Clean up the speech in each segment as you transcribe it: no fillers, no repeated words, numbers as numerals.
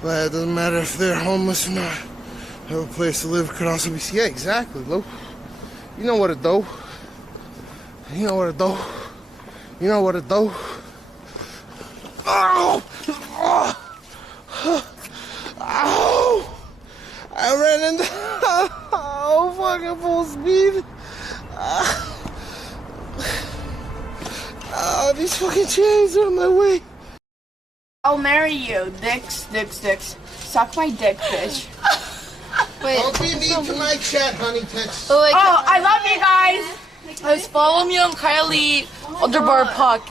But it doesn't matter if they're homeless or not. Have a place to live could also be. Yeah, exactly, Lou. You know what it do. You know what it do. You know what it do. Ow! Ow! I ran into fucking full speed. These fucking chains are in my way. I'll marry you. Dicks. Suck my dick, bitch. Wait. Don't be mean to my chat, honey tits. Oh, I love you guys. Guys, follow me on Kylie _Park.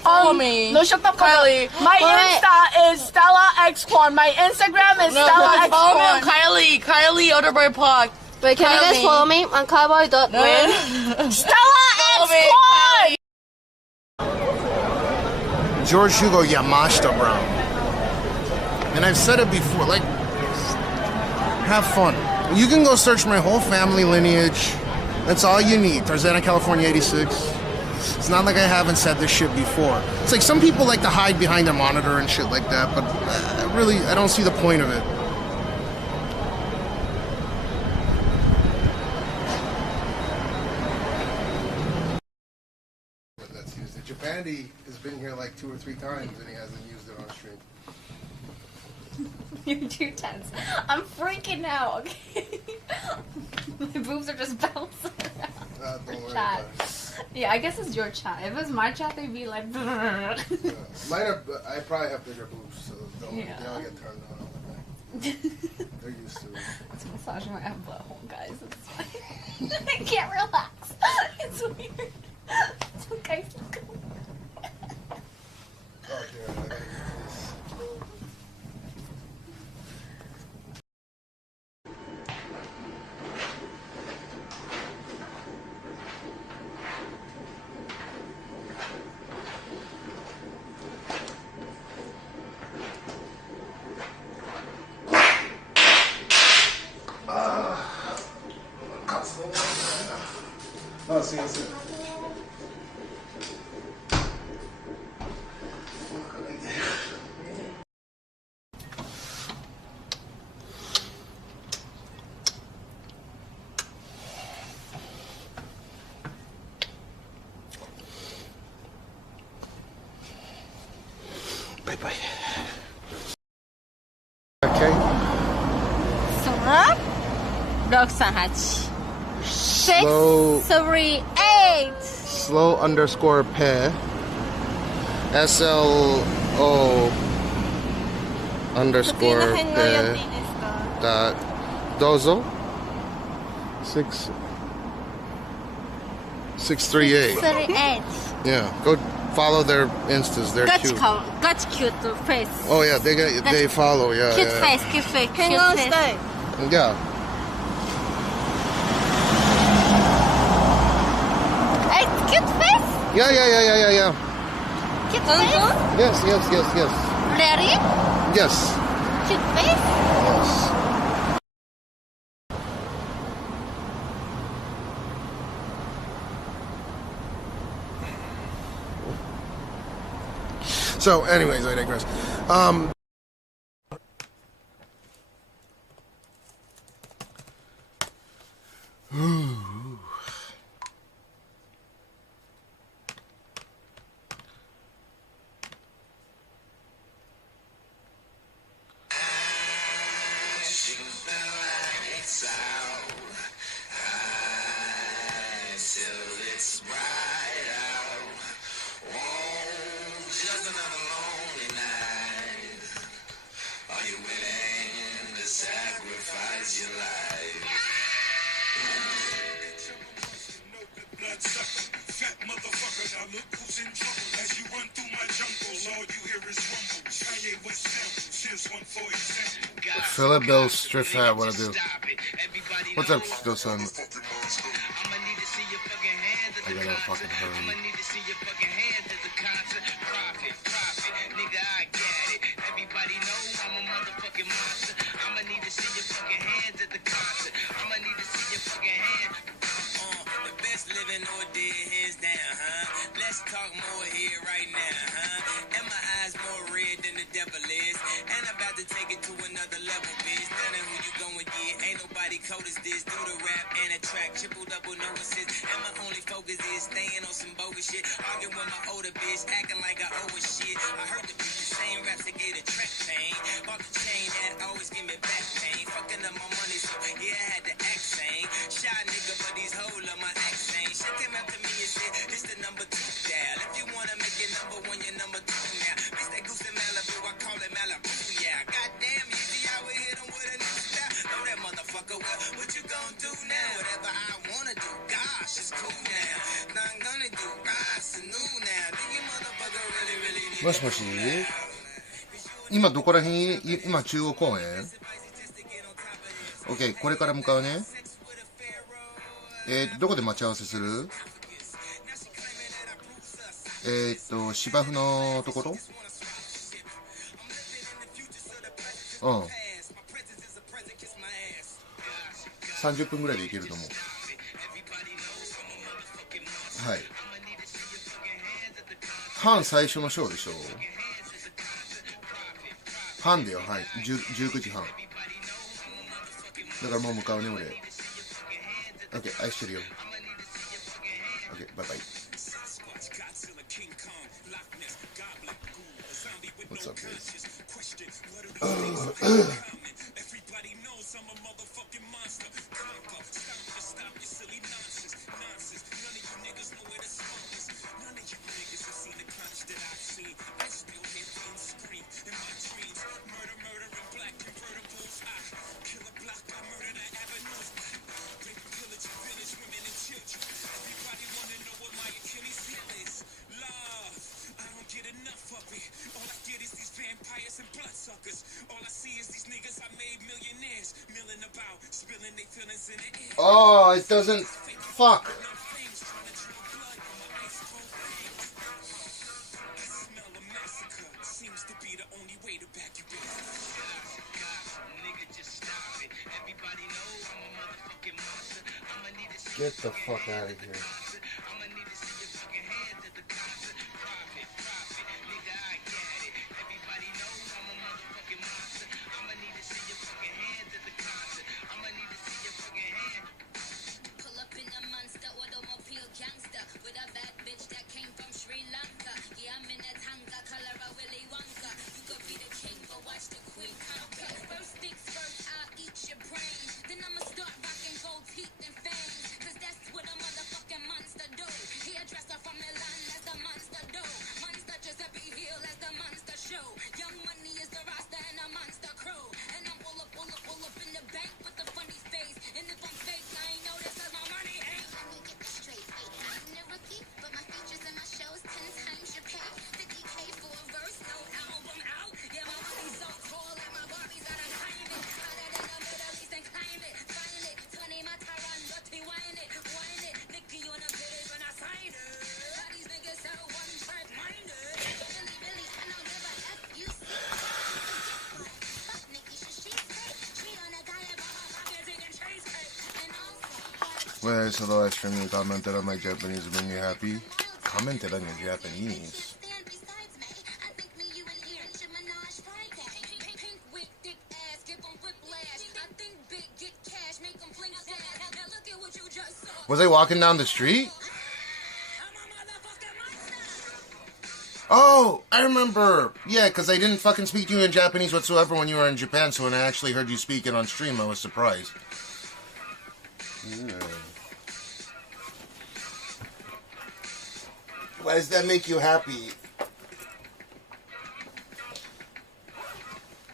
Follow me. No, shut up, Kylie. My Insta is Stella X Porn. My Instagram is Stella X follow me on Porn. Kylie _Park. Wait, can you guys follow me on cowboy.win? Stella X Porn. George Hugo Yamashita Brown. And I've said it before, like, have fun. You can go search my whole family lineage. That's all you need. Tarzana, California, 86. It's not like I haven't said this shit before. It's like some people like to hide behind a monitor and shit like that, but really, I don't see the point of it. Let's use it. Japandi has been here like 2 or 3 times and he hasn't used it on stream. You're too tense. I'm freaking out, okay? My boobs are just bouncing around. Don't worry Chat. about it. Yeah, I guess it's your chat. If it was my chat, they'd be like... Mine are, I probably have bigger boobs, so don't worry. Yeah. They all get turned on all the time. They're used to it. It's massaging my butthole, guys. It's fine. I can't relax. It's weird. It's okay. Oh, dear, I gotta get this. Oh, see. Bye. Okay. Sora? Roxanne. Slow. 638. Slow _ pair. SLO _ pair. Dot. Dozo. 638. 38. Yeah. Go follow their instas. They're cute. Got cute face. Oh yeah, they follow. Yeah. Cute yeah. face, cute face, cute face. Yeah. Hey, cute face? Yeah. Cute face? Yes. Really? Yes. Cute face? Yes. So, anyways, I digress. Philip Bill Striff hat, what I do? What's up, still son? I gotta fucking hurry. Living or dead, hands down, huh? Let's talk more here right now, huh? And my eyes more red than the devil. ever lives. And I'm about to take it to another level, bitch. None of who you going get, ain't nobody cold as this. Do the rap and a track, triple double no assist. And my only focus is staying on some bogus shit. Arguing with my older bitch, acting like I owe her shit. I heard the bitch, the same raps that gave the track pain. Bought the chain that always give me back pain. Fucking up my money, so yeah, I had to act sane. Shy nigga, but these hoes love my accent. Shit came up to me and said, this the number 2 dial. If you wanna make it number 1, you're number 2 now. Bitch, that goose in Malibu, I call it Malibu, yeah. Goddamn, easy, I would hit him with a new style. Know that motherfucker well, what you gonna do now? Whatever I wanna do, gosh, it's cool now. Now I'm gonna do, gosh, it's new now. Do you motherfucker really need もしもし今どこら辺に今中央公園 OK これから向かうねどこで待ち合わせする芝生のところうん30分ぐらいで行けると思うはい半最初のショーでしょ半だよはい19時半だからもう向かうね俺 OK 愛してるよ OK バイバイ What's up guys Oh, it doesn't. Fuck. Get the fuck out of here. When I saw the live stream, you commented on my Japanese when you're happy. Commented on your Japanese. Was I walking down the street? Oh, I remember. Yeah, because I didn't fucking speak to you in Japanese whatsoever when you were in Japan, so when I actually heard you speak it on stream, I was surprised. Why does that make you happy?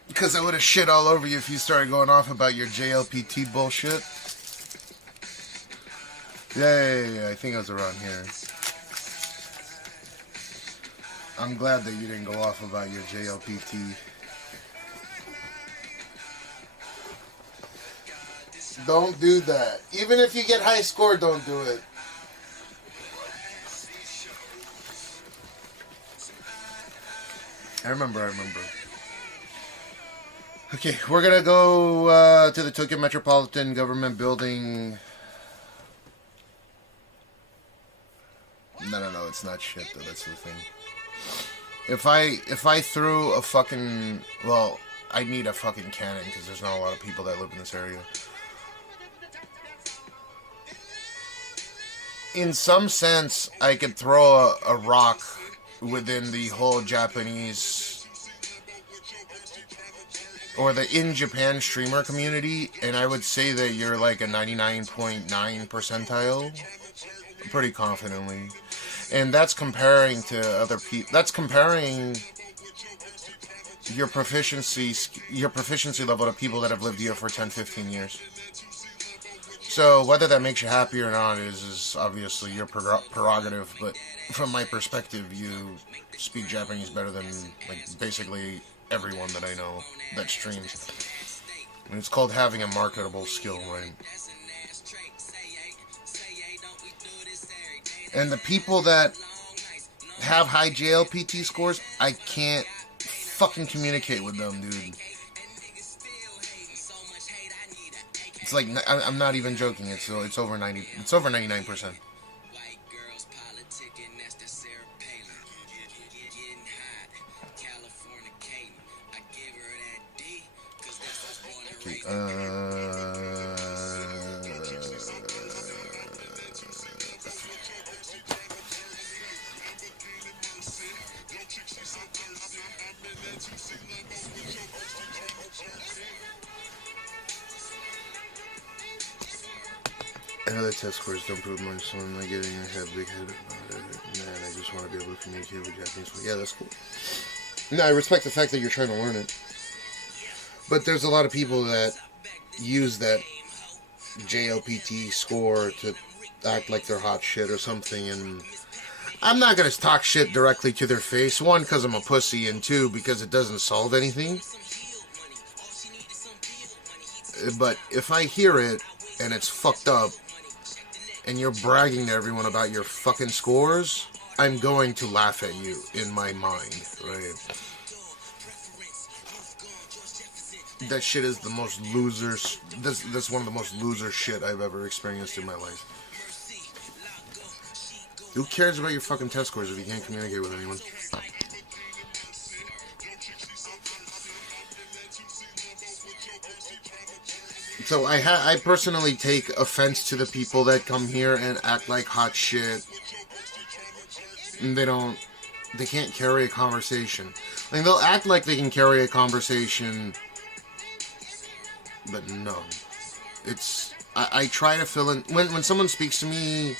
Because I would have shit all over you if you started going off about your JLPT bullshit. Yeah, I think I was around here. I'm glad that you didn't go off about your JLPT. Don't do that. Even if you get high score, don't do it. I remember. Okay, we're gonna go to the Tokyo Metropolitan Government Building. No, it's not shit though, that's the thing. If I threw a fucking, well, I need a fucking cannon because there's not a lot of people that live in this area. In some sense, I could throw a rock within the whole Japanese or the in Japan streamer community, and I would say that you're like a 99.9 percentile, pretty confidently. And that's comparing to other people. That's comparing your proficiency level to people that have lived here for 10, 15 years. So whether that makes you happy or not is obviously your prerogative. But from my perspective, you speak Japanese better than like basically everyone that I know that streams. And it's called having a marketable skill, right? And the people that have high JLPT scores, I can't fucking communicate with them, dude. It's like, I'm not even joking. It's over 90. It's over 99%. Okay, I know that test scores don't prove much, so I'm not getting a big head about it. Man, I just want to be able to communicate with Japanese. Yeah, that's cool. No, I respect the fact that you're trying to learn it. But there's a lot of people that use that JLPT score to act like they're hot shit or something, and I'm not going to talk shit directly to their face. One, because I'm a pussy, and two, because it doesn't solve anything. But if I hear it, and it's fucked up, and you're bragging to everyone about your fucking scores, I'm going to laugh at you in my mind, right? That shit is the most loser, that's one of the most loser shit I've ever experienced in my life. Who cares about your fucking test scores if you can't communicate with anyone? So I personally take offense to the people that come here and act like hot shit. And they can't carry a conversation. Like, they'll act like they can carry a conversation, but no. I try to fill in, when someone speaks to me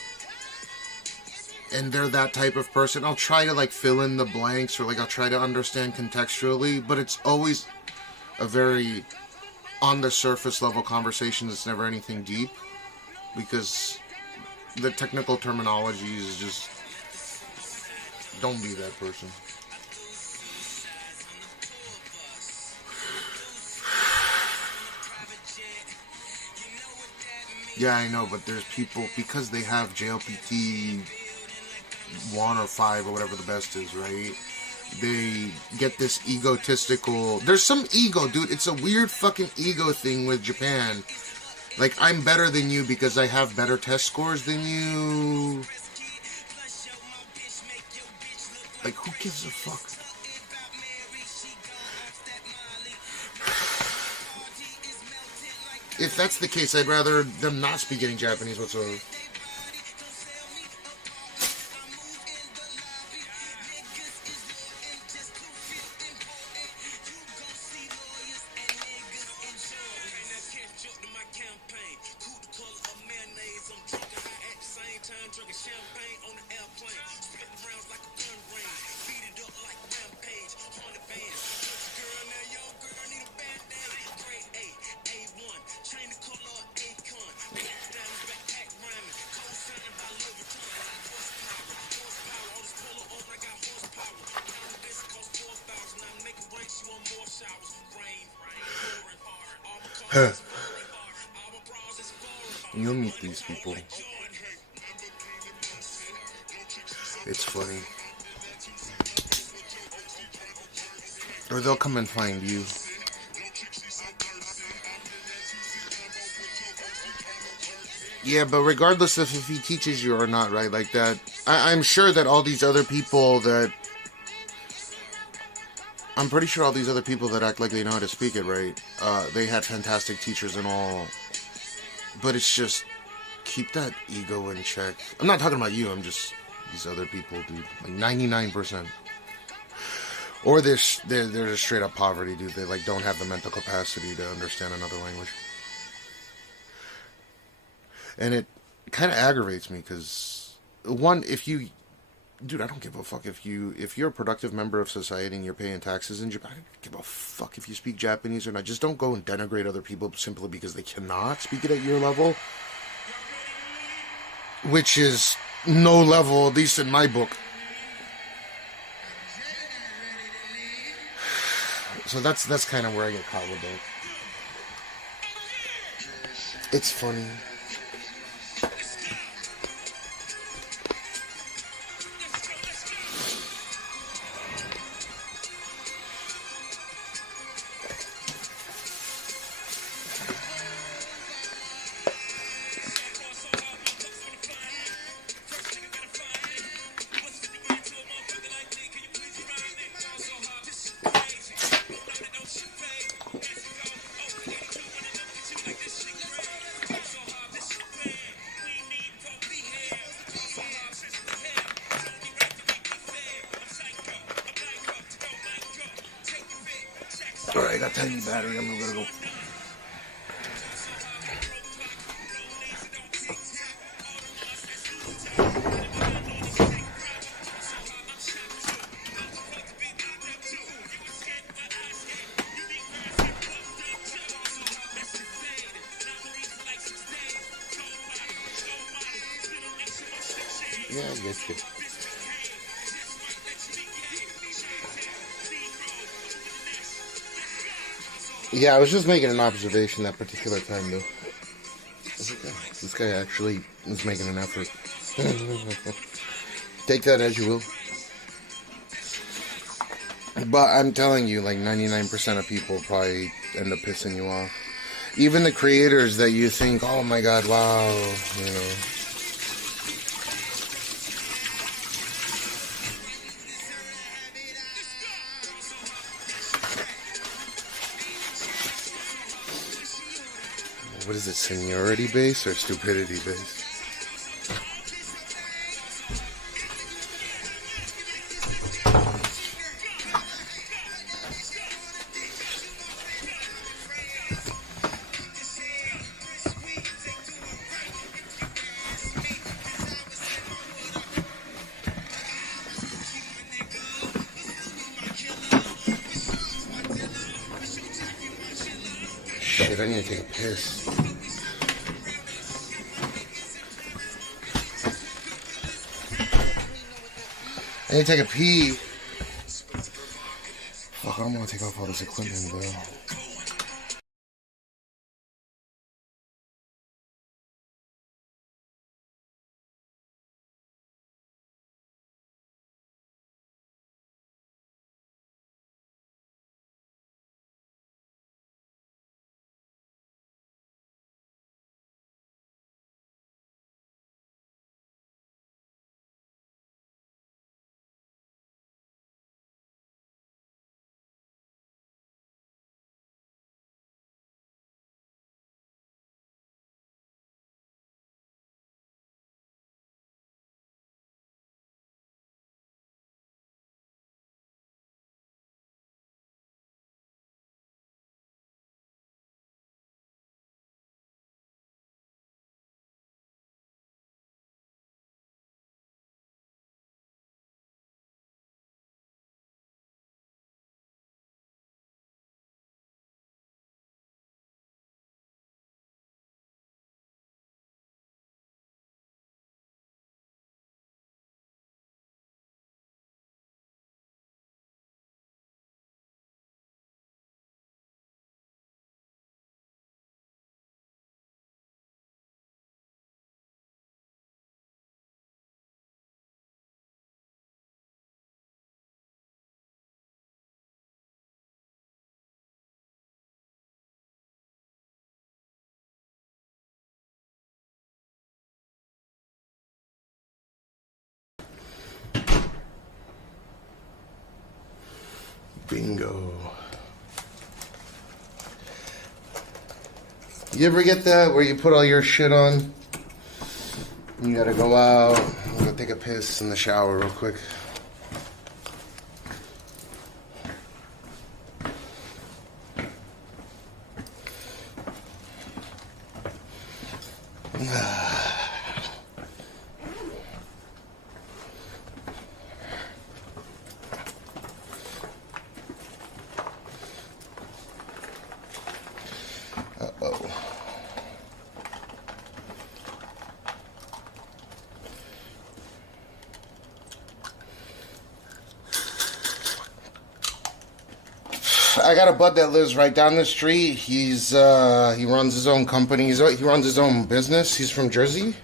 and they're that type of person, I'll try to like fill in the blanks, or like I'll try to understand contextually, but it's always a very on the surface level conversation that's never anything deep, because the technical terminology is just, don't be that person. Yeah, I know, but there's people, because they have JLPT 1 or 5 or whatever the best is, right? They get this egotistical... There's some ego, dude. It's a weird fucking ego thing with Japan. Like, I'm better than you because I have better test scores than you. Like, who gives a fuck? If that's the case, I'd rather them not speak any Japanese whatsoever. You'll meet these people. It's funny. Or they'll come and find you. Yeah, but regardless of if he teaches you or not, right, like that, I'm sure that all these other people that I'm pretty sure all these other people that act like they know how to speak it right, they had fantastic teachers and all. But it's just, keep that ego in check. I'm not talking about you, I'm just these other people, dude. Like 99%. Or they're just straight up poverty, dude. They like don't have the mental capacity to understand another language. And it kind of aggravates me because, one, if you, dude, I don't give a fuck if you're a productive member of society and you're paying taxes in Japan. I don't give a fuck if you speak Japanese or not. Just don't go and denigrate other people simply because they cannot speak it at your level, which is no level, at least in my book. So that's kind of where I get caught with it. It's funny. Alright, I got tiny battery. I'm gonna go. Yeah, I get you. Yeah, I was just making an observation that particular time, though. This guy actually is making an effort. Take that as you will. But I'm telling you, like 99% of people probably end up pissing you off. Even the creators that you think, oh my god, wow, you know. What is it, seniority based or stupidity based? Shit, I need to take a piss. I need to take a pee. Fuck, I'm gonna take off all this equipment, bro. Bingo. You ever get that where you put all your shit on? You gotta go out, go take a piss in the shower real quick. Uh-oh. I got a bud that lives right down the street. He runs his own company. He runs his own business. He's from Jersey.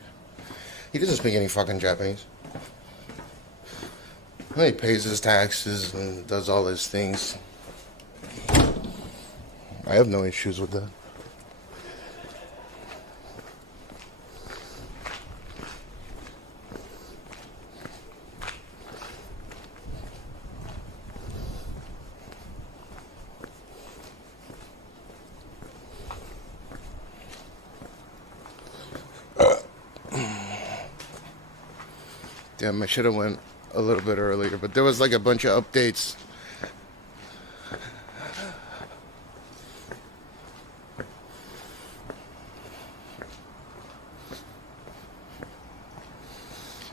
He doesn't speak any fucking Japanese. He pays his taxes and does all his things. I have no issues with that. Damn, I should have went a little bit earlier, but there was like a bunch of updates.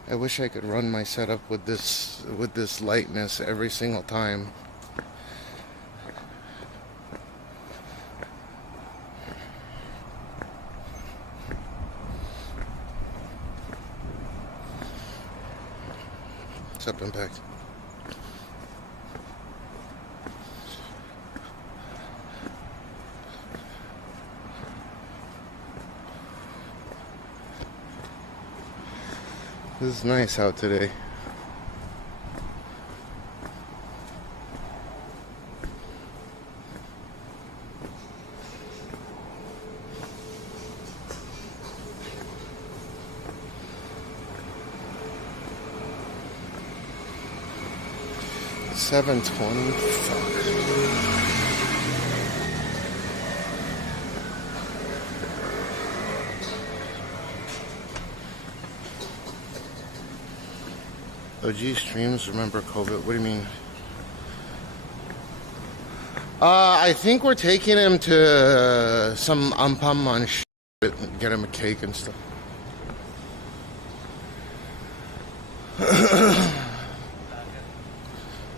I wish I could run my setup with this lightness every single time. What's up, Impact? This is nice out today. $7.20. Fuck. OG streams remember COVID. What do you mean? I think we're taking him to some Ampaman shit and get him a cake and stuff.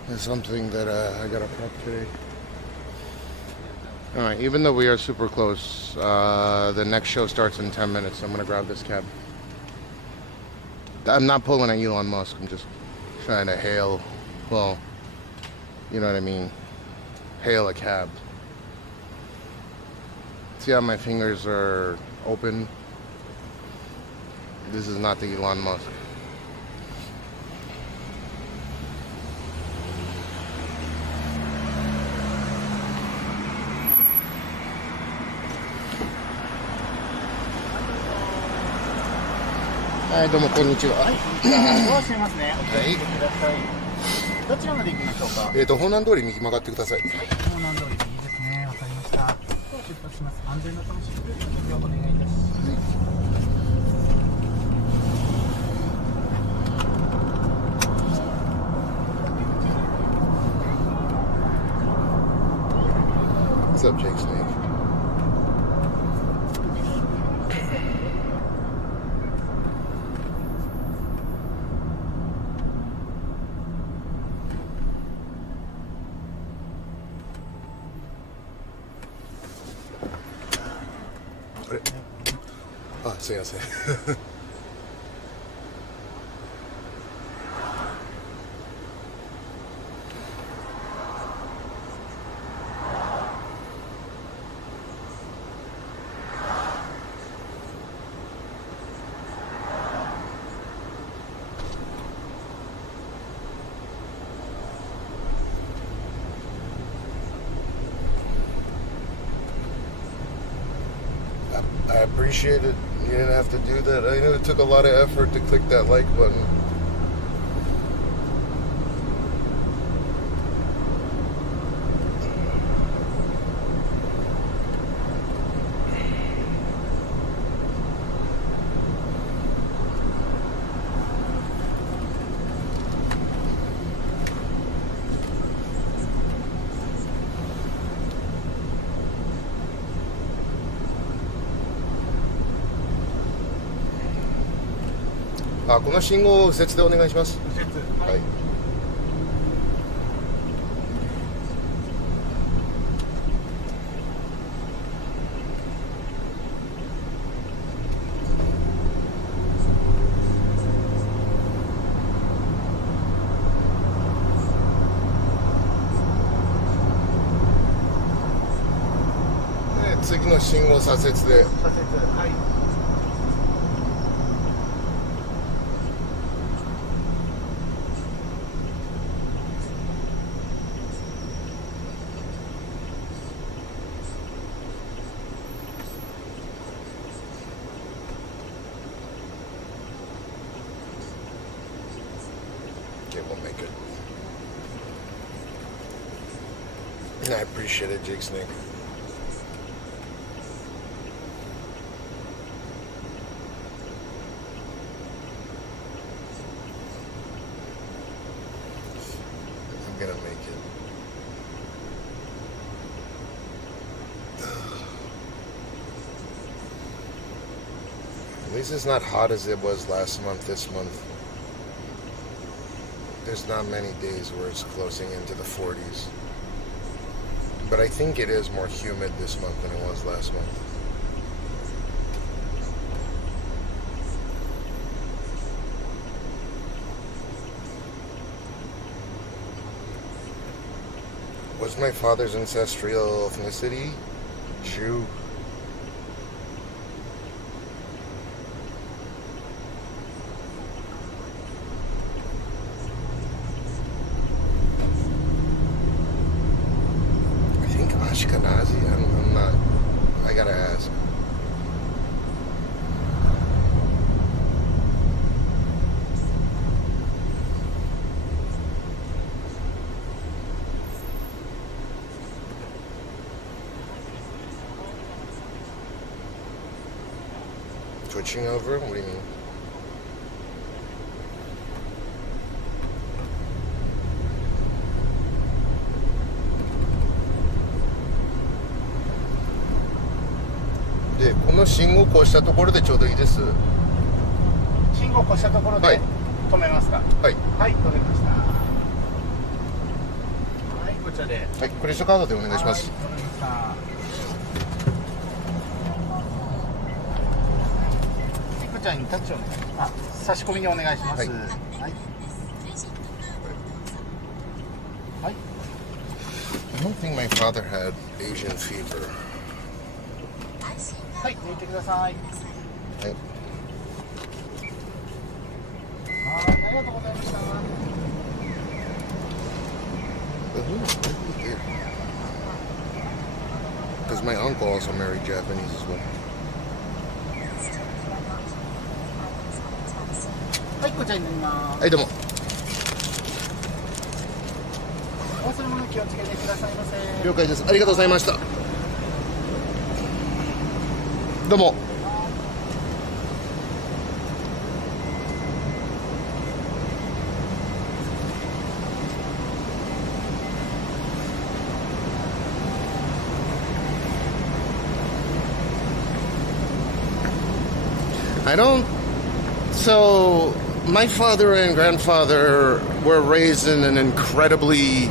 It's something that I gotta prep today. Alright, even though we are super close, the next show starts in 10 minutes. I'm gonna grab this cab. I'm not pulling at Elon Musk. I'm just trying to hail, well, you know what I mean, hail a cab. See how my fingers are open? This is not the Elon Musk. Hi, どうもこんにちは。どうしますね。はい。どちらまで行きましょうか。方南通り右曲がってください。方南通り右ですね。わかりました。出発します。安全のためしお願いいたします。What's up, Jake Snake? Ah, すいません。I appreciate it. You didn't have to do that. I know it took a lot of effort to click that like button. あ、この信号を右折でお願いします。右折。はい。次の信号左折で。左折。はい。Okay, we'll make it. I appreciate it, Jake Snake. I'm gonna make it. At least it's not hot as it was last month, this month. There's not many days where it's closing into the 40s. But I think it is more humid this month than it was last month. What's my father's ancestral ethnicity? Jew. I think Ashkenazi. I'm not. I gotta ask. Switching over? What do you mean?で、この信号越したところでちょうどいいです。信号越したところで、はい、止めますか。はい。はい、止めました。はい、こちらで。はい、クレジットカードでお願いします。はい、止めました。こちらにタッチをお願いします。あ、差し込みにお願いします。はい。はい。はい。I don't think my father had Asian fever. はい、抜いてください。はい。はい、ありがとうございました。Because my uncle also married Japanese as well. はい、こちらになります。はい、どうも。お忘れ物気をつけてくださいませ。了解です。ありがとうございました。どうも。I don't. So, my father and grandfather were raised in an incredibly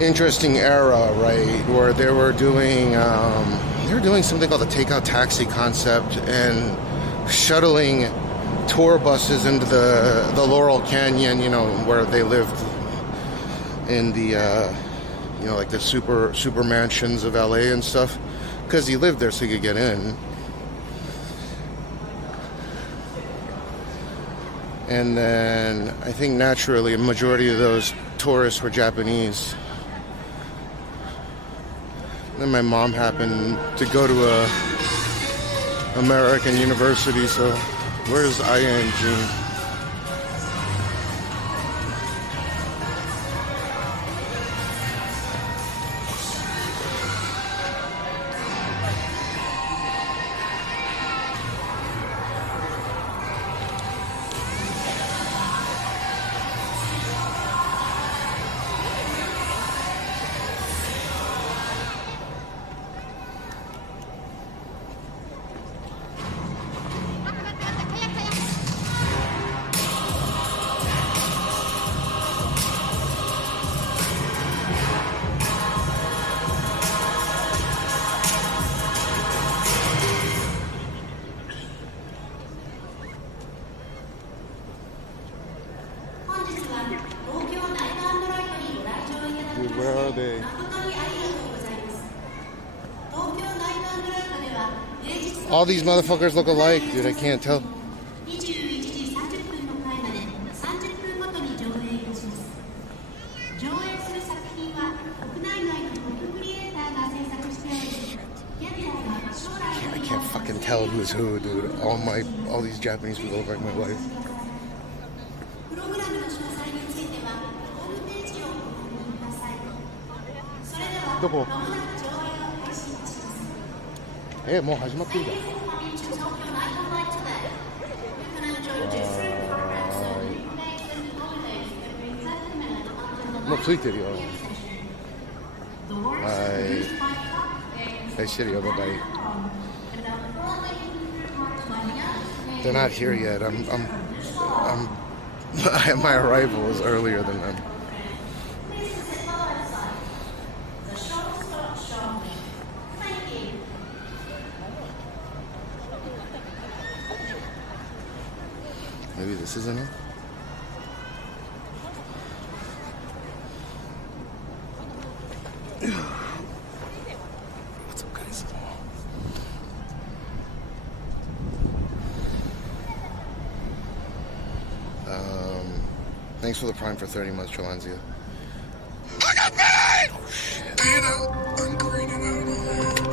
interesting era, right? Where they were doing something called the takeout taxi concept and shuttling tour buses into the Laurel Canyon, you know, where they lived in the like the super mansions of LA and stuff, because he lived there so he could get in. And then I think naturally a majority of those tourists were Japanese. Then my mom happened to go to a American university, so where's Aya and Jean? Where are they? All these motherfuckers look alike, dude. I can't tell. I can't fucking tell who's who, dude. All these Japanese people look like my wife. Doko? もう始まってるじゃん。もうついてるよ。はいしてるよ、バイバイ。They're not here yet. My arrival was earlier than them. Maybe this isn't it. What's up, guys? Thanks for the Prime for 30 months, Trolanzia. I got paid! Oh, shit. I'm greening out.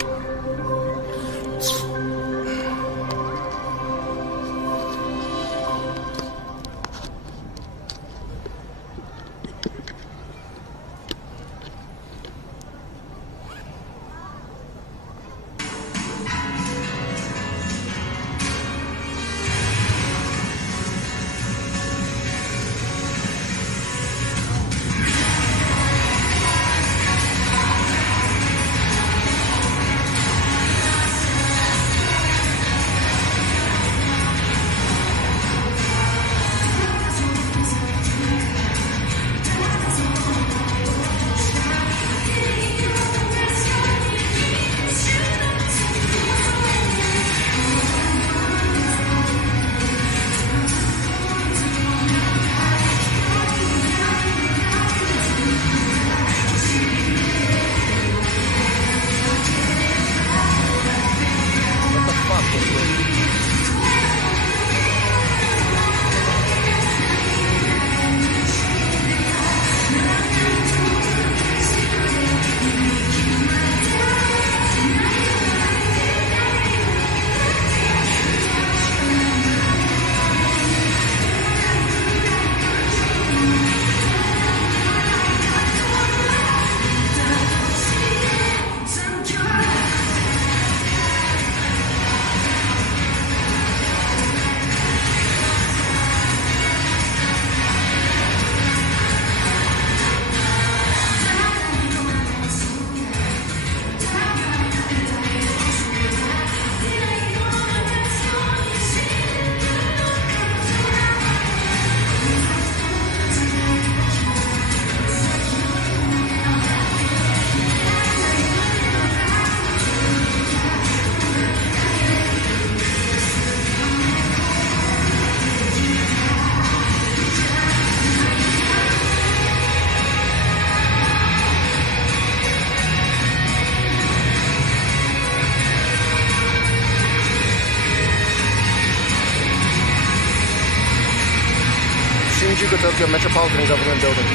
Shinjuku, Tokyo Metropolitan Government Building.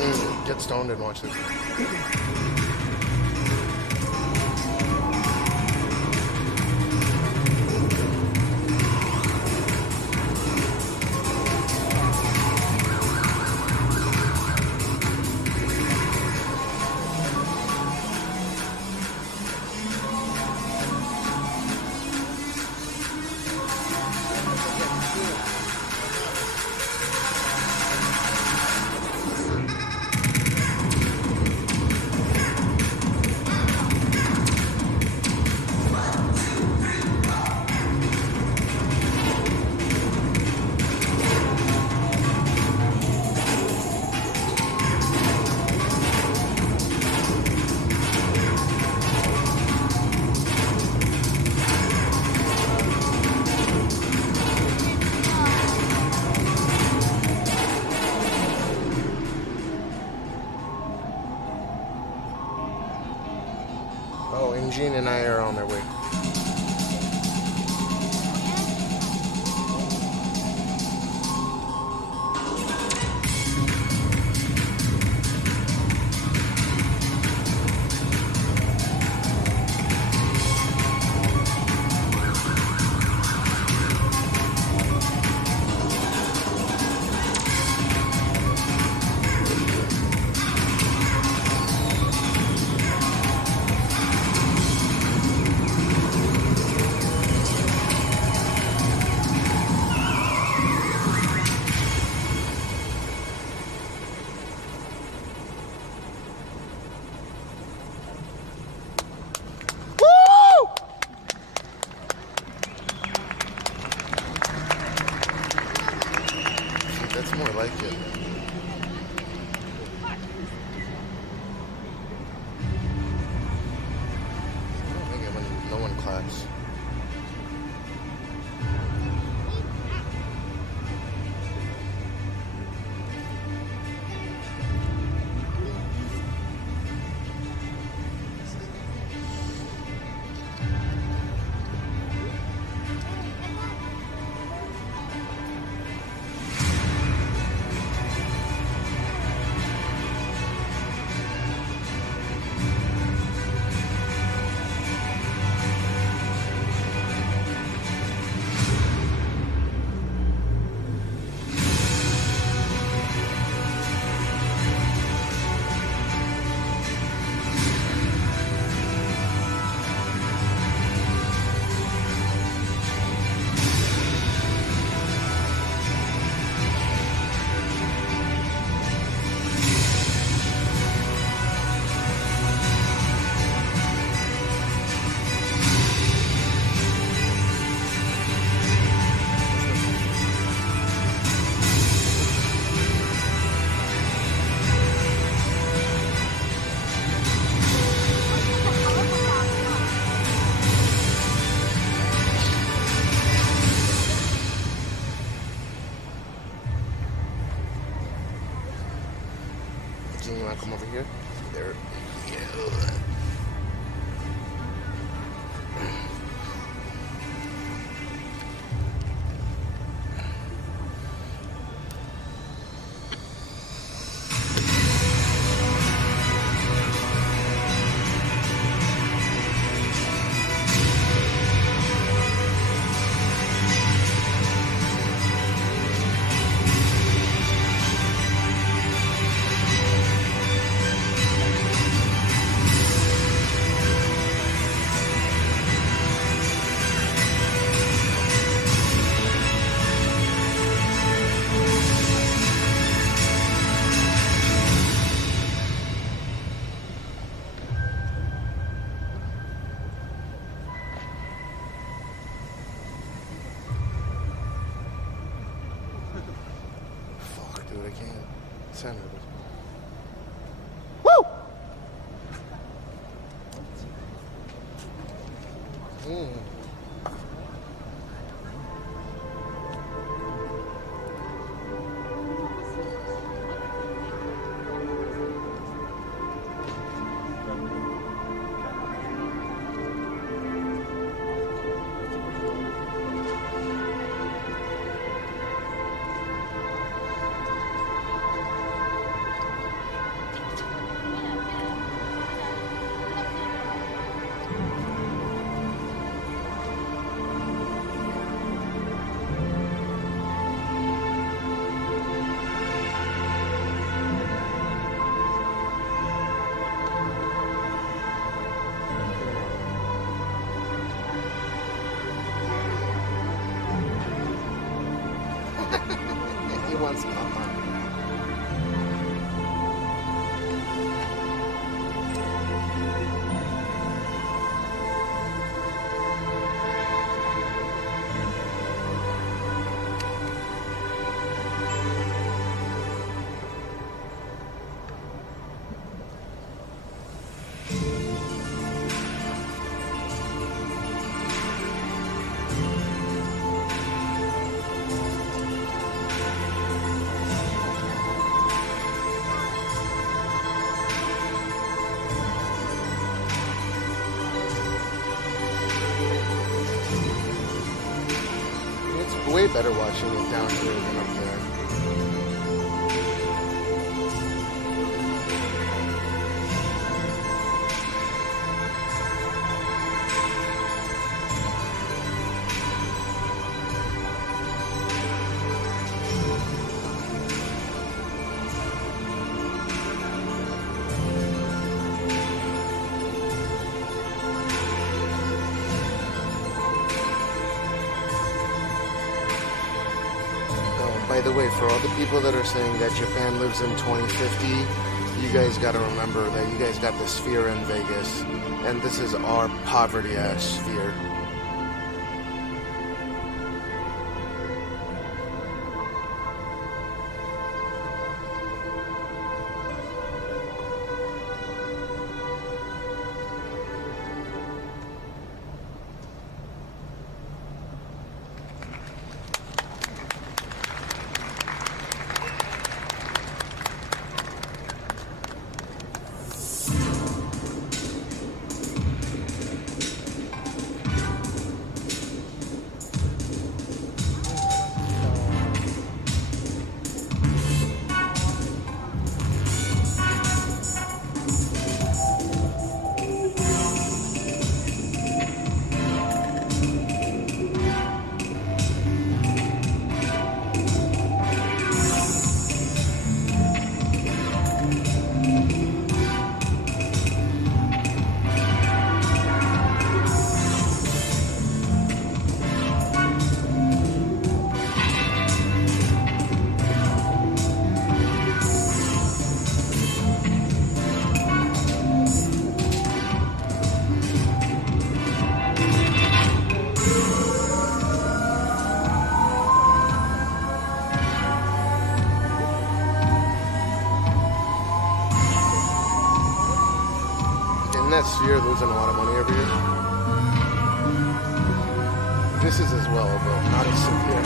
can get stoned and watch this. Oh, and Gene and I are on their way. That's more like it. I don't think it when no one claps. Gene, you wanna come over here? There. Yeah. Dude, I can't center this. Woo! He wants mama. Way better watching it down here than up there. By the way, for all the people that are saying that Japan lives in 2050, you guys got to remember that you guys got the sphere in Vegas, and this is our poverty-ass sphere. That sphere losing a lot of money every year. This is as well, but not as severe.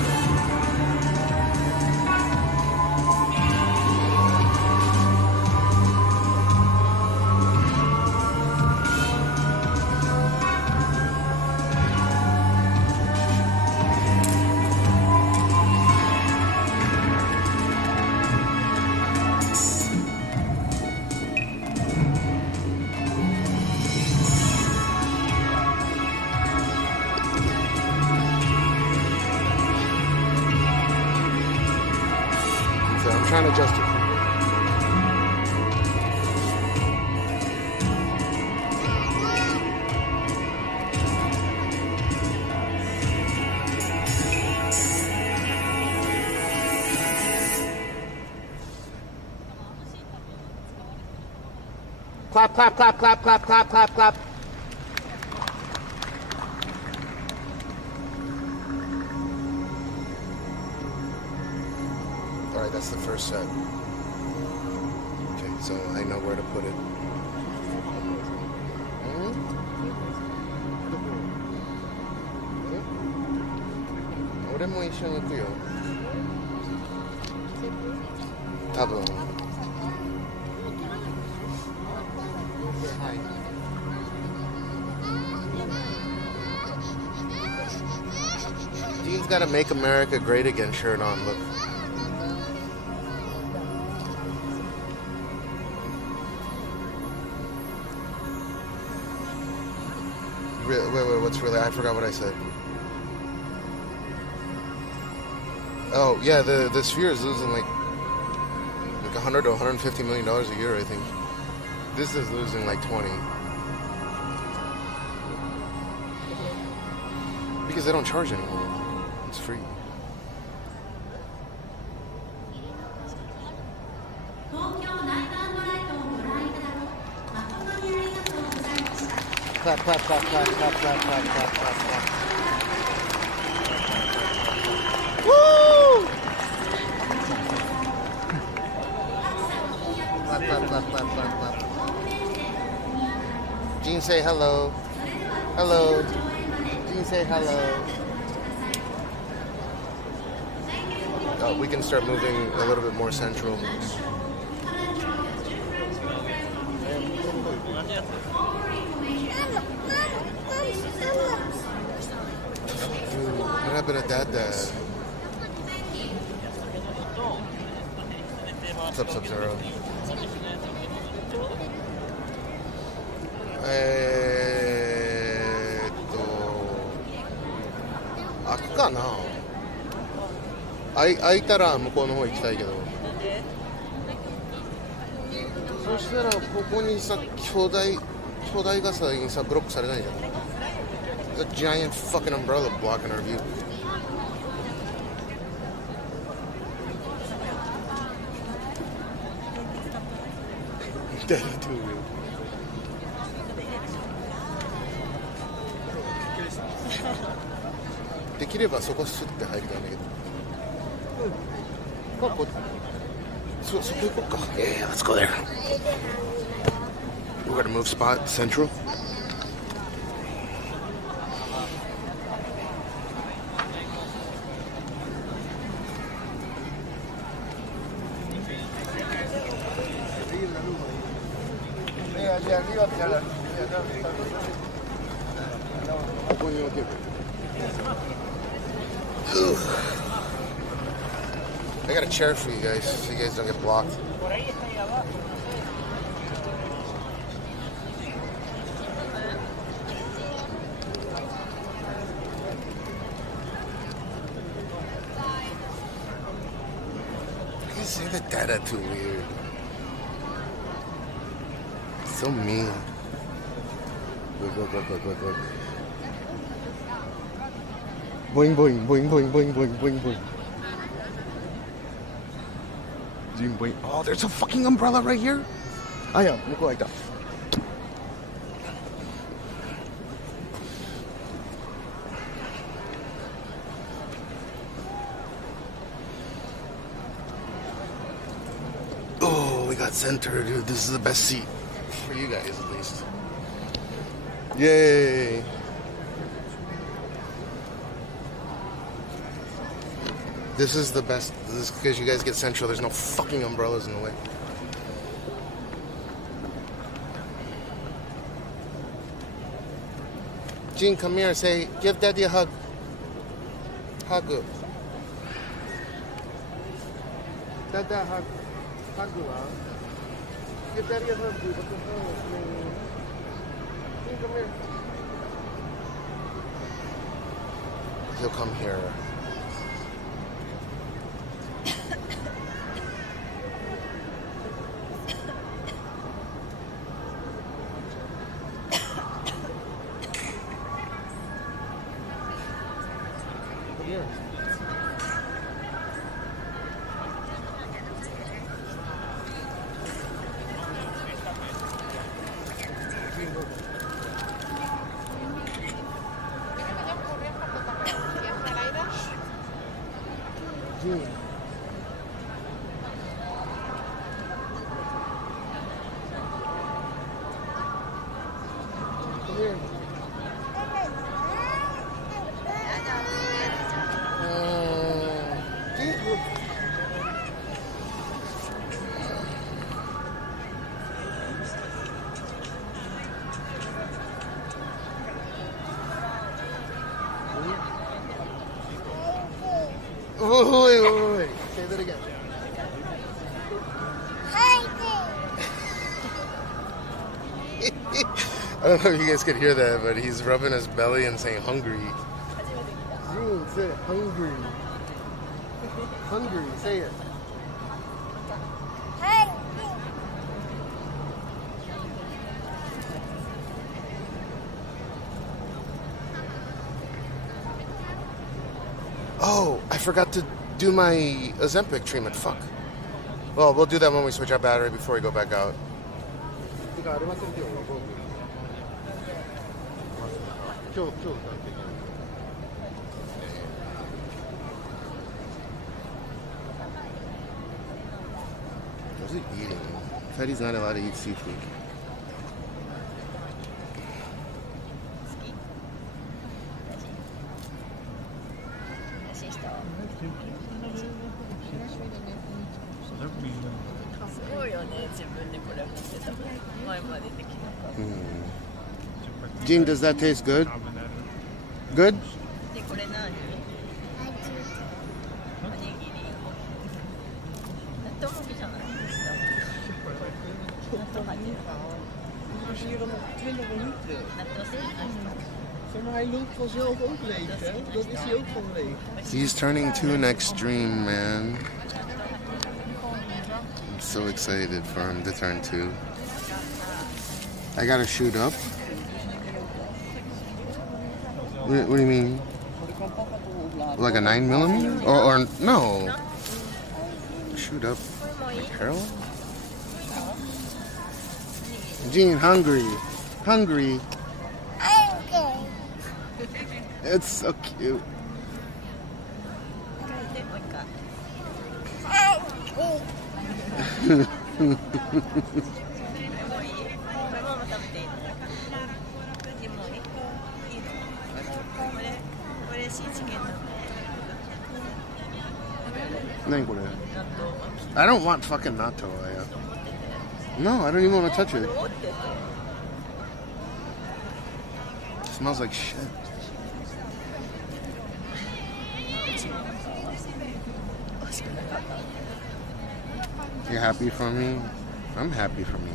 Trying to adjust it. Clap, clap, clap, clap, clap, clap, clap, clap. Alright, that's the first set. Okay, so I know where to put it. Modemも一緒に行くよ。多分。Dean's got a Make America Great Again shirt on, look. Wait, what's really, I forgot what I said. Oh, yeah, the sphere is losing like 100 to 150 million dollars a year, I think. This is losing like 20. Because they don't charge anymore. It's free. clap, clap, clap, clap, clap, clap, clap, clap, clap, clap. Woo! Clap, clap, clap, clap, clap, clap. Jean, say hello. Hello. Jean, say hello. Oh, we can start moving a little bit more central. What happened to Dad? What's up, Sub-Zero?開くかな。開いたら向こうの方行きたいけど。そしたらここにさ巨大傘にさブロックされないじゃん。A giant fucking umbrella blocking our view. That's too weird. De きればそこスッて入りたいんだけど。まあこそこ行こうか。Yeah, let's go there. We're gonna move spot central. I got a chair for you guys so you guys don't get blocked. You say the data too weird. So mean. Look. Boing, boing, boing, boing, boing, boing, boing, boing. Boing, boing. Oh, there's a fucking umbrella right here. I am. Look like that. Oh, we got center, dude. This is the best seat for you guys, at least. Yay. This is the best. This is because you guys get central. There's no fucking umbrellas in the way. Jean, come here. Say, give Daddy a hug. Hug. Dada, hug. Hug. Give Daddy a hug, dude. What the hell? Jean, come here. He'll come here. Wait. Say that again. I don't know if you guys could hear that, but he's rubbing his belly and saying hungry. Zoom, say it. Hungry. Hungry, say it. Oh, I forgot to do my Ozempic treatment. Fuck. Well, we'll do that when we switch our battery before we go back out. What's he eating? Said he's not allowed to eat seafood. Gene, does that taste good? Good? Hij loopt vanzelf ook leeg, hè? Dat is hij ook van leeg. He's turning to an extreme, man. I'm so excited for him to turn 2. I gotta shoot up. What do you mean? Like a 9mm? Or no? Shoot up. Carol? Gene, hungry. Hungry. It's so cute. I don't want fucking natto. No, I don't even want to touch it. It smells like shit. You're happy for me? I'm happy for me.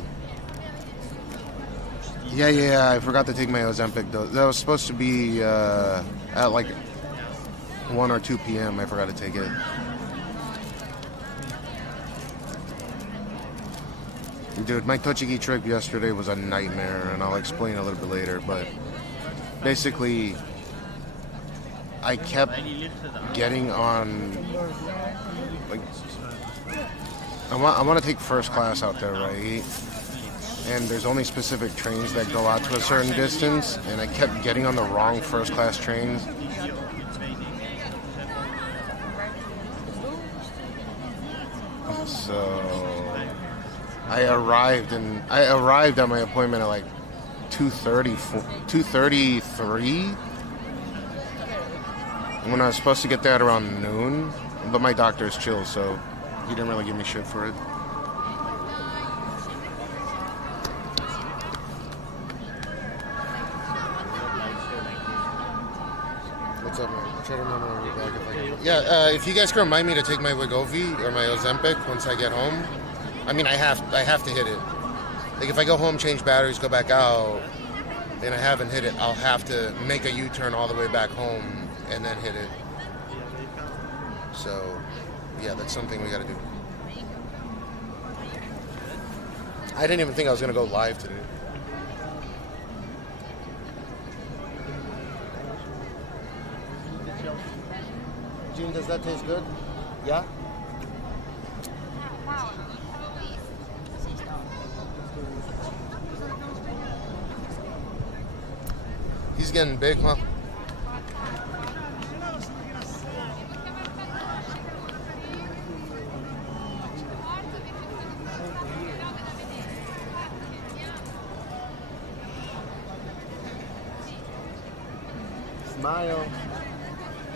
Yeah, I forgot to take my Ozempic dose. That was supposed to be at like 1 or 2 p.m. I forgot to take it. Dude, my Tochigi trip yesterday was a nightmare, and I'll explain a little bit later, but basically I kept getting on, like, I want to take first class out there, right? And there's only specific trains that go out to a certain distance, and I kept getting on the wrong first class trains. So I arrived at my appointment at like 2:33 when I was supposed to get there at around noon, but my doctor's chill, so he didn't really give me shit for it. What's up, man? I'll try to remember when we're back if I can. Yeah, if you guys can remind me to take my Wegovy or my Ozempic once I get home. I mean, I have to hit it. Like, if I go home, change batteries, go back out, and I haven't hit it, I'll have to make a U-turn all the way back home and then hit it. So, yeah, that's something we got to do. I didn't even think I was going to go live today. Gene, does that taste good? Yeah? He's getting big, huh? Smile.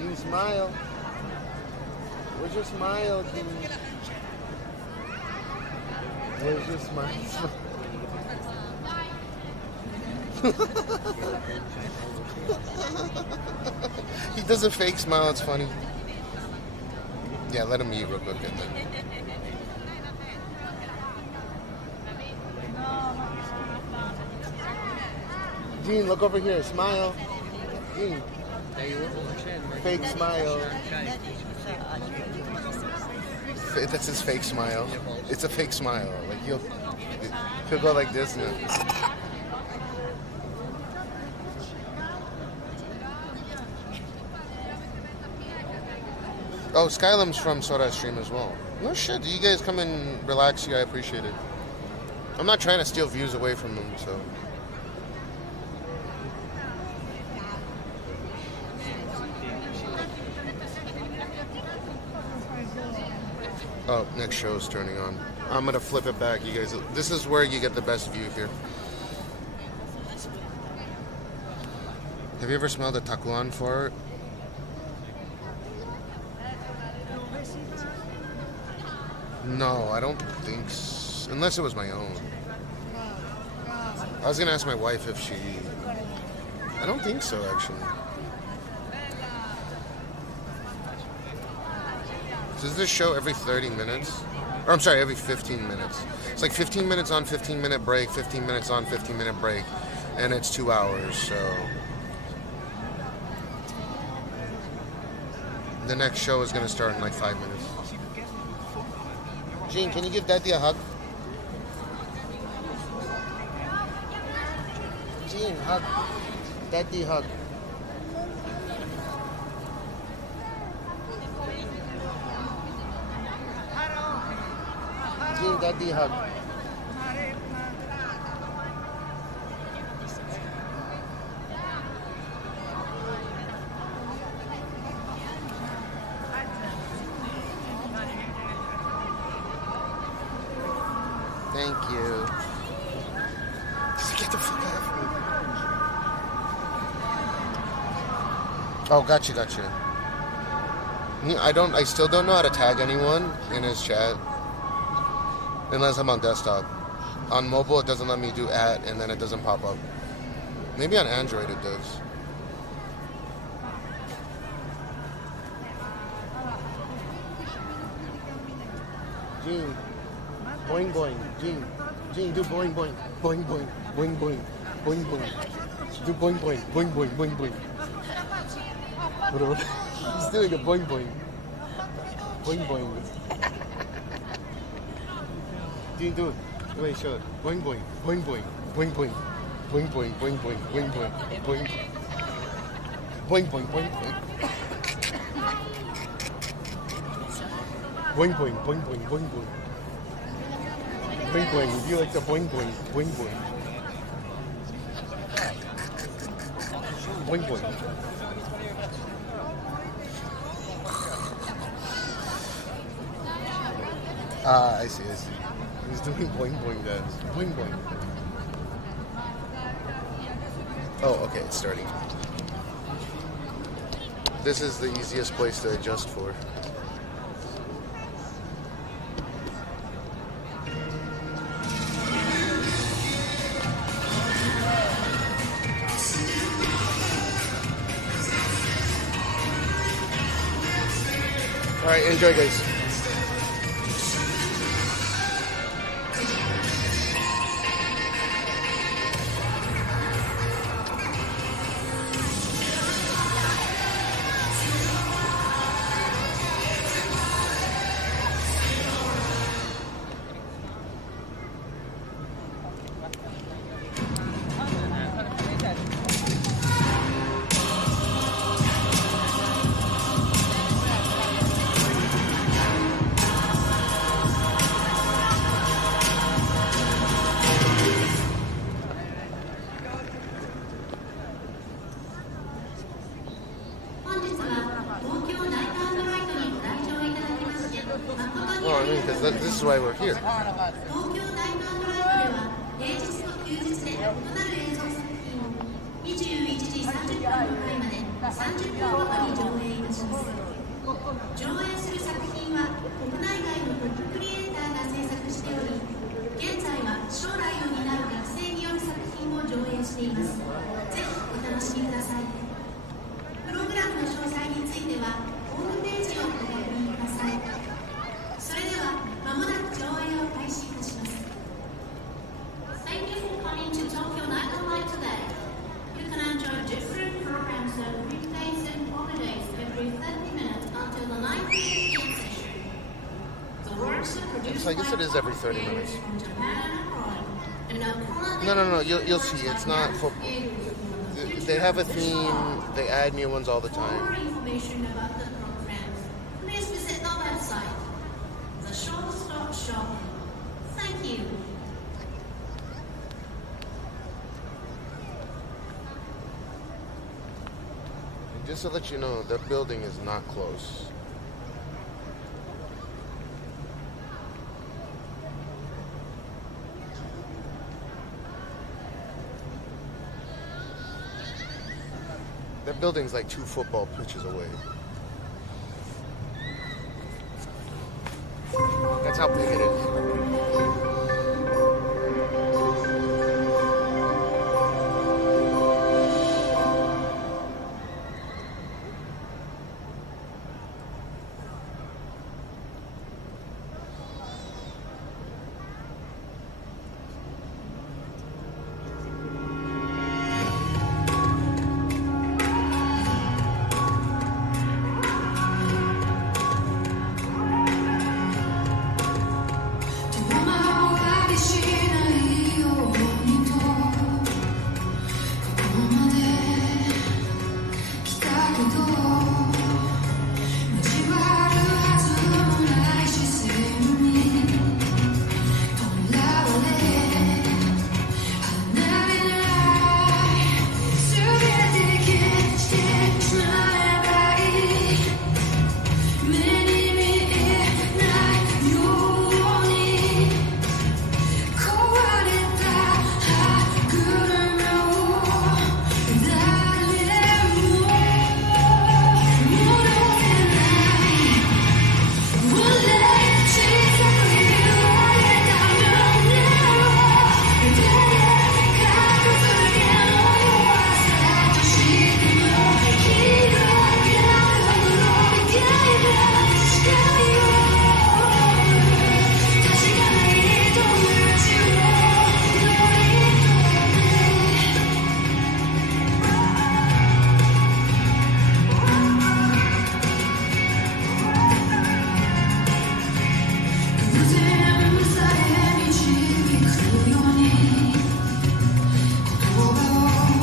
You smile. Where's your smile, Gene? Where's your smile? He does a fake smile, it's funny. Yeah, let him eat real quick and then. Gene, look over here, smile. Gene. Fake smile. That's his fake smile. It's a fake smile. Like he'll go like this and oh, Skylam's from Soda Stream as well. No shit, you guys come and relax here, I appreciate it. I'm not trying to steal views away from them, so. Oh, next show is turning on. I'm gonna flip it back, you guys. This is where you get the best view here. Have you ever smelled a takuan fart? No, I don't think so. Unless it was my own. I was gonna ask my wife if she... I don't think so, actually. Does this show every 30 minutes? Or I'm sorry, every 15 minutes. It's like 15 minutes on, 15-minute break, 15 minutes on, 15-minute break. And it's 2 hours, so... The next show is gonna start in like 5 minutes. Gene, can you give Daddy a hug? Gene, hug. Daddy, hug. Gene, Daddy, hug. Thank you. Just get the fuck out of here. Oh, gotcha. I still don't know how to tag anyone in his chat. Unless I'm on desktop. On mobile, it doesn't let me do @ and then it doesn't pop up. Maybe on Android it does. Gene. Boing boing. Gene, do boing boing. Boing boing. Boing boing. Boing boing. Do boing boing. Boing boing. Boing boing. He's doing a boing boing. Boing boing. Gene, do it. Wait, show it. Boing boing. Boing boing. Boing boing. Boing boing. Boing boing. Boing boing. Boing. Boing boing. Boing boing. Boing boing. Boing boing. Boing boing. Boing boing, you like the boing boing, boing boing. Boing boing. I see. He's doing boing boing, guys. Boing boing. Oh, okay, it's starting. This is the easiest place to adjust for. Alright, enjoy, guys. This is why we're here. I guess it is every 30 minutes. No. You'll see. It's not for. They have a theme. They add new ones all the time. For more information about the program, please visit the website. The show stops shopping. Thank you. Just to let you know, that building is not close. building's like 2 football pitches away. That's how big it is.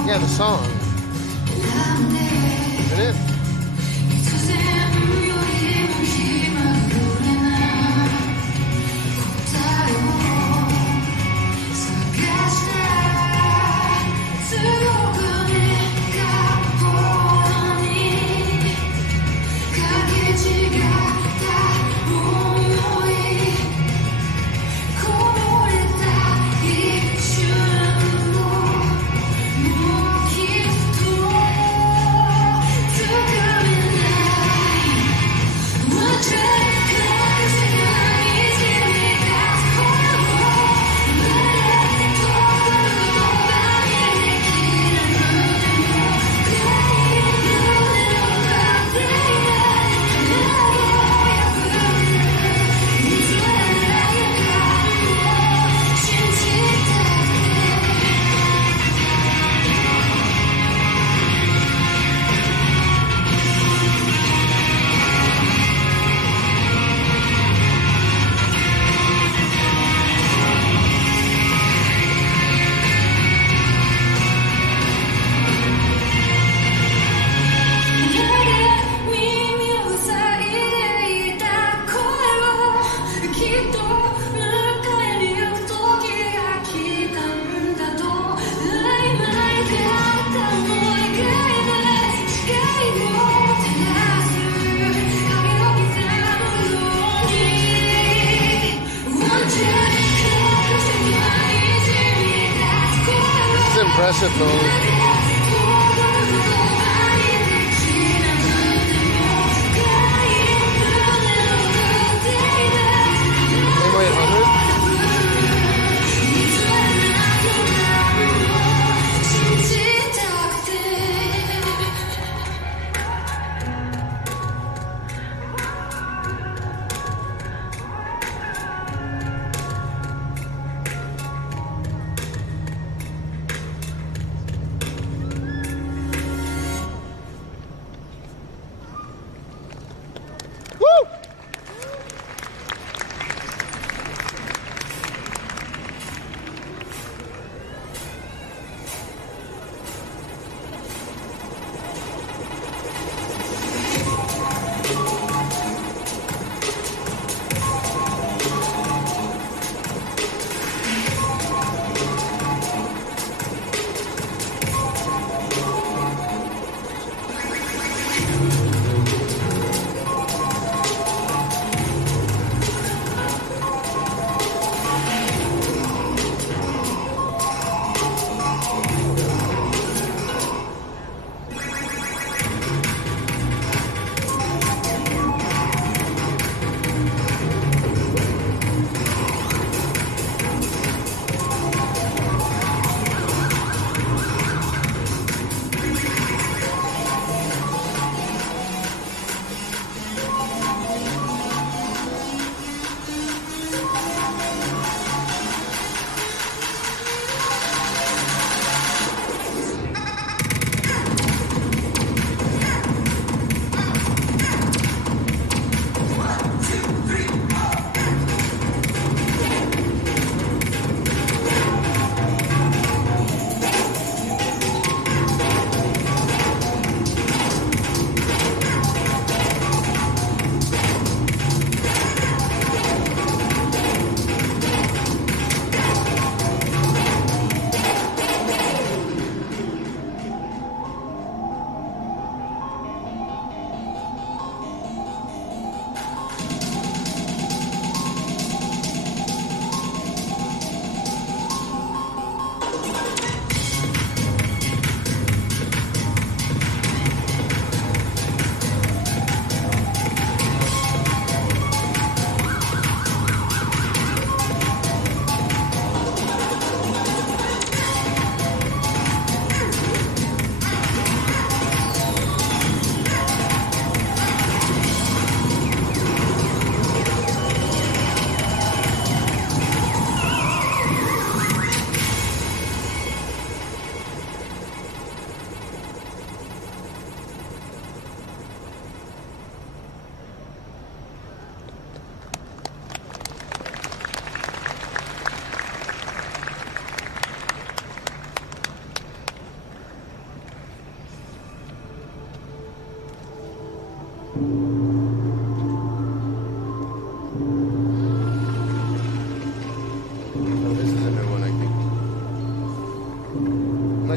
Yeah, the song. It is. Impressive though.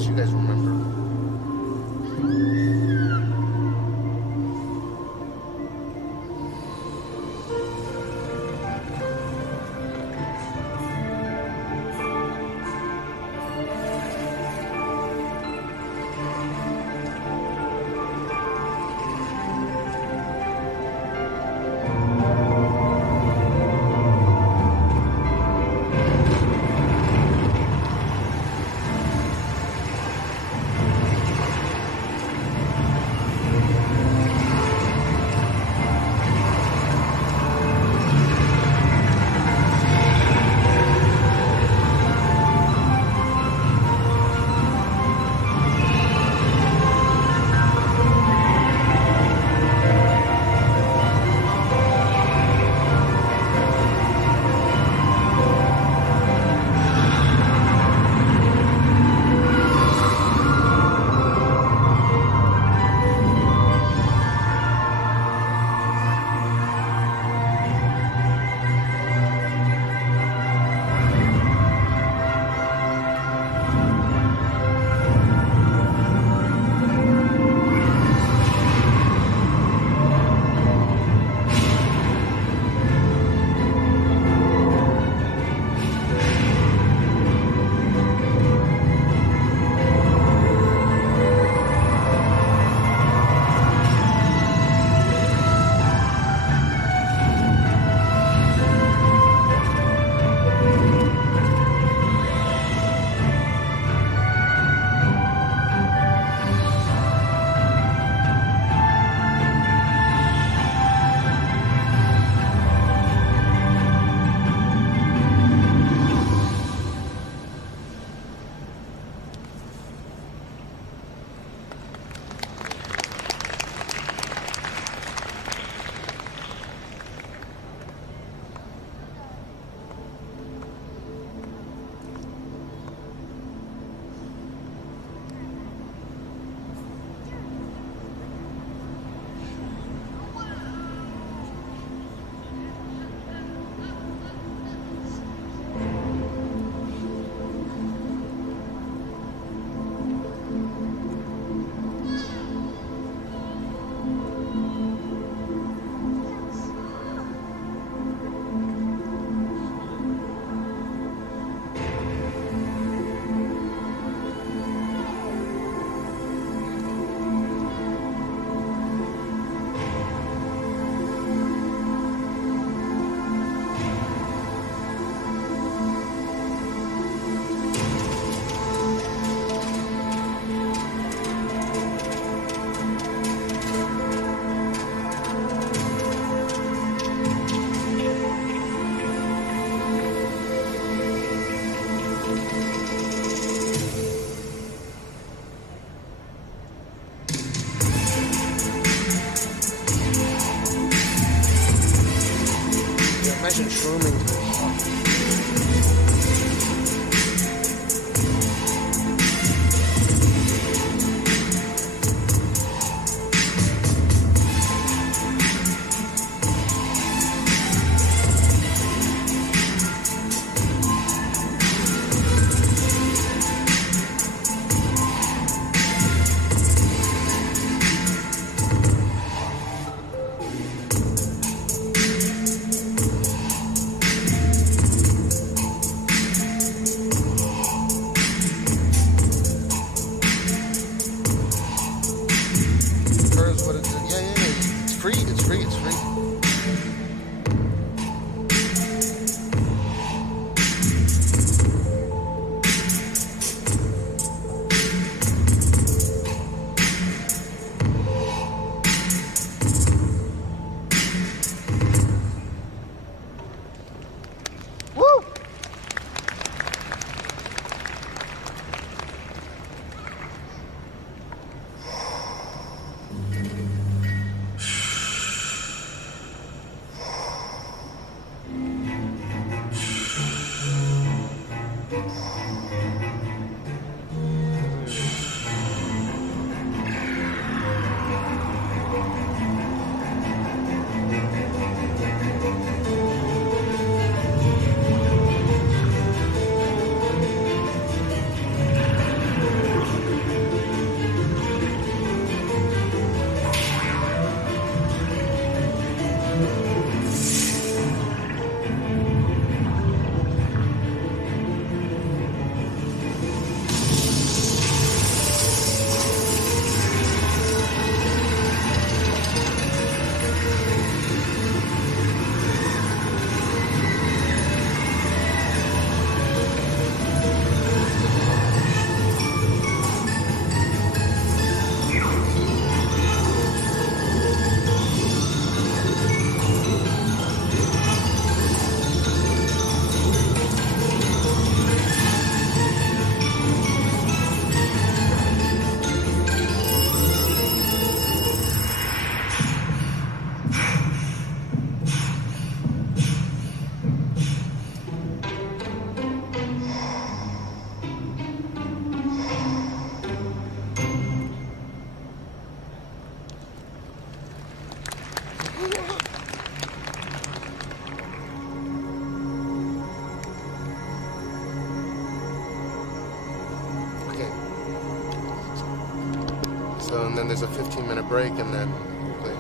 unless you guys remember. Imagine shrooming. then there's a 15-minute break, and then click.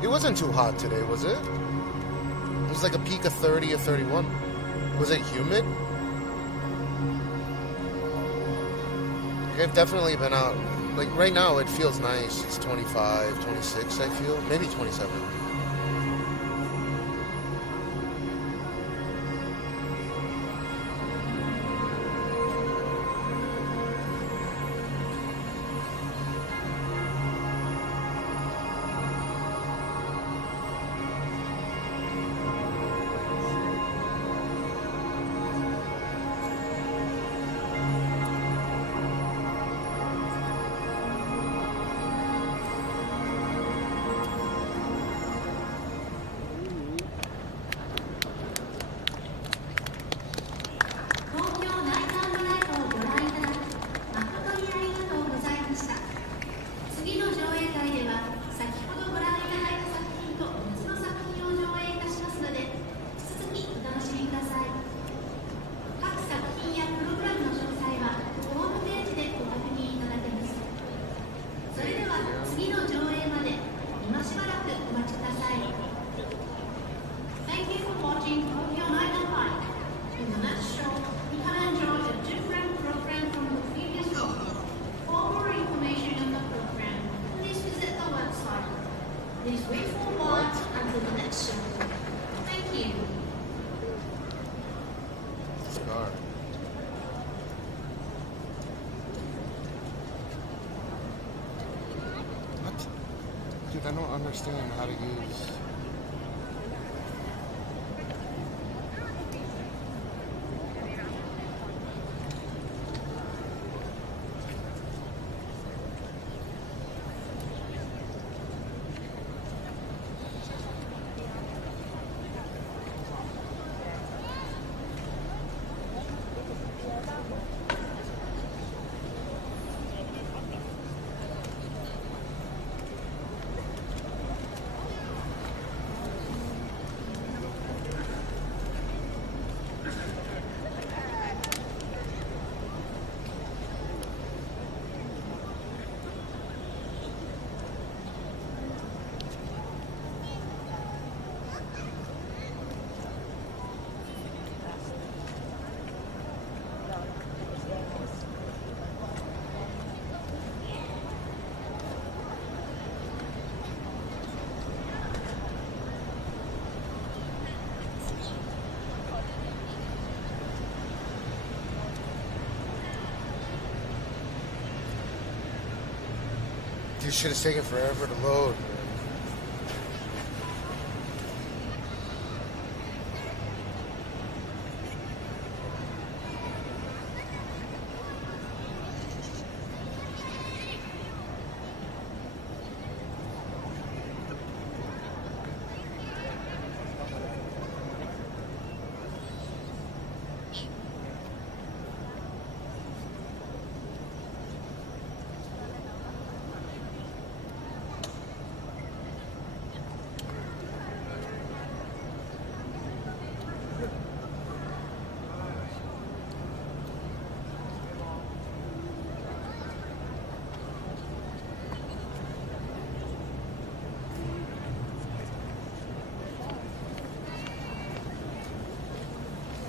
It wasn't too hot today, was it? It was like a peak of 30 or 31. Was it humid? I've definitely been out. Like right now it feels nice. It's 25, 26 I feel. Maybe 27. I don't understand how to use. This shit is taking forever to load.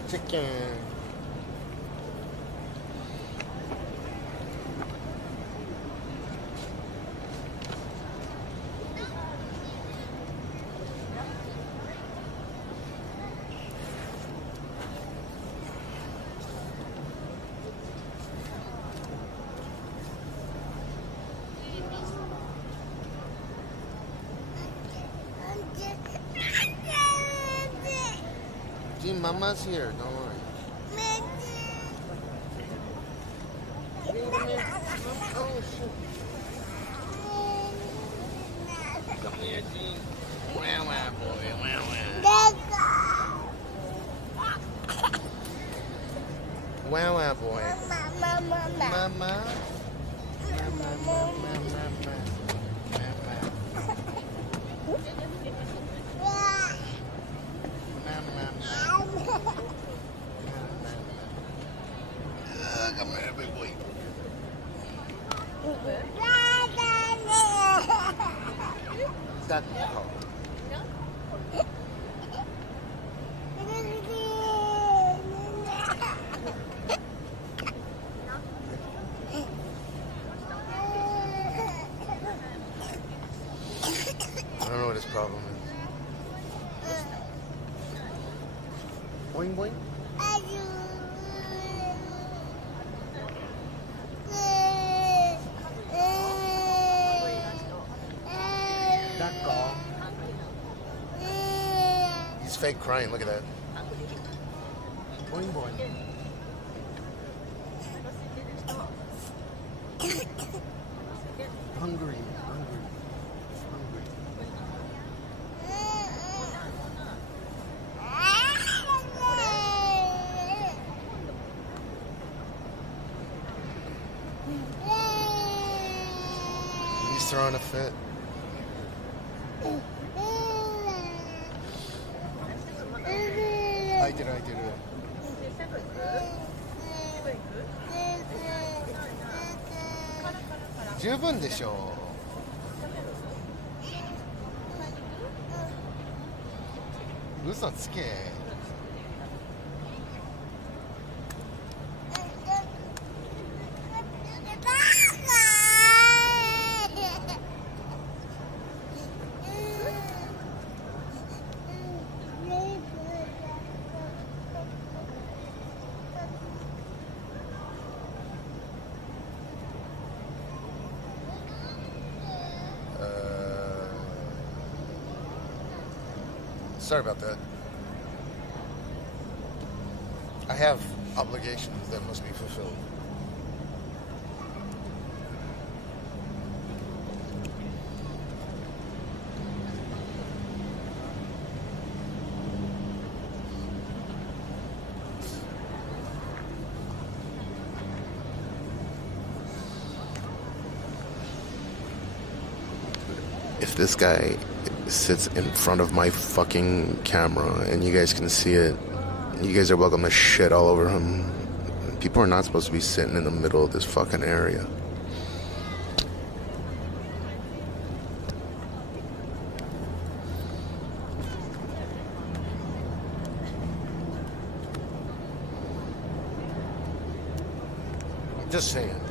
Chicken. See, Mama's here, don't worry. Oh, shit. Come here, Gene. Wow, wow, boy. Wow, wow. Wow, wow, boy. Mama. Mama. Mama. Boing boing. He's fake crying. Look at that. Boing boing. Hungry. He's throwing a fit. I did it. 十分でしょう。嘘つけ。Sorry about that. I have obligations that must be fulfilled. If this guy sits in front of my fucking camera and you guys can see it, you guys are welcome to shit all over him. People are not supposed to be sitting in the middle of this fucking area. Just saying.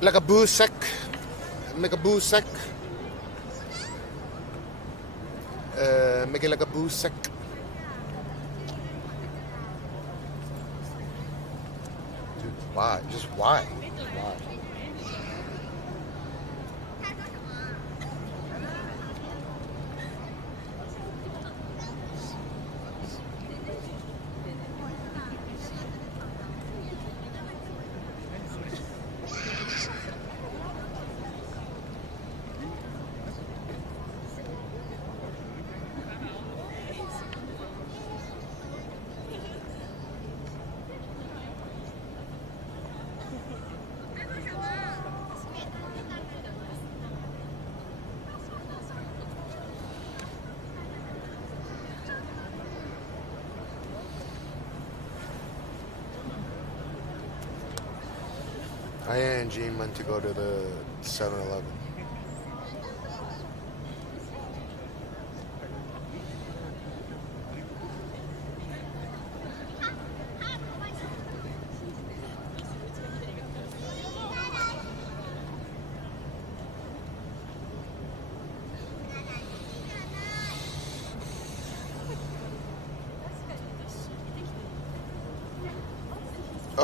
Like a boo sec. Make a boo sec. Make it like a boo sec. Dude, why? Just why? Why? I and Gene went to go to the 7-Eleven.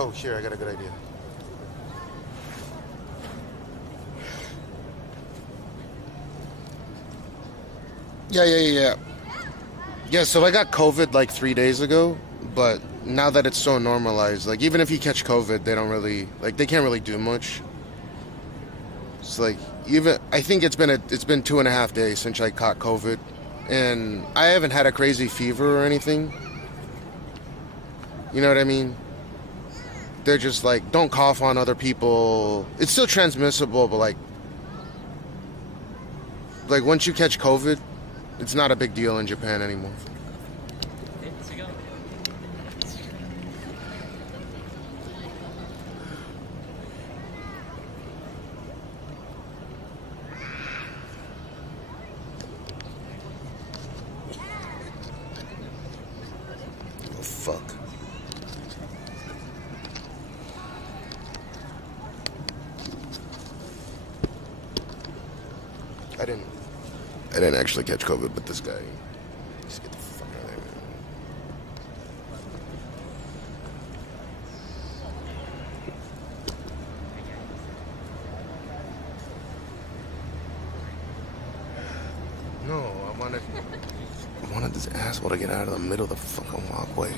Oh, here, I got a good idea. Yeah, so I got COVID like 3 days ago, but now that it's so normalized, like even if you catch COVID, they don't really, like they can't really do much. It's like, even, I think it's been 2.5 days since I caught COVID, and I haven't had a crazy fever or anything. You know what I mean? They're just like, don't cough on other people. It's still transmissible, but like once you catch COVID, it's not a big deal in Japan anymore. Oh, fuck. I didn't actually catch COVID, but this guy, just get the fuck out of there, man. No, I wanted this asshole to get out of the middle of the fucking walkway.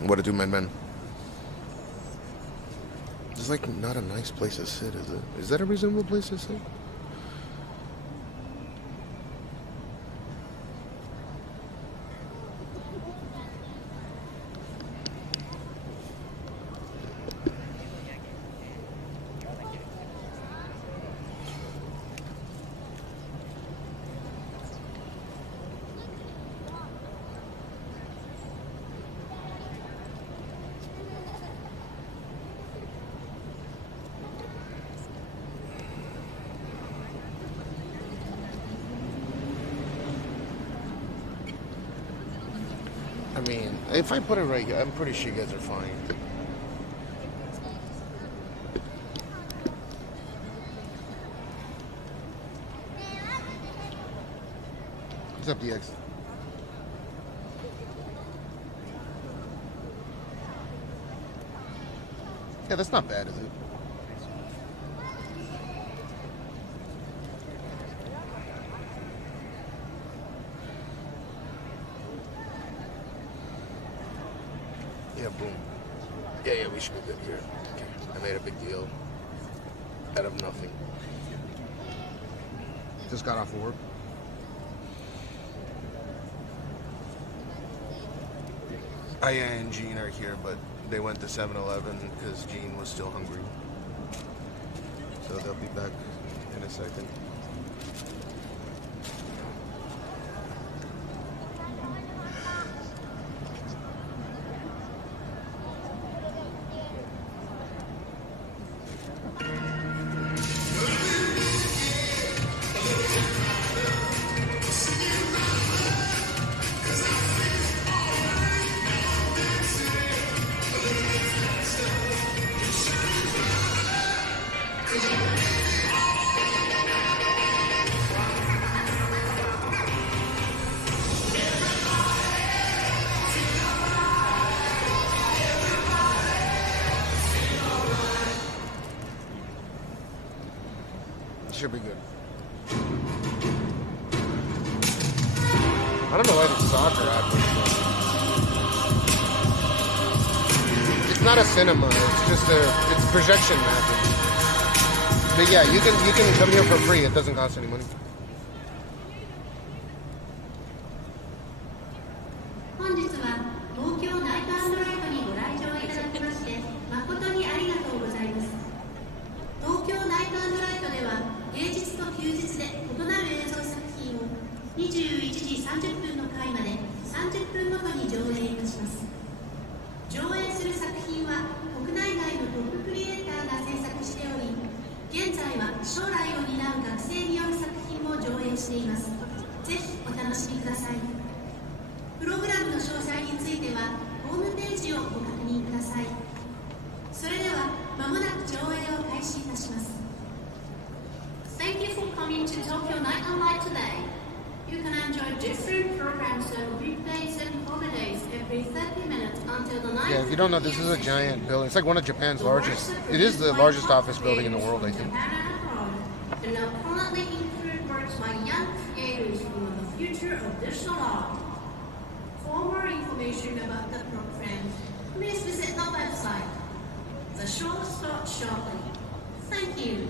What to do, man? It's like not a nice place to sit, is it? Is that a reasonable place to sit? I mean, if I put it right here, I'm pretty sure you guys are fine. What's up, DX? Yeah, that's not bad, is it? Yeah, boom. Yeah, we should be good here. Okay. I made a big deal out of nothing. Just got off of work. Aya and Jean are here, but they went to 7-Eleven because Jean was still hungry. So they'll be back in a second. Should be good. I don't know why the soccer It's not a cinema. It's just it's projection mapping. But yeah, you can come here for free. It doesn't cost any money. 本日は東京ナイト&ライトにご来場いただきまして誠にありがとうございます。東京ナイト&ライトでは平日と休日で異なる映像作品を21時30分の回まで30分ごとに上映いたします。上映する作品は国内外のトップクリエイターが制作しており、現在は将来を担う学生による作品も上映しています。ぜひお楽しみください。プログラムの詳細についてはホームページをご確認ください。それでは間もなく上映を開始いたします。Thank you for coming to Tokyo Night and Light today. You can enjoy different programs and replays and holidays every 30 minutes until the night. Yeah, if you don't know, this is a giant building. It's like one of Japan's largest. It is the largest office building in the world, I think. And now currently include works by young creators from the future of digital art. For more information about the program, please visit the website. The show will start shortly. Thank you.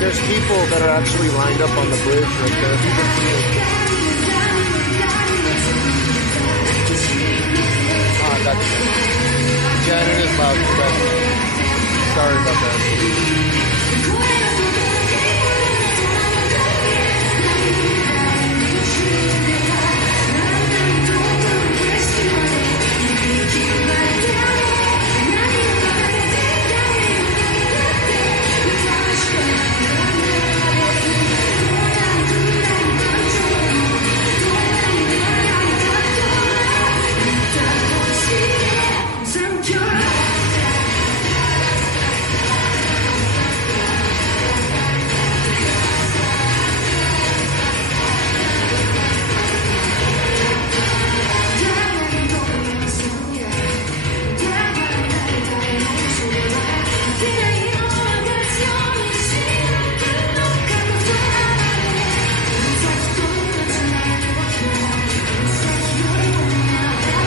There's people that are actually lined up on the bridge right there. You can see it. Ah, that's it. Yeah, it is loud. Sorry about that.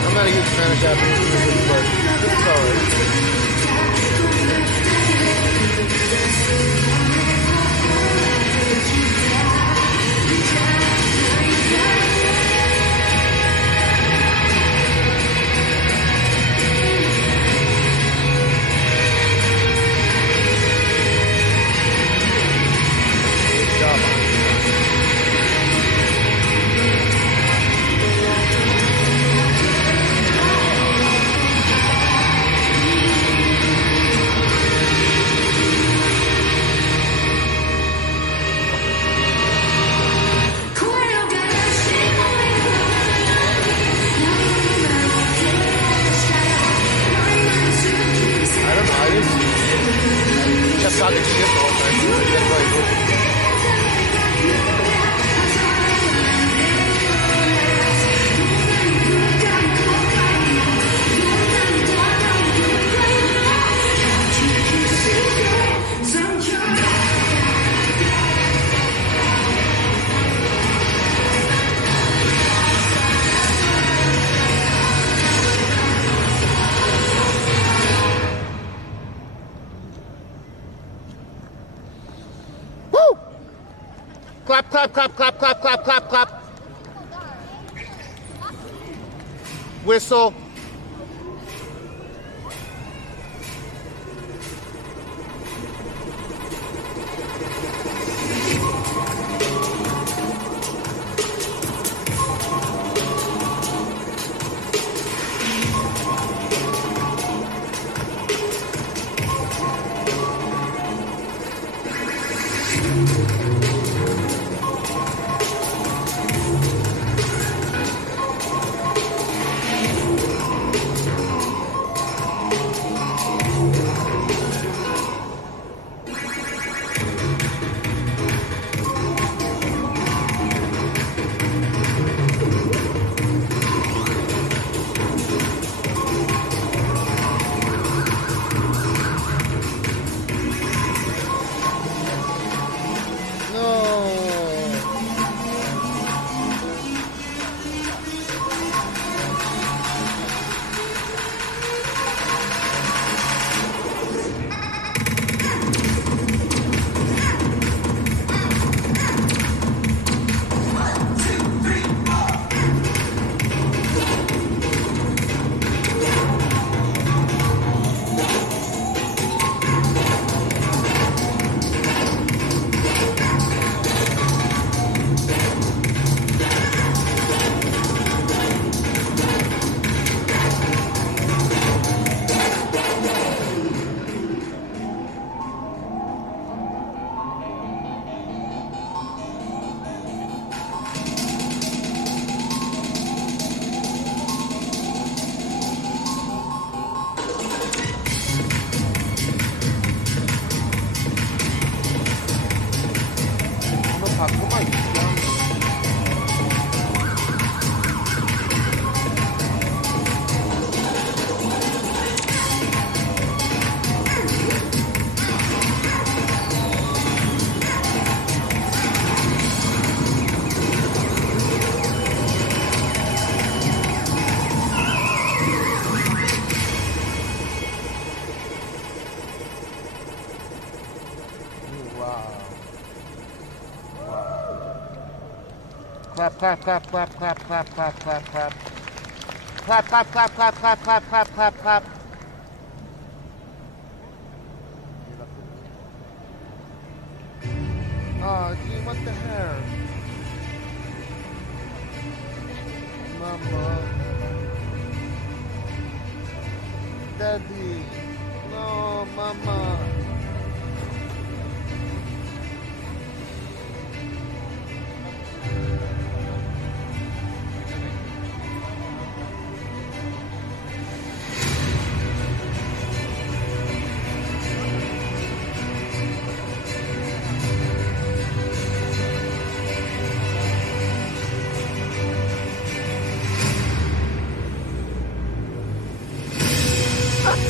I'm not a huge fan of Japanese music, but this is alright. Good job, man. Just talking shit the whole time. That's why I wrote it. Clap, clap, clap, clap, clap, clap, clap, clap. Whistle. clap, clap, clap, clap, clap, clap, clap, clap. Clap, clap, clap, clap, clap, clap, clap, clap, clap. Oh, gee, what the hair? Mama. Daddy. No, mama.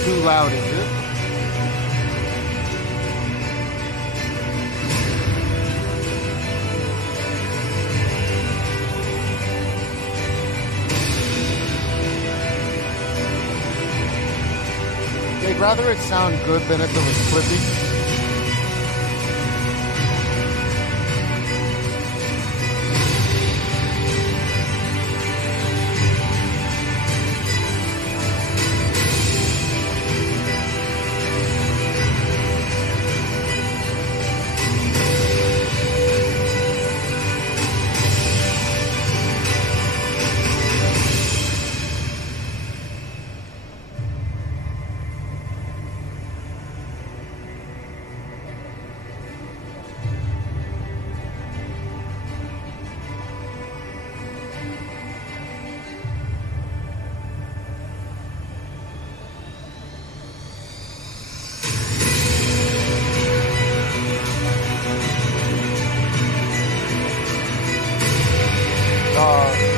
Too loud, is it? They'd rather it sound good than if it was clippy.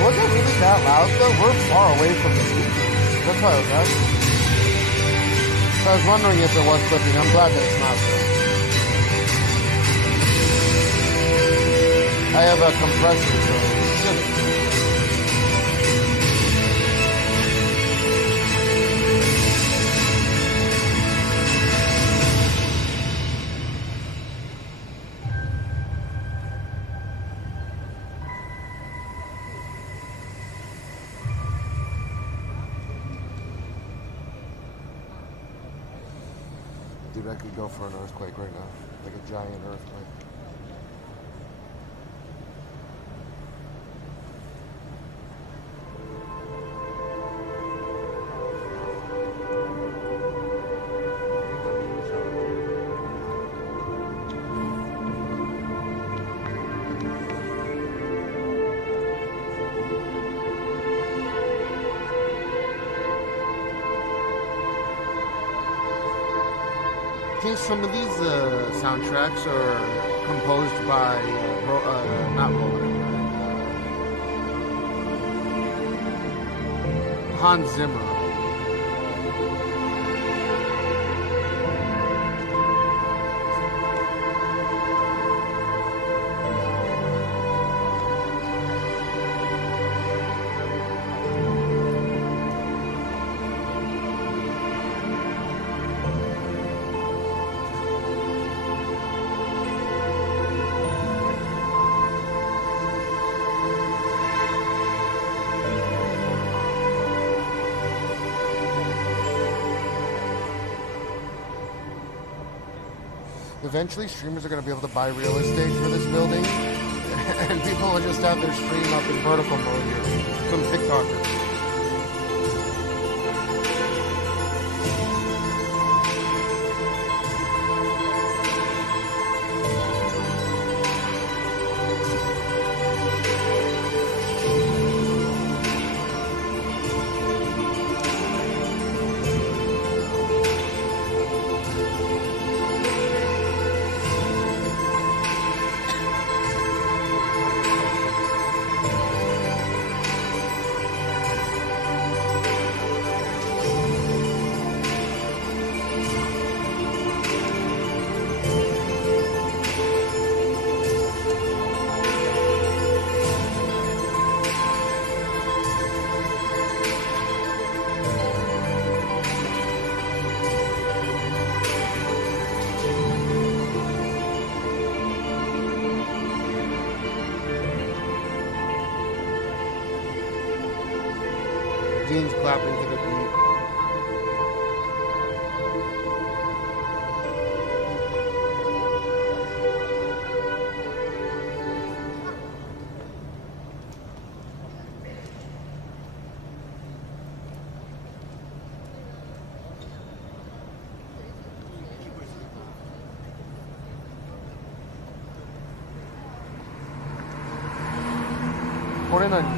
Was it really that loud though? We're far away from the speakers. That's why I was asking. So I was wondering if it was clipping. I'm glad that it's not though. I have a compressor, so it shouldn't. Dude, I could go for an earthquake right now. Like a giant earthquake. I think some of these soundtracks are composed by not Roland, Hans Zimmer. Eventually, streamers are going to be able to buy real estate for this building, and people will just have their stream up in vertical mode here. Some TikTokers. Jean's clapping to the beat.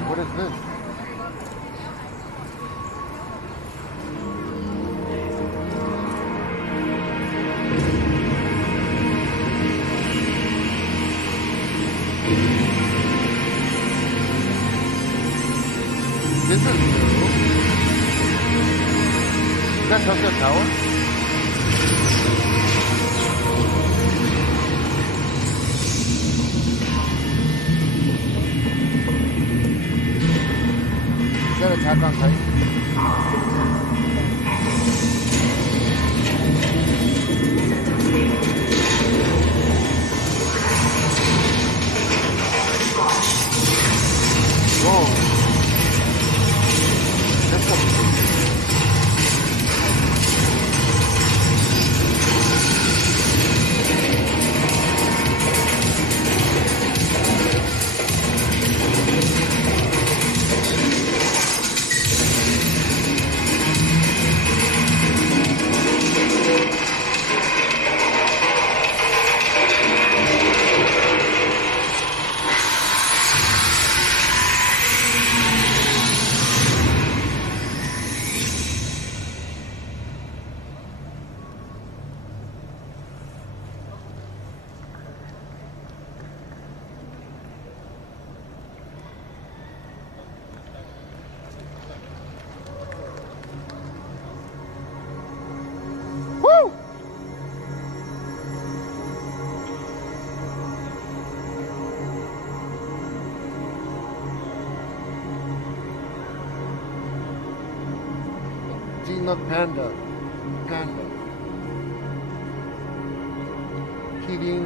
What is this? This is new. Is that Tokyo Tower? Is that Attack on Titan? Whoa. That's a... Woo! Gene, look, panda. Panda. Kidding.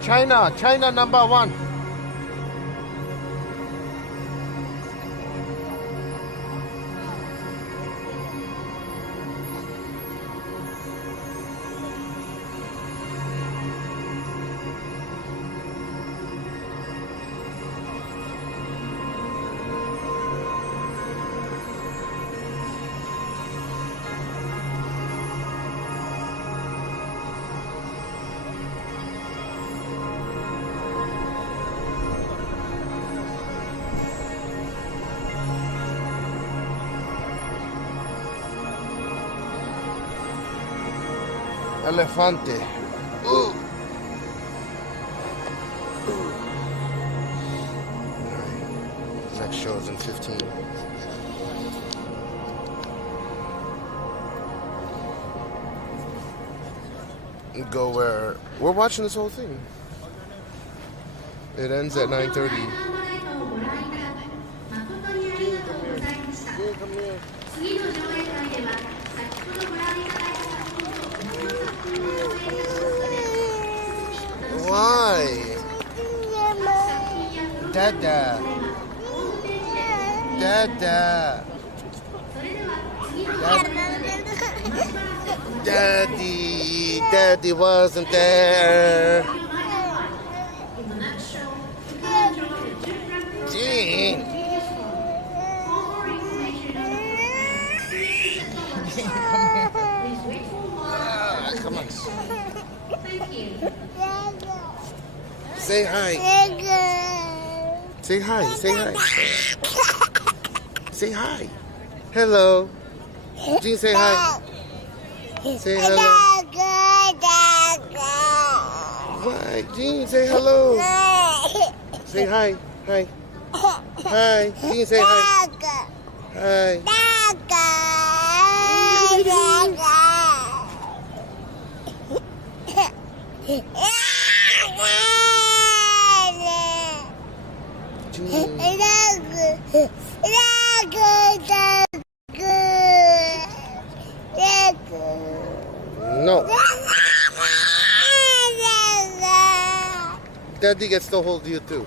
China number one. Elefante. Ooh. Alright. Next show is in 15. Go where we're watching this whole thing. It ends at 9:30. Come here. Why? Dada. Dada. Daddy. Daddy wasn't there. Gene. Come on. Say hi. Say hi. Say hi. Say hi. Hello. Gene, say hi. Say hello. Why? Gene, say hello. Say hi. Hi. Hi. Gene, say hi. Hi. No. Daddy gets to hold you too.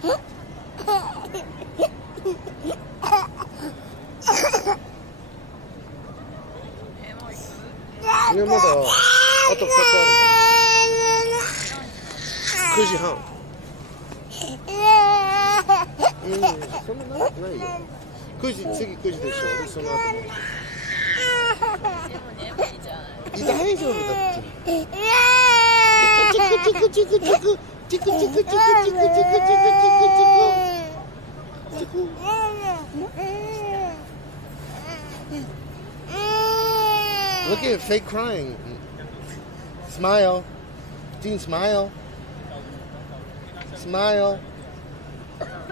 You know the あと2つある。9時半。そんなないよ。9時、次9時でしょ。で、その後ね。大丈夫だって。チクチクチクチクチクチクチクチクチクチクチクチクチクチク。Look at it, fake crying. Smile. Dean, smile. Smile.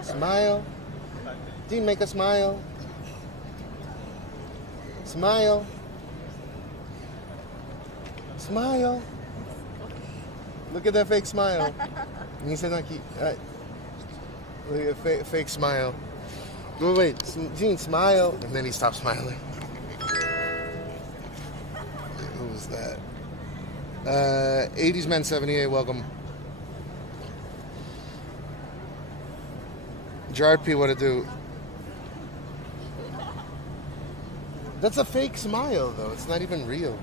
Smile. Dean, make a smile. Smile. Smile. Look at that fake smile. You said not keep. Right. Look at the fake smile. Wait. Dean, smile. And then he stopped smiling. Who was that? 80s Man 78, welcome. Gerard P, what to do? That's a fake smile, though. It's not even real.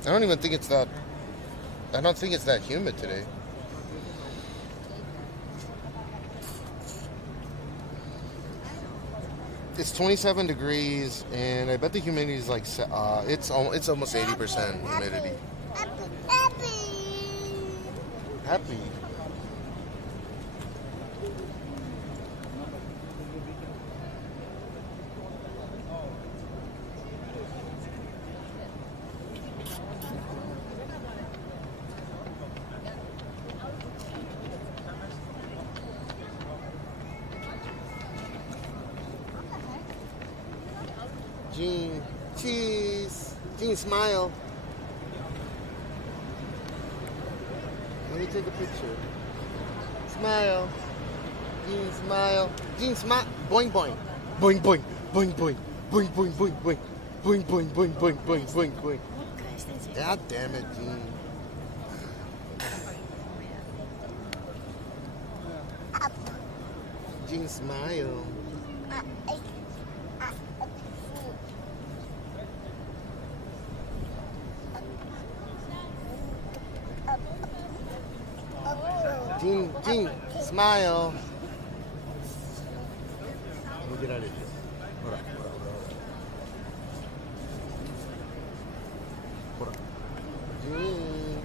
I don't even think it's that. I don't think it's that humid today. It's 27 degrees, and I bet the humidity is like it's almost 80% humidity. Happy. Gene, cheese. Gene, smile. Let me take a picture. Smile. Gene, smile. Gene, smile. Boing, boing. Boing, boing. Boing, boing. Boing, boing, boing, boing. Boing, boing, boing, boing, boing, boing, boing. God damn it, Gene. Gene, smile. Gene, smile. Let me get out of here. Hold on. Gene.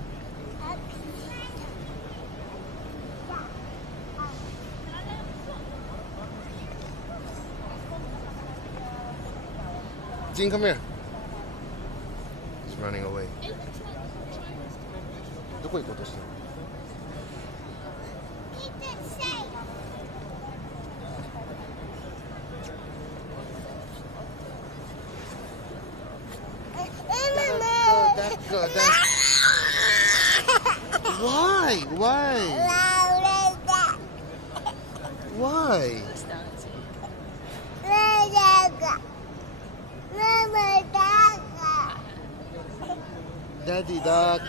Gene, come here. He's running away. どこ行こうとしてるの? Why? Why? Why? Daddy duck.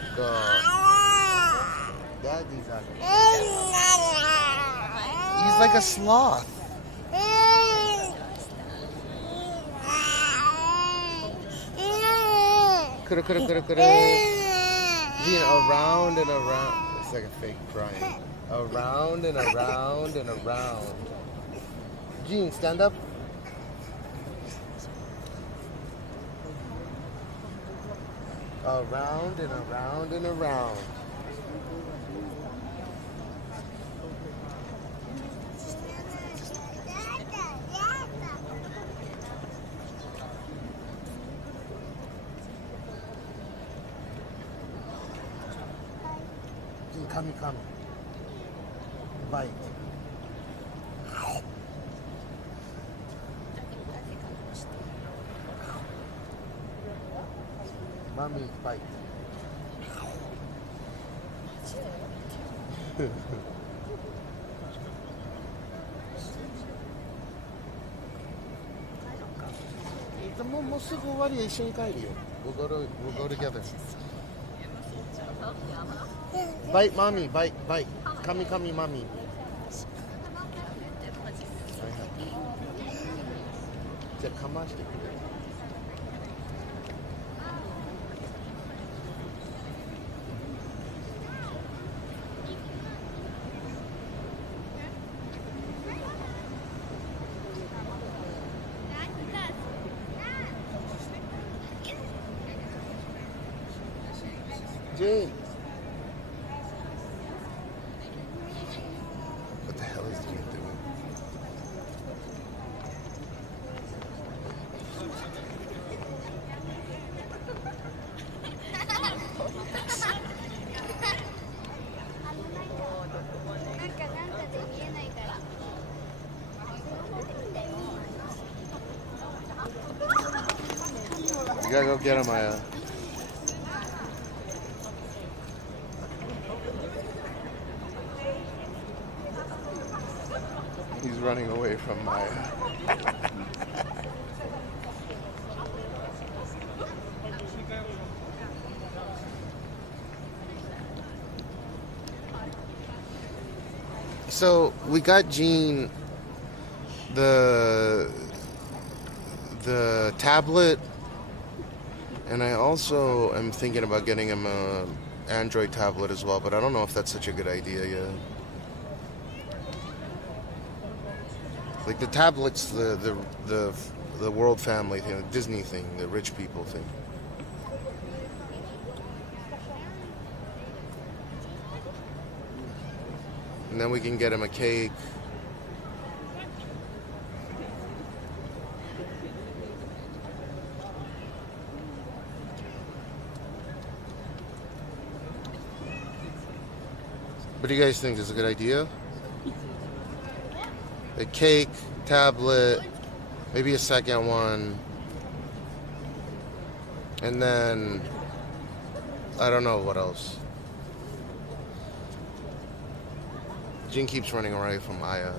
Daddy duck. He's like a sloth. Around and around. It's like a fake crying. Around and around and around. Gene, stand up. Around and around and around. Come. Bite. Mommy, bite. We'll go together. Bite, mommy, bite. Kami, mommy. Jane. What the hell is Jane doing? You gotta go get him, Maya. He's running away from Maya. So we got Gene the tablet, and I also am thinking about getting him a Android tablet as well, but I don't know if that's such a good idea yet. Like the tablet's the world family thing, the Disney thing, the rich people thing. And then we can get him a cake. What do you guys think? Is it a good idea? A cake, tablet, maybe a second one, and then I don't know what else. Jin keeps running away from Aya.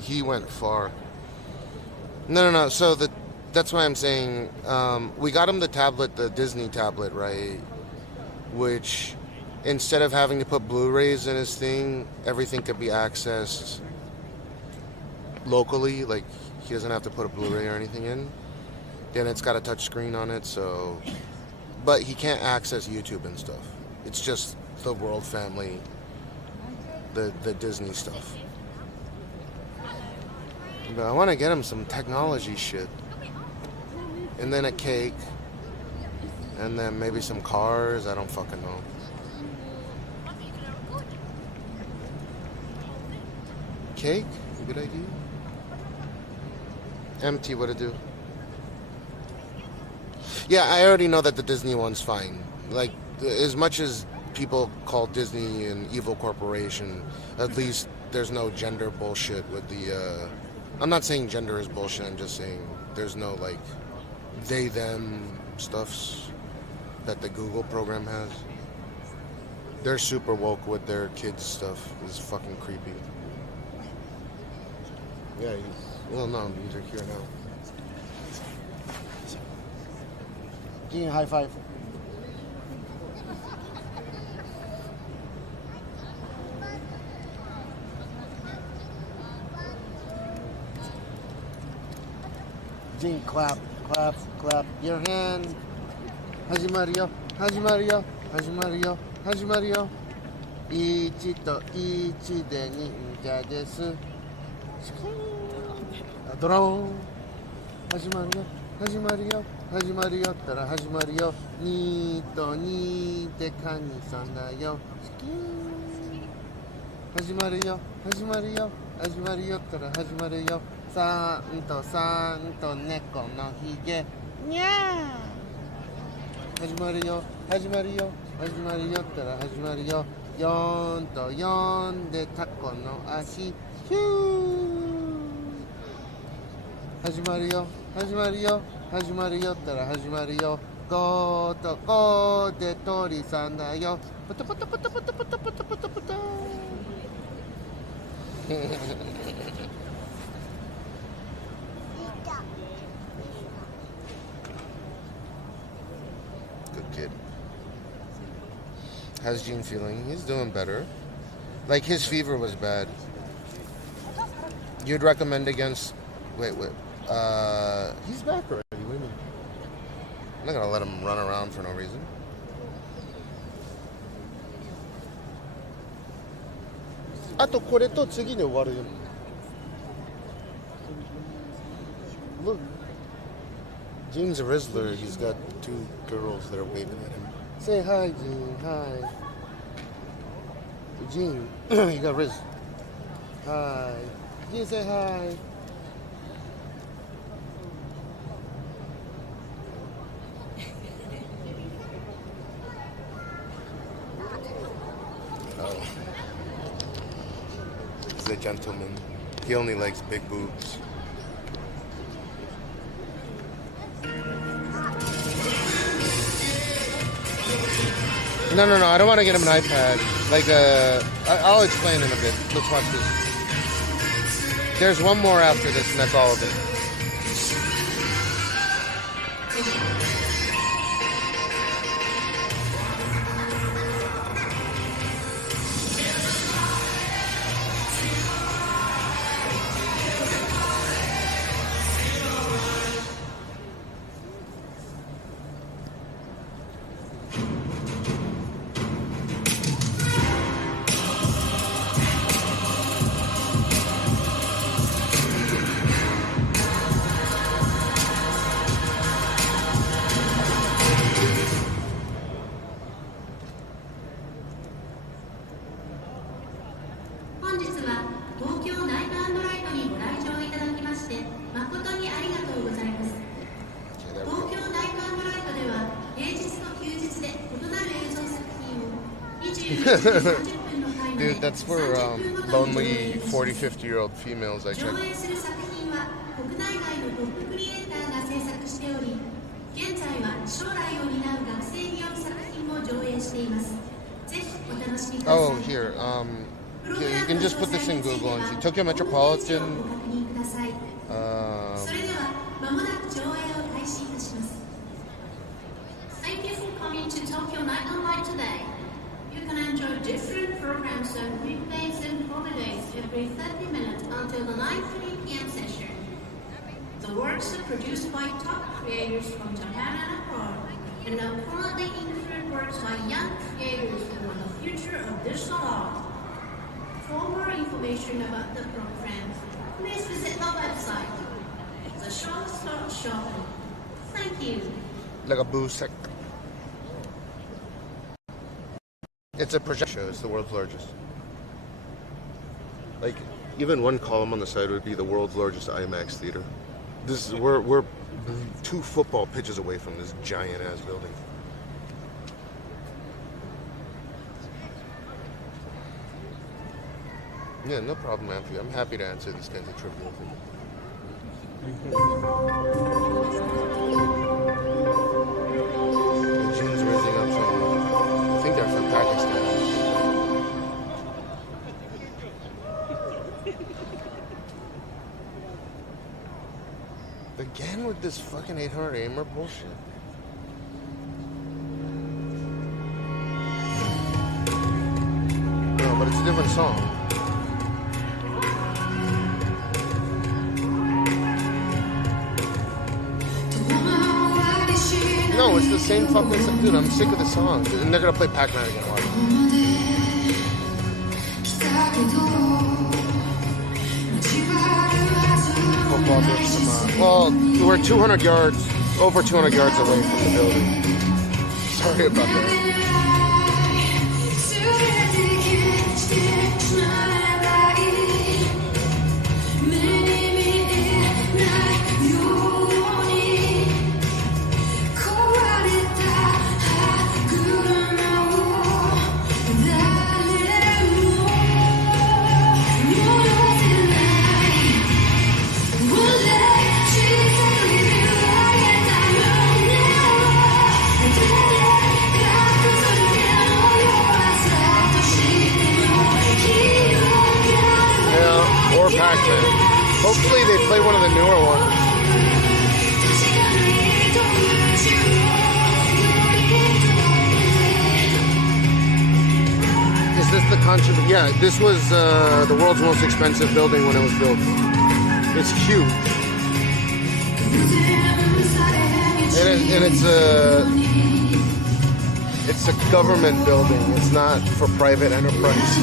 He went far. No. So that's why I'm saying we got him the tablet, the Disney tablet, right? Which instead of having to put Blu-rays in his thing, everything could be accessed locally. Like he doesn't have to put a Blu-ray or anything in. Then it's got a touch screen on it, so. But he can't access YouTube and stuff. It's just the world family, the Disney stuff. But I want to get him some technology shit. And then a cake. And then maybe some cars. I don't fucking know. Cake? Good idea. Empty, what to do? Yeah, I already know that the Disney one's fine. Like, as much as people call Disney an evil corporation, at least there's no gender bullshit with the, I'm not saying gender is bullshit, I'm just saying there's no, like, they, them stuffs that the Google program has. They're super woke with their kids stuff. It's fucking creepy. Yeah, well, no, these are here now. Give me a high five. Gene, clap, clap, clap your hand. Hajimaru yo. 1と1で忍者です。ドローン。始まるよったら始まるよ。2と2でカニさんだよ。始まるよったら始まるよ。さんとさんと猫のひげにゃー始まるよ始まるよ始まるよったら始まるよ4と4でタコの足ヒュー始まるよ始まるよ始まるよったら始まるよ5と5で鳥さんだよポトポトポトポトポトポトポトポトGood kid. How's Gene feeling? He's doing better. Like his fever was bad. You'd recommend against wait. He's back already. What do you mean? I'm not gonna let him run around for no reason. Look, Gene's a Rizzler. He's got 2 girls that are waving at him. Say hi, Gene. Hi. Gene, you got Riz. Hi. Gene, say hi. Oh. He's a gentleman. He only likes big boobs. No, I don't want to get him an iPad. Like, I'll explain in a bit. Let's watch this. There's one more after this, and that's all of it. Dude, that's for lonely 40, 50-year-old females, I check. Oh, here, you can just put this in Google and see. Tokyo Metropolitan. Thank you for coming to Tokyo Night Online today. You can enjoy different programs on weekdays and holidays every 30 minutes until the 9:30 p.m. session. The works are produced by top creators from Japan and abroad, and are currently include works by young creators who are the future of digital art. For more information about the programs, please visit the website. The show starts shortly. Thank you. Like a boo sec. It's a projection show. It's the world's largest. Like, even one column on the side would be the world's largest IMAX theater. This is we're 2 football pitches away from this giant ass building. Yeah, no problem, Matthew. I'm happy to answer these kinds of trivial things. The June's raising up some. I think they're from Pakistan. Again with this fucking 800 aimer bullshit. No, but it's a different song. No, it's the same fucking song. Dude, I'm sick of the song. And they're gonna play Pac-Man again. Watch. Football gets them, well, we're 200 yards, over 200 yards away from the building. Sorry about that. Pac-Man. Hopefully they play one of the newer ones. Is this the controversy? Yeah, this was the world's most expensive building when it was built. It's huge. And it's a government building. It's not for private enterprise.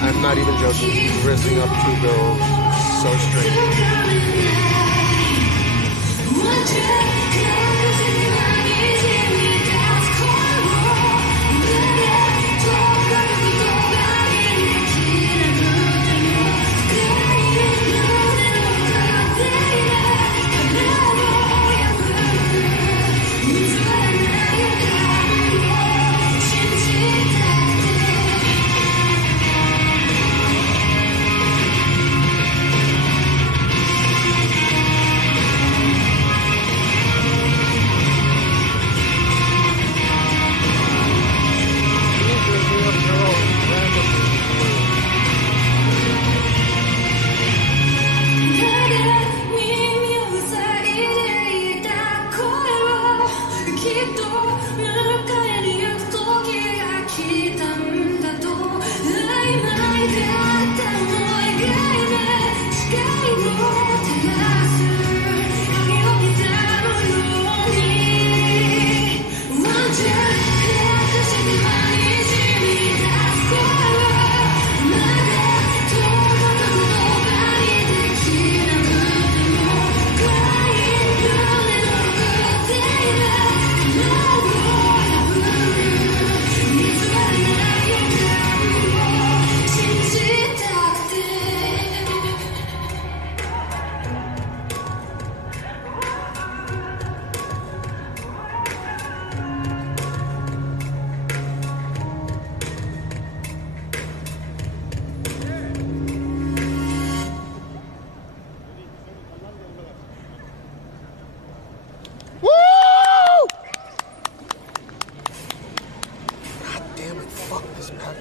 I'm not even joking. He's rizzing up two girls so straight.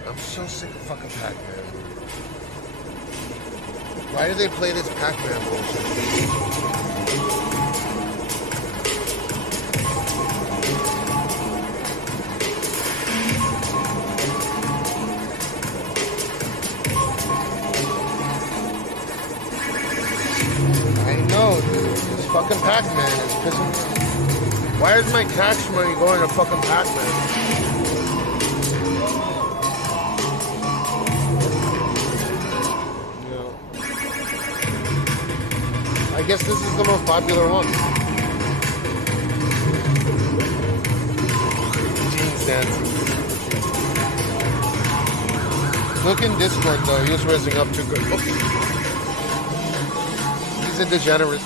I'm so sick of fucking Pac-Man. Why do they play this Pac-Man bullshit? I know, dude. This fucking Pac-Man is pissing me off. Why is my tax money going to fucking Pac-Man? I guess this is the most popular one. Jeans dancing. Look in Discord though, he was raising up too good. He's a degenerate.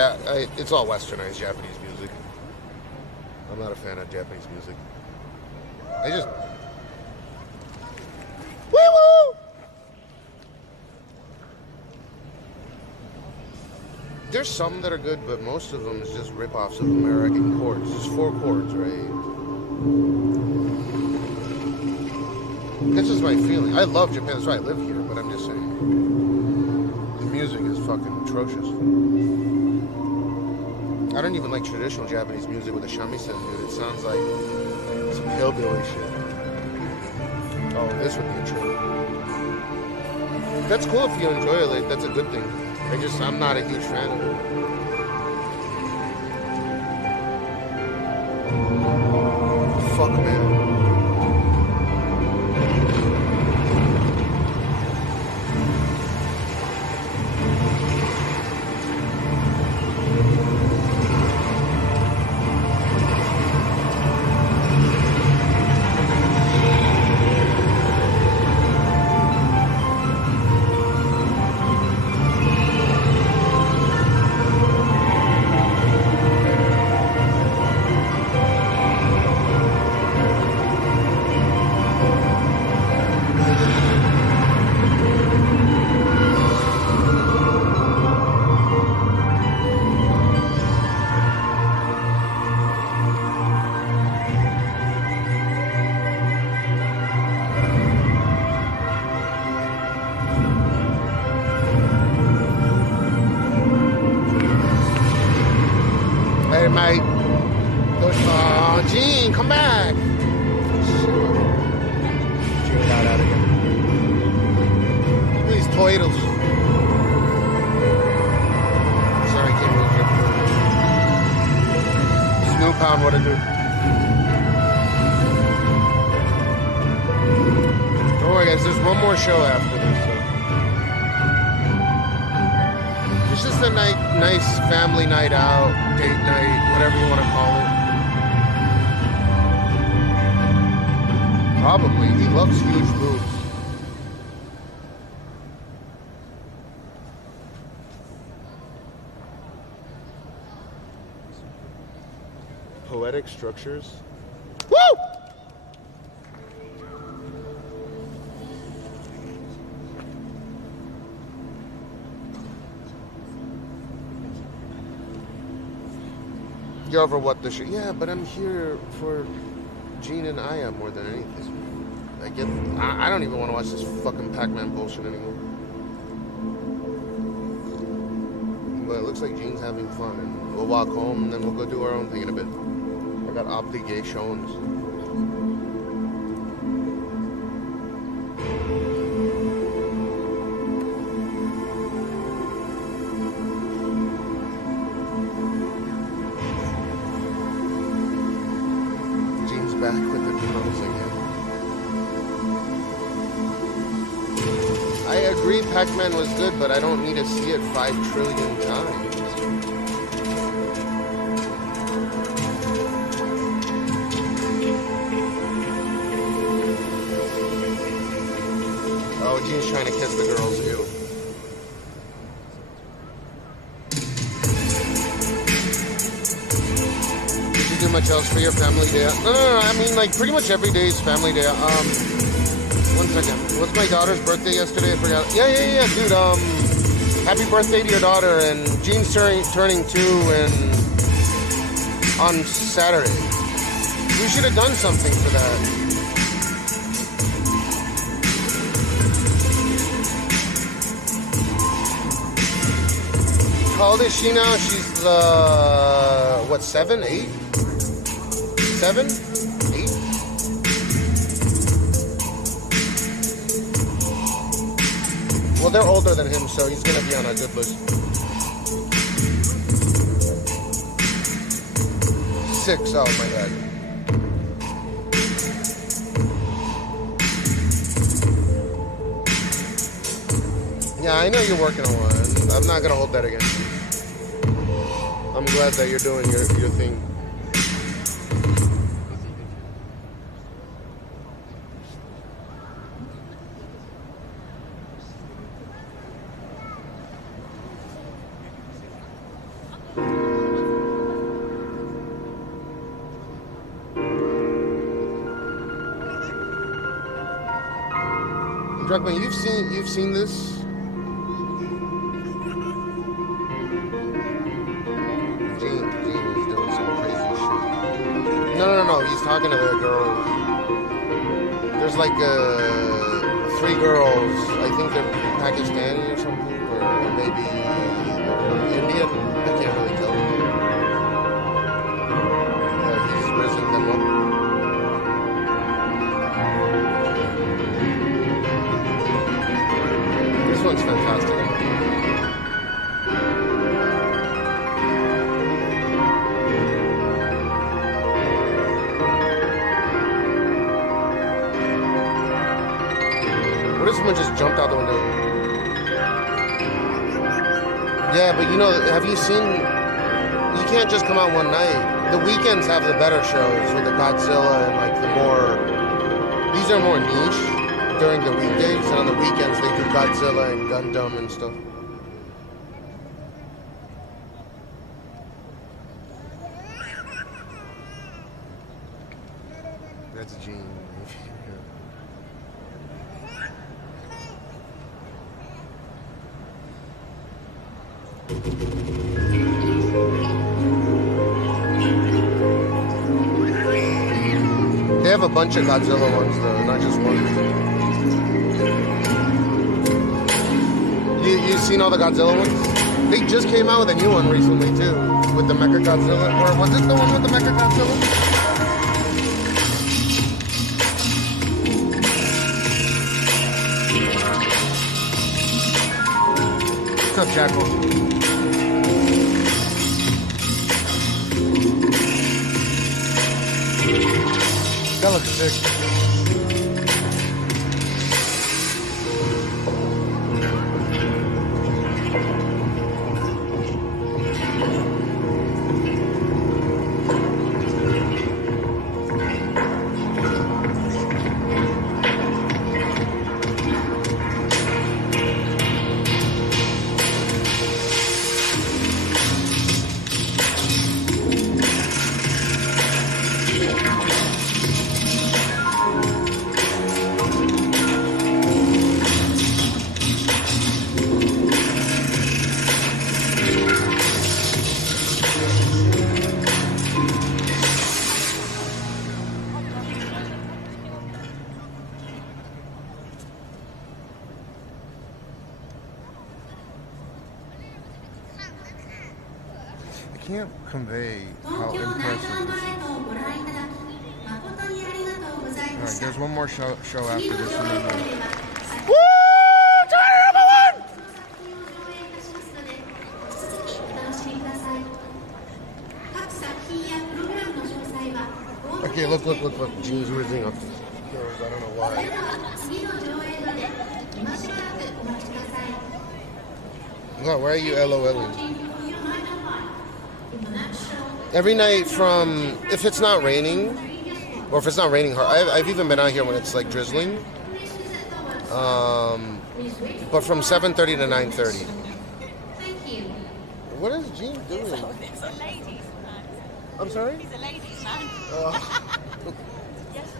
Yeah, it's all westernized Japanese music. I'm not a fan of Japanese music. I just... Woo-woo! There's some that are good, but most of them is just rip-offs of American chords. Just 4 chords, right? That's just my feeling. I love Japan, that's why I live here, but I'm just saying. The music is fucking atrocious. I don't even like traditional Japanese music with a shamisen, dude. It sounds like some hillbilly shit. Oh, this would be a trip. That's cool if you enjoy it, like, that's a good thing. I'm not a huge fan of it. Fuck, man. Mate. Oh, Gene, come back. Gene got out again. These toidles. Sorry, I can't move here. Snoop Pound, what to do? Don't worry, guys. There's one more show after this. So. It's just a nice family night out, date night, whatever you want to call it. Probably. He loves huge boobs. Poetic structures. Woo! You're over what the shit? Yeah, but I'm here for Gene and Aya more than anything. I don't even want to watch this fucking Pac-Man bullshit anymore. But it looks like Gene's having fun, and we'll walk home, and then we'll go do our own thing in a bit. I got obligations. Back with the drums again. I agree Pac-Man was good, but I don't need to see it 5 trillion times. Oh, Gene's trying to kiss the girls, ew. Do much else for your family day? No, I mean, like, pretty much every day is family day. 1 second. What's my daughter's birthday yesterday? I forgot. Yeah, dude. Happy birthday to your daughter, and Gene's turning 2 on Saturday. We should have done something for that. How old is she now? She's what, 7, 8? 7? 8? Well, they're older than him, so he's gonna be on a good list. 6, oh my god. Yeah, I know you're working on one. I'm not gonna hold that against you. I'm glad that you're doing your thing. Druckmann, you've seen this? Gene is doing some crazy shit. No. He's talking to the girl. There's like 3 girls. I think they're Pakistani or something, or maybe they're Indian. I can't really tell. He's risen them up. This one's fantastic. What if someone just jumped out the window? Yeah, but you know, have you seen... You can't just come out one night. The weekends have the better shows with the Godzilla and like the more... These are more niche during the weekdays, and on the weekends they do Godzilla and Gundam and stuff. That's Gene. They have a bunch of Godzilla ones though, not just one. You've seen all the Godzilla ones? They just came out with a new one recently too, with the Mecha Godzilla. Or was it the one with the Mecha Godzilla? What's up, Jackal? That looks sick. Can't convey how impressive this is. Alright, there's one more show after this. Woo! Number 1! Okay, look. Gene's rizzing up. I don't know why. God, why are you LOLing? Every night from, if it's not raining, or if it's not raining hard, I've even been out here when it's like drizzling, but from 7:30 to 9:30. What is Gene doing? He's a ladies man. I'm sorry? He's a ladies man. Yes,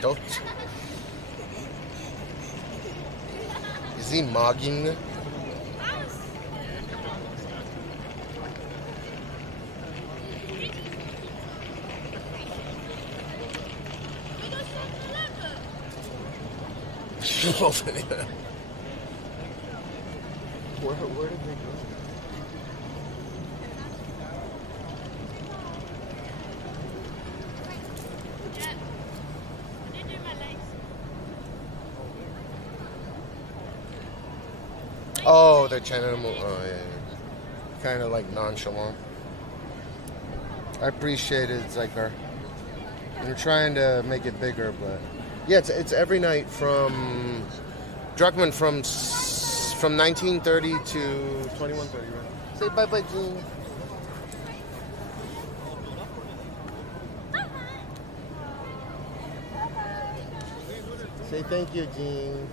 Don't. Is he mogging? Where did they go? Oh, they're trying to move. Oh, yeah. Kind of like nonchalant. I appreciate it, Zycar. I'm trying to make it bigger, but yeah, it's every night from Druckmann from 19:30 to 21:30. Right? Say bye, Gene. Say thank you, Jean.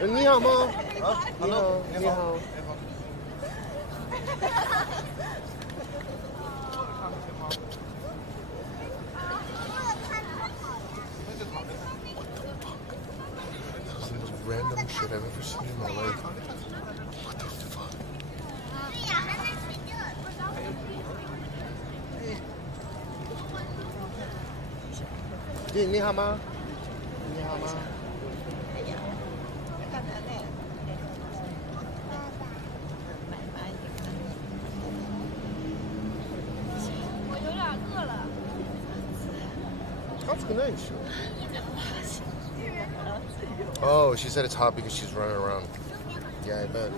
你好吗？你好，你好。This is the most random shit I've ever seen in my life. What the fuck? 你好吗？你好吗？ Oh, she said it's hot because she's running around. Yeah, I bet.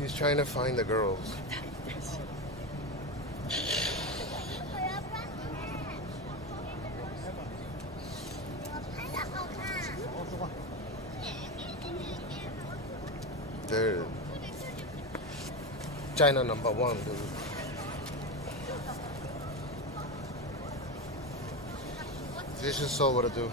He's trying to find the girls. They're China #1, dude. This is so what to do.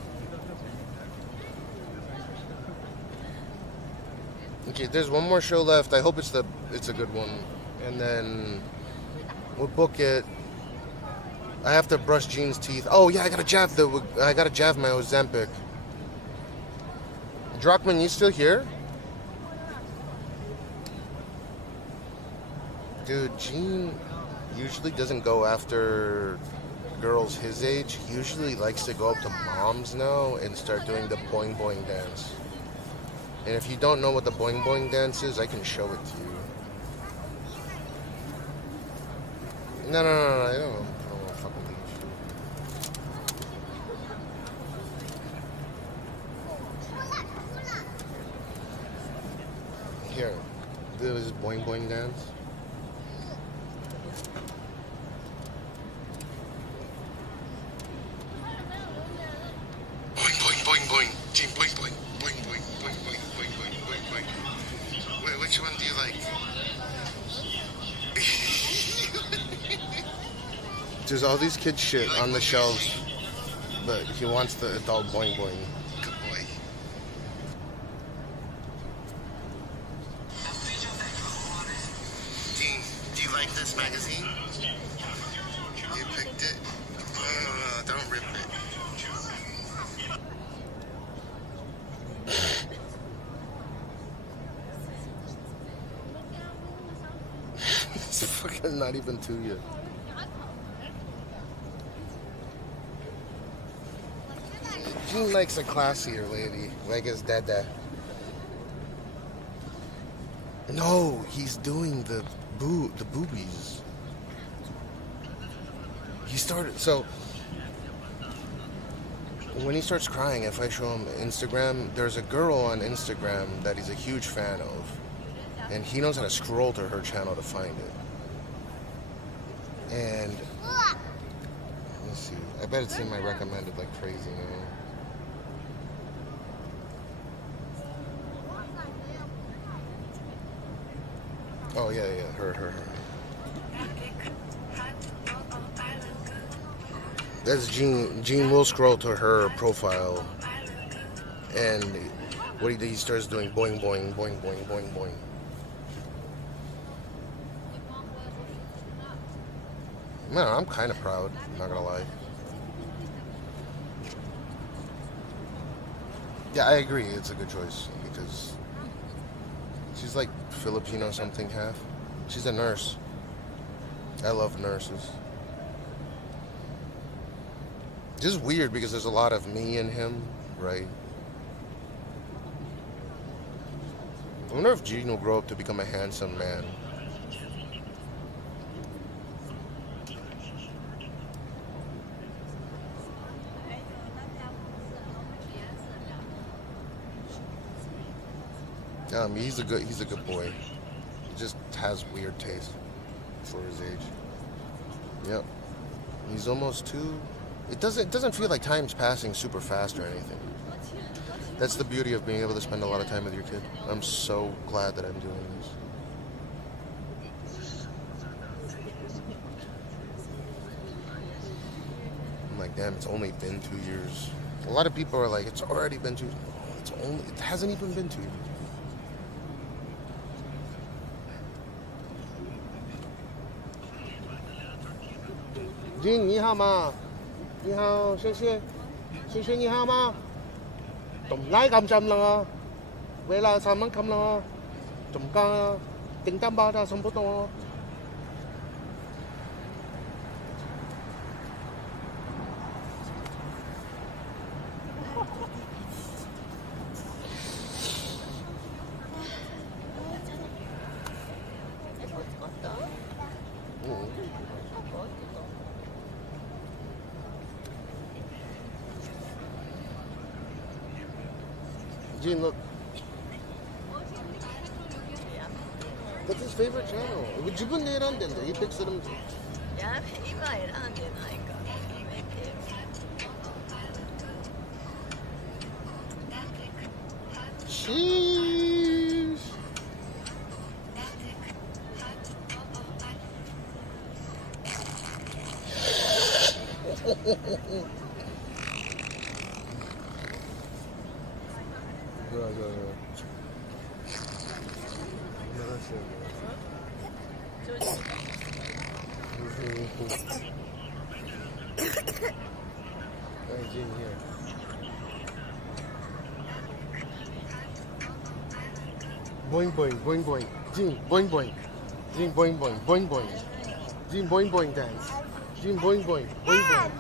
Okay, there's one more show left. I hope it's a good one, and then we'll book it. I have to brush Jean's teeth. Oh yeah, I gotta jab my Ozempic. Druckmann, you still here? Dude, Jean usually doesn't go after girls his age. He usually likes to go up to moms now and start doing the boing boing dance. And if you don't know what the boing boing dance is, I can show it to you. No, I don't want to fucking leave. Here, this is boing boing dance. Boing boing boing boing, Jean boing boing boing boing boing boing boing boing boing boing. Wait, which one do you like? There's all these kid shit on the shelves, but he wants the adult boing boing. Good boy. Jean, do you like this magazine? You picked it? Oh, don't rip it. It's fucking not even 2 yet. Jean likes a classier lady, like his dada. No, he's doing the boobies. He started, so when he starts crying, if I show him Instagram, there's a girl on Instagram that he's a huge fan of, and he knows how to scroll to her channel to find it. And let me see, I bet it's in my recommended like crazy now. Oh yeah, her. That's Jean. Jean will scroll to her profile, and what he starts doing boing boing boing boing boing boing. Man, I'm kind of proud. Not gonna lie. Yeah, I agree. It's a good choice because she's like Filipino something half. She's a nurse. I love nurses. Just weird because there's a lot of me in him, right? I wonder if Gene will grow up to become a handsome man. He's a good boy. He just has weird taste for his age. Yep. He's almost 2. It doesn't feel like time's passing super fast or anything. That's the beauty of being able to spend a lot of time with your kid. I'm so glad that I'm doing this. I'm like, damn, it's only been 2 years. A lot of people are like, it's already been 2 years. It hasn't even been 2 years. Jin, 你好吗？你好，谢谢，谢谢你好吗？仲拉咁浸啦，为啦3蚊咁啦，仲加订单吧，他送不动。Gene, look. That's his favorite channel. He picks it himself. Sheesh. Boing boing boing boing. Gene boing boing. Gene boing boing boing boing. Gene boing boing dance. Gene boing boing boing boing.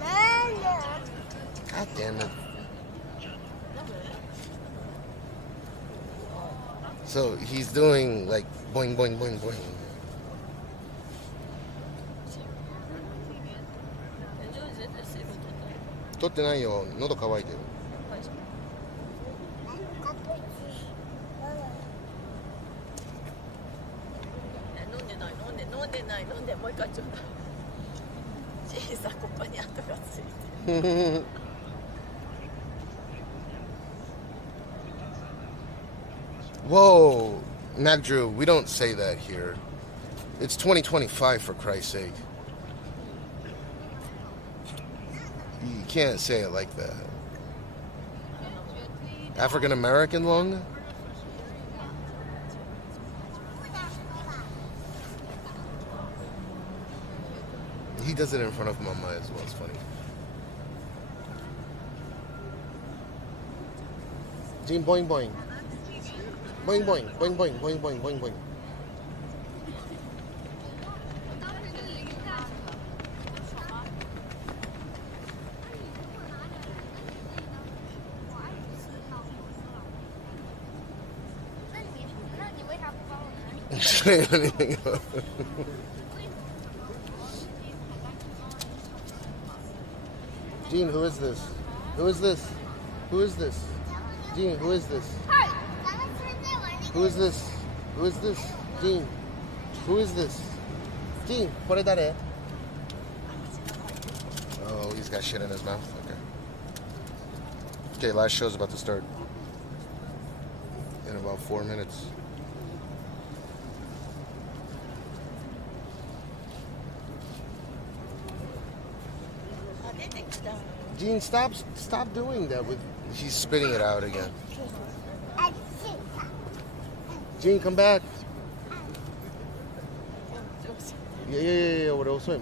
God damn it. So he's doing like boing boing boing boing. Nodo kawaii. Whoa, Mac Drew, we don't say that here. It's 2025, for Christ's sake. You can't say it like that. African American lung? He does it in front of Mama as well. It's funny. Gene boing boing. Boing boing, boing boing, boing boing, boing boing. Say anything else. Gene, who is this? Who is this? Who is this? Gene, who is this? Who is this? Who is this? Gene, who is this? Gene, what is that? Oh, he's got shit in his mouth. Okay. Okay, last show's about to start in about 4 minutes. Gene, stop doing that. He's spitting it out again. Gene, come back. Yeah. What else? Man.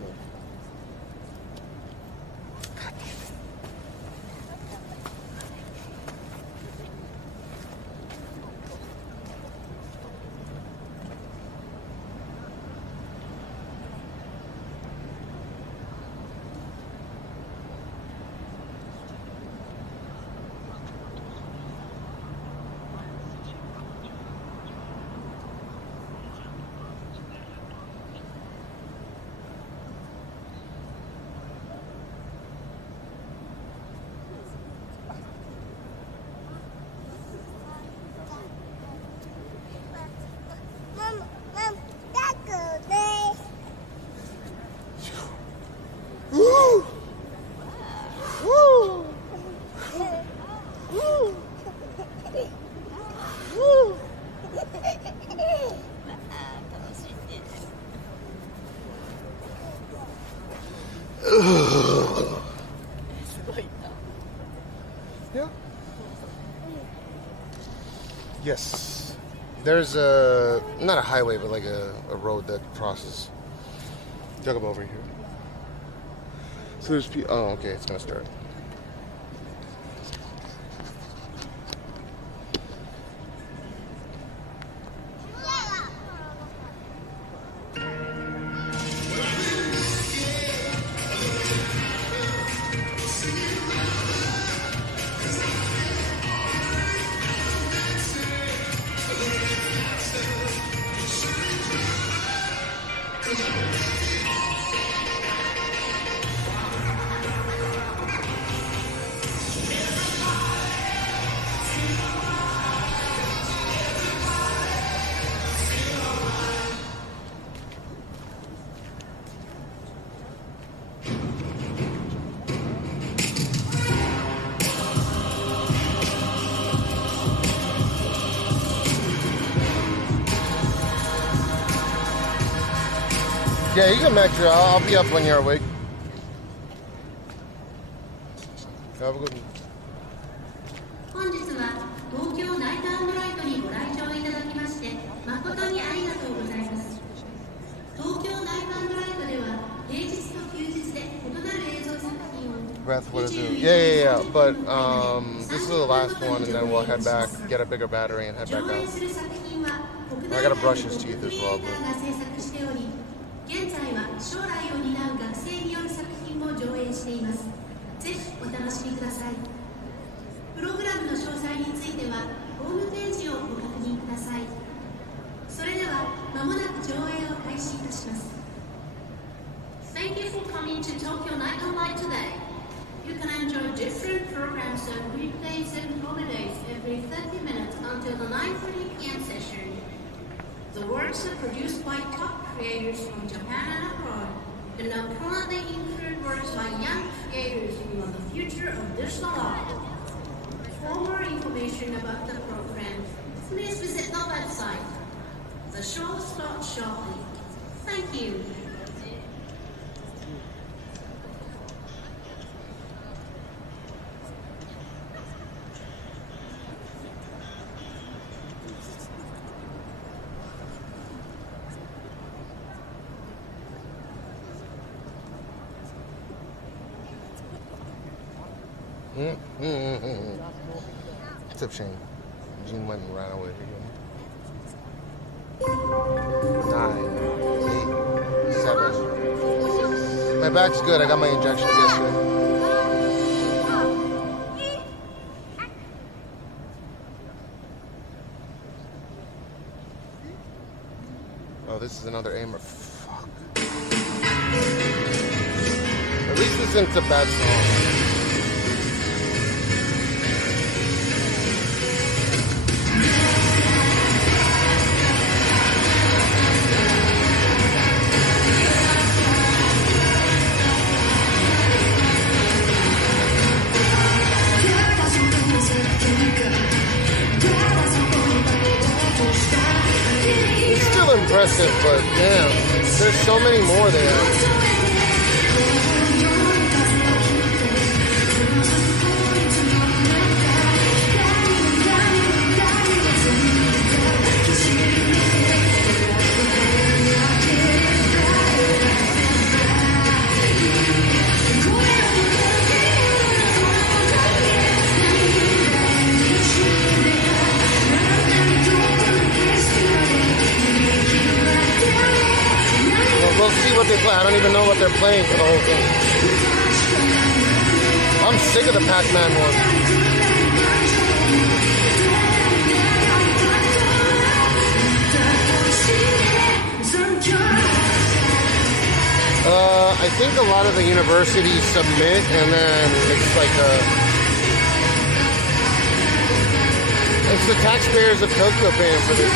Yeah. Yes. There's a, not a highway, but like a road that crosses. Talk about over here. So there's oh, okay, it's gonna start. Yeah, you can make sure. I'll be up when you're awake. Have a good one. 本日は東京ナイト&ライトにご来場いただきまして誠にありがとうございます。東京ナイト&ライトでは平日と休日で異なる映像作品を Breath, what is it? Yeah. But this is the last one, and then we'll head back, get a bigger battery, and head back out. I gotta brush his teeth as well. But... 現在は将来を担う学生による作品も上映しています。ぜひお楽しみください。プログラムの詳細についてはホームページをご確認ください。それでは間もなく上映を開始いたします。Thank you for coming to Tokyo Night on Light today. You can enjoy different programs and replays and holidays every 30 minutes until the 9:30 p.m. session. The works are produced by top creators from Japan and abroad, and now currently include works by young creators who are the future of digital art. For more information about the program, please visit the website. The show starts shortly. Thank you. It's a shame. Gene went and ran away again. 9, 8, 7. My back's good. I got my injections yesterday. Oh, this is another aimer. Fuck. At least this isn't a bad song. Impressive, but damn, there's so many more there. We'll see what they play. I don't even know what they're playing for the whole thing. I'm sick of the Pac-Man one. I think a lot of the universities submit, and then it's like it's the taxpayers of Tokyo paying for this.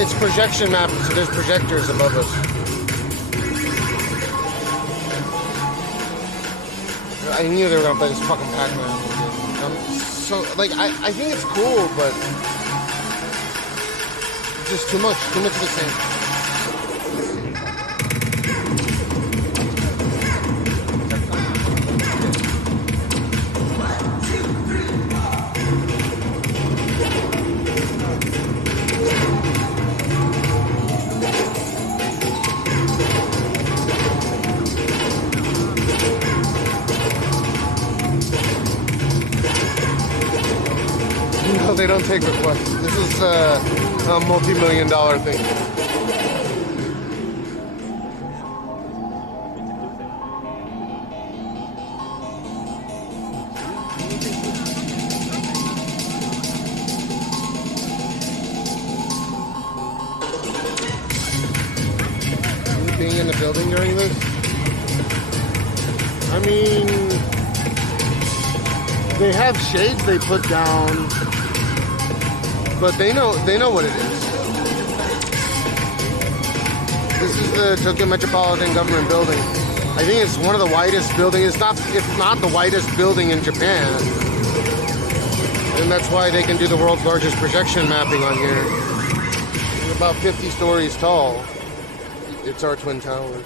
it's projection map, so there's projectors above us. I knew they were gonna play this fucking Pac-Man. So, like, I think it's cool, but it's just too much of the same. No, they don't take requests. This is a multi-million-dollar thing. Being in the building during this? I mean, they have shades they put down, but they know what it is. This is the Tokyo Metropolitan Government Building. I think it's one of the widest buildings. If not the widest building in Japan. And that's why they can do the world's largest projection mapping on here. It's about 50 stories tall. It's our Twin Towers.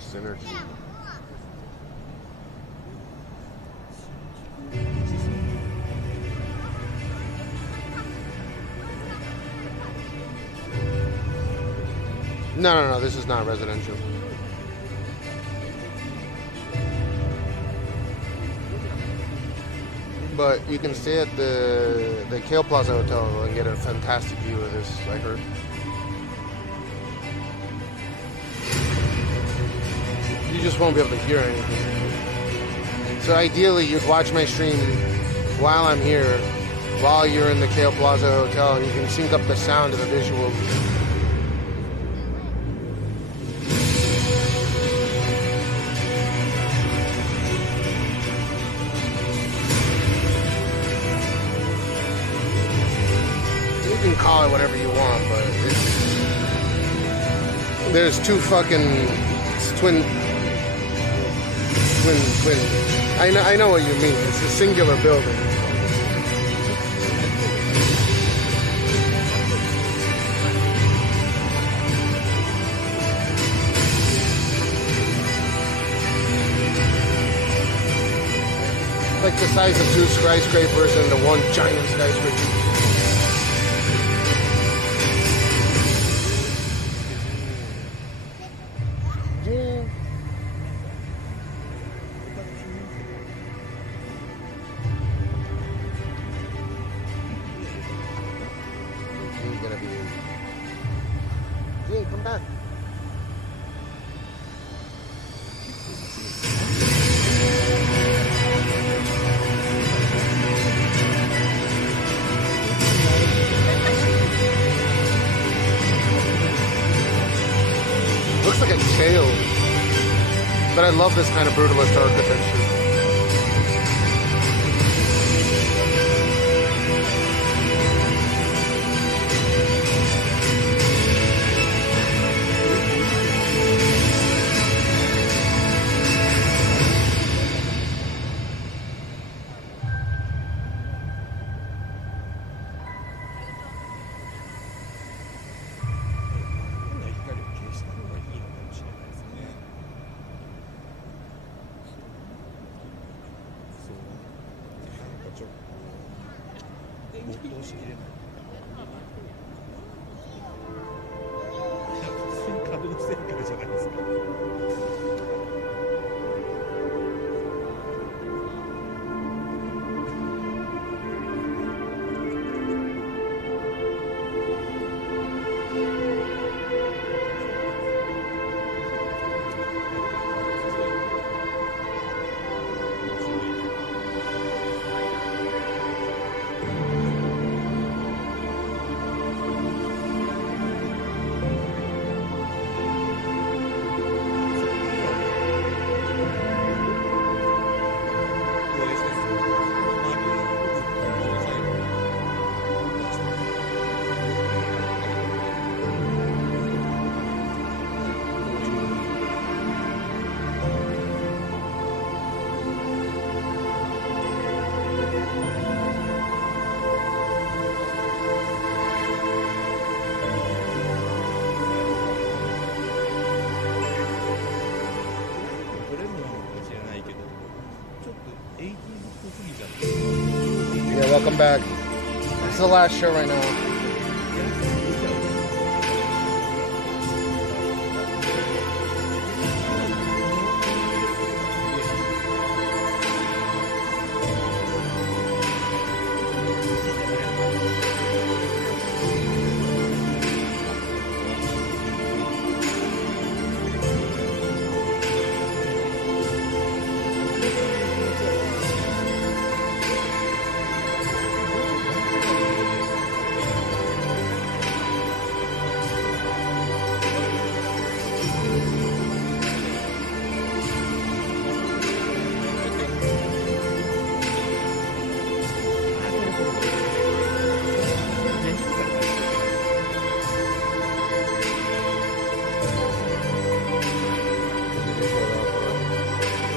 Synergy. No, this is not residential. But you can stay at the Kale Plaza Hotel and get a fantastic view of this, I heard. You just won't be able to hear anything. So ideally, you'd watch my stream while I'm here, while you're in the Kale Plaza Hotel, and you can sync up the sound to the visual. You can call it whatever you want, but there's two fucking twin. I know what you mean. It's a singular building. Like the size of two skyscrapers and the one giant skyscraper. Come back. Looks like a jail, but I love this kind of brutalist architecture. I'm back. It's the last show right now.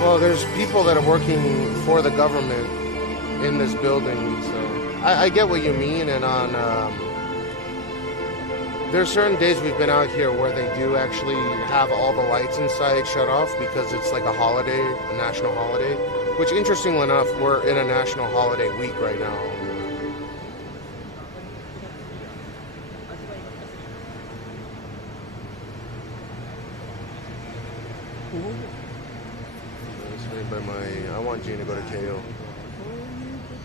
Well, there's people that are working for the government in this building, so I get what you mean. And on there's certain days we've been out here where they do actually have all the lights inside shut off because it's like a holiday, a national holiday. Which, interestingly enough, we're in a national holiday week right now. I want Gene to go to KO.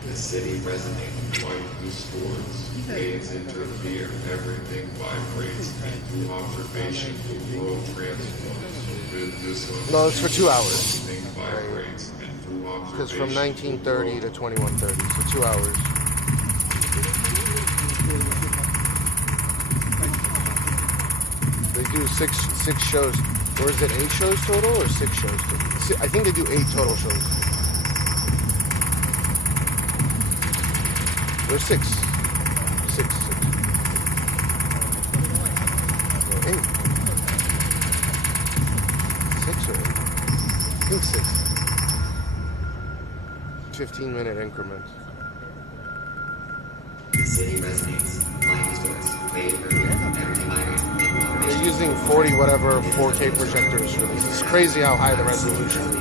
The city resonates quite the sports. Waves interfere, everything vibrates, and through observation the world transforms. No, it's for 2 hours. Everything vibrates, and through observation. Because from 1930 to 2130, so 2 hours. They do six shows. Or is it 8 shows total or 6 shows total? I think they do 8 total shows. There's 6. 6. Or 8. 6 or 8? I think 6. 15-minute increments. The city resonates. Light stores. They're using 40 whatever 4K projectors for this. It's crazy how high the resolution is.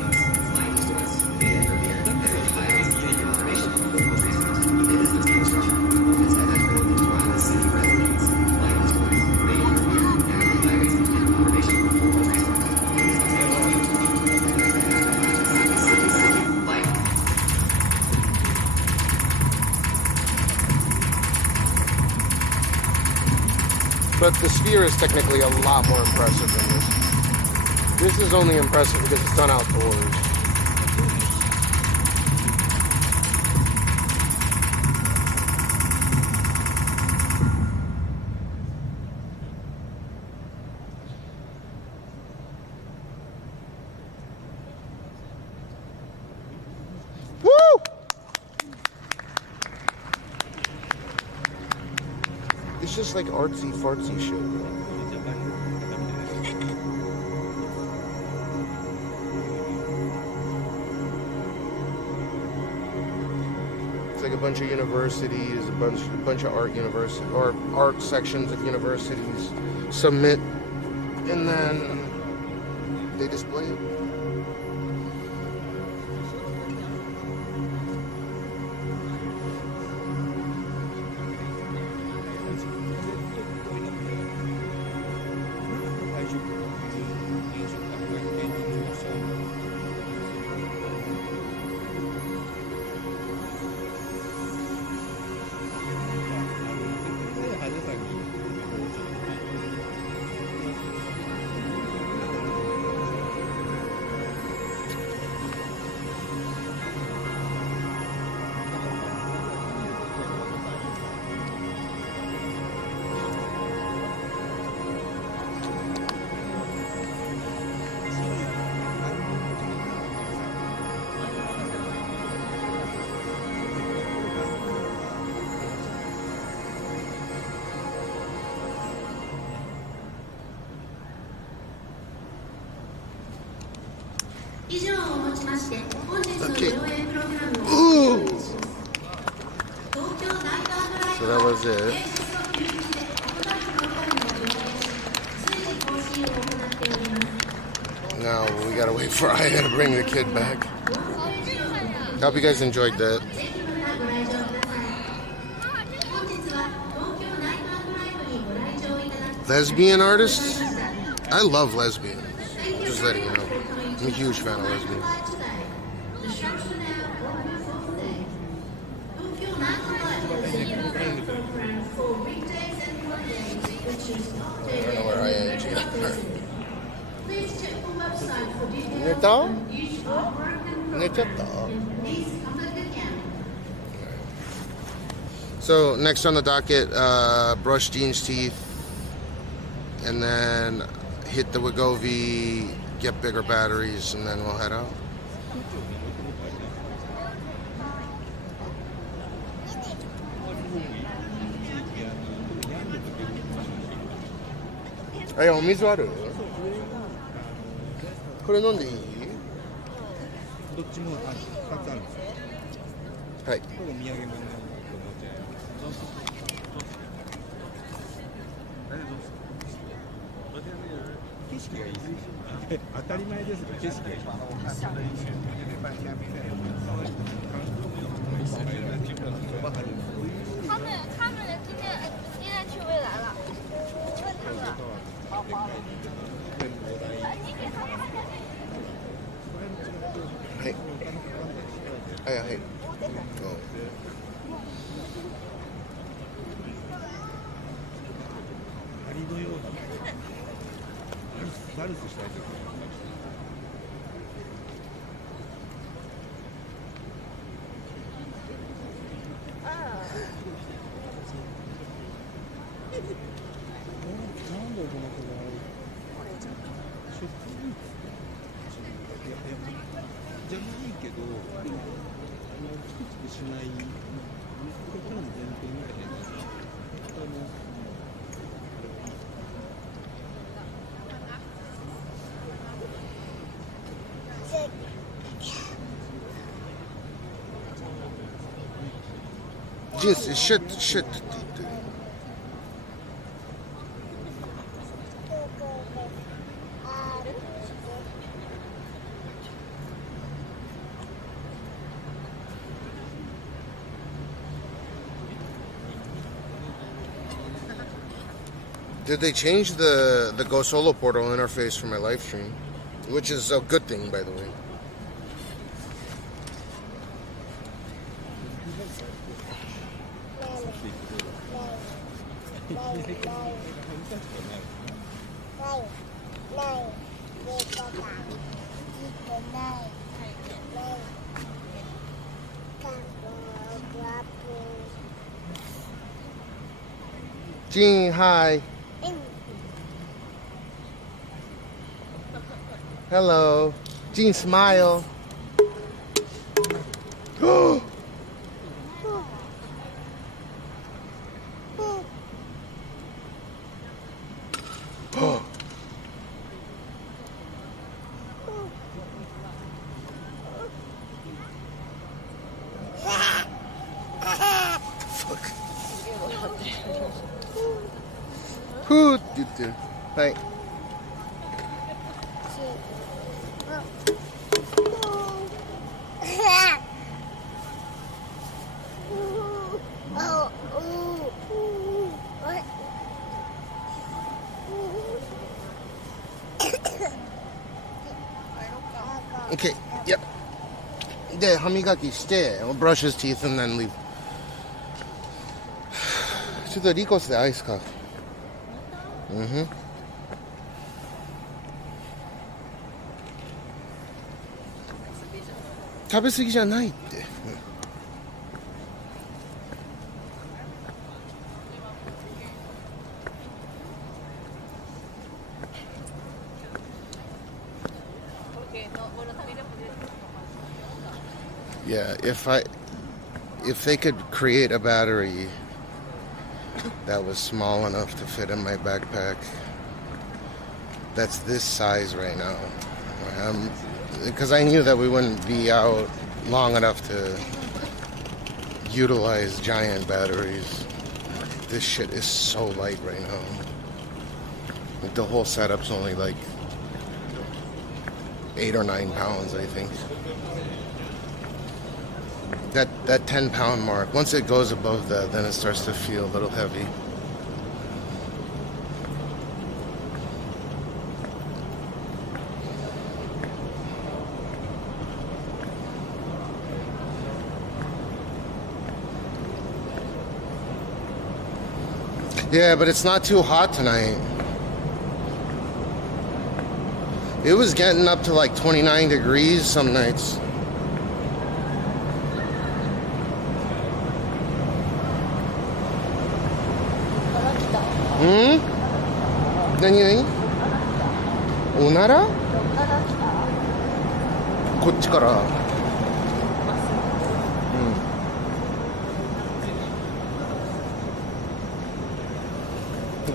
But the Sphere is technically a lot more impressive than this. This is only impressive because it's done outdoors. Woo! It's just like artsy fartsy shit. It's like a bunch of universities, a bunch of art university or art sections of universities submit, and then they display it. Ooh. So that was it. Now we gotta wait for Aya to bring the kid back. Hope you guys enjoyed that. Lesbian artists? I love lesbians. Just letting you know. I'm a huge fan of lesbians. I don't know where ING are. So next on the docket, brush Dean's teeth, and then hit the Wegovy, get bigger batteries, and then we'll head out. Hey, お水ある？これ飲んでいい？どっちも2つあるんですよ。はい。これお土産物の景色がいいですね。当たり前ですが景色がいい。他们今天去未来了。はいはいはい。アリのようなダルスしたいです。なんでこの子が植物じゃないけどチクチクしないこっちの前提みたいなJust shit. Did they change the Go Solo portal interface for my live stream? Which is a good thing, by the way. Jean, hi. Hello. Jean, smile. Who did this? Right. Okay, yep. で、歯磨きして、brush his teeth and then leave. ちょっとリコスでアイスか。食べ過ぎじゃないって。Yeah, if they could create a battery that was small enough to fit in my backpack, that's this size right now. Because I knew that we wouldn't be out long enough to utilize giant batteries. This shit is so light right now. Like the whole setup's only like 8 or 9 pounds, I think. That 10-pound mark, once it goes above that, then it starts to feel a little heavy. Yeah, but it's not too hot tonight. It was getting up to like 29 degrees some nights.何? おなら? こっちから。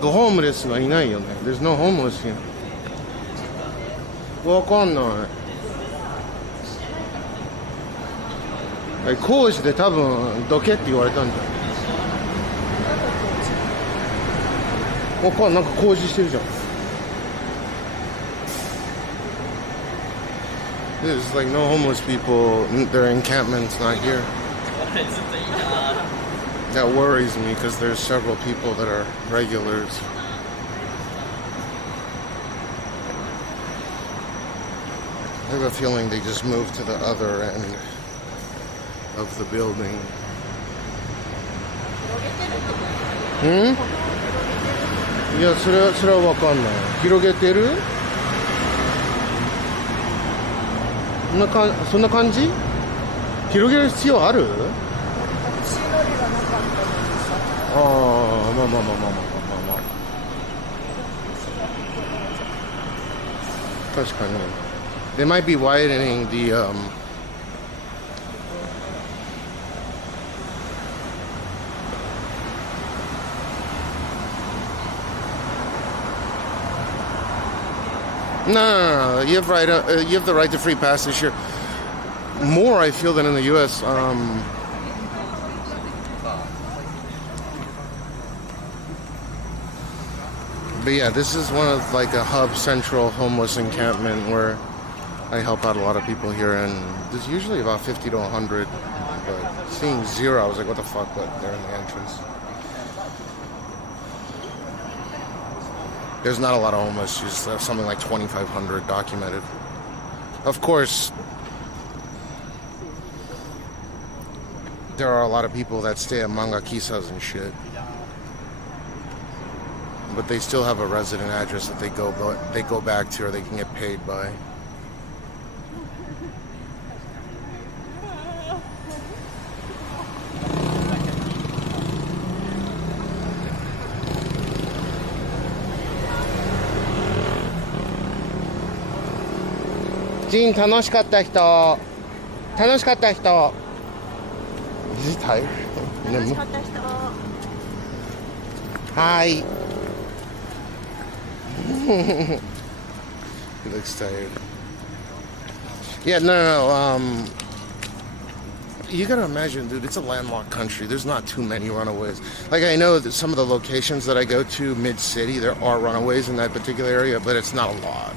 ホームレスはいないよね。There's no homeless here. わかんない。講師で多分どけって言われたんじゃん。わかんない。なんか工事してるじゃん。There's like no homeless people. Their encampment's not here. That worries me because there's several people that are regulars. I have a feeling they just moved to the other end of the building. Hmm? いや、それはわかんない。広げてる？そんな感じ？広げる必要ある？ああ、まあ。確かに。They might be widening the No. You have the right to free passage here. More, I feel, than in the U.S. But yeah, this is one of like a hub central homeless encampment where I help out a lot of people here, and there's usually about 50 to 100. But seeing 0, I was like, what the fuck? But they're in the entrance. There's not a lot of homeless, just something like 2,500 documented. Of course, there are a lot of people that stay at mangakisas and shit. But they still have a resident address that they go back to, or they can get paid by. Gene, 楽しかった人。楽しかった人。Is he tired? 楽しかった人。Hi. He looks tired. Yeah, no. You gotta imagine, dude, it's a landlocked country. There's not too many runaways. Like, I know that some of the locations that I go to mid-city, there are runaways in that particular area, but it's not a lot.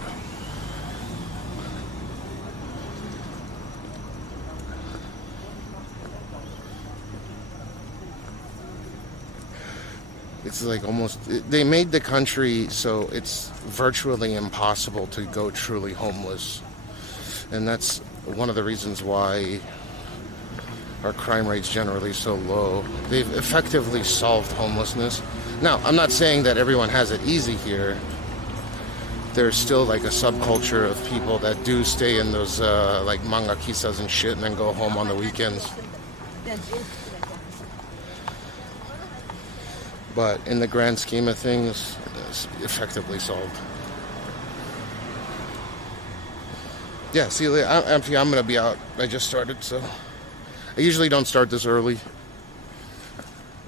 It's like almost, they made the country so it's virtually impossible to go truly homeless. And that's one of the reasons why our crime rate's generally so low. They've effectively solved homelessness. Now, I'm not saying that everyone has it easy here. There's still like a subculture of people that do stay in those like mangakisas and shit and then go home on the weekends. But in the grand scheme of things, it's effectively solved. Yeah, see, I'm going to be out. I just started, so I usually don't start this early.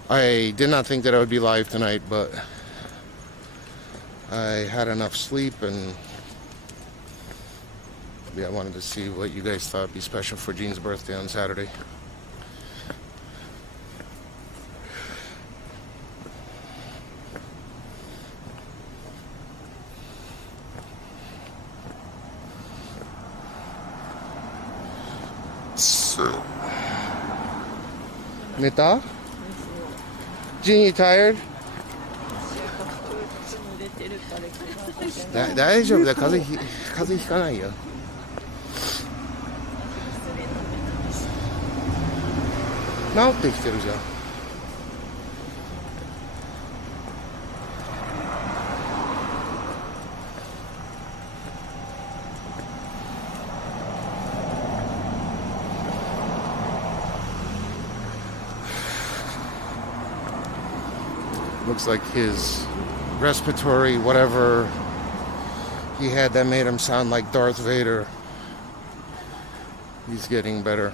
I did not think that I would be live tonight, but I had enough sleep, and yeah, I wanted to see what you guys thought would be special for Gene's birthday on Saturday. Nita? Gene, you tired? 大丈夫だ、風邪ひかないよ。治ってきてるじゃん。Looks like his respiratory, whatever he had that made him sound like Darth Vader. He's getting better.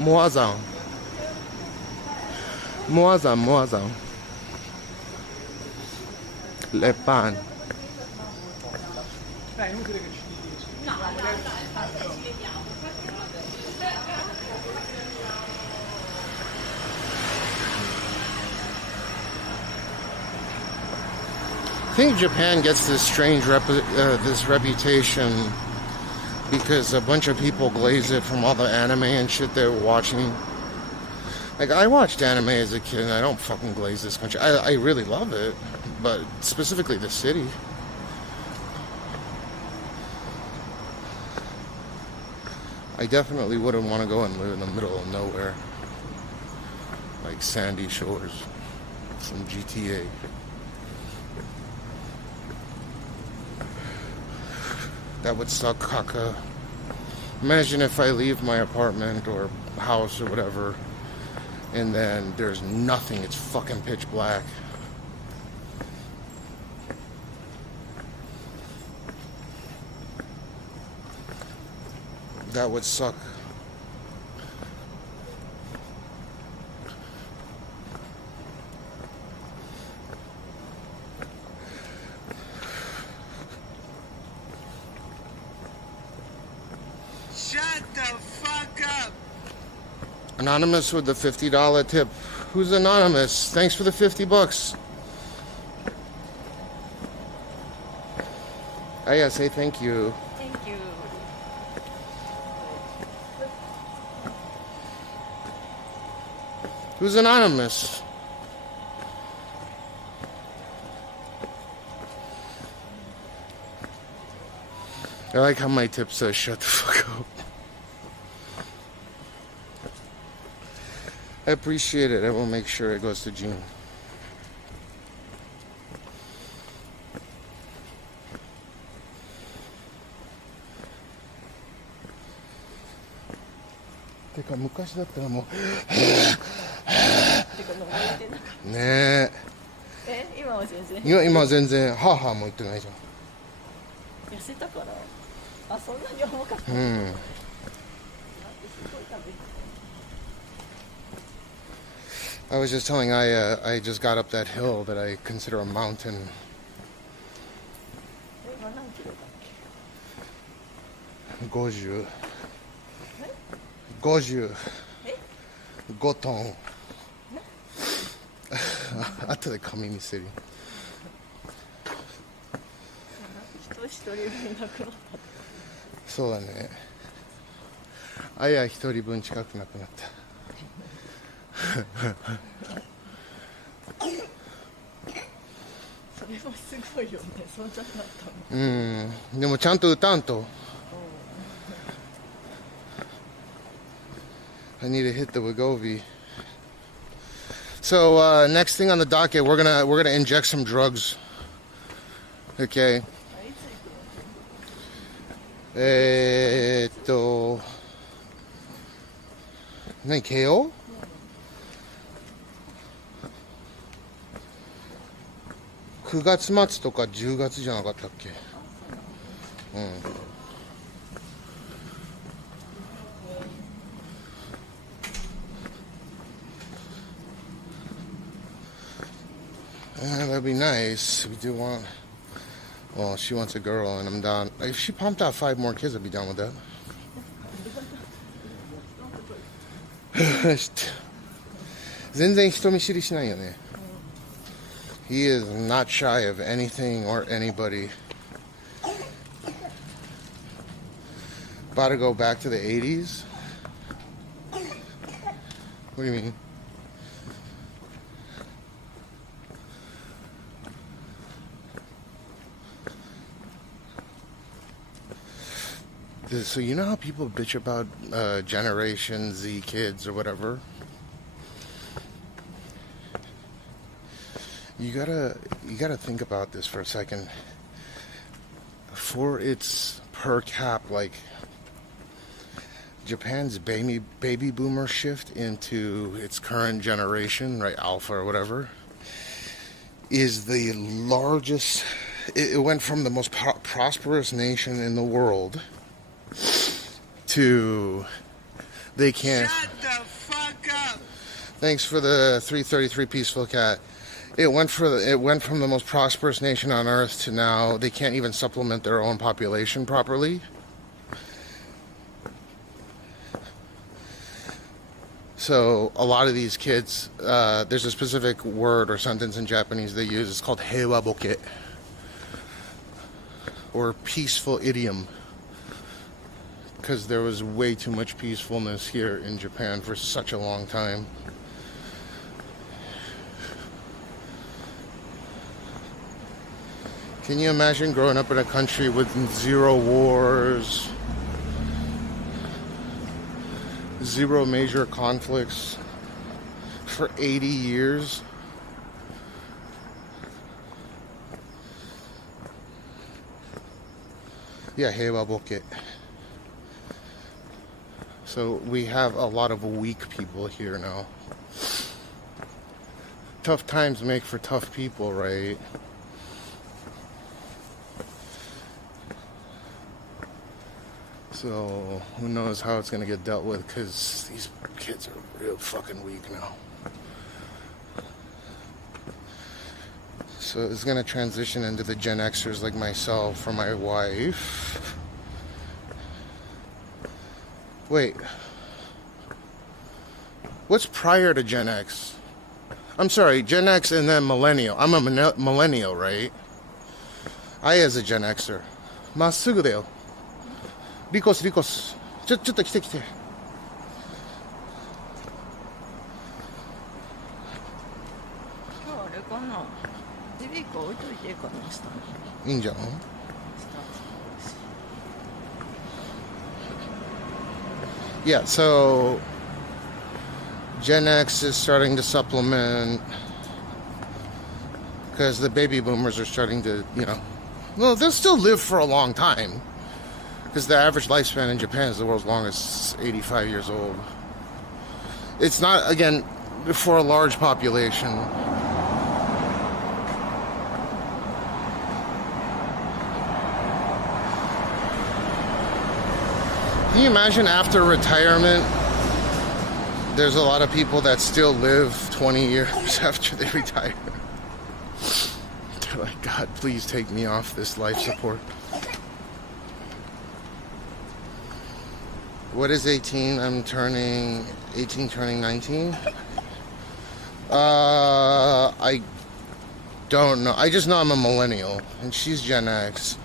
Moazan. Le pan. I think Japan gets this strange this reputation because a bunch of people glaze it from all the anime and shit they're watching. Like, I watched anime as a kid and I don't fucking glaze this country. I really love it, but specifically the city. I definitely wouldn't want to go and live in the middle of nowhere. Like Sandy Shores from GTA. That would suck, caca. Imagine if I leave my apartment or house or whatever, and then there's nothing. It's fucking pitch black. That would suck. Shut the fuck up! Anonymous with the $50 tip. Who's anonymous? Thanks for the 50 bucks. Oh yeah, say thank you. Thank you. Who's anonymous? I like how my tip says shut the fuck up. I appreciate it. I will make sure it goes to June. Teka, 昔だったらもうねえ。今は全然。今は全然はあはあも言ってないじゃん。痩せたから。あ、そんなに重かった。I was just telling I just got up that hill that I consider a mountain. 今何キロだっけ50 5トン後で紙見せる人一人分なくなったそうだねあや一人分近くなくなったそれもすごいよねそんなになったのでもちゃんと歌んとI need to hit the Wegovy. So next thing on the docket, we're gonna inject some drugs. Okay.何KO? 9月末とか10月じゃなかったっけThat'd be nice. We do want. Well, she wants a girl, and I'm down. If she pumped out 5 more kids, I'd be down with that. 全然人見知りしないよね。He is not shy of anything or anybody. About to go back to the 80s? What do you mean? So you know how people bitch about Generation Z kids or whatever? You gotta think about this for a second. For its per cap, like Japan's baby boomer shift into its current generation, right, Alpha or whatever, is the largest. It went from the most prosperous nation in the world to they can't. Shut the fuck up. Thanks for the 333 peaceful cat. It went from the most prosperous nation on earth to now they can't even supplement their own population properly. So a lot of these kids, there's a specific word or sentence in Japanese they use. It's called heiwa boke, or peaceful idiom, because there was way too much peacefulness here in Japan for such a long time. Can you imagine growing up in a country with 0 wars, 0 major conflicts for 80 years? Yeah, heiwa boke. So we have a lot of weak people here now. Tough times make for tough people, right? So who knows how it's gonna get dealt with, because these kids are real fucking weak now. So it's gonna transition into the Gen Xers like myself or my wife. Wait. What's prior to Gen X? I'm sorry, Gen X and then millennial. I'm a millennial, right? I as a Gen Xer. Masugu deyo. Rikos. ちょっと来て。あれかな。ジビック置いといていいかな、下に。いいんじゃん。Yeah, so Gen X is starting to supplement because the baby boomers are starting to, well, they'll still live for a long time. Because the average lifespan in Japan is the world's longest, 85 years old. It's not, again, for a large population. Can you imagine after retirement, there's a lot of people that still live 20 years after they retire? They're like, God, please take me off this life support. What is 18? I'm turning 18, turning 19. I don't know. I just know I'm a millennial, and she's Gen X.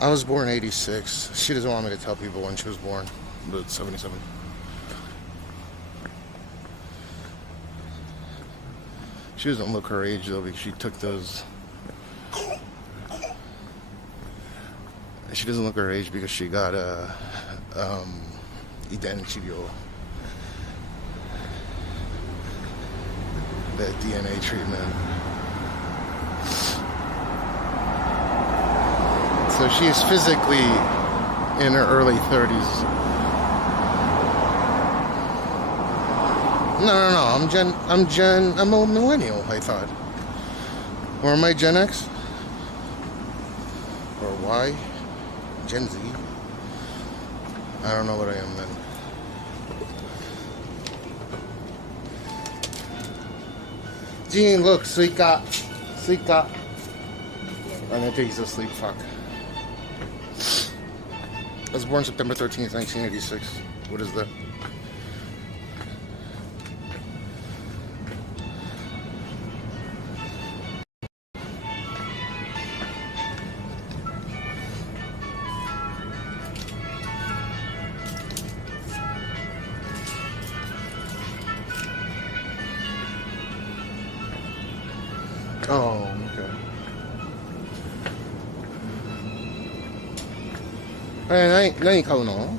I was born 86. She doesn't want me to tell people when she was born, but 77. She doesn't look her age though, because she took those. She doesn't look her age because she got identity, that DNA treatment. So she is physically in her early 30s. No. I'm a millennial, I thought. Or am I Gen X? Or Y? Gen Z? I don't know what I am then. Gene, look, Suika. I think he's asleep, fuck. I was born September 13th, 1986. What is that? Oh, okay. 何買うの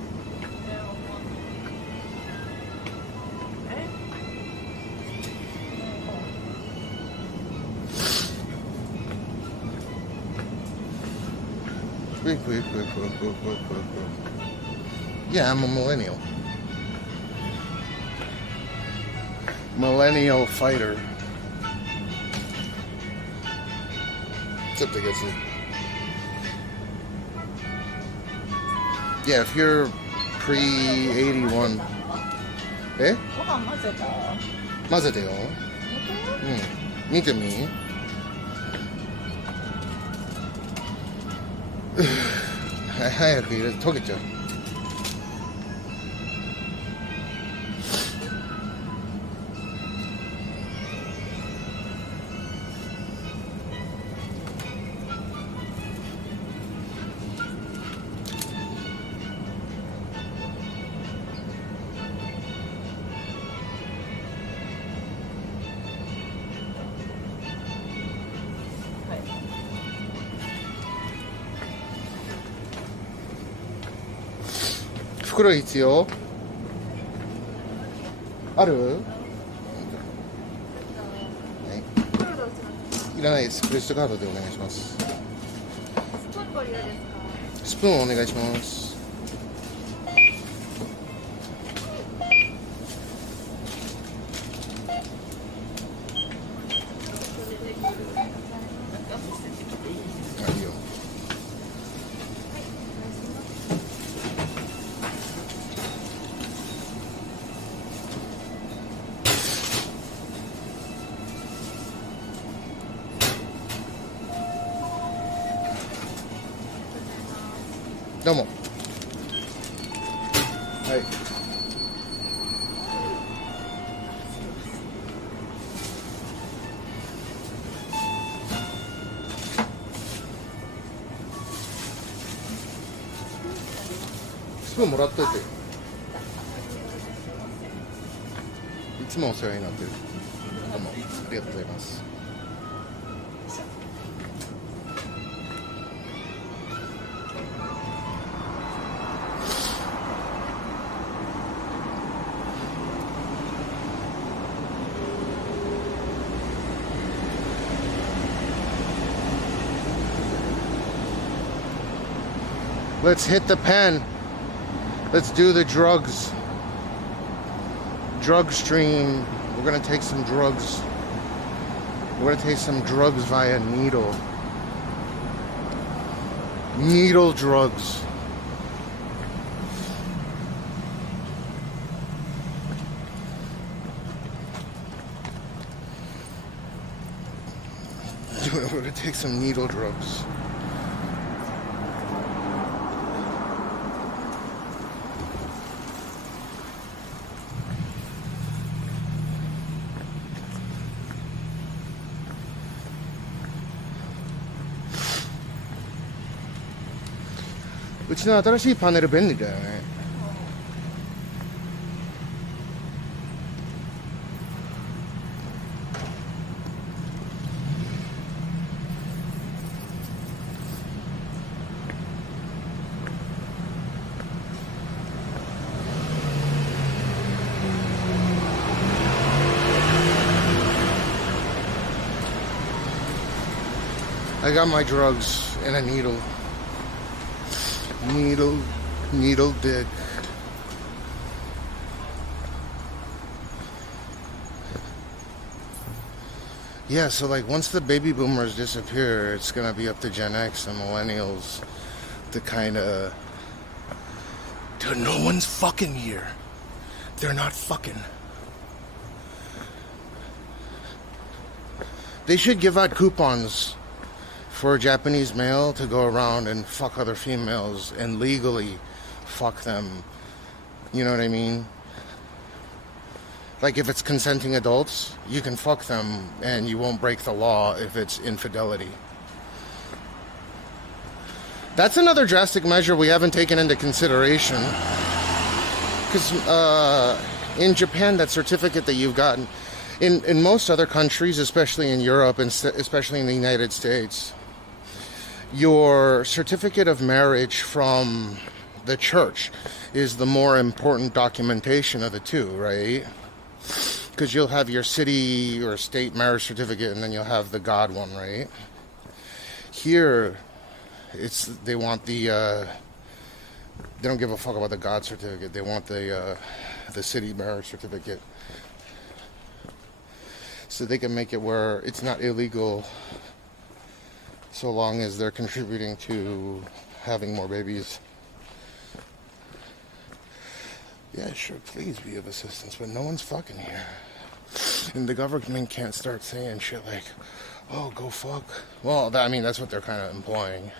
？Quick. Yeah, I'm a millennial. Millennial fighter. Except I guess it. Yeah, if you're pre-81. Eh? ご飯混ぜた？混ぜてよ。見てみ。早く入れて溶けちゃう。袋必要？ある？はい。いらないです。クレジットカードでお願いします。スプーンご利用ですか？スプーンお願いします。いいよ。どうも。はい。スプーンもらっといて。いつもお世話になってる。どうもありがとうございます。Let's hit the pen. Let's do the drugs. Drug stream. We're gonna take some drugs. We're gonna take some drugs via needle. Needle drugs. We're gonna take some needle drugs.うちの新しいパネル便利だよね。I got my drugs and a needle. Needle dick. Yeah, so like once the baby boomers disappear, it's gonna be up to Gen X and millennials to kind of... Dude, no one's fucking here. They're not fucking. They should give out coupons for a Japanese male to go around and fuck other females and legally fuck them. You know what I mean? Like if it's consenting adults, you can fuck them and you won't break the law if it's infidelity. That's another drastic measure we haven't taken into consideration. Because in Japan, that certificate that you've gotten, In most other countries, especially in Europe and especially in the United States, your certificate of marriage from the church is the more important documentation of the two, right? Because you'll have your city or state marriage certificate, and then you'll have the God one, right? Here, they want the they don't give a fuck about the God certificate. They want the city marriage certificate, so they can make it where it's not illegal, so long as they're contributing to having more babies. Yeah, sure, please be of assistance, but no one's fucking here. And the government can't start saying shit like, oh, go fuck. Well, that's what they're kind of implying.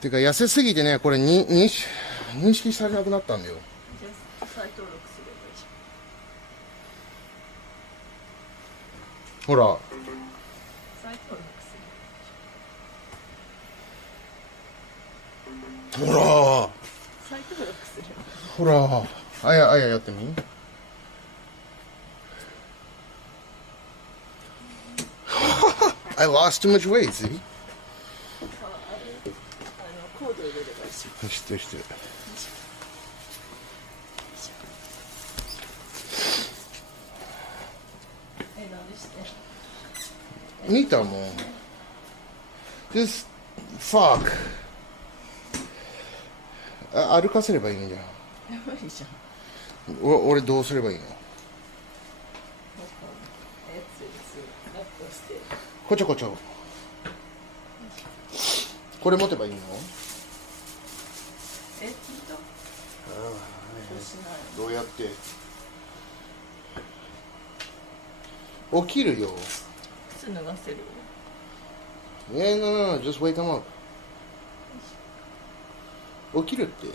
てか、痩せすぎてね、これ認識されなくなったんだよ。ほら。ほら。ほら。あややってみ。I lost too much weight, see? してして。見たもん。Just fuck。歩かせればいいんじゃん。無理じゃん。俺どうすればいいの？こちょこちょ。これ持てばいいの？どうやって起きるよ。靴脱がせる。no, just wake him up。起きるって。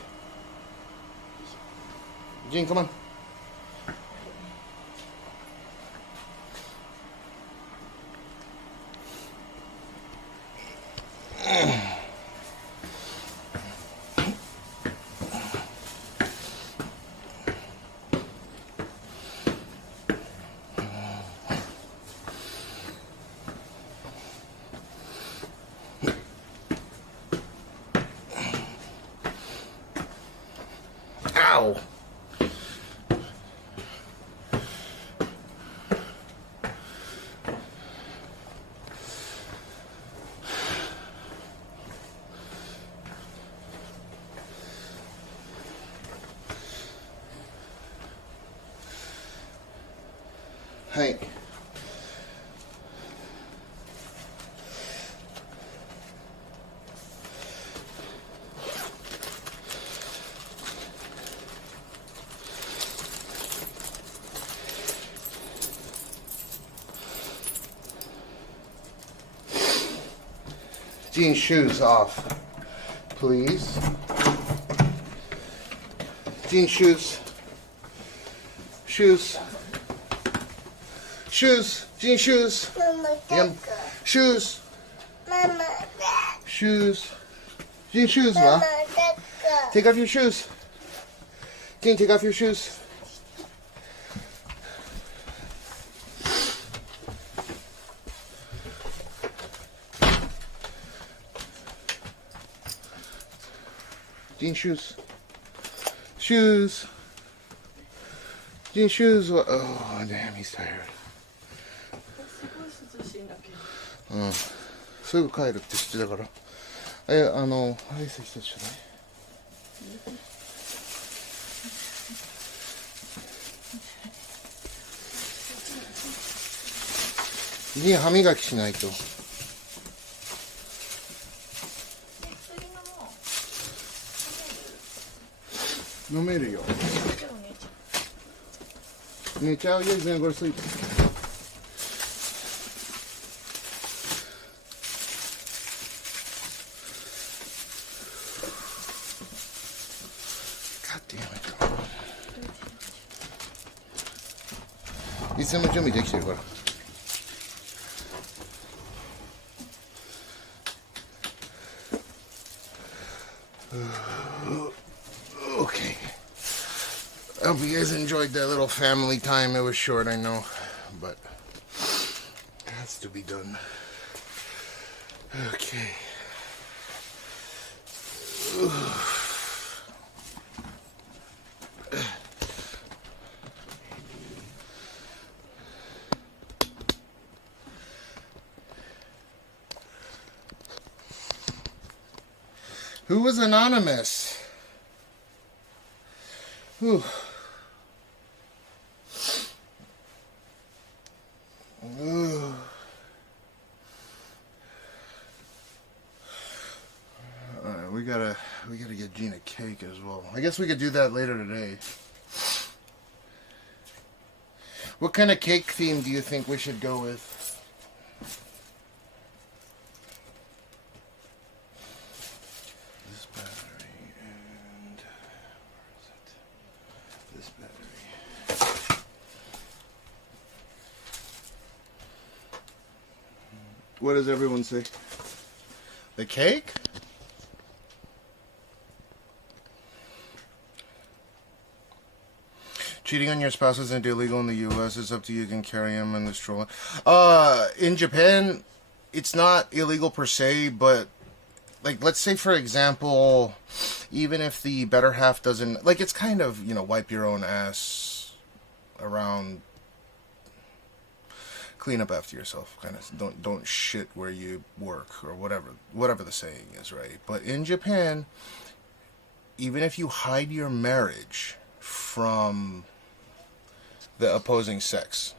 ジン、come on。Ow! Hey. Jean, shoes off, please. Jean, shoes. Shoes. Shoes. Jean, shoes. Mama, shoes. Mama, shoes. Jean, shoes, Mama, ma. Take off your shoes. Jean, take off your shoes. Jean, shoes. Shoes. Jean, shoes. Oh, damn, he's tired. うん。すぐ帰るって知ってたから。はい、席一つちょうだい。ジン、歯磨きしないと。飲めるよ。寝ちゃうよ、全部これスイーツ。いつでも準備できてるから。Okay. hope you guys enjoyed that little family time. It was short, I know, but it has to be done. Okay. Who was anonymous? Whew. Ooh. Alright, we gotta get Gina cake as well. I guess we could do that later today. What kind of cake theme do you think we should go with? This battery and where is it? This battery. What does everyone say? The cake? Cheating on your spouse isn't illegal in the U.S. It's up to you. You can carry him in the stroller. In Japan, it's not illegal per se, but like, let's say for example, even if the better half doesn't, like, it's kind of, you know, wipe your own ass around, clean up after yourself, kind of. Don't shit where you work or whatever the saying is, right? But in Japan, even if you hide your marriage from the opposing sex,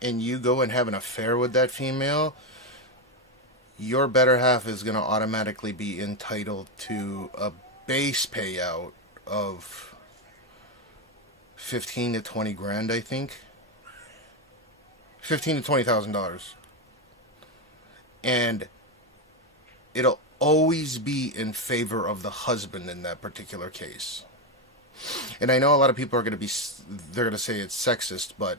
and you go and have an affair with that female, your better half is going to automatically be entitled to a base payout of 15 to 20 grand, I think. $15,000 to $20,000. And it'll always be in favor of the husband in that particular case. And I know a lot of people are going to they're going to say it's sexist, but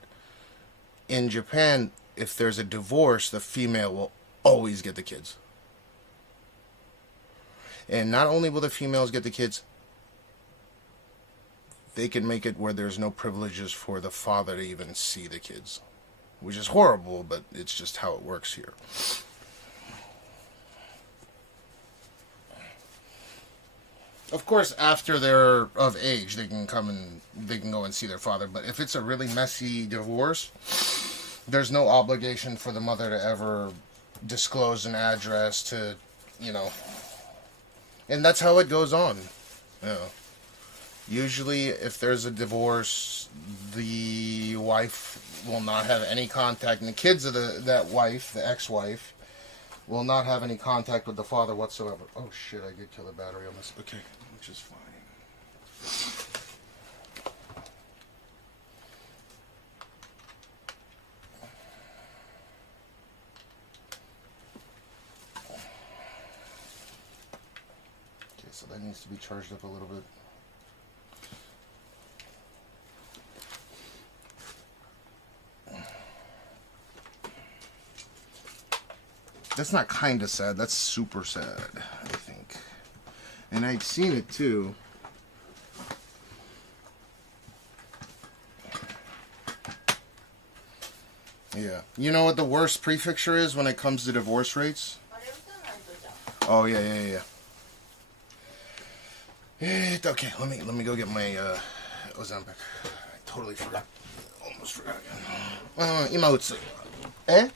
in Japan, if there's a divorce, the female will always get the kids. And not only will the females get the kids, they can make it where there's no privileges for the father to even see the kids. Which is horrible, but it's just how it works here. Of course, after they're of age, they can go and see their father. But if it's a really messy divorce, there's no obligation for the mother to ever disclose an address to, you know. And that's how it goes on. Yeah. Usually, if there's a divorce, the wife will not have any contact, and the kids of that wife, the ex-wife, will not have any contact with the father whatsoever. Oh shit, I did kill the battery on this. Okay, which is fine. Okay, so that needs to be charged up a little bit. That's not kind of sad. That's super sad, I think. And I'd seen it too. Yeah. You know what the worst prefixture is when it comes to divorce rates? Oh, yeah. Okay, let me go get my Ozempic. I totally forgot. Almost forgot again. 今打つ。え?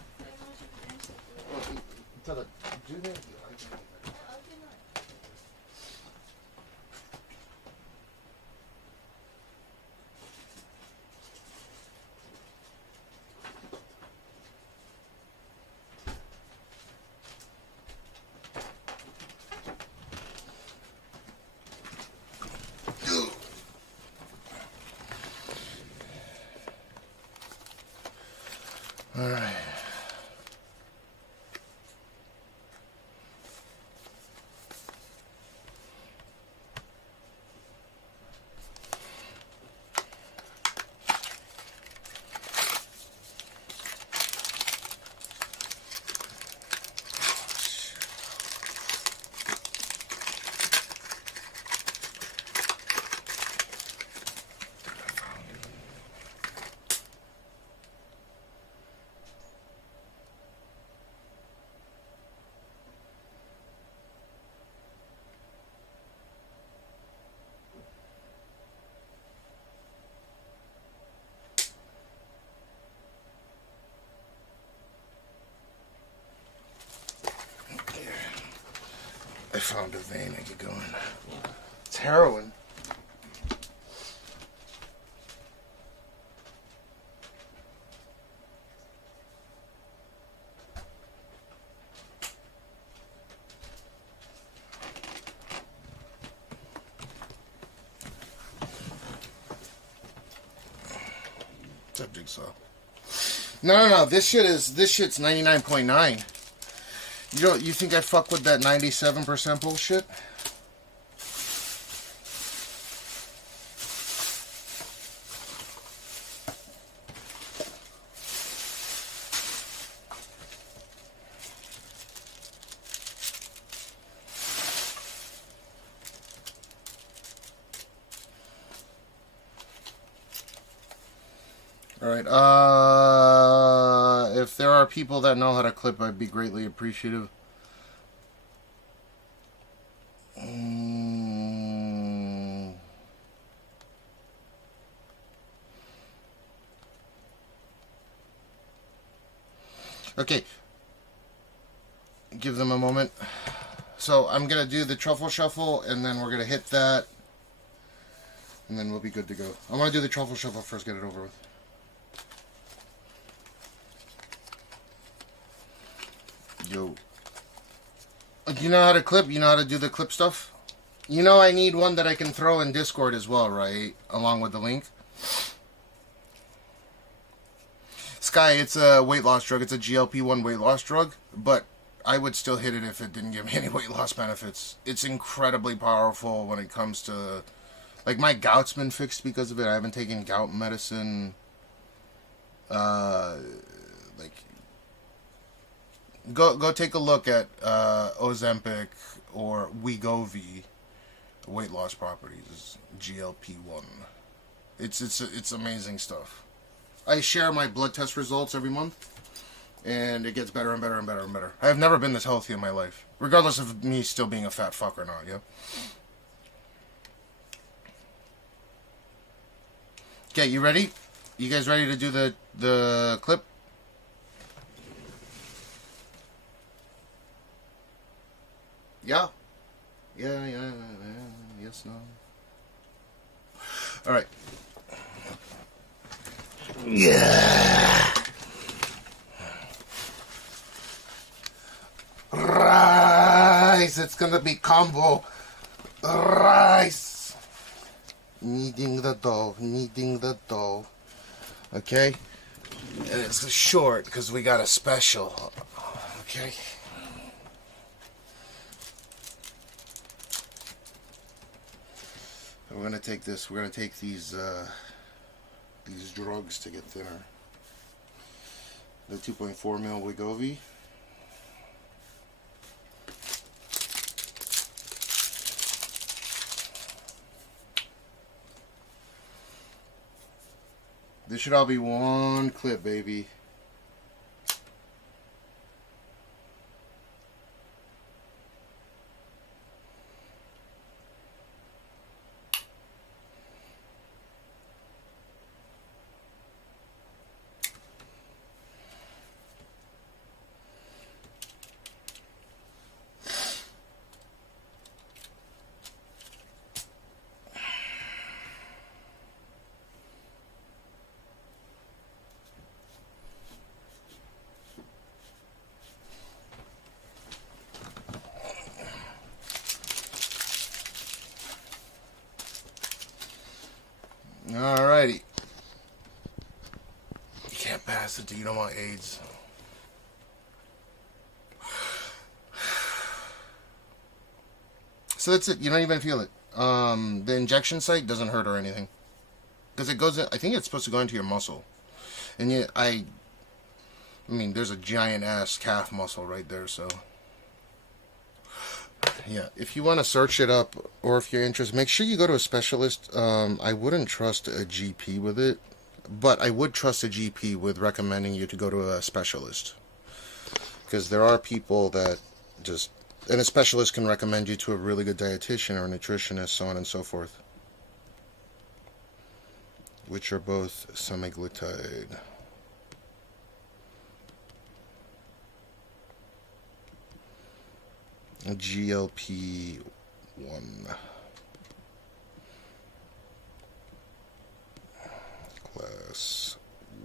ただ充電器が開いてない。All right. I found a vein I could go in. It's heroin. Jigsaw. No. This shit's 99.9. You think I fuck with that 97% bullshit? Alright, if there are people that know how to clip, I'd be greatly appreciative. Okay. Give them a moment. So, I'm going to do the truffle shuffle, and then we're going to hit that, and then we'll be good to go. I want to do the truffle shuffle first, get it over with. Yo. You know how to clip? You know how to do the clip stuff? You know I need one that I can throw in Discord as well, right? Along with the link. Sky, it's a weight loss drug. It's a GLP-1 weight loss drug. But I would still hit it if it didn't give me any weight loss benefits. It's incredibly powerful when it comes to... Like, my gout's been fixed because of it. I haven't taken gout medicine. Go take a look at Ozempic or Wegovy weight loss properties. GLP-1. It's amazing stuff. I share my blood test results every month, and it gets better and better and better and better. I've never been this healthy in my life, regardless of me still being a fat fuck or not. Yeah. Okay, you ready? You guys ready to do the clip? Yeah. Yeah. Yes, no. All right. Yeah. Rice. It's gonna be combo. Rice. Kneading the dough. Okay. And it's short because we got a special. Okay. We're gonna take this. We're gonna take these drugs to get thinner. The 2.4 mil Wegovy. This should all be one clip, baby. Alrighty. You can't pass it, you don't want AIDS. So that's it. You don't even feel it. The injection site doesn't hurt or anything. Because it goes in, I think it's supposed to go into your muscle. And yet, I mean, there's a giant ass calf muscle right there, so. Yeah, if you want to search it up, or if you're interested, make sure you go to a specialist. I wouldn't trust a GP with it, but I would trust a GP with recommending you to go to a specialist. Because there are people that just, and a specialist can recommend you to a really good dietitian or a nutritionist, so on and so forth. Which are both semaglutide. GLP-1. Class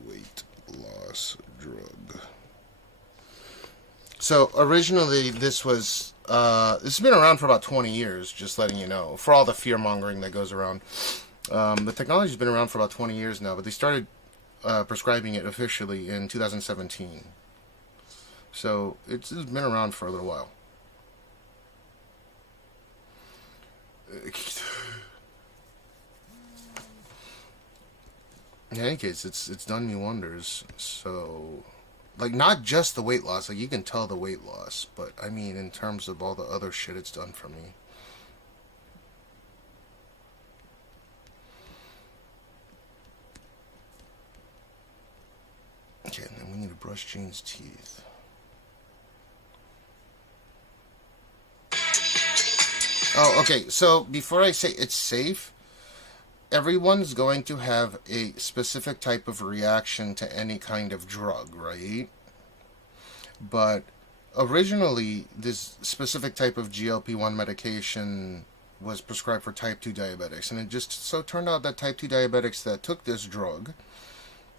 weight loss drug. So originally this was this has been around for about 20 years, just letting you know, for all the fear mongering that goes around. The technology's been around for about 20 years now, but they started prescribing it officially in 2017. So it's been around for a little while. In any case, it's done me wonders. So, like, not just the weight loss, like, you can tell the weight loss, but I mean in terms of all the other shit it's done for me. Okay, and then we need to brush Jean's teeth. Oh, okay, so before I say it's safe, everyone's going to have a specific type of reaction to any kind of drug, right? But originally, this specific type of GLP-1 medication was prescribed for type 2 diabetics, and it just so turned out that type 2 diabetics that took this drug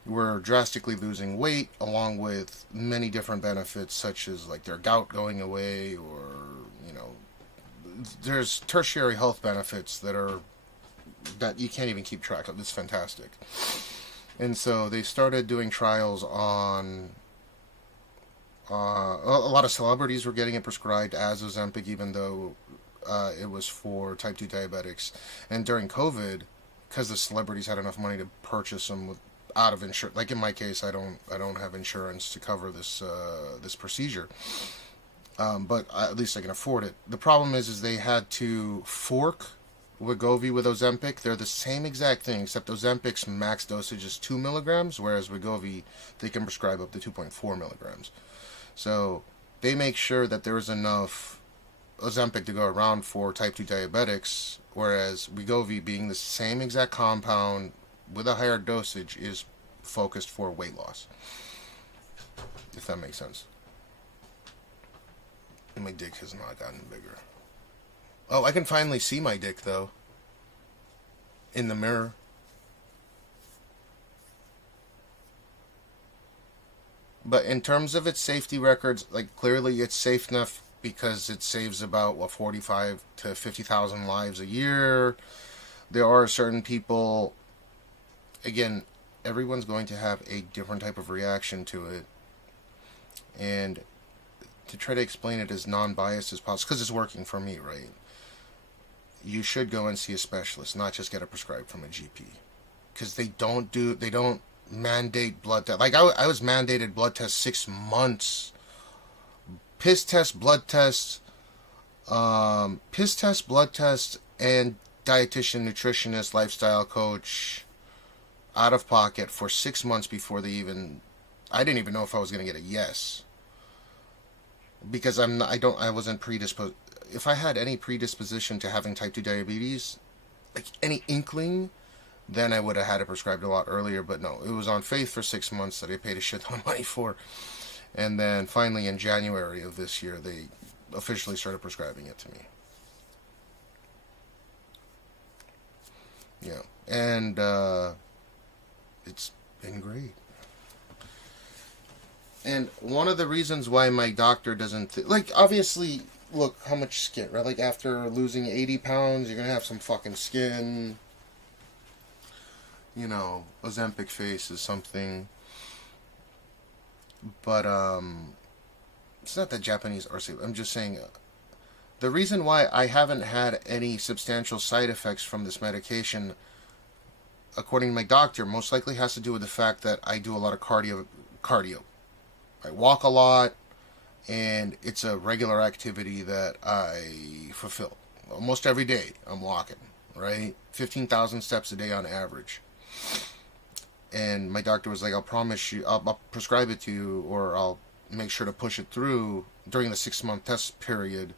were drastically losing weight, along with many different benefits, such as like their gout going away, or, you know, there's tertiary health benefits that you can't even keep track of. It's fantastic. And so they started doing trials on a lot of celebrities were getting it prescribed as Ozempic, even though it was for type 2 diabetics. And during COVID, because the celebrities had enough money to purchase them out of insurance, like in my case, I don't have insurance to cover this this procedure. But at least I can afford it. The problem is they had to fork Wegovy with Ozempic. They're the same exact thing, except Ozempic's max dosage is 2 milligrams, whereas Wegovy, they can prescribe up to 2.4 milligrams. So they make sure that there's enough Ozempic to go around for type 2 diabetics, whereas Wegovy, being the same exact compound with a higher dosage, is focused for weight loss. If that makes sense. And my dick has not gotten bigger. Oh, I can finally see my dick, though. In the mirror. But in terms of its safety records, like, clearly it's safe enough because it saves about, what, 45 to 50,000 lives a year. There are certain people, again, everyone's going to have a different type of reaction to it. And to try to explain it as non-biased as possible, because it's working for me, right? You should go and see a specialist, not just get it prescribed from a GP, because they don't mandate blood test. Like I was mandated blood test 6 months, piss test, blood test, and dietitian, nutritionist, lifestyle coach, out of pocket for 6 months before I didn't even know if I was going to get a yes. Because I wasn't predisposed. If I had any predisposition to having type 2 diabetes, like any inkling, then I would have had it prescribed a lot earlier. But no, it was on faith for 6 months that I paid a shit ton of money for. And then finally in January of this year, they officially started prescribing it to me. Yeah. And it's been great. And one of the reasons why my doctor doesn't... like, obviously, look how much skin, right? Like, after losing 80 pounds, you're going to have some fucking skin. You know, Ozempic face is something. But, it's not that Japanese are safe. I'm just saying, the reason why I haven't had any substantial side effects from this medication, according to my doctor, most likely has to do with the fact that I do a lot of cardio. I walk a lot, and it's a regular activity that I fulfill. Almost every day I'm walking, right? 15,000 steps a day on average. And my doctor was like, I'll promise you, I'll prescribe it to you, or I'll make sure to push it through during the 6-month test period.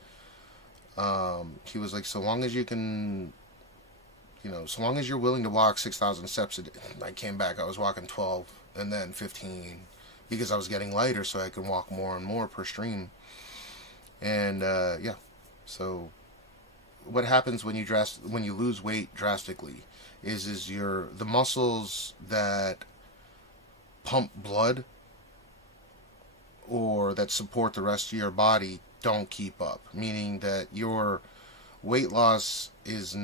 He was like, so long as you can, you know, so long as you're willing to walk 6,000 steps a day. I came back, I was walking 12, and then 15, because I was getting lighter, so I could walk more and more per stream. And, yeah, So what happens when you lose weight drastically is the muscles that pump blood or that support the rest of your body don't keep up, meaning that your weight loss isn't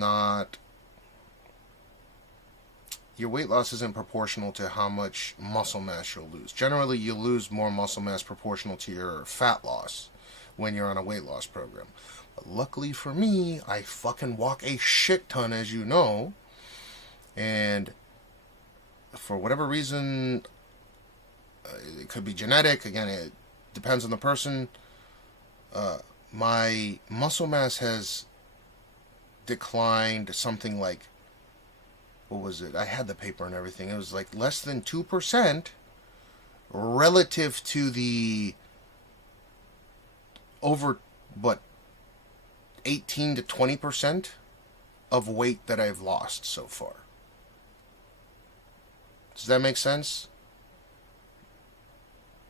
proportional to how much muscle mass you'll lose. Generally, you lose more muscle mass proportional to your fat loss when you're on a weight loss program. But luckily for me, I fucking walk a shit ton, as you know, and for whatever reason, it could be genetic. Again, it depends on the person. My muscle mass has declined something like, what was it? I had the paper and everything. It was like less than 2% relative to the over, 18 to 20% of weight that I've lost so far. Does that make sense?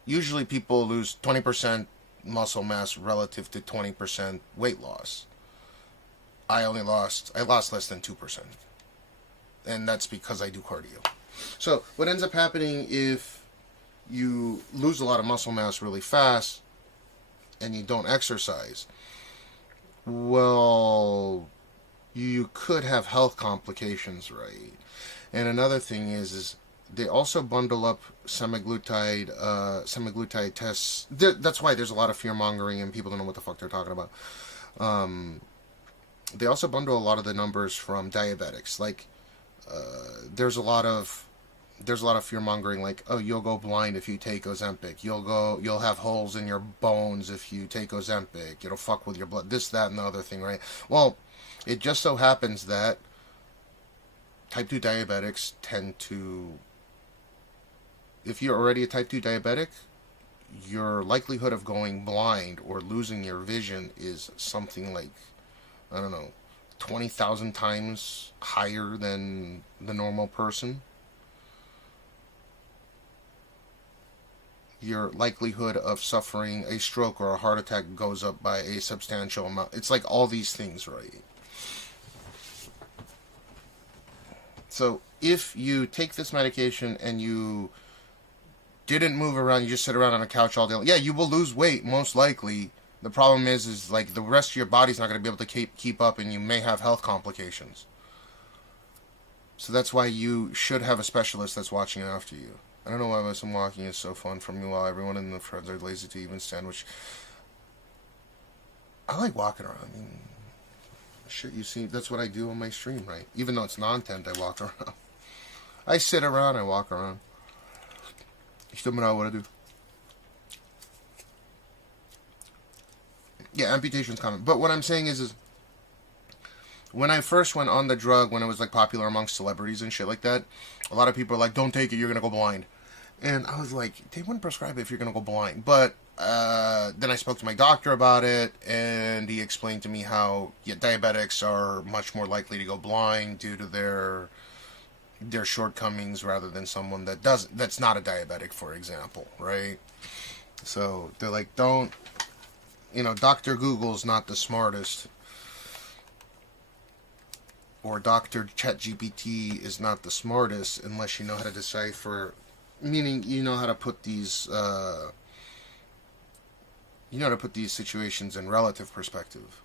Usually people lose 20% muscle mass relative to 20% weight loss. I lost less than 2%. And that's because I do cardio. So what ends up happening if you lose a lot of muscle mass really fast and you don't exercise, well, you could have health complications, right? And another thing is they also bundle up semaglutide tests. That's why there's a lot of fear mongering and people don't know what the fuck they're talking about. They also bundle a lot of the numbers from diabetics. Like, there's a lot of fear mongering, like, oh, you'll go blind if you take Ozempic. You'll have holes in your bones if you take Ozempic. It'll fuck with your blood. This, that, and the other thing, right? Well, it just so happens that type 2 diabetics tend to, if you're already a type 2 diabetic, your likelihood of going blind or losing your vision is something like, I don't know, 20,000 times higher than the normal person. Your likelihood of suffering a stroke or a heart attack goes up by a substantial amount. It's like all these things, right? So if you take this medication and you didn't move around, you just sit around on a couch all day, yeah, you will lose weight, most likely. The problem is like the rest of your body's not going to be able to keep up, and you may have health complications. So that's why you should have a specialist that's watching after you. I don't know why some walking is so fun for me while everyone in the friends are lazy to even stand, which I like walking around. I mean, shit, you see, that's what I do on my stream, right? Even though it's non-tent, I walk around. I sit around, I walk around. You still know what I do. Yeah, amputation's common. But what I'm saying is when I first went on the drug, when it was like popular amongst celebrities and shit like that, a lot of people are like, don't take it, you're gonna go blind. And I was like, they wouldn't prescribe it if you're gonna go blind. But then I spoke to my doctor about it, and he explained to me how diabetics are much more likely to go blind due to their shortcomings rather than someone that's not a diabetic, for example, right? So they're like, don't, Dr. Google's not the smartest, or Dr. ChatGPT is not the smartest unless you know how to decipher, meaning you know how to put these situations in relative perspective.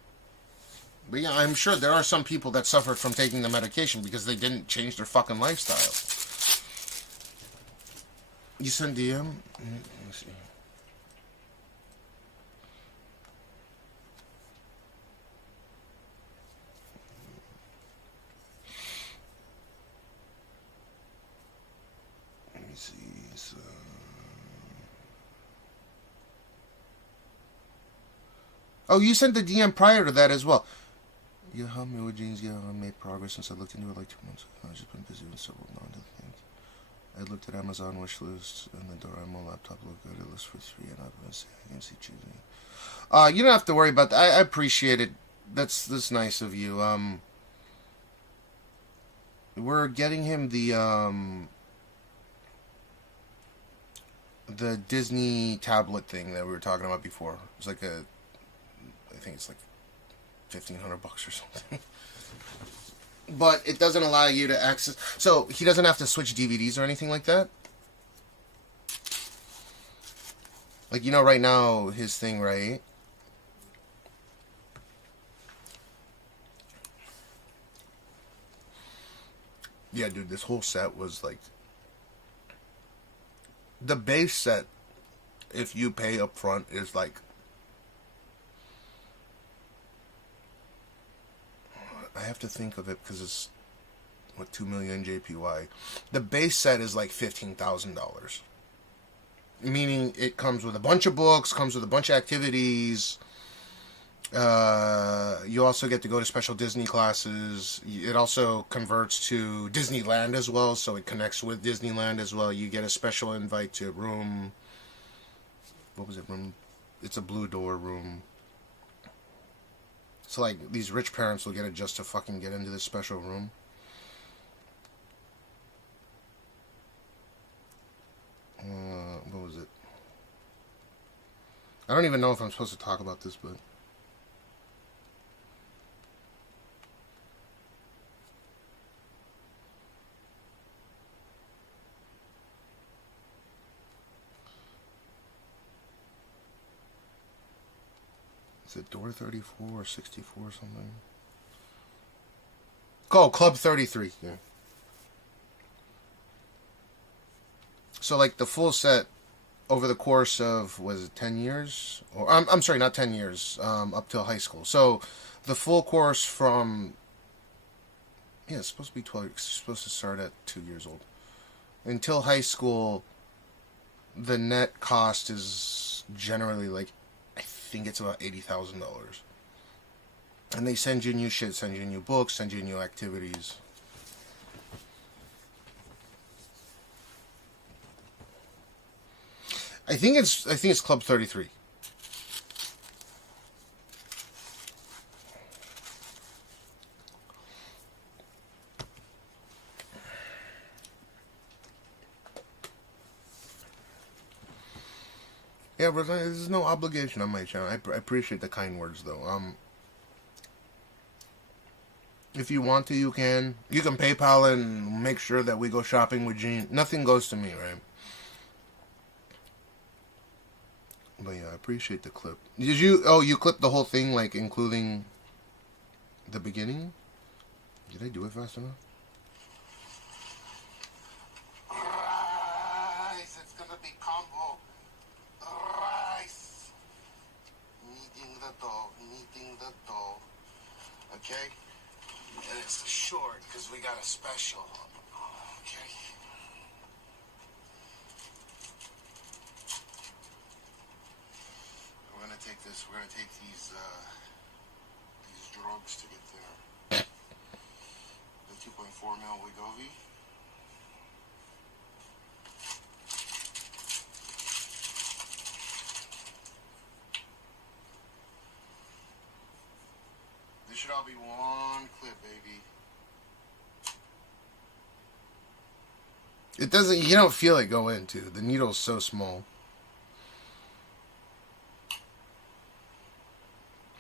But yeah, I'm sure there are some people that suffered from taking the medication because they didn't change their fucking lifestyle. You send DM? Let me see. So... Oh, you sent the DM prior to that as well. You helped me with jeans. Yeah, I made progress since I looked into it like 2 months ago. I've just been busy with several non-deal things. I looked at Amazon wish list and the Doraemon laptop looked good. It lists for 3 and I've been saying I can see choosing. You don't have to worry about that. I appreciate it. That's nice of you. We're getting him the Disney tablet thing that we were talking about before. It's like I think it's like $1,500 or something. But it doesn't allow you to access. So he doesn't have to switch DVDs or anything like that. Like, you know, right now, his thing, right? Yeah, dude, this whole set was like... The base set, if you pay up front, is like... I have to think of it because it's... What, 2 million JPY. The base set is like $15,000. Meaning it comes with a bunch of books, comes with a bunch of activities. You also get to go to special Disney classes. It also converts to Disneyland as well, so it connects with Disneyland as well. You get a special invite to room... What was it? Room... It's a blue door room. So, like, these rich parents will get it just to fucking get into this special room. What was it? I don't even know if I'm supposed to talk about this, but... Is it door 34 or 64 or something? Oh, Club 33, yeah. So, like, the full set over the course of, was it 10 years? Or I'm sorry, not 10 years, up till high school. So, the full course from, yeah, it's supposed to be 12, it's supposed to start at 2 years old. Until high school, the net cost is generally, like, I think it's about $80,000. And they send you new shit, send you new books, send you new activities. I think it's Club 33. Yeah, but there's no obligation on my channel. I appreciate the kind words, though. If you want to, you can. You can PayPal and make sure that we go shopping with Gene. Nothing goes to me, right? But yeah, I appreciate the clip. Did you... Oh, you clipped the whole thing, like, including the beginning? Did I do it fast enough? Rice! It's gonna be combo. Rice! Kneading the dough. Kneading the dough. Okay? And it's short, because we got a special. Okay? We're gonna take this. We're gonna take these drugs to get there. The 2.4 mil Wegovy. This should all be one clip, baby. It doesn't. You don't feel it go into. The needle's so small.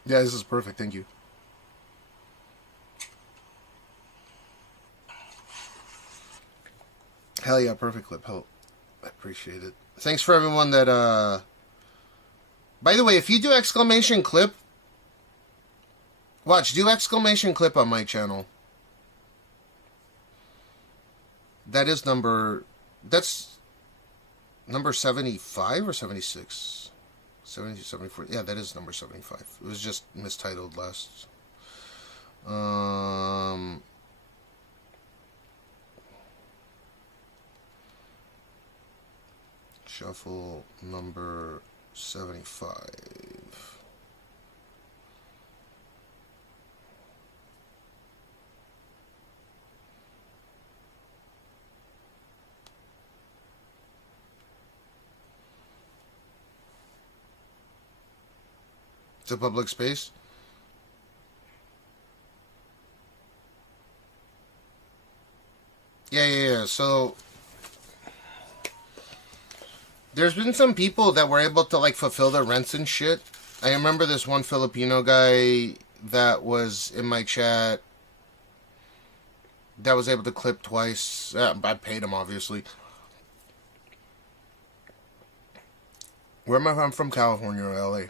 Yeah, this is perfect. Thank you. Hell yeah, perfect clip. Help. I appreciate it. Thanks for everyone that, By the way, if you do exclamation clip, watch, do exclamation clip on my channel. That is that's number 75 or 76? 70, 74. Yeah, that is number 75. It was just mistitled last. Shuffle number 75. It's a public space. Yeah. So there's been some people that were able to like fulfill their rents and shit. I remember this one Filipino guy that was in my chat that was able to clip twice. I paid him, obviously. Where am I from? I'm from California or LA.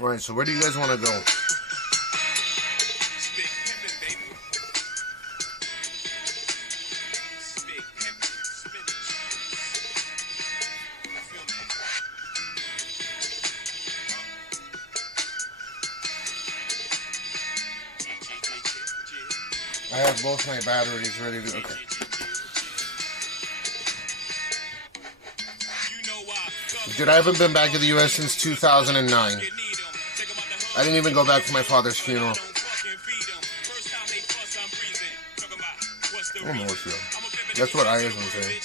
Alright, so where do you guys want to go? I have both my batteries ready to... Okay. Dude, I haven't been back to the U.S. since 2009. I didn't even go back for my father's funeral. That's what I was saying.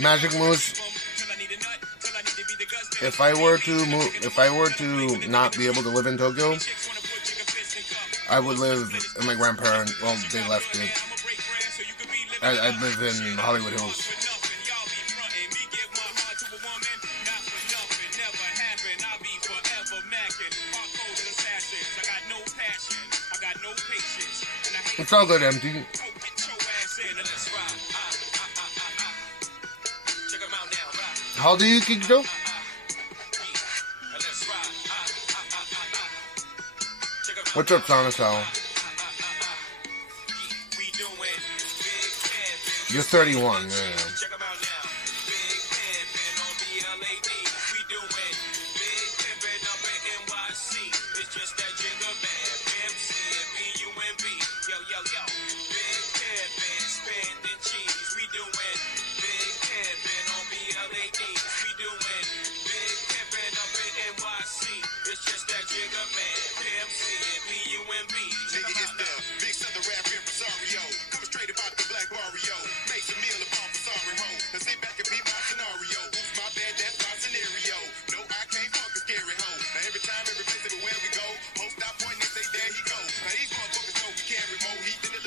Magic moves. If I were to not be able to live in Tokyo, I would live in my grandparents. Well, they left it. I'd live in Hollywood Hills. It's all good, empty. How old are you, Kikito? What's up, Sonasal? You're 31, yeah.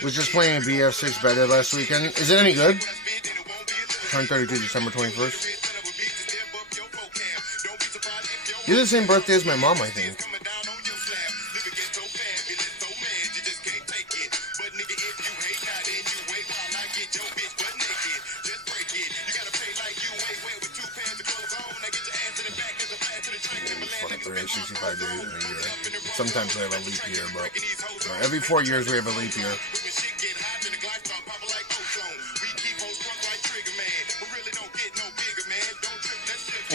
Was just playing BF6 beta last weekend. Is it any good? Turned 32 December 21st. You have the same birthday as my mom, I think. Fucking 365 days in a year. Sometimes we have a leap year, but every 4 years we have a leap year.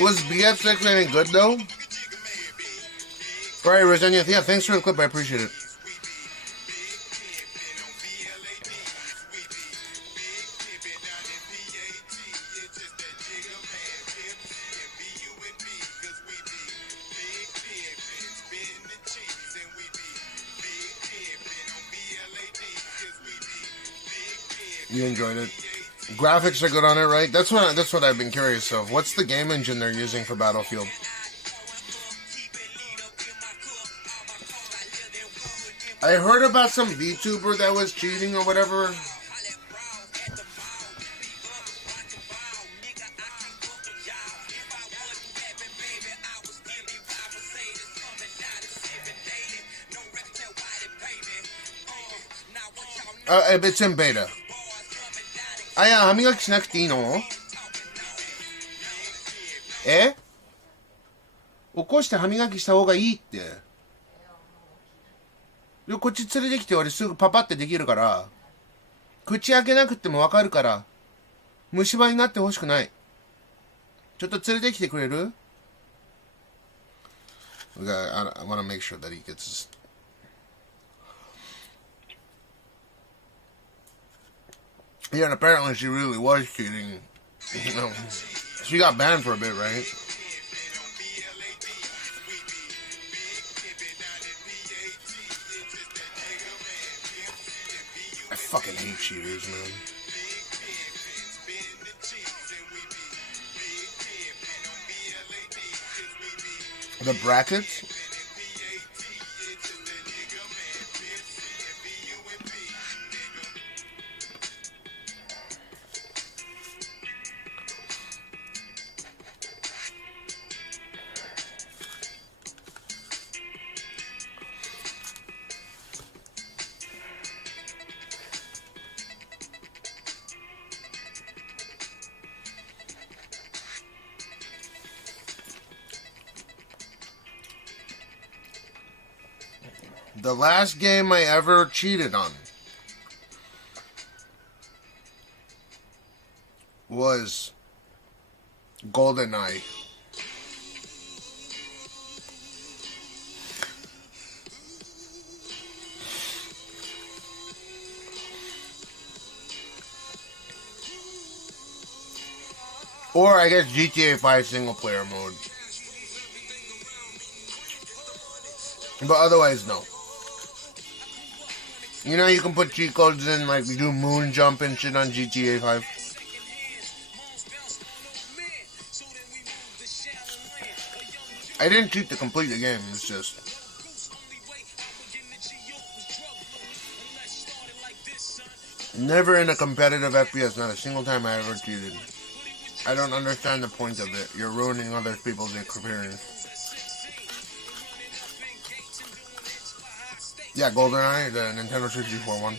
Was BF6 any good though? Alright, Rosenia, yeah, thanks for the clip, I appreciate it. You enjoyed it. Graphics are good on it, right? That's what I've been curious of. What's the game engine they're using for Battlefield? I heard about some VTuber that was cheating or whatever. It's in beta. あ、いや、歯磨きしなくていいの？え？起こして歯磨きした方がいいって。こっち連れてきて俺すぐパパってできるから。口開けなくてもわかるから。虫歯になってほしくない。ちょっと連れてきてくれる？ I want to make sure that he gets his... Yeah, and apparently she really was cheating. You know, she got banned for a bit, right? I fucking hate cheaters, man. The brackets? The last game I ever cheated on was GoldenEye. Or I guess GTA 5 single player mode. But otherwise, no. You know, you can put cheat codes in, like, you do moon jump and shit on GTA 5. I didn't cheat to complete the game, it's just... Never in a competitive FPS, not a single time I ever cheated. I don't understand the point of it. You're ruining other people's experience. Yeah, GoldenEye, the Nintendo 64 one.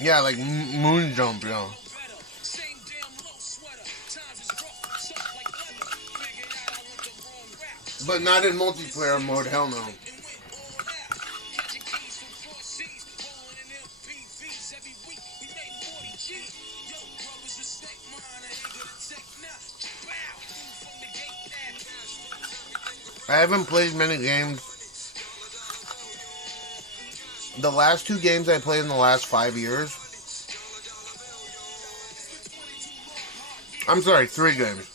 Yeah, like moon jump, yo. But not in multiplayer mode, hell no. I haven't played many games. The last 2 games I played in the last 5 years. I'm sorry, 3 games.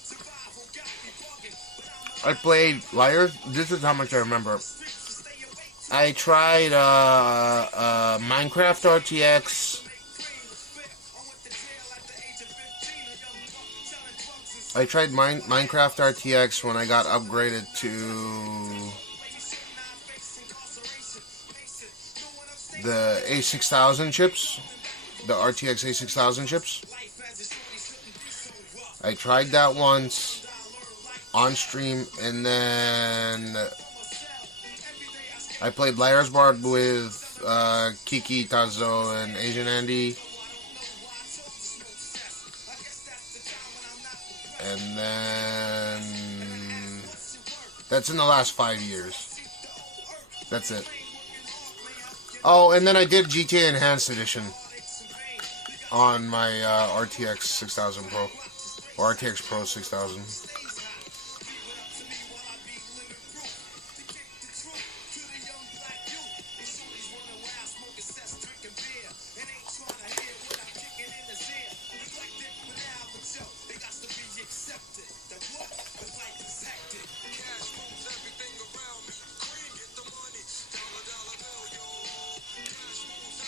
I played Liars. This is how much I remember. I tried Minecraft RTX. I tried Minecraft RTX when I got upgraded to the A6000 chips, the RTX A6000 chips. I tried that once on stream, and then I played Liar's Bar with Kiki, Tazo, and Asian Andy. And then that's in the last 5 years. That's it. Oh, and then I did GTA Enhanced Edition on my RTX 6000 Pro, or RTX Pro 6000.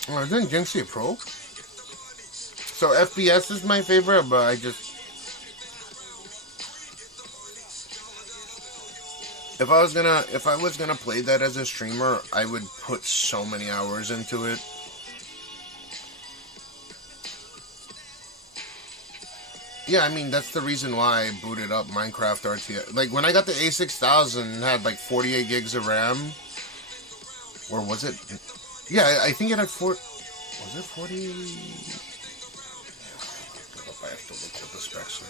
Oh, I didn't Jinx see a Pro? So FPS is my favorite, but I just... If I was gonna play that as a streamer, I would put so many hours into it. Yeah, I mean, that's the reason why I booted up Minecraft RTX. Like, when I got the A6000, it had like 48 gigs of RAM. Or was it... Yeah, I think it had 4... Was it 40? I have to look at the specs.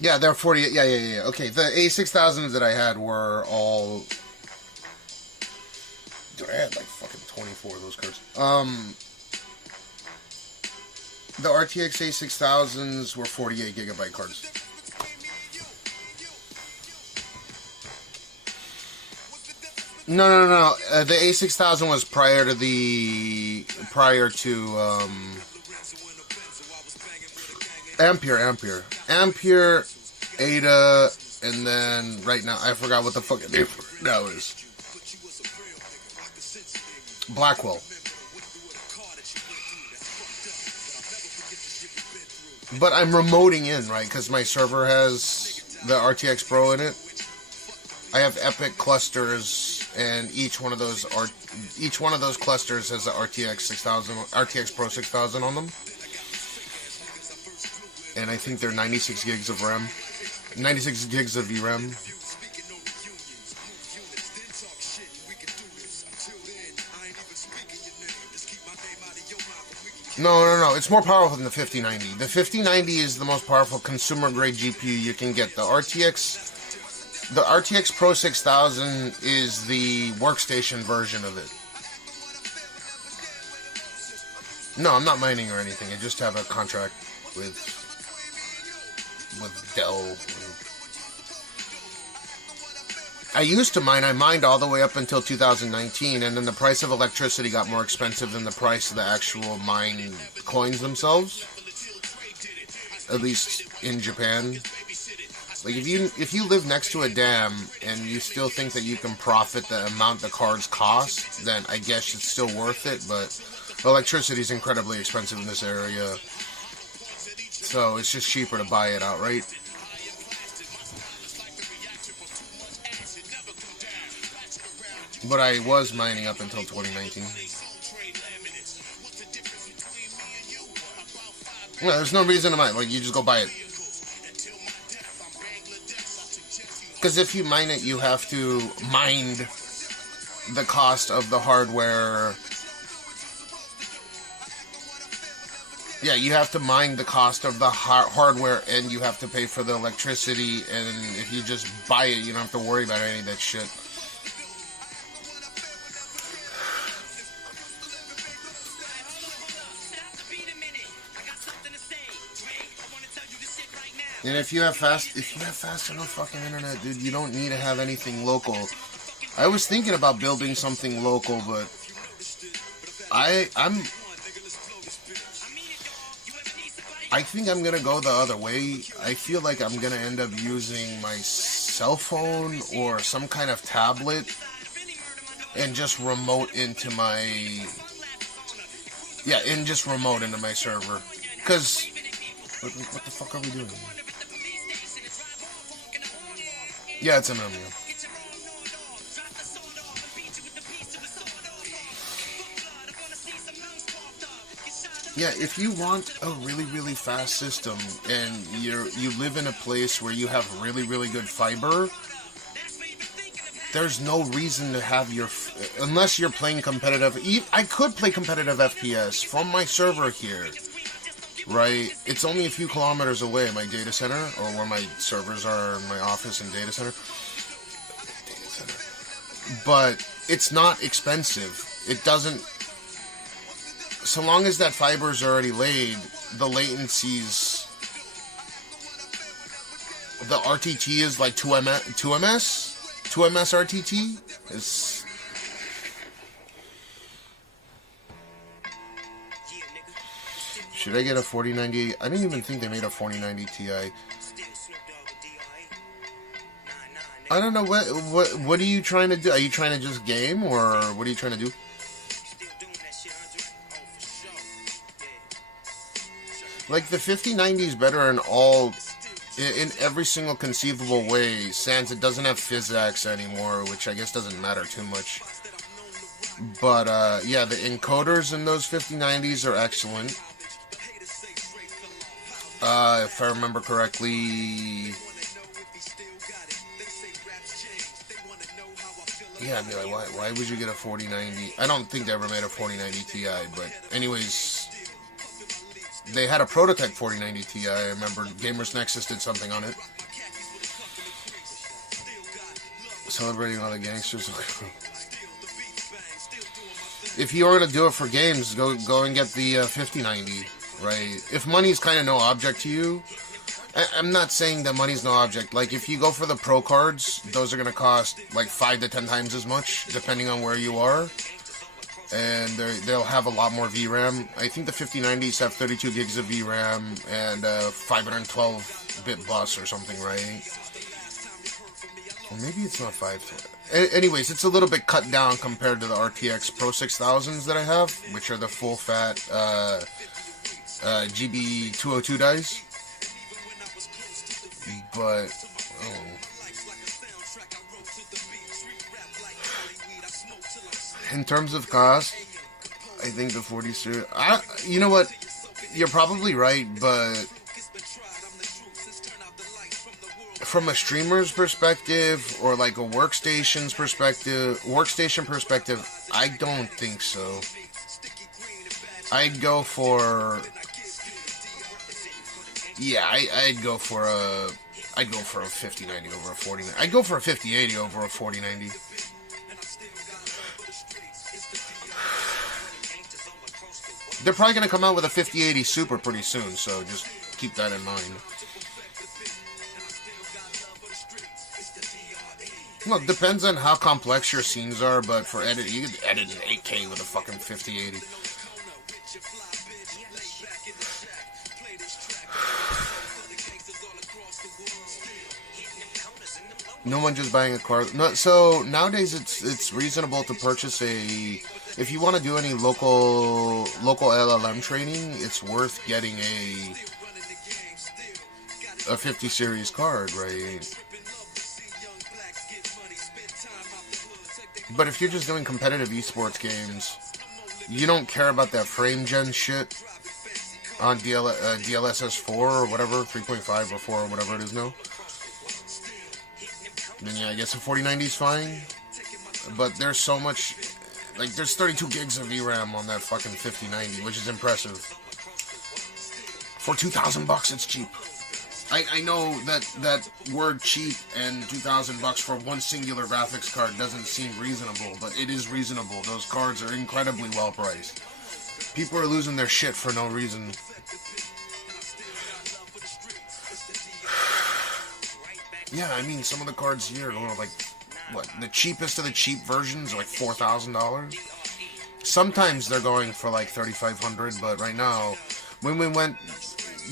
Yeah, they're 48. Yeah. Okay, the A6000s that I had were all... Dude, I had like fucking 24 of those cards. The RTX A6000s were 48 gigabyte cards. No. The A6000 was prior to Ampere, Ada, and then right now I forgot what the fucking name now is. Blackwell. But I'm remoting in, right? Because my server has the RTX Pro in it. I have Epic clusters, and each one of those clusters has the RTX Pro 6000 on them. And I think they're 96 gigs of RAM, 96 gigs of VRAM. No. It's more powerful than the 5090. The 5090 is the most powerful consumer-grade GPU you can get. The RTX Pro 6000 is the workstation version of it. No, I'm not mining or anything. I just have a contract with Dell. I used to mine. I mined all the way up until 2019, and then the price of electricity got more expensive than the price of the actual mine coins themselves. At least in Japan. Like if you live next to a dam and you still think that you can profit the amount the cards cost, then I guess it's still worth it. But electricity is incredibly expensive in this area, so it's just cheaper to buy it outright. But I was mining up until 2019. Yeah, there's no reason to mine. Like, you just go buy it. Because if you mine it, you have to mind the cost of the hardware. Yeah, you have to mine the cost of the hardware, and you have to pay for the electricity. And if you just buy it, you don't have to worry about any of that shit. And if you have fast enough fucking internet, dude, you don't need to have anything local. I was thinking about building something local, but I think I'm gonna go the other way. I feel like I'm gonna end up using my cell phone or some kind of tablet and just remote into my server. Cause what the fuck are we doing? Yeah, it's an MMU. Yeah, if you want a really, really fast system and you live in a place where you have really, really good fiber, there's no reason to have unless you're playing competitive. I could play competitive FPS from my server here. Right, it's only a few kilometers away, my data center, or where my servers are, my office and data center. But it's not expensive. It doesn't, so long as that fiber is already laid, the latencies, the RTT is like 2ms RTT. Should I get a 4090? I didn't even think they made a 4090 Ti. I don't know, what are you trying to do? Are you trying to just game, or what are you trying to do? Like, the 5090 is better in every single conceivable way, sans it doesn't have PhysX anymore, which I guess doesn't matter too much. But, yeah, the encoders in those 5090s are excellent. If I remember correctly, yeah, I mean, like, why would you get a 4090? I don't think they ever made a 4090 Ti, but anyways, they had a prototype 4090 Ti. I remember Gamers Nexus did something on it. Celebrating all the gangsters. If you were to do it for games, go and get the 5090. Right. If money's kind of no object to you, I'm not saying that money's no object. Like, if you go for the Pro cards, those are going to cost like 5 to 10 times as much, depending on where you are. And they'll have a lot more VRAM. I think the 5090s have 32 gigs of VRAM and 512-bit bus or something, right? Or maybe it's not 512. Anyways, it's a little bit cut down compared to the RTX Pro 6000s that I have, which are the full-fat GB202 dies. But, in terms of cost, I think the 40 series... you know what? You're probably right, but from a streamer's perspective or like a workstation perspective, I don't think so. I'd go for... Yeah, I'd go for a 5090 over a 4090. I'd go for a 5080 over a 4090. They're probably going to come out with a 5080 Super pretty soon, so just keep that in mind. Well, it depends on how complex your scenes are, but for edit, you can edit in 8K with a fucking 5080. No one just buying a car. No, so nowadays it's reasonable to purchase a. If you want to do any local LLM training, it's worth getting a 50 series card, right? But if you're just doing competitive esports games, you don't care about that frame gen shit on DLSS 4 or whatever, 3.5 or 4 or whatever it is now. Then yeah, I guess a 4090 is fine. But there's so much, like there's 32 gigs of VRAM on that fucking 5090, which is impressive. For $2,000, it's cheap. I know that word cheap and $2,000 for one singular graphics card doesn't seem reasonable, but it is reasonable. Those cards are incredibly well priced. People are losing their shit for no reason. Yeah, I mean, some of the cards here are like, what, the cheapest of the cheap versions are like $4,000. Sometimes they're going for like $3,500, but right now, when we went,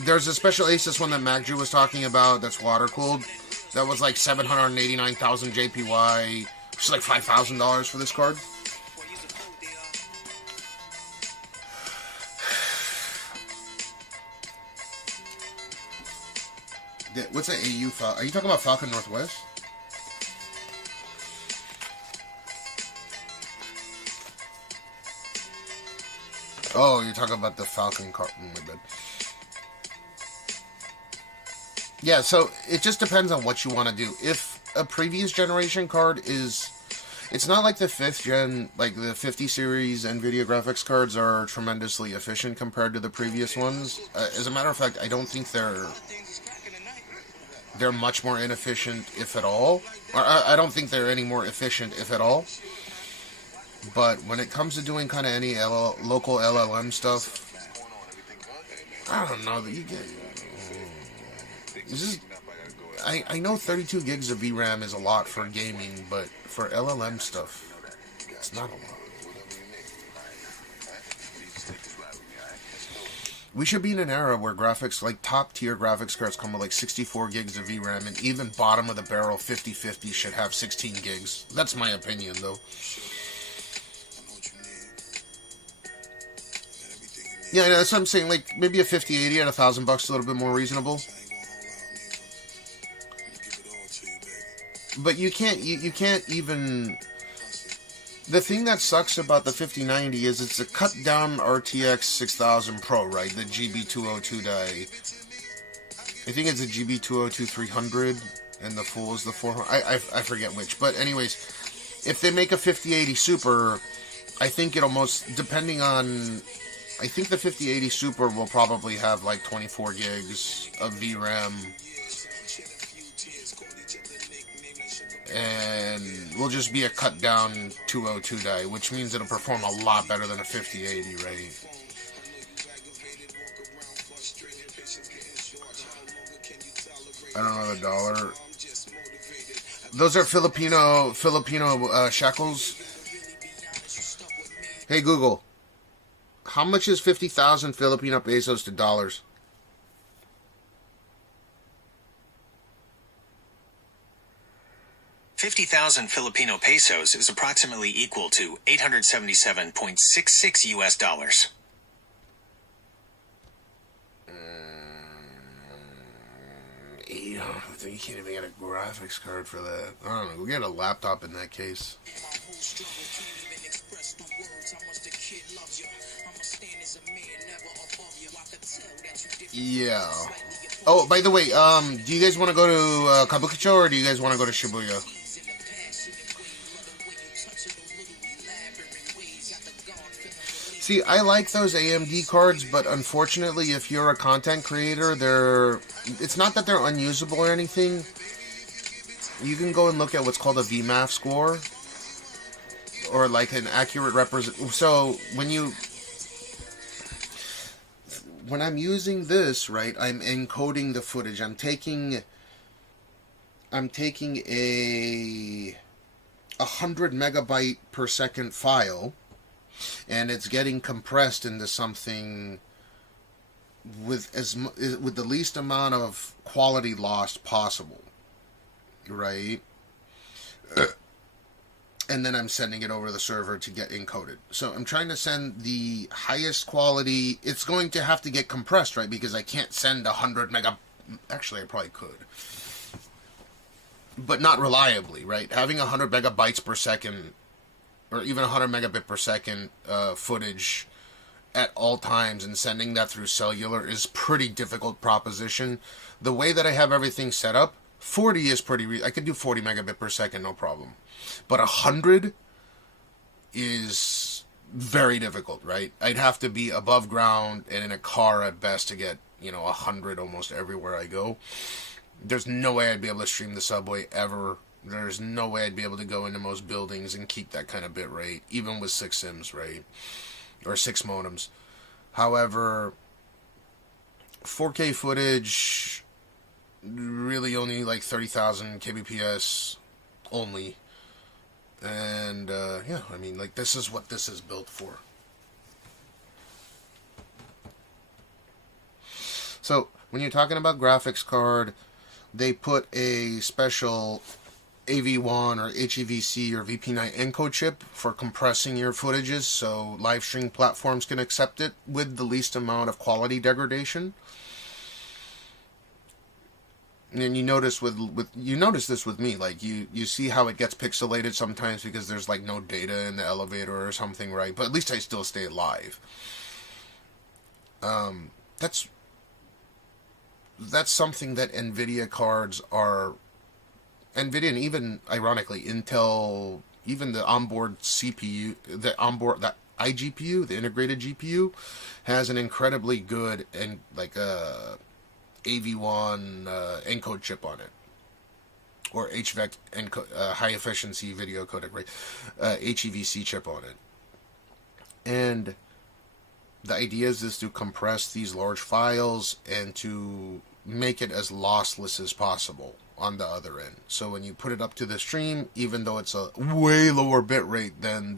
there's a special Asus one that MacDrew was talking about that's water cooled. That was like 789,000 JPY, which is like $5,000 for this card. What's that AU file? Are you talking about Falcon Northwest? Oh, you're talking about the Falcon card. My bad. Yeah, so it just depends on what you want to do. If a previous generation card is... It's not like the 5th gen, like the 50 series NVIDIA graphics cards are tremendously efficient compared to the previous ones. As a matter of fact, I don't think they're much more inefficient, if at all. Or, I don't think they're any more efficient, if at all. But when it comes to doing kind of any local LLM stuff, I don't know that you get... I know 32 gigs of VRAM is a lot for gaming, but for LLM stuff, it's not a lot. We should be in an era where graphics, like top-tier graphics cards come with like 64 gigs of VRAM, and even bottom-of-the-barrel 5050 should have 16 gigs. That's my opinion, though. Yeah, that's what I'm saying. Like, maybe a 5080 at $1,000 a little bit more reasonable. But you can't even... The thing that sucks about the 5090 is it's a cut-down RTX 6000 Pro, right? The GB202 die. I think it's a GB202 300, and the full is the 400. I forget which. But anyways, if they make a 5080 Super, I think it'll most... Depending on... I think the 5080 Super will probably have like 24 gigs of VRAM. And will just be a cut down 202 die, which means it'll perform a lot better than a 5080, right? I don't know the dollar. Those are Filipino shekels. Hey Google, how much is 50,000 Filipino pesos to dollars? $50,000 Filipino pesos is approximately equal to $877.66 US dollars. You can't even get a graphics card for that. I don't know. Go get a laptop in that case. Yeah. Oh, by the way, do you guys want to go to Kabukicho or do you guys want to go to Shibuya? See, I like those AMD cards, but unfortunately, if you're a content creator, it's not that they're unusable or anything. You can go and look at what's called a VMAF score, or like an accurate So when I'm using this, right, I'm encoding the footage. I'm taking a 100 megabyte per second file, and it's getting compressed into something with the least amount of quality lost possible, right? And then I'm sending it over the server to get encoded. So I'm trying to send the highest quality. It's going to have to get compressed, right? Because I can't send 100 mega. Actually, I probably could, but not reliably, right? Having 100 megabytes per second, or even 100 megabit per second footage at all times and sending that through cellular is pretty difficult proposition. The way that I have everything set up, 40 is pretty... I could do 40 megabit per second, no problem. But 100 is very difficult, right? I'd have to be above ground and in a car at best to get, 100 almost everywhere I go. There's no way I'd be able to stream the subway ever. There's no way I'd be able to go into most buildings and keep that kind of bit rate, even with 6 SIMs, right? Or 6 modems. However, 4K footage, really only like 30,000 kbps only. And, yeah, I mean, like, this is what this is built for. So, when you're talking about graphics card, they put a special AV1 or HEVC or VP9 encode chip for compressing your footages so live stream platforms can accept it with the least amount of quality degradation. And you notice you notice this with me, like you see how it gets pixelated sometimes because there's like no data in the elevator or something, right? But at least I still stay alive. That's something that NVIDIA cards are... NVIDIA and even, ironically, Intel, even the onboard CPU, the iGPU, the integrated GPU, has an incredibly good and like AV1 encode chip on it, or HVEC high efficiency video codec, right? HEVC chip on it, and the idea is to compress these large files and to make it as lossless as possible on the other end. So when you put it up to the stream, even though it's a way lower bit rate than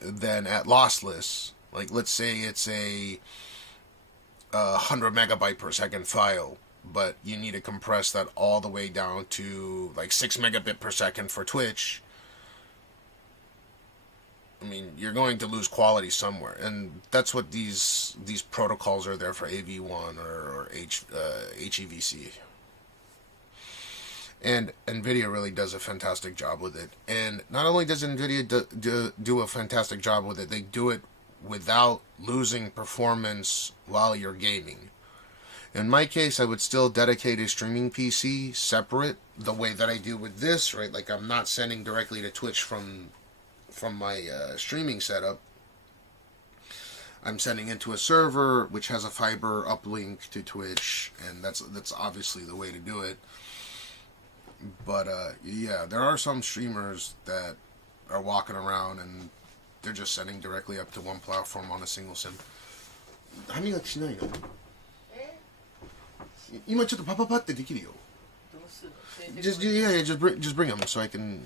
at lossless, like let's say it's a 100 megabyte per second file, but you need to compress that all the way down to like 6 megabit per second for Twitch, I mean, you're going to lose quality somewhere, and that's what these protocols are there for, AV1 or HEVC. And NVIDIA really does a fantastic job with it. And not only does NVIDIA do a fantastic job with it, they do it without losing performance while you're gaming. In my case, I would still dedicate a streaming PC separate, the way that I do with this, right? Like, I'm not sending directly to Twitch from my streaming setup. I'm sending into a server which has a fiber uplink to Twitch, and that's obviously the way to do it. But yeah, there are some streamers that are walking around and they're just sending directly up to one platform on a single SIM. 歯磨きしないの?今ちょっとパパパってできるよ。Just bring them so I can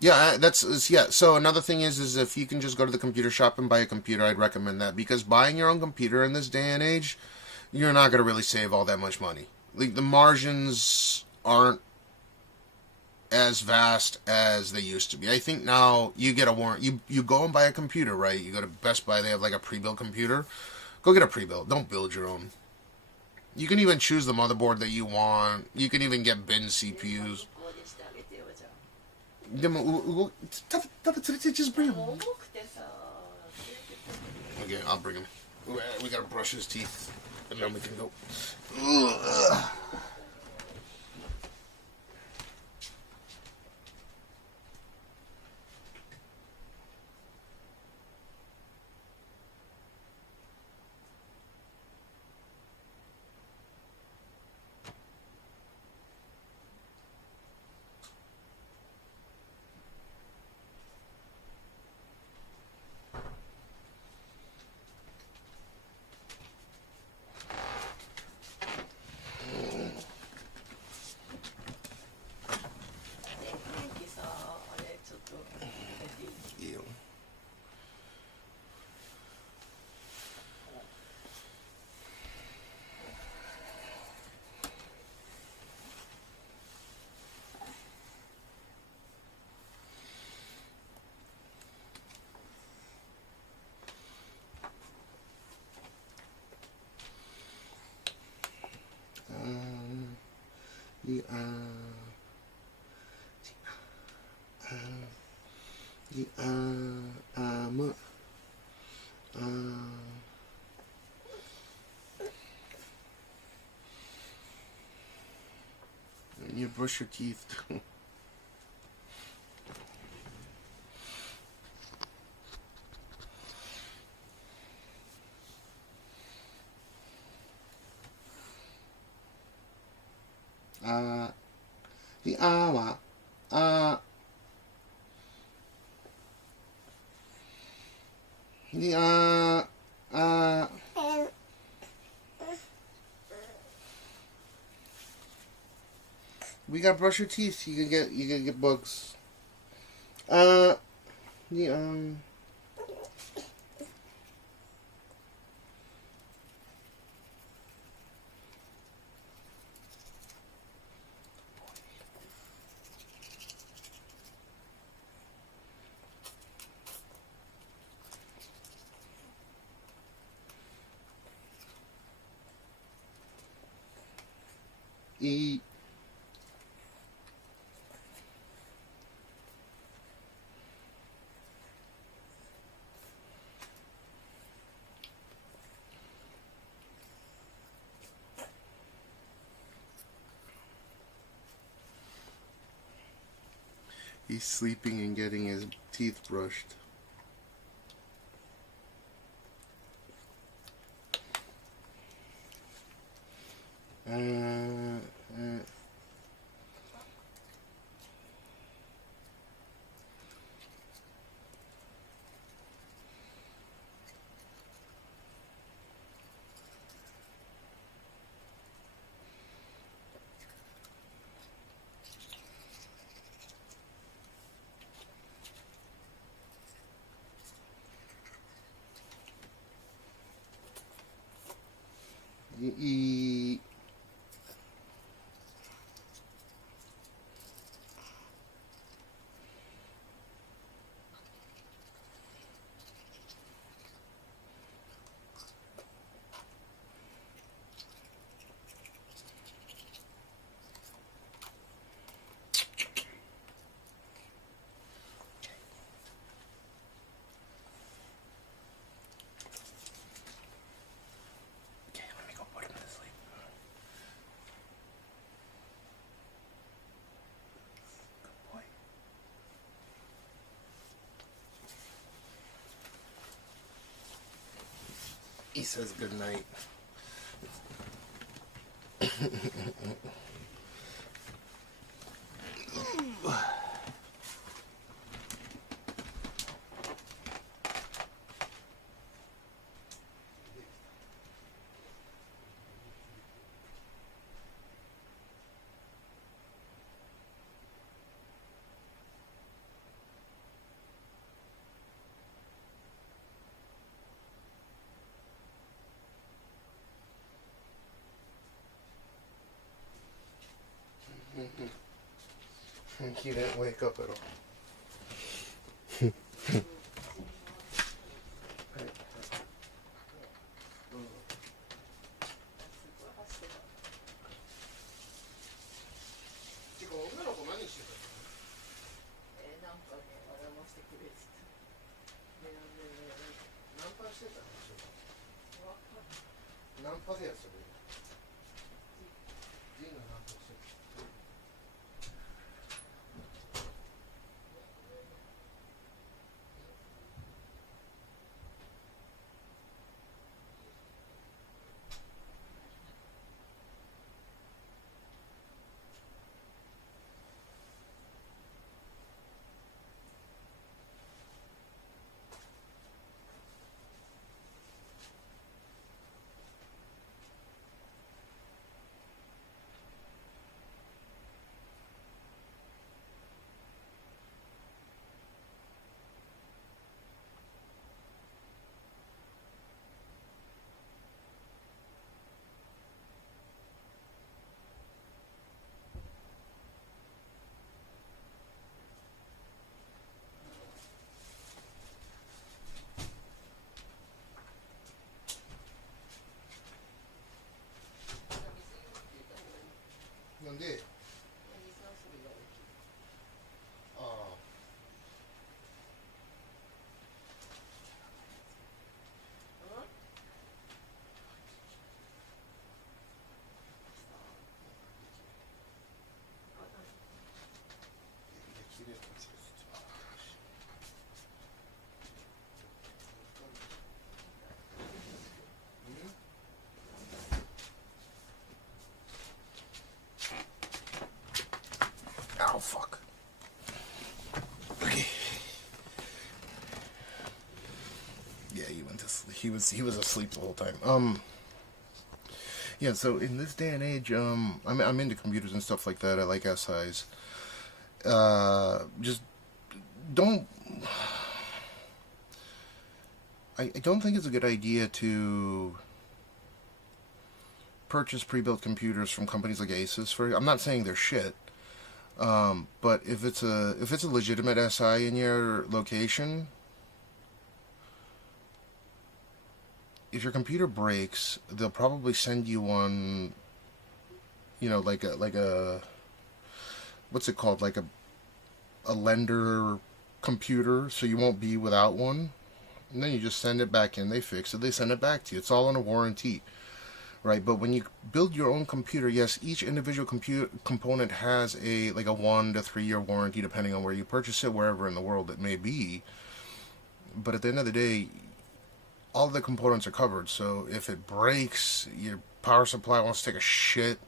Yeah, yeah. So another thing is if you can just go to the computer shop and buy a computer, I'd recommend that, because buying your own computer in this day and age, you're not going to really save all that much money. Like, the margins aren't as vast as they used to be. I think now you get a warrant. You go and buy a computer, right? You go to Best Buy, they have like a pre-built computer. Go get a pre-built. Don't build your own. You can even choose the motherboard that you want. You can even get bin CPUs. Just bring him. Okay, I'll bring him. We gotta brush his teeth, and then we can go. Ugh. You brush your teeth. The hour. We gotta brush your teeth. You can get bugs. Eat. He's sleeping and getting his teeth brushed. Eat. He says good night. think he didn't wake up at all. Hindi. Oh fuck. Okay. Yeah, he went to sleep. He was asleep the whole time. Yeah, so in this day and age, I'm into computers and stuff like that. I like SIs. Just don't. I don't think it's a good idea to purchase pre-built computers from companies like Asus. I'm not saying they're shit. But if it's a legitimate SI in your location, if your computer breaks, they'll probably send you one, you know, like a what's it called, like a lender computer, so you won't be without one. And then you just send it back in, they fix it, they send it back to you. It's all on a warranty. Right, but when you build your own computer, yes, each individual component has a 1 to 3 year warranty, depending on where you purchase it, wherever in the world it may be. But at the end of the day, all the components are covered. So if it breaks, your power supply wants to take a shit.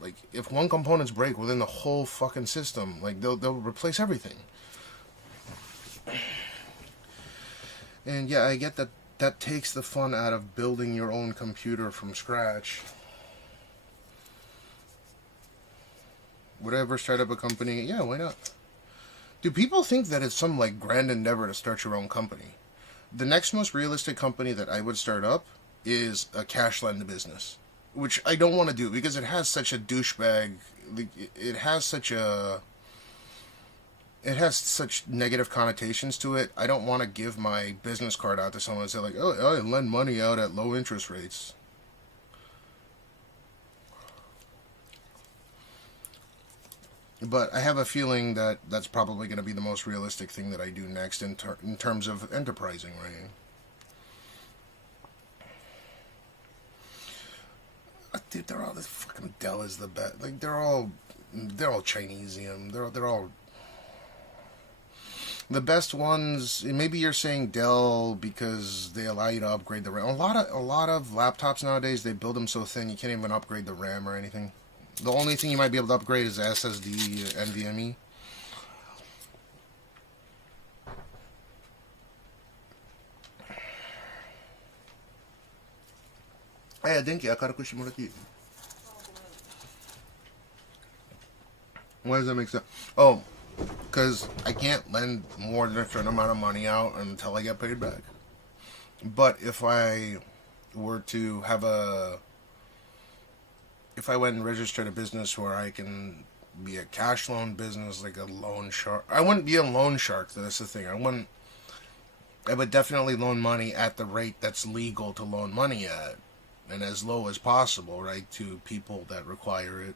Like, if one component's break within the whole fucking system, like they'll replace everything. And yeah, I get that. That takes the fun out of building your own computer from scratch. Whatever, start up a company, yeah, why not? Do people think that it's some grand endeavor to start your own company? The next most realistic company that I would start up is a cash lend business, which I don't want to do because it has such a douchebag. It has such negative connotations to it. I don't want to give my business card out to someone and say oh, I lend money out at low interest rates. But I have a feeling that that's probably going to be the most realistic thing that I do next in terms of enterprising, right? Dude, they're all this fucking Dell is the best. They're all Chinesium. They're all. The best ones, maybe you're saying Dell because they allow you to upgrade the RAM. A lot of laptops nowadays, they build them so thin you can't even upgrade the RAM or anything. The only thing you might be able to upgrade is the SSD, NVMe. Hey, denki akaruku shite moratte ii? Why does that make sense? Oh, because I can't lend more than a certain amount of money out until I get paid back. But if I were to have if I went and registered a business where I can be a cash loan business, like a loan shark. I wouldn't be a loan shark. That's the thing. I would definitely loan money at the rate that's legal to loan money at, and as low as possible, right, to people that require it.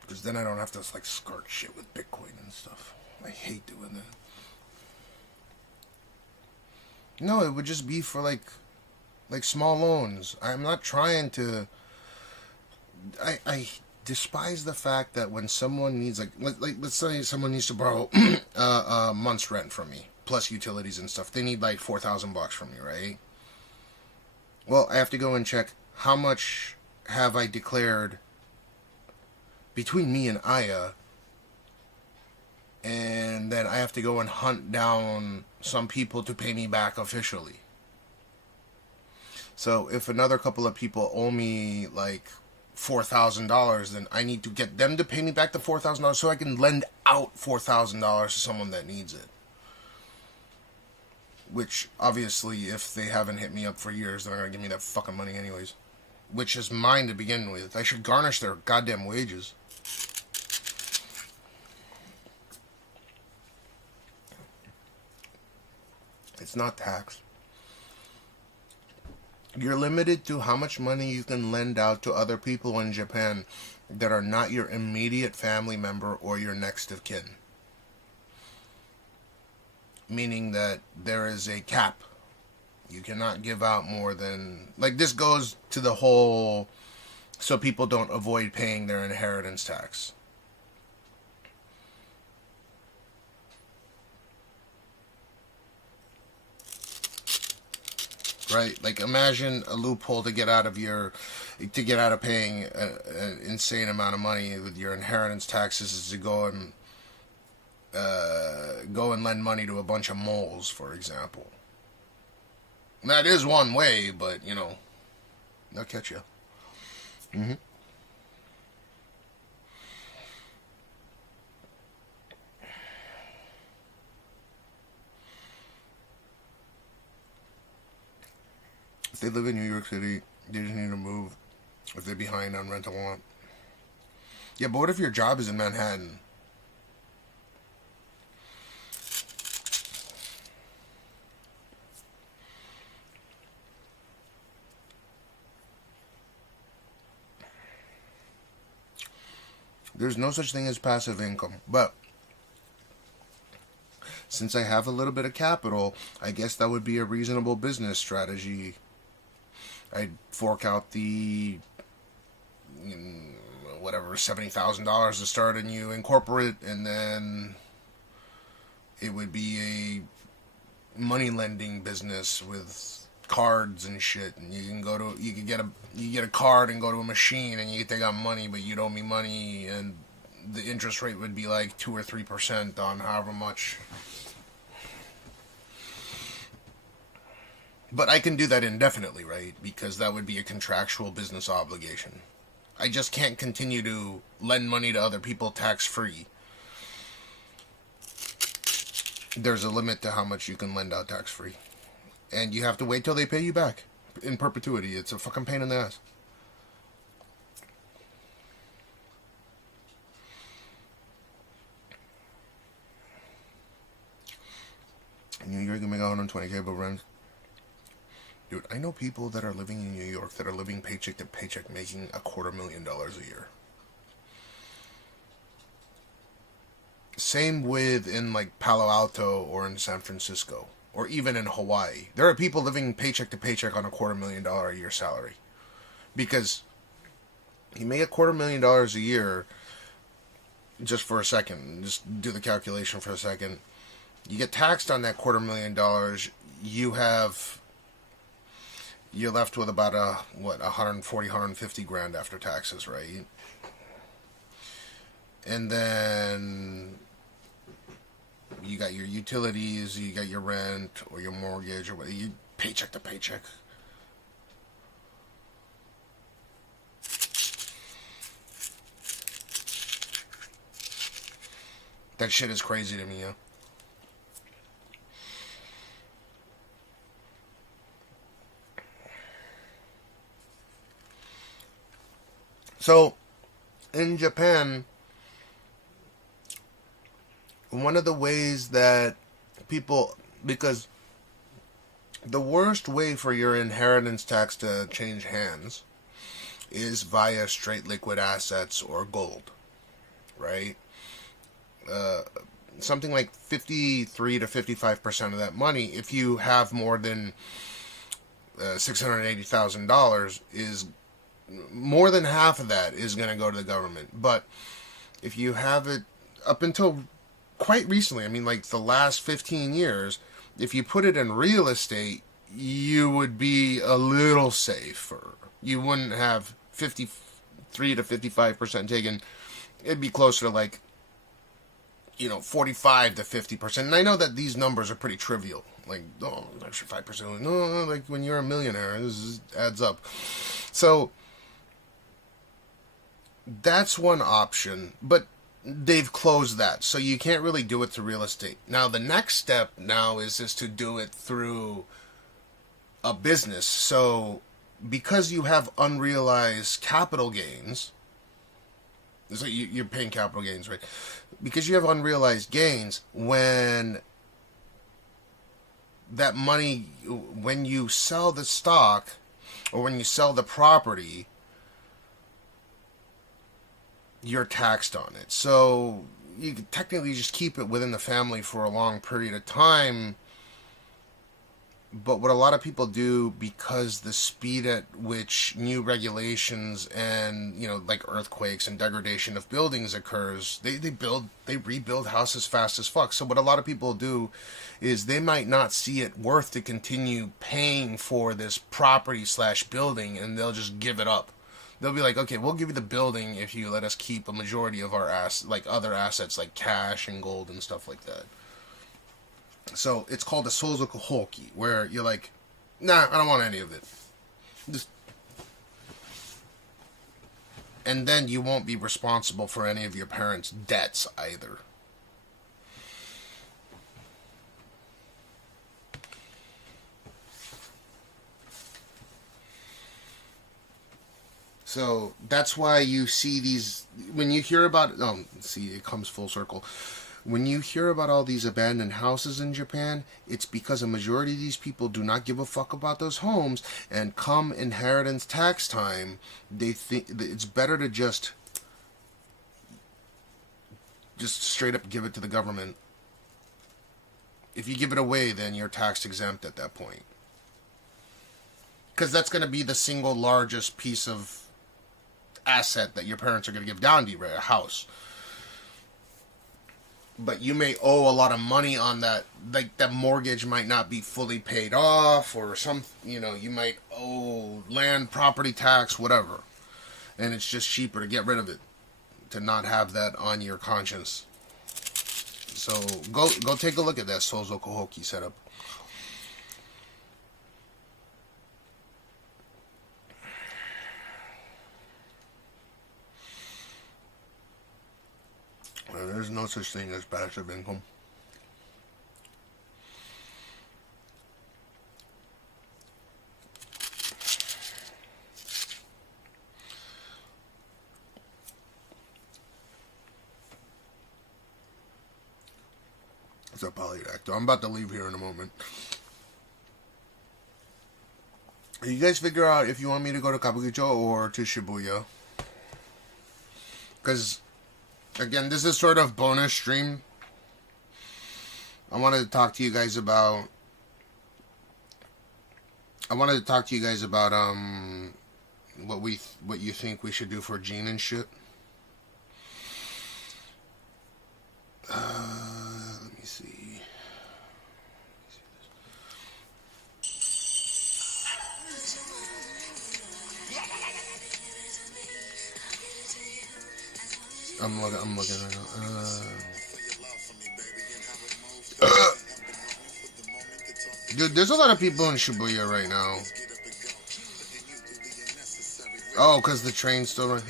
Because then I don't have to like skirt shit with Bitcoin and stuff. I hate doing that. No, it would just be for like small loans. I'm not trying to. I despise the fact that when someone needs like let's say someone needs to borrow a month's rent from me plus utilities and stuff. They need like $4,000 from me, right? Well, I have to go and check how much have I declared between me and Aya, and then I have to go and hunt down some people to pay me back officially. So if another couple of people owe me like $4,000, then I need to get them to pay me back the $4,000 so I can lend out $4,000 to someone that needs it. Which, obviously, if they haven't hit me up for years, they're not going to give me that fucking money anyways. Which is mine to begin with. I should garnish their goddamn wages. It's not tax. You're limited to how much money you can lend out to other people in Japan that are not your immediate family member or your next of kin. Meaning that there is a cap. You cannot give out more than... Like, this goes to the whole... So people don't avoid paying their inheritance tax. Right? Like, imagine a loophole to get out of paying an insane amount of money with your inheritance taxes is to go and lend money to a bunch of moles, for example. And that is one way, but, you know, they'll catch you. Mm-hmm. If they live in New York City, they just need to move. If they're behind on rental lot. Yeah, but what if your job is in Manhattan? There's no such thing as passive income, but since I have a little bit of capital, I guess that would be a reasonable business strategy. I'd fork out the whatever $70,000 to start a new incorporate, and then it would be a money lending business with cards and shit, and you get a card and go to a machine and you take out money, but you owe me money, and the interest rate would be like 2 or 3% on however much. But I can do that indefinitely, right? Because that would be a contractual business obligation. I just can't continue to lend money to other people tax-free. There's a limit to how much you can lend out tax-free. And you have to wait till they pay you back in perpetuity. It's a fucking pain in the ass. In New York, you make $120K, but rent. Dude, I know people that are living in New York that are living paycheck to paycheck, making $250,000 a year. Same with in like Palo Alto or in San Francisco or even in Hawaii. There are people living paycheck to paycheck on $250,000 a year salary. Because you make $250,000 a year, just for a second, just do the calculation for a second. You get taxed on that $250,000, you're left with about 140, 150 grand after taxes, right? And then you got your utilities, you got your rent or your mortgage or whatever, you paycheck to paycheck. That shit is crazy to me, yeah. So, in Japan, one of the ways that people, because the worst way for your inheritance tax to change hands is via straight liquid assets or gold, right? Something like 53 to 55% of that money, if you have more than $680,000, is more than half of that is going to go to the government. But if you have it up until quite recently, I mean, like the last 15 years, if you put it in real estate, you would be a little safer. You wouldn't have 53 to 55% taken. It'd be closer to like, 45 to 50%. And I know that these numbers are pretty trivial. Like, oh, extra 5%. No, like when you're a millionaire, this adds up. So that's one option, but they've closed that. So you can't really do it through real estate. Now, the next step now is to do it through a business. So because you have unrealized capital gains, so you're paying capital gains, right? Because you have unrealized gains, when that money, when you sell the stock or when you sell the property, you're taxed on it. So you can technically just keep it within the family for a long period of time. But what a lot of people do, because the speed at which new regulations and, like earthquakes and degradation of buildings occurs, they rebuild houses fast as fuck. So what a lot of people do is they might not see it worth to continue paying for this property / building, and they'll just give it up. They'll be like, okay, we'll give you the building if you let us keep a majority of our other assets like cash and gold and stuff like that. So it's called a sozoku hoki, where you're like, nah, I don't want any of it. And then you won't be responsible for any of your parents' debts either. So that's why you see these, when you hear about, see, it comes full circle. When you hear about all these abandoned houses in Japan, it's because a majority of these people do not give a fuck about those homes, and come inheritance tax time, they think it's better to just straight up give it to the government. If you give it away, then you're tax exempt at that point. Because that's going to be the single largest piece of asset that your parents are going to give down to you, right? A house. But you may owe a lot of money on that. Like, that mortgage might not be fully paid off, or you might owe land, property tax, whatever. And it's just cheaper to get rid of it, to not have that on your conscience. So go take a look at that sozoku hoki setup. There's no such thing as passive income. It's a polydactyl. I'm about to leave here in a moment. You guys figure out if you want me to go to Kabukicho or to Shibuya. Because, again, this is sort of bonus stream. I wanted to talk to you guys about what you think we should do for Gene and shit. Let me see. I'm looking right now. Dude, there's a lot of people in Shibuya right now. Oh, because the train's still right.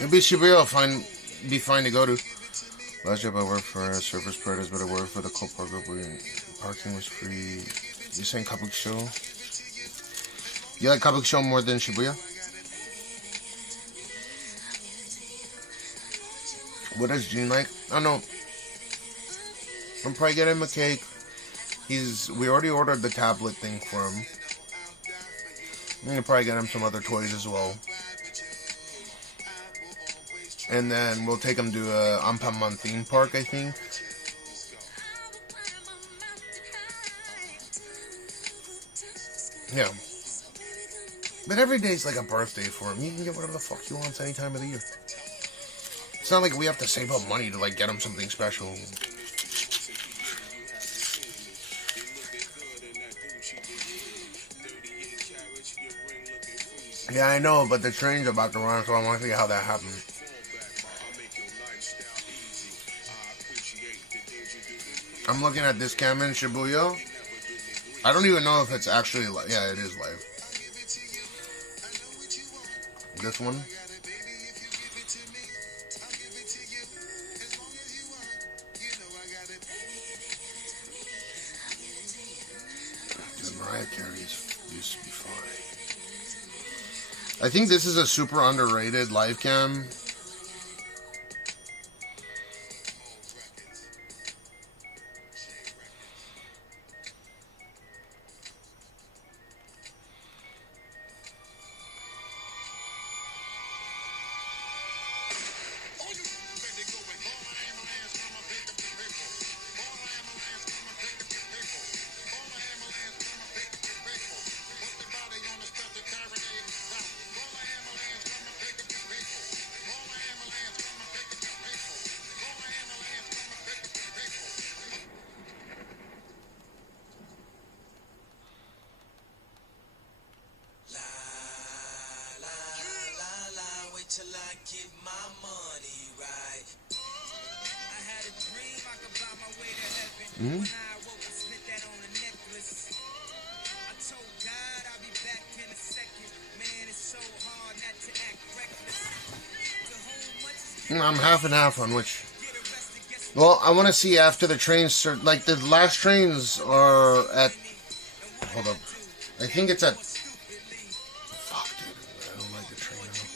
Maybe Shibuya will be fine to go to. Last job I worked for Surface Predators, but I worked for the Cold Park Group where parking was free. You saying Kabukicho? You like Kabukicho more than Shibuya? What does Gene like? I don't know. I'm probably getting him a cake. We already ordered the tablet thing for him. I'm gonna probably get him some other toys as well. And then we'll take him to Anpanman theme park, I think. Yeah. But every day's like a birthday for him. You can get whatever the fuck you want any time of the year. It's not like we have to save up money to like get him something special. Yeah, I know, but the train's about to run, so I want to see how that happens. I'm looking at this camera in Shibuya. I don't even know if it's actually live. Yeah, it is live. This one. The Mariah Carey's used to be fine. I think this is a super underrated live cam. Till I get my money right. I had a dream I could buy my way to heaven. When I woke, I spent that on a necklace. I told God I'll be back in a second. Man, it's so hard not to act reckless. I'm half and half on which. Well, I want to see after the trains, like the last trains are at. Hold up. I think it's at. Fuck, dude. I don't like the train now.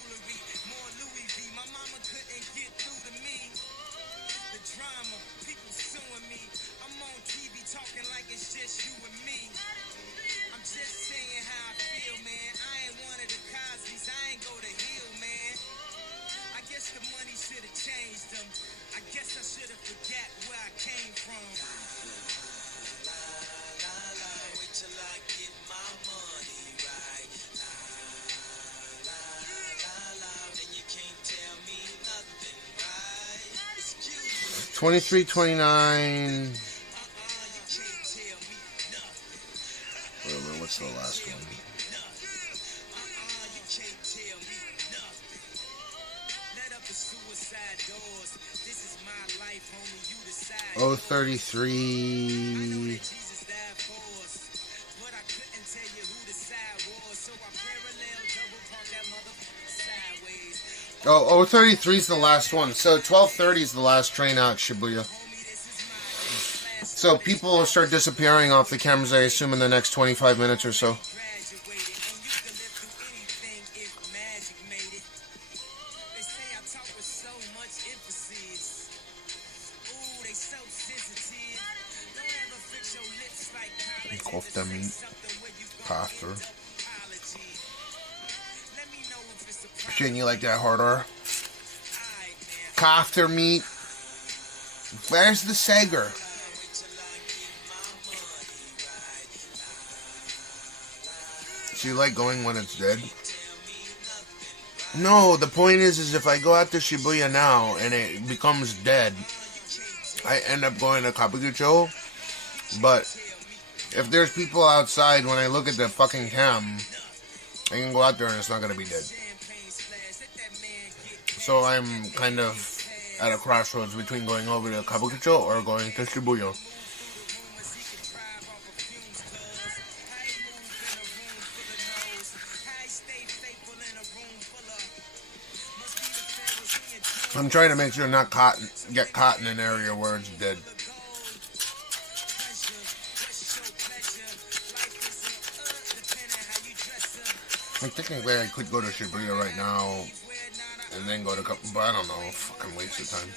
I get my money right. La, la, la, and you can't tell me nothing, right? Excuse me. 2329. Wait a minute, what's the last one? Oh, 33. Oh, 033 is the last one. So 12:30 is the last train out Shibuya. So people will start disappearing off the cameras, I assume, in the next 25 minutes or so. Kofta meat. After. Shouldn't you like that harder? Kofta meat. Where's the Sager? So you like going when it's dead? No, the point is if I go out to Shibuya now and it becomes dead, I end up going to Kabukicho. But if there's people outside when I look at the fucking cam, I can go out there and it's not going to be dead. So I'm kind of at a crossroads between going over to Kabukicho or going to Shibuya. I'm trying to make sure not get caught in an area where it's dead. Like, technically I could go to Shibuya right now and then go to but I don't know, fucking waste of time.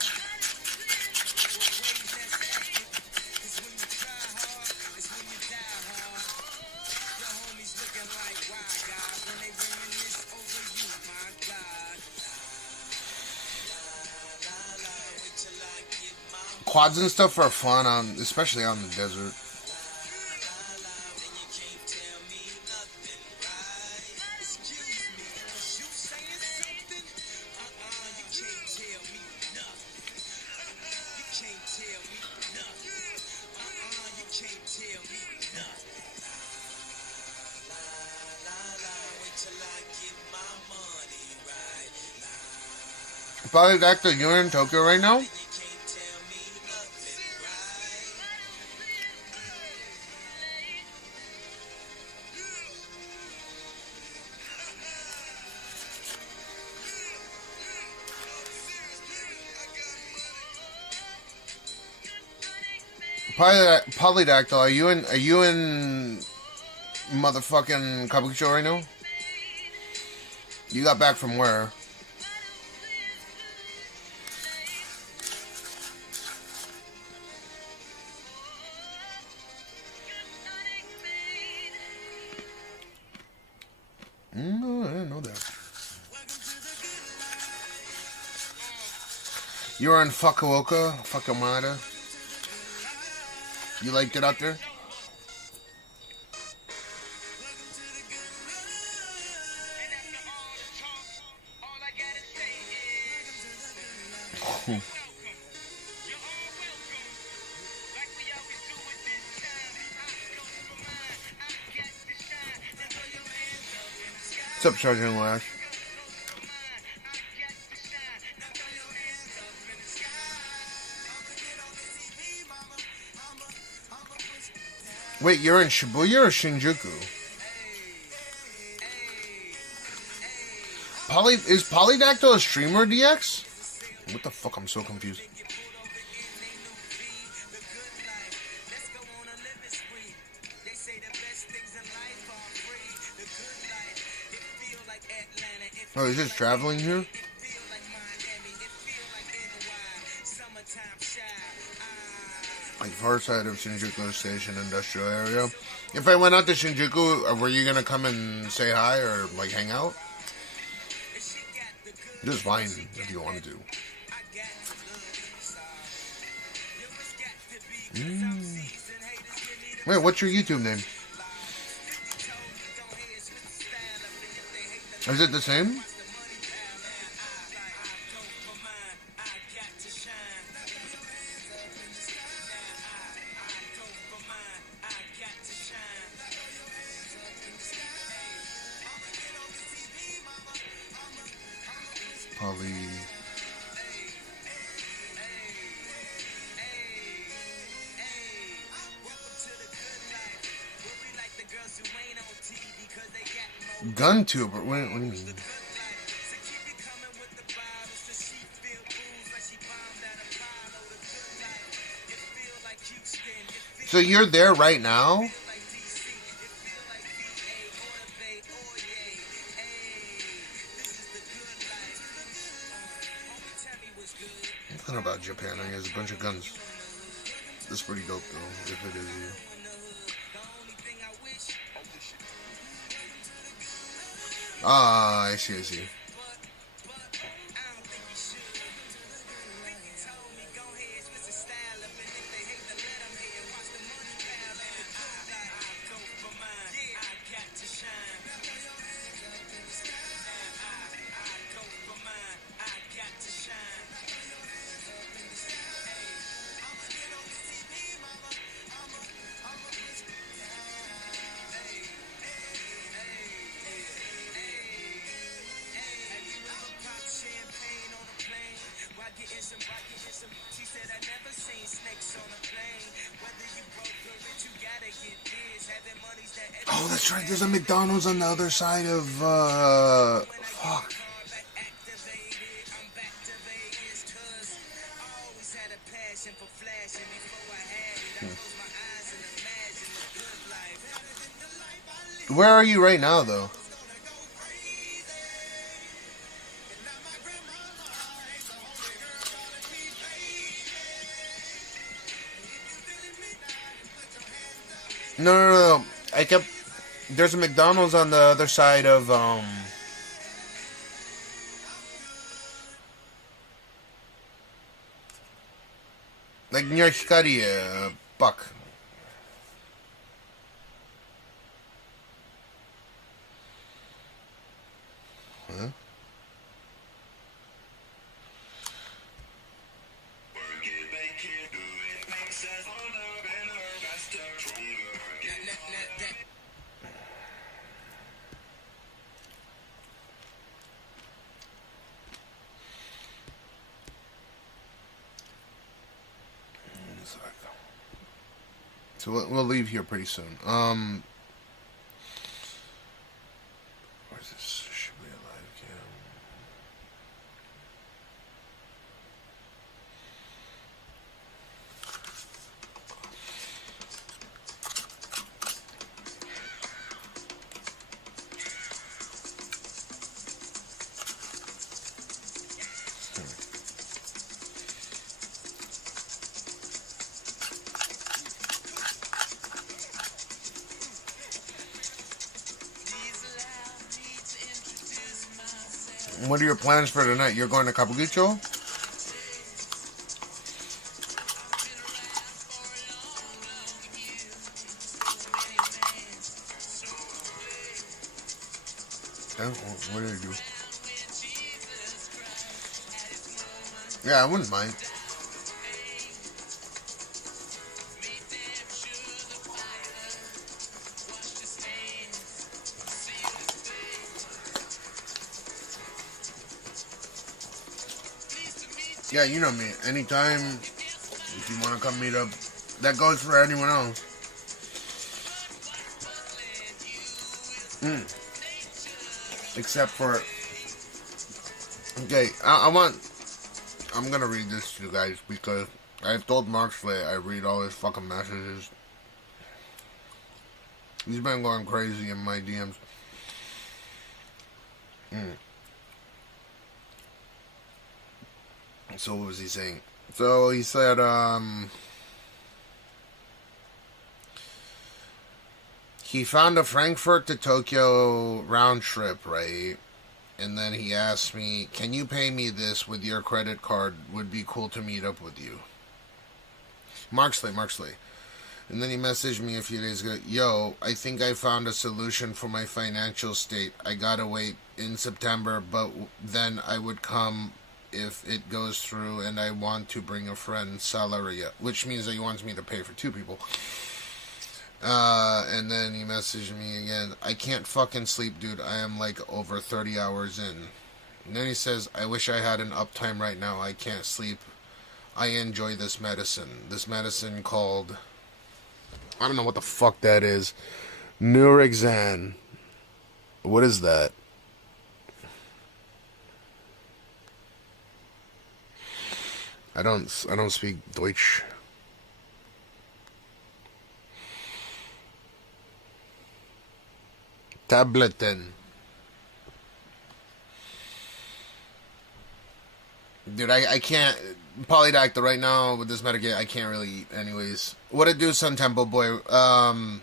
Quads and stuff are fun, especially on the desert. Probably back to you're in Tokyo right now? Polydactyl, are you in motherfucking Kabukicho right now? You got back from where? No, I didn't know that. You were in Fukuoka? You liked it out there? What's up, Sergeant Lash? Wait, you're in Shibuya or Shinjuku? Is Polydactyl a streamer, DX? What the fuck? I'm so confused. Oh, he's just traveling here? Like far side of Shinjuku Station industrial area. If I went out to Shinjuku, were you gonna come and say hi or like hang out? Just fine if you wanted to. Wait, what's your YouTube name? Is it the same? Poly. GunTuber? What do you mean? So you're there right now? What about Japan? I guess a bunch of guns. That's pretty dope though, if it is you. Ah, I see. Oh, that's right. There's a McDonald's on the other side of, fuck. Where are you right now, though? No. There's a McDonald's on the other side of, like near Hikari, Buck. Huh? So we'll leave here pretty soon. Where's this? Should be a live cam. What are your plans for tonight? You're going to Kabukicho? What did I do? Yeah, I wouldn't mind. Yeah, you know me. Anytime, if you want to come meet up, that goes for anyone else. Except for, okay, I'm gonna read this to you guys because I've told Marksley I read all his fucking messages. He's been going crazy in my DMs. So what was he saying? So he said, he found a Frankfurt to Tokyo round trip, right? And then he asked me, can you pay me this with your credit card? Would be cool to meet up with you. Marksley. And then he messaged me a few days ago, yo, I think I found a solution for my financial state. I gotta wait in September, but then I would come if it goes through, and I want to bring a friend, Salaria, which means that he wants me to pay for 2 people. And then he messaged me again, I can't fucking sleep, dude. I am like over 30 hours in. And then he says, I wish I had an uptime right now. I can't sleep. I enjoy this medicine. This medicine called, I don't know what the fuck that is. Nurexan. What is that? I don't speak Deutsch. Tabletten. Dude, I can't. Polydactyl right now with this medication, I can't really eat anyways. What it do, Sun Temple Boy? And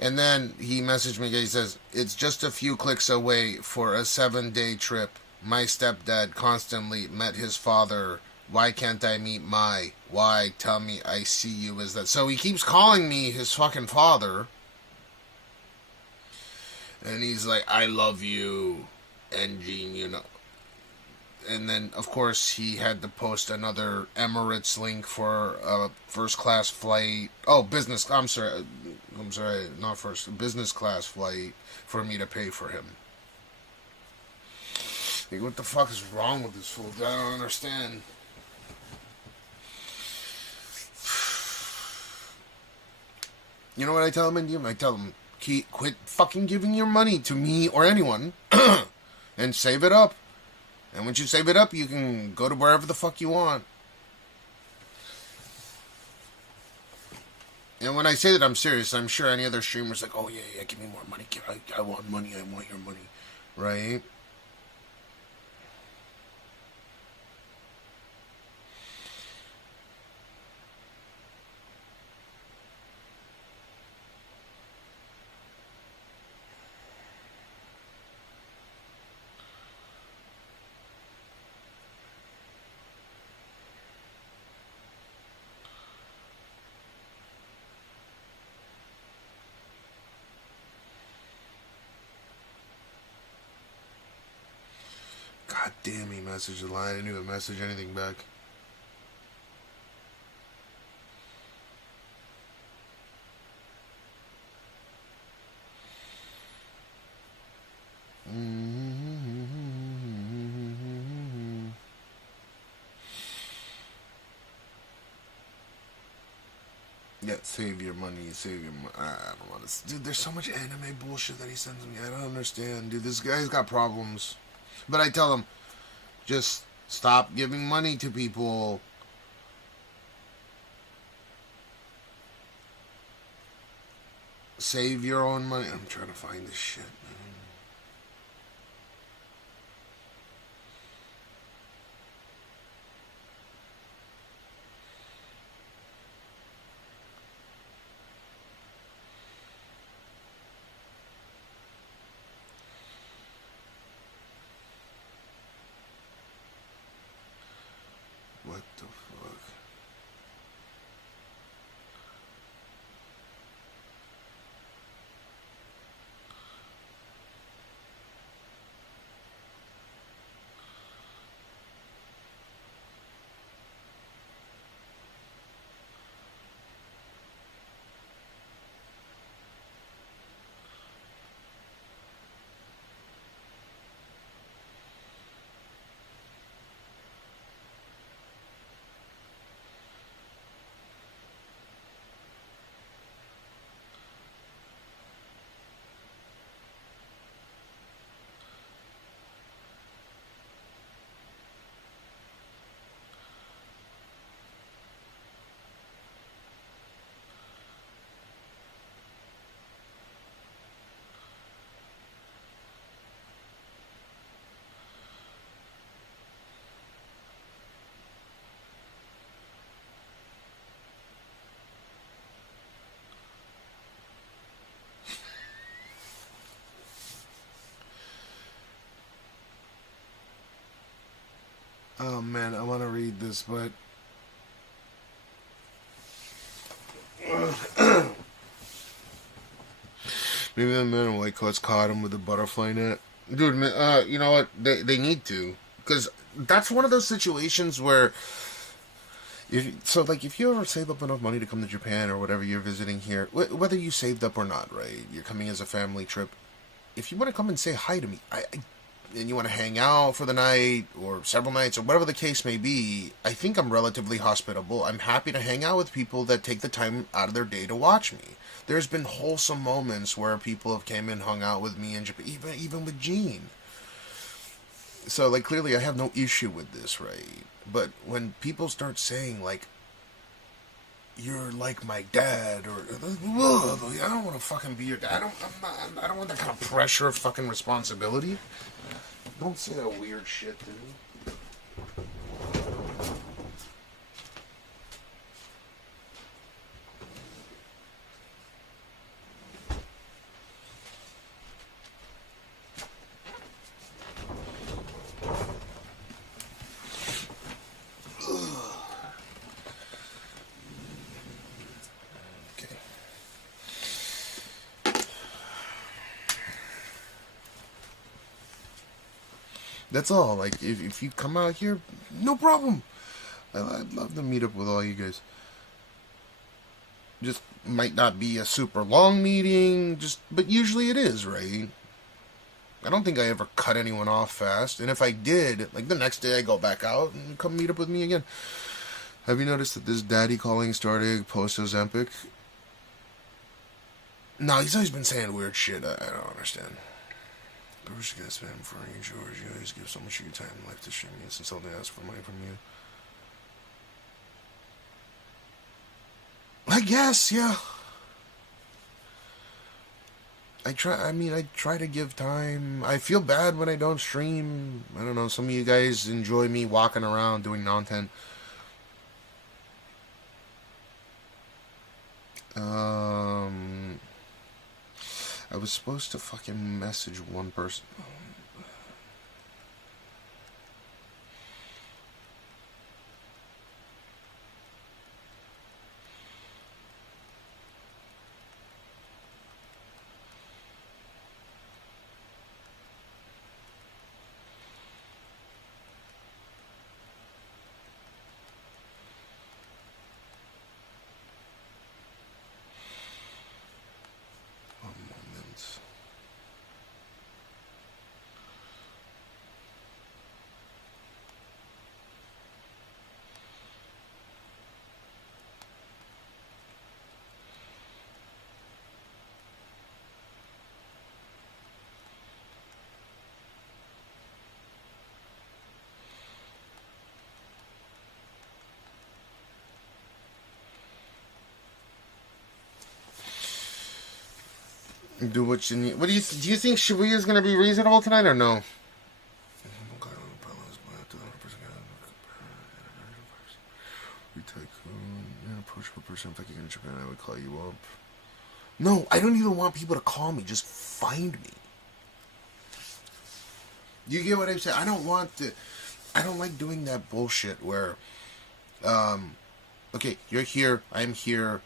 then he messaged me, he says, it's just a few clicks away for a 7-day trip. My stepdad constantly met his father. Why can't I meet my? Why? Tell me I see you as that. So he keeps calling me his fucking father. And he's like, I love you, Engine, you know. And then, of course, he had to post another Emirates link for a first-class flight. Oh, business. I'm sorry, not first. Business class flight for me to pay for him. Like, what the fuck is wrong with this fool? I don't understand. You know what I tell him, Indian? I tell him, quit fucking giving your money to me or anyone and save it up. And once you save it up, you can go to wherever the fuck you want. And when I say that I'm serious, I'm sure any other streamer's like, oh yeah, yeah, give me more money. I want money. I want your money. Right? God damn, he messaged a line. I didn't even message anything back. Yeah, save your money, save your money. I don't want to. Dude, there's so much anime bullshit that he sends me. I don't understand. Dude, this guy's got problems. But I tell him, just stop giving money to people. Save your own money. I'm trying to find this shit, man. What the fuck? Oh man, I want to read this, but maybe the man in white coats caught him with a butterfly net. Dude, you know what? They need to, because that's one of those situations where if you ever save up enough money to come to Japan or whatever you're visiting here, whether you saved up or not, right? You're coming as a family trip. If you want to come and say hi to me, and you want to hang out for the night or several nights or whatever the case may be, I think I'm relatively hospitable. I'm happy to hang out with people that take the time out of their day to watch me. There's been wholesome moments where people have came and hung out with me in Japan, even with Gene. So, like, clearly I have no issue with this, right? But when people start saying, like, you're like my dad, or I don't want to fucking be your dad. I don't want that kind of pressure of fucking responsibility. Don't say that weird shit, dude. That's all. Like, if you come out here, no problem. I'd love to meet up with all you guys. Just might not be a super long meeting, but usually it is, right? I don't think I ever cut anyone off fast. And if I did, like, the next day I go back out and come meet up with me again. Have you noticed that this daddy calling started post-Ozempic? No, he's always been saying weird shit. I don't understand. Bruce gets spam for you, George. You always give so much of your time and life to streaming, since something asks for money from you. I guess, yeah. I try to give time. I feel bad when I don't stream. I don't know, some of you guys enjoy me walking around doing content. I was supposed to fucking message one person. Do what you need. What do you think Shibuya is gonna be reasonable tonight or no? I would call you up. No, I don't even want people to call me. Just find me. You get what I'm saying? I don't like doing that bullshit where, okay, you're here, I'm here.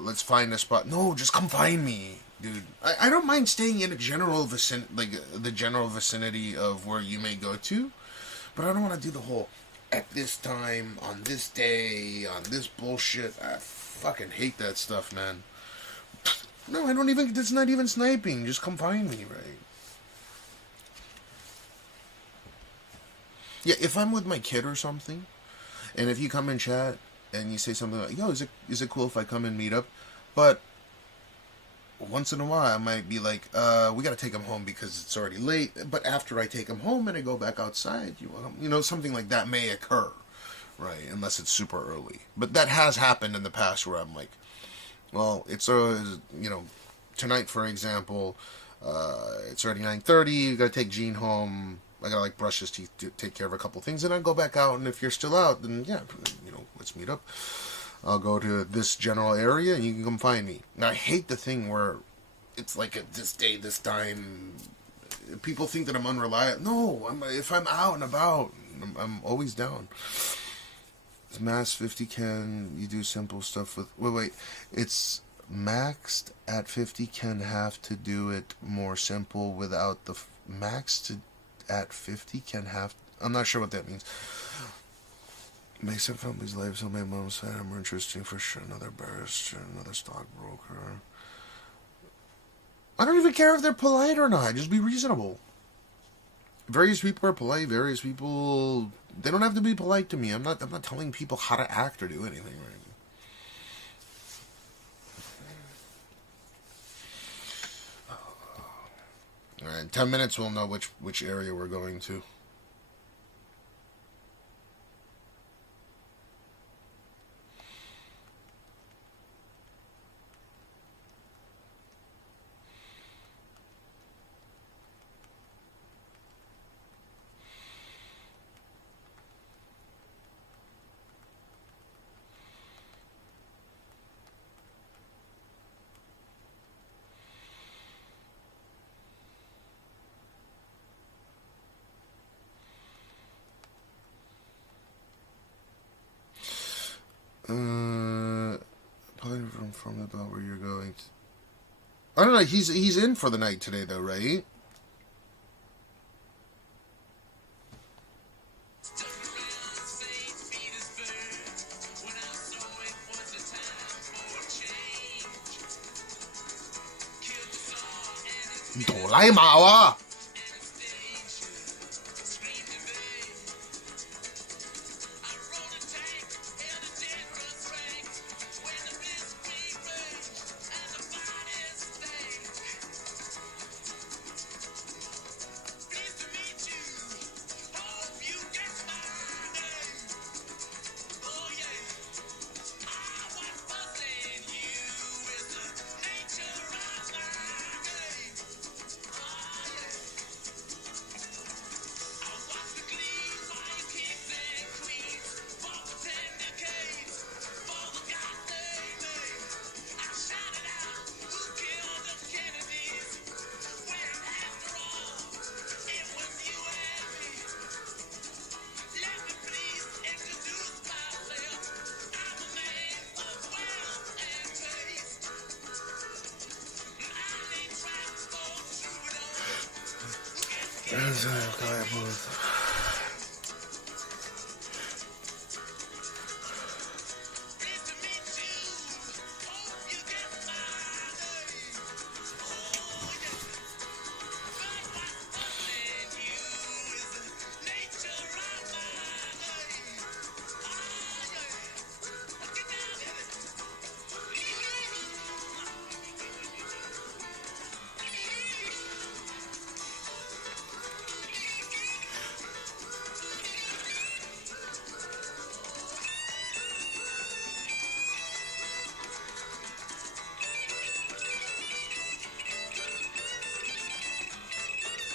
Let's find a spot. No, just come find me, dude. I don't mind staying in a general the general vicinity of where you may go to, but I don't want to do the whole at this time, on this day, on this bullshit. I fucking hate that stuff, man. No, I don't even, it's not even sniping. Just come find me, right? Yeah, if I'm with my kid or something, and if you come in chat, and you say something like, yo, is it cool if I come and meet up? But once in a while, I might be like, we gotta take him home because it's already late. But after I take him home and I go back outside, you know, something like that may occur, right? Unless it's super early. But that has happened in the past where I'm like, well, it's, you know, tonight, for example, it's already 9:30, you gotta take Gene home, I gotta, like, brush his teeth, take care of a couple things, and I go back out, and if you're still out, then, yeah, you know, let's meet up. I'll go to this general area, and you can come find me. Now, I hate the thing where it's like at this day, this time, people think that I'm unreliable. No, if I'm out and about, I'm always down. It's max 50 can, you do simple stuff with, wait, it's maxed at 50 can have to do it more simple without the, maxed at 50 can have, I'm not sure what that means. Makes some family's life, so my mom said I'm more interesting for sure. Another barrister, another stockbroker. I don't even care if they're polite or not. Just be reasonable. Various people are polite. Various people, they don't have to be polite to me. I'm not telling people how to act or do anything, right? All right, 10 minutes. We'll know which area we're going to. Probably from about where you're going. I don't know. He's in for the night today, though, right? Doraemon.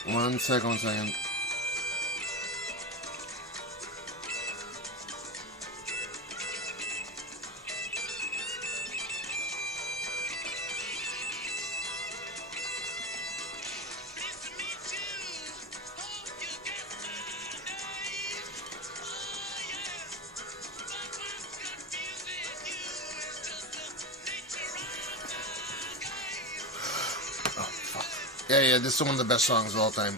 One second. Yeah, this is one of the best songs of all time.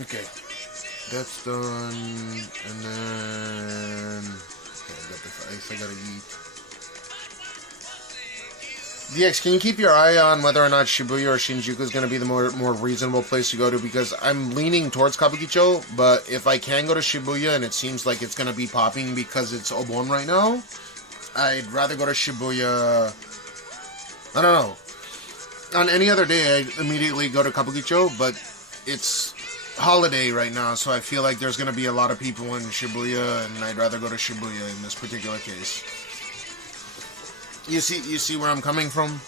Okay, that's done, and then okay, I got the ice I gotta eat. DX, can you keep your eye on whether or not Shibuya or Shinjuku is going to be the more reasonable place to go to? Because I'm leaning towards Kabukicho, but if I can go to Shibuya and it seems like it's going to be popping because it's Obon right now, I'd rather go to Shibuya. I don't know. On any other day, I'd immediately go to Kabukicho, but it's holiday right now, so I feel like there's going to be a lot of people in Shibuya, and I'd rather go to Shibuya in this particular case. You see where I'm coming from?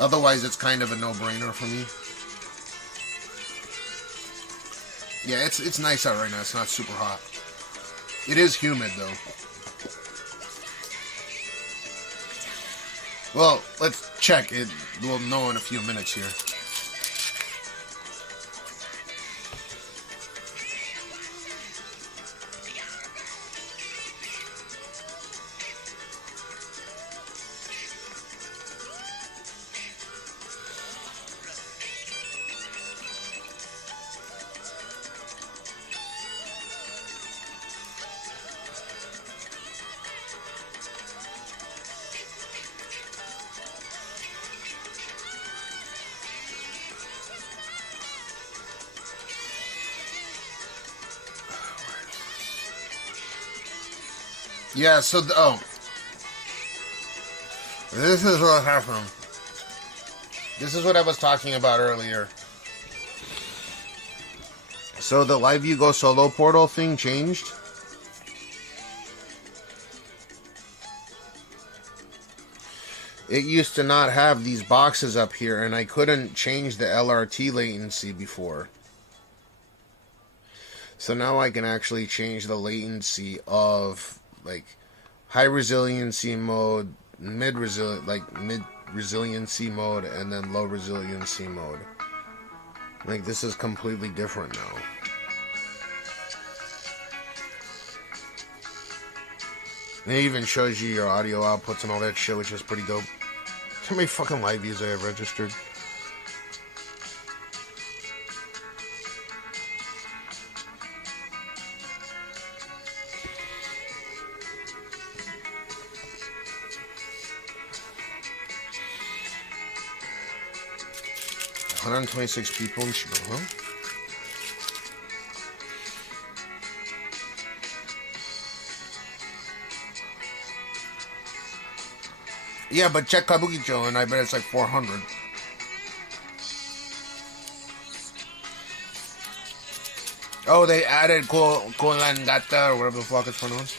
Otherwise, it's kind of a no-brainer for me. Yeah, it's nice out right now. It's not super hot. It is humid, though. Well, let's check it. We'll know in a few minutes here. Yeah, so, this is what happened. This is what I was talking about earlier. So the LiveU Solo portal thing changed. It used to not have these boxes up here, and I couldn't change the LRT latency before. So now I can actually change the latency of like high resiliency mode, mid resiliency mode, and then low resiliency mode. Like, this is completely different now. It even shows you your audio outputs and all that shit, which is pretty dope. How many fucking live views I have registered? $126 people in Shibuya, huh? Yeah, but check Kabukicho, and I bet it's like 400. Oh, they added Kolangata, or whatever the fuck it's pronounced.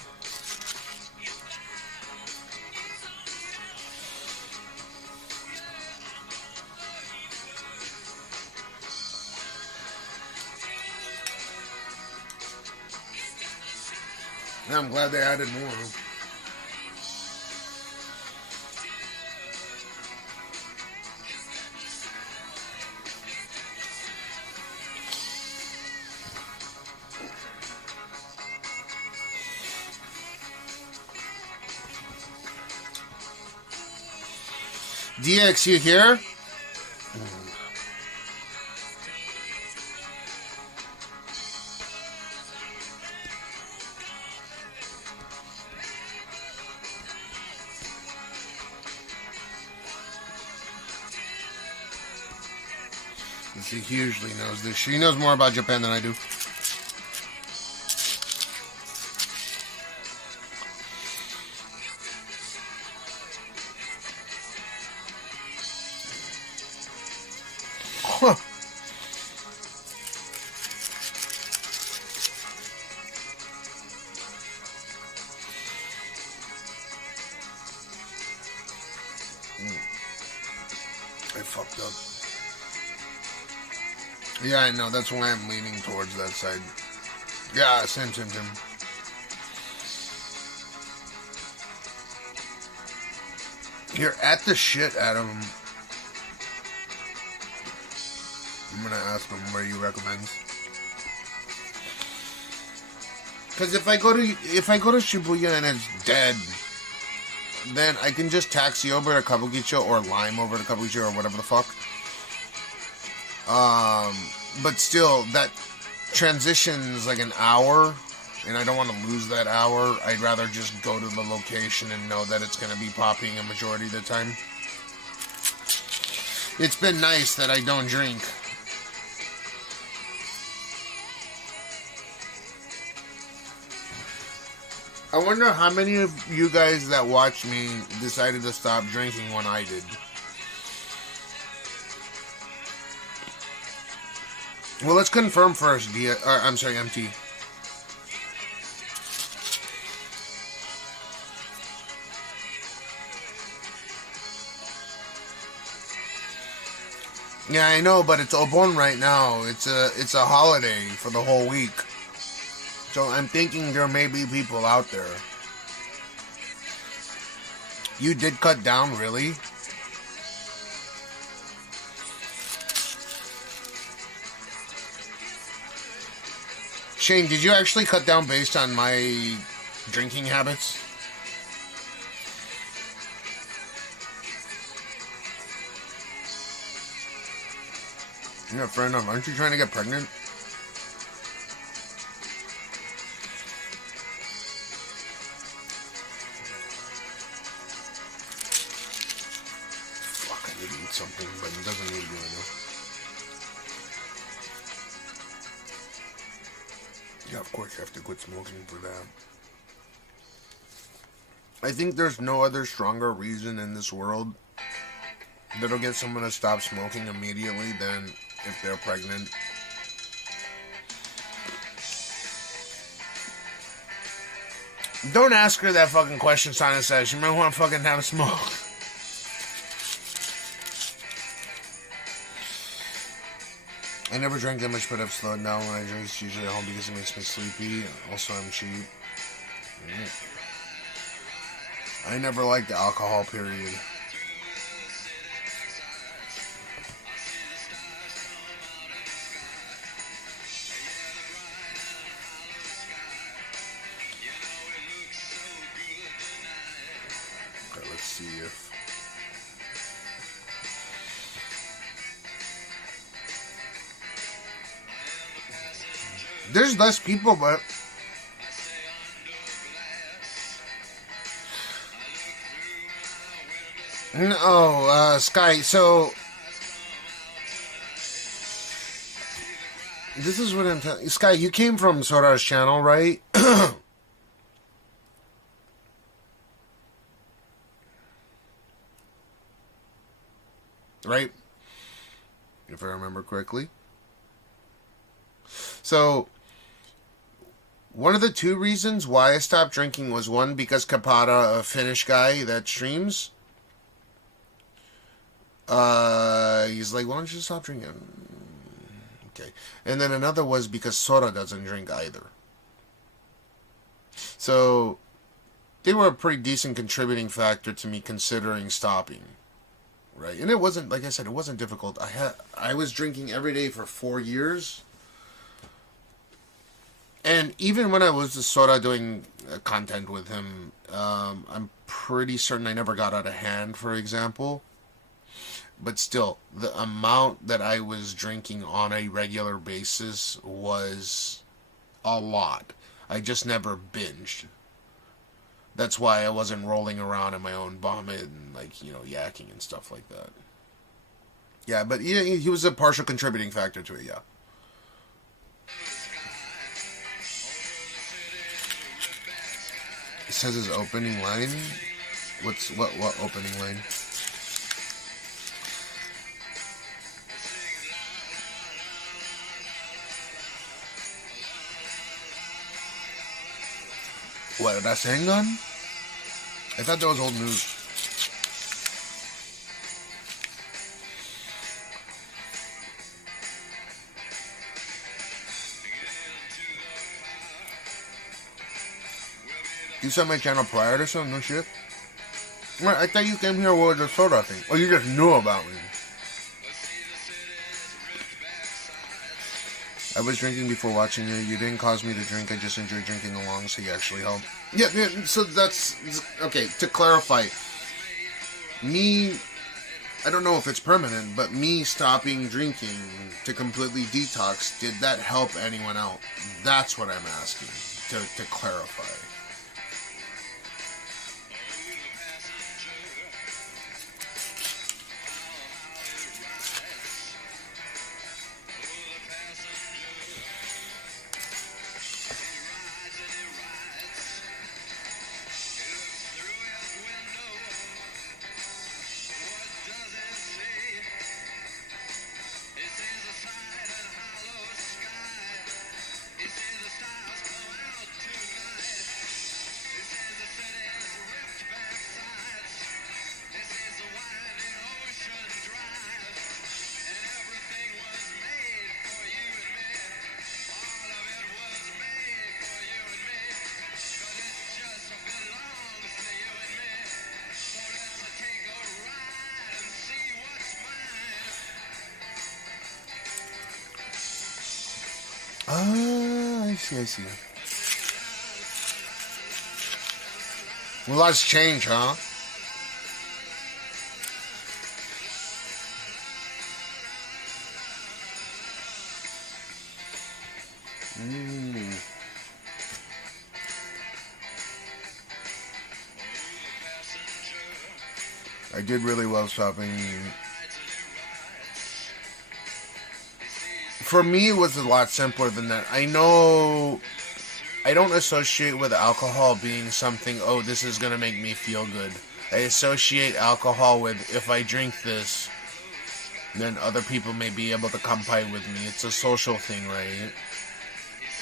Yeah, I'm glad they added more. DX, you here? She hugely knows this. She knows more about Japan than I do. Huh. I fucked up. Yeah, I know. That's why I'm leaning towards that side. Yeah, same. You're at the shit, Adam. I'm gonna ask him where you recommend. Because if I go to Shibuya and it's dead, then I can just taxi over to Kabukicho or Lime over to Kabukicho or whatever the fuck. But still, that transition's like an hour, and I don't want to lose that hour. I'd rather just go to the location and know that it's going to be popping a majority of the time. It's been nice that I don't drink. I wonder how many of you guys that watch me decided to stop drinking when I did. Well, let's confirm first, I'm sorry, MT. Yeah, I know, but it's Obon right now. It's a holiday for the whole week. So I'm thinking there may be people out there. You did cut down, really? Shane, did you actually cut down based on my drinking habits? Yeah, fair enough. Aren't you trying to get pregnant? Fuck, I need to eat something, but it doesn't need to be right now. Yeah, of course you have to quit smoking for that. I think there's no other stronger reason in this world that'll get someone to stop smoking immediately than if they're pregnant. Don't ask her that fucking question, Sana says. She might want to fucking have a smoke. I never drank that much, but I've slowed down when I drink. It's usually at home because it makes me sleepy. Also, I'm cheap. I never liked the alcohol, period. Okay, let's see if... There's less people, but... No, Sky, so... This is what I'm telling you. Sky, you came from Sora's channel, right? Right? If I remember correctly. So... One of the two reasons why I stopped drinking was, one, because Kapata, a Finnish guy that streams, he's like, why don't you stop drinking? Okay. And then another was because Sora doesn't drink either. So they were a pretty decent contributing factor to me considering stopping. Right? And it wasn't, like I said, it wasn't difficult. I was drinking every day for 4 years. And even when I was the Sora doing content with him, I'm pretty certain I never got out of hand, for example. But still, the amount that I was drinking on a regular basis was a lot. I just never binged. That's why I wasn't rolling around in my own vomit and, like, you know, yakking and stuff like that. Yeah, but he was a partial contributing factor to it, yeah. It says his opening line. What opening line? What, that's handgun? I thought that was old news. You saw my channel prior to some no shit? Right, I thought you came here with the soda thing. Oh, you just knew about me. I was drinking before watching you. You didn't cause me to drink. I just enjoyed drinking along, so you actually helped. Yeah, so that's... Okay, to clarify. Me... I don't know if it's permanent, but me stopping drinking to completely detox, did that help anyone out? That's what I'm asking, to clarify. I see. Well, lots change, huh? I did really well stopping. For me, it was a lot simpler than that. I know I don't associate with alcohol being something, oh, this is going to make me feel good. I associate alcohol with, if I drink this, then other people may be able to come by with me. It's a social thing, right?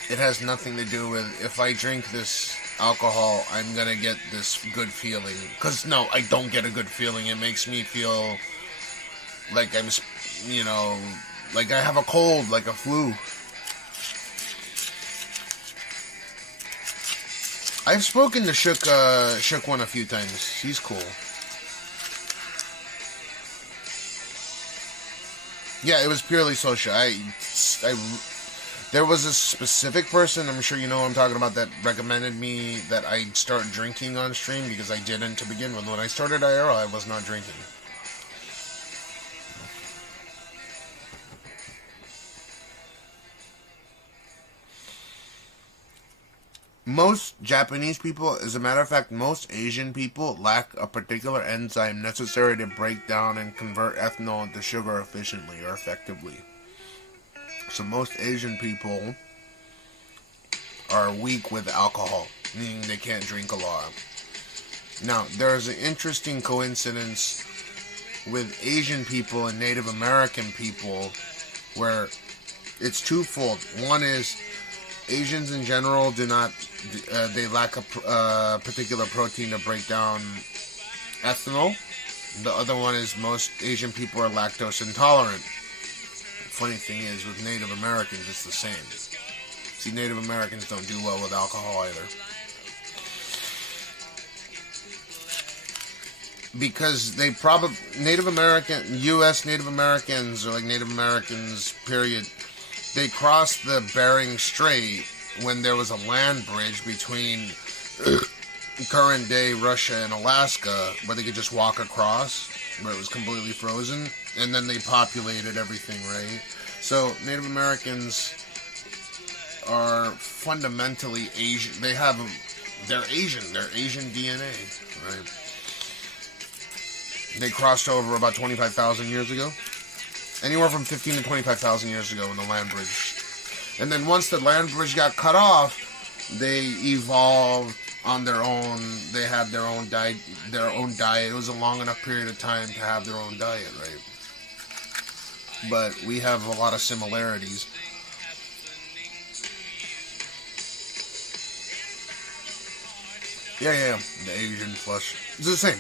It has nothing to do with, if I drink this alcohol, I'm going to get this good feeling. Because, no, I don't get a good feeling. It makes me feel like I'm, you know, like I have a cold, like a flu. I've spoken to Shook One a few times. He's cool. Yeah, it was purely social. There was a specific person, I'm sure you know who I'm talking about, that recommended me that I start drinking on stream because I didn't to begin with. When I started IRL, I was not drinking. Most Japanese people, as a matter of fact, most Asian people lack a particular enzyme necessary to break down and convert ethanol into sugar efficiently or effectively. So most Asian people are weak with alcohol, meaning they can't drink a lot. Now, there's an interesting coincidence with Asian people and Native American people where it's twofold. One is Asians in general do not, they lack a particular protein to break down ethanol. The other one is most Asian people are lactose intolerant. The funny thing is, with Native Americans, it's the same. See, Native Americans don't do well with alcohol either. because they probably U.S. Native Americans, or like Native Americans, period, they crossed the Bering Strait when there was a land bridge between current day Russia and Alaska, where they could just walk across, where it was completely frozen, and then they populated everything, right? So Native Americans are fundamentally Asian. They're Asian DNA, right? They crossed over about 25,000 years ago. Anywhere from 15 to 25,000 years ago when the land bridge. And then once the land bridge got cut off, they evolved on their own. They had their own diet. It was a long enough period of time to have their own diet, right? But we have a lot of similarities. Yeah. The Asian flush. It's the same.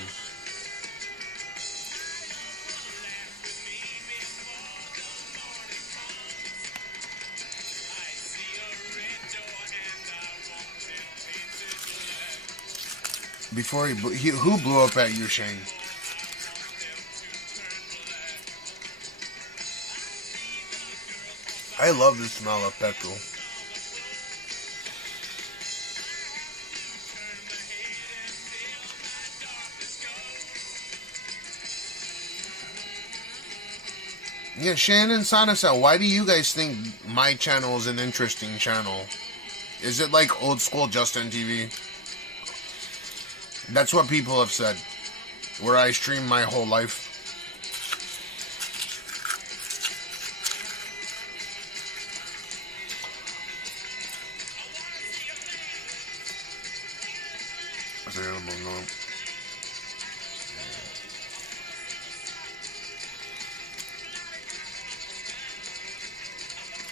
Before who blew up at you, Shane? I love the smell of petrol. Yeah, Shannon Sonacell, why do you guys think my channel is an interesting channel? Is it like old school Justin TV? That's what people have said. Where I stream my whole life.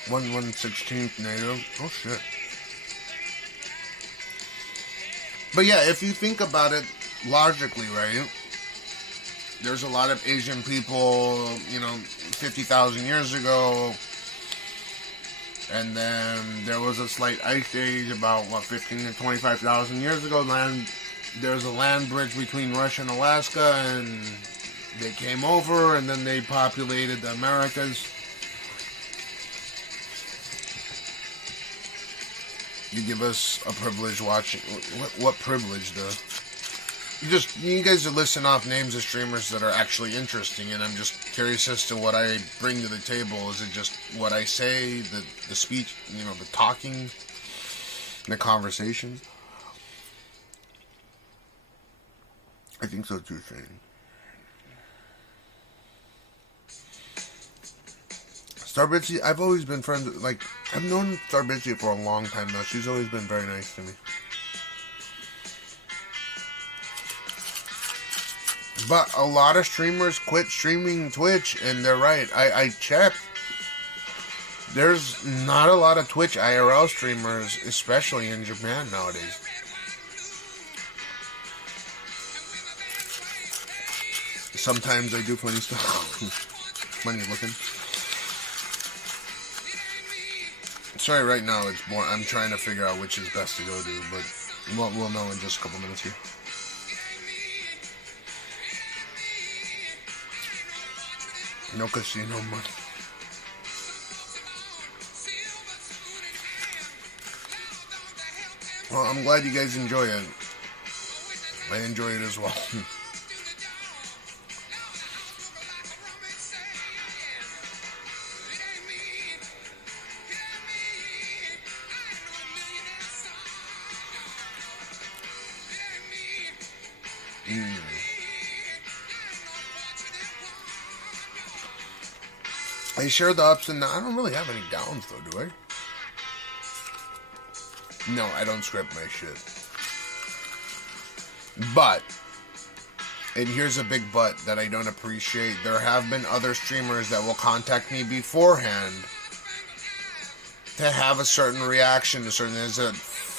One 1/16th native. Oh shit. But yeah, if you think about it logically, right? There's a lot of Asian people, 50,000 years ago. And then there was a slight ice age about, 15 to 25,000 years ago. There's a land bridge between Russia and Alaska, and they came over, and then they populated the Americas. You give us a privilege watching. What privilege, though? You guys are listing off names of streamers that are actually interesting, and I'm just curious as to what I bring to the table. Is it just what I say, the speech, the talking, the conversations? I think so too, Shane. Starbitzy, I've always been friends with, I've known Starbitzy for a long time now. She's always been very nice to me. But a lot of streamers quit streaming Twitch, and they're right. I checked. There's not a lot of Twitch IRL streamers, especially in Japan nowadays. Sometimes I do funny stuff. Funny looking. Sorry, right now it's more. I'm trying to figure out which is best to go to, but we'll know in just a couple minutes here. No casino money. Well, I'm glad you guys enjoy it. I enjoy it as well. I share the ups and downs. I don't really have any downs though, do I? No, I don't script my shit. But, and here's a big but that I don't appreciate. There have been other streamers that will contact me beforehand to have a certain reaction to certain things.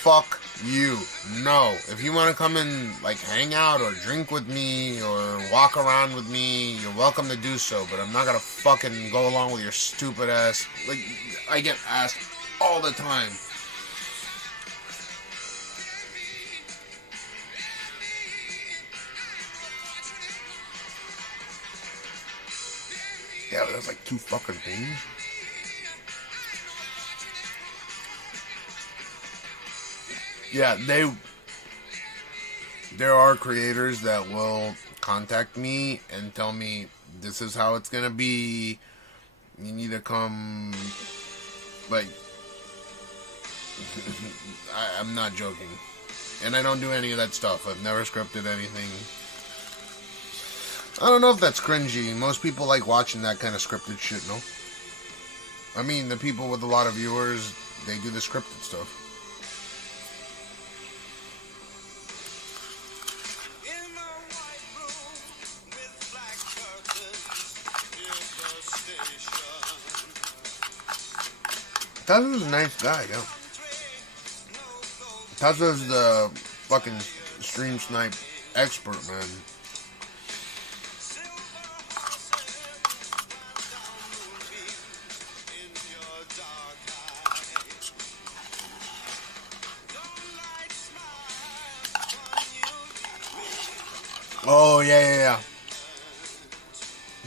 Fuck you. No. If you want to come and hang out or drink with me or walk around with me, you're welcome to do so, but I'm not gonna fucking go along with your stupid ass. I get asked all the time. Yeah, but that's like 2 fucking things. Yeah, there are creators that will contact me and tell me this is how it's gonna be. You need to come, like, I'm not joking. And I don't do any of that stuff. I've never scripted anything. I don't know if that's cringy. Most people like watching that kind of scripted shit, no? I mean, the people with a lot of viewers, they do the scripted stuff. Tazo's a nice guy, yeah. Tazo's the fucking stream snipe expert, man. Oh, yeah.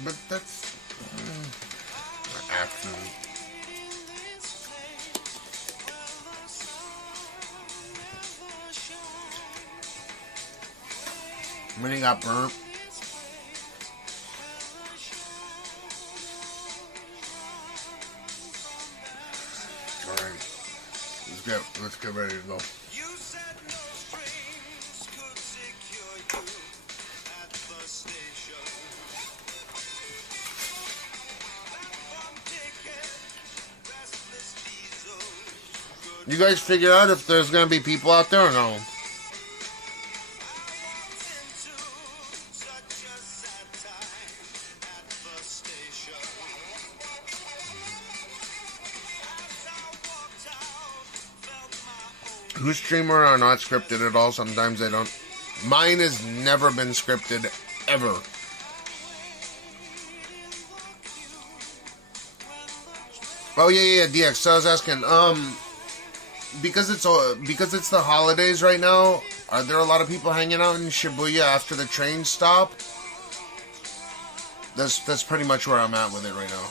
But that's action. When he got burnt. Alright. Let's get ready to go. You guys figure out if there's gonna be people out there or no? Whose streamer are not scripted at all? Sometimes they don't. Mine has never been scripted, ever. Oh yeah, DX. So I was asking, because it's the holidays right now. Are there a lot of people hanging out in Shibuya after the train stop? That's pretty much where I'm at with it right now.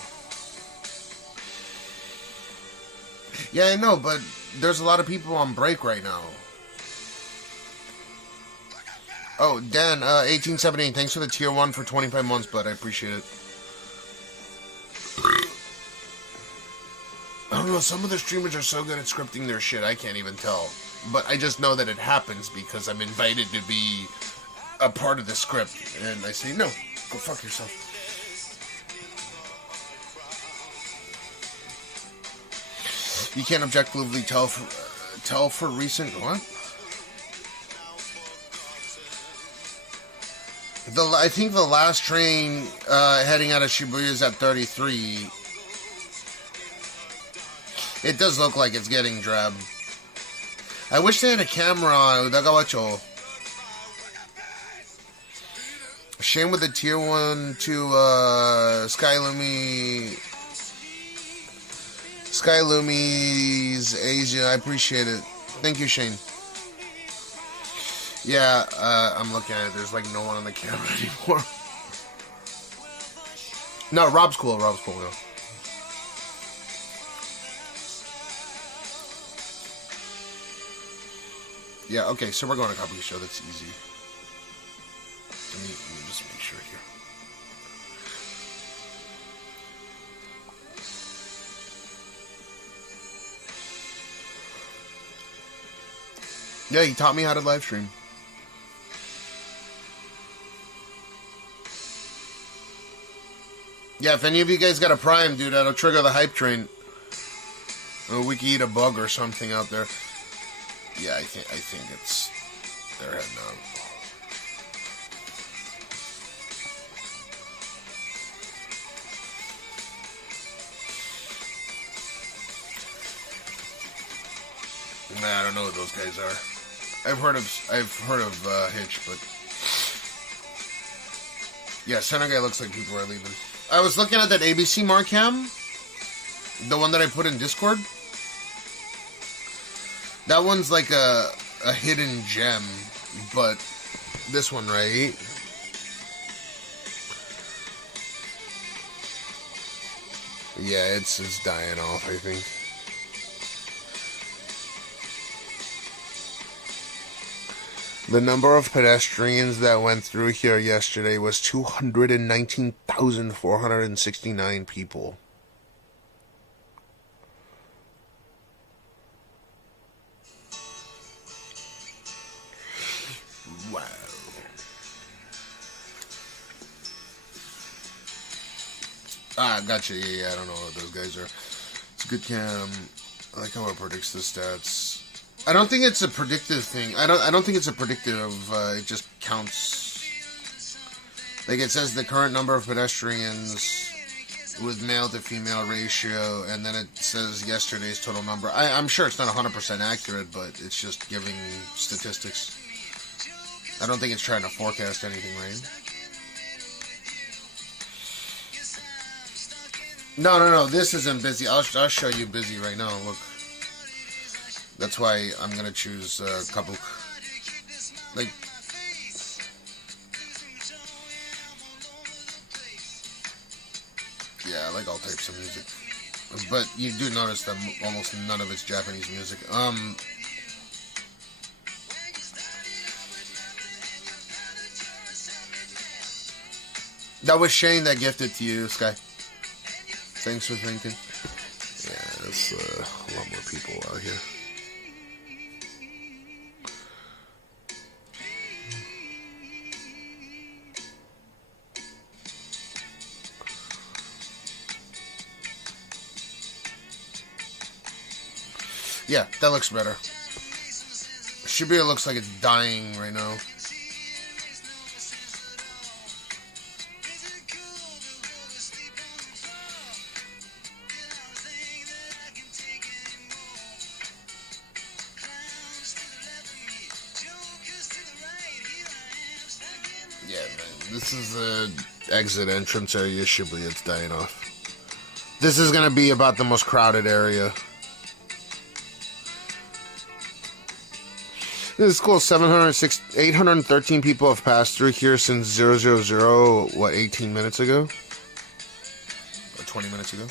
Yeah, I know, but there's a lot of people on break right now. Oh, Dan, 1878, thanks for the tier 1 for 25 months, bud. I appreciate it. I don't know, some of the streamers are so good at scripting their shit, I can't even tell. But I just know that it happens because I'm invited to be a part of the script. And I say, no, go fuck yourself. You can't objectively tell for recent what? I think the last train heading out of Shibuya is at 33. It does look like it's getting drab. I wish they had a camera on Udagawacho. Shame with the tier 1 to Skylumi's Asia. I appreciate it. Thank you, Shane. Yeah, I'm looking at it. There's like no one on the camera anymore. No, Rob's cool. Rob's cool, though. Yeah, okay, so we're going to copy the show. That's easy. Let me just make sure here. Yeah, he taught me how to live stream. Yeah, if any of you guys got a Prime, dude, that'll trigger the hype train. Or we could eat a bug or something out there. Yeah, I think it's they're heading out. Nah, I don't know who those guys are. I've heard of Hitch, but yeah, Senegal looks like people are leaving. I was looking at that ABC Marcam, the one that I put in Discord. That one's like a hidden gem, but this one, right? Yeah, it's dying off, I think. The number of pedestrians that went through here yesterday was 219,469 people. Wow. Ah, gotcha. Yeah, I don't know what those guys are. It's a good cam. I like how it predicts the stats. I don't think it's a predictive thing. I don't think it's a predictive. It just counts. Like it says the current number of pedestrians with male to female ratio, and then it says yesterday's total number. I'm sure it's not 100% accurate, but it's just giving statistics. I don't think it's trying to forecast anything, right? No. This isn't busy. I'll show you busy right now. Look. That's why I'm gonna choose a couple. Like. Yeah, I like all types of music. But you do notice that almost none of it's Japanese music. That was Shane that gifted to you, Sky. Thanks for thinking. Yeah, there's a lot more people out here. Yeah, that looks better. Shibuya looks like it's dying right now. Yeah, man, this is the exit entrance area. Shibuya, it's dying off. This is gonna be about the most crowded area. This is cool. 813 people have passed through here since 000, what, 18 minutes ago? Or 20 minutes ago?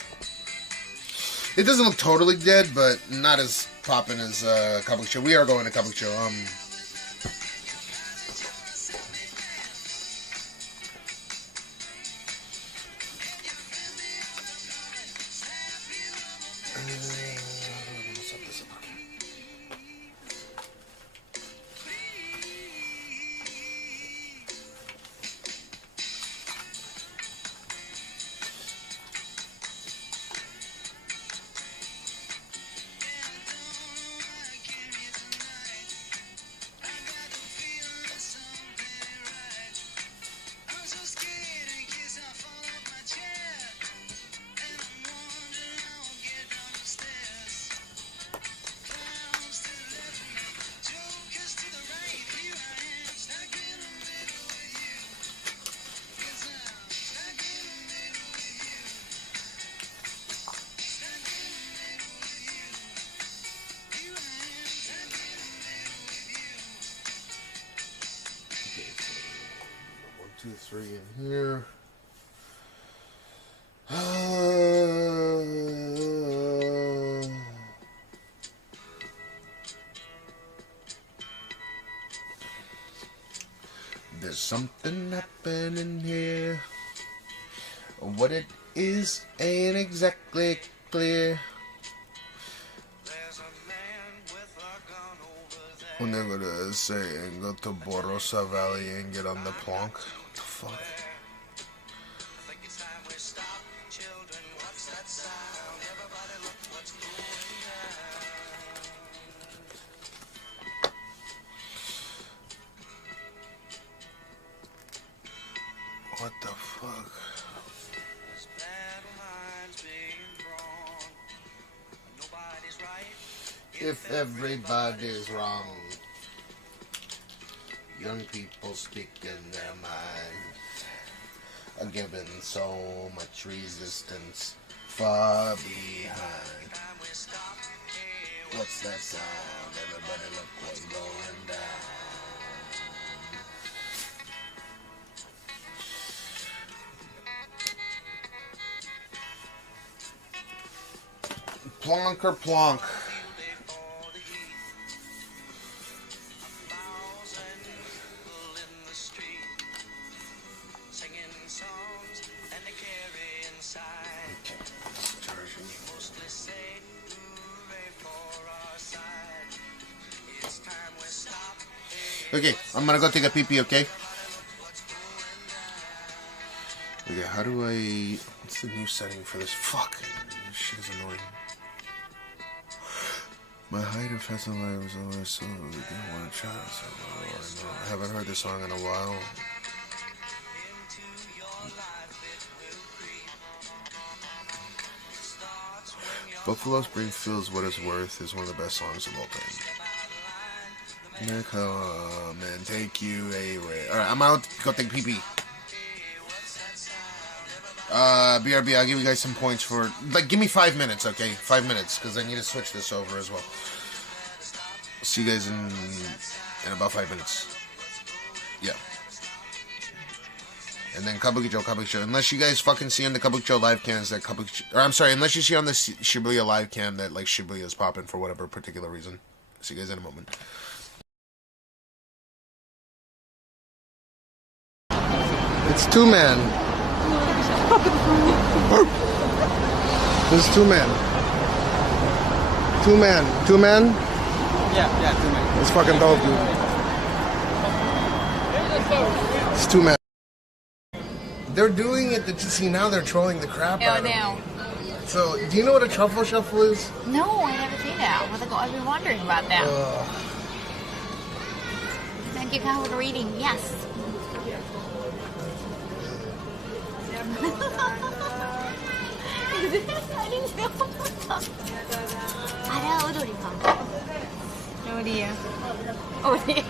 It doesn't look totally dead, but not as popping as Kabukicho. We are going to Kabukicho. Two, three in here. There's something happening here. What it is ain't exactly clear. When they go to say and go to Borosa Valley and get on the plank. What the fuck? What the fuck? If everybody's wrong, young people speaking their mind are given so much resistance far behind. What's that sound? Everybody look what's going down. Plonk or plonk. Okay, I'm gonna go take a pee-pee, okay? Okay, how do I... What's the new setting for this? Fuck! This shit is annoying. My height of festival was always so... I didn't want to try it, so... I haven't heard this song in a while. Buffalo Springfield's What It's Worth is one of the best songs of all time. Man, take you away. Alright, I'm out. Go take pee-pee. BRB, I'll give you guys some points for... Like, give me 5 minutes, okay? 5 minutes, because I need to switch this over as well. See you guys in about 5 minutes. Yeah. And then Kabukicho. Unless you guys fucking see on the Kabukicho live cams that Kabukicho... Or, I'm sorry, unless you see on the Shibuya live cam that, like, Shibuya is popping for whatever particular reason. See you guys in a moment. It's two-man. This is two-man. Two-man. Two-man? Yeah, two-man. It's fucking dope, dude. It's two-man. They're doing it to see now they're trolling the crap out of me. So, do you know what a truffle shuffle is? No, I never seen that. I've been wondering about that. Thank you, Kyle, for reading. Yes. I didn't know. Oh dear. Oh dear.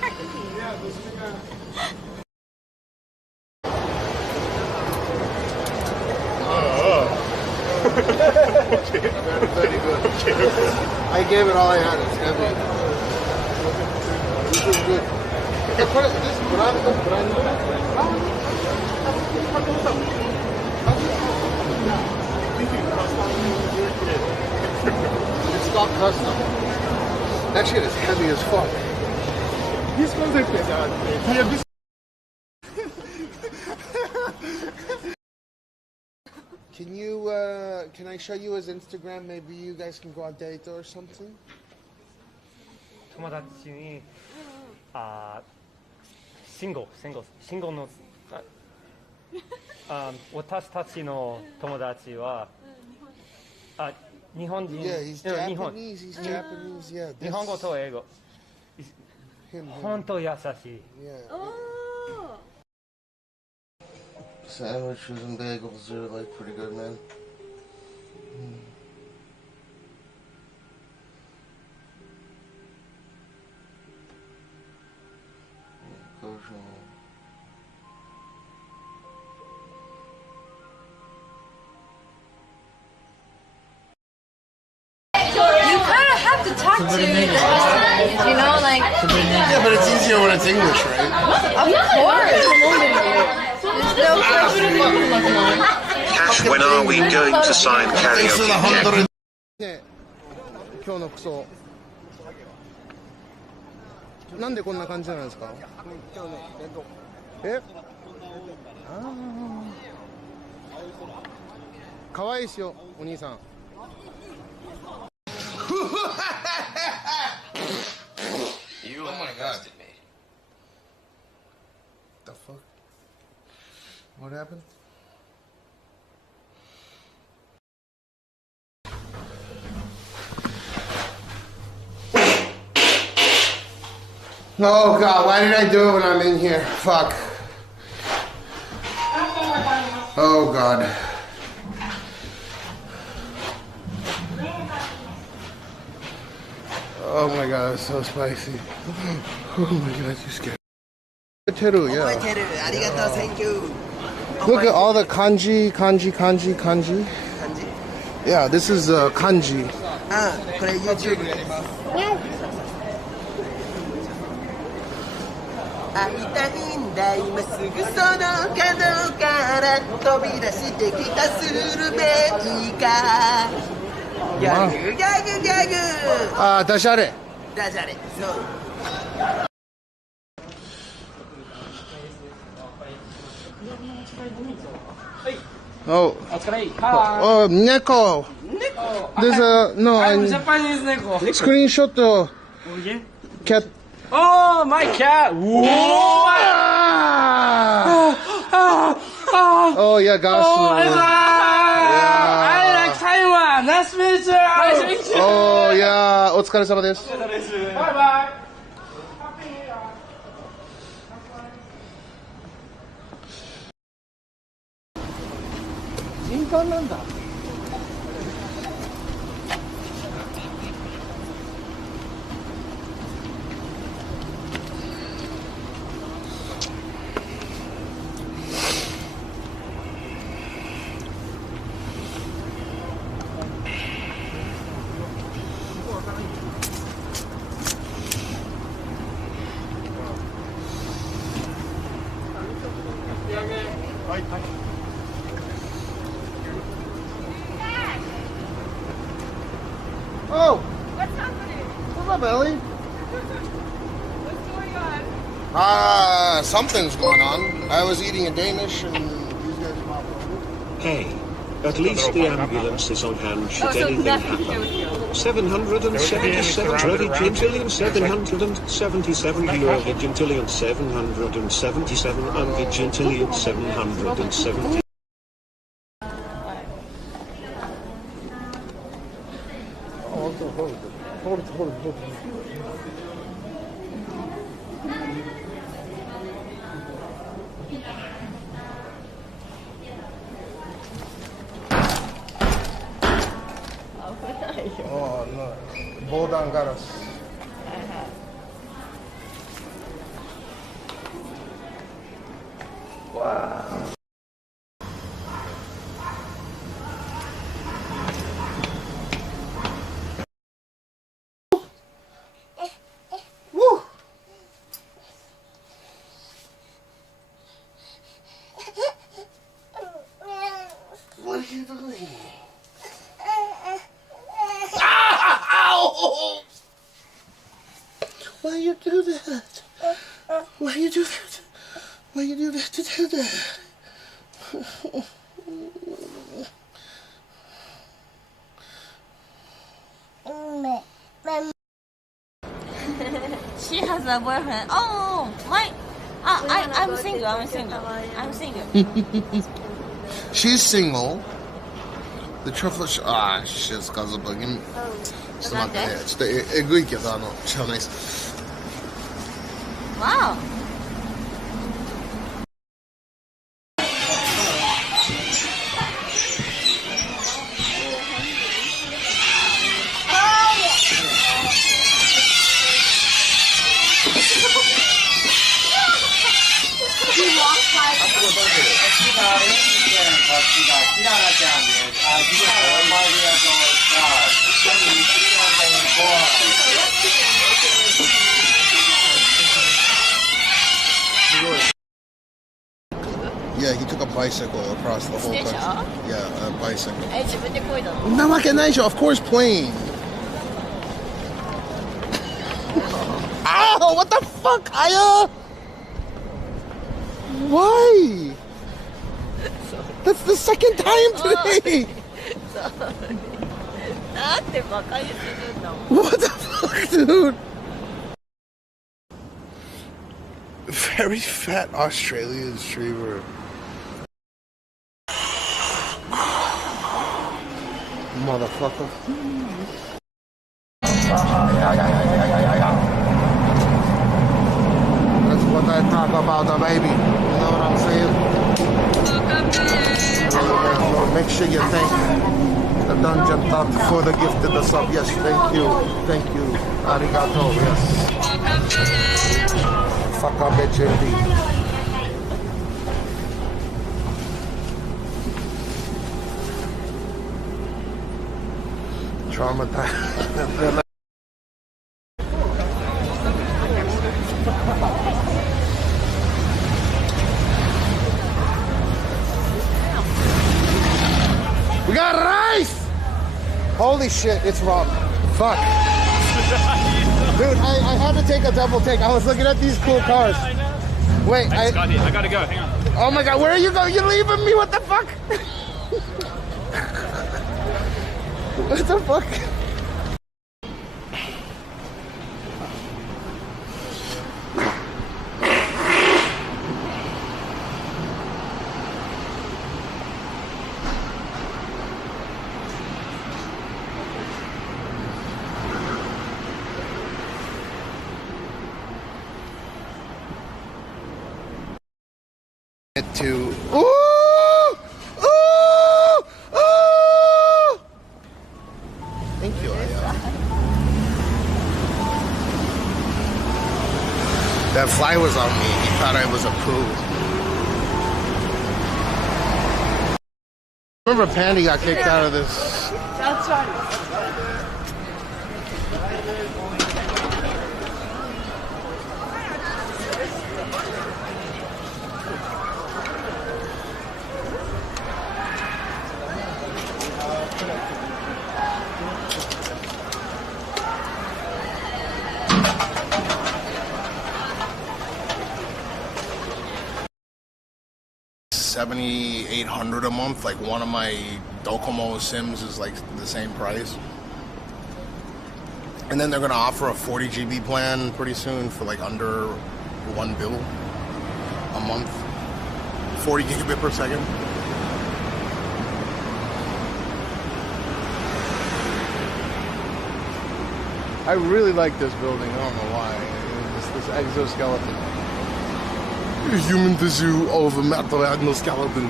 Very good. I gave it all I had. It's heavy. This is good. This it's not custom. That shit is heavy as fuck. This concept is Can I show you his Instagram? Maybe you guys can go on date or something? 友達に慎吾の私たちの友達は日本人 Yeah, he's Japanese. He's Japanese. Yeah. 日本語と英語本当優しい Yeah. Sandwiches and bagels are like pretty good, man. Talk to you know, like... Yeah, but it's easier when it's English, right? Of course! Cash, when are we going to sign karaoke again? 今日の服装なんでこんな感じなんですか今日ね、えかわいいっすよ、お兄さんYou accosted me. The fuck? What happened? Oh god, why did I do it when I'm in here? Fuck. Oh god. Oh my god, it's so spicy. Oh my god, you scared. Teru, yeah. Thank you. Look at all the kanji. Yeah, this is kanji. YouTube. 会いたいんだ今すぐその角から飛び出してきたスルメイカ Wow. 다시아래. 다시아래. Oh. Oh, Neko. There's a no. I'm Japanese Neko. Screenshot. Cat. Oh, my cat. Whoa. Oh yeah, gas. I like Taiwan. Nice to meet you. Nice to meet you. Oh yeah. お疲れ様です。Bye bye. 人間なんだ。はい。Oh! What's happening? What's up, Ellie? What's going on? Something's going on. I was eating a Danish and these guys popped over. Hey. At least the ambulance is on hand should anything happen. 777 Gillion 777 Gillion 777 Gillion 770. Hold it. Oh no, Bodan got us. Wow. Woo! What are you doing? Ow! Why you do that? Why you do that? Why you do that to do that? She has a boyfriend. Oh, my. I'm single. She's single. The truffle shit, cause of bugging. ちょっと待って、ちょっとえぐいけど知らないです。Wow. Yeah, he took a bicycle across the whole country. Yeah, a bicycle. 自分で漕いだの？なわけないでしょ。Of course, plane. Ow! What the fuck, Aya? Why? That's the second time today. What the fuck, dude? Very fat Australian streamer. Motherfucker. That's what I talk about, the baby. You know what I'm saying? Make sure you thank the Dungeon Top for the gift of the sub. Yes, thank you. Thank you. Arigato, yes. Fuck up, bitch, indeed. Traumatized. We got rice! Holy shit, it's wrong. Fuck. Dude, I had to take a double take. I was looking at these cool cars. Wait, I gotta go. Hang on. Oh my god, where are you going? You're leaving me? What the fuck? What the fuck? To ooh, ooh, ooh. Thank you, That fly was on me. He thought I was a poo. Remember Pandy got kicked out of this. That's right. $7,800 a month. Like one of my Docomo Sims is like the same price. And then they're gonna offer a 40 GB plan pretty soon for like under $1 bill a month. 40 gigabit per second. I really like this building. I don't know why. This exoskeleton. Human tissue of a metal exoskeleton.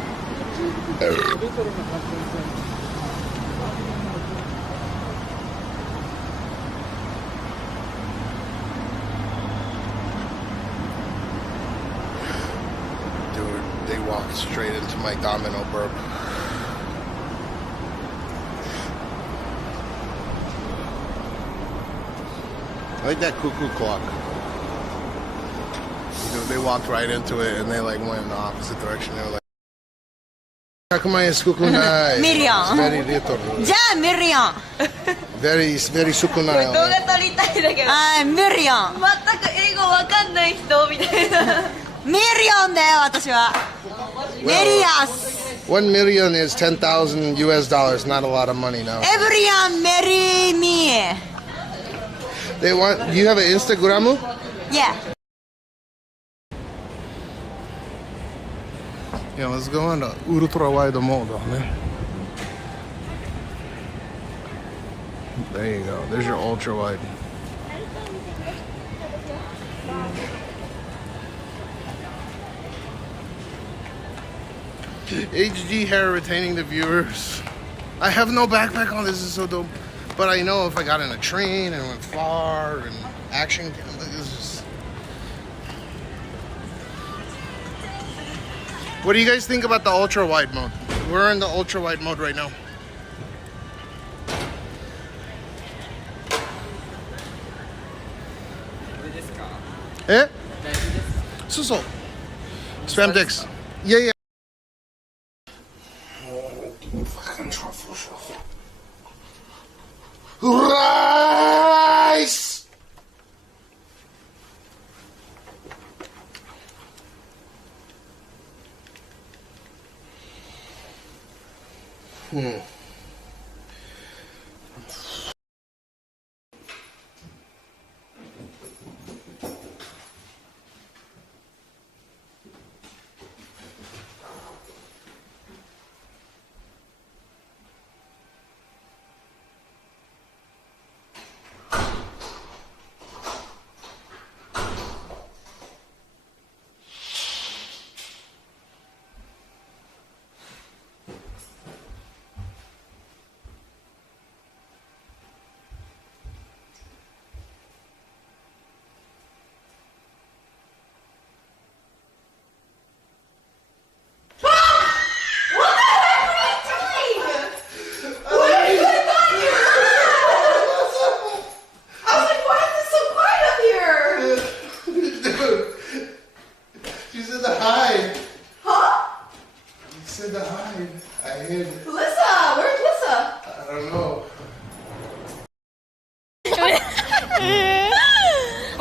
Dude, they walked straight into my domino burp. I like that cuckoo clock. Because they walked right into it and they like went in the opposite direction. They were like, Miriam. Very little. Miriam. Very sukunai. Miriam. Miriam だよ、私は。Mirias. 1 million is $10,000 US. Not a lot of money now. Everyone marry me. They want. You have an Instagram? Yeah. Yeah, let's go on the ultra wide mode, man. There you go. There's your ultra wide. HD hair retaining the viewers. I have no backpack on. This is so dope. But I know if I got in a train and went far and action, this is. What do you guys think about the ultra wide mode? We're in the ultra wide mode right now. Eh? So. Spam dicks. Yeah. Fucking truffle shuffle. Rice!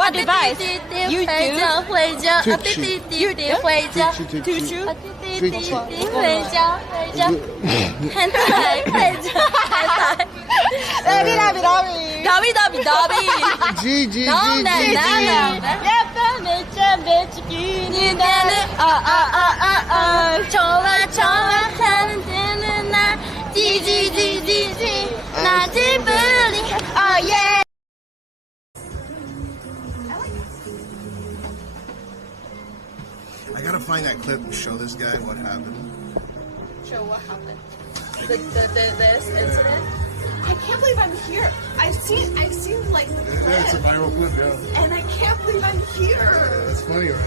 What device? YouTube. 回家， Toot 滴 toot. 滴滴滴回家， Toot toot. 滴滴 Toot 滴 toot. 滴回家，回家，很台回家，很台。Dobby dobby dobby。 G G G Don't G let G. Oh yeah. I gotta find that clip and show this guy what happened. Show what happened. This incident. I can't believe I'm here. I've seen like the clip. Yeah, it's a viral clip, yeah. And I can't believe I'm here. That's funny, right?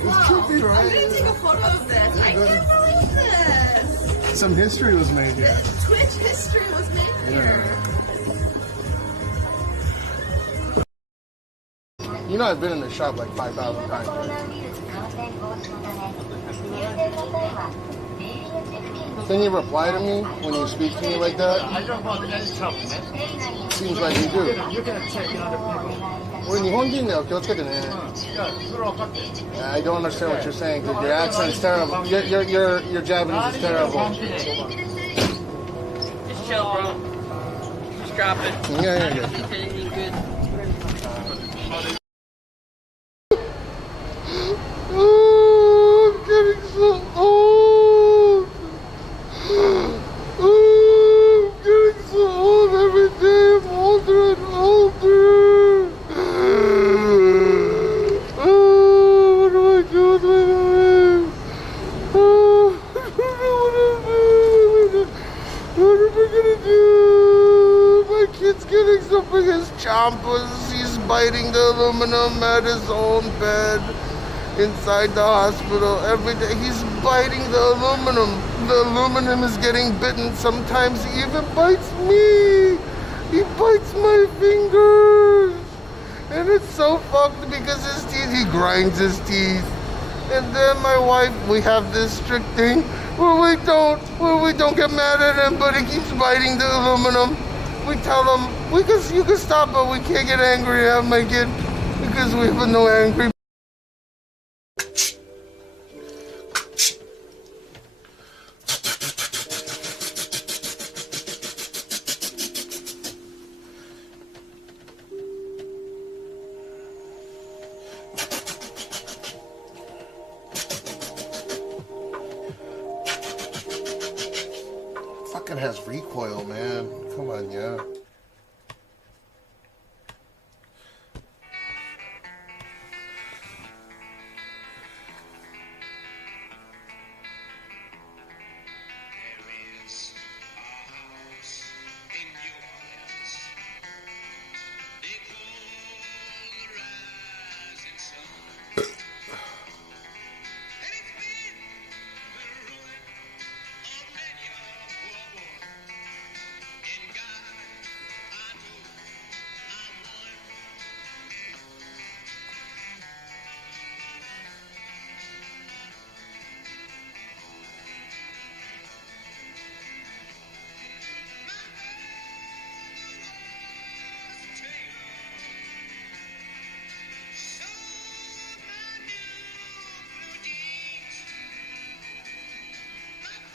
It was Wow. trippy, right? I'm gonna take a photo of this. Yeah, I go can't believe this. Some history was made here. Twitch history was made here. You know, I've been in the shop like 5,000 times. Can you reply to me when you speak to me like that? I don't want any trouble, man. Seems like you do. You're gonna check other people. We're Nihonjin, 気をつけてね. I don't understand what you're saying because your accent's terrible. Your Japanese is terrible. Just chill, bro. Just drop it. Yeah. You good? Oh, I'm getting so old. Oh, I'm getting so old every day. I'm older and older. Oh, what do I do with my life? Oh, I don't know what am I gonna do? My kid's getting so big as chompers. He's biting the aluminum at his own bed. Inside the hospital every day. He's biting the aluminum. The aluminum is getting bitten. Sometimes he even bites me. He bites my fingers. And it's so fucked because his teeth, he grinds his teeth. And then my wife, we have this strict thing where we don't get mad at him, but he keeps biting the aluminum. We tell him, you can stop, but we can't get angry at my kid because we have no angry. Fucking has recoil, man. Come on, yeah.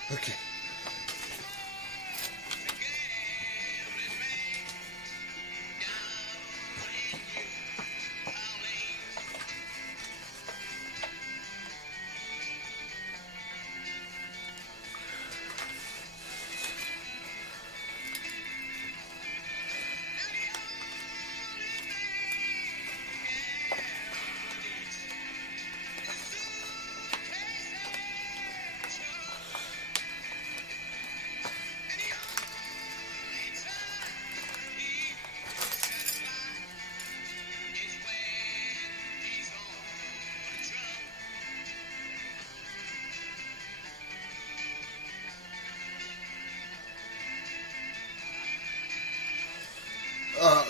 Okay.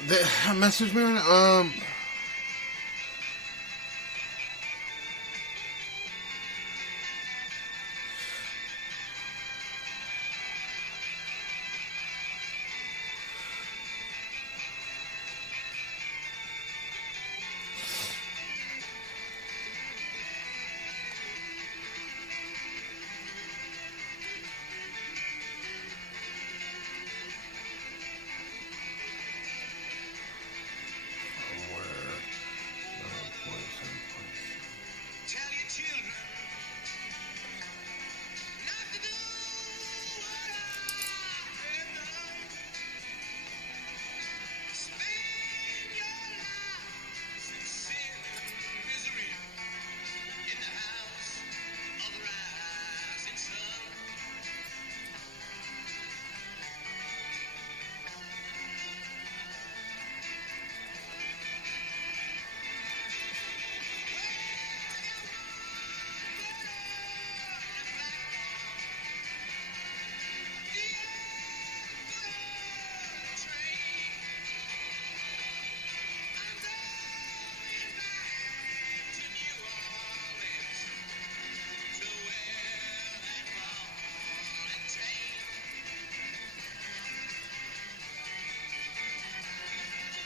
They messaged me on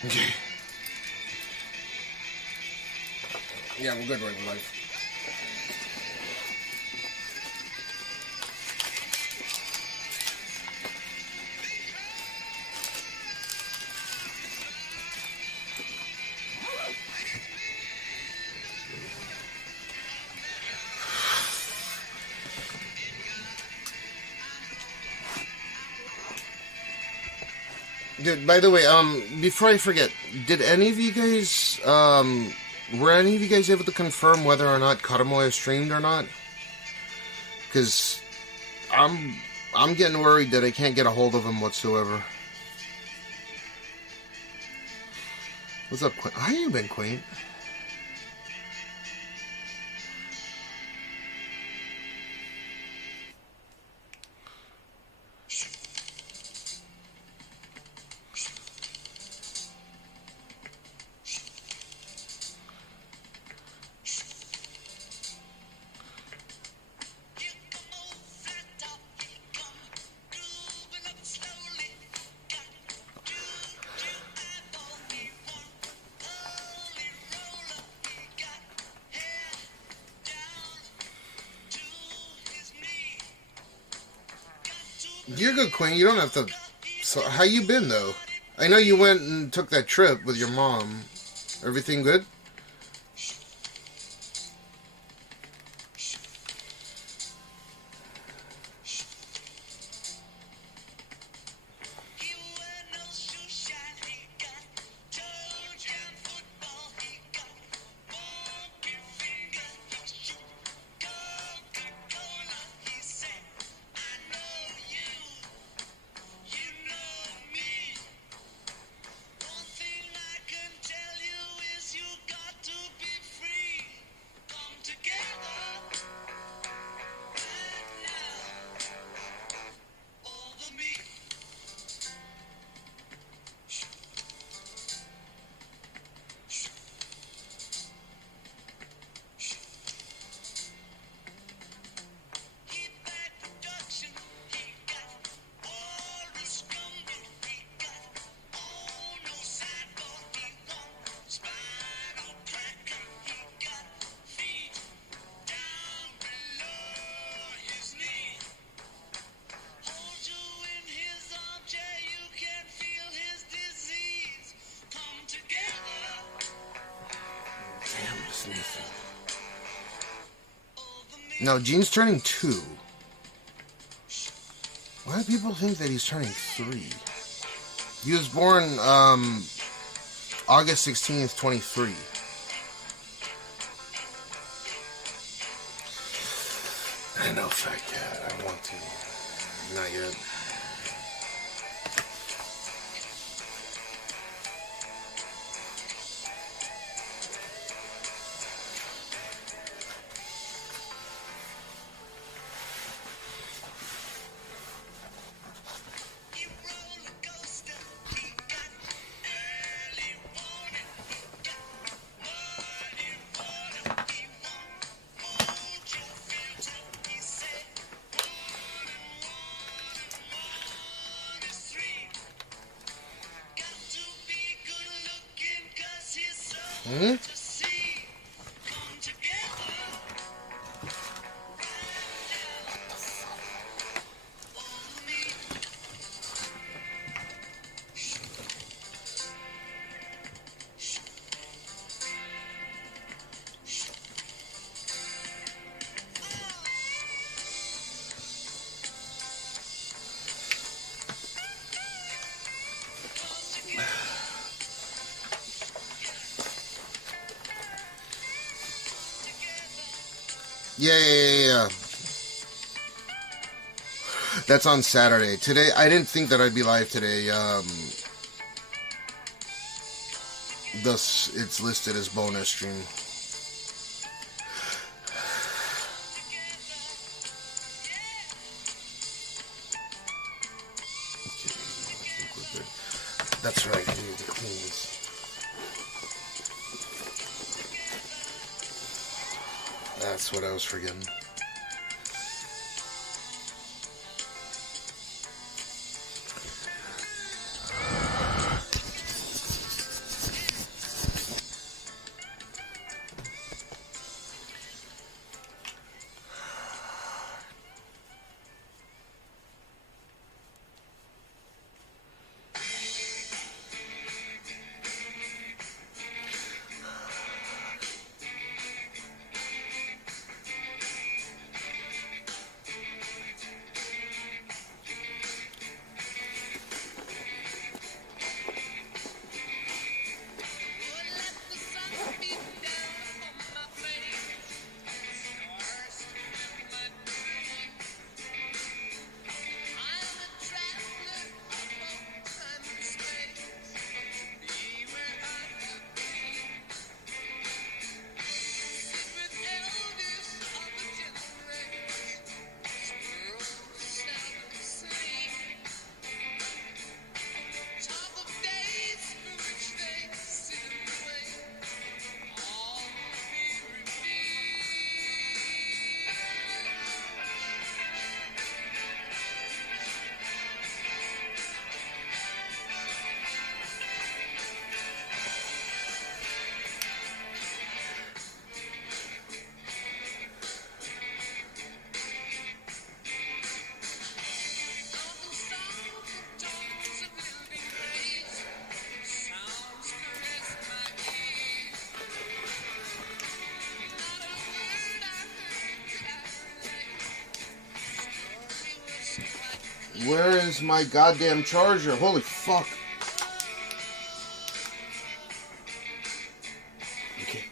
Okay. Yeah, we're good right with life. Dude, by the way, before I forget, did any of you guys, were any of you guys able to confirm whether or not Cashmeow is streamed or not? Because I'm getting worried that I can't get a hold of him whatsoever. What's up, Queen? How you been, Queen? You're good, Queen. You don't have to. So, how you been though? I know you went and took that trip with your mom. Everything good? No, Gene's turning 2. Why do people think that he's turning 3? He was born August 16th, 23. I know, fat cat. I want to. Not yet. Hmm? Yeah. That's on Saturday. Today, I didn't think that I'd be live today. Thus, it's listed as bonus stream. Okay, I think we're good. That's right, I need to clean this. That's what I was forgetting. Where is my goddamn charger? Holy fuck. Okay.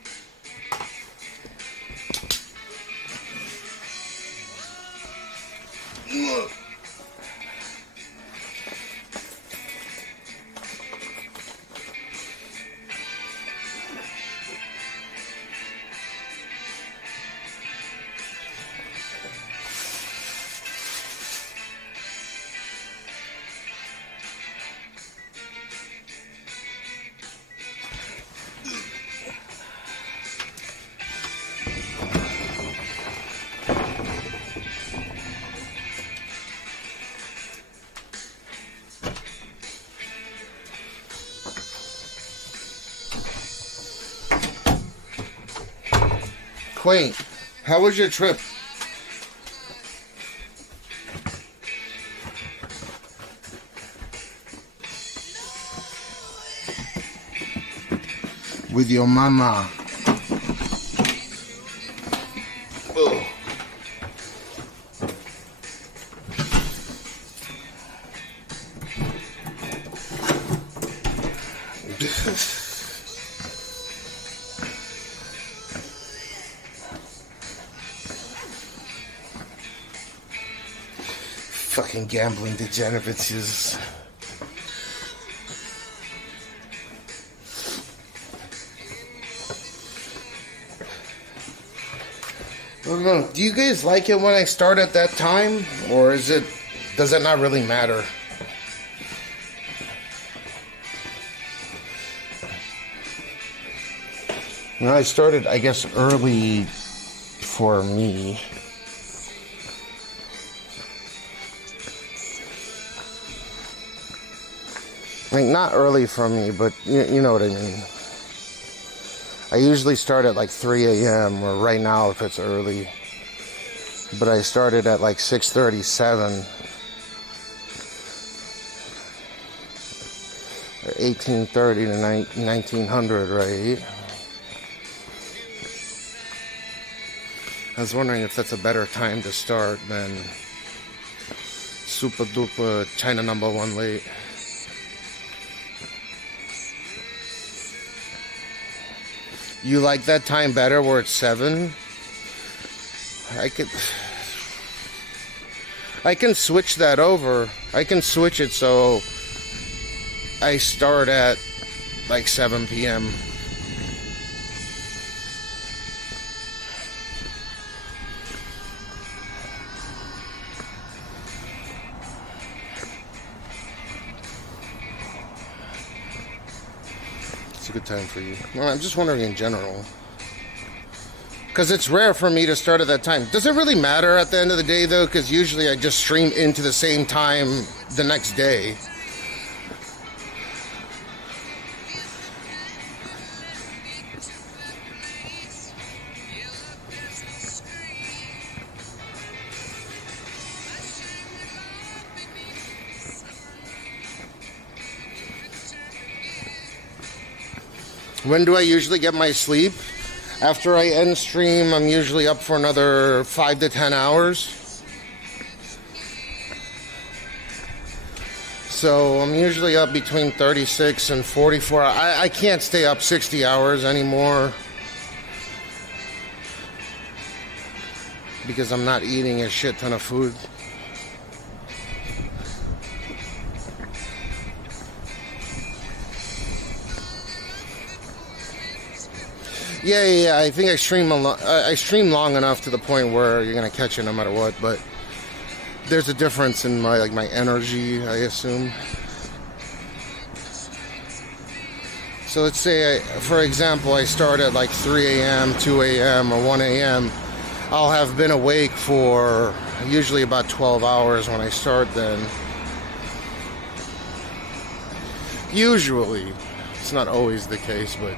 Quaint, how was your trip? With your mama. Oh. Fucking gambling degenerates. I don't know. Do you guys like it when I start at that time, or does it not really matter? No, I started, I guess, early for me. Like, not early for me, but you know what I mean. I usually start at like 3 a.m. or right now if it's early. But I started at like 6:37. Or 1830 to 1900, right? I was wondering if that's a better time to start than super duper China #1 late. You like that time better where it's 7? I can switch that over. I can switch it so I start at like 7 p.m. A good time for you. Well, I'm just wondering in general, because it's rare for me to start at that time. Does it really matter at the end of the day though? Because usually I just stream into the same time the next day. When do I usually get my sleep? After I end stream, I'm usually up for another 5 to 10 hours. So I'm usually up between 36 and 44. I can't stay up 60 hours anymore because I'm not eating a shit ton of food. Yeah. I think I stream long enough to the point where you're gonna catch it no matter what. But there's a difference in my energy, I assume. So let's say, for example, I start at like 3 a.m., 2 a.m., or 1 a.m. I'll have been awake for usually about 12 hours when I start then. Usually. It's not always the case, but...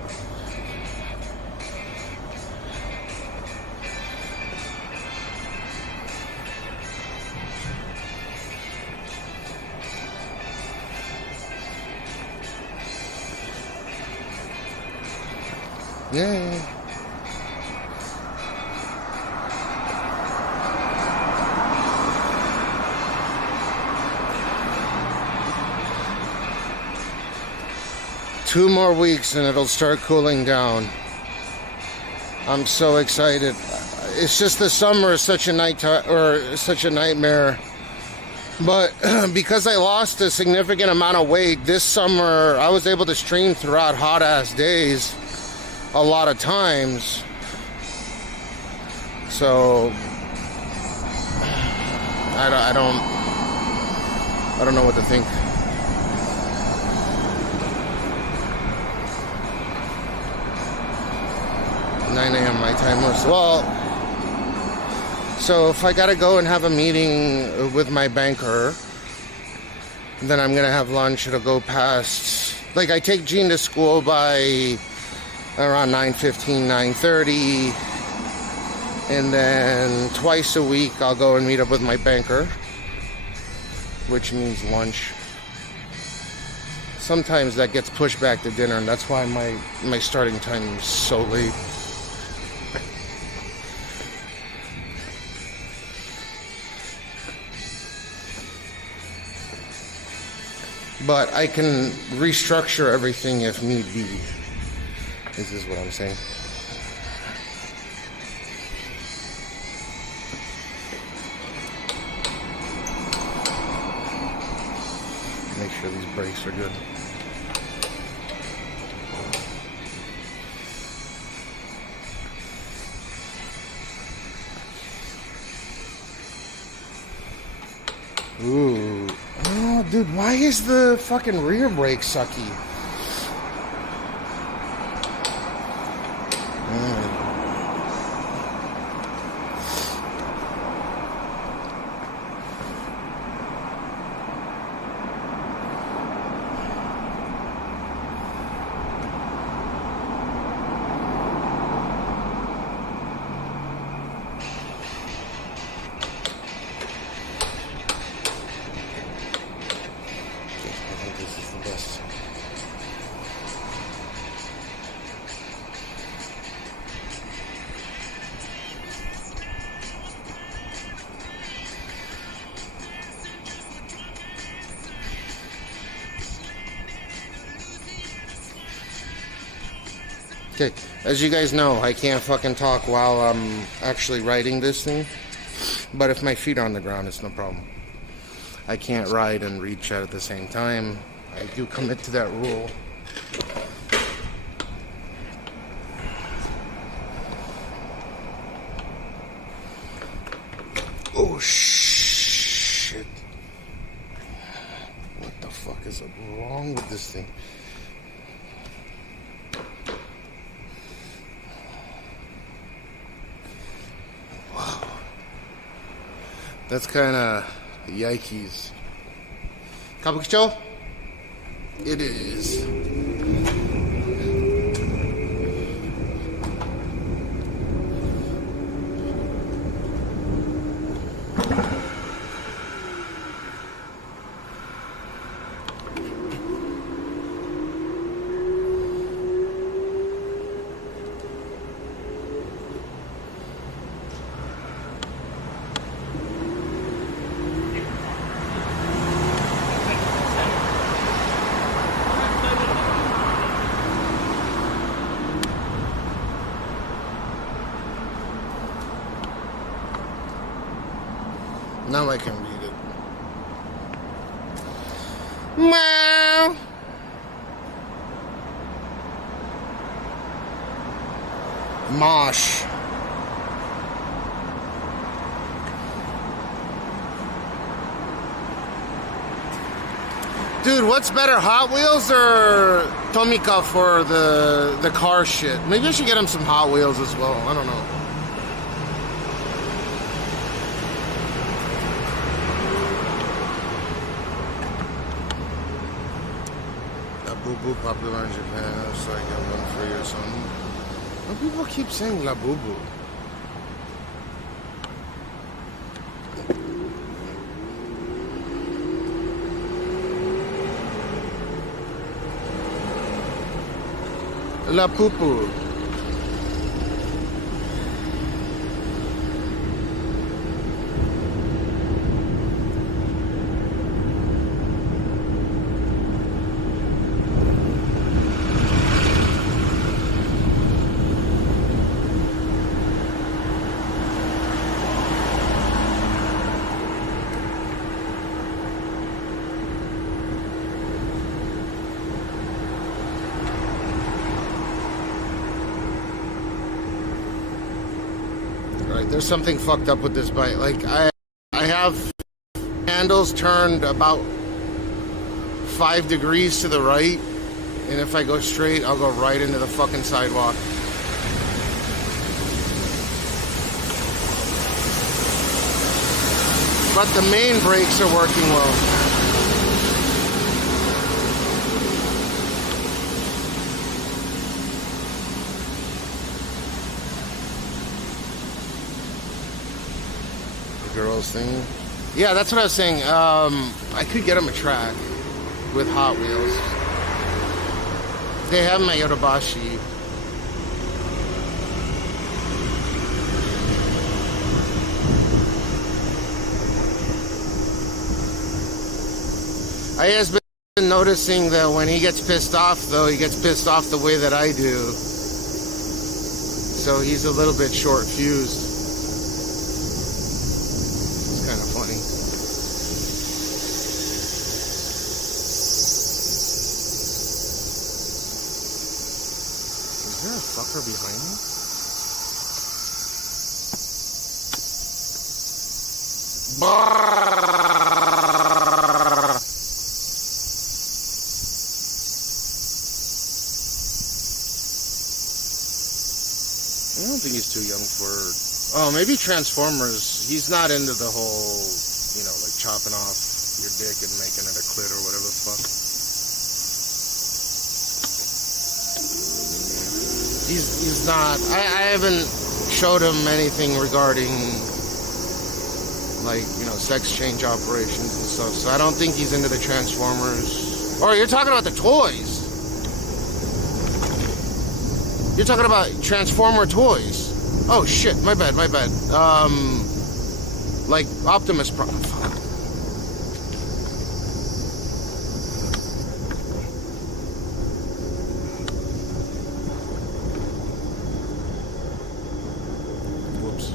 Yeah. 2 more weeks and it'll start cooling down. I'm so excited. It's just the summer is such a nightmare. But because I lost a significant amount of weight this summer, I was able to stream throughout hot ass days a lot of times. So I don't know what to think. 9 a.m. my time was, well, so if I gotta go and have a meeting with my banker, then I'm gonna have lunch. It'll go past, like, I take Jean to school by around 9:15, 9:30, and then twice a week I'll go and meet up with my banker, which means lunch. Sometimes that gets pushed back to dinner, and that's why my starting time is so late. But I can restructure everything if need be. This is what I'm saying. Make sure these brakes are good. Ooh. Oh, dude, why is the fucking rear brake sucky? Okay, as you guys know, I can't fucking talk while I'm actually riding this thing. But if my feet are on the ground, it's no problem. I can't ride and read chat at the same time. I do commit to that rule. Oh, shit. What the fuck is wrong with this thing? That's kind of yikes. Kabukicho? It is. Now I can read it. Meow. Mosh. Dude, what's better, Hot Wheels or Tomica for the car shit? Maybe I should get him some Hot Wheels as well. I don't know. Boo popular in Japan. It's like a one free or something. Why do people keep saying La Boo Boo? La Poo Poo. Right, there's something fucked up with this bike. Like, I have handles turned about 5 degrees to the right, and if I go straight, I'll go right into the fucking sidewalk. But the main brakes are working well. The girls thing. Yeah, that's what I was saying. I could get them a track with Hot Wheels. They have my Yodobashi. I has been noticing that when he gets pissed off, though, he gets pissed off the way that I do. So he's a little bit short-fused. It's kind of funny. Is there a fucker behind me? I don't think he's too young for... Oh, maybe Transformers. He's not into the whole, you know, like chopping off your dick and making it a clit or whatever the fuck. He's not... I haven't showed him anything regarding, like, you know, sex change operations and stuff. So I don't think he's into the Transformers. Oh, you're talking about the toys. You're talking about Transformer toys. Oh shit, my bad. Like Optimus Prime. Whoops.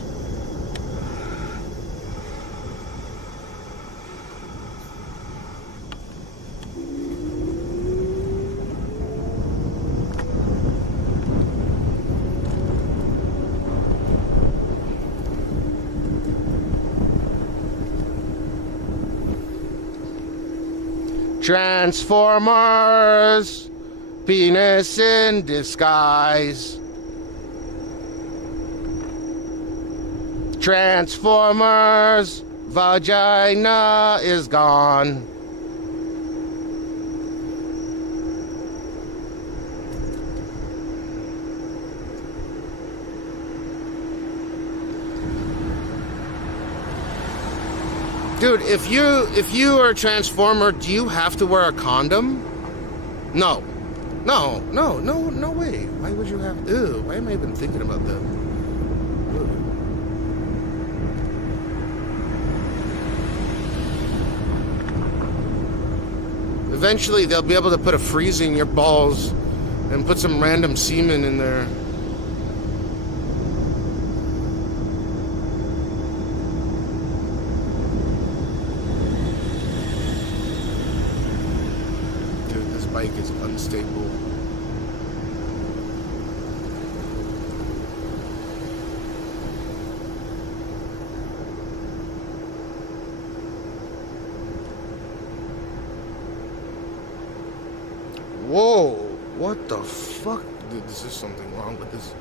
Transformers, penis in disguise. Transformers, vagina is gone. Dude, if you are a Transformer, do you have to wear a condom? No way. Why would you have to? Why am I even thinking about that? Eventually, they'll be able to put a freezer in your balls and put some random semen in there. Bike is unstable. Whoa, what the fuck? Dude, this is something wrong with this.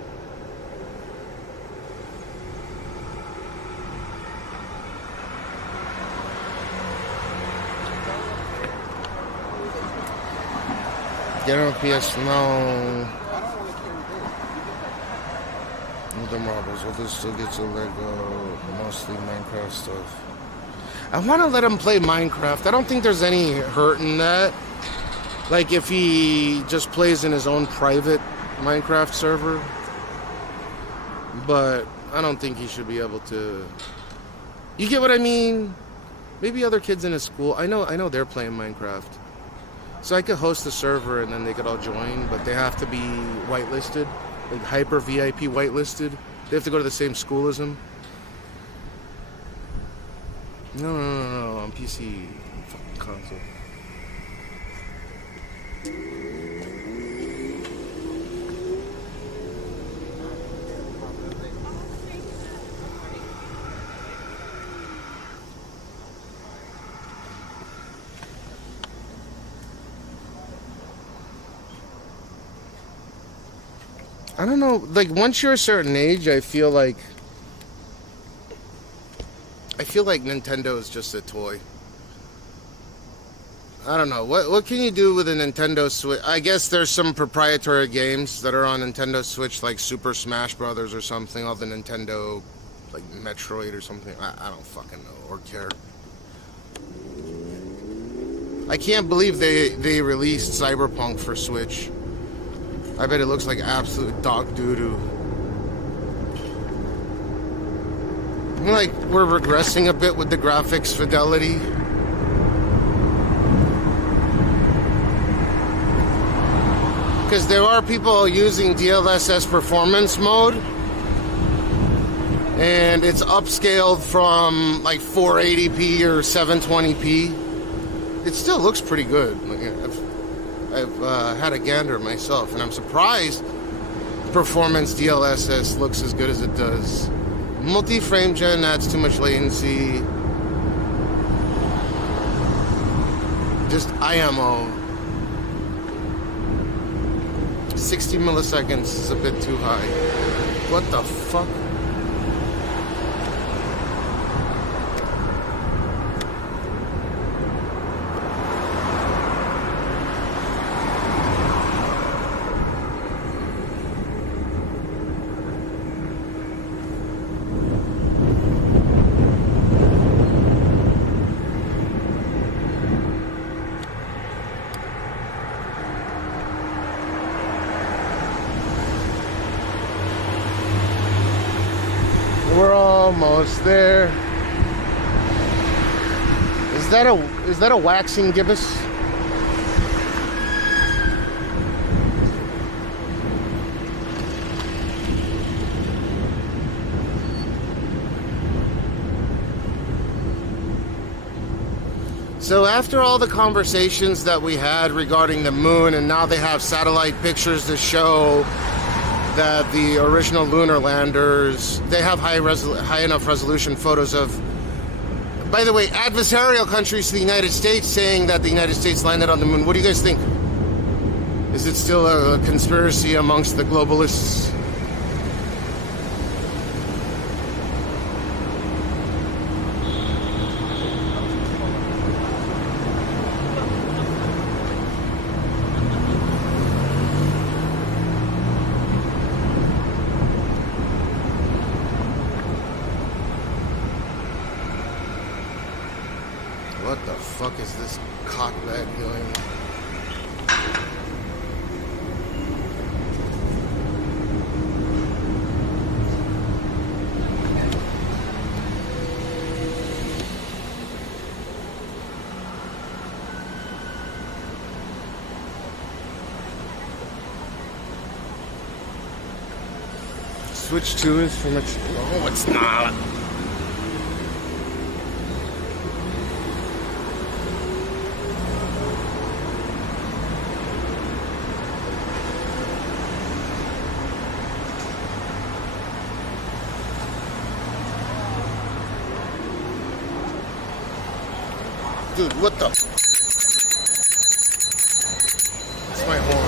Get on PS now. The marbles, well, this still gets a Lego, mostly Minecraft stuff. I want to let him play Minecraft. I don't think there's any hurt in that. Like if he just plays in his own private Minecraft server. But I don't think he should be able to. You get what I mean? Maybe other kids in his school. I know they're playing Minecraft. So I could host a server and then they could all join, but they have to be whitelisted, like hyper VIP whitelisted. They have to go to the same school as him. No, on PC, fucking console. I don't know, like once you're a certain age, I feel like Nintendo is just a toy. I don't know. What can you do with a Nintendo Switch? I guess there's some proprietary games that are on Nintendo Switch, like Super Smash Brothers or something, all the Nintendo, like Metroid or something. I don't fucking know or care. I can't believe they released Cyberpunk for Switch. I bet it looks like absolute dog doo-doo. Like, we're regressing a bit with the graphics fidelity. Because there are people using DLSS performance mode. And it's upscaled from like 480p or 720p. It still looks pretty good. I've had a gander myself, and I'm surprised performance DLSS looks as good as it does. Multi-frame gen adds too much latency. Just IMO. 60 milliseconds is a bit too high. What the fuck? Almost there. Is that a waxing gibbous? So after all the conversations that we had regarding the moon, and now they have satellite pictures to show that the original lunar landers, they have high enough resolution photos of, by the way, adversarial countries to the United States saying that the United States landed on the moon. What do you guys think? Is it still a conspiracy amongst the globalists? What the fuck is this cockbag doing? Switch 2 is from its... No, it's not. Dude, what the? That's my horn.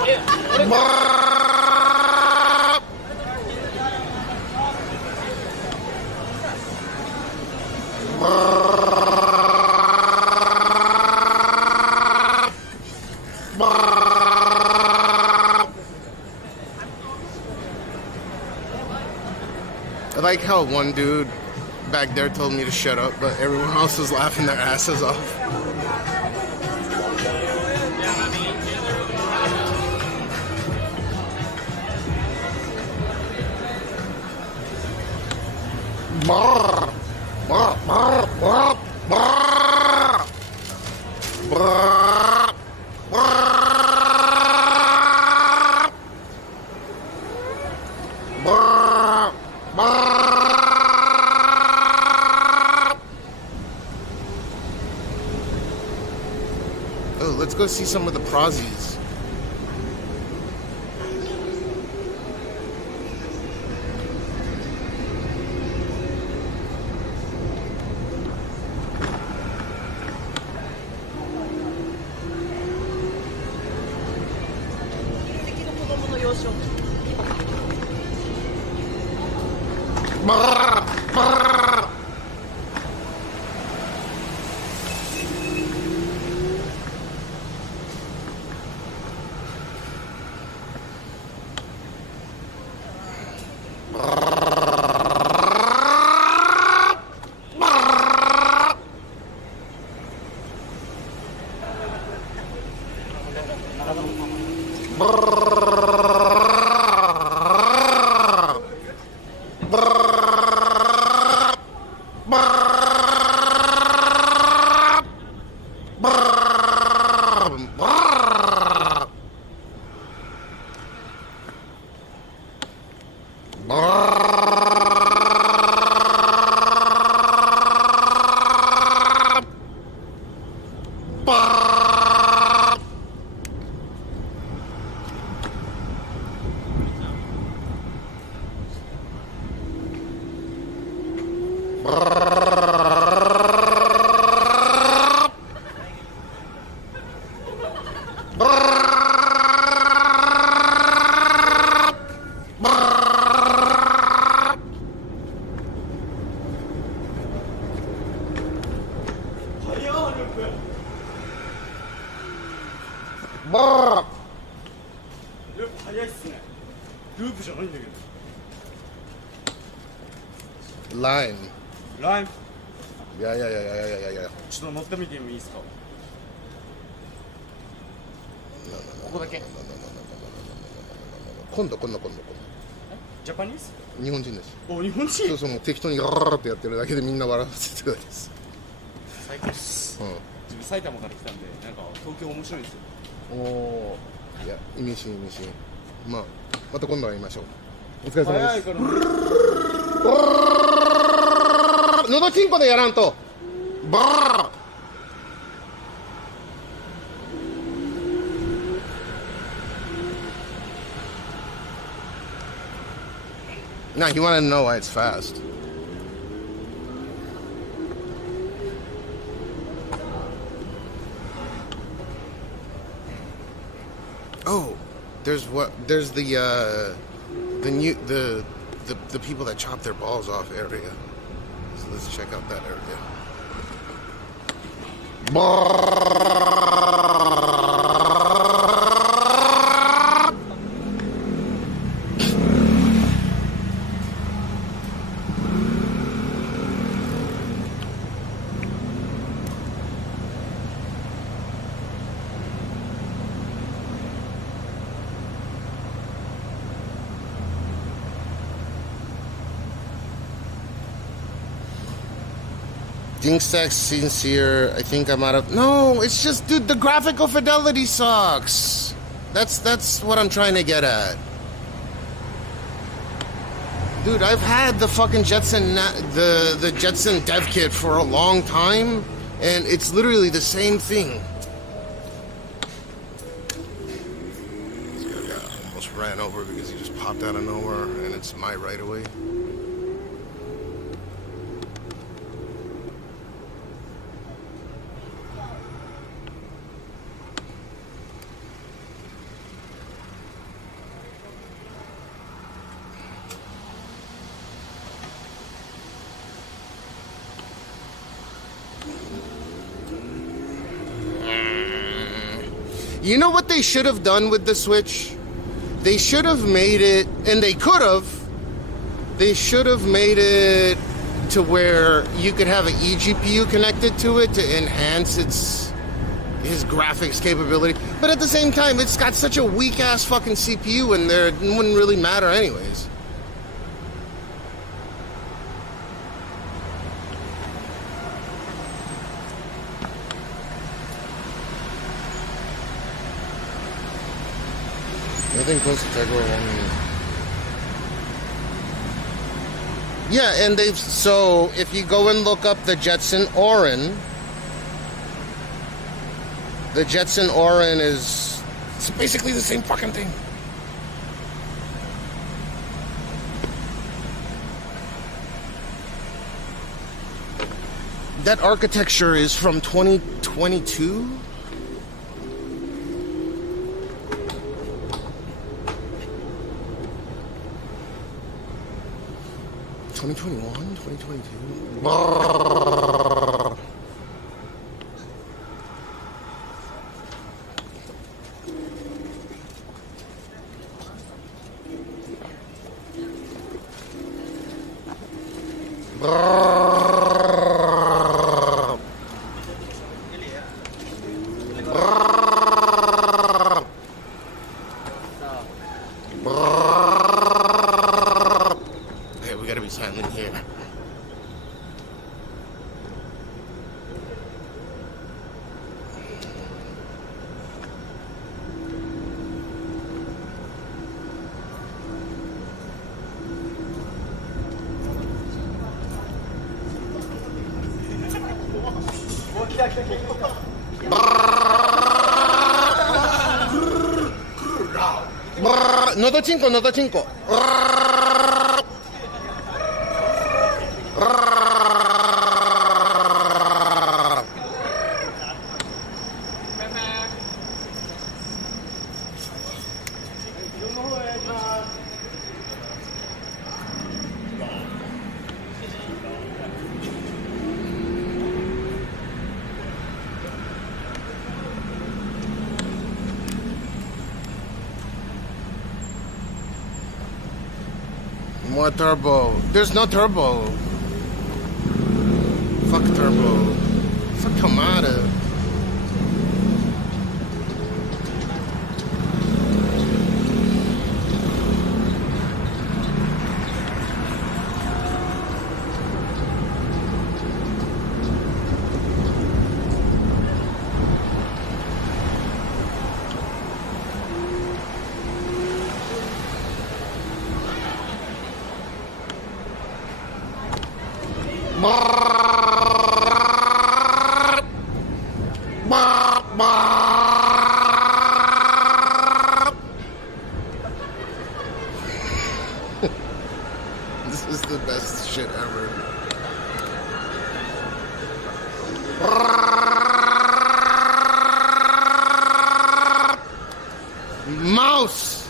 I like how one dude back there told me to shut up, but everyone else was laughing their asses off. Brrr. Brrr. Brrr. Brrr. Brrr. Brrr. Brrr. Oh, let's go see some of the prozzies. Brrr. Brrr. Line. Line? Yeah. ちょっと乗ってみてもいいですか？ここだけ。今度。ジャパニーズ？日本人です。お、日本人？そう、適当にガーってやってるだけでみんな笑わせてるだけです。最高です。自分埼玉から来たんで、なんか東京面白いですよ。おお。いや、意味深。まあ、また今度会いましょう。お疲れ様です。早いから。のどちんこでやらんと。バー。Now you want to know why it's fast. Oh, there's the people that chop their balls off area. So let's check out that area. Dinkstack's sincere. I think I'm out of. No, it's just, dude, the graphical fidelity sucks. That's what I'm trying to get at. Dude, I've had the fucking Jetson the Jetson dev kit for a long time, and it's literally the same thing. This guy almost ran over because he just popped out of nowhere, and it's my right of way. You know what they should have done with the Switch? They should have made it, and they could have. They should have made it to where you could have an eGPU connected to it to enhance his graphics capability. But at the same time, it's got such a weak ass fucking CPU in there, it wouldn't really matter anyways. Nothing close to Tegra 1. Yeah, and they've, so if you go and look up the Jetson Orin, the Jetson Orin is, it's basically the same fucking thing. That architecture is from 2022? 2021, 2022. Noto 5, noto 5. More turbo. There's no turbo. Fuck turbo. Fuck Kamada. This is the best shit ever. Mouse.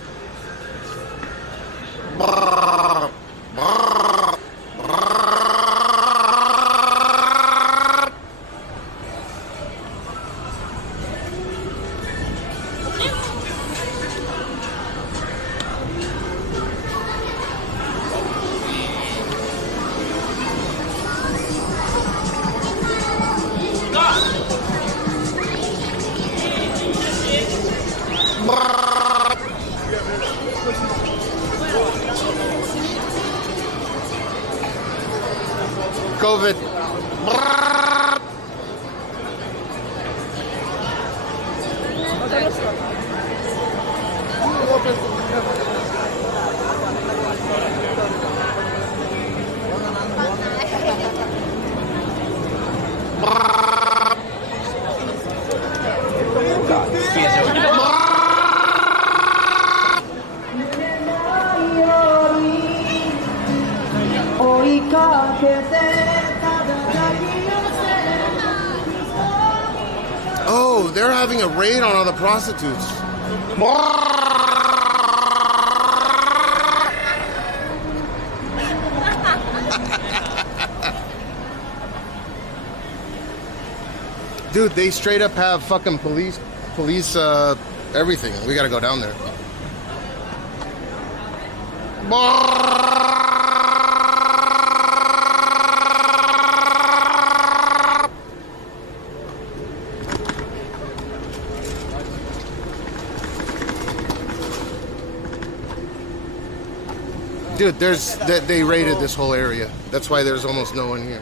COVID. Oh, they're having a raid on all the prostitutes. Dude, they straight up have fucking police police, everything. We gotta go down there. Dude, they raided this whole area. That's why there's almost no one here.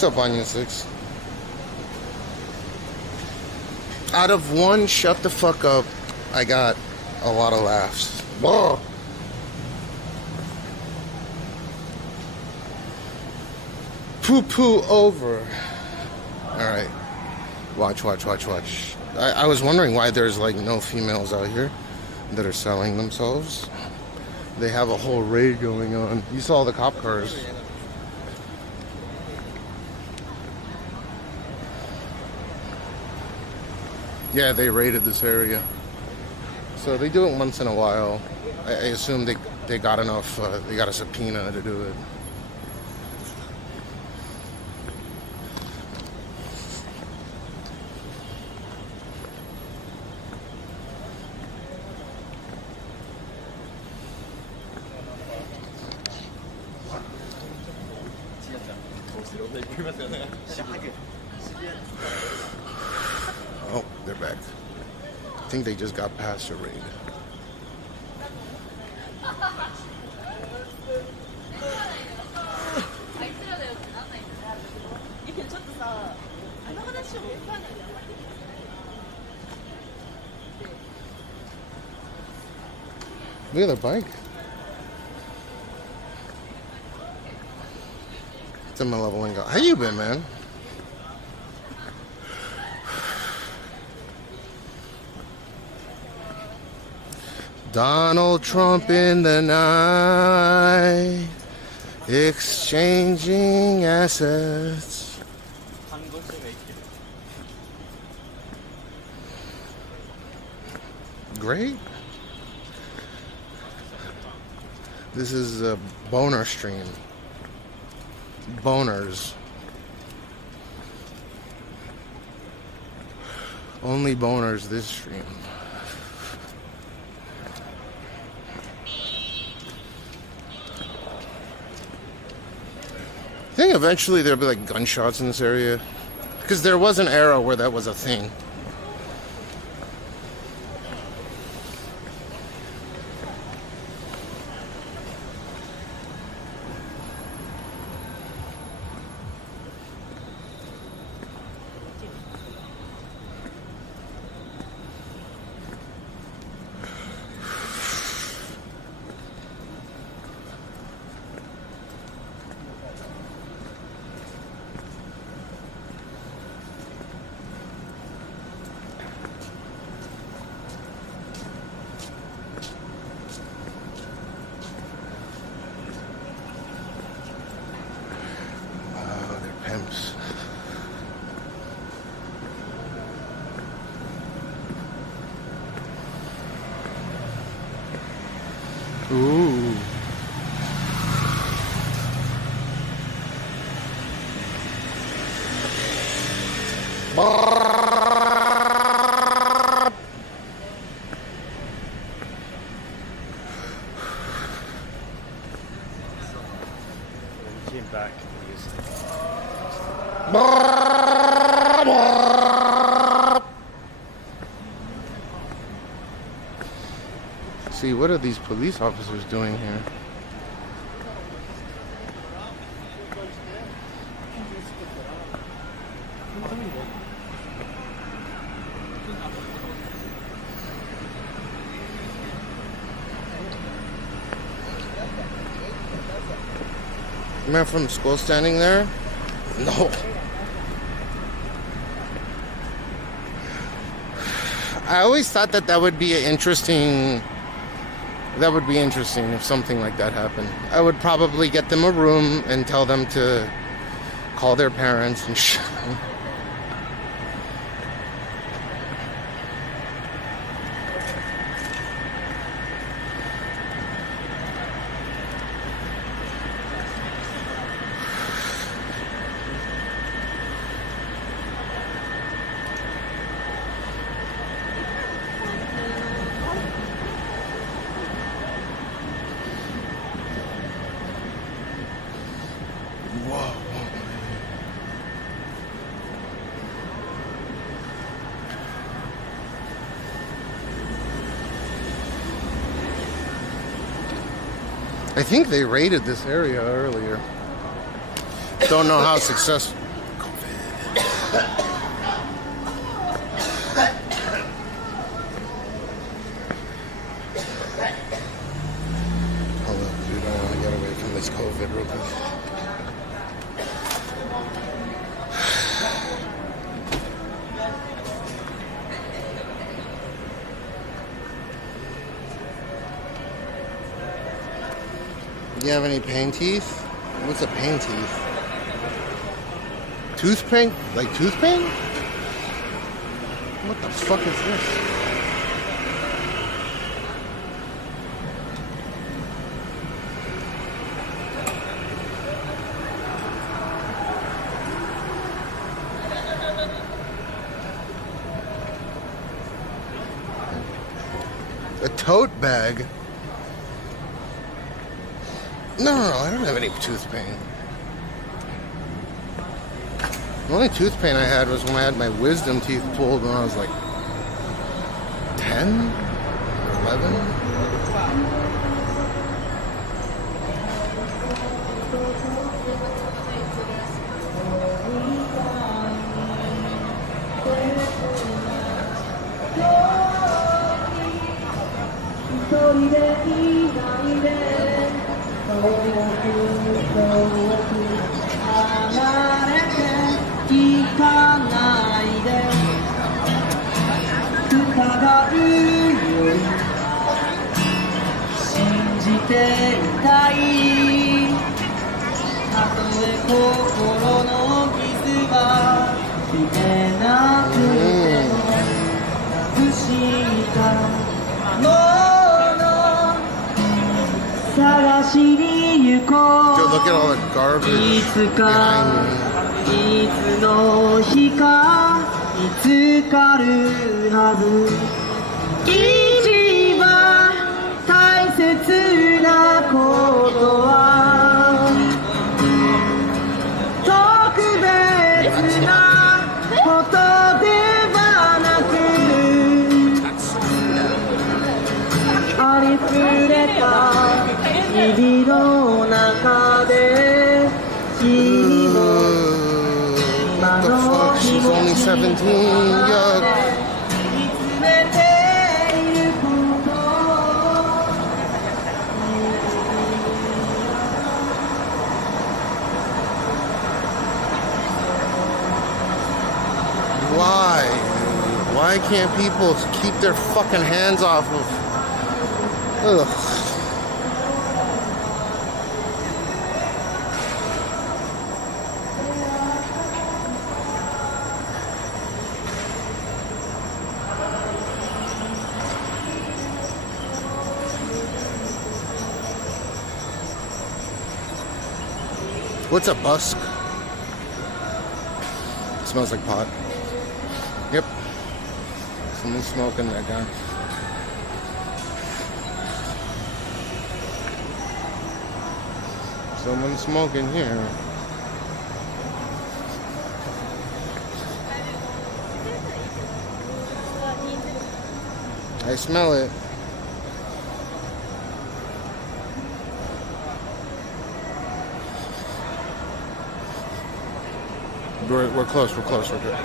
What's up, Onion 6? Out of one, shut the fuck up, I got a lot of laughs. Whoa. Poo-poo over. Alright. Watch. I was wondering why there's like no females out here that are selling themselves. They have a whole raid going on. You saw the cop cars. Yeah, they raided this area. So they do it once in a while. I assume they got enough, they got a subpoena to do it. Oh, they're back. I think they just got past a raid. Look at their bike. It's a malevolent guy. How you been, man? Donald Trump in the night, exchanging assets. Great. This is a boner stream. Boners. Only boners this stream. I think eventually there'll be like gunshots in this area, because there was an era where that was a thing. Pimps. Ooh. Came back. See, what are these police officers doing here? Man from school standing there? No. I always thought that would be interesting. That would be interesting if something like that happened. I would probably get them a room and tell them to call their parents and shit. I think they raided this area earlier. Don't know how successful. Hold up, dude. I want to get away from this COVID real quick. Do you have any pain teeth? What's a pain teeth? Tooth pain? Like tooth pain? What the fuck is this? A tote bag? No, I don't have any tooth pain. The only tooth pain I had was when I had my wisdom teeth pulled when I was like 10 or 11. Dude, look at all the garbage behind me. What the fuck? She's only 17. Yuck. Why? Why can't people keep their fucking hands off of... Ugh. What's a busk? It smells like pot. Yep. Someone's smoking that guy. Someone's smoking here. I smell it. We're close. We're close. We're good.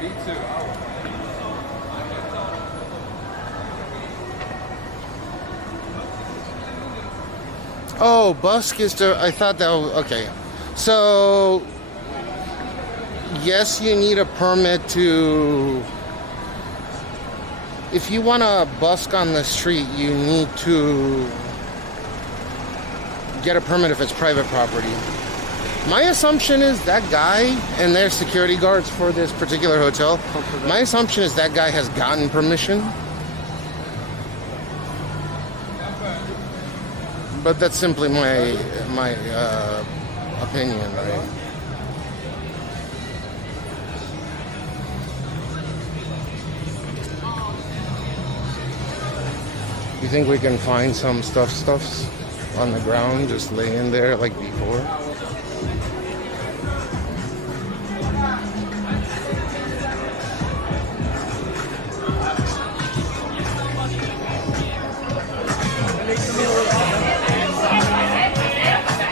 Me too. Oh, busk is to. I thought that was okay. So, yes, you need a permit to. If you want to busk on the street, you need to get a permit if it's private property. My assumption is that guy and their security guards for this particular hotel, my assumption is that guy has gotten permission. But that's simply my opinion, right? You think we can find some stuffs on the ground just laying there like before?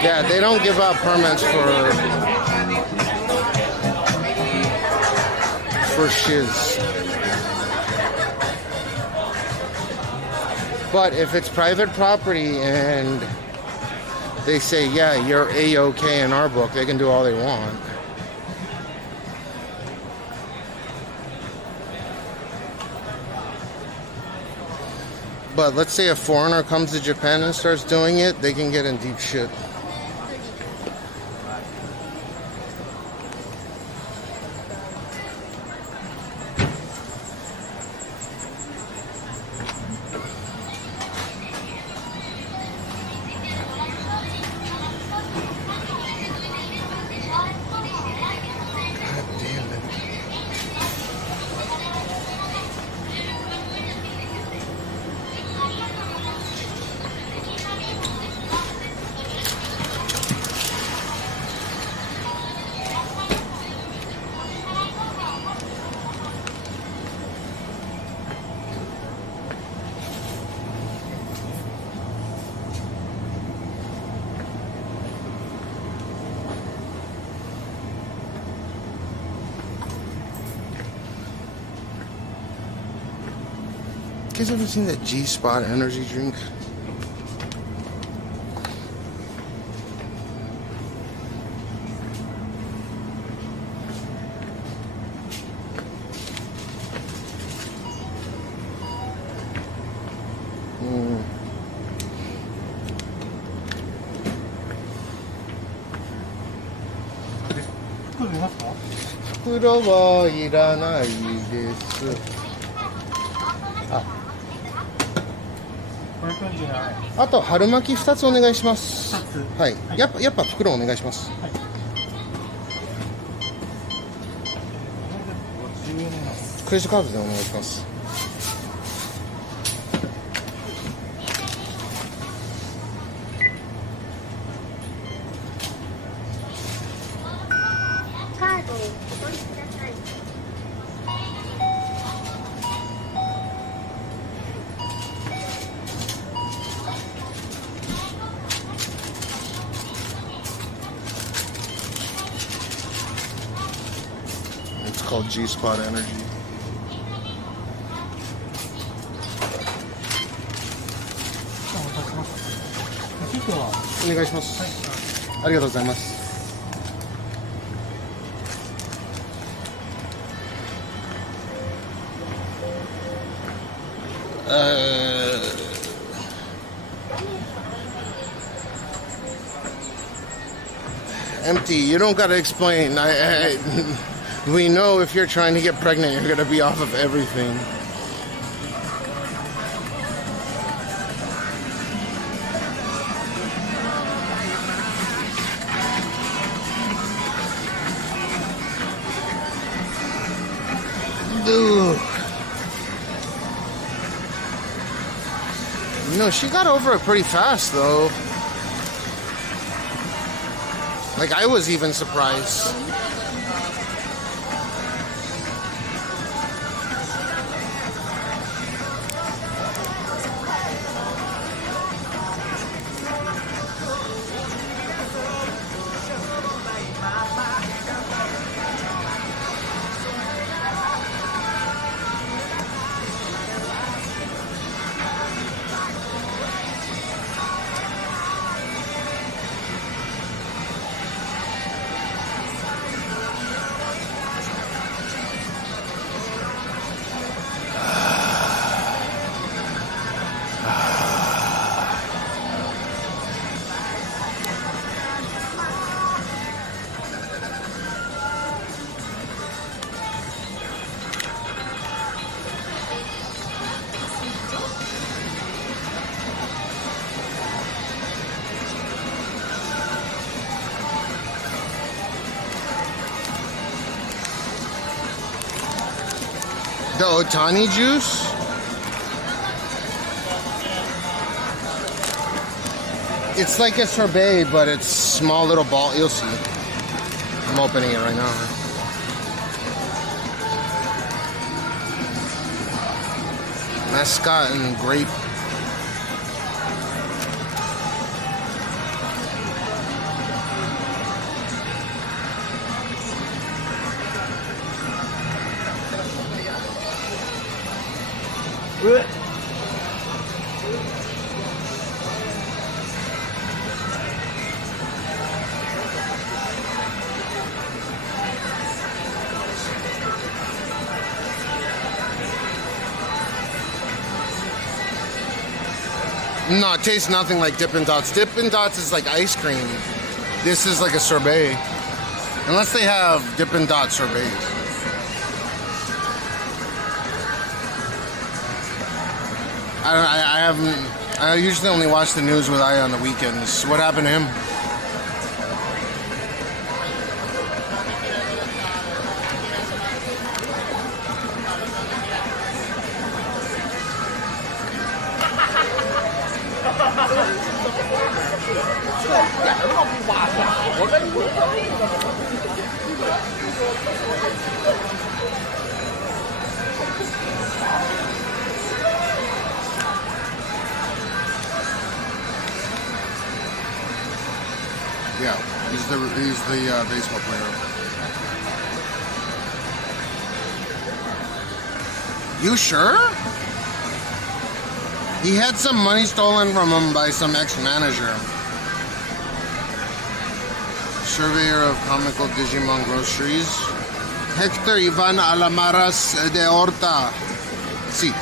Yeah, they don't give out permits for shiz. But if it's private property and they say, yeah, you're A-OK in our book, they can do all they want. But let's say a foreigner comes to Japan and starts doing it, they can get in deep shit. You guys ever seen that G-Spot energy drink? Fukuro wa iranai desu. あと春巻き2つお願いします。はい。やっぱ袋お願いします。クレジットカードでお願いします。カードをお取りください。It's called G-Spot Energy.お願いします。ありがとうございます。Empty. You don't gotta explain. We know if you're trying to get pregnant, you're gonna be off of everything. Ugh. You know, she got over it pretty fast, though. Like, I was even surprised. The Otani juice? It's like a sorbet, but it's small little ball. You'll see. I'm opening it right now. Mascot and grape. No, it tastes nothing like Dippin' Dots. Dippin' Dots is like ice cream. This is like a sorbet. Unless they have Dippin' Dots sorbets. I haven't. I usually only watch the news with Aya on the weekends. What happened to him? Yeah, he's the baseball player. You sure? He had some money stolen from him by some ex-manager. Surveyor of comical Digimon groceries. Hector Ivan Alamaras de Horta. Sí.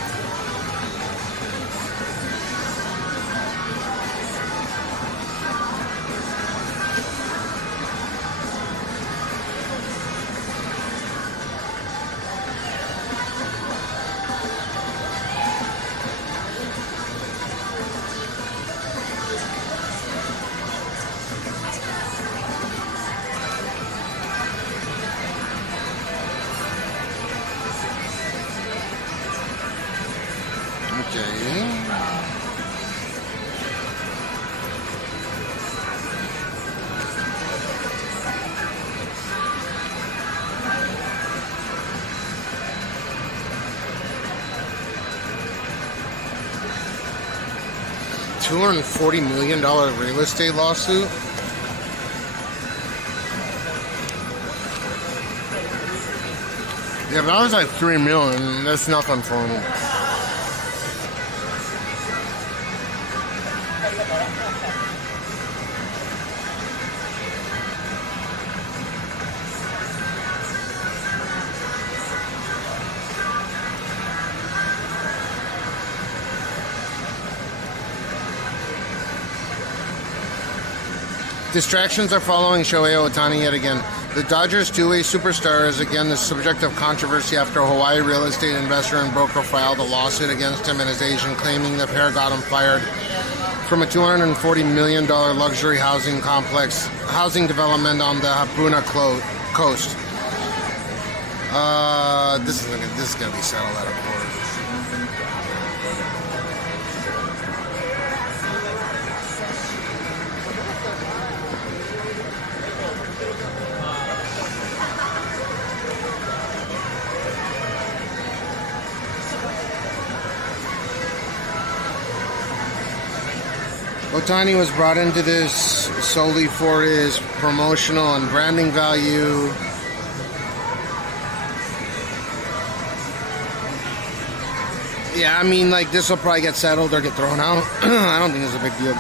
$240 million real estate lawsuit. Yeah, but that was like $3 million. That's nothing for him. Distractions are following Shohei Ohtani yet again. The Dodgers' two-way superstar is again the subject of controversy after a Hawaii real estate investor and broker filed a lawsuit against him and his agent, claiming the pair got him fired from a $240 million luxury housing development on the Hapuna coast. This is gonna be settled out of court. Otani was brought into this solely for his promotional and branding value. Yeah, I mean, like, this will probably get settled or get thrown out. I don't think it's a big deal.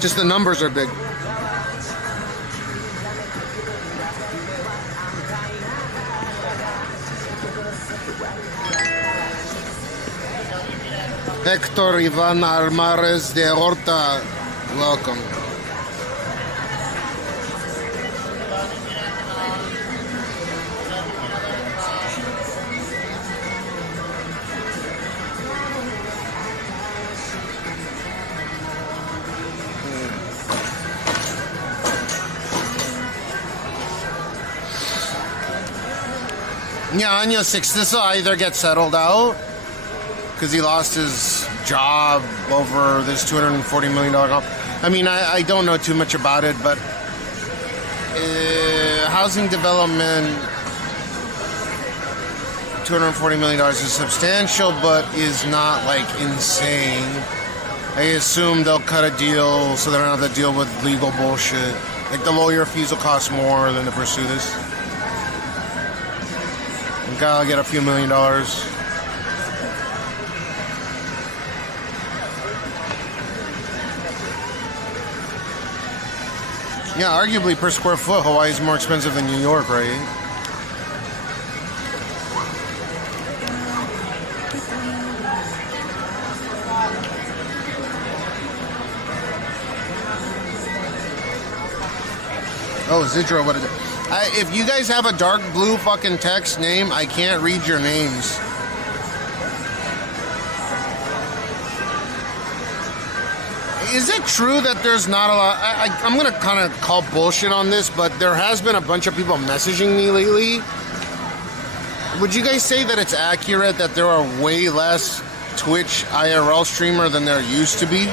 Just the numbers are big. Hector Ivan Armares de Horta, welcome. Yeah, Año 6, this will either get settled out because he lost his job over this $240 million comp. I mean, I don't know too much about it, but housing development, $240 million is substantial, but is not, like, insane. I assume they'll cut a deal so they don't have to deal with legal bullshit. Like, the lawyer fees will cost more than to pursue this. Gotta get a few $1 million. Yeah, arguably per square foot, Hawaii is more expensive than New York, right? Oh, Zidro, what is it? If you guys have a dark blue fucking text name, I can't read your names. Is it true that there's not a lot? I'm going to kind of call bullshit on this, but there has been a bunch of people messaging me lately. Would you guys say that it's accurate that there are way less Twitch IRL streamers than there used to be?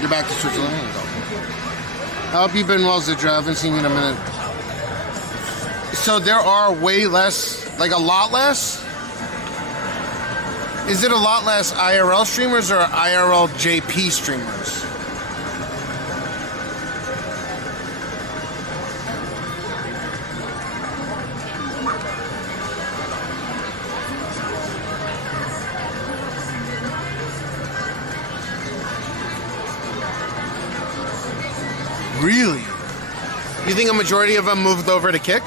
You're back to Switzerland? I hope you've been well, Zidra. I haven't seen you in a minute. So there are way less, like a lot less? Is it a lot less IRL streamers or IRL JP streamers? Really? You think a majority of them moved over to Kick?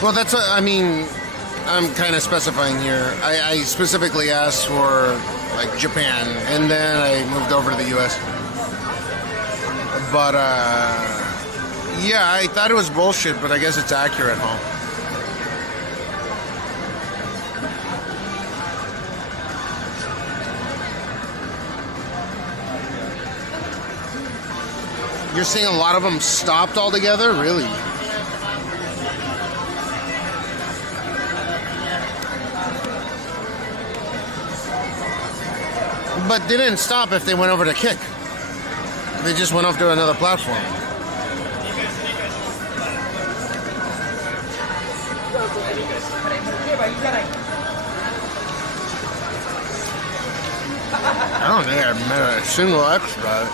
Well, that's what, I mean, I'm kind of specifying here. I specifically asked for, like, Japan, and then I moved over to the U.S. But, yeah, I thought it was bullshit, but I guess it's accurate, huh? You're saying a lot of them stopped altogether? Really? But they didn't stop if they went over to Kick. They just went off to another platform. I don't think I met a single expert.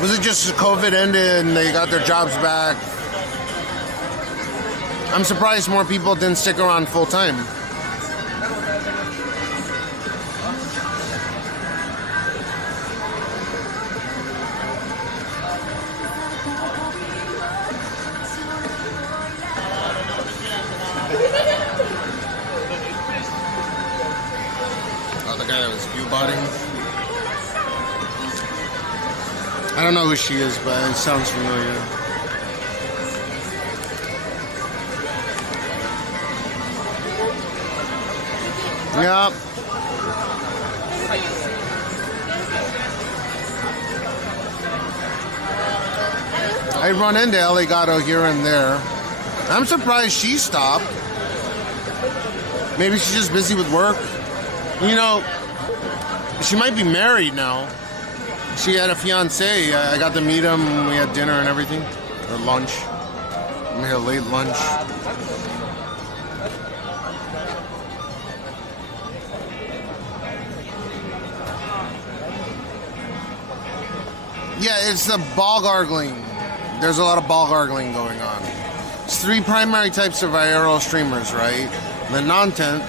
Was it just COVID ended and they got their jobs back? I'm surprised more people didn't stick around full time. don't know who she is, but it sounds familiar. Yeah. I run into LA Gato here and there. I'm surprised she stopped. Maybe she's just busy with work. You know, she might be married now. She had a fiance. I got to meet him. We had dinner and everything. Or lunch. We had a late lunch. Yeah, it's the ball gargling. There's a lot of ball gargling going on. It's three primary types of IRL streamers, right? The non-tent,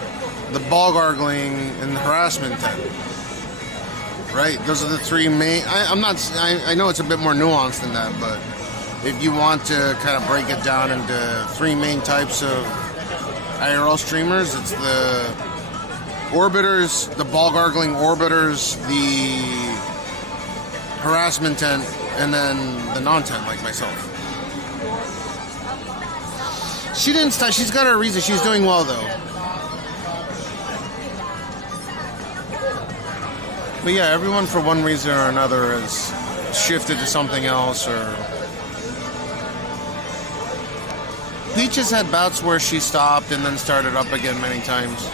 the ball gargling, and the harassment tent. Right? Those are the three main... I know it's a bit more nuanced than that, but if you want to kind of break it down into three main types of IRL streamers, it's the orbiters, the ball gargling orbiters, the harassment tent, and then the non-tent, like myself. She didn't stop. She's got her reason. She's doing well, though. But yeah, everyone for one reason or another has shifted to something else, or... Peach has had bouts where she stopped and then started up again many times.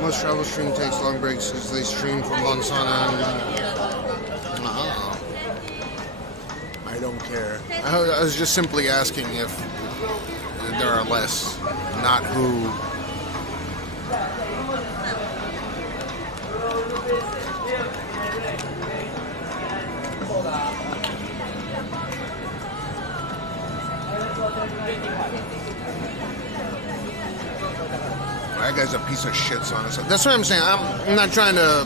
Most travel stream takes long breaks as they stream for months on end. I don't care. I was just simply asking if there are less, not who. That guy's a piece of shit, honestly. That's what I'm saying. I'm not trying to...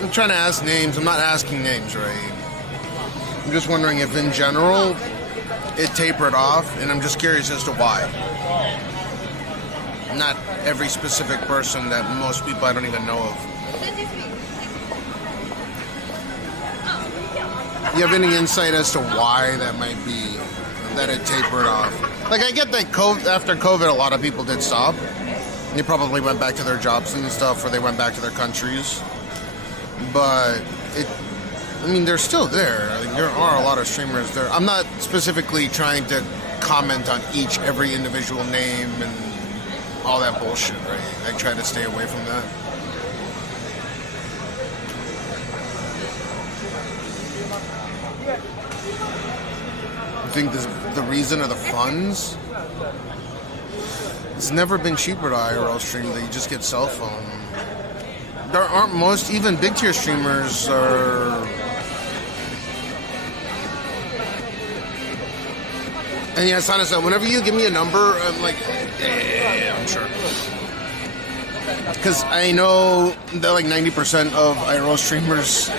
I'm trying to ask names. I'm not asking names, right? I'm just wondering if, in general, it tapered off, and I'm just curious as to why. Not every specific person that most people I don't even know of. You have any insight as to why that might be, that it tapered off? Like, I get that after COVID, a lot of people did stop. They probably went back to their jobs and stuff, or they went back to their countries. But I mean, they're still there. I mean, there are a lot of streamers there. I'm not specifically trying to comment on every individual name and all that bullshit, right? I try to stay away from that. I think the reason are the funds. It's never been cheaper to IRL stream. That you just get cell phone. There aren't most even big tier streamers are. And yeah, Sana said, whenever you give me a number, I'm like, yeah, I'm sure. Because I know that like 90% of IRL streamers,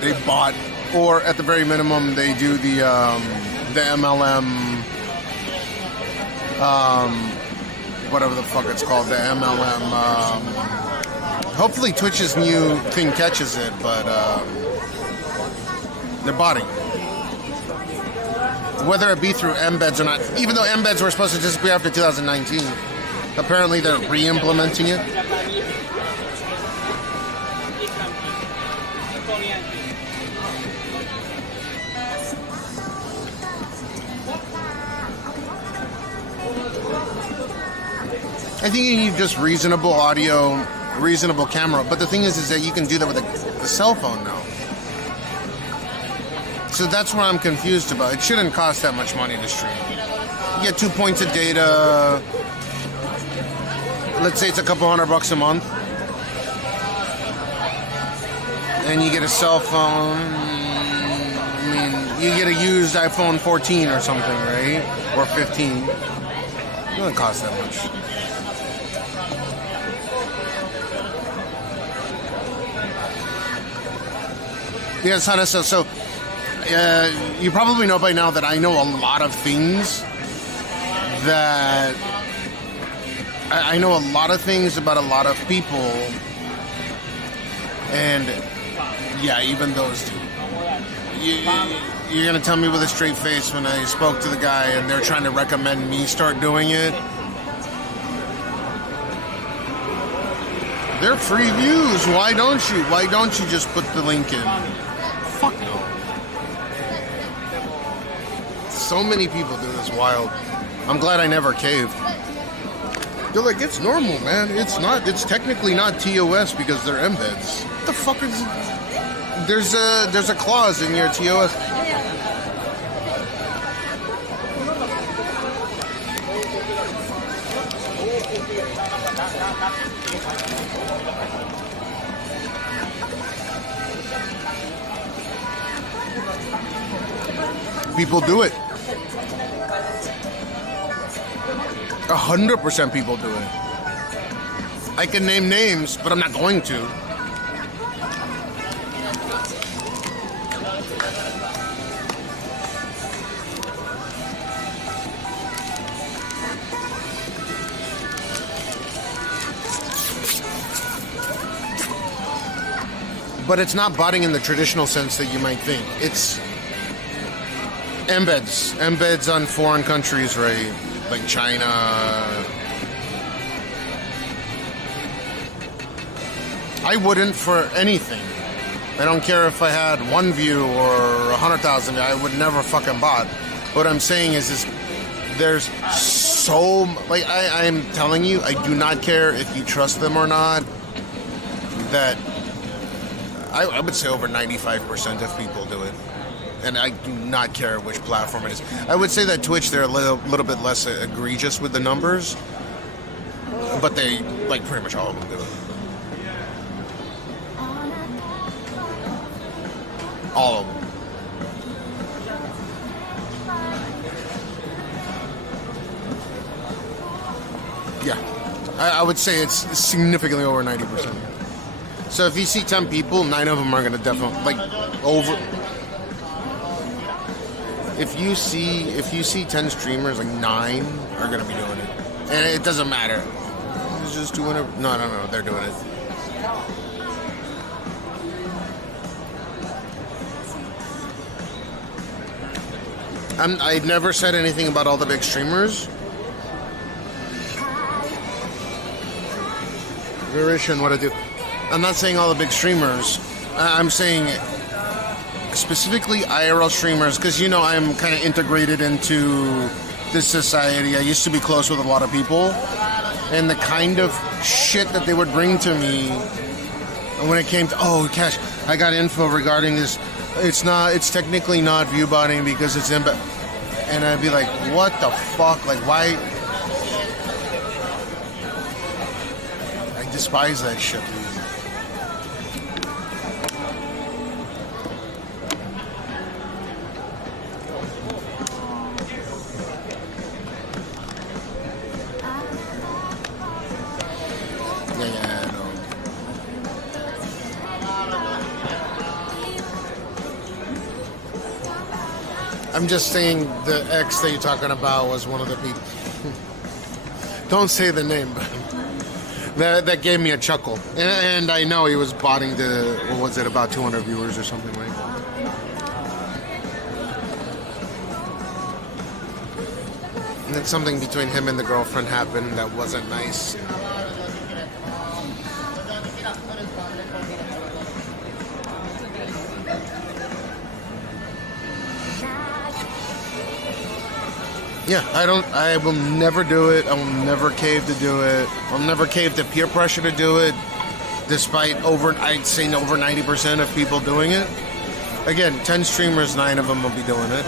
they bought, or at the very minimum, they do the MLM, whatever the fuck it's called, the MLM. Hopefully Twitch's new thing catches it, but they're botting. Whether it be through embeds or not, even though embeds were supposed to disappear after 2019, apparently they're re-implementing it. I think you need just reasonable audio, reasonable camera, but the thing is that you can do that with a cell phone now. So that's what I'm confused about. It shouldn't cost that much money to stream. You get 2 points of data. Let's say it's a couple $100 a month. And you get a cell phone. I mean, you get a used iPhone 14 or something, right? Or 15. It doesn't cost that much. Yes, Hana, so you probably know by now that I know a lot of things that I know a lot of things about a lot of people, and yeah, even those two. You're gonna tell me with a straight face when I spoke to the guy and they're trying to recommend me start doing it? They're free views. Why don't you? Why don't you just put the link in? Fuck no. So many people do this wild. I'm glad I never caved. They're like, it's normal, man. It's not. It's technically not TOS because they're embeds. What the fuck is? There's a clause in your TOS. People do it. 100% people do it. I can name names, but I'm not going to. But it's not botting in the traditional sense that you might think. It's embeds on foreign countries, right? Like China. I wouldn't for anything. I don't care if I had 1 view or 100,000. I would never fucking bot. What I'm saying is there's so like I'm telling you, I do not care if you trust them or not. That I would say over 95% of people do it. And I do not care which platform it is. I would say that Twitch, they're a little bit less egregious with the numbers, but they, like, pretty much all of them do it. All of them. Yeah. I would say it's significantly over 90%. So if you see 10 people, 9 of them are going to definitely, like, over... If you see 10 streamers, like 9 are gonna be doing it, and it doesn't matter. It's just doing it. No, they're doing it. I never said anything about all the big streamers. Variation, what I do. I'm not saying all the big streamers. I'm saying specifically IRL streamers, because you know I'm kind of integrated into this society. I used to be close with a lot of people, and the kind of shit that they would bring to me when it came to, oh, Cash, I got info regarding this. It's technically not view botting because it's embed. And I'd be like, what the fuck? Like, why? despise that shit, dude. Yeah, no. I'm just saying the X that you're talking about was one of the people. Don't say the name, but that gave me a chuckle. And I know he was botting to, what was it, about 200 viewers or something like that. And then something between him and the girlfriend happened that wasn't nice. Yeah, I will never do it. I will never cave to do it. I'll never cave to peer pressure to do it, despite I'd say over 90% of people doing it. Again, 10 streamers, 9 of them will be doing it.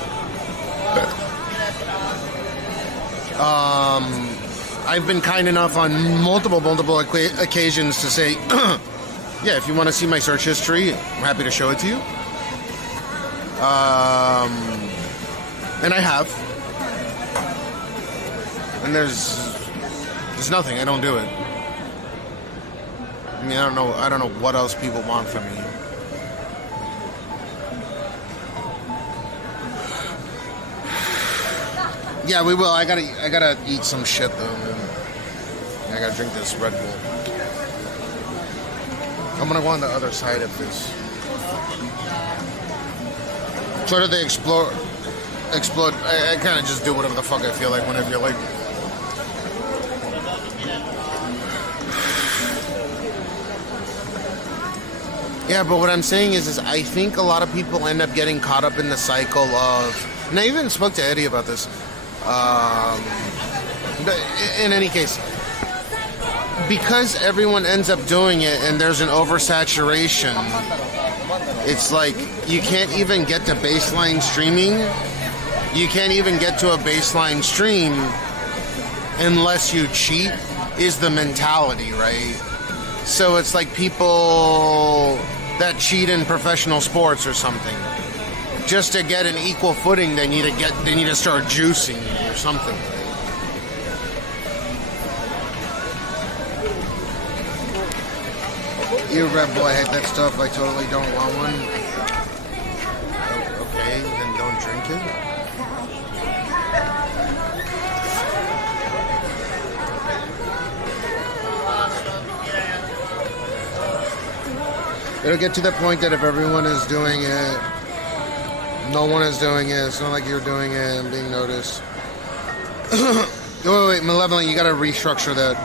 I've been kind enough on multiple occasions to say, yeah, if you want to see my search history, I'm happy to show it to you. And I have. And there's nothing. I don't do it. I mean, I don't know what else people want from me. Yeah, we will. I gotta eat some shit though, man. I gotta drink this Red Bull. I'm gonna go on the other side of this. Sort of they explode. I kind of just do whatever the fuck I feel like when I feel like. Yeah, but what I'm saying is I think a lot of people end up getting caught up in the cycle of, and I even spoke to Eddie about this, but in any case, because everyone ends up doing it and there's an oversaturation, it's like you can't even get to baseline streaming. You can't even get to a baseline stream unless you cheat, is the mentality, right? So it's like people that cheat in professional sports or something. Just to get an equal footing, they need to start juicing or something. You Red Bull, I hate that stuff. I totally don't want one. Okay, then don't drink it. It'll get to the point that if everyone is doing it, no one is doing it. It's not like you're doing it and being noticed. Wait, Malevolent, you gotta restructure that.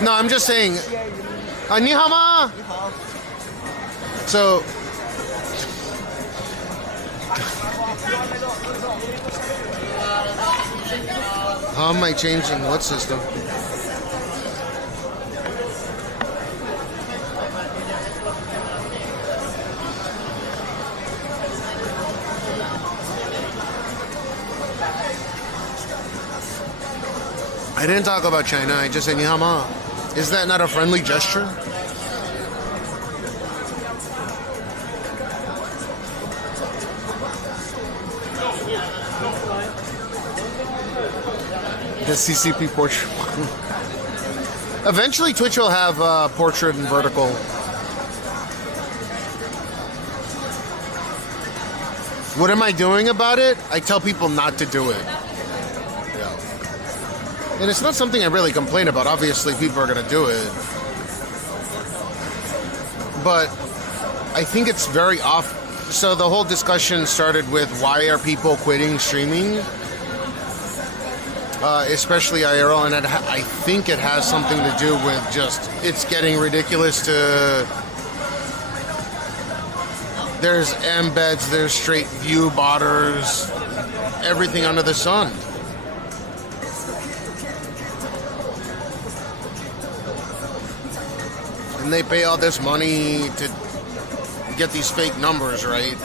No, I'm just saying. Nihama! So. How am I changing what system? I didn't talk about China, I just said Nihama. Is that not a friendly gesture? The CCP portrait. Eventually Twitch will have portrait and vertical. What am I doing about it? I tell people not to do it. And it's not something I really complain about. Obviously, people are going to do it. But I think it's very off. So the whole discussion started with why are people quitting streaming? Especially IRL. And I think it has something to do with just, it's getting ridiculous to... There's embeds, there's straight view botters, everything under the sun. And they pay all this money to get these fake numbers, right?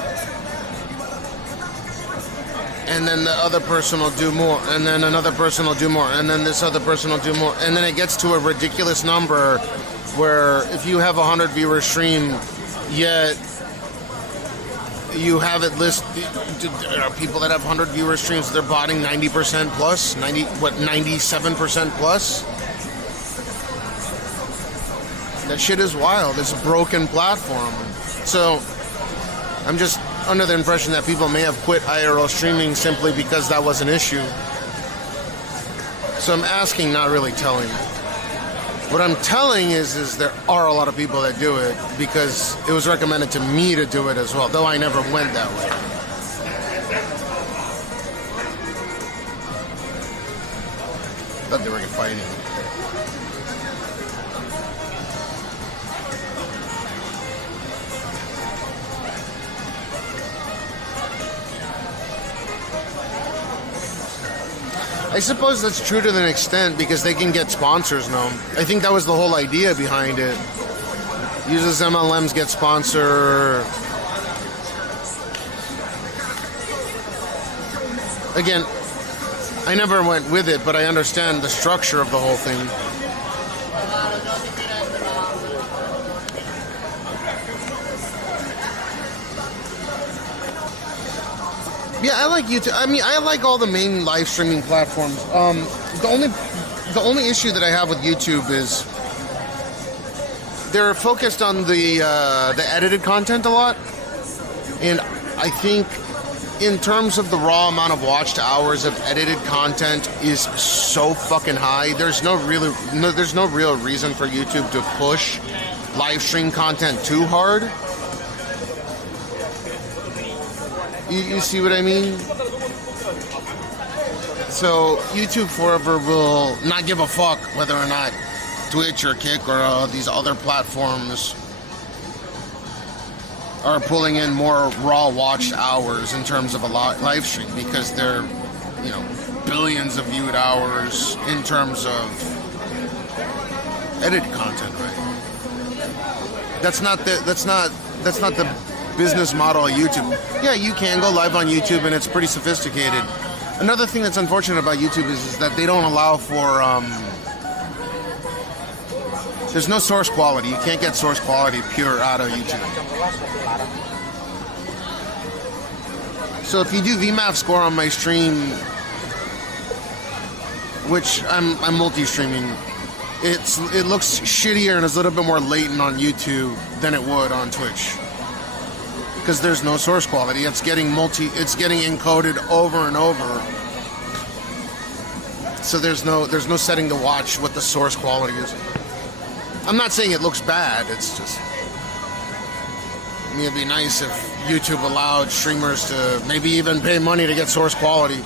and then the other person will do more, and then another person will do more, and then this other person will do more, and then it gets to a ridiculous number where if you have 100 viewers stream, yet you have it listed, people that have 100 viewer streams, they're botting 90% plus, 97% plus. That shit is wild. It's a broken platform. So I'm just under the impression that people may have quit IRL streaming simply because that was an issue. So I'm asking, not really telling. What I'm telling is there are a lot of people that do it because it was recommended to me to do it as well, though I never went that way. Thought they were fighting. I suppose that's true to an extent because they can get sponsors now. I think that was the whole idea behind it. Uses MLMs, get sponsor. Again, I never went with it, but I understand the structure of the whole thing. Yeah, I like YouTube. I mean, I like all the main live streaming platforms. The only issue that I have with YouTube is they're focused on the edited content a lot, and I think in terms of the raw amount of watched hours of edited content is so fucking high. There's no real reason for YouTube to push live stream content too hard. You see what I mean? So YouTube forever will not give a fuck whether or not Twitch or Kick or these other platforms are pulling in more raw watched hours in terms of a live stream because they're, you know, billions of viewed hours in terms of edited content, right? That's not the business model of YouTube. Yeah, you can go live on YouTube and it's pretty sophisticated. Another thing that's unfortunate about YouTube is that they don't allow for there's no source quality. You can't get source quality pure out of YouTube. So if you do VMAF score on my stream, which I'm multi-streaming, it looks shittier and is a little bit more latent on YouTube than it would on Twitch. Because there's no source quality. It's getting encoded over and over. So there's no setting to watch what the source quality is. I'm not saying it looks bad, it's just, I mean, it'd be nice if YouTube allowed streamers to maybe even pay money to get source quality.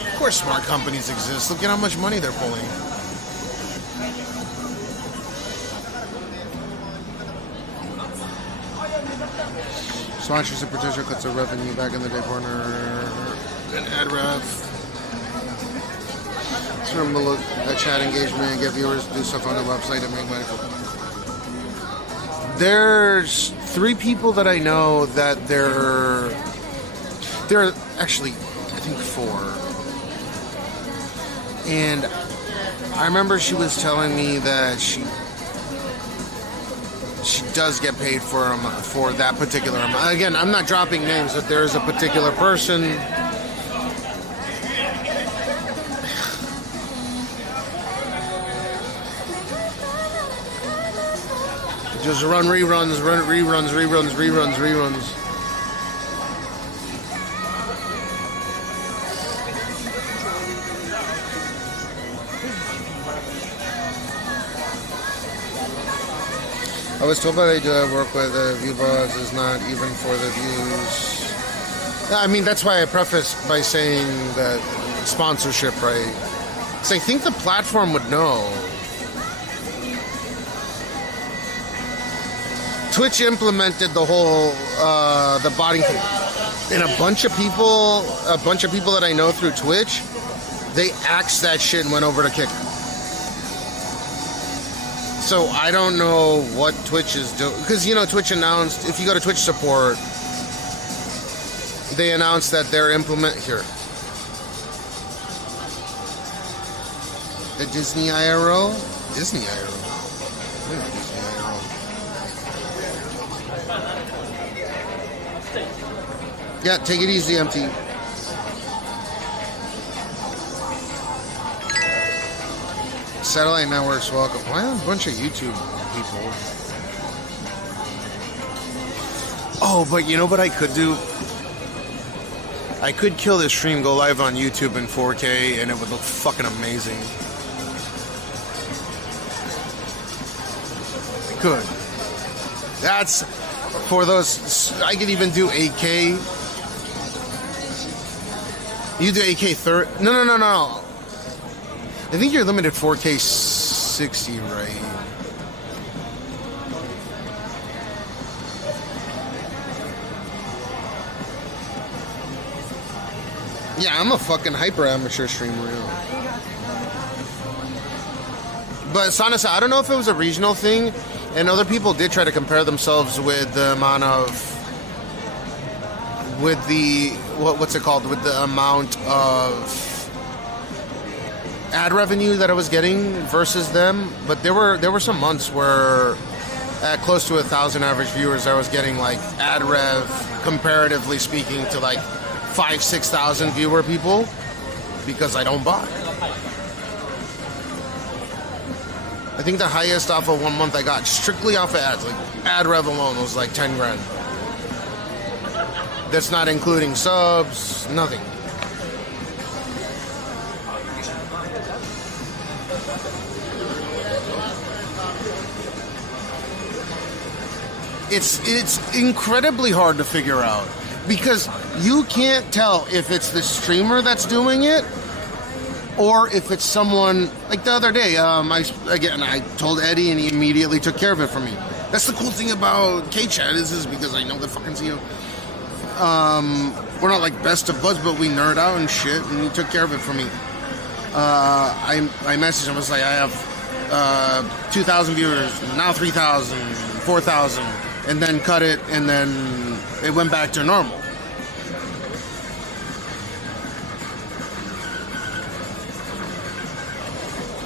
Of course smart companies exist. Look at how much money they're pulling. Sponsors and potential cuts of revenue back in the day, partner and ad rev. Let's remember to look at chat engagement and get viewers to do stuff on the website and make money. There's 3 people that I know that they're actually, I think 4. And I remember she was telling me that she does get paid for that particular amount. Again, I'm not dropping names, but there is a particular person. Just run reruns. I was told by the do I work with ViewBuzz is not even for the views. I mean, that's why I prefaced by saying that sponsorship, right? Because I think the platform would know. Twitch implemented the whole the botting thing, and a bunch of people that I know through Twitch, they axed that shit and went over to Kick. So I don't know what Twitch is doing, because you know Twitch announced, if you go to Twitch support, they announced that they're here. The Disney IRL? Disney IRL. We know Disney IRL. Yeah, take it easy, MT. Satellite networks welcome. Why a bunch of YouTube people? Oh, but you know what I could do? I could kill this stream, go live on YouTube in 4K, and it would look fucking amazing. I could. That's for those. I could even do 8K. You do 8K 30? No. I think you're limited 4K 60, right? Yeah, I'm a fucking hyper amateur streamer. But Sanasa, I don't know if it was a regional thing, and other people did try to compare themselves with the amount of, with the, what's it called, with the amount of ad revenue that I was getting versus them. But there were some months where at close to 1,000 average viewers, I was getting like ad rev, comparatively speaking, to like 5,000-6,000 viewer people, because I don't buy. I think the highest off of 1 month I got strictly off of ads, like ad rev alone, was like 10 grand. That's not including subs, nothing. It's incredibly hard to figure out, because you can't tell if it's the streamer that's doing it or if it's someone. Like the other day, I told Eddie and he immediately took care of it for me. That's the cool thing about K-Chat is because I know the fucking CEO. We're not like best of buds, but we nerd out and shit, and he took care of it for me. I messaged him, I was like, I have 2,000 viewers, now 3,000, 4,000, and then cut it, and then it went back to normal.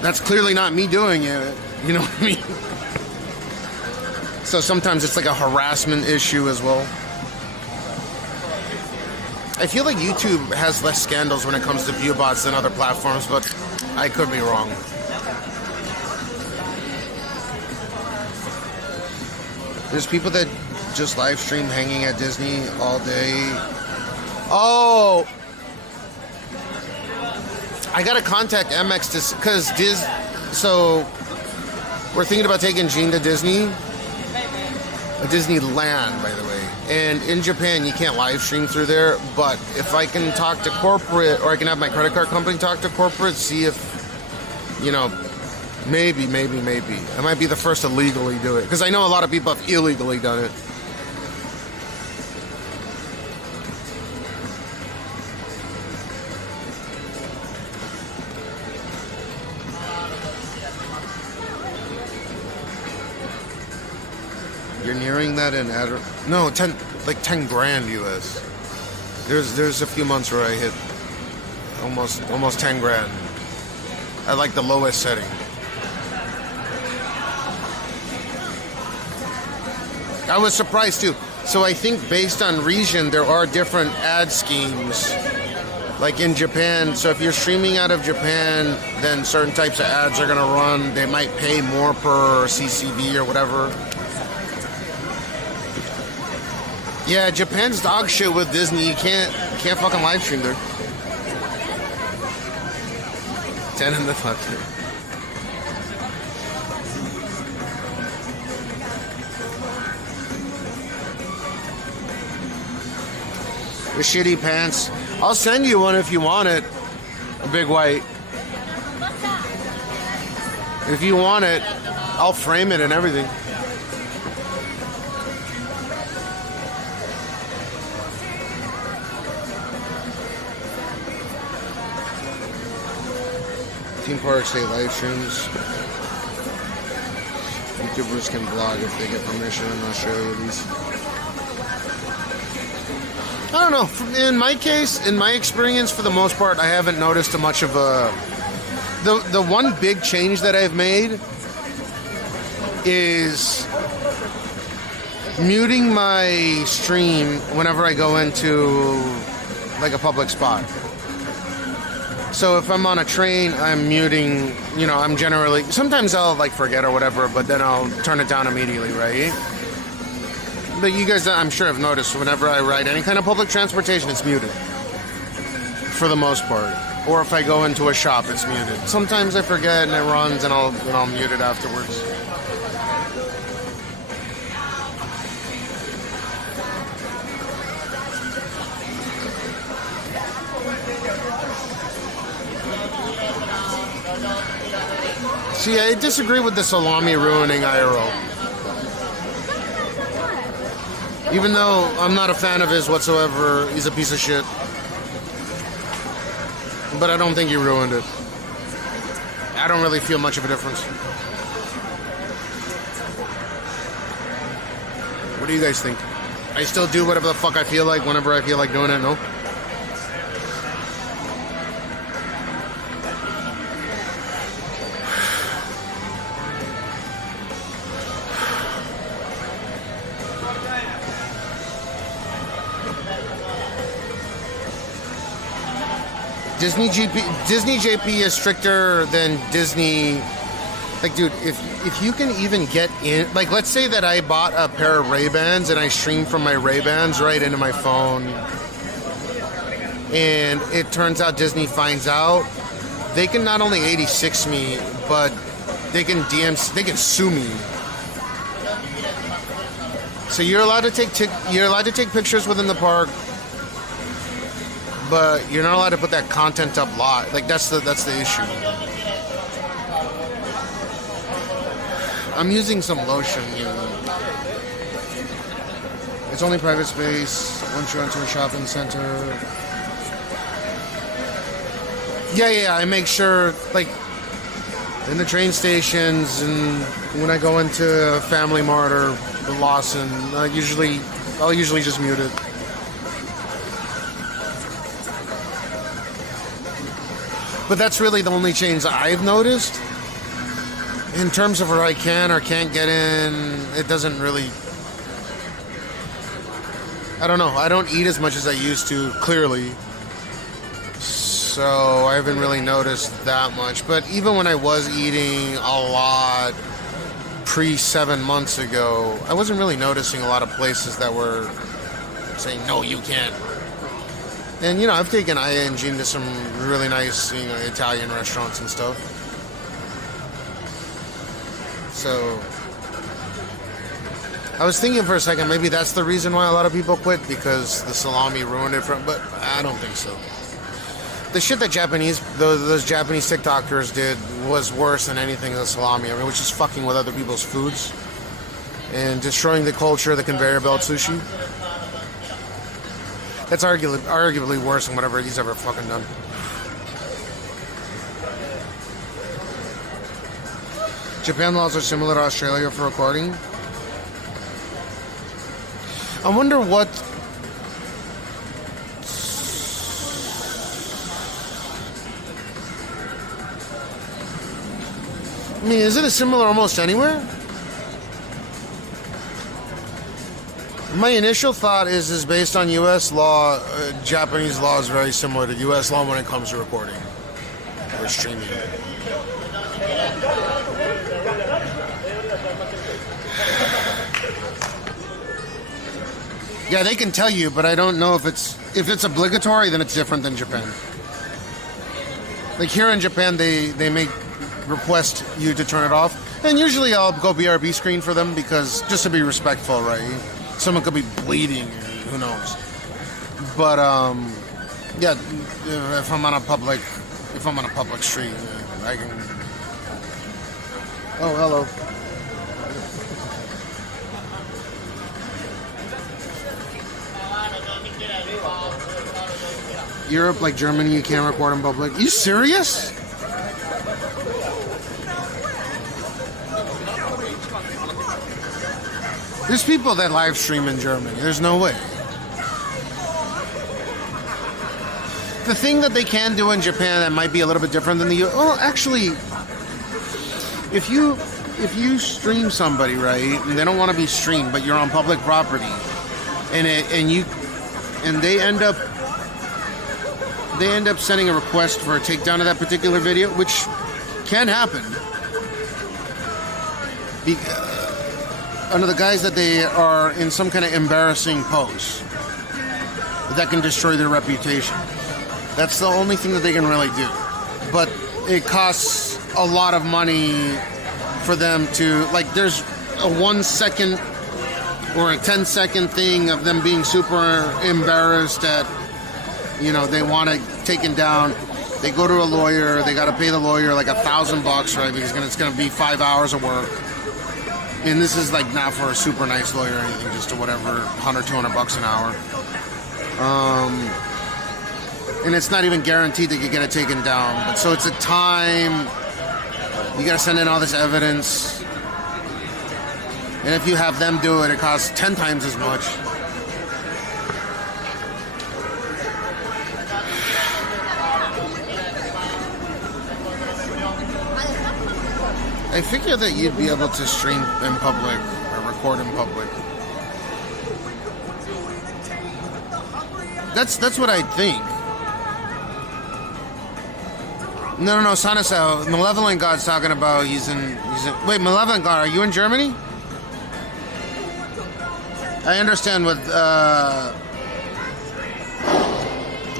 That's clearly not me doing it, you know what I mean? So sometimes it's like a harassment issue as well. I feel like YouTube has less scandals when it comes to view bots than other platforms, but I could be wrong. There's people that just live stream hanging at Disney all day. Oh! I gotta contact MX to, because so we're thinking about taking Gene to Disney. Disneyland, by the way. And in Japan, you can't live stream through there, but if I can talk to corporate, or I can have my credit card company talk to corporate, see if, you know, maybe. I might be the first to legally do it, because I know a lot of people have illegally done it. You're nearing that in no, 10 grand US. There's a few months where I hit almost 10 grand. I like the lowest setting. I was surprised too. So I think based on region, there are different ad schemes. Like in Japan, so if you're streaming out of Japan, then certain types of ads are gonna run. They might pay more per CCV or whatever. Yeah, Japan's dog shit with Disney. You can't fucking live stream there. 10 in the top 10. The shitty pants. I'll send you one if you want it. A big white. If you want it, I'll frame it and everything. Theme Park State live streams. YouTubers can blog if they get permission in Australia, at least. I don't know. In my case, in my experience, for the most part, I haven't noticed much of a... The one big change that I've made is muting my stream whenever I go into like a public spot. So if I'm on a train, I'm muting, you know, I'm generally, sometimes I'll like forget or whatever, but then I'll turn it down immediately, right? But you guys, I'm sure have noticed, whenever I ride any kind of public transportation, it's muted. For the most part. Or if I go into a shop, it's muted. Sometimes I forget and it runs and I'll mute it afterwards. See, I disagree with the salami ruining IRL. Even though I'm not a fan of his whatsoever, he's a piece of shit. But I don't think he ruined it. I don't really feel much of a difference. What do you guys think? I still do whatever the fuck I feel like whenever I feel like doing it, no? Disney JP is stricter than Disney. Like, dude, if you can even get in, like, let's say that I bought a pair of Ray-Bans and I stream from my Ray-Bans right into my phone, and it turns out Disney finds out, they can not only 86 me, but they can sue me. So you're allowed to take pictures within the park, but you're not allowed to put that content up live. Like, that's the issue. I'm using some lotion, you know. It's only private space once you enter a shopping center. Yeah, I make sure, like, in the train stations and when I go into Family Mart or the Lawson, I'll usually just mute it. But that's really the only change I've noticed. In terms of where I can or can't get in, it doesn't really... I don't know. I don't eat as much as I used to, clearly. So I haven't really noticed that much. But even when I was eating a lot pre-7 months ago, I wasn't really noticing a lot of places that were saying, no, you can't. And, you know, I've taken ING to some really nice, you know, Italian restaurants and stuff. So, I was thinking for a second, maybe that's the reason why a lot of people quit, because the salami ruined it but I don't think so. The shit that those Japanese TikTokers did was worse than anything than salami. I mean, which is fucking with other people's foods and destroying the culture of the conveyor belt sushi. That's arguably worse than whatever he's ever fucking done. Japan laws are similar to Australia for recording. I wonder what... I mean, is it similar almost anywhere? My initial thought is based on U.S. law. Japanese law is very similar to U.S. law when it comes to recording or streaming. Yeah, they can tell you, but I don't know if it's obligatory, then it's different than Japan. Like here in Japan, they may request you to turn it off, and usually I'll go BRB screen for them because just to be respectful, right? Someone could be bleeding, who knows? But yeah, if I'm on a public street, I can. Oh, hello. Europe, like Germany, you can't record in public. Are you serious? There's people that live stream in Germany. There's no way. The thing that they can do in Japan that might be a little bit different than the US. Well, actually, if you stream somebody, right, and they don't want to be streamed, but you're on public property, and they end up sending a request for a takedown of that particular video, which can happen. Under the guise that they are in some kind of embarrassing pose that can destroy their reputation. That's the only thing that they can really do. But it costs a lot of money for them to, like, there's a 1 second or a 10-second thing of them being super embarrassed at, you know, they want it taken down. They go to a lawyer, they got to pay the lawyer like $1,000, right? Because it's going to be 5 hours of work. And this is like not for a super nice lawyer or anything, just to whatever, $100, $200 an hour. And it's not even guaranteed that you get it taken down. But so it's a time, you got to send in all this evidence. And if you have them do it, it costs 10 times as much. I figure that you'd be able to stream in public or record in public. That's what I think. No, Sanasao, Malevolent God's talking about he's in wait, Malevolent God, are you in Germany? I understand what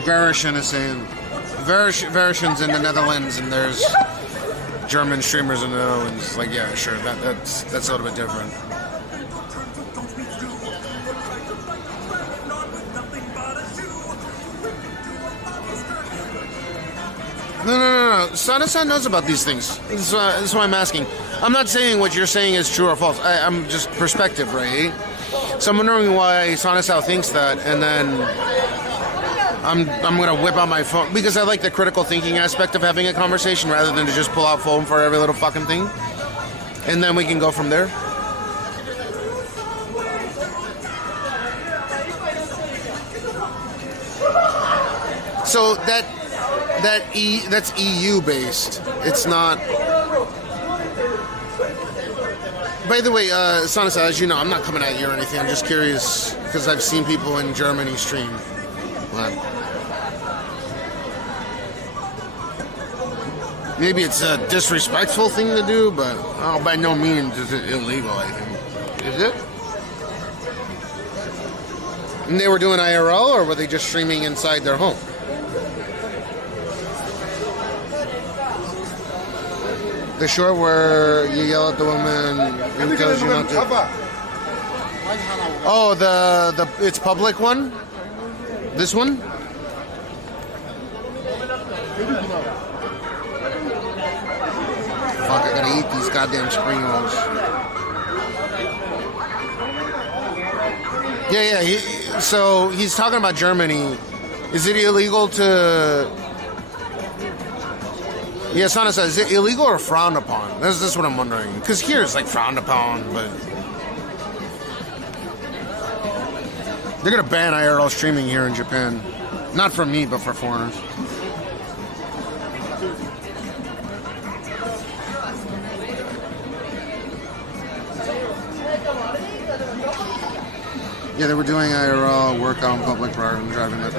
Verishan is saying. Verishan's in the Netherlands and there's German streamers in the Netherlands. Like, yeah, sure, that's a little bit different. No. Sana-san knows about these things. This is why I'm asking. I'm not saying what you're saying is true or false. I'm just perspective, right? So I'm wondering why Sana-san thinks that, and then I'm gonna whip out my phone because I like the critical thinking aspect of having a conversation rather than to just pull out phone for every little fucking thing, and then we can go from there. So that's EU based. It's not. By the way, Sanasa, as you know, I'm not coming at you or anything. I'm just curious because I've seen people in Germany stream. Maybe it's a disrespectful thing to do, but by no means is it illegal, I think. Is it? And they were doing IRL, or were they just streaming inside their home? The short where you yell at the woman and tells you not to. Oh, the it's public one? This one? Fuck, I gotta eat these goddamn spring rolls. Yeah. So he's talking about Germany. Is it illegal to... Yeah, Sana says, is it illegal or frowned upon? That's what I'm wondering. Because here it's like frowned upon, but... They're going to ban IRL streaming here in Japan. Not for me, but for foreigners. Yeah, they were doing IRL workout in public prior to driving that.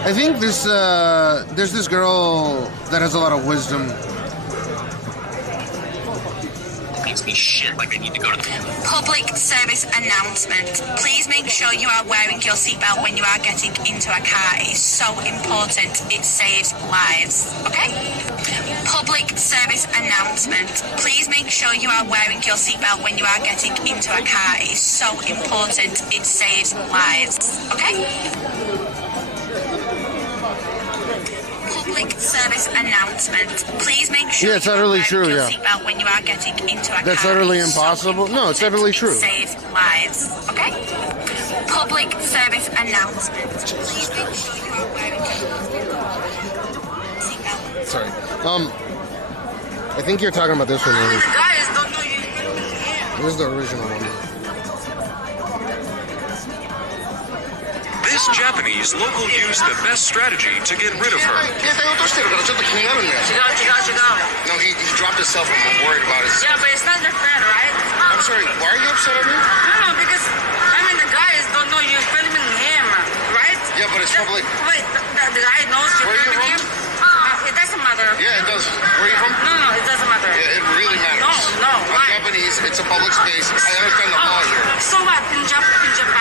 I think there's this girl that has a lot of wisdom. Makes me shit like I need to go to the public service announcement. Please make sure you are wearing your seatbelt when you are getting into a car. It's so important. It saves lives. Okay? Public service announcement. Please make sure you are wearing your seatbelt when you are getting into a car. It's so important. It saves lives. Okay? Public service announcement. Please make sure it's utterly true, your yeah. seatbelt when you are getting into a That's car. utterly It's impossible? So No, it's utterly true. Save lives. Okay? Public service announcement. Please make sure you are wearing your seatbelt sorry. I think you're talking about this one. Right? Guys, don't know you. This is the original one. This Japanese local used the best strategy to get rid of her. No, he dropped his cell phone. I'm worried about it. Yeah, but it's not your friend, right? I'm sorry, why are you upset at me? No, because, I mean, the guys don't know you're filming him, right? Yeah, but it's public. Wait, the guy knows you're Where are you filming him? from? It doesn't matter. Yeah, it does. Where are you from? No, it doesn't matter. Yeah, it really matters. No, I'm why? Japanese, it's a public space. I understand the law here. So what, in Japan?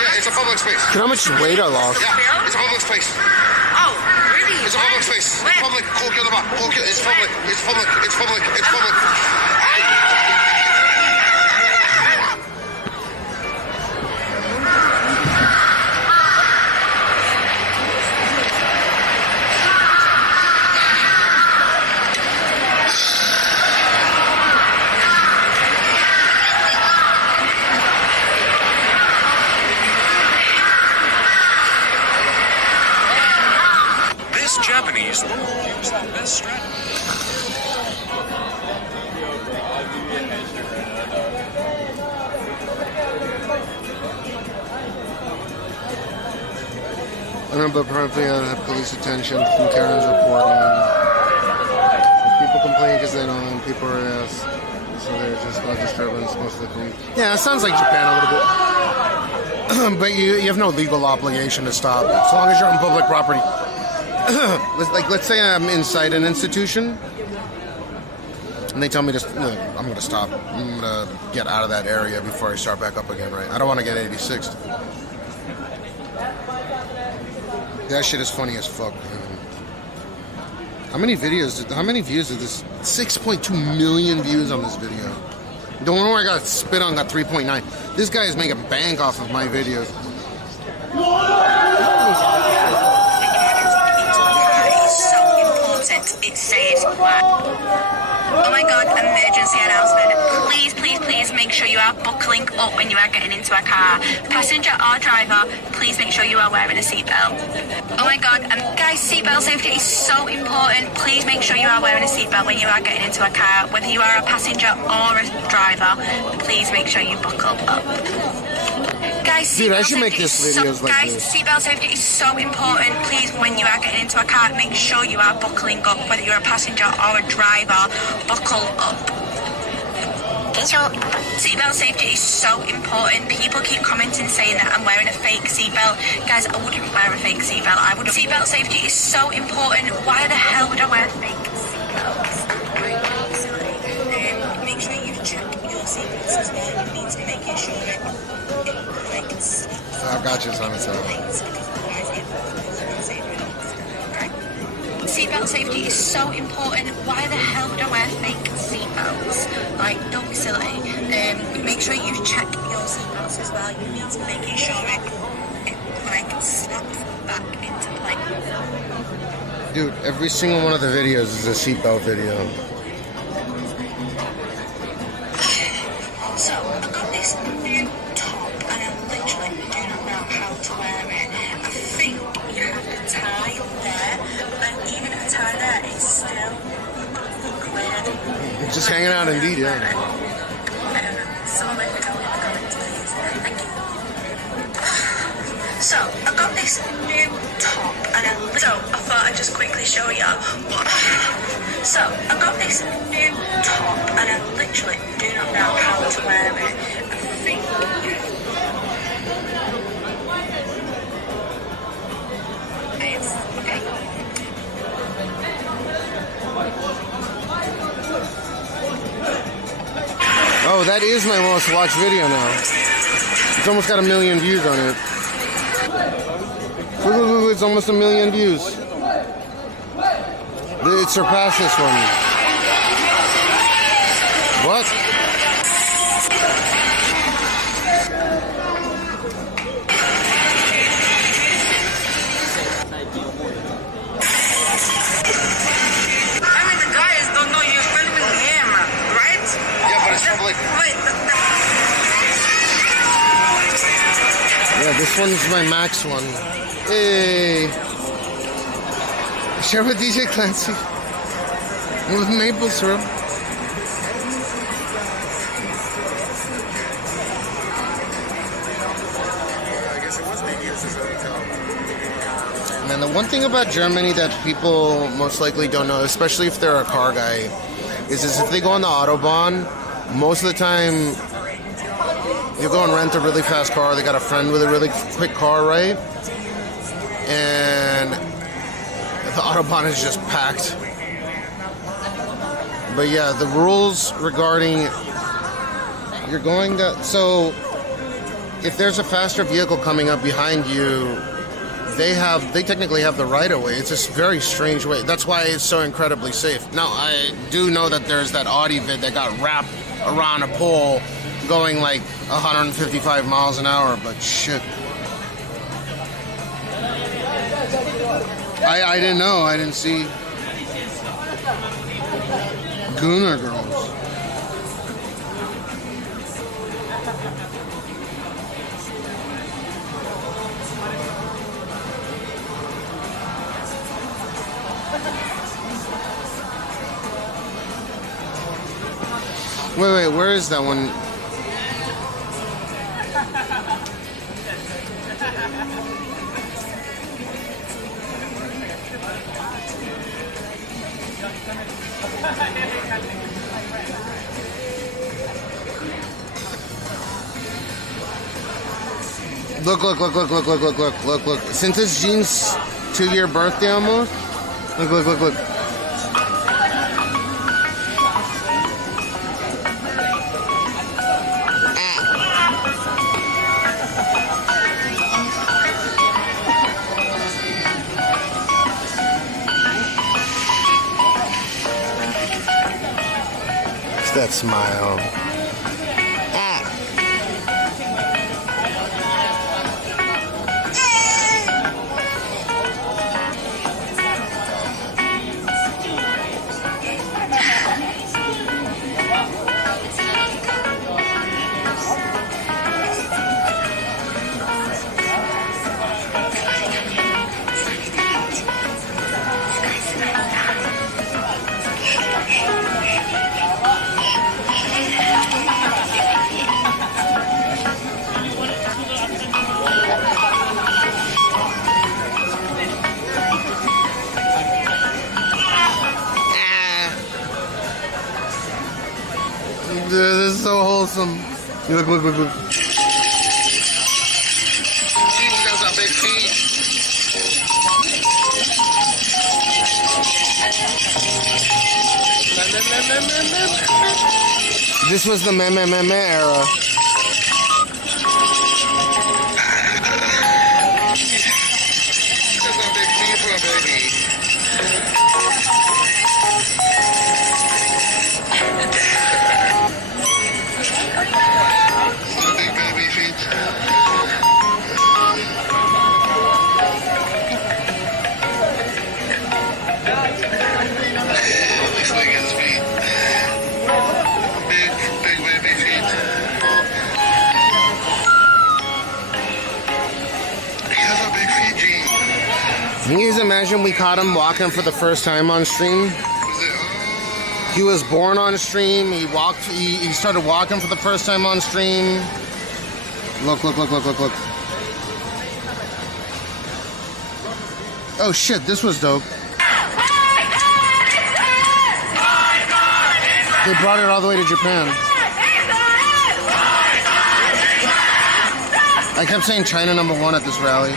Yeah, it's a public space. How much weight I lost? Yeah, it's a public space. Oh, really? It's a public space. It's public. It's public. It's public. It's public. It's public. Japanese local use the best strategy. I remember apparently I had police attention from Karen's reporting. People complain because they don't, people are asked. So there's just no disturbance most of the time. Yeah, it sounds like Japan a little bit. But you have no legal obligation to stop as long as you're on public property. Let's say I'm inside an institution and they tell me I'm going to stop. I'm going to get out of that area before I start back up again, right? I don't want to get 86. That shit is funny as fuck, man. How many views did this? 6.2 million views on this video. The one where I got spit on got 3.9. This guy is making bank off of my videos. It says what? Oh my god, emergency announcement. Please, please, please make sure you are buckling up when you are getting into a car. Passenger or driver, please make sure you are wearing a seatbelt. Oh my god, guys, seatbelt safety is so important. Please make sure you are wearing a seatbelt when you are getting into a car. Whether you are a passenger or a driver, please make sure you buckle up. Guys, dude, I should make this videos like this. Guys, seatbelt safety is so important. Please, when you are getting into a car, make sure you are buckling up. Whether you're a passenger or a driver, buckle up. Seatbelt safety is so important. People keep commenting saying that I'm wearing a fake seatbelt. Guys, I wouldn't wear a fake seatbelt. Seatbelt safety is so important. Why the hell would I wear fake seatbelts? Make sure you check your seatbelts as well. You need to make sure that I've got you, Simon. Seatbelt safety is so important. Why the hell would I wear fake seatbelts? Like, don't be silly. Make sure you check your seatbelts as well. You need to make sure it snaps back into place. Dude, every single one of the videos is a seatbelt video. So, I got this new top and I literally do not know how to wear it. I think you have to tie there, but even if I tie there, it's still weird. It's just hanging out indeed, yeah. I don't know. Someone let me know in the comments, please. Thank you. So, I got this new top and I thought I'd just quickly show you. So, I got this new top and I literally do not know how to wear it. I think okay. Oh, that is my most watched video now. It's almost got 1 million views on it. Look, it's almost 1 million views. It surpassed this one. What? I mean, the guys don't know you're filming him, right? Yeah, but it's public. Wait, Yeah, this one's my max one. Hey. Share with DJ Clancy. With maple syrup. Man, the one thing about Germany that people most likely don't know, especially if they're a car guy, is if they go on the Autobahn, most of the time you go and rent a really fast car. They got a friend with a really quick car, right? And the Autobahn is just packed. But yeah, the rules regarding you're going to, so if there's a faster vehicle coming up behind you, they technically have the right of way. It's a very strange way. That's why it's so incredibly safe. Now, I do know that there's that Audi vid that got wrapped around a pole going like 155 miles an hour, but shit. I didn't know. I didn't see. Gooner girls. Wait, where is that one? Look. Since this Jean's 2-year birthday almost, look. It's that smile. This is so wholesome. Look. This was the meh era. Can you guys imagine we caught him walking for the first time on stream? He was born on stream. He started walking for the first time on stream. Look. Oh shit, this was dope. They brought it all the way to Japan. I kept saying China #1 at this rally.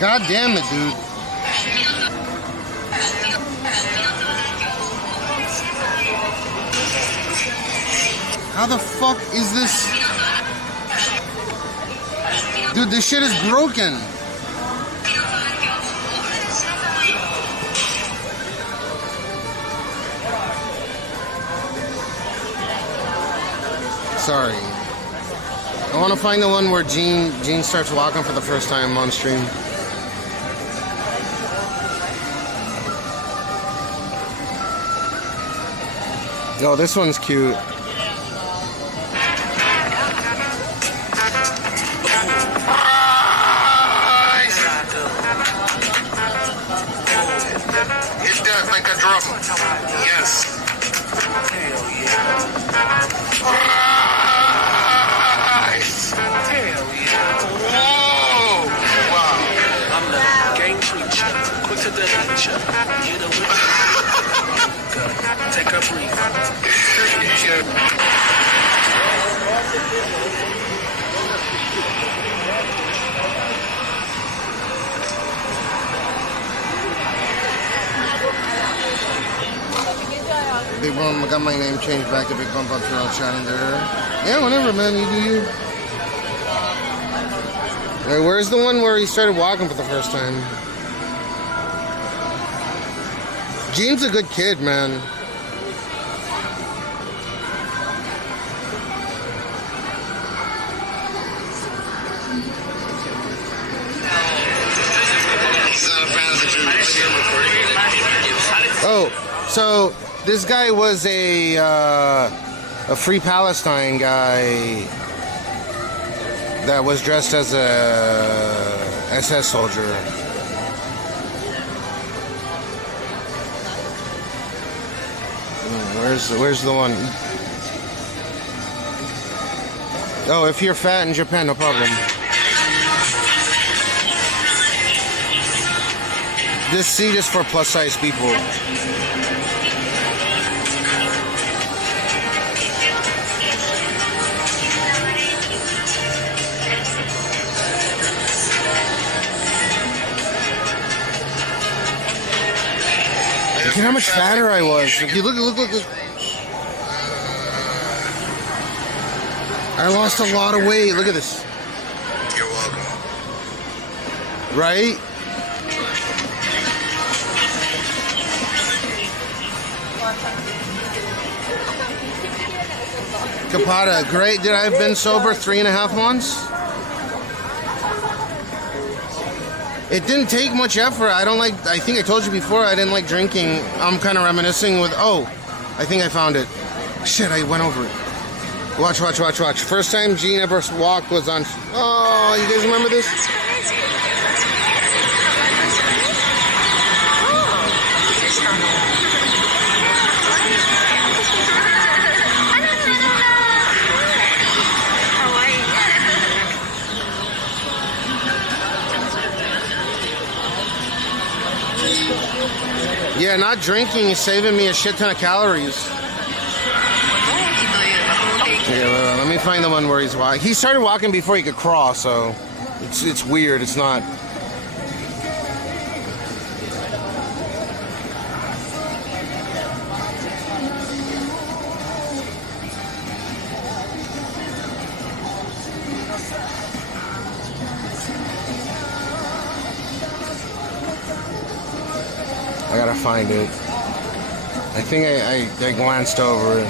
God damn it, dude. How the fuck is this? Dude, this shit is broken. Sorry. I want to find the one where Gene starts walking for the first time on stream. Oh, this one's cute. Hit that like a drum. Yes. Hell yeah. Hell yeah. Whoa! Wow. I'm the game preacher, quick to delete ya. Get away. Take a breather. Big Bump, I got my name changed back to Big Bump up here. I'll chat in there. Yeah, whatever, man. You do you. Hey, where's the one where he started walking for the first time? Gene's a good kid, man. Oh, so this guy was a Free Palestine guy that was dressed as a SS soldier. Where's the one? Oh, if you're fat in Japan, no problem. This seat is for plus size people. Look at how much fatter I was. If you look. I lost a lot of weight. Look at this. You're welcome. Right? Kapata, great. Did I have been sober 3.5 months? It didn't take much effort. I think I told you before I didn't like drinking. I'm kind of reminiscing with, oh, I think I found it. Shit, I went over it. Watch. First time Gene ever walked was on, oh, you guys remember this? Yeah, not drinking is saving me a shit ton of calories. Okay, let me find the one where he's walking. He started walking before he could crawl, so it's weird. It's not. I gotta find it. I think I glanced over it.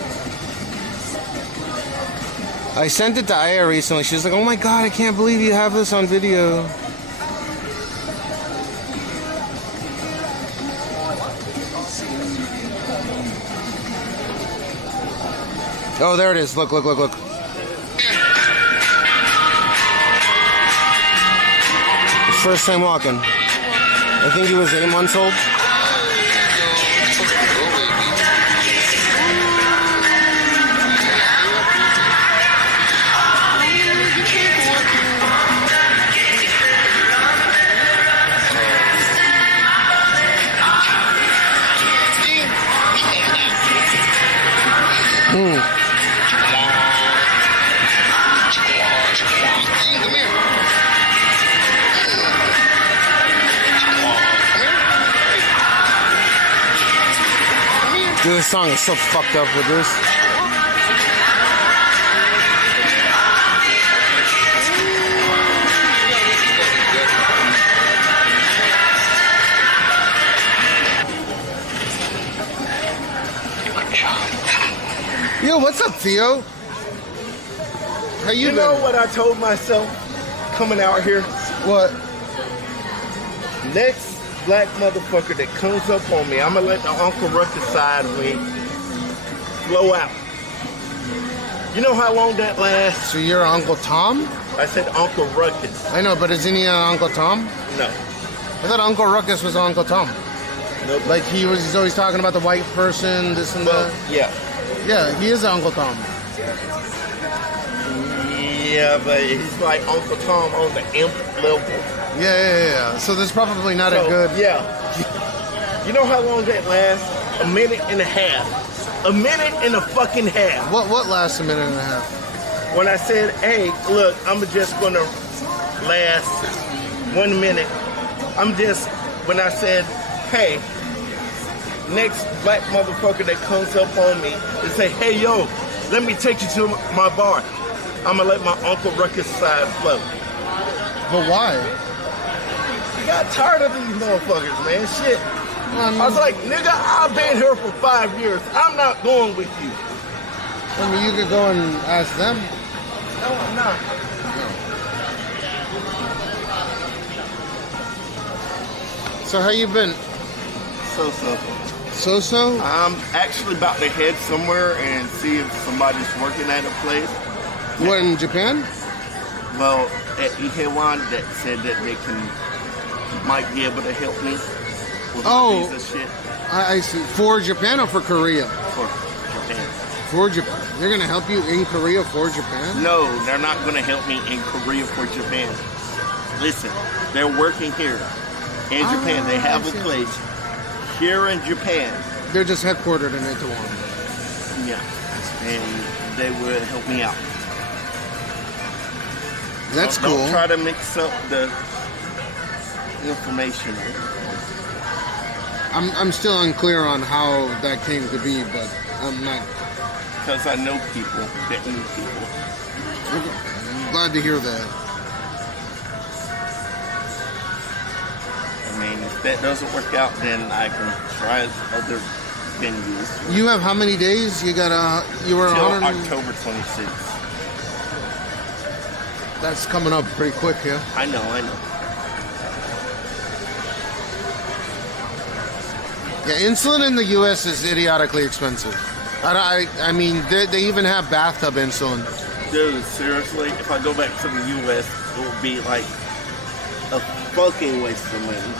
I sent it to Aya recently. She's like, oh my god, I can't believe you have this on video. Oh, there it is. Look. First time walking. I think he was 8 months old. Dude, this song is so fucked up with this. Yo, what's up, Theo? How you You know been? what I told myself coming out here? What? Next black motherfucker that comes up on me, I'm gonna let the Uncle Ruckus side of me flow out. You know how long that lasts? So you're Uncle Tom? I said Uncle Ruckus. I know, but isn't he Uncle Tom? No. I thought Uncle Ruckus was Uncle Tom. Nope. Like he's always talking about the white person, this and that. Yeah. Yeah, he is Uncle Tom. Yeah, but he's like Uncle Tom on the imp level. Yeah. So there's probably not a good... Yeah. You know how long that lasts? A minute and a half. A minute and a fucking half. What lasts a minute and a half? When I said, hey, look, I'm just gonna last 1 minute. When I said, hey, next black motherfucker that comes up on me and say, hey, yo, let me take you to my bar. I'm gonna let my Uncle Ruckus side flow. But why? I got tired of these motherfuckers, man. Shit. I was like, nigga, I've been here for 5 years. I'm not going with you. I mean, you could go and ask them. No, I'm not. So how you been? So? I'm actually about to head somewhere and see if somebody's working at a place. What, in Japan? Well, at Ikewan that said that they might be able to help me with my visa shit. I see. For Japan or for Korea? For Japan. For Japan. They're going to help you in Korea for Japan? No, they're not going to help me in Korea for Japan. Listen, they're working here in Japan. They have a place here in Japan. They're just headquartered in Itaewon. Yeah. And they would help me out. That's cool. Don't try to mix up the information. I'm still unclear on how that came to be, but I'm not. Because I know people that knew people. I'm glad to hear that. I mean, if that doesn't work out, then I can try other venues. You have how many days? You were Till October 26th. That's coming up pretty quick, yeah? I know. Yeah, insulin in the U.S. is idiotically expensive. I mean, they even have bathtub insulin. Dude, seriously, if I go back to the U.S., it will be like a fucking waste of money.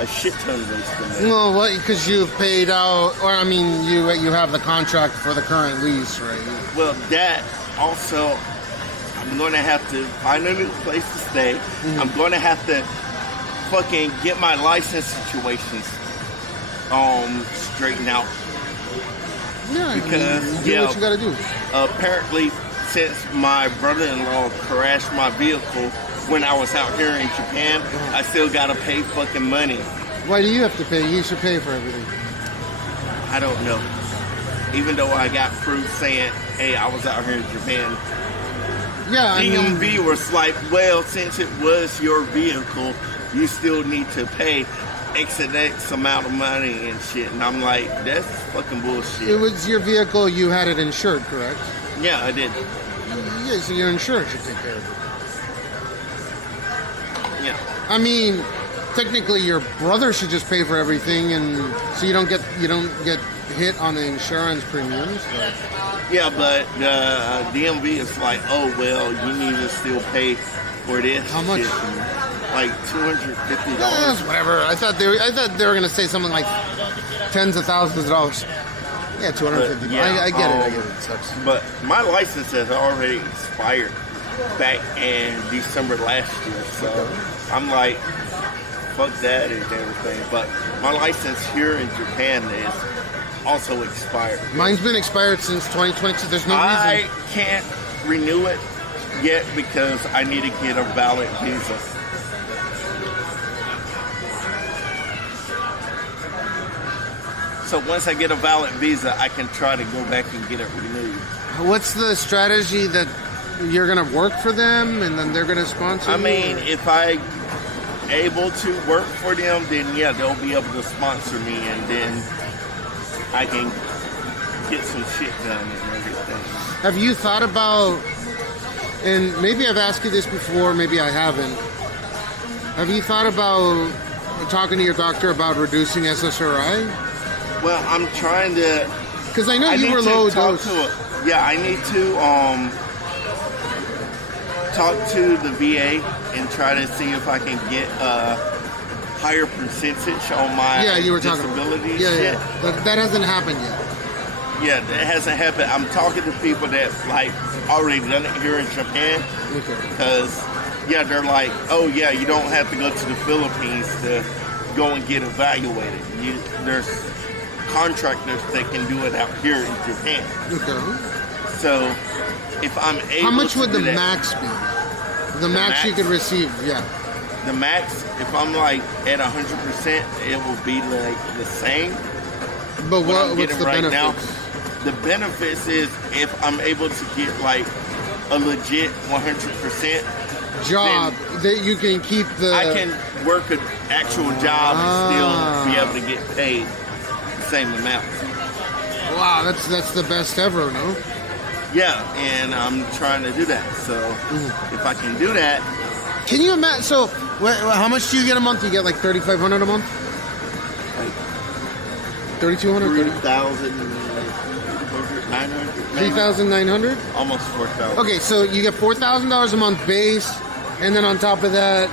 A shit ton of waste of money. Well, what? Because you've paid out, or I mean, you have the contract for the current lease, right? Well, that also, I'm going to have to find a new place to stay. Mm-hmm. I'm going to have to fucking get my license situations straightened out. Yeah, because do what you gotta do. Apparently, since my brother-in-law crashed my vehicle when I was out here in Japan, I still gotta pay fucking money. Why do you have to pay? You should pay for everything. I don't know. Even though I got proof saying, hey, I was out here in Japan. Yeah, I mean, DMV was like, well, since it was your vehicle, you still need to pay X amount of money and shit. And I'm like, that's fucking bullshit. It was your vehicle, you had it insured, correct? Yeah, I did. Yeah, so your insurance should take care of it. Yeah. I mean, technically your brother should just pay for everything, and so you don't get hit on the insurance premiums. But. Yeah, but DMV is like, oh well, you need to still pay for this. How much? Shit. Like $250. That's whatever. I thought they were gonna say something like tens of thousands of dollars. Yeah, $250. Yeah, I get it. It sucks. But my license has already expired back in December last year, so I'm like, fuck that and everything. But my license here in Japan is also expired. Mine's been expired since 2022. There's no reason. I can't renew it yet because I need to get a valid visa. So once I get a valid visa, I can try to go back and get it renewed. What's the strategy that you're going to work for them and then they're going to sponsor you? I mean, if I able to work for them, then yeah, they'll be able to sponsor me and then I can get some shit done and everything. Have you thought about And maybe I've asked you this before, maybe I haven't. Have you thought about talking to your doctor about reducing SSRI? Well, I'm trying to. Because I know you were low dose. Yeah, I need to talk to the VA and try to see if I can get a higher percentage on my you were talking disability about. shit. That hasn't happened yet. Yeah, that hasn't happened. I'm talking to people that like already done it here in Japan. Okay. Because they're like, oh yeah, you don't have to go to the Philippines to go and get evaluated. There's contractors that can do it out here in Japan. Okay. So if I'm able, how much would the that, max be? The max you could receive, yeah. The max, if I'm like at 100%, it will be like the same. But what's the benefits? Now, the benefits is if I'm able to get like a legit 100% job that you can keep the. I can work an actual job and still be able to get paid the same amount. Wow, that's the best ever, no? Yeah, and I'm trying to do that. So if I can do that, can you imagine? So how much do you get a month? You get like $3,500 a month. Like 3,200. 3,900. Almost 4,000. Okay, so you get $4,000 a month base, and then on top of that,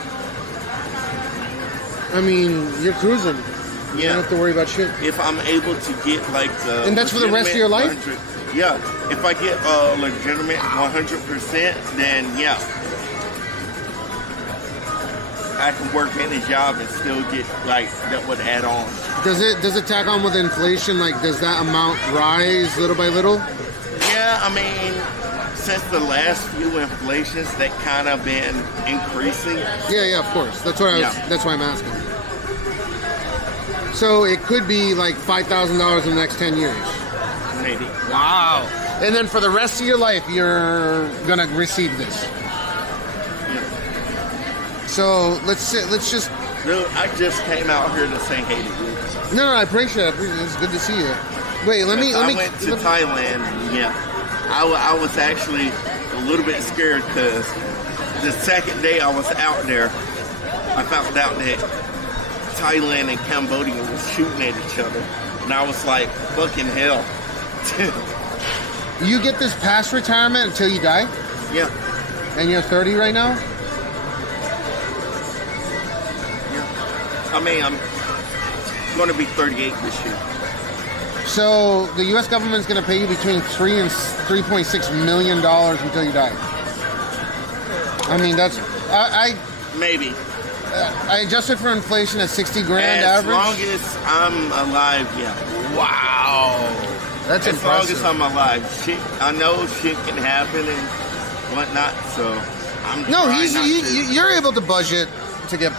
I mean, you're cruising. You don't have to worry about shit. If I'm able to get like the and that's for the rest of your life. Yeah, if I get a legitimate 100%, then yeah, I can work any job and still get like that would add on. Does it tack on with inflation? Like, does that amount rise little by little? Yeah, I mean, since the last few inflations, that kind of been increasing. Yeah, of course. That's what that's why I'm asking. So it could be like $5,000 in the next 10 years. Maybe. Wow. And then for the rest of your life, you're gonna receive this. Yeah. So let's just. Dude, I just came out here to say hey to you. No, I appreciate it. It's good to see you. Wait, let me. I went to Thailand. Yeah, I was actually a little bit scared because the second day I was out there, I found out that Thailand and Cambodia was shooting at each other, and I was like, "Fucking hell!" You get this past retirement until you die? Yeah. And you're 30 right now? Yeah. I mean, I'm going to be 38 this year. So the U.S. government's going to pay you between $3 and $3.6 million until you die. I mean, that's maybe. I adjusted for inflation at 60 grand as average. As long as I'm alive, yeah. Wow. That's as impressive. long as I'm alive. Shit, I know shit can happen and whatnot, so I'm you're able to budget to get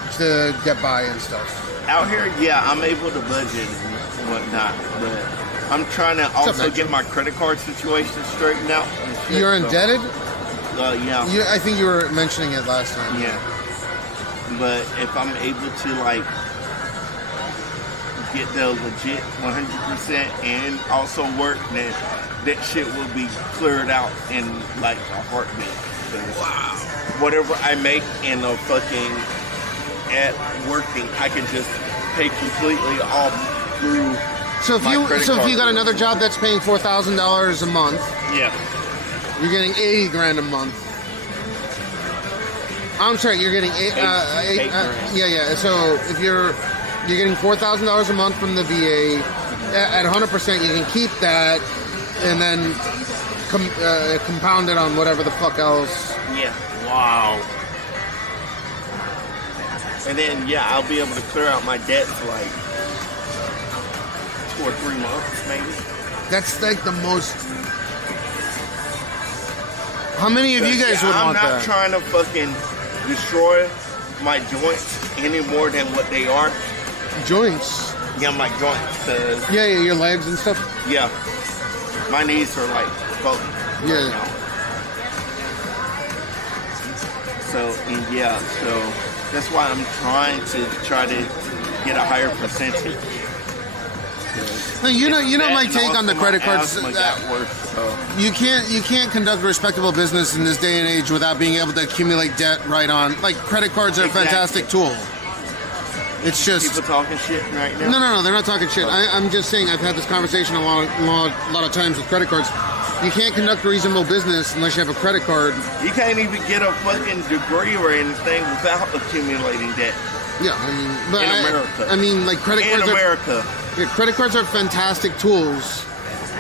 by and stuff. Out here, yeah, I'm able to budget and whatnot, but I'm trying to also get my credit card situation straightened out. Shit, you're indebted? Yeah. I think you were mentioning it last time. Yeah. But if I'm able to like get the legit 100% and also work, then that shit will be cleared out in like a heartbeat. Wow. Whatever I make in a fucking at working, I can just pay completely off through. So if you got another job that's paying $4,000 a month, yeah, you're getting 80 grand a month. I'm sorry, you're getting eight yeah. So if you're getting $4,000 a month from the VA at 100%, you can keep that and then compound it on whatever the fuck else. Yeah. Wow. And then I'll be able to clear out my debt for like 2 or 3 months, maybe. That's like the most. How many of you guys would want that? I'm not trying to fucking destroy my joints any more than what they are. Joints? Yeah, my joints. Yeah, your legs and stuff? Yeah. My knees are like fucked. Yeah. Now. So that's why I'm trying to get a higher percentage. No, you know my take on the credit cards. Asthma got worse, so. You can't conduct a respectable business in this day and age without being able to accumulate debt right on. Like, credit cards are a fantastic tool. It's just people talking shit right now. No, they're not talking shit. I'm just saying I've had this conversation a lot of times with credit cards. You can't conduct a reasonable business unless you have a credit card. You can't even get a fucking degree or anything without accumulating debt. Yeah, I mean, but in America. I mean, like credit cards. In America. Credit cards are fantastic tools.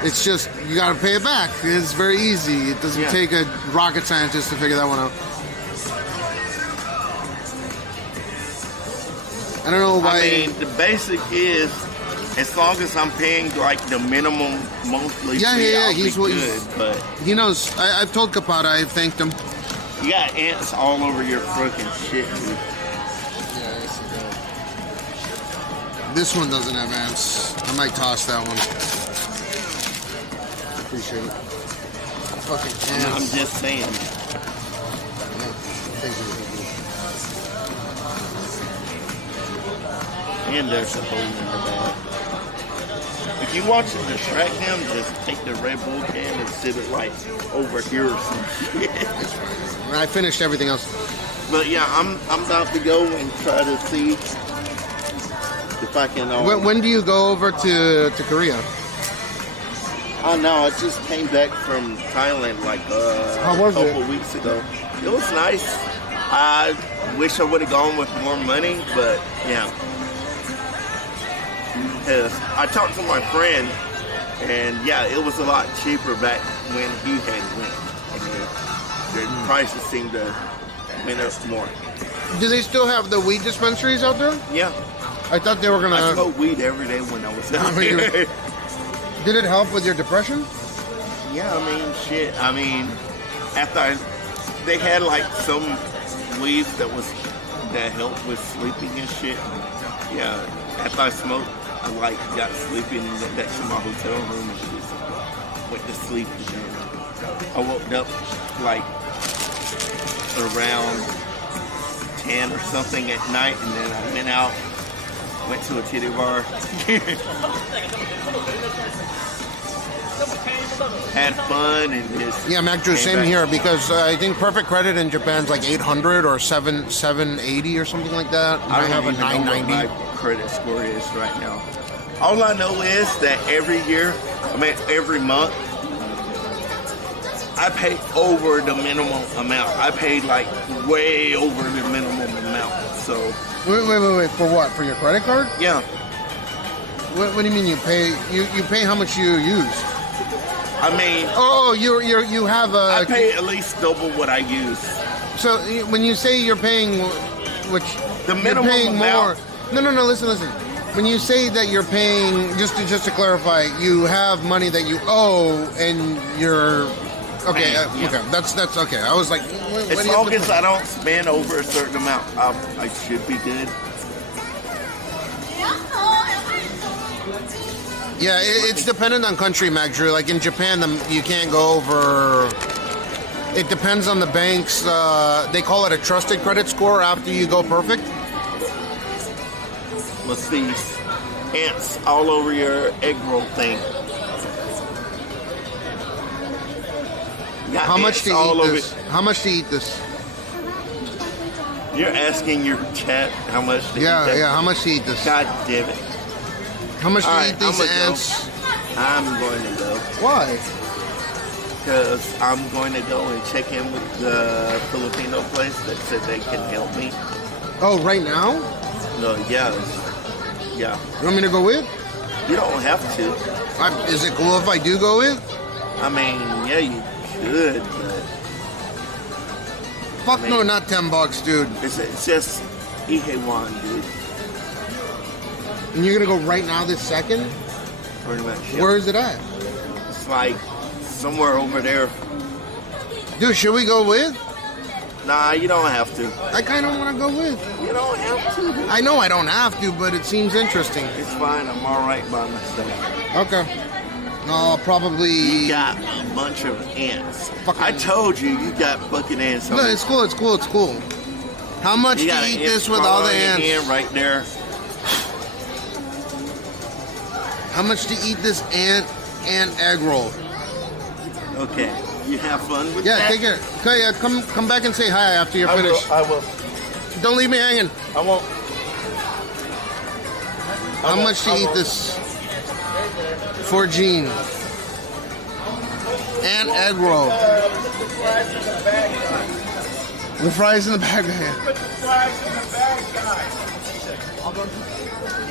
It's just you got to pay it back. It's very easy. It doesn't take a rocket scientist to figure that one out. I don't know why. I mean, the basic is, as long as I'm paying like the minimum monthly fee, I'll be good. But he knows. I've told Capata. I've thanked him. You got ants all over your fucking shit, dude. This one doesn't have ants. I might toss that one. Appreciate it. Fucking ants. I'm just saying. Yeah, thank you. And there's a hole in the bag. If you want to distract them, just take the Red Bull can and sit it like over here or some shit. I finished everything else. But yeah, I'm about to go and try to see if I can. When do you go over to Korea? Oh no, I just came back from Thailand like a couple weeks ago. It was nice. I wish I would have gone with more money, but yeah. Because I talked to my friend, and yeah, it was a lot cheaper back when he had went. And the prices seemed to went up more. Do they still have the weed dispensaries out there? Yeah. I thought they were gonna. I smoked weed every day when I was out there. Did it help with your depression? Yeah, I mean, shit. I mean, after they had like some weed that helped with sleeping and shit. Yeah, after I smoked, I like got sleeping next to my hotel room and just went to sleep. And I woke up like around 10 or something at night, and then I went out, went to a titty bar. Had fun and just Mac Drew, same here, because I think perfect credit in Japan's like 800 or 780 or something like that. I have a 990. Know what my credit score is right now. All I know is that every month, I pay over the minimum amount. I paid like way over the minimum amount. So wait, for what? For your credit card? Yeah. What do you mean you pay? You pay how much you use? I mean, you have a. I pay at least double what I use. So when you say you're paying, the minimum you're paying amount. more. No. Listen. When you say that you're paying, just to clarify, you have money that you owe, and you're okay. Okay, that's okay. I was like, as long as I don't spend over a certain amount, I should be good. Yeah, it's dependent on country, Mac Drew. Like in Japan, you can't go over. It depends on the banks. They call it a trusted credit score after you go perfect. What's these ants all over your egg roll thing? How much to eat this? How much to eat this? You're asking your chat how much to eat this? Yeah, how much to eat this? God damn it. How much to eat these ants? I'm going to go. Why? Because I'm going to go and check in with the Filipino place that said they can help me. Oh, right now? No, yeah. You want me to go with? You don't have to. Is it cool if I do go with? I mean, yeah, you should, but... Fuck no, not $10, dude. It's just Ihewan, dude. And you're gonna go right now this second? Pretty much, yeah. Where is it at? It's like somewhere over there. Dude, should we go with? Nah, you don't have to. I kind of want to go with. You don't have to. Dude. I know I don't have to, but it seems interesting. It's fine. I'm all right by myself. Okay. I'll probably... You got a bunch of ants. I told you got fucking ants. No, it's cool. How much to eat this with all the ants? Right there. How much to eat this ant egg roll? Okay, you have fun with Yeah, that? take it. Okay, come back and say hi after you're finished. I will. Don't leave me hanging. I won't. How much to eat this for Gene? And egg roll. The fries in the bag.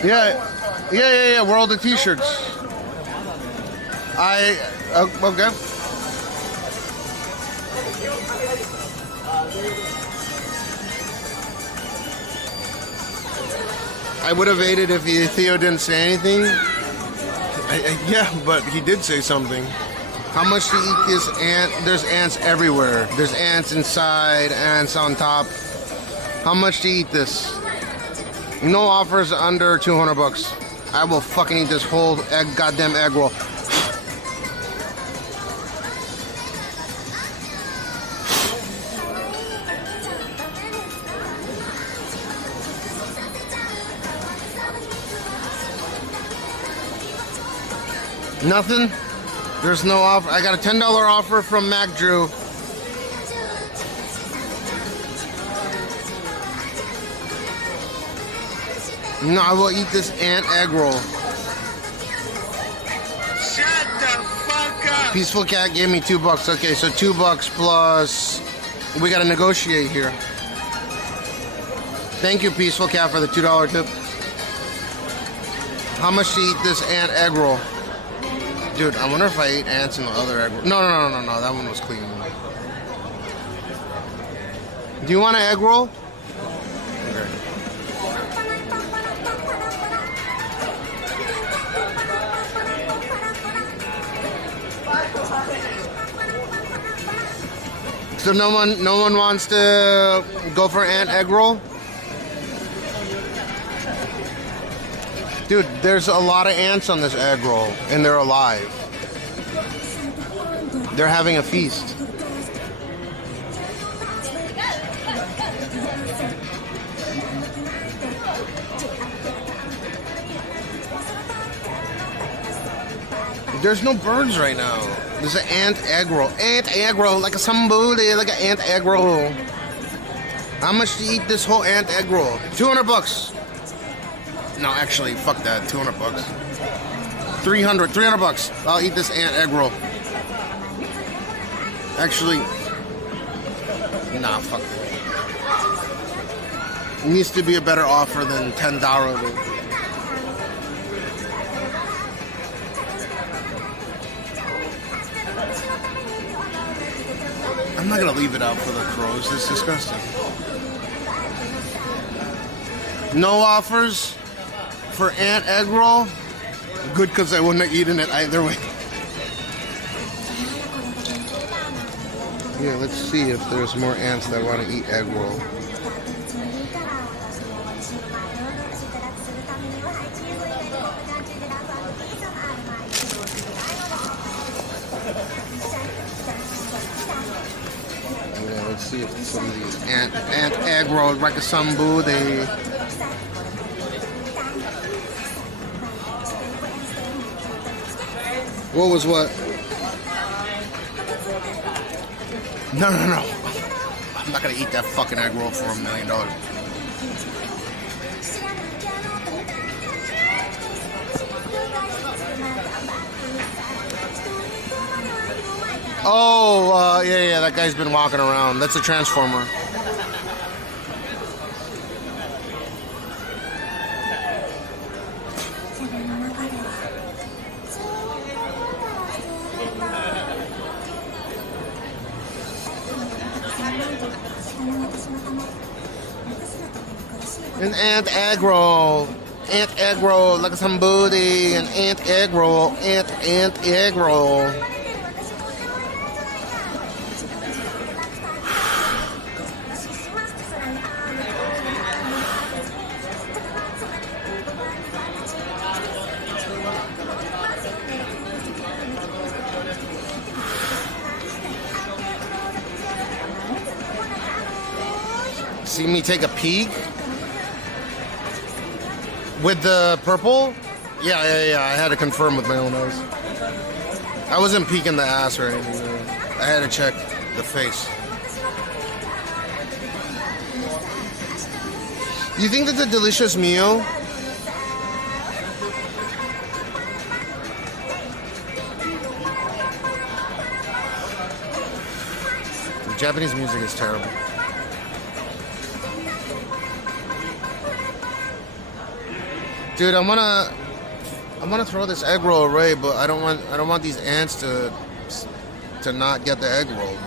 Yeah. We're all the t-shirts. Okay. I would have ate it if Theo didn't say anything. Yeah, but he did say something. How much to eat this ant? There's ants everywhere. There's ants inside, ants on top. How much to eat this? No offers under 200 bucks. I will fucking eat this whole goddamn egg roll. Nothing? There's no offer. I got a $10 offer from Mac Drew. No, I will eat this ant egg roll. Shut the fuck up! Peaceful Cat gave me $2. Okay, so $2 plus. We gotta negotiate here. Thank you, Peaceful Cat, for the $2 tip. How much to eat this ant egg roll? Dude, I wonder if I ate ants in the other egg roll. No, that one was clean. Do you want an egg roll? Okay. So no one wants to go for ant egg roll? Dude, there's a lot of ants on this egg roll, and they're alive. They're having a feast. There's no birds right now. There's an ant egg roll. Ant egg roll, like a somebody, like an ant egg roll. How much to eat this whole ant egg roll? 200 bucks. No, actually, fuck that. 200 bucks. 300 bucks. I'll eat this ant egg roll. Actually, nah, fuck that. It needs to be a better offer than $10. I'm not gonna leave it out for the crows. It's disgusting. No offers for ant egg roll? Good, because I wouldn't have eaten it either way. Yeah, let's see if there's more ants that want to eat egg roll. Yeah, let's see if some of these ant egg roll, like a sambu, they... What was what? No. I'm not gonna eat that fucking egg roll for $1 million. Oh, yeah, that guy's been walking around. That's a transformer. An ant egg roll. Ant egg roll, like some booty. An ant egg roll. Ant egg roll. See me take a peek? With the purple? Yeah. I had to confirm with my own eyes. I wasn't peeking the ass or anything. I had to check the face. You think that's a delicious meal? The Japanese music is terrible. Dude, I wanna throw this egg roll away, but I don't want these ants to not get the egg roll.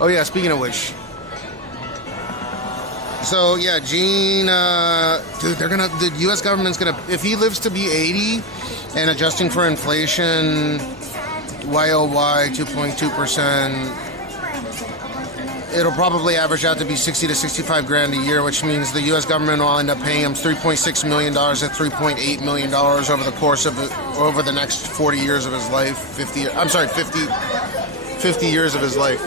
Oh yeah, speaking of which. So yeah, Gene, dude, the U.S. government's gonna, if he lives to be 80 and adjusting for inflation, YOY 2.2%, it'll probably average out to be 60 to 65 grand a year, which means the U.S. government will end up paying him $3.6 million to $3.8 million over the course of over the next 40 years of his life. 50 years of his life.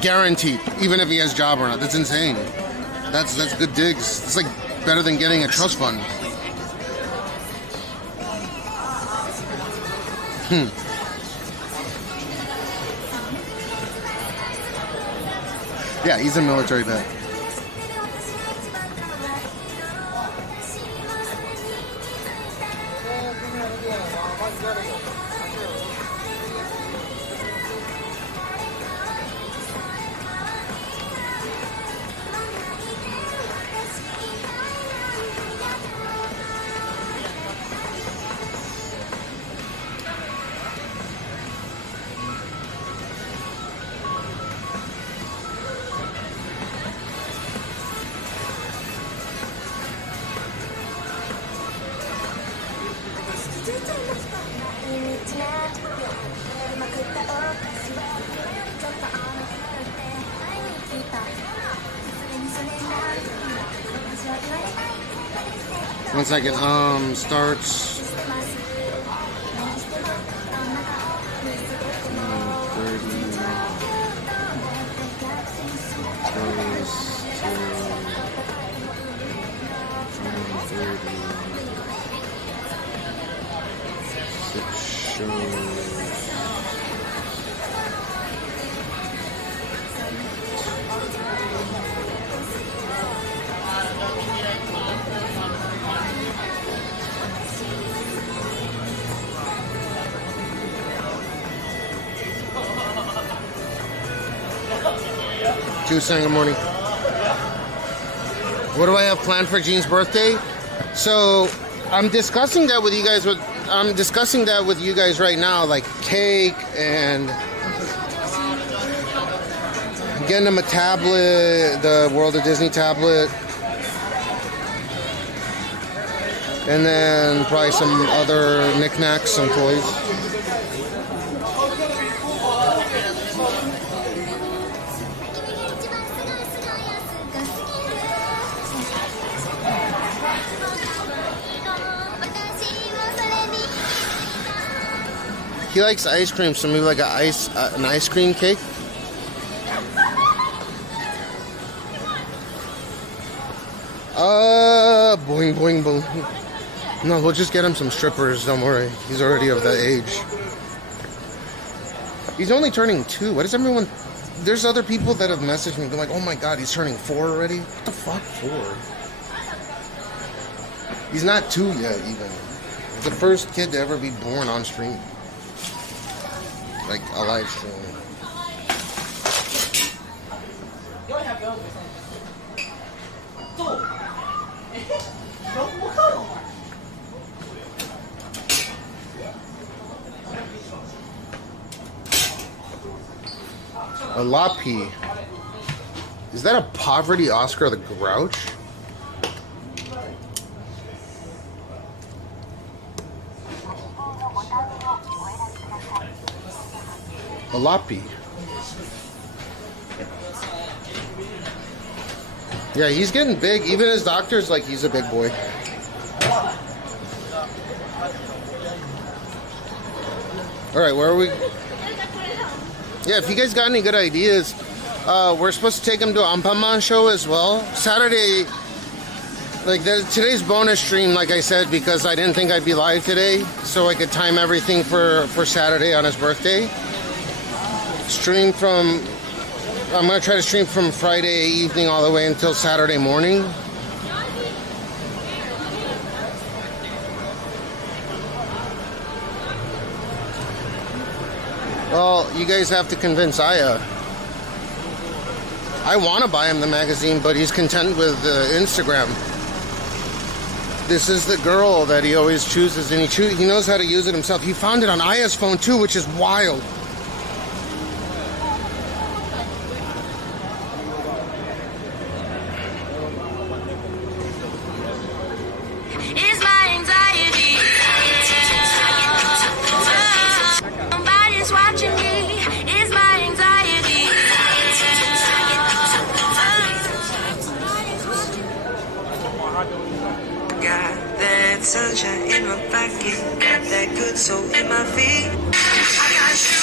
Guaranteed, even if he has a job or not. That's insane. That's good digs. It's like better than getting a trust fund. Yeah, he's a military vet. One second, starts 2 good morning. What do I have planned for Gene's birthday? So I'm discussing that with you guys. I'm discussing that with you guys right now, like cake and getting him a tablet, the World of Disney tablet, and then probably some other knickknacks, some toys. He likes ice cream, so maybe like an ice cream cake. Boing, boing, boing. No, we'll just get him some strippers, don't worry. He's already of that age. He's only turning 2. Why does everyone... There's other people that have messaged me. They're like, oh my god, he's turning 4 already? What the fuck, 4? He's not 2 yet, even. He's the first kid to ever be born on stream. Like a live stream. A Lapi. Is that a poverty Oscar the Grouch? A Lapi. Yeah, he's getting big. Even his doctor's like, he's a big boy. All right, where are we? Yeah, if you guys got any good ideas, we're supposed to take him to an Ampaman show as well. Saturday, like today's bonus stream, like I said, because I didn't think I'd be live today, so I could time everything for Saturday on his birthday. Stream from, I'm going to try to stream from Friday evening all the way until Saturday morning. Well, you guys have to convince Aya. I want to buy him the magazine, but he's content with Instagram. This is the girl that he always chooses, and he knows how to use it himself. He found it on Aya's phone too, which is wild. It's my anxiety. Somebody's watching me. It's my anxiety. Got that sunshine in my pocket. Got that good soul in my feet. I got you.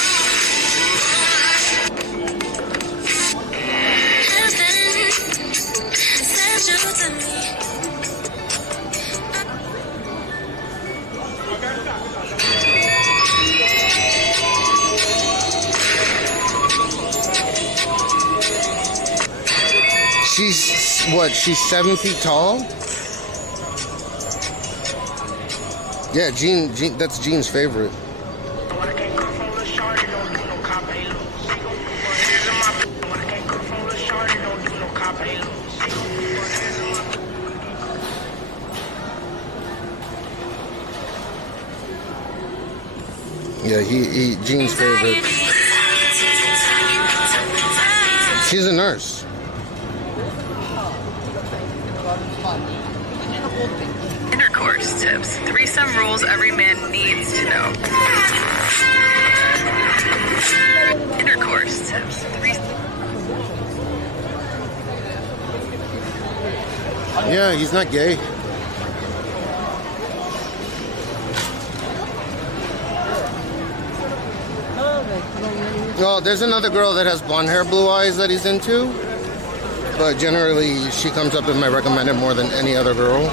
To me. She's, what, she's 7 feet tall? Yeah, Jean, that's Jean's favorite. Yeah, he Jean's favorite. She's a nurse. Intercourse tips. Threesome rules every man needs to know. Intercourse tips. Yeah, he's not gay. Well, there's another girl that has blonde hair, blue eyes that he's into. But generally, she comes up in my recommended more than any other girl.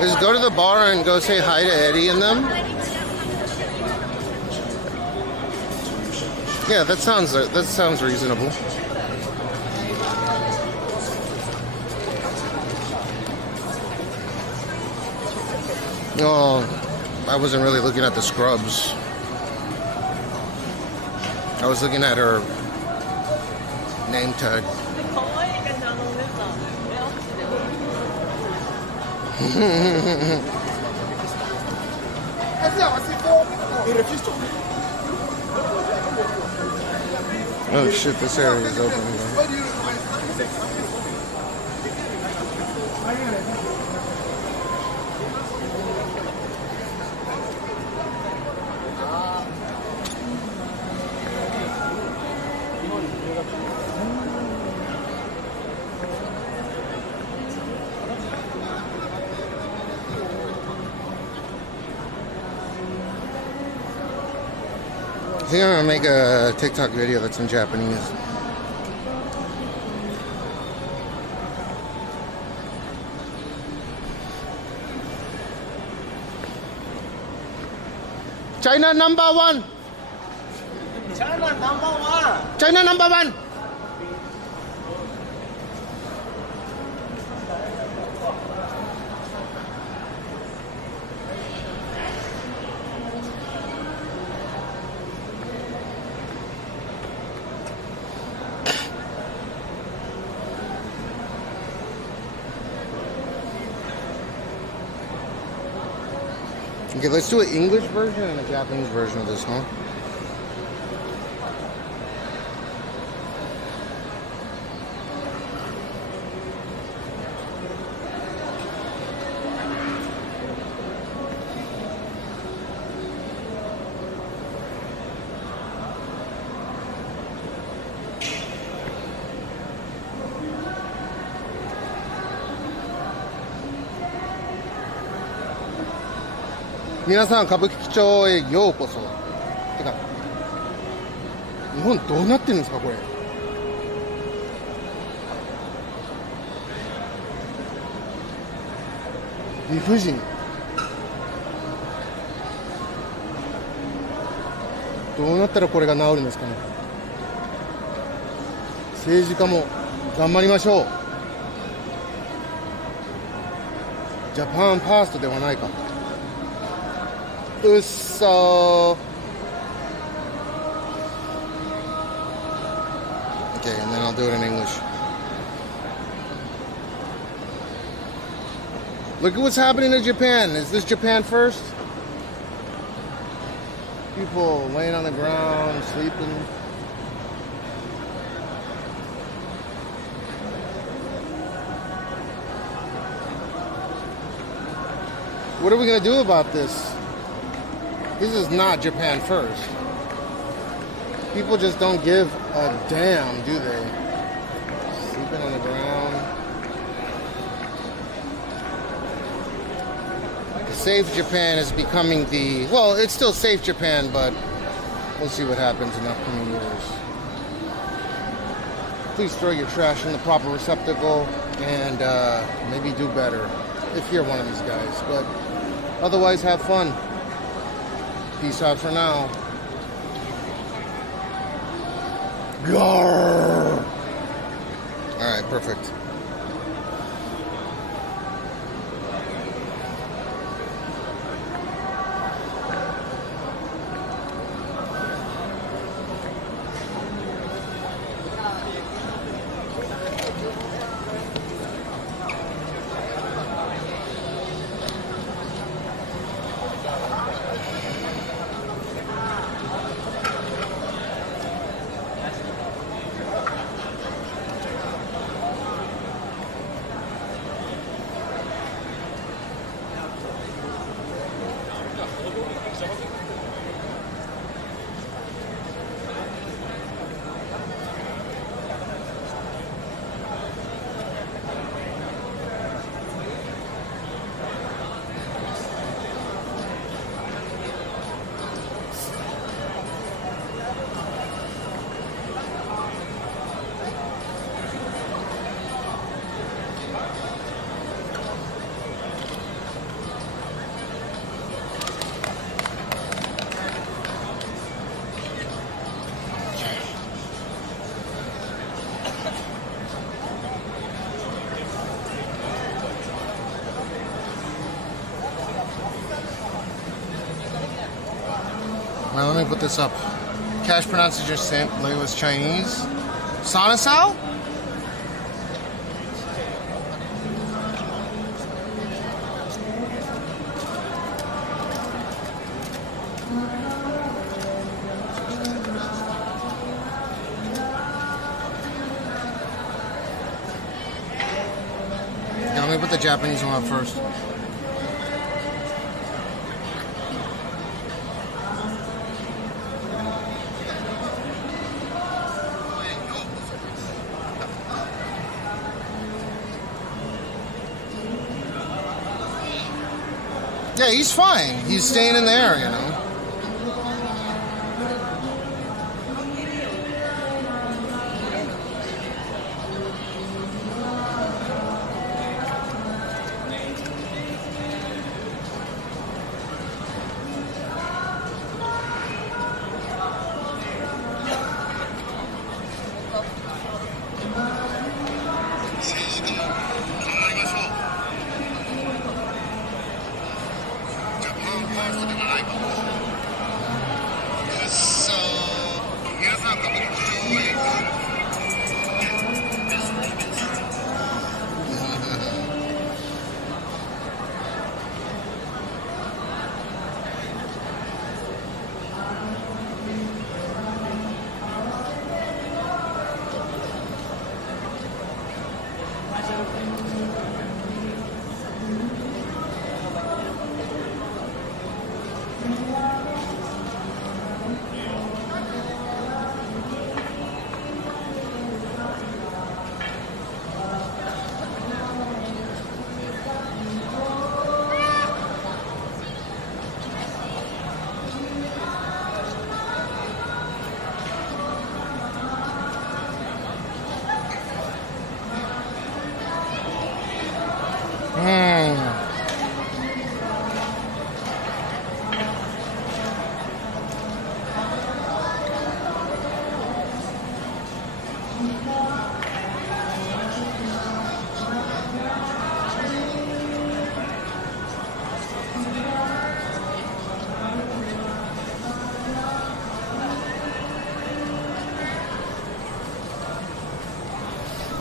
Just go to the bar and go say hi to Eddie and them. Yeah, that sounds reasonable. Oh, I wasn't really looking at the scrubs. I was looking at her name tag. Oh shit, this area is open again. I think I'm gonna make a TikTok video that's in Japanese. China number one. China number one. China number one. Okay, let's do an English version and a Japanese version of this, huh? 皆さん歌舞伎町へようこそ。てか日本どうなってるんですかこれ。理不尽。どうなったらこれが治るんですかね。政治家も頑張りましょう。ジャパンファーストではないか。うっそー。Okay, and then I'll do it in English. Look at what's happening in Japan. Is this Japan first? People laying on the ground, sleeping. What are we going to do about this? This is not Japan first. People just don't give a damn, do they? Sleeping on the ground. Safe Japan is becoming the... Well, it's still safe Japan, but we'll see what happens in upcoming years. Please throw your trash in the proper receptacle and maybe do better if you're one of these guys. But otherwise, have fun. Peace out for now. Yarr! Alright, perfect. Now let me put this up. Cash pronounces your sent. Layla's Chinese. Sonasao? Now let me put the Japanese one up first. Yeah, he's fine. He's staying in there, you know.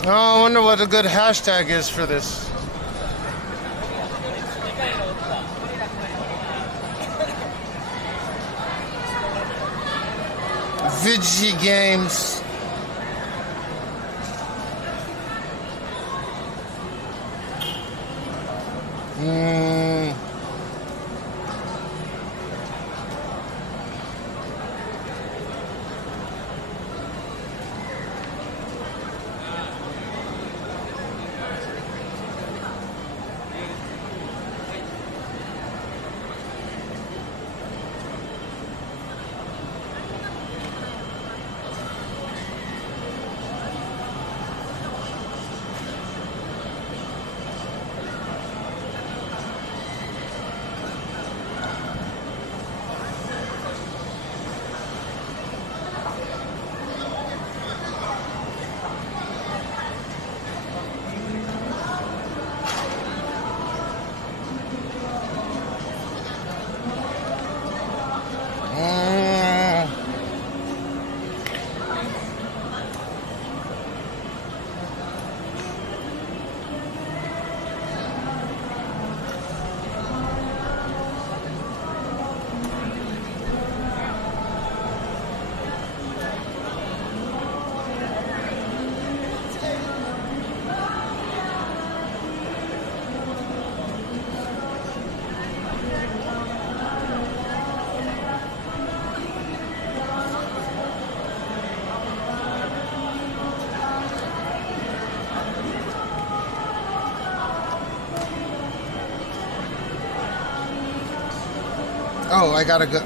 Oh, I wonder what a good hashtag is for this. Vigi games. Oh, I gotta go.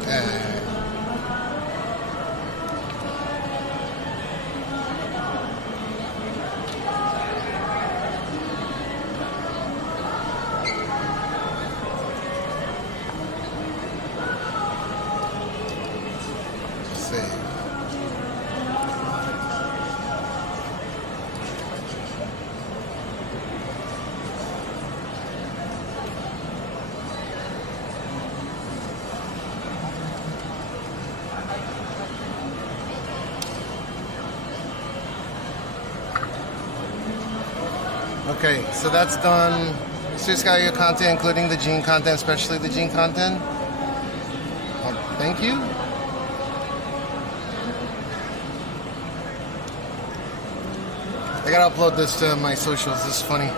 Okay, so that's done. So it's got your content, including the gene content, especially the gene content. Thank you. I gotta upload this to my socials. This is funny.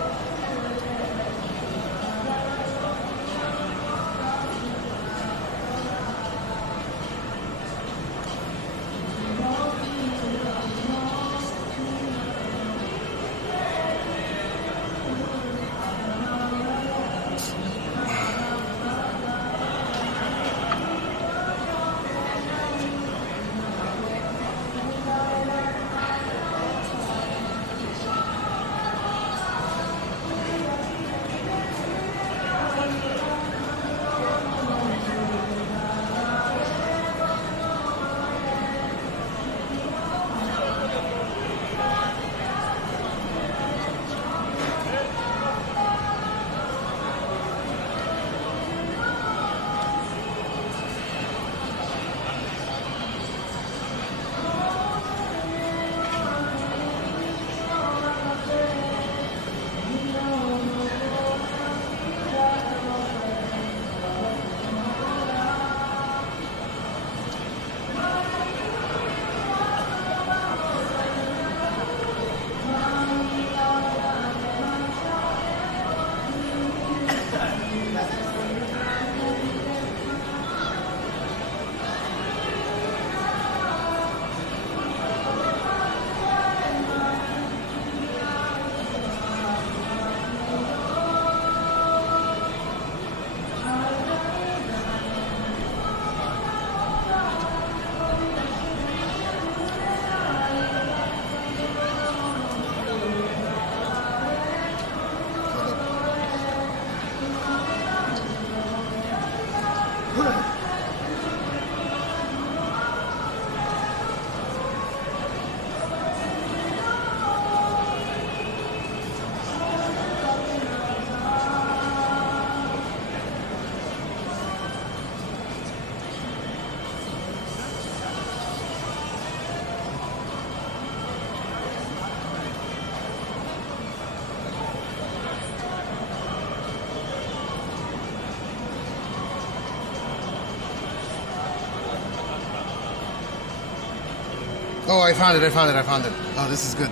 Oh, I found it. Oh, this is good.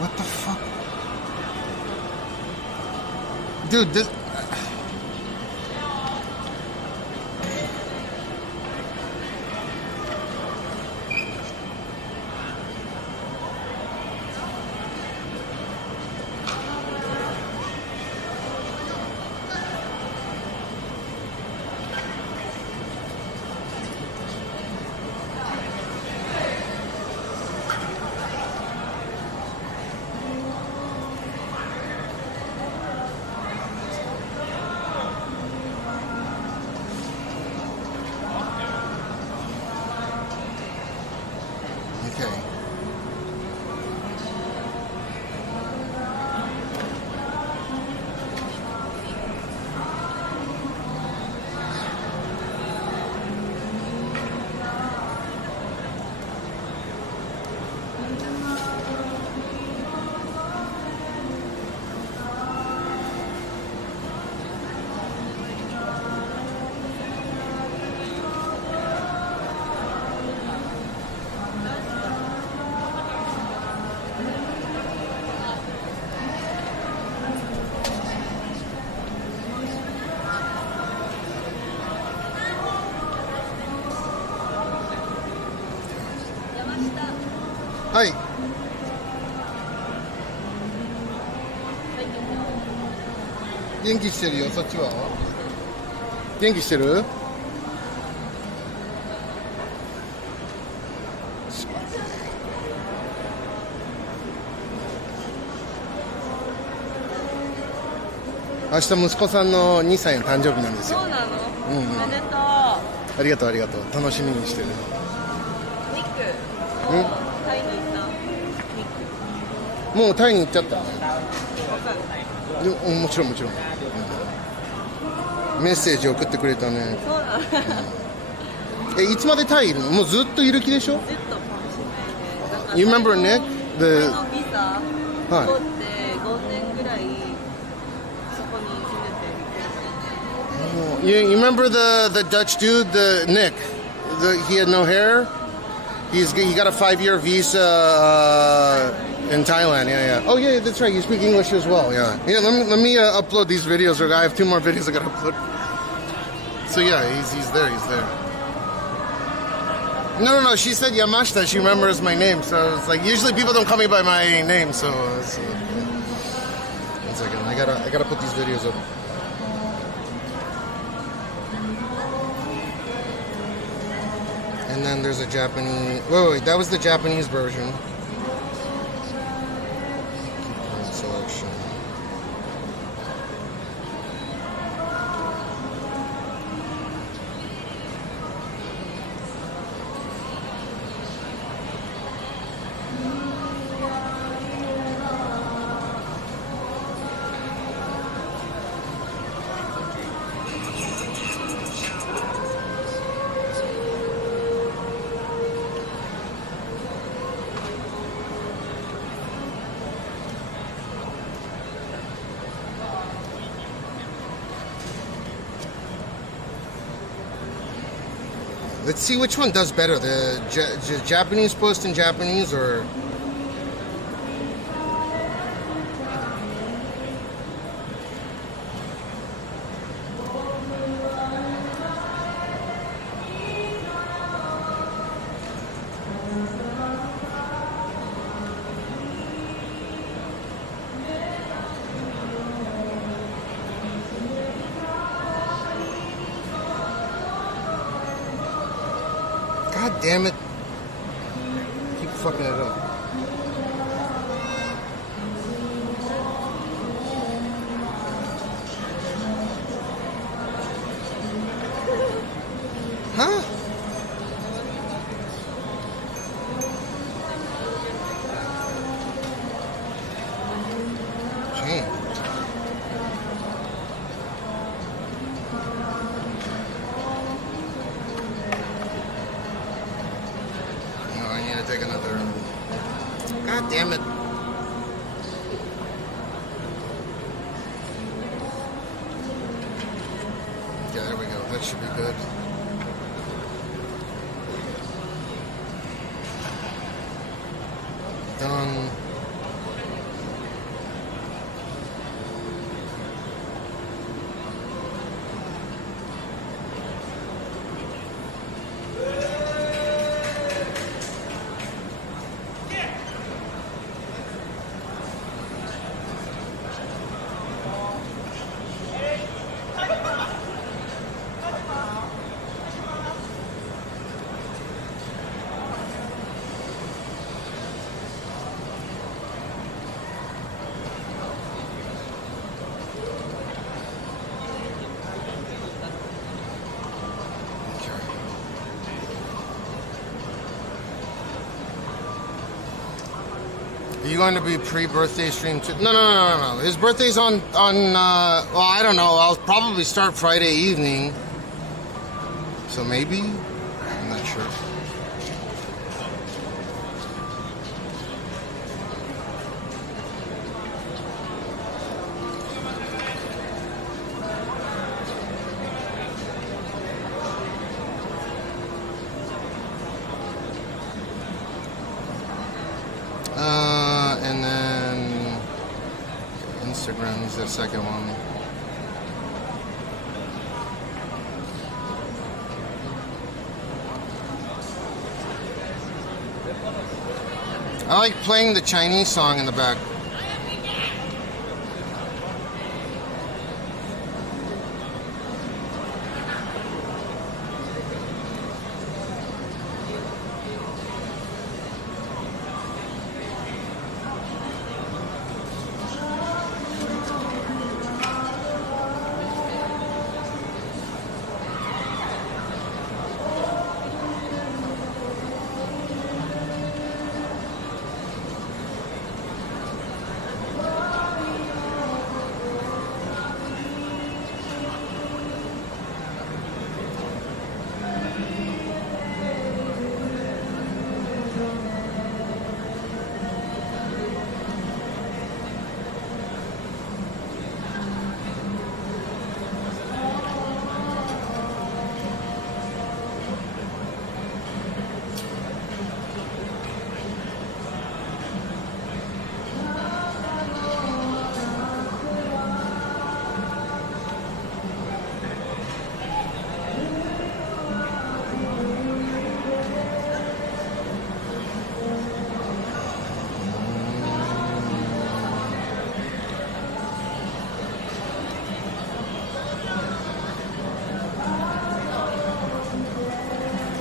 What the fuck? Dude, this...はい。元気してるよ、そっちは。元気してる？明日息子さんの2歳の誕生日なんですよ。そうなの？うんうん。おめでとう。ありがとうありがとう。楽しみにしてる。ニック。うん？タイに行った。ニック。もうタイに行っちゃった。わかんない。もちろんもちろん。メッセージ送ってくれたね。そうなの。いつまでタイいるの？もうずっといる気でしょ？ずっとかもしれないね。You remember Nick? タイのビザはい取って5年ぐらいそこに住んでて。You remember the Dutch dude, the Nick? He had no hair. He got a 5-year visa in Thailand. Yeah. Oh yeah, that's right. You speak English as well. Yeah. Let me upload these videos. I have 2 more videos I gotta upload. So yeah, he's there. No. She said Yamashita. She remembers my name. So it's like usually people don't call me by my name. So one second. I gotta put these videos up. And then there's a Japanese... Wait, that was the Japanese version. Selection. Let's see which one does better, the Japanese post in Japanese or... God damn it. Keep fucking it up. Huh? Gee. God damn it. Yeah, there we go. That should be good. Done. Are you going to be pre-birthday stream too? No. His birthday's on well, I don't know. I'll probably start Friday evening. So maybe? I'm not sure. And then Instagram is the second one. I like playing the Chinese song in the back.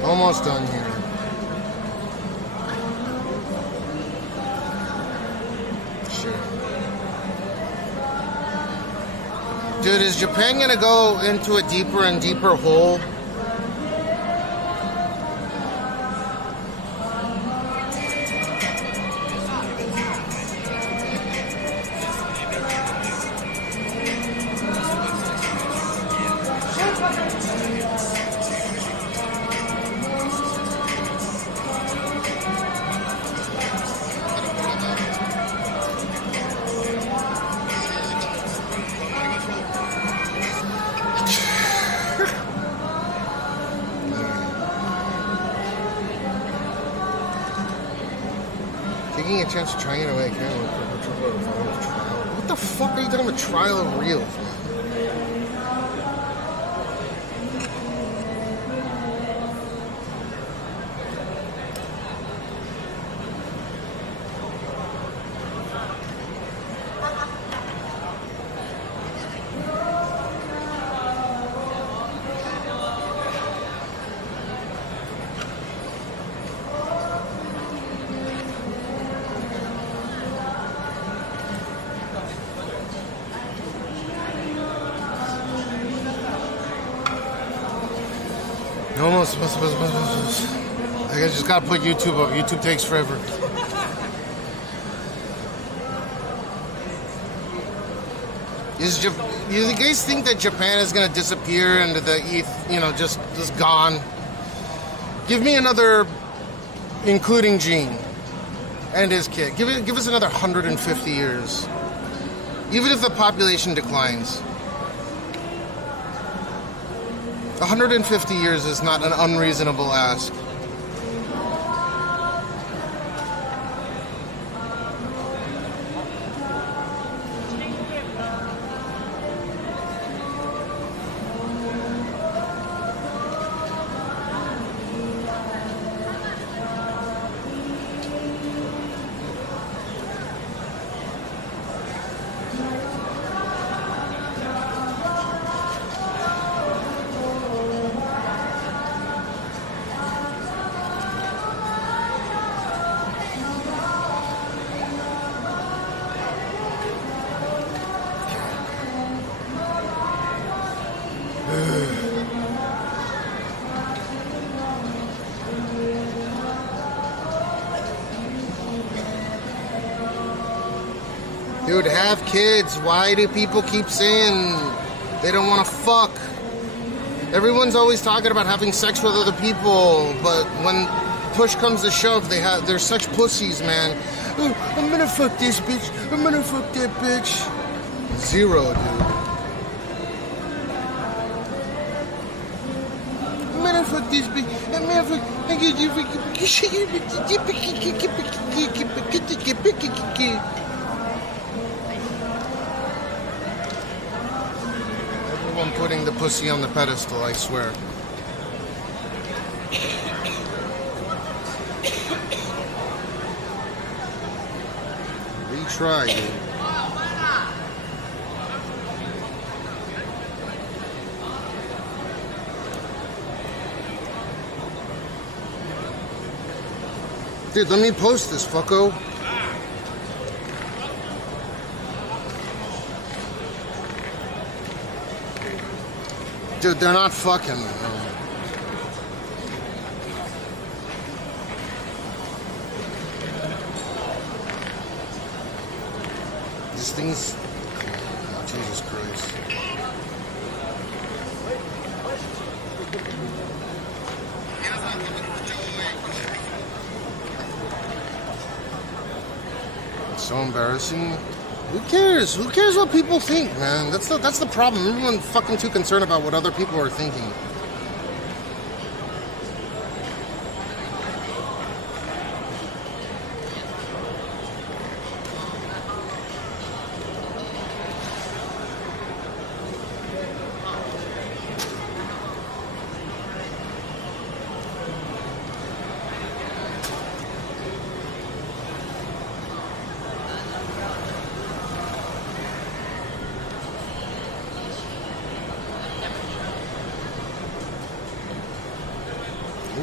Almost done here. Sure. Dude, is Japan gonna go into a deeper and deeper hole? Taking a chance of trying it away. What the fuck are you talking about trial and real? Almost. I just gotta put YouTube up. YouTube takes forever. You guys think that Japan is gonna disappear into the just gone? Give me another, including Gene. And his kid. Give us another 150 years. Even if the population declines. 150 years is not an unreasonable ask. Dude, have kids. Why do people keep saying they don't want to fuck? Everyone's always talking about having sex with other people, but when push comes to shove, they're such pussies, man. Oh, I'm gonna fuck this bitch. I'm gonna fuck that bitch. Zero, dude. I'm gonna fuck this bitch. I'm gonna fuck. Everyone putting the pussy on the pedestal, I swear. Retry, dude. Dude, let me post this, fucko. Dude, they're not fucking. These things. Oh, Jesus Christ. It's so embarrassing. Who cares? Who cares what people think, man? That's the problem. Everyone's fucking too concerned about what other people are thinking.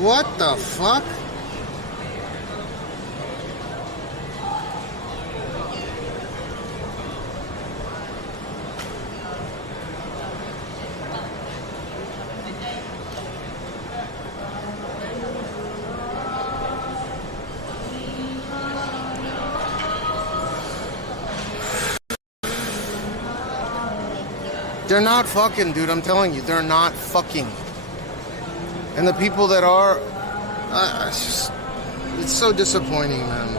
What the fuck? They're not fucking, dude. I'm telling you, they're not fucking. And the people that are, it's so disappointing, man.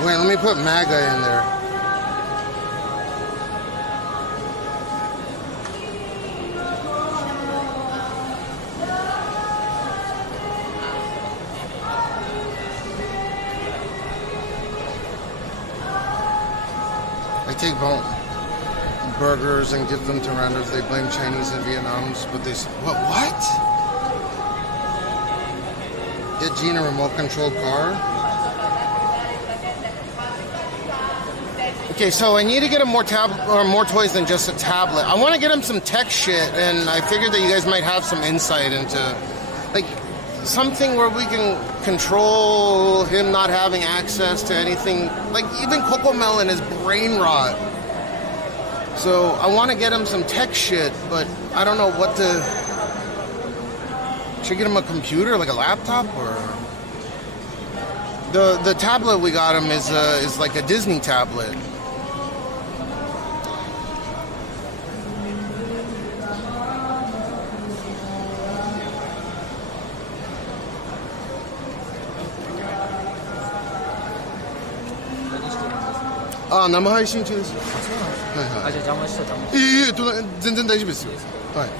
Wait, let me put MAGA in there. I take burgers and give them to randos. They blame Chinese and Vietnamese, but they what? Get Gene a remote controlled car. Okay, so I need to get him more toys than just a tablet. I want to get him some tech shit, and I figured that you guys might have some insight into, like, something where we can control him not having access to anything, like even Cocomelon is brain rot. So I want to get him some tech shit, but I don't know what to. Should I get him a computer, like a laptop, or the tablet we got him is like a Disney tablet. Ah, 生配信中です。はいはい。じゃあ邪魔したいえ全然大丈夫ですよ。はい。い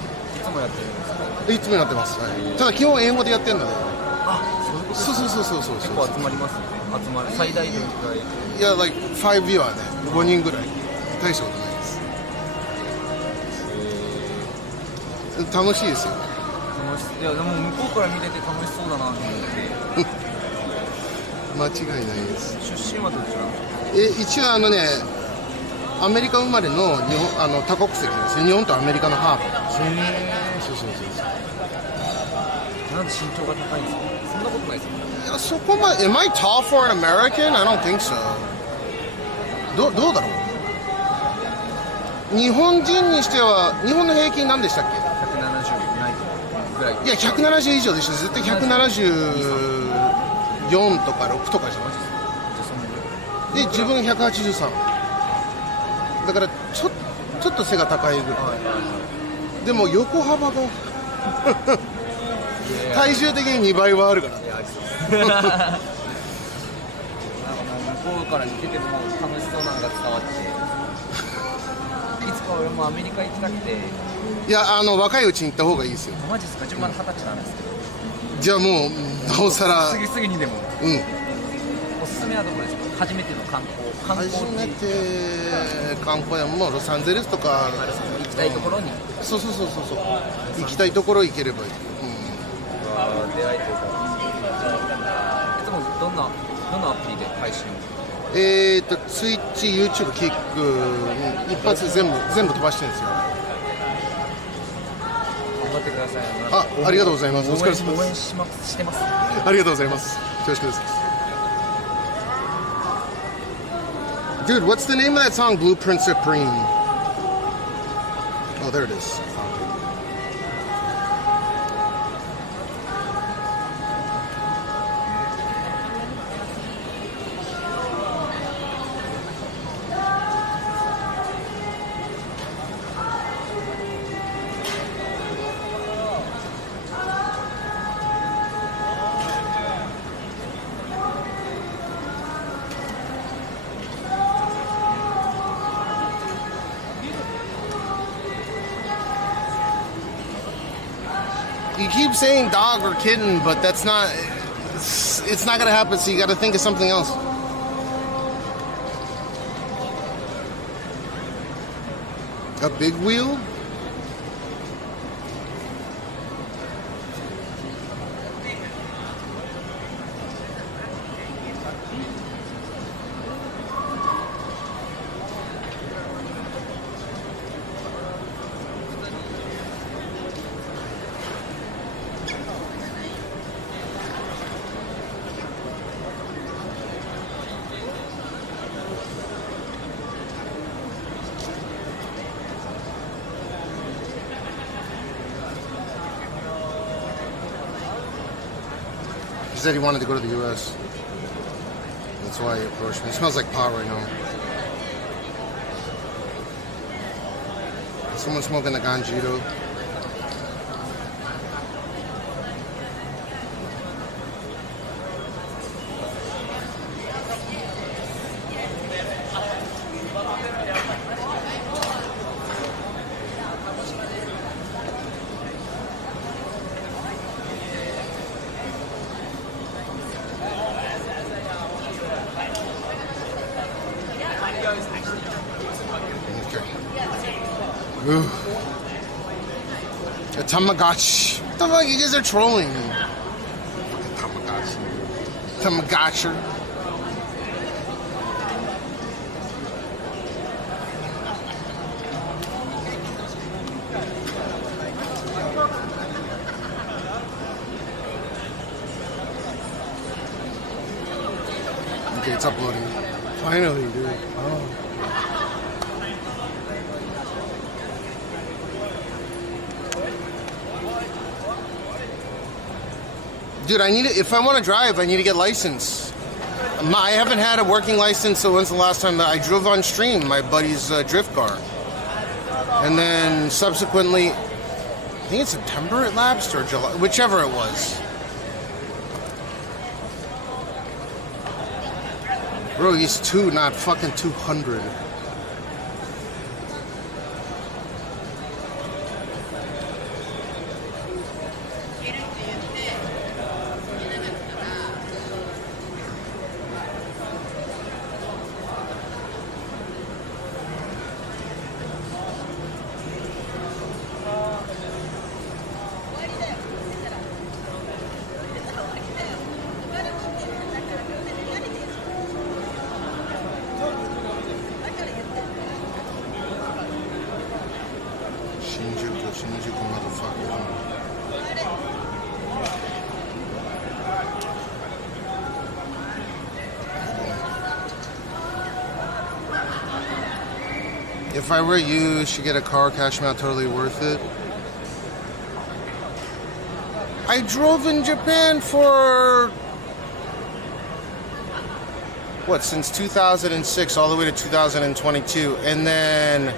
つもやってるんですか？いつもやってます。はい。ただ基本英語でやってるので。あ、そういうことですか。そう。結構集まりますね。集まる最大どれくらい？いや、like 5 viewer ね。5人ぐらい。大したことないです。楽しいですよ。楽しい。いやでも向こうから見てて楽しそうだなと思って。間違いないです。出身はどちら？一応アメリカ生まれの多国籍です。日本とアメリカのハーフ。そう。なんで身長が高いんですか？そんなことないですよね。いや、そこまで。Am I tall for an American? I don't think so. どうだろう。日本人にしては日本の平均何でしたっけ？170ないぐらい。いや、170以上でしょ。絶対174とか6とかじゃないですか。で自分183だからちょっと背が高いぐらい、でも横幅が体重的に2倍はあるからね。なんかもう向こうから見てても楽しそうなのが伝わっていつか俺もアメリカ行きたくて。いや若いうちに行った方がいいですよ。マジですか？自分まだ20歳なんですけど。じゃあもうなおさらすぐにでも。おすすめはどこですか？初めての観光初めて観光やもうロサンゼルスとか行きたいところに。そう行きたいところ行ければいい。出会いというかいつもどんなアプリで配信？ツイッチ、YouTube、キック一発で全部飛ばしてるんですよ。頑張ってください。ありがとうございます。お疲れ様です。応援してます。ありがとうございます。恐縮です。Dude, what's the name of that song, Blueprint Supreme? Oh, there it is. You keep saying dog or kitten, but that's not. It's not gonna happen. So you got to think of something else. A big wheel? He said he wanted to go to the U.S. That's why he approached me. It smells like pot right now. Someone smoking a ganjito. Okay. Ooh. A Tamagotchi. What the fuck? You guys are trolling me. Tamagotchi. Tamagotchi. Okay, it's uploading. Finally, dude. Oh. Dude, I need to, if I want to drive, I need to get licensed. I haven't had a working license, so when's the last time that I drove on stream, my buddy's drift car. And then subsequently, I think it's September it lapsed, or July, whichever it was. Bro, he's 2, not fucking 200. Shinjuku motherfucker. If I were you, should get a car, Cashmeow, totally worth it. I drove in Japan for what, since 2006 all the way to 2022, and then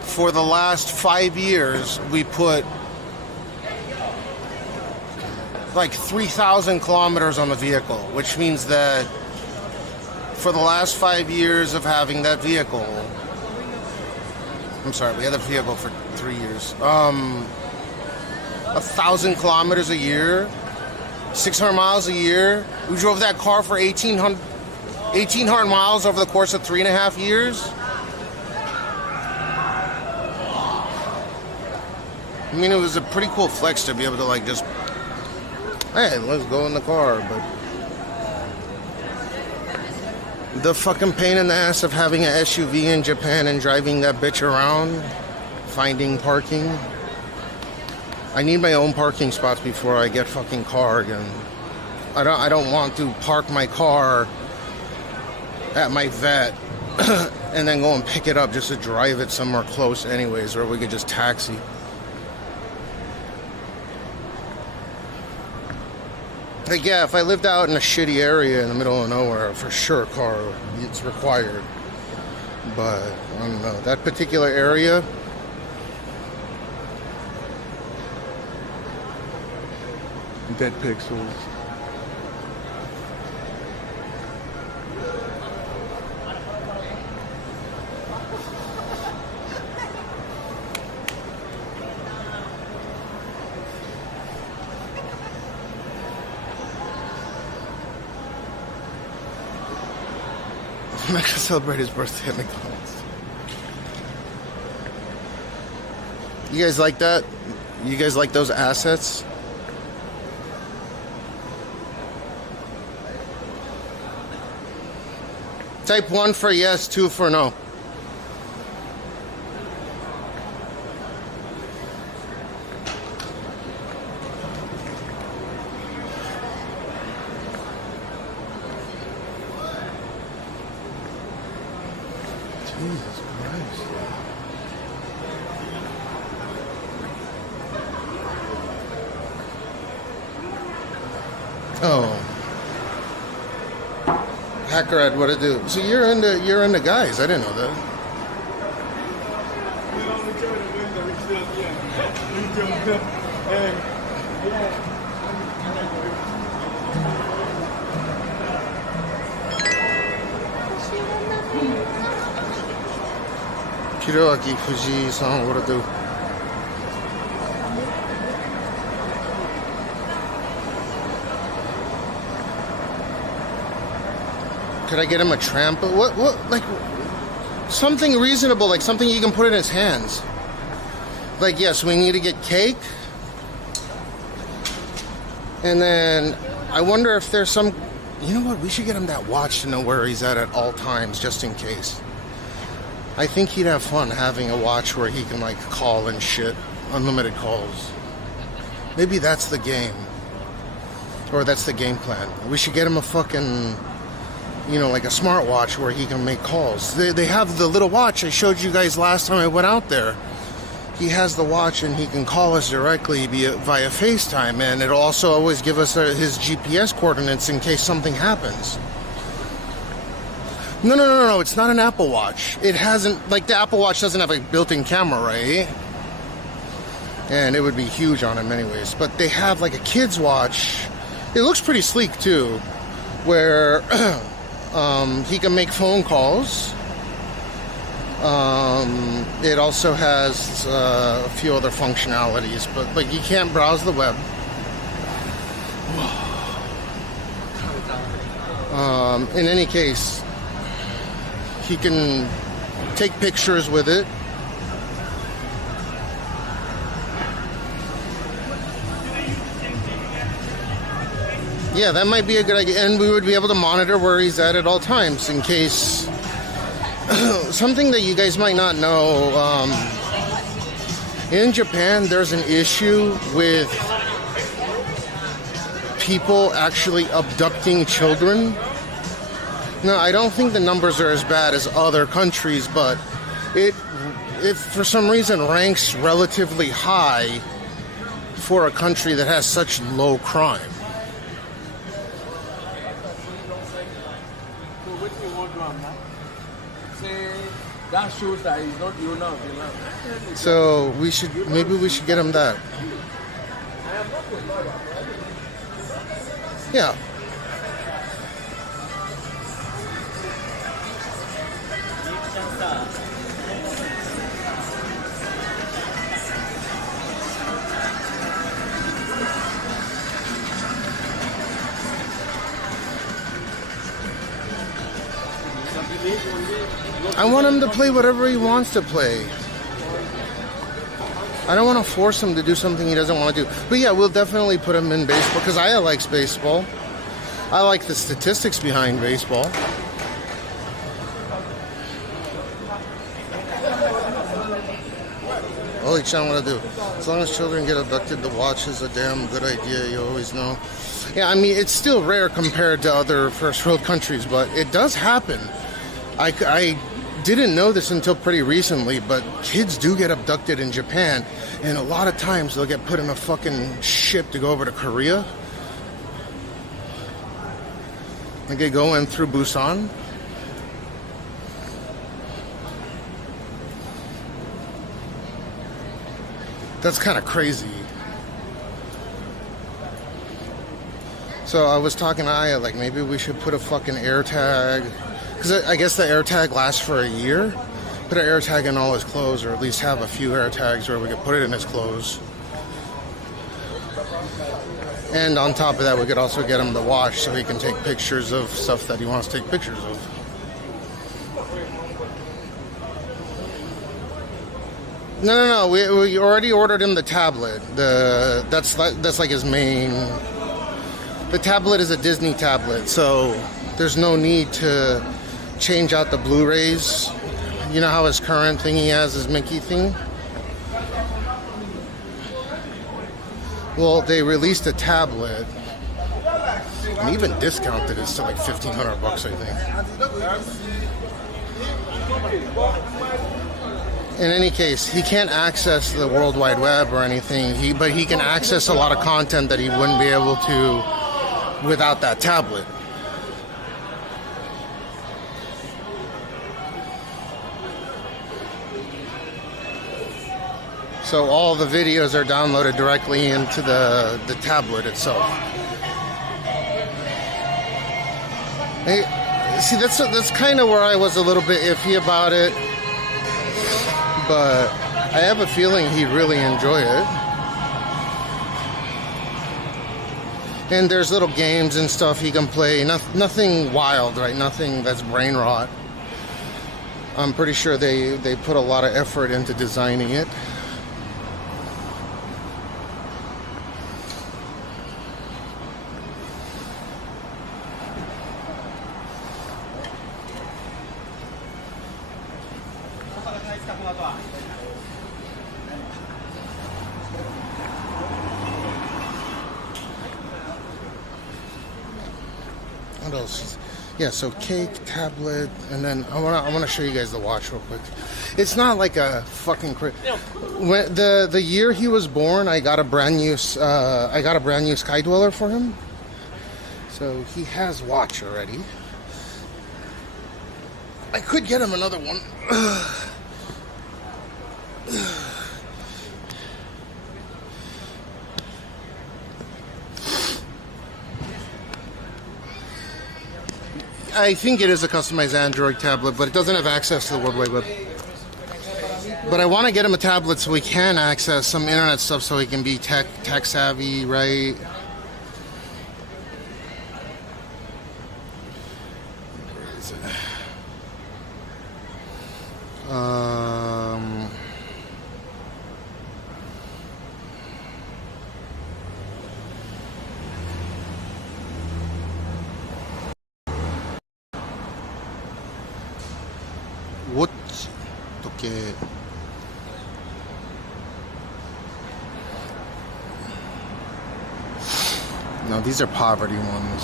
for the last 5 years, we put like 3,000 kilometers on the vehicle, which means that for the last 5 years of having that vehicle, I'm sorry, we had the vehicle for 3 years, 1,000 kilometers a year, 600 miles a year. We drove that car for 1,800 miles over the course of 3.5 years. I mean, it was a pretty cool flex to be able to, like, just, hey, let's go in the car, but the fucking pain in the ass of having an SUV in Japan and driving that bitch around, finding parking. I need my own parking spots before I get fucking car again. I don't want to park my car at my vet and then go and pick it up just to drive it somewhere close anyways, or we could just taxi. Like, yeah, if I lived out in a shitty area in the middle of nowhere, for sure, car, it's required. But, I don't know, that particular area, dead pixels. I'm not gonna celebrate his birthday at McDonald's. You guys like that? You guys like those assets? Type 1 for yes, 2 for no. Jesus Christ. Oh. Hackerad, what it do? So you're into guys. I didn't know that. Hiroaki Fuji-san, what it do? Could I get him a trampoline? What, like, something reasonable, like something you can put in his hands. Like, yes, we need to get cake. And then I wonder if there's some... You know what? We should get him that watch to know where he's at all times, just in case. I think he'd have fun having a watch where he can, like, call and shit. Unlimited calls. Maybe that's the game. Or that's the game plan. We should get him a fucking... You know, like a smartwatch where he can make calls. They have the little watch I showed you guys last time I went out there. He has the watch and he can call us directly via FaceTime, and it'll also always give us his GPS coordinates in case something happens. No, it's not an Apple Watch. It hasn't, like, the Apple Watch doesn't have a built-in camera, right? And it would be huge on him anyways. But they have like a kid's watch. It looks pretty sleek too, where he can make phone calls. It also has a few other functionalities, but like you can't browse the web. In any case, he can take pictures with it. Yeah, that might be a good idea, and we would be able to monitor where he's at all times in case. Something that you guys might not know, in Japan there's an issue with people actually abducting children. No, I don't think the numbers are as bad as other countries, but it for some reason ranks relatively high for a country that has such low crime. That shows that he's not the owner of the land. So maybe we should get him that. Yeah. I want him to play whatever he wants to play. I don't want to force him to do something he doesn't want to do. But yeah, we'll definitely put him in baseball because Aya likes baseball. I like the statistics behind baseball. Oli-chan, what I do? As long as children get abducted, the watch is a damn good idea, you always know. Yeah, I mean, it's still rare compared to other first world countries, but it does happen. I didn't know this until pretty recently, but kids do get abducted in Japan, and a lot of times they'll get put in a fucking ship to go over to Korea. Like they go in through Busan. That's kind of crazy. So I was talking to Aya, like maybe we should put a fucking air tag. Because I guess the air tag lasts for a year. Put an air tag in all his clothes, or at least have a few air tags where we could put it in his clothes. And on top of that, we could also get him the watch so he can take pictures of stuff that he wants to take pictures of. No. We already ordered him the tablet. That's like his main. The tablet is a Disney tablet, so there's no need to change out the Blu-rays. You know how his current thing he has, his Mickey thing? Well, they released a tablet and even discounted it to like $1,500, I think. In any case, he can't access the World Wide Web or anything, but he can access a lot of content that he wouldn't be able to without that tablet. So all the videos are downloaded directly into the tablet itself. Hey, see, that's kind of where I was a little bit iffy about it, but I have a feeling he'd really enjoy it. And there's little games and stuff he can play. Nothing wild, right? Nothing that's brain rot. I'm pretty sure they put a lot of effort into designing it. What else? Yeah, so cake, tablet, and then I wanna show you guys the watch real quick. It's not like a fucking when the year he was born, I got a brand new Sky Dweller for him. So he has watch already. I could get him another one. I think it is a customized Android tablet, but it doesn't have access to the World Wide Web. But I want to get him a tablet so he can access some internet stuff, so he can be tech savvy, right? Where is it? What? Okay. No, these are poverty ones.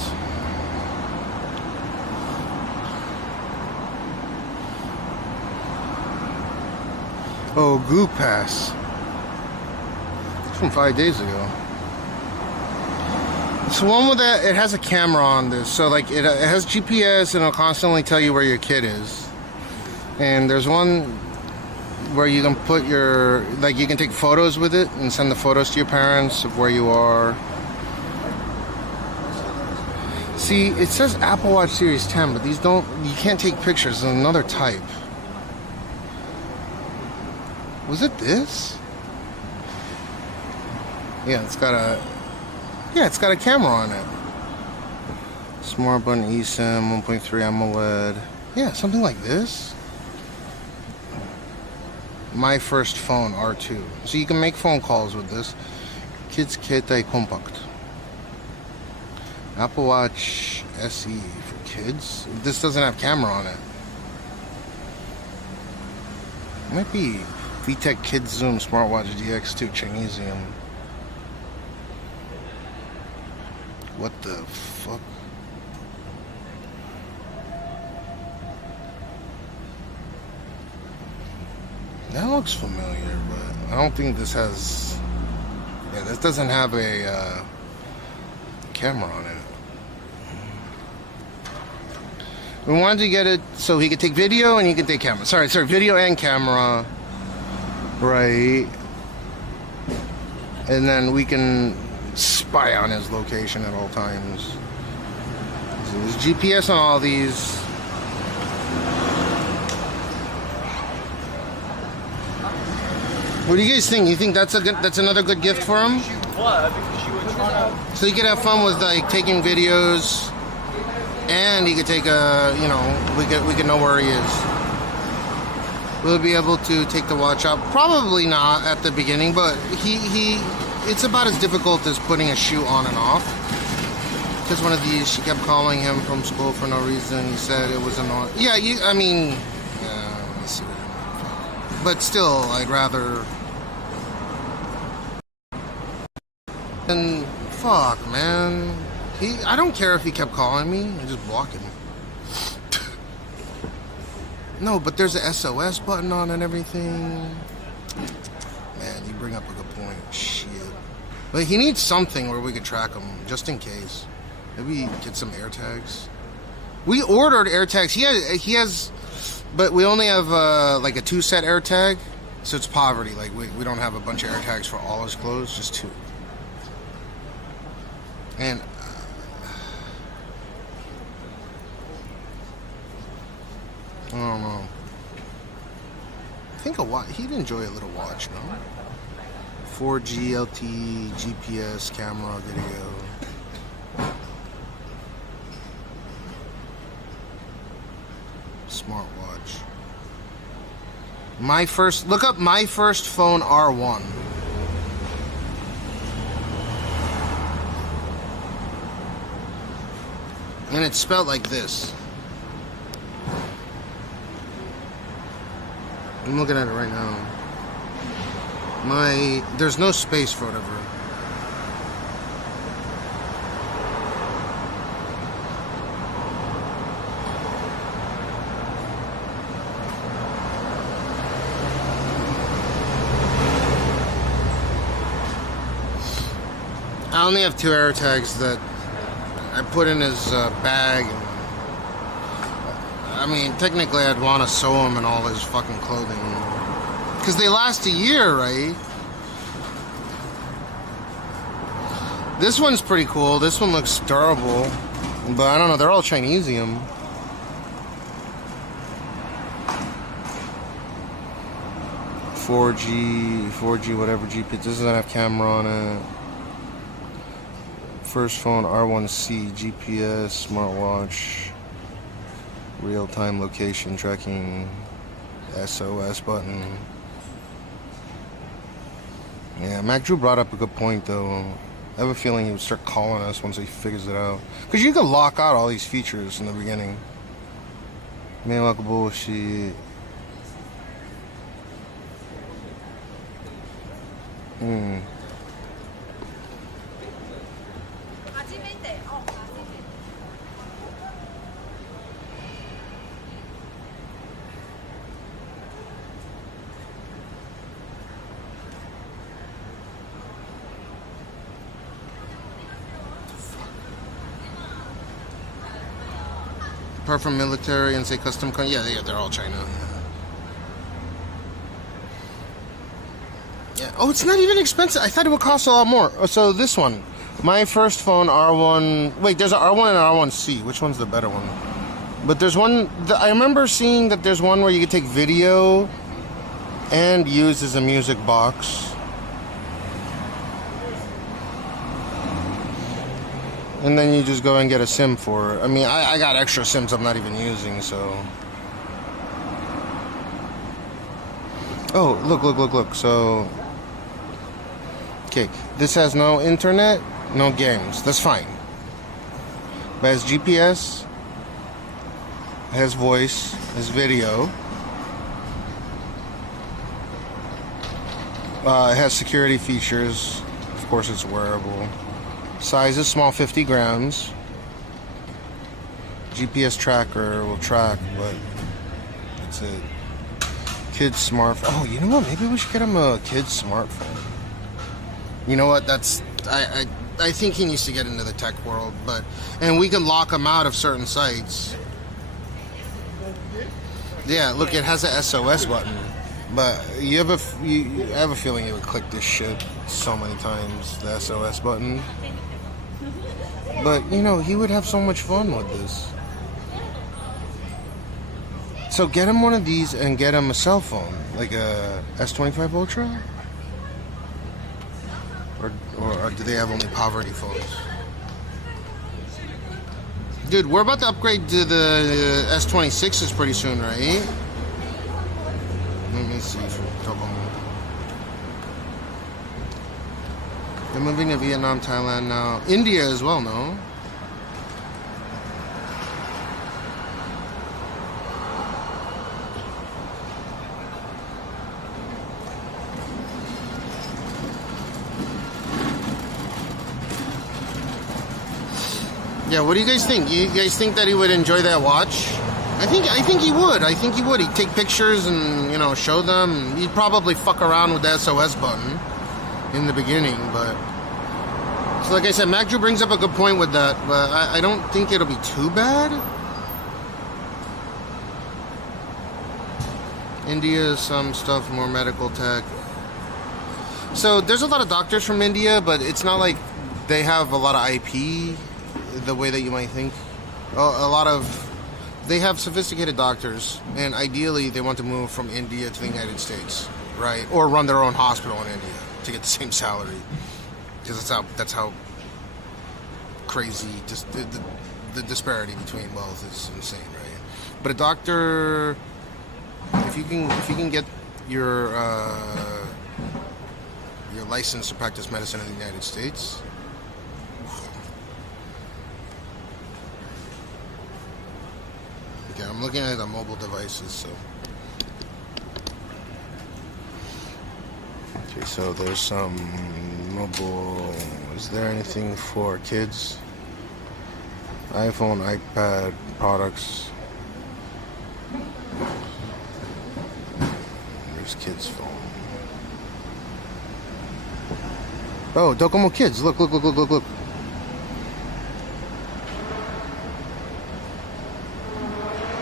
Oh, Goo Pass. It's from 5 days ago. It's the one with that. It has a camera on this, so like it has GPS and it'll constantly tell you where your kid is. And there's one where you can put your, like, you can take photos with it and send the photos to your parents of where you are. See, it says Apple Watch Series 10, but these don't, you can't take pictures. There's another type. Was it this? Yeah, it's got a camera on it. Smart button eSIM, 1.3 AMOLED. Yeah, something like this. My First Phone R2. So you can make phone calls with this. Kids Keitai Compact. Apple Watch SE for kids. This doesn't have camera on it. It might be VTech Kids Zoom Smartwatch DX2 Chinesium. What the fuck? That looks familiar, but I don't think this has... Yeah, this doesn't have a camera on it. We wanted to get it so he could take video and he could take camera. Sorry, video and camera. Right. And then we can spy on his location at all times. So there's GPS on all these. What do you guys think? You think that's another good gift for him? So he could have fun with like taking videos, and he could take a, you know, we could know where he is. Will he be able to take the watch out? Probably not at the beginning, but it's about as difficult as putting a shoe on and off. Because one of these, she kept calling him from school for no reason. He said it was annoying. Yeah, I mean, but still, I'd rather. And fuck, man. I don't care if he kept calling me. I just block him. No, but there's a SOS button on and everything. Man, you bring up a good point. Shit. But he needs something where we could track him, just in case. Maybe get some AirTags. We ordered AirTags. He has, but we only have like a 2-set AirTag, so it's poverty. Like we don't have a bunch of AirTags for all his clothes, just 2. And I don't know. I think he'd enjoy a little watch, no? 4G, LTE, GPS, camera, video. Smartwatch. Look up My First Phone R1. And it's spelled like this. I'm looking at it right now. There's no space for whatever. I only have 2 AirTags that I put in his bag. I mean, technically I'd want to sew him in all his fucking clothing. Because they last a year, right? This one's pretty cool. This one looks durable. But I don't know, they're all Chinesium. $4G, whatever GPS. This doesn't have camera on it. First phone, R1C, GPS, smartwatch, real-time location tracking, SOS button. Yeah, Mac Drew brought up a good point, though. I have a feeling he would start calling us once he figures it out. Because you can lock out all these features in the beginning. Man, like bullshit. Apart from military and say custom, yeah, they're all China. Yeah. Oh, it's not even expensive. I thought it would cost a lot more. So this one, my first phone, R1. Wait, there's an R1 and an R1C. Which one's the better one? But there's one. I remember seeing that there's one where you could take video and use as a music box. And then you just go and get a SIM for it. I mean, I got extra SIMs I'm not even using, so. Oh, look. So, okay, this has no internet, no games. That's fine. But it has GPS, it has voice, it has video. It has security features. Of course, it's wearable. Size is small, 50 grams. GPS tracker will track, but that's it. Kid's smartphone. Oh, you know what? Maybe we should get him a kid's smartphone. You know what? That's I think he needs to get into the tech world, and we can lock him out of certain sites. Yeah, look, it has a SOS button, but I have a feeling he would click this shit so many times. The SOS button. But, you know, he would have so much fun with this. So get him one of these and get him a cell phone, like a S25 Ultra? Or do they have only poverty phones? Dude, we're about to upgrade to the S26s pretty soon, right? Let me see for a couple more. They're moving to Vietnam, Thailand now. India as well, no? Yeah, what do you guys think? You guys think that he would enjoy that watch? I think he would. I think he would. He'd take pictures and, you know, show them. He'd probably fuck around with the SOS button in the beginning, but so like I said, Mac Drew brings up a good point with that, but I don't think it'll be too bad. India, some stuff, more medical tech. So there's a lot of doctors from India, but it's not like they have a lot of IP the way that you might think. They have sophisticated doctors, and ideally they want to move from India to the United States, right? Or run their own hospital in India to get the same salary, because that's how crazy just the disparity between wealth is insane, right? But a doctor, if you can get your license to practice medicine in the United States. Okay, I'm looking at the mobile devices, so. Okay, so there's some mobile. Is there anything for kids? iPhone, iPad products. There's kids' phone. Oh, Docomo Kids. Look, look, look, look, look, look.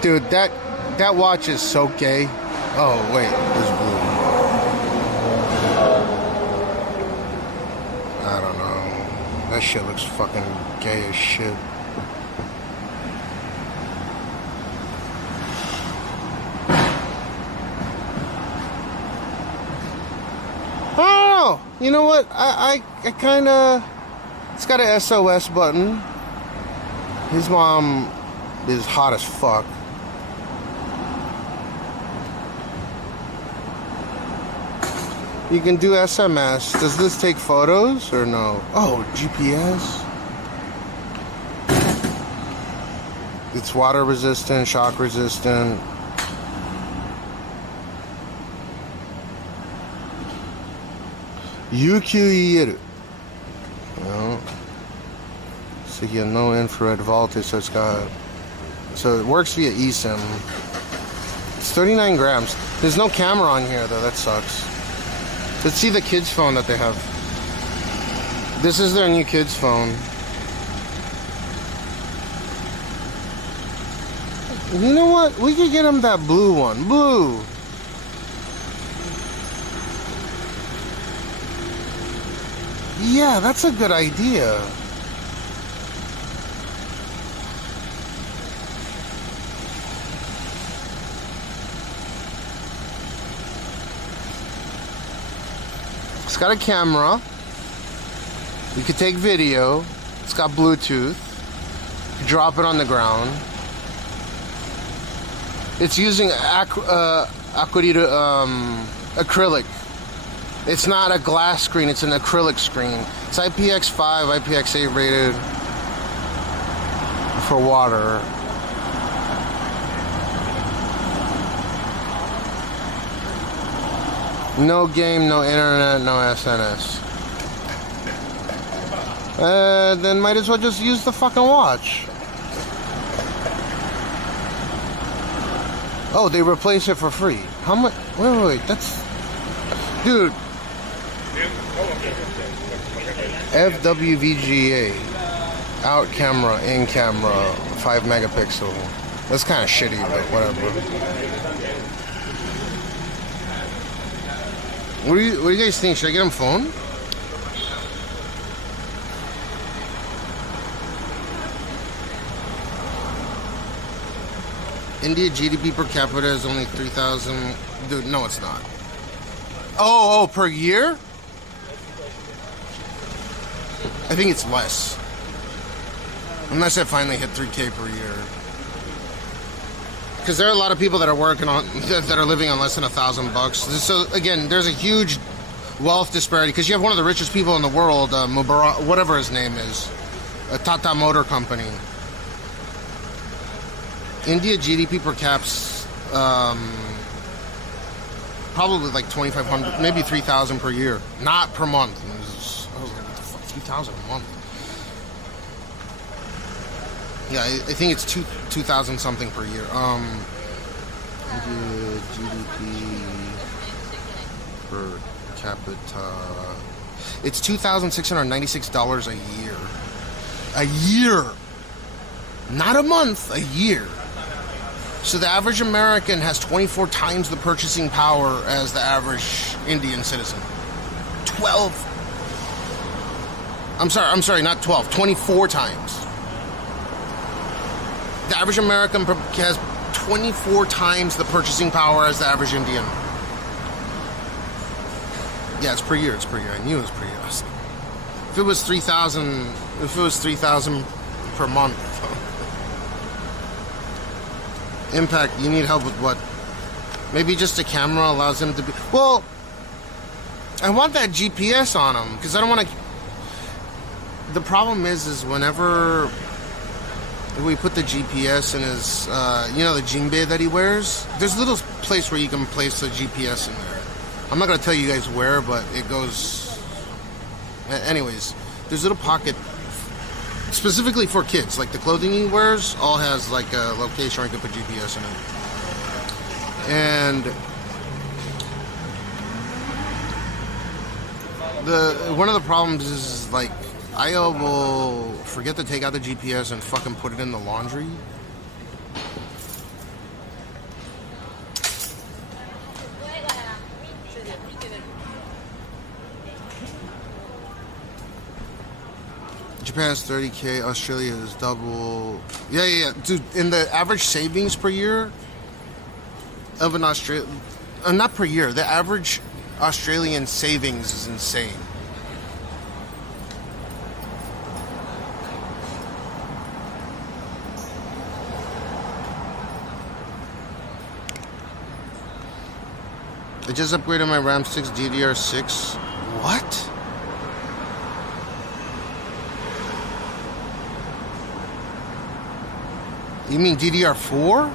Dude, that watch is so gay. Oh, wait, there's blue. I don't know. That shit looks fucking gay as shit. I don't know. You know what? I kind of... It's got a SOS button. His mom is hot as fuck. You can do SMS. Does this take photos or no? Oh, GPS. It's water resistant, shock resistant. UQEL. No. So you have no infrared voltage, so it works via eSIM. It's 39 grams. There's no camera on here though, that sucks. Let's see the kids' phone that they have. This is their new kids' phone. You know what? We could get them that blue one. Blue. Yeah, that's a good idea. It's got a camera. You could take video. It's got Bluetooth. You drop it on the ground. It's using acrylic. It's not a glass screen, it's an acrylic screen. It's IPX5, IPX8 rated for water. No game, no internet, no SNS. Then might as well just use the fucking watch. Oh, they replace it for free. How much? Wait, that's... Dude. FWVGA. Out camera, in camera, 5 megapixel. That's kind of shitty, but whatever. What do you guys think? Should I get him a phone? India GDP per capita is only 3,000. Dude, no, it's not. Oh, per year? I think it's less. Unless I finally hit 3K per year. Because there are a lot of people that are working on, that are living on less than $1,000. So again, there's a huge wealth disparity. Because you have one of the richest people in the world, Mubarak, whatever his name is, a Tata Motor Company. India GDP per cap's probably like 2,500, maybe 3,000 per year, not per month. I was like, what the fuck, 3,000 a month? Yeah, I think it's 2,000 something per year. India GDP per capita. It's $2,696 a year. A year, not a month. A year. So the average American has 24 times the purchasing power as the average Indian citizen. 12. I'm sorry, not 12. 24 times. The average American has 24 times the purchasing power as the average Indian. Yeah, it's per year. It's per year. I knew it was per year. If it was 3,000, per month. Impact, you need help with what? Maybe just a camera allows him to be... Well, I want that GPS on him, because I don't want to... The problem is whenever we put the GPS in his, you know, the jinbei that he wears, there's a little place where you can place the GPS in there. I'm not going to tell you guys where, but it goes... Anyways, there's a little pocket specifically for kids. Like the clothing he wears all has like a location where you can put GPS in it. And One of the problems is like I will forget to take out the GPS and fucking put it in the laundry. Japan's 30K, Australia is double. Yeah. Dude, in the average savings per year of an Australian, not per year, the average Australian savings is insane. I just upgraded my RAM 6 DDR6. What? You mean DDR4?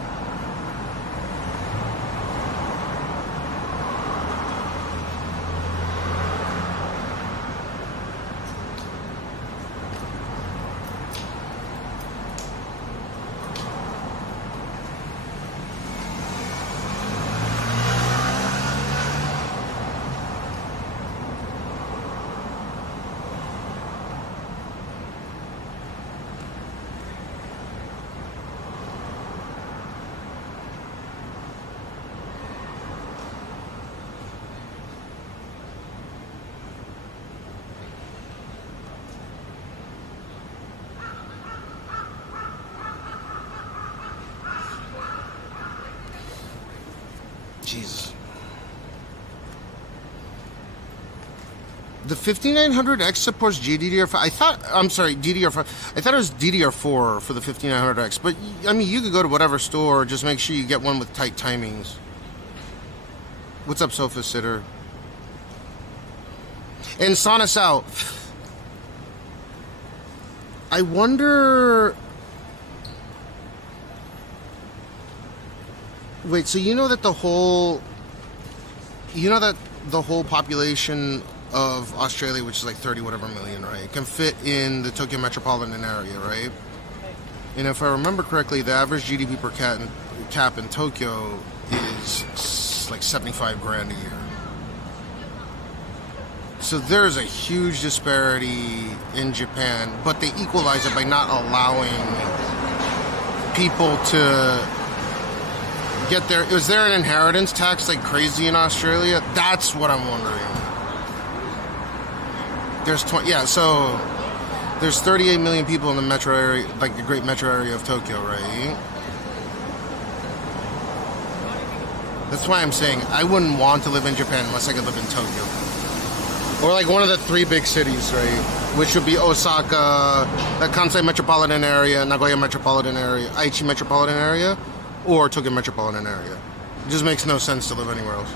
Jesus. The 5900X supports GDDR5. DDR5. I thought it was DDR4 for the 5900X. But, I mean, you could go to whatever store. Just make sure you get one with tight timings. What's up, Sofa Sitter? And Sonus out. I wonder... Wait, so you know that the whole population of Australia, which is like 30 whatever million, right, can fit in the Tokyo metropolitan area, right? And if I remember correctly, the average GDP per cap in Tokyo is like 75 grand a year. So there's a huge disparity in Japan, but they equalize it by not allowing people to get there. Is there an inheritance tax like crazy in Australia? That's what I'm wondering. There's so there's 38 million people in the metro area, like the great metro area of Tokyo, right? That's why I'm saying I wouldn't want to live in Japan unless I could live in Tokyo. Or like one of the three big cities, right? Which would be Osaka, the Kansai metropolitan area, Nagoya metropolitan area, Aichi metropolitan area, or Tokyo metropolitan area. It just makes no sense to live anywhere else.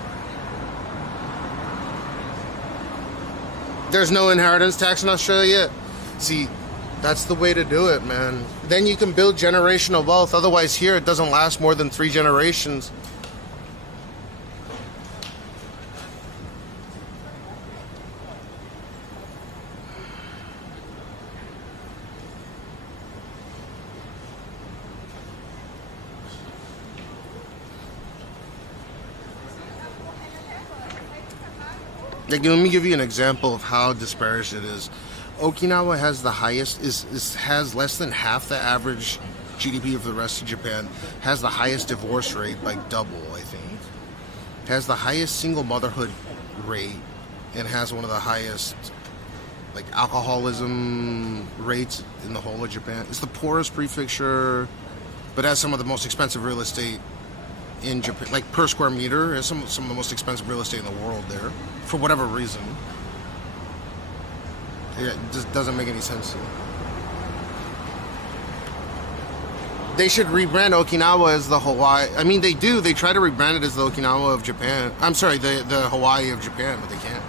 There's no inheritance tax in Australia. See, that's the way to do it, man. Then you can build generational wealth. Otherwise, here it doesn't last more than 3 generations. Like, let me give you an example of how disparate it is. Okinawa has the highest, has less than half the average GDP of the rest of Japan, has the highest divorce rate by double, I think, has the highest single motherhood rate, and has one of the highest, like, alcoholism rates in the whole of Japan. It's the poorest prefecture, but has some of the most expensive real estate in Japan, like per square meter, has some of the most expensive real estate in the world there, for whatever reason. It just doesn't make any sense to me. They should rebrand Okinawa as the Hawaii. I mean, they do. They try to rebrand it as the Okinawa of Japan. I'm sorry, the Hawaii of Japan, but they can't.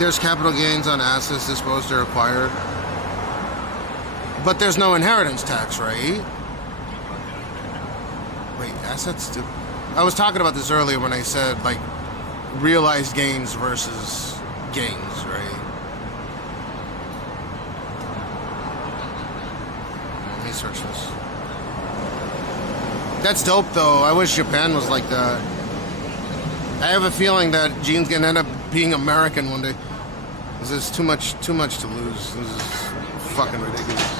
There's capital gains on assets disposed or acquired. But there's no inheritance tax, right? Wait, assets do... I was talking about this earlier when I said, like, realized gains versus gains, right? Let me search this. That's dope, though. I wish Japan was like that. I have a feeling that Gene's gonna end up being American one day. This is too much to lose. This is fucking ridiculous.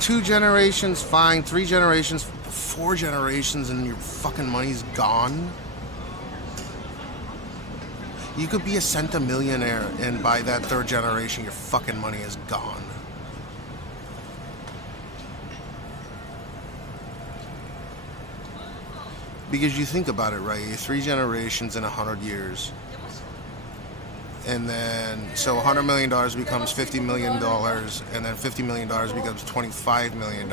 2 generations, fine. 3 generations, 4 generations, and your fucking money's gone. You could be a centimillionaire, and by that 3rd generation, your fucking money is gone. Because you think about it, right? 3 generations in 100 years. And then, so $100 million becomes $50 million, and then $50 million becomes $25 million.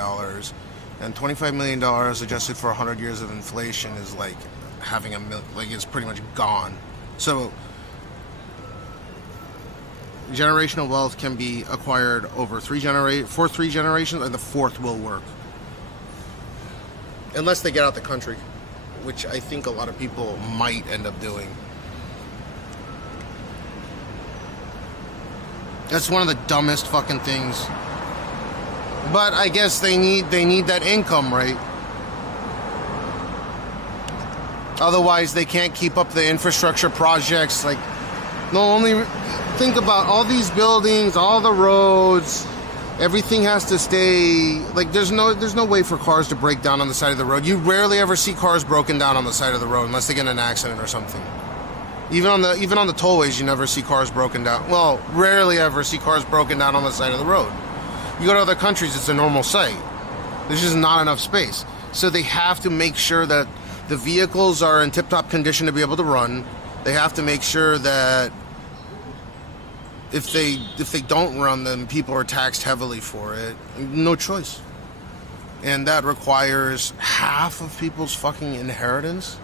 And $25 million adjusted for 100 years of inflation is like having it's pretty much gone. So, generational wealth can be acquired over 3 generations, and the 4th will work. Unless they get out the country, which I think a lot of people might end up doing. That's one of the dumbest fucking things. But I guess they need that income, right? Otherwise, they can't keep up the infrastructure projects. Like, think about all these buildings, all the roads. Everything has to stay. Like, there's no way for cars to break down on the side of the road. You rarely ever see cars broken down on the side of the road unless they get in an accident or something. Even on the tollways, you never see cars broken down. Well, rarely ever see cars broken down on the side of the road. You go to other countries, it's a normal sight. There's just not enough space. So they have to make sure that the vehicles are in tip-top condition to be able to run. They have to make sure that if they don't run them, people are taxed heavily for it. No choice. And that requires half of people's fucking inheritance.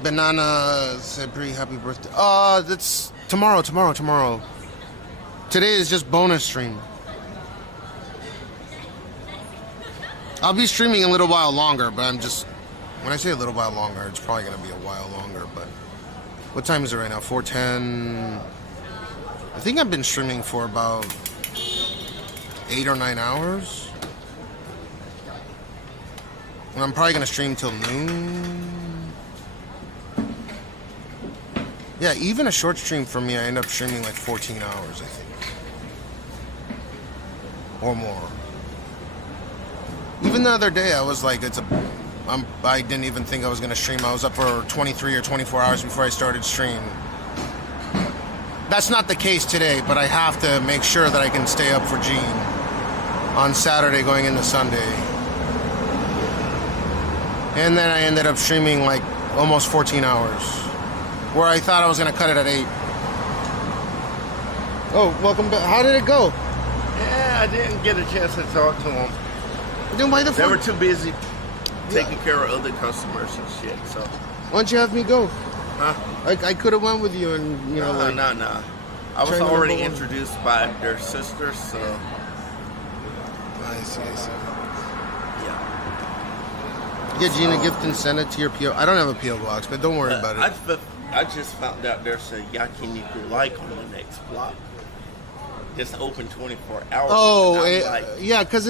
Banana said pretty happy birthday. That's tomorrow. Today is just bonus stream. I'll be streaming a little while longer, but when I say a little while longer, it's probably going to be a while longer, but what time is it right now? 4:10. I think I've been streaming for about 8 or 9 hours. And I'm probably going to stream till noon. Yeah, even a short stream for me, I end up streaming like 14 hours, I think. Or more. Even the other day, I was like, I didn't even think I was going to stream. I was up for 23 or 24 hours before I started stream. That's not the case today, but I have to make sure that I can stay up for Gene on Saturday going into Sunday. And then I ended up streaming like almost 14 hours. Where I thought I was going to cut it at 8. Oh, welcome back. How did it go? Yeah, I didn't get a chance to talk to them. Then why the fuck? They were too busy taking care of other customers and shit, so. Why don't you have me go? Huh? I could have went with you and, you know, No. I was already introduced by their sister, so. I see. Yeah. Get Gene a gift and send it to your P.O. I don't have a P.O. box, but don't worry about it. I just found out there's a yakiniku like on the next block. It's open 24 hours. Oh, yeah, because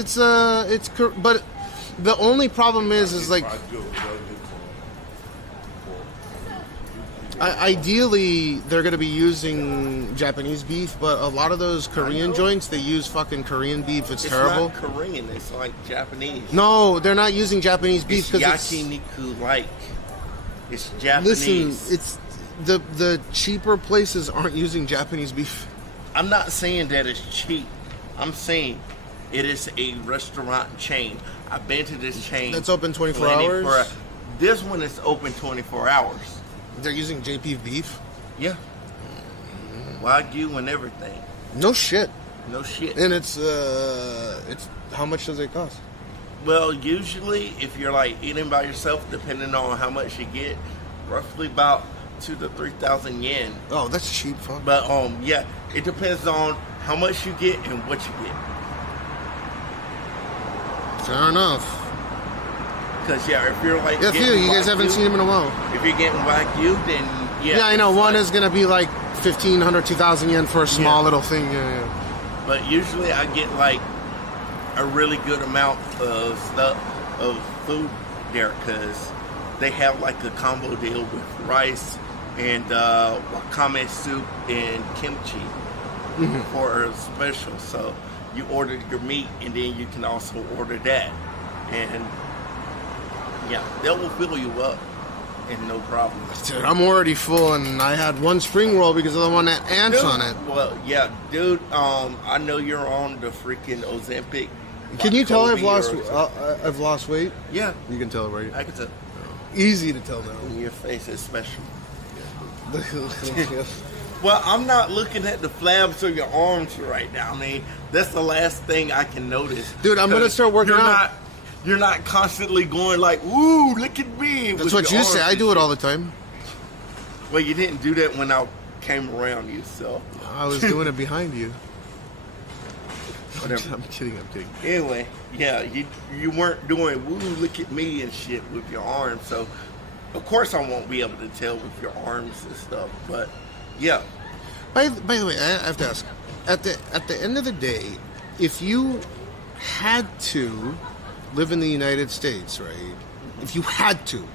but the only problem is like, ideally they're going to be using Japanese beef, but a lot of those Korean joints, they use fucking Korean beef. It's terrible. It's not Korean, it's like Japanese. No, they're not using Japanese beef because yakiniku like. It's Japanese. Listen, it's the cheaper places aren't using Japanese beef. I'm not saying that it's cheap. I'm saying it is a restaurant chain. I've been to this chain. That's open 24 hours? This one is open 24 hours. They're using JP beef? Yeah. Wagyu and everything. No shit. And it's how much does it cost? Well, usually if you're like eating by yourself, depending on how much you get, roughly about 2,000 to 3,000 yen. Oh, that's cheap, fuck. But yeah, it depends on how much you get and what you get. Fair enough. Because if you're like yeah, few. You guys haven't seen him in a while. If you're getting Wagyu, then yeah, I know. One is gonna be like 1,500, 2,000 yen for a small little thing. Yeah. But usually I get like a really good amount of food there because they have like a combo deal with rice and wakame soup and kimchi for a special. So you order your meat and then you can also order that, and yeah, that will fill you up and no problem. Dude, I'm already full, and I had one spring roll because of the one that ants on it. Well, yeah, dude. I know you're on the freaking Ozempic. Can you tell I've lost weight? Yeah, you can tell, right? I can tell. Easy to tell now. Your face is special. Well, I'm not looking at the flabs of your arms right now. I mean, that's the last thing I can notice. Dude, I'm gonna start working out. You're not constantly going like, "Woo, look at me." That's what you say. I do it all the time. Well, you didn't do that when I came around you, so. I was doing it behind you. Whatever. I'm kidding. Anyway, yeah, you weren't doing "woo, look at me" and shit with your arms, so of course I won't be able to tell with your arms and stuff. But yeah. By the way, I have to ask. At the end of the day, if you had to live in the United States, right? If you had to,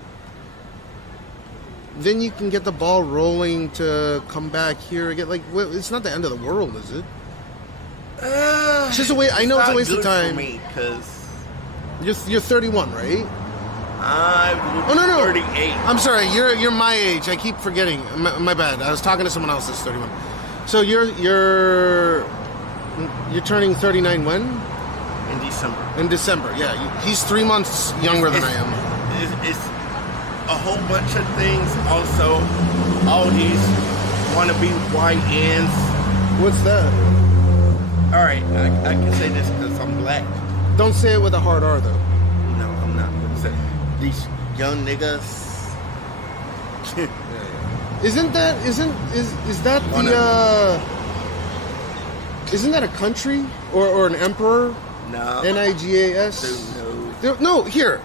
then you can get the ball rolling to come back here again. Like, well, it's not the end of the world, is it? It's just a way. I know it's a waste of time. For me, because you're 31, right? I'm 38. I'm sorry. You're my age. I keep forgetting. My bad. I was talking to someone else that's 31. So you're turning 39 when? In December. In December, yeah. He's 3 months younger than I am. It's a whole bunch of things. Also, all these wannabe YNs. What's that? All right, I can say this because I'm black. Don't say it with a hard R, though. No, I'm not going to say these young niggas. Isn't that isn't that a country or an emperor? No. NIGAS? No, here.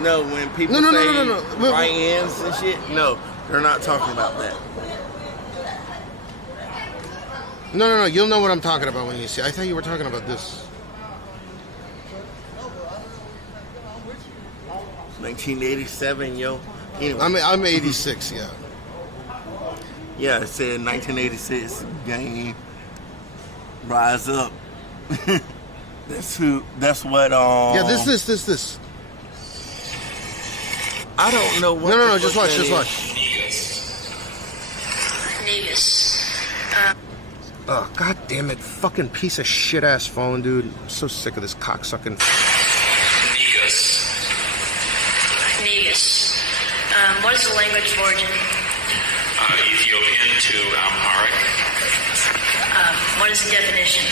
No, when people say YNs and shit, no, they're not talking about that. No. You'll know what I'm talking about when you see. I thought you were talking about this. 1987, yo. Anyway. I'm 86, yeah. Yeah, it said 1986 gang rise up. That's what Yeah, this. I don't know what. No, just watch. Negus. Oh, god damn it. Fucking piece of shit ass phone, dude. I'm so sick of this cocksucking. Negus. What is the language of origin? Ethiopian to Amharic. What is the definition?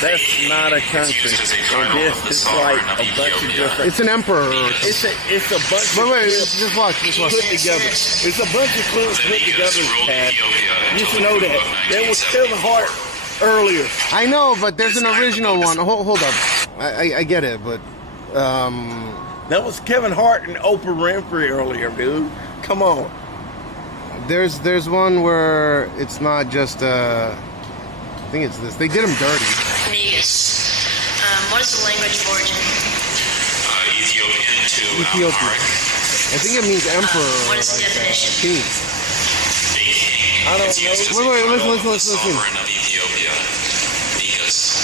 That's not a country. It's like a bunch of different. It's an emperor. It's a bunch. Wait, just watch. Put together. It's a bunch of clips put together. You should know that. There was Kevin Hart earlier. I know, but there's an original one. Hold up. I get it, but that was Kevin Hart and Oprah Winfrey earlier, dude. Come on. There's one where it's not just I think it's this. They did him dirty. Negus. What is the language of origin? Ethiopian to Amharic. I think it means emperor. What is the definition? King. I don't know. Wait, listen. Sovereign of Ethiopia. Negus.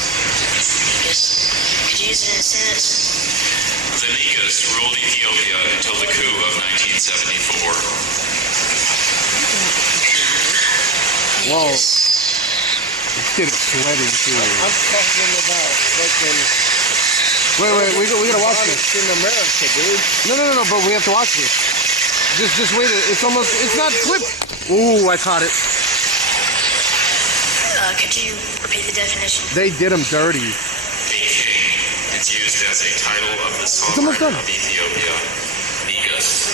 Could you use it in a sentence? The Negus ruled Ethiopia until the coup of 1974. Whoa. This kid is sweating too. I'm talking about fucking. Wait, we gotta watch this. In America, dude. No, but we have to watch this. Just wait. It's not clipped. Ooh, I caught it. Could you repeat the definition? They did him dirty. A king. It's used as a title of the It's almost sovereign done. of Ethiopia. Negus.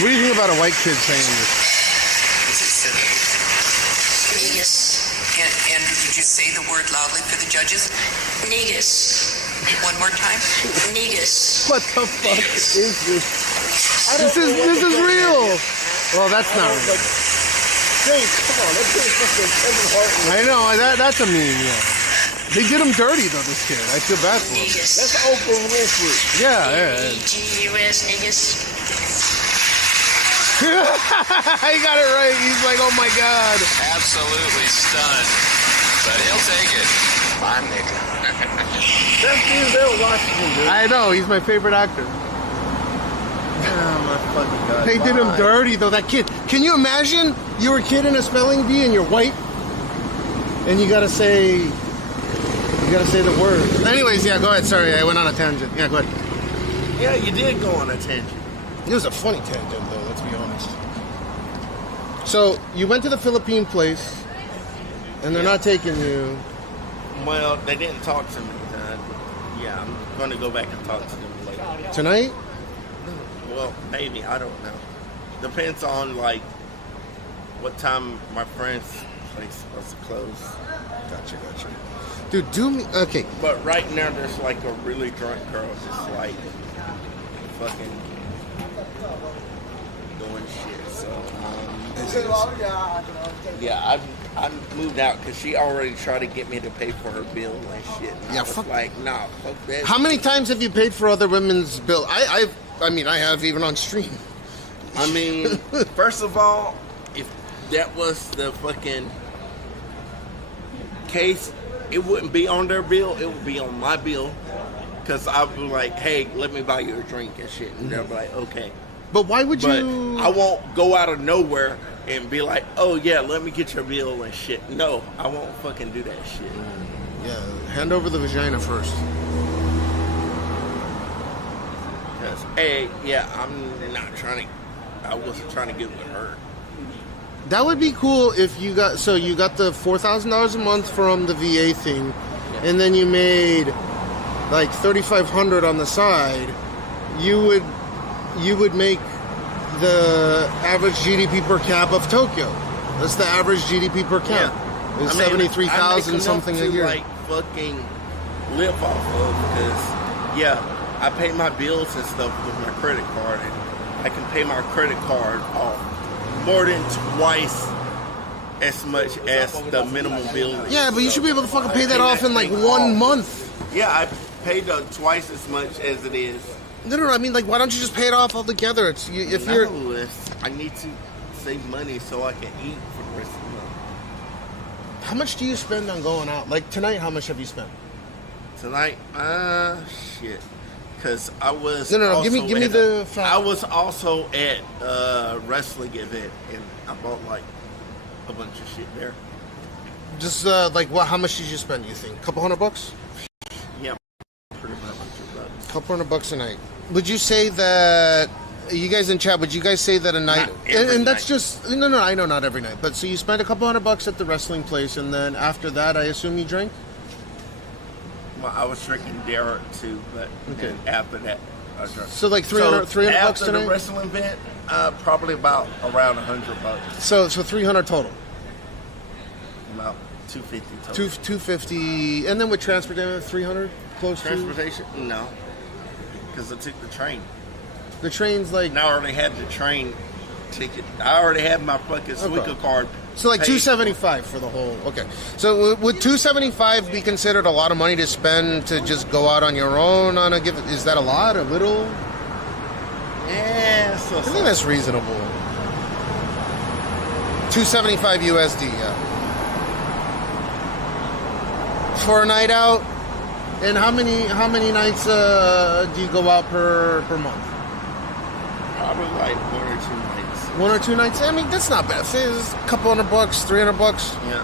What do you think about a white kid saying this? Negus. And would you say the word loudly for the judges? Negus. One more time. Negus. What the fuck is this? This is real. Well, that's not real. Hey, come on, that's fucking Kevin Hart. I know, that's a meme, yeah. They did him dirty, though, this kid. I feel bad for him. That's Oprah Winfrey. Yeah. G-U-S, Negus. He got it right. He's like, oh my god. Absolutely stunned. But he'll take it. My nigga. That's Denzel Washington, dude. I know, he's my favorite actor. Oh my fucking god. They did him dirty, though, that kid. Can you imagine you were a kid in a spelling bee and you're white? And you gotta say the word. Anyways, yeah, go ahead. Sorry, I went on a tangent. Yeah, go ahead. Yeah, you did go on a tangent. It was a funny tangent, though, let's be honest. So, you went to the Philippine place, and they're not taking you. Well, they didn't talk to me. Yeah, I'm going to go back and talk to them later. Tonight? Well, maybe. I don't know. Depends on, like, what time my friend's place is supposed to close. Gotcha. Dude, do me... Okay. But right now, there's, like, a really drunk girl just, like, fucking doing shit. So, yeah, I moved out because she already tried to get me to pay for her bill and shit. And I was like, nah, fuck that. How many times have you paid for other women's bill? I have even on stream. I mean, first of all, if that was the fucking case, it wouldn't be on their bill. It would be on my bill. Because I would be like, hey, let me buy you a drink and shit. And they'll be like, okay. But why would you... I won't go out of nowhere and be like, oh, yeah, let me get your bill and shit. No, I won't fucking do that shit. Yeah, hand over the vagina first. Because, hey, yeah, I wasn't trying to give it to her. That would be cool if you got... So you got the $4,000 a month from the VA thing, and then you made... like $3,500 on the side, you would make the average GDP per cap of Tokyo. That's the average GDP per cap. Yeah. It's 73,000 something a year. Like fucking live off of because yeah, I pay my bills and stuff with my credit card, and I can pay my credit card off more than twice as much as the minimum bill. Yeah, but you should be able to fucking pay that off in like 1 month. Yeah, I paid twice as much as it is. No, I mean, like, why don't you just pay it off altogether? I need to save money so I can eat for the rest of the month. How much do you spend on going out? Like, tonight, how much have you spent? Tonight? Shit. Because I was... No, give me the... I was also at a wrestling event, and I bought, like, a bunch of shit there. Just, like, what? How much did you spend, you think? Couple $100? Yeah, pretty much. Couple $100 a night. Would you say that... You guys in chat, would you guys say that a night... And that's just... No, I know not every night. But so you spent a couple $100 at the wrestling place, and then after that, I assume you drank? Well, I was drinking there too, but then after that, I drank. So like $300 tonight? After the wrestling event, probably about around $100. So 300 total? About 250 total. 250, and then with transportation, 300? Close Transportation? No. Because I took the train. The train's like... And I already had the train ticket. I already had my fucking Suica card. So like $275 for the whole... Okay. So would $275 be considered a lot of money to spend to just go out on your own on a given... Is that a lot? A little? Yeah. I think that's reasonable. $275 USD, yeah. For a night out? And how many nights do you go out per month? Probably like 1 or 2 nights. 1 or 2 nights? I mean, that's not bad. It's a couple $100, $300. Yeah,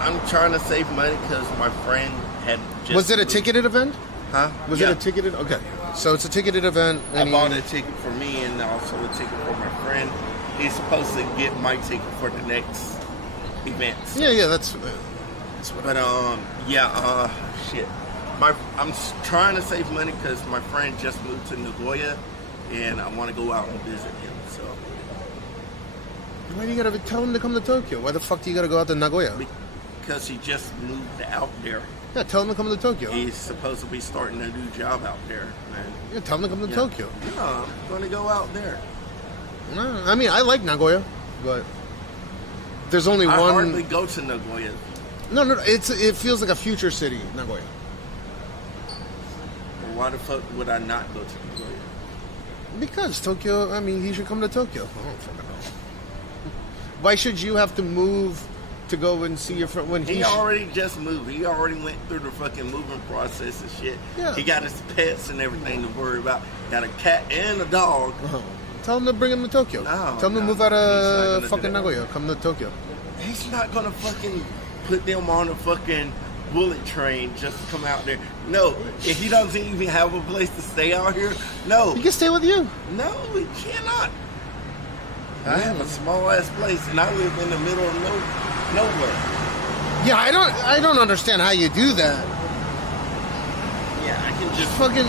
I'm trying to save money because my friend had just... Was it a ticketed event? Huh? Was it a ticketed? Okay. So it's a ticketed event. I bought a ticket for me and also a ticket for my friend. He's supposed to get my ticket for the next events. Yeah, that's what. But shit. I'm trying to save money because my friend just moved to Nagoya, and I want to go out and visit him. So Why do you gotta tell him to come to Tokyo? Why the fuck do you gotta go out to Nagoya? Because he just moved out there. Yeah, tell him to come to Tokyo. He's supposed to be starting a new job out there, man. Yeah, tell him to come to Tokyo. No, I'm gonna go out there. No, I mean, I like Nagoya, but there's only I one. hardly go to Nagoya. No, it feels like a future city, Nagoya. Well, why the fuck would I not go to Nagoya? Because Tokyo, I mean, he should come to Tokyo. I don't fucking know. Why should you have to move to go and see your friend when he already just moved? He already went through the fucking moving process and shit. Yeah. He got his pets and everything to worry about. Got a cat and a dog. Tell him to bring him to Tokyo. No, tell him to move out of fucking Nagoya. Come to Tokyo. He's not gonna fucking put them on a fucking bullet train just to come out there. No, if he doesn't even have a place to stay out here, no. He can stay with you. No, he cannot. I have a small ass place and I live in the middle of nowhere. Yeah, I don't understand how you do that. Yeah, I can just fucking.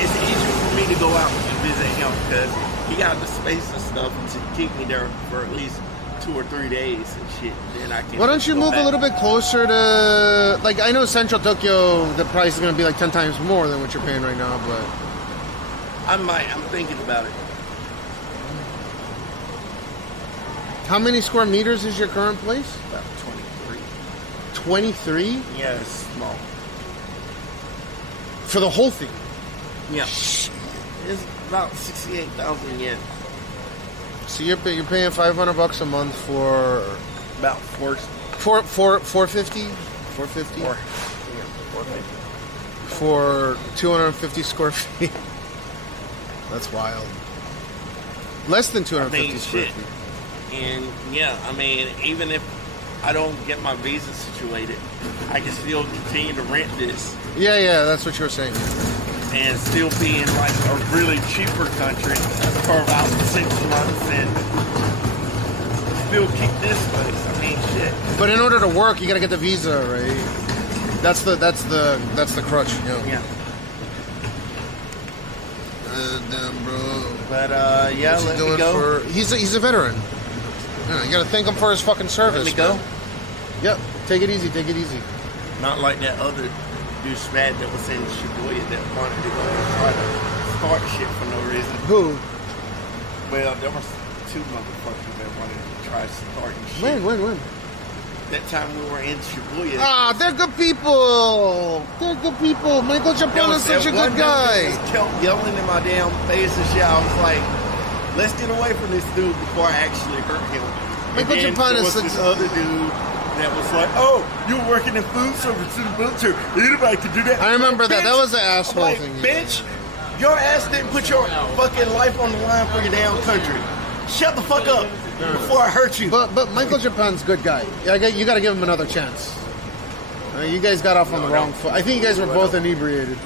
It's easier for me to go out and visit him because he got the space and stuff to keep me there for at least 2 or 3 days and shit. Then I can. Why don't you move a little bit closer to, like, I know Central Tokyo, the price is going to be like 10 times more than what you're paying right now, but I'm thinking about it. How many square meters is your current place? About 23. 23? Yeah, it's small. For the whole thing? Yeah. It's about 68,000 yen. So you're paying $500 a month for about 450? 450? Yeah, 450. For 250 square feet. That's wild. Less than 250 square feet. And yeah, I mean, even if I don't get my visa situated, I can still continue to rent this. Yeah, that's what you were saying. And still be in like a really cheaper country for about 6 months and still keep this place. I mean, shit. But in order to work, you gotta get the visa, right? That's the crutch. You know? Yeah. Damn, bro. But yeah, let me go. He's a veteran. Yeah, you gotta thank him for his fucking service. Let me go. Yep. Take it easy. Take it easy. Not like that other douchebag that was in Shibuya that wanted to go and try to start shit for no reason. Who? Well, there was 2 motherfuckers that wanted to try starting shit. When? That time we were in Shibuya. Ah, they're good people. They're good people. Michael Japan is such a good guy. Just kept yelling in my damn face and shit. I was like, let's get away from this dude before I actually hurt him. Michael Japan is such this other dude that was like, oh, you're working in food service in the military. Anybody can do that. I remember that. That was an asshole like, thing. Bitch, your ass didn't put your fucking life on the line for your damn country. Shut the fuck up before I hurt you. But Michael Japan's a good guy. You got to give him another chance. You guys got off on the wrong foot. I think you guys were both inebriated.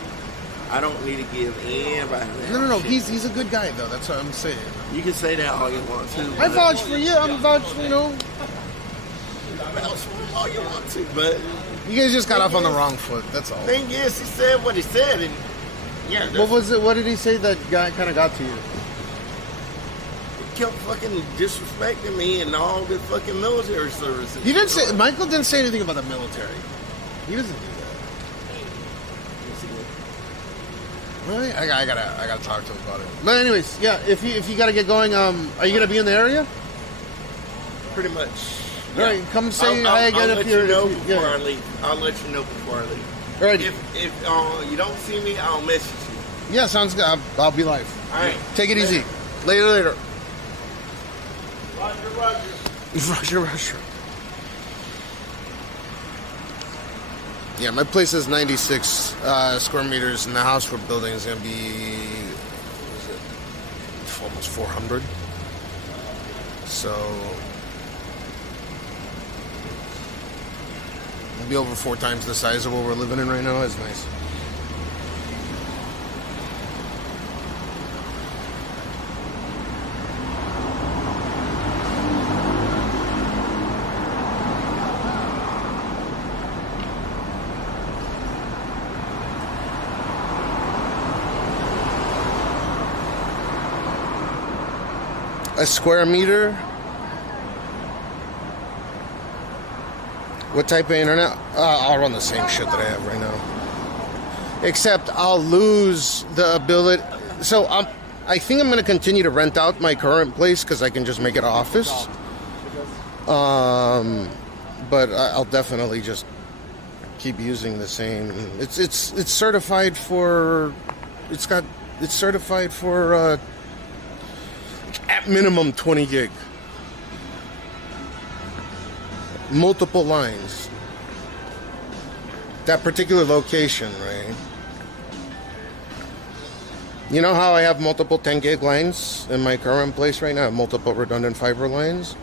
I don't need to give anybody that. No. He's a good guy though. That's what I'm saying. You can say that all you want to. I vouch for you. I'm vouch for all you want to, but you guys just got off on the wrong foot. That's all. Thing is, he said what he said, and yeah. What was it? What did he say that kind of got to you? He kept fucking disrespecting me and all the fucking military services. He didn't say. Michael didn't say anything about the military. He doesn't do that. Really? I gotta talk to him about it. But anyways, yeah. If you gotta get going, are you gonna be in the area? Pretty much. All right, come say hi again if you're. Before I leave. I'll let you know before I leave. All right. If you don't see me, I'll message you. Yeah, sounds good. I'll be live. All right. Take it easy. Later. Roger. Yeah, my place is 96 square meters, and the house we're building is going to be almost 400. So it'll be over 4 times the size of what we're living in right now. It's nice. A square meter What type of internet? I'll run the same shit that I have right now. Except I'll lose the ability. So I think I'm going to continue to rent out my current place because I can just make it an office. But I'll definitely just keep using the same. It's certified for. It's certified for at minimum 20 gig. Multiple lines. That particular location, right? You know how I have multiple 10 gig lines in my current place right now? I have multiple redundant fiber lines.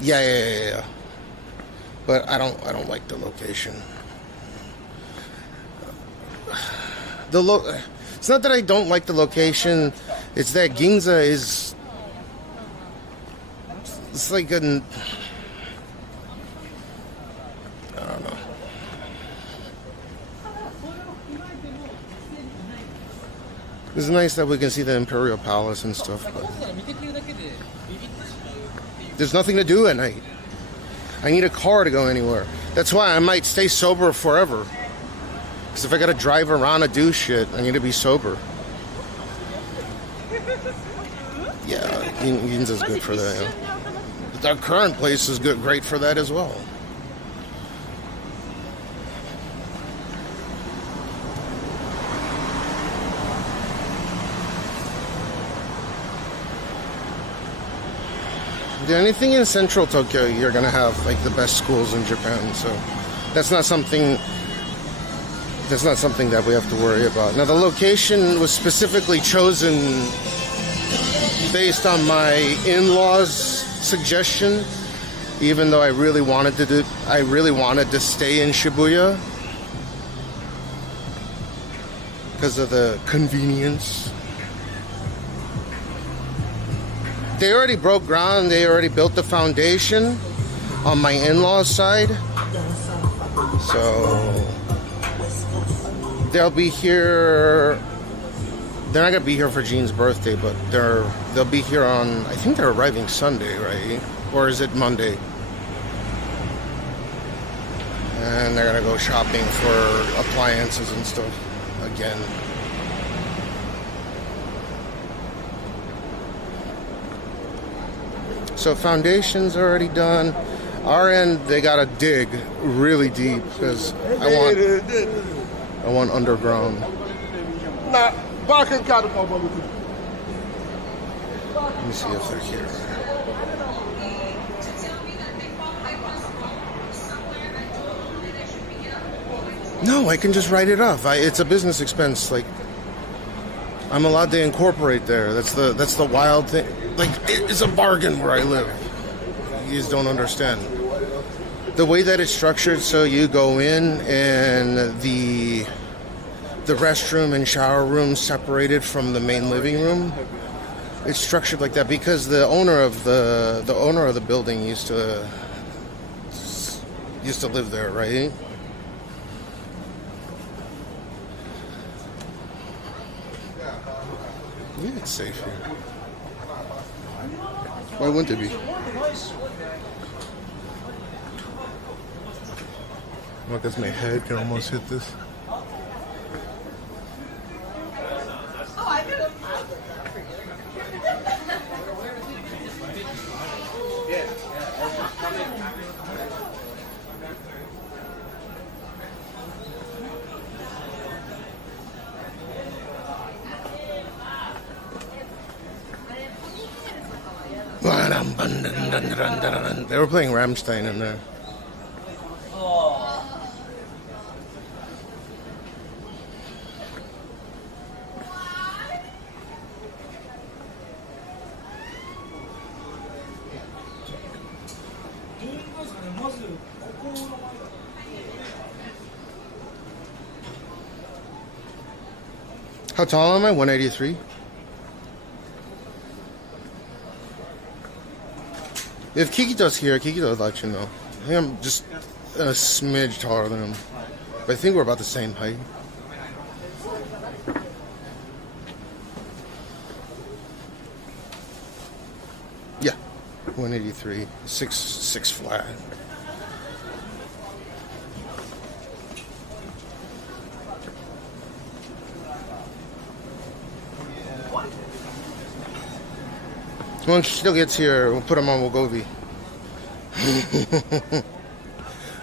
Yeah. But I don't like the location. It's not that I don't like the location. It's that Ginza is. It's like an. I don't know. It's nice that we can see the Imperial Palace and stuff, but there's nothing to do at night. I need a car to go anywhere. That's why I might stay sober forever. Because if I gotta drive around and do shit, I need to be sober. Yeah, Ginza's good for that. Yeah. But our current place is great for that as well. Anything in central Tokyo, you're gonna have like the best schools in Japan. So that's not something that we have to worry about. Now the location was specifically chosen based on my in-laws' suggestion, even though I really wanted to stay in Shibuya because of the convenience. They already broke ground. They already built the foundation on my in-laws' side. So they'll be here. They're not gonna be here for Jean's birthday, but they'll be here on. I think they're arriving Sunday, right? Or is it Monday? And they're gonna go shopping for appliances and stuff again. So foundation's already done. Our end, they gotta dig really deep because I want underground. Let me see if they're here. No, I can just write it off. It's a business expense. Like I'm allowed to incorporate there. That's the wild thing. Like it's a bargain where I live. You just don't understand the way that it's structured. So you go in and the restroom and shower room separated from the main living room. It's structured like that because the owner of the building used to live there, right? Yeah, it's safe here. Why wouldn't it be? Well, I guess my head can almost hit this. They were playing Rammstein in there. How tall am I? 183? If Kikito's here, Kikito would let you know. I think I'm just a smidge taller than him. But I think we're about the same height. 183. 6 flat. Once she still gets here, we'll put him on Wegovy.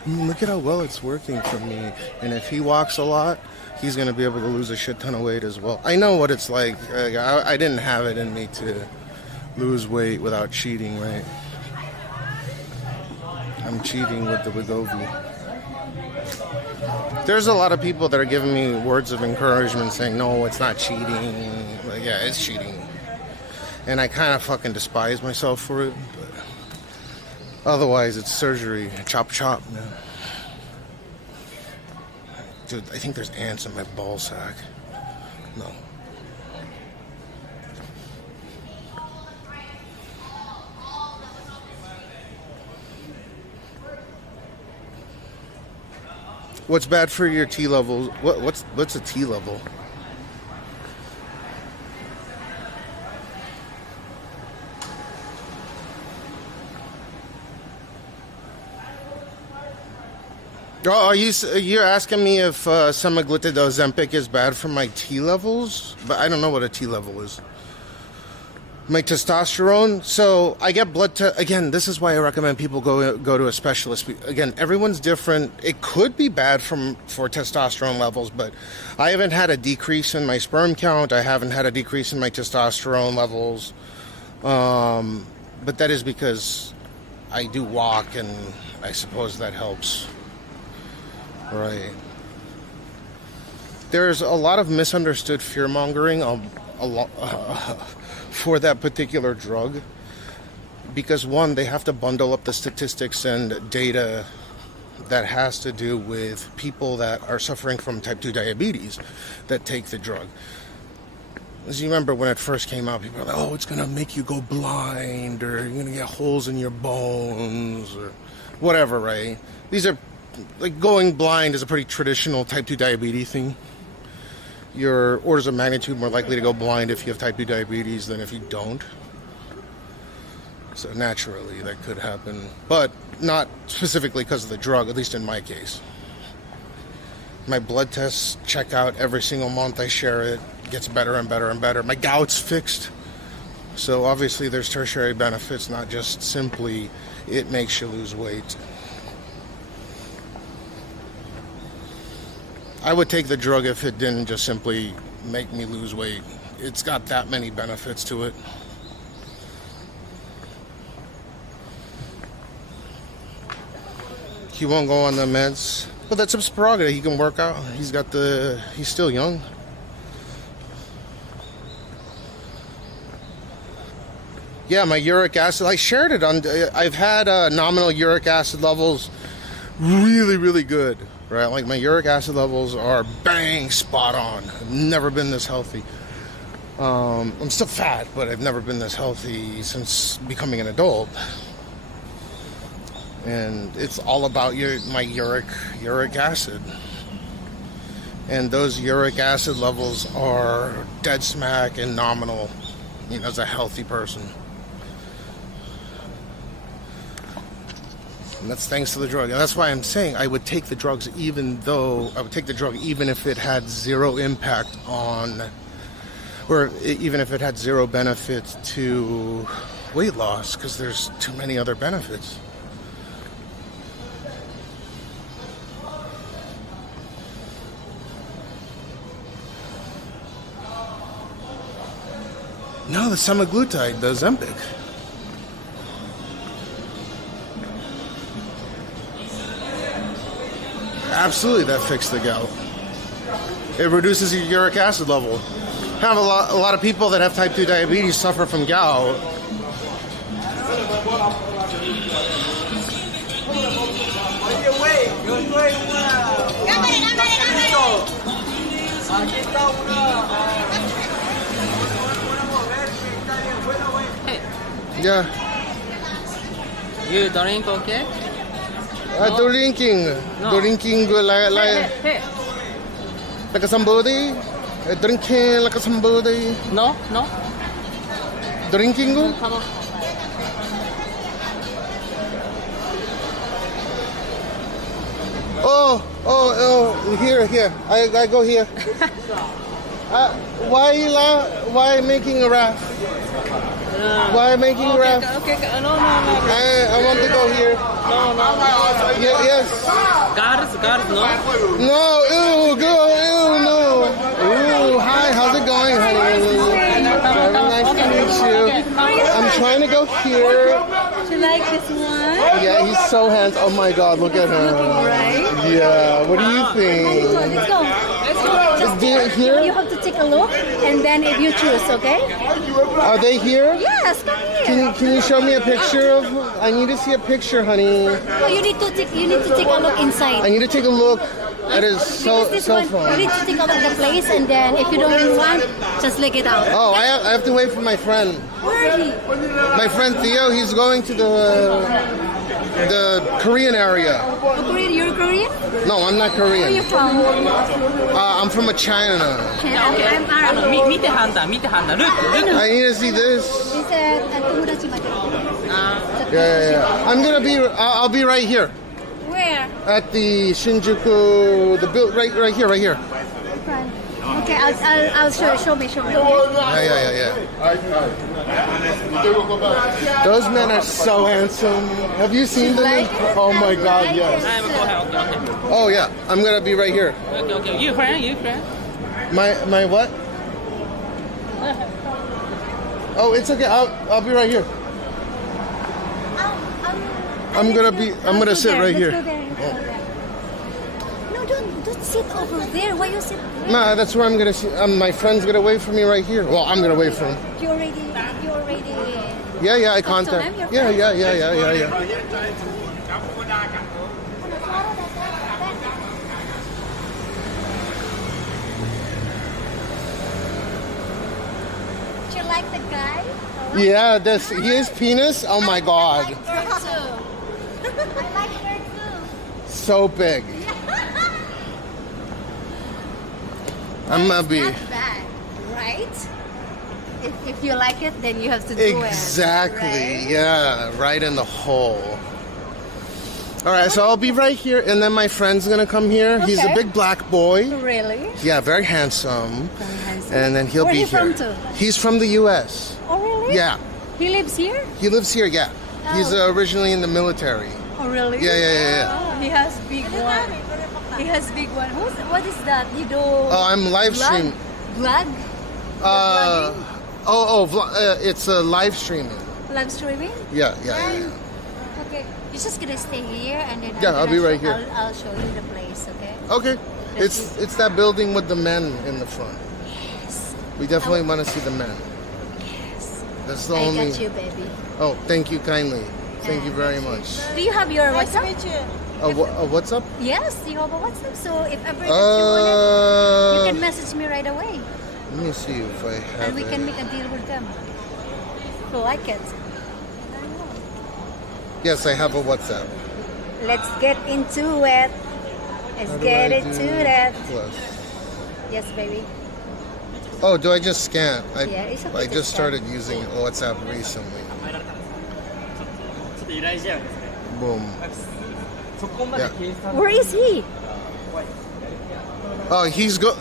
Look at how well it's working for me. And if he walks a lot, he's going to be able to lose a shit ton of weight as well. I know what it's like. I didn't have it in me to lose weight without cheating, right? I'm cheating with the Wegovy. There's a lot of people that are giving me words of encouragement saying, no, it's not cheating. Like, yeah, it's cheating. And I kind of fucking despise myself for it. But otherwise, it's surgery. Chop, chop, man. Dude, I think there's ants in my ball sack. No. What's bad for your T levels? What's a T level? Oh, you're asking me if semaglutide Ozempic is bad for my T levels? But I don't know what a T level is. My testosterone. So I get blood test. Again, this is why I recommend people go to a specialist. Again, everyone's different. It could be bad for testosterone levels, but I haven't had a decrease in my sperm count. I haven't had a decrease in my testosterone levels. But that is because I do walk, and I suppose that helps. Right. There's a lot of misunderstood fear-mongering for that particular drug. Because one, they have to bundle up the statistics and data that has to do with people that are suffering from type 2 diabetes that take the drug. As you remember when it first came out, people were like, oh, it's going to make you go blind, or you're going to get holes in your bones, or whatever, right? These are like going blind is a pretty traditional type 2 diabetes thing. Your orders of magnitude more likely to go blind if you have type 2 diabetes than if you don't. So naturally that could happen, but not specifically because of the drug, at least in my case. My blood tests check out every single month I share it. It gets better and better and better. My gout's fixed. So obviously there's tertiary benefits, not just simply it makes you lose weight. I would take the drug if it didn't just simply make me lose weight. It's got that many benefits to it. He won't go on the meds. Well, that's his prerogative. He can work out. He's still young. Yeah, my uric acid, I shared it on, I've had nominal uric acid levels really, really good. Right, like my uric acid levels are bang spot on. I've never been this healthy. I'm still fat, but I've never been this healthy since becoming an adult. And it's all about my uric acid. And those uric acid levels are dead smack and nominal, as a healthy person. And that's thanks to the drug. And that's why I'm saying I would take the drugs even if it had zero impact on, or even if it had zero benefit to weight loss, because there's too many other benefits. No, the semaglutide, the Ozempic. Absolutely, that fixed the gout. It reduces your uric acid level. Have a lot of people that have type 2 diabetes suffer from gout. Yeah. You drink, okay? Drinking like somebody. Drinking like somebody. No. Drinking. Oh, here. I go here. Why making a raft? Why making a raft? Okay. No. I want to go here. No. Yes. Guards, no. No, ew, girl, ew, no. Ooh, hi, how's it going, honey? Very nice to meet you. I'm trying to go here. Do you like this one? Yeah, he's so handsome. Oh my God, look at him. Yeah, what do you think? Let's go. Just here? You have to take a look, and then if you choose, okay? Are they here? Yes, come here. Can you show me a picture of? I need to see a picture, honey. Oh, you need to take a look inside. I need to take a look. That is so fun. You need to take a look at the place, and then if you don't want, just lick it out. Oh, I have to wait for my friend. Where is he? My friend Theo, he's going to the Korean area. Korean? You're Korean? No, I'm not Korean. Where are you from? I'm from China. Okay, I'm Arab. Meet the Handa. Look. I need to see this. He said, Yeah. I'll be right here. Where? At the Shinjuku, right here. Okay, I'll show me. Yeah. Those men are so handsome. Have you seen them? Oh my God, yes. Oh yeah, I'm gonna be right here. Okay. You friend? My what? Oh, it's okay. I'll be right here. I'm gonna sit right here. No, don't sit over there. Why you sit there? Nah, that's where I'm gonna sit. My friend's gonna wait for me right here. Well, I'm gonna wait for him. You already. Yeah, I contact. Yeah. Do you like the guy? Yeah, his penis. Oh my God. I like her too. So big. I'm gonna be. Not bad, right? If you like it, then you have to do it. Exactly. Right? Yeah, right in the hole. All right, so I'll be right here, and then my friend's gonna come here. Okay. He's a big black boy. Really? Yeah, very handsome. And then he'll be here. Where is he from too? He's from the U.S. Oh, really? Yeah. He lives here? He lives here. Yeah. Oh. He's originally in the military. Oh, really? Yeah. Oh, he has big one. What is that? You do? Oh, I'm live streaming. Vlog? It's a live streaming. Live streaming? Yeah. Okay, you're just gonna stay here, and then I'll be right here. I'll show you the place. Okay. Okay. It's that building with the men in the front. Yes. We definitely want to see the men. Yes. That's the only. I got you, baby. Oh, thank you kindly. Thank you very much. Do you have your WhatsApp? What's up? Yes, you have a WhatsApp. So if ever that you want it, you can message me right away. Let me see if I have. And we can make a deal with them. If you like it. Yes, I have a WhatsApp. Let's get into it. Let's get into that. Plus? Yes, baby. Oh, do I just scan? It's okay I just started using WhatsApp recently. Boom. Yeah. Where is he? Oh,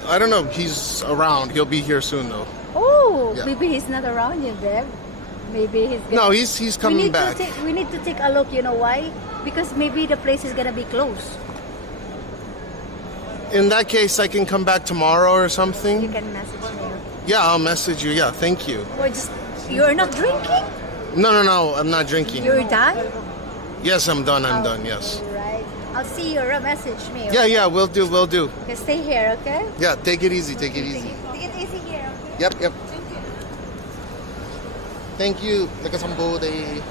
I don't know. He's around. He'll be here soon, though. Oh, Yeah. maybe he's not around yet, Deb. Maybe he's gonna... No, he's coming back. We need to take a look. You know why? Because maybe the place is gonna be closed. In that case, I can come back tomorrow or something. You can message me. Yeah, I'll message you. Yeah, thank you. You're not drinking? No, I'm not drinking. You're done? Yes, I'm done. I'm done. Yes. Right. I'll see you or message me. Okay? Yeah, we'll do. Okay, stay here, okay? Yeah, take it easy. Take it easy. Take it easy here. Yep. Okay? Thank you. Nakasambo-de.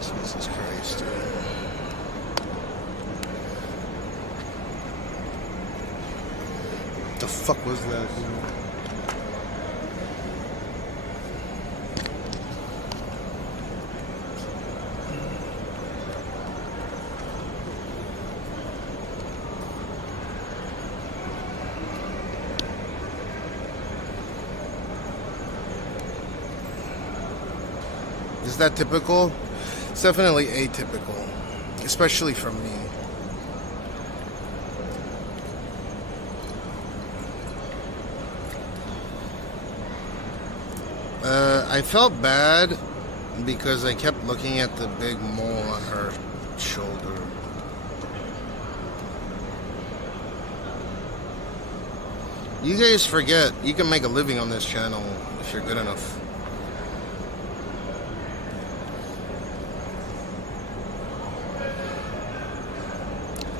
Jesus Christ. The fuck was that? Is that typical? It's definitely atypical, especially from me. I felt bad because I kept looking at the big mole on her shoulder. You guys forget you can make a living on this channel if you're good enough.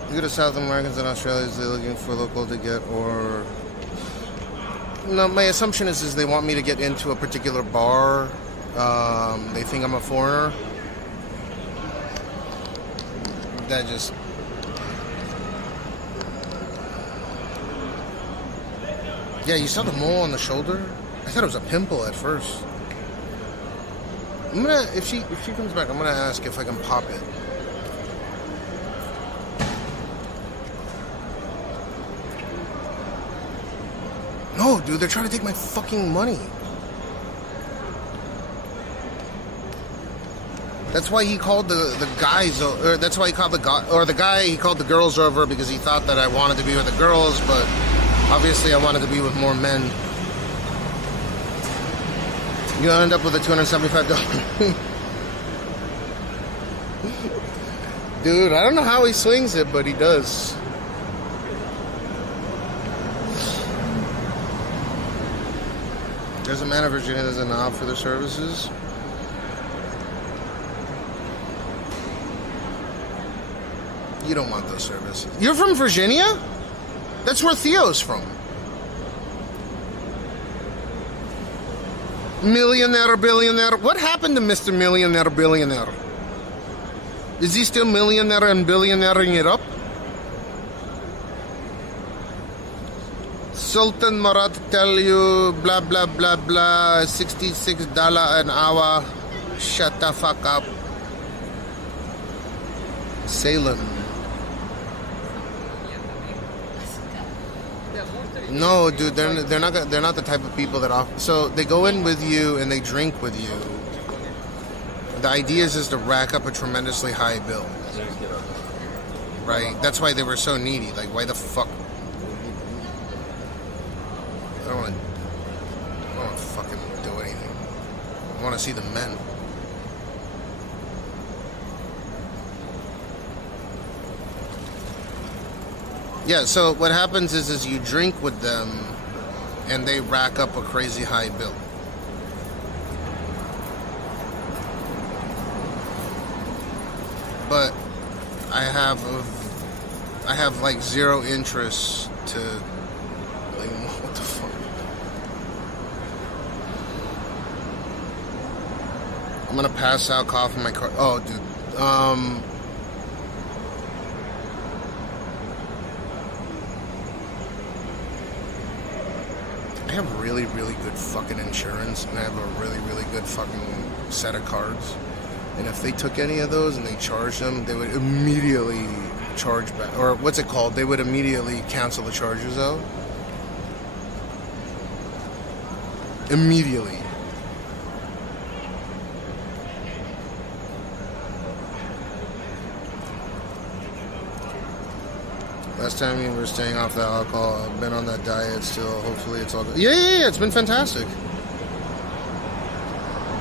You go to South Americans and Australians, they're looking for local to get, or... No, my assumption is they want me to get into a particular bar. They think I'm a foreigner. That just... Yeah, you saw the mole on the shoulder? I thought it was a pimple at first. I'm gonna, if she comes back, I'm gonna ask if I can pop it. No, dude, they're trying to take my fucking money. That's why he called the guys, or that's why he called the guy, or the guy, he called the girls over because he thought that I wanted to be with the girls, but obviously I wanted to be with more men. You end up with a $275. Dude, I don't know how he swings it, but he does. There's a man in Virginia that's a knob for their services. You don't want those services. You're from Virginia? That's where Theo's from. Millionaire, billionaire. What happened to Mr. Millionaire, billionaire? Is he still millionaire and billionairing it up? Sultan Marat tell you blah blah blah blah, $66 an hour. Shut the fuck up. Salem. No, dude, they're not the type of people that offer. So they go in with you and they drink with you. The idea is just to rack up a tremendously high bill, right? That's why they were so needy. Like, why the fuck? I don't want to fucking do anything. I want to see the men. Yeah, so what happens is you drink with them and they rack up a crazy high bill. But I have like zero interest to, like, what the fuck? I'm gonna pass out, cough in my car. Oh, dude. I have really, really good fucking insurance, and I have a really, really good fucking set of cards. And if they took any of those and they charged them, they would immediately charge back. Or what's it called? They would immediately cancel the charges out. Immediately. Last time you were staying off that alcohol, I've been on that diet still. Hopefully it's all good. Yeah, it's been fantastic.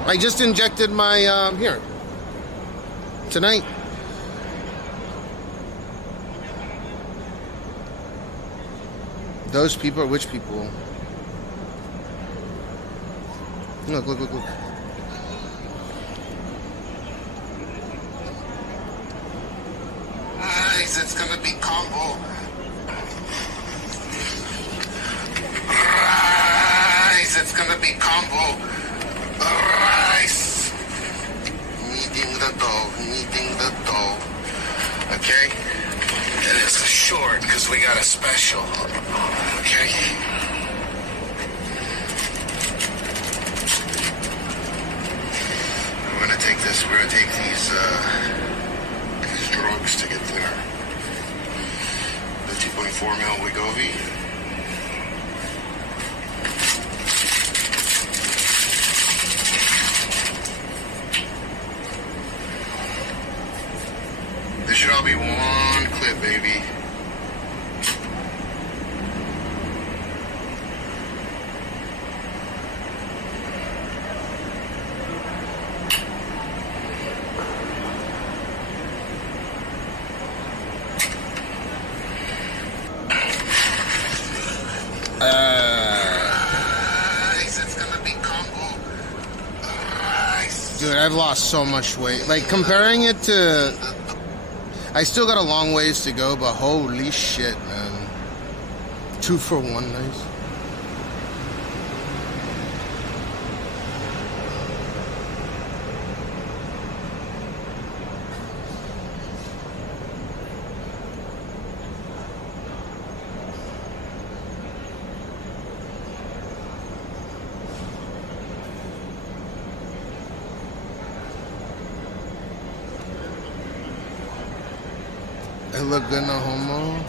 I just injected my, here. Tonight. Those people are which people? Look. Nice, it's gonna be combo. Rice, it's gonna be combo. Rice. Kneading the dough. Okay? And it's short because we got a special. Okay? We're gonna take these drugs to get there. The 2.4 mil Wegovy. be one clip, baby. Dude, I've lost so much weight. Like, comparing it to... I still got a long ways to go, but holy shit, man. 2 for 1, nice. I look good, no homo.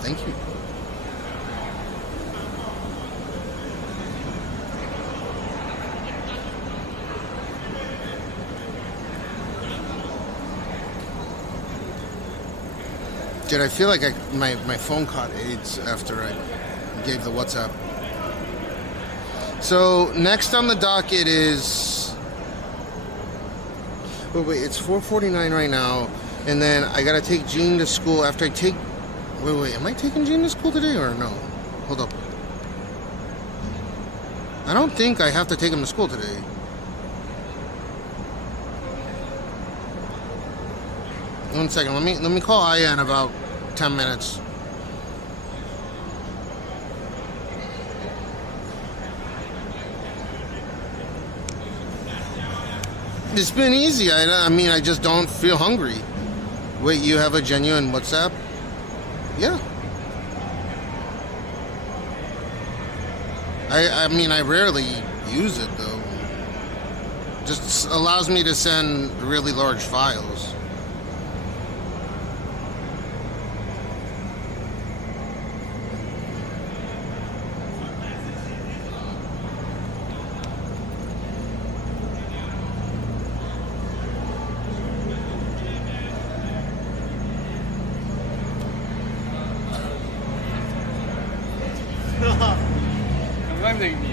Thank you. Dude, I feel like my phone caught AIDS after I gave the WhatsApp. So, next on the docket is... Wait, it's 4:49 right now, and then I gotta take Gene to school after I take... Wait, am I taking Gene to school today or no? Hold up. I don't think I have to take him to school today. One second, let me call Aya in about 10 minutes. It's been easy. I mean, I just don't feel hungry. Wait, you have a genuine WhatsApp? Yeah. I mean, I rarely use it, though. Just allows me to send really large files.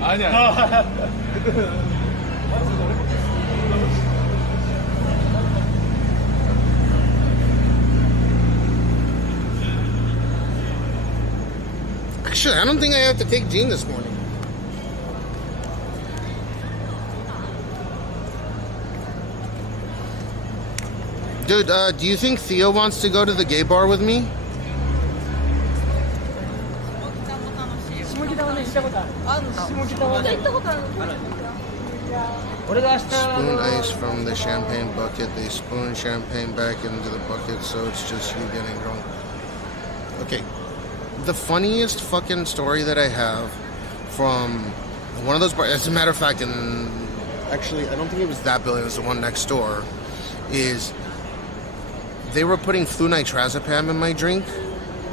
아니야. Actually, I don't think I have to take Gene this morning. Dude, do you think Theo wants to go to the gay bar with me? Spoon ice from the champagne bucket. They spoon champagne back into the bucket, so it's just you getting drunk. Okay. The funniest fucking story that I have from one of those bars, as a matter of fact, and actually, I don't think it was that building, it was the one next door, is they were putting flunitrazepam in my drink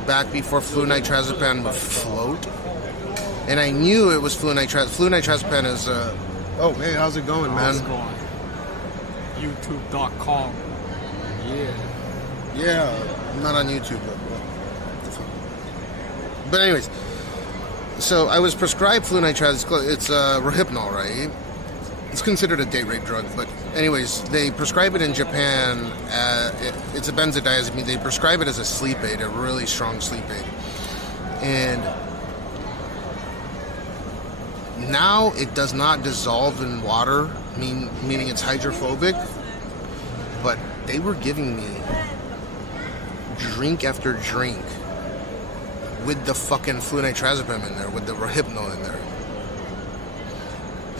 back before flunitrazepam would float. And I knew it was flunitrazepam. Flunitrazepam is, oh, hey, how's it going, man? How's it going? YouTube.com. Yeah, I'm not on YouTube, but anyways, so I was prescribed flunitrazepam. It's Rohypnol, right? It's considered a date rape drug, but anyways, they prescribe it in Japan. It's a benzodiazepine. They prescribe it as a sleep aid, a really strong sleep aid. And now it does not dissolve in water, meaning it's hydrophobic, but they were giving me drink after drink with the fucking flunitrazepam in there, with the Rohypnol in there.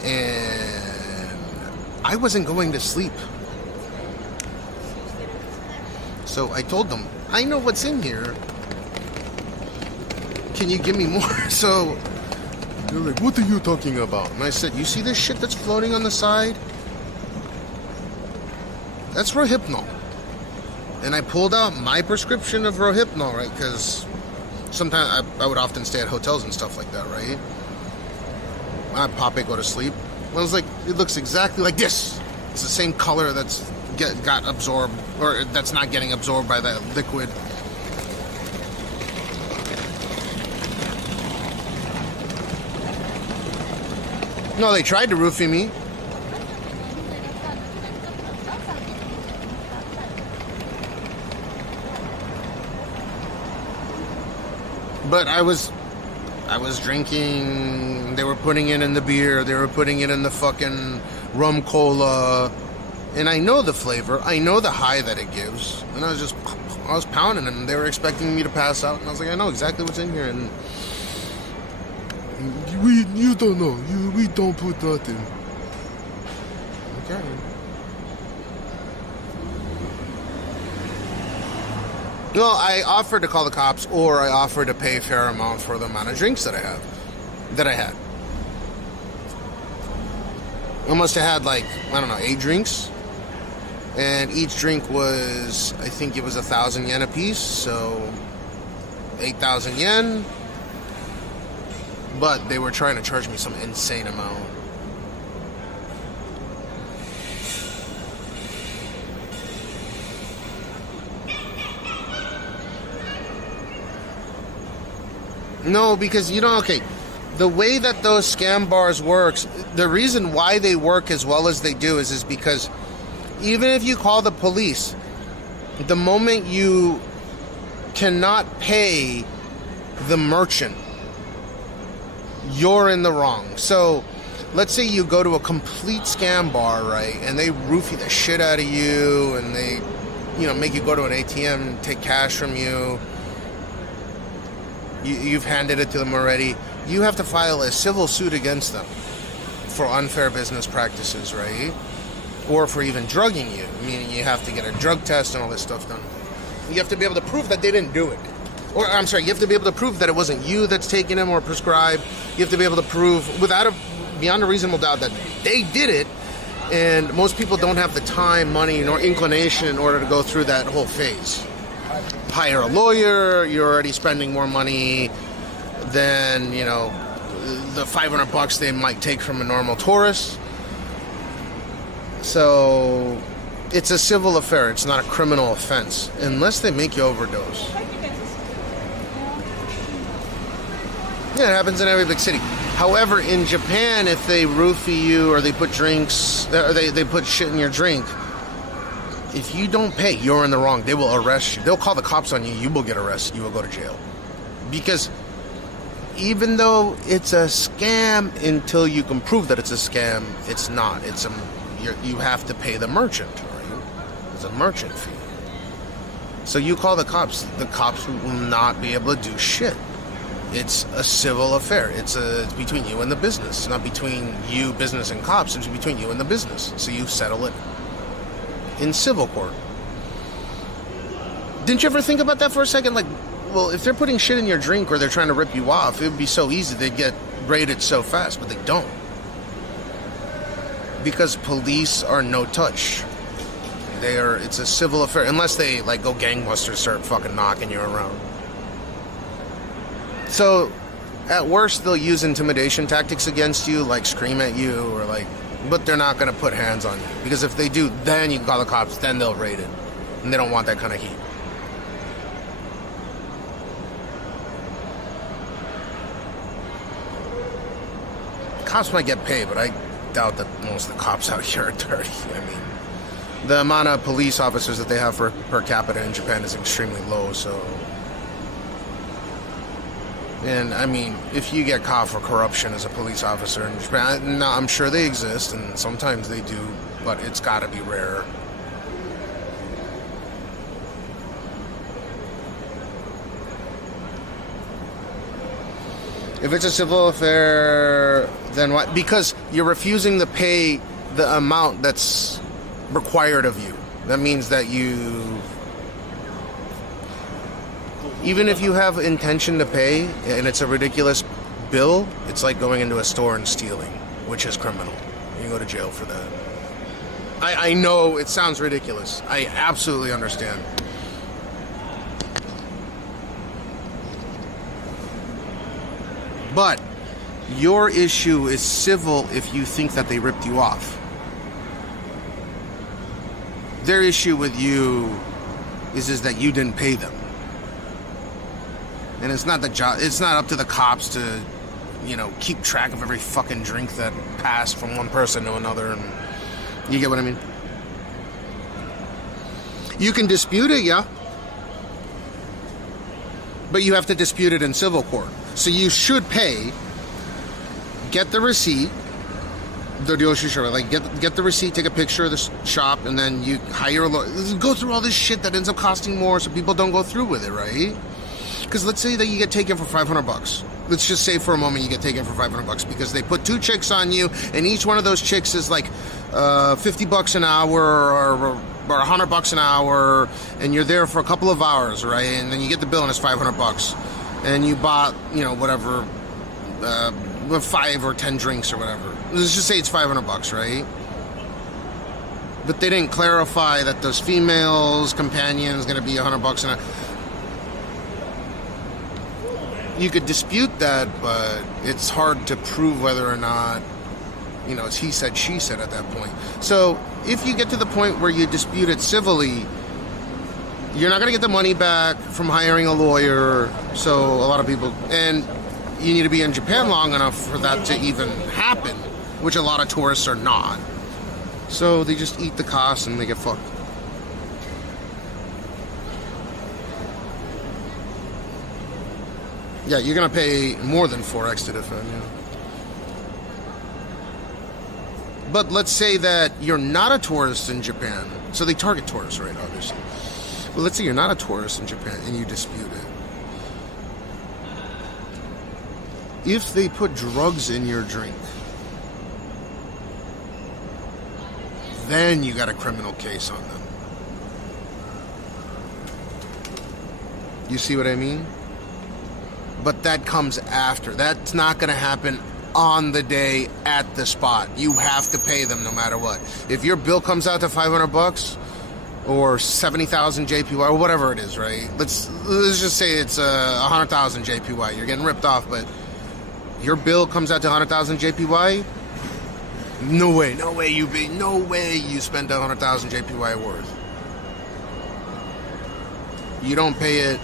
And I wasn't going to sleep. So I told them, I know what's in here. Can you give me more? So they're like, what are you talking about? And I said, you see this shit that's floating on the side? That's Rohypnol. And I pulled out my prescription of Rohypnol, right? Because sometimes I would often stay at hotels and stuff like that, right? I'd pop it, go to sleep. I was like, it looks exactly like this. It's the same color that's got absorbed, or that's not getting absorbed by that liquid. No, they tried to roofie me. But I was drinking, they were putting it in the beer, they were putting it in the fucking rum cola, and I know the flavor, I know the high that it gives, and I was pounding it, and they were expecting me to pass out, and I was like, I know exactly what's in here, and you don't know, we don't put that in. Okay. Well, I offered to call the cops, or I offered to pay a fair amount for the amount of drinks that I had. I must have had, like, I don't know, 8 drinks. And each drink was, I think it was 1,000 yen a piece, so 8,000 yen. But they were trying to charge me some insane amount. No, because, you know, okay, the way that those scam bars works, the reason why they work as well as they do is because even if you call the police, the moment you cannot pay the merchant, you're in the wrong. So let's say you go to a complete scam bar, right, and they roofie the shit out of you, and they, you know, make you go to an ATM, take cash from you. You've handed it to them already. You have to file a civil suit against them for unfair business practices, right? Or for even drugging you, meaning you have to get a drug test and all this stuff done. You have to be able to prove that they didn't do it. Or, I'm sorry, you have to be able to prove that it wasn't you that's taking them or prescribed. You have to be able to prove, beyond a reasonable doubt, that they did it. And most people don't have the time, money, nor inclination in order to go through that whole phase. Hire a lawyer, you're already spending more money than, you know, the $500 they might take from a normal tourist. So it's a civil affair, it's not a criminal offense, unless they make you overdose. Yeah, it happens in every big city. However, in Japan, if they roofie you or they put drinks, or they put shit in your drink, if you don't pay, you're in the wrong. They will arrest you. They'll call the cops on you. You will get arrested. You will go to jail. Because even though it's a scam, until you can prove that it's a scam, it's not. You have to pay the merchant. Right? It's a merchant fee. So you call the cops will not be able to do shit. It's a civil affair. It's between you and the business. It's not between you, business, and cops. It's between you and the business. So you settle it in civil court. Didn't you ever think about that for a second? Like, well, if they're putting shit in your drink or they're trying to rip you off, it would be so easy. They'd get raided so fast, but they don't. Because police are no touch. It's a civil affair. Unless they, like, go gangbusters, start fucking knocking you around. So, at worst, they'll use intimidation tactics against you, like scream at you, or like, but they're not going to put hands on you. Because if they do, then you can call the cops, then they'll raid it. And they don't want that kind of heat. Cops might get paid, but I doubt that most of the cops out here are dirty. I mean, the amount of police officers that they have per capita in Japan is extremely low, so... And, I mean, if you get caught for corruption as a police officer in Japan, I'm sure they exist, and sometimes they do, but it's got to be rare. If it's a civil affair, then what? Because you're refusing to pay the amount that's required of you. That means that you... Even if you have intention to pay, and it's a ridiculous bill, it's like going into a store and stealing, which is criminal. You can go to jail for that. I know it sounds ridiculous. I absolutely understand. But your issue is civil if you think that they ripped you off. Their issue with you is that you didn't pay them. And it's not the job, it's not up to the cops to, you know, keep track of every fucking drink that passed from one person to another. And you get what I mean? You can dispute it, yeah. But you have to dispute it in civil court. So you should pay, get the receipt, like get the receipt, take a picture of the shop, and then you hire a lawyer. Go through all this shit that ends up costing more so people don't go through with it, right? Because let's say that you get taken for $500. Let's just say for a moment you get taken for $500 because they put 2 chicks on you, and each one of those chicks is like $50 an hour or $100 an hour, and you're there for a couple of hours, right? And then you get the bill and it's $500, and you bought, you know, whatever, 5 or 10 drinks or whatever. Let's just say it's $500, right? But they didn't clarify that those females companions going to be $100 an hour. You could dispute that, but it's hard to prove whether or not, you know, it's he said, she said at that point. So if you get to the point where you dispute it civilly, you're not going to get the money back from hiring a lawyer. So a lot of people, and you need to be in Japan long enough for that to even happen, which a lot of tourists are not. So they just eat the cost and they get fucked. Yeah, you're going to pay more than 4x to defend, yeah. But let's say that you're not a tourist in Japan. So they target tourists, right, obviously. But let's say you're not a tourist in Japan and you dispute it. If they put drugs in your drink, then you got a criminal case on them. You see what I mean? But that comes after. That's not going to happen on the day at the spot. You have to pay them no matter what. If your bill comes out to $500 or 70,000 JPY or whatever it is, right? Let's just say it's 100,000 JPY. You're getting ripped off, but your bill comes out to 100,000 JPY. No way you spend 100,000 JPY worth. You don't pay it,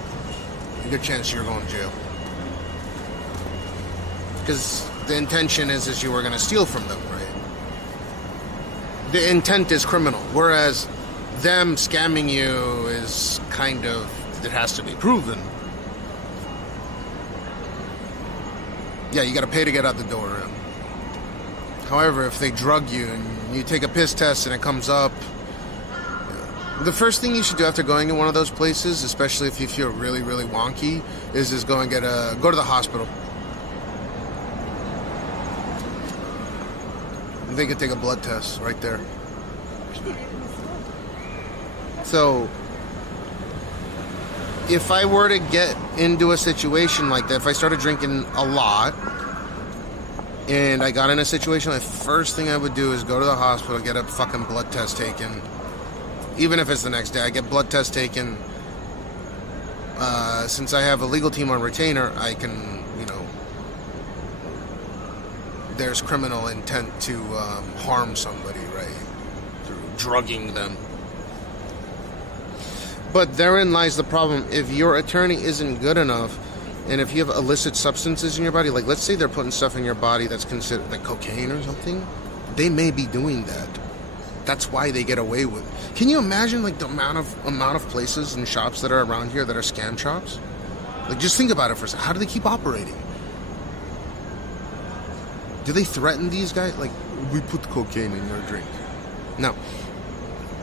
good chance you're going to jail. Because the intention is you were going to steal from them, right? The intent is criminal, whereas them scamming you is kind of, it has to be proven. Yeah, you got to pay to get out the door. However, if they drug you and you take a piss test and it comes up, the first thing you should do after going to one of those places, especially if you feel really, really wonky, is go and go to the hospital. They could take a blood test right there. So, if I were to get into a situation like that, if I started drinking a lot, and I got in a situation, the first thing I would do is go to the hospital, get a fucking blood test taken. Even if it's the next day, I get blood test taken. Since I have a legal team on retainer, I can, you know, there's criminal intent to harm somebody, right? Through drugging them. But therein lies the problem. If your attorney isn't good enough, and if you have illicit substances in your body, like let's say they're putting stuff in your body that's considered like cocaine or something, they may be doing that. That's why they get away with it. Can you imagine like the amount of places and shops that are around here that are scam shops? Like just think about it for a second. How do they keep operating? Do they threaten these guys? Like, we put cocaine in your drink. Now,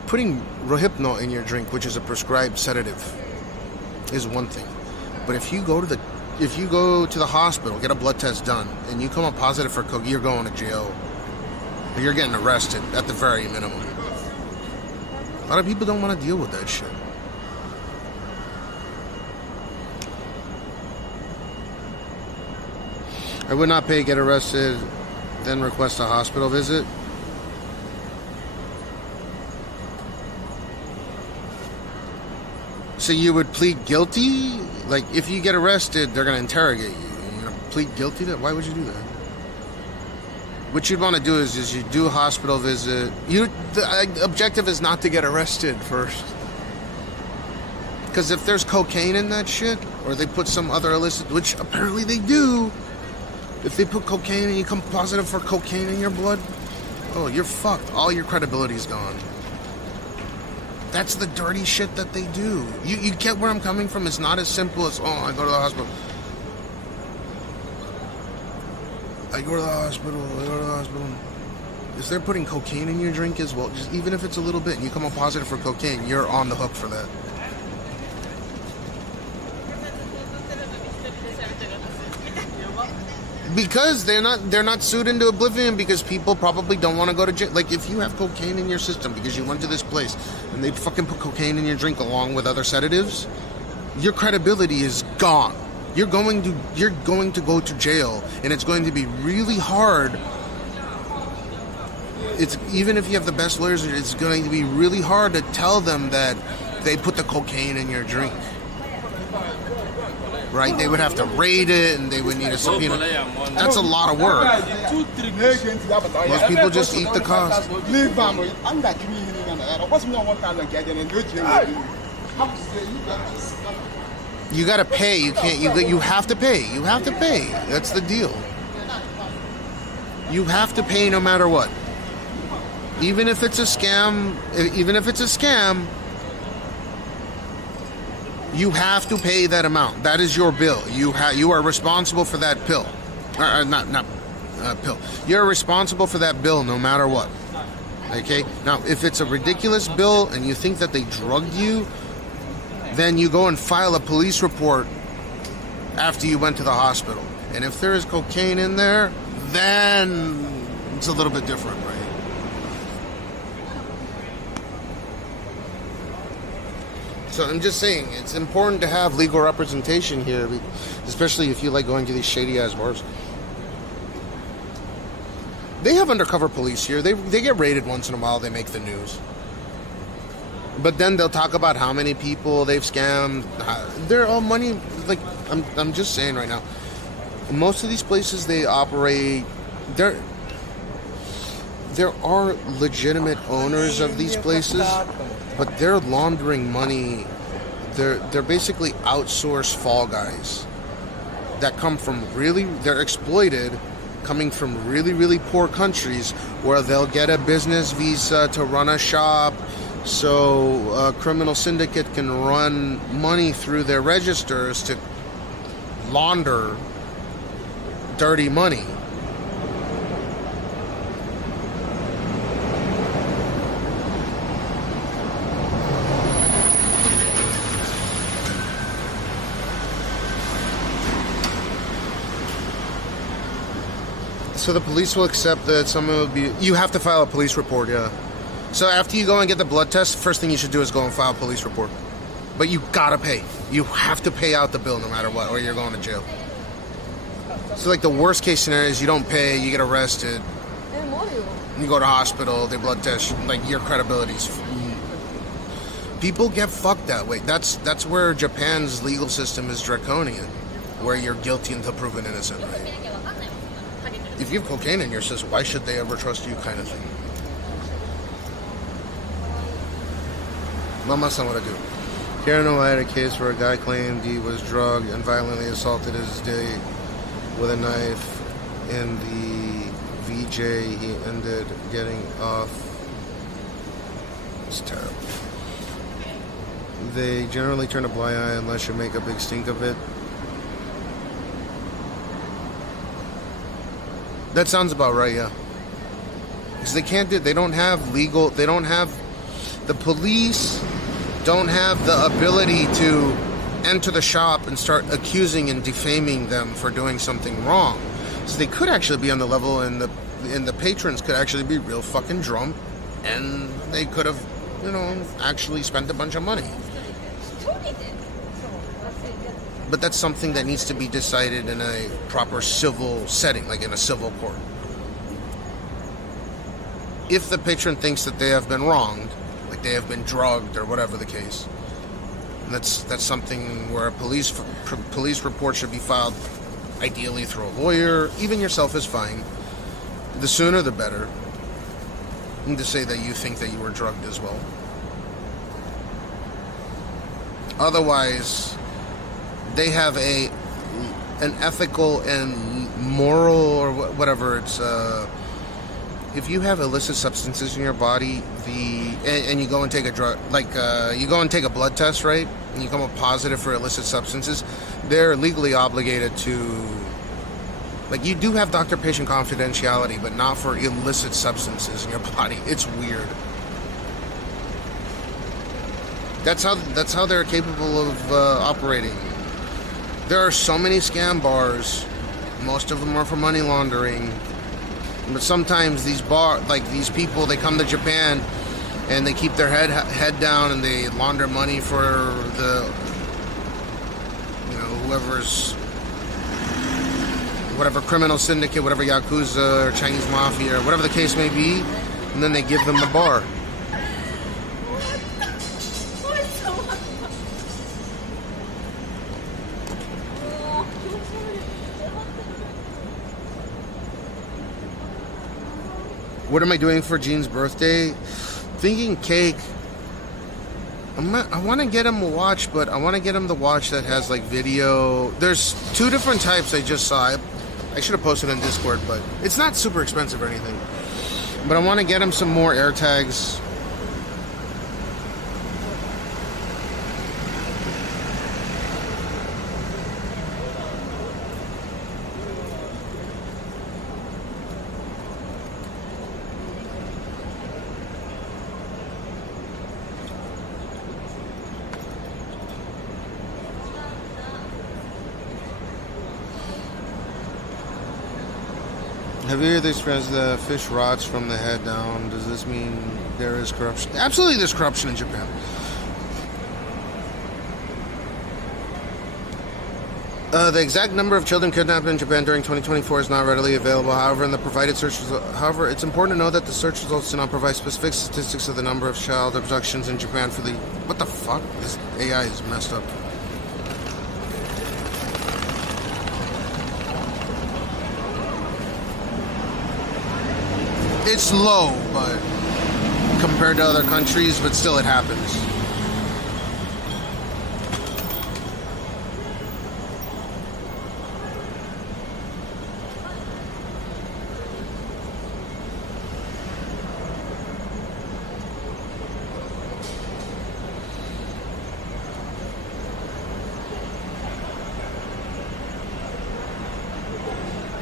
putting Rohypnol in your drink, which is a prescribed sedative, is one thing. But if you go to the hospital, get a blood test done, and you come up positive for coke, you're going to jail. Or you're getting arrested at the very minimum. A lot of people don't want to deal with that shit. I would not pay, get arrested, then request a hospital visit. So you would plead guilty? Like, if you get arrested, they're going to interrogate you. You're going to plead guilty to that? Why would you do that? what you'd want to do is you do a hospital visit. The objective is not to get arrested first. Because if there's cocaine in that shit, or they put some other illicit, which apparently they do, if they put cocaine and you come positive for cocaine in your blood, oh, you're fucked. All your credibility's gone. That's the dirty shit that they do. You get where I'm coming from? It's not as simple as, oh, I go to the hospital. If they're putting cocaine in your drink as well, just even if it's a little bit, and you come up positive for cocaine, you're on the hook for that. Because they're not sued into oblivion, because people probably don't want to go to jail. Like, if you have cocaine in your system because you went to this place and they fucking put cocaine in your drink along with other sedatives, your credibility is gone. You're going to go to jail, and it's going to be really hard. It's even if you have the best lawyers, it's going to be really hard to tell them that they put the cocaine in your drink. Right? They would have to raid it, and they would need a subpoena. That's a lot of work. Most people just eat the cost. You gotta pay. You can't. You have to pay. You have to pay. That's the deal. You have to pay no matter what. Even if it's a scam. Even if it's a scam. You have to pay that amount. That is your bill. You are responsible for that pill. Not pill. You're responsible for that bill no matter what. Okay? Now, if it's a ridiculous bill and you think that they drugged you, then you go and file a police report after you went to the hospital. And if there is cocaine in there, then it's a little bit different, right? So I'm just saying, it's important to have legal representation here, especially if you like going to these shady-ass bars. They have undercover police here. They get raided once in a while. They make the news. But then they'll talk about how many people they've scammed. They're all money. Like, I'm just saying right now, most of these places they operate, there are legitimate owners of these places, but they're laundering money. They're basically outsourced fall guys that come from they're exploited, coming from really, really poor countries where they'll get a business visa to run a shop, so a criminal syndicate can run money through their registers to launder dirty money. So the police will accept that someone will be... You have to file a police report, yeah. So after you go and get the blood test, first thing you should do is go and file a police report. But you gotta pay. You have to pay out the bill no matter what, or you're going to jail. So like the worst case scenario is you don't pay, you get arrested, you go to hospital, they blood test, like your credibility's... People get fucked that way. That's where Japan's legal system is draconian, where you're guilty until proven innocent, right? If you have cocaine in your system, why should they ever trust you, kind of thing? Mama-san, what I do? Here in Hawaii, I had a case where a guy claimed he was drugged and violently assaulted his date with a knife in the VJ. He ended getting off. It's terrible. They generally turn a blind eye unless you make a big stink of it. That sounds about right, yeah. Because they don't have legal, the police don't have the ability to enter the shop and start accusing and defaming them for doing something wrong. So they could actually be on the level, and the patrons could actually be real fucking drunk, and they could have, actually spent a bunch of money. But that's something that needs to be decided in a proper civil setting, like in a civil court. If the patron thinks that they have been wronged, like they have been drugged or whatever the case, that's something where a police report should be filed, ideally through a lawyer. Even yourself is fine. The sooner the better. And to say that you think that you were drugged as well. Otherwise, they have an ethical and moral or whatever it's. If you have illicit substances in your body, and you go and take a drug, like you go and take a blood test, right? And you come up positive for illicit substances, they're legally obligated to. Like, you do have doctor-patient confidentiality, but not for illicit substances in your body. It's weird. That's how they're capable of operating. There are so many scam bars. Most of them are for money laundering. But sometimes these people, they come to Japan and they keep their head down and they launder money for the, whatever criminal syndicate, whatever Yakuza or Chinese Mafia or whatever the case may be, and then they give them the bar. What am I doing for Jean's birthday? Thinking cake. I want to get him a watch, but I want to get him the watch that has like video. There's 2 different types I just saw. I should have posted on Discord, but it's not super expensive or anything. But I want to get him some more AirTags. Have you heard this phrase, the fish rots from the head down? Does this mean there is corruption? Absolutely, there's corruption in Japan. The exact number of children kidnapped in Japan during 2024 is not readily available. However, in the provided search results, it's important to know that the search results do not provide specific statistics of the number of child abductions in Japan for the... What the fuck? This AI is messed up. It's low, but compared to other countries, but still it happens.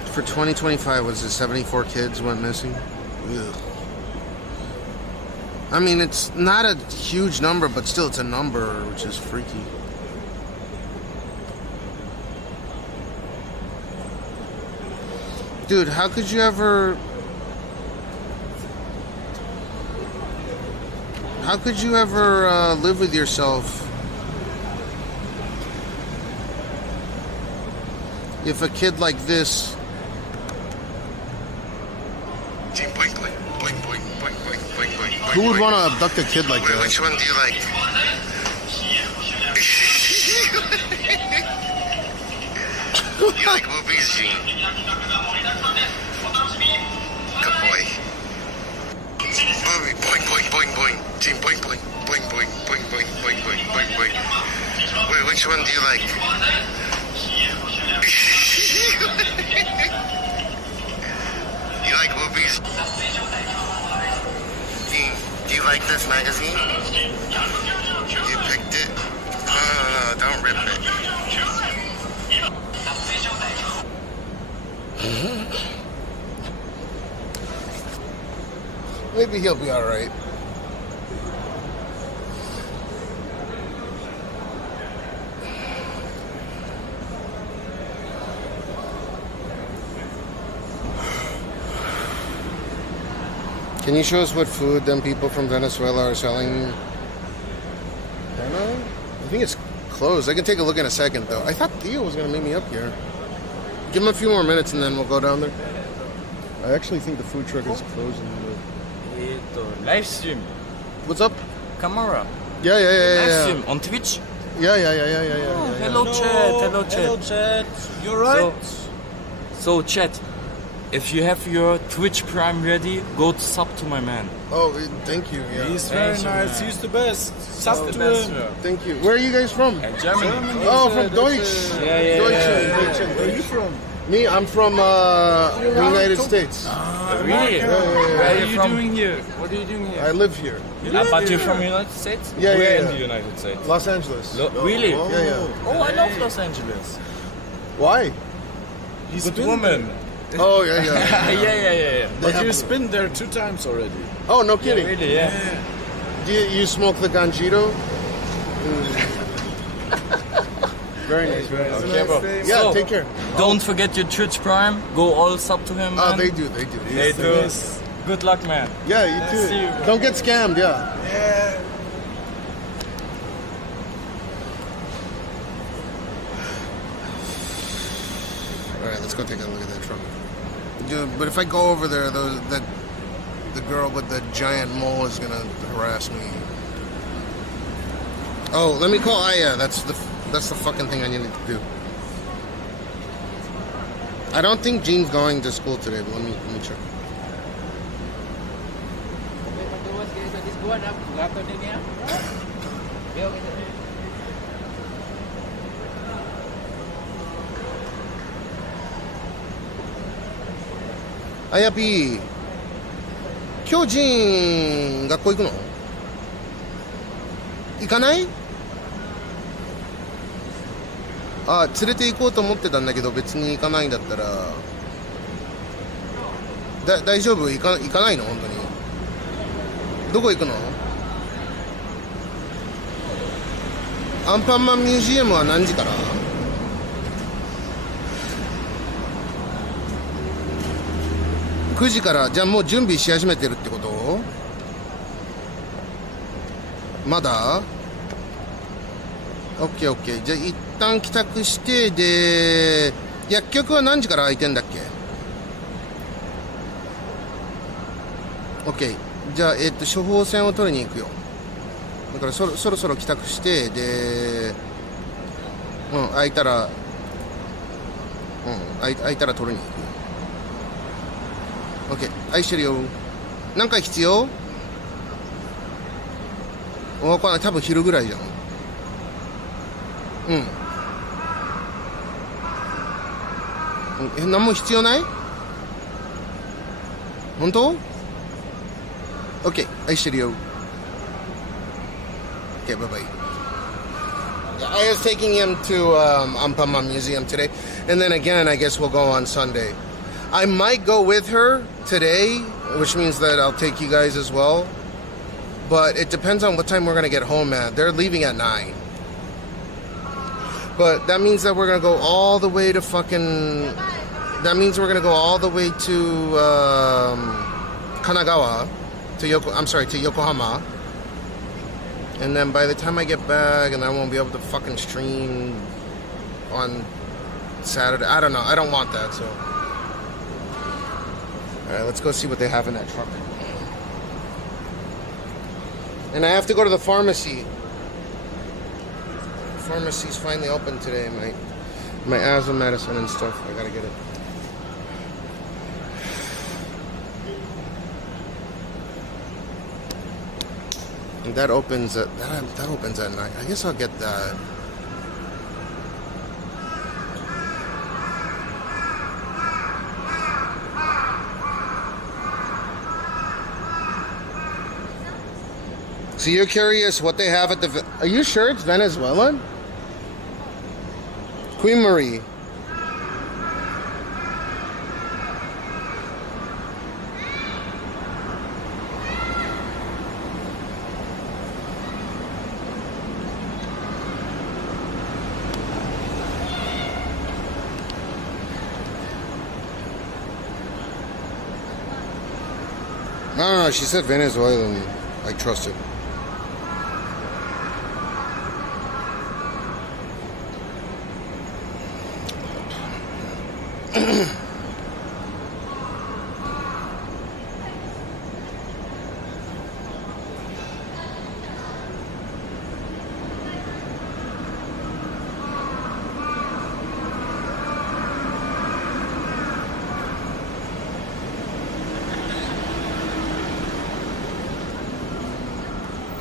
For 2025, was it 74 kids went missing? Ugh. I mean, it's not a huge number, but still it's a number, which is freaky. Dude, how could you ever... How could you ever live with yourself if a kid like this... Who would want to abduct a kid like that? Which one do you like? You like movies, Gene? Good boy. Movie, boing, boing, boing, boing. Gene, boing, boing, boing, boing, boing, boing, boing, boing, boing, boing. Wait, which one do you like? You like movies? Do you like this magazine? You picked it? Oh, don't rip it. Maybe he'll be alright. Can you show us what food them people from Venezuela are selling? I don't know. I think it's closed. I can take a look in a second, though. I thought Theo was going to meet me up here. Give him a few more minutes and then we'll go down there. I actually think the food truck is closing. Livestream. What's up? Camera. Yeah. Livestream on Twitch. Yeah. Hello, chat. You're right. So chat. If you have your Twitch Prime ready, go to sub to my man. Oh, thank you. Yeah. He's very nice. He's the best. Sub to him. Thank you. Where are you guys from? Germany. Oh, from Deutsch. Deutschland. Where are you from? Me, I'm from the United States. Really? Yeah. What are you doing here? What are you doing here? I live here. But you're from the United States? Yeah, Where yeah. in the United States? Los Angeles. Really? Yeah. Oh, I love Los Angeles. Why? He's a woman. Oh, yeah. yeah. But you've been there 2 times already. Oh, no kidding. Yeah, really, yeah. Do you smoke the ganjito? Very nice. Okay, bro. Yeah, So, take care. Don't forget your Twitch Prime. Go all sub to him, man. They do. They do. Good luck, man. Yeah, you too. See you, bro. Don't get scammed, yeah. Alright, let's go take a look at that truck. Dude, but if I go over there, the girl with the giant mole is gonna harass me. Oh, let me call Aya. That's the fucking thing I need to do. I don't think Jean's going to school today, but let me check.あやぴー、今日ジン学校行くの？行かない？あ、連れて行こうと思ってたんだけど別に行かないんだったら大丈夫？行かないの？本当にどこ行くの？アンパンマンミュージアムは何時から？9時から。じゃあもう準備し始めてるってこと？まだ？ OKOK。じゃあ一旦帰宅して、で薬局は何時から開いてんだっけ？ OK。じゃあ処方箋を取りに行くよ。だからそろそろ帰宅して、で開いたら開いたら取りに行くよ。OK、愛してるよ。何回必要？わかんない。多分昼ぐらいじゃん。何も必要ない？本当？ OK、愛してるよ。OK、bye bye. I was taking him to Ampama Museum today, and then again, I guess we'll go on Sunday. I might go with her today, which means that I'll take you guys as well. But it depends on what time we're gonna get home at. They're leaving at 9. But that means that we're gonna go all the way to fucking. That means we're gonna go all the way to Kanagawa, to Yokohama. And then by the time I get back, and I won't be able to fucking stream on Saturday. I don't know. I don't want that. So, all right, let's go see what they have in that truck. And I have to go to the pharmacy. Pharmacy's finally open today. My asthma medicine and stuff. I gotta get it. And that opens at 9. I guess I'll get that. So you're curious what they have at the... Are you sure it's Venezuelan? Queen Marie. No, she said Venezuelan. I trust it.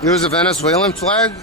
It was a Venezuelan flag?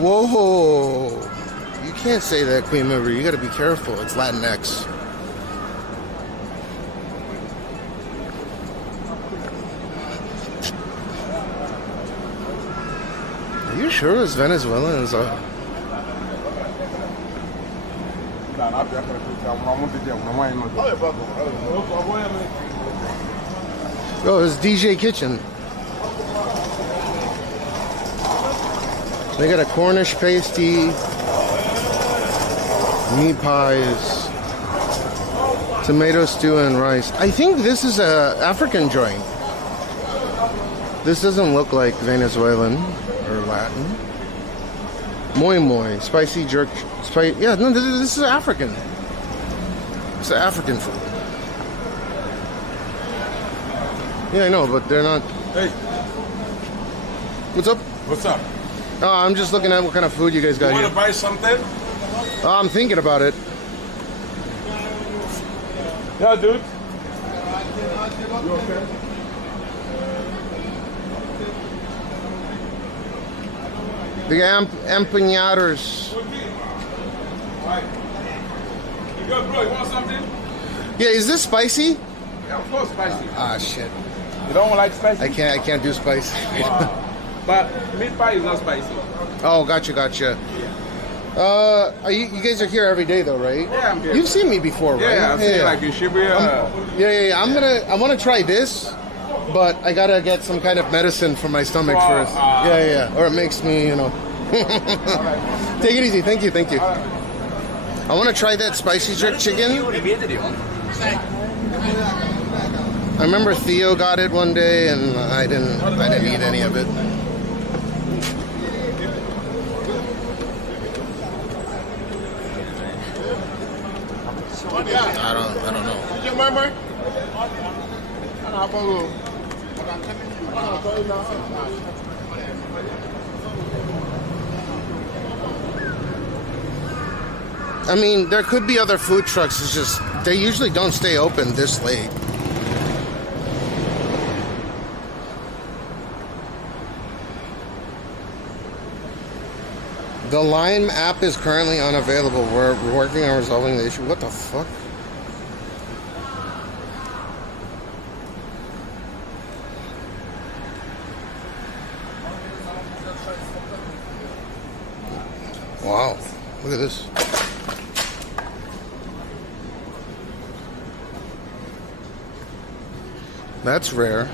Whoa! You can't say that, Queen River. You gotta be careful. It's Latinx. Are you sure it was Venezuelan? Oh, it's DJ Kitchen. They got a Cornish pasty, meat pies, tomato stew and rice. I think this is a African joint. This doesn't look like Venezuelan or Latin. Moi moi, spicy jerk, yeah, no, this is African. It's African food. Yeah, I know, but they're not. Hey. What's up? What's up? Oh, I'm just looking at what kind of food you guys got You here. want to buy something? Oh, I'm thinking about it. Yeah, dude. You okay? The empanadas. Alright. You good, bro? You want something? Yeah, is this spicy? Yeah, of course, spicy. Ah, shit. You don't like spicy? I can't do spicy. Wow. But meat pie is not spicy. Oh, gotcha. You guys are here every day, though, right? Yeah, I'm here. You've seen me before, right? Yeah, I've seen you like in Shibuya. Yeah. I want to try this, but I gotta get some kind of medicine for my stomach first. Yeah. Or it makes me, Take it easy. Thank you. I want to try that spicy jerk chicken. I remember Theo got it one day, and I didn't eat any of it. I don't know. I mean, there could be other food trucks. It's just they usually don't stay open this late. The Lime app is currently unavailable. We're working on resolving the issue. What the fuck? Wow. Look at this. That's rare.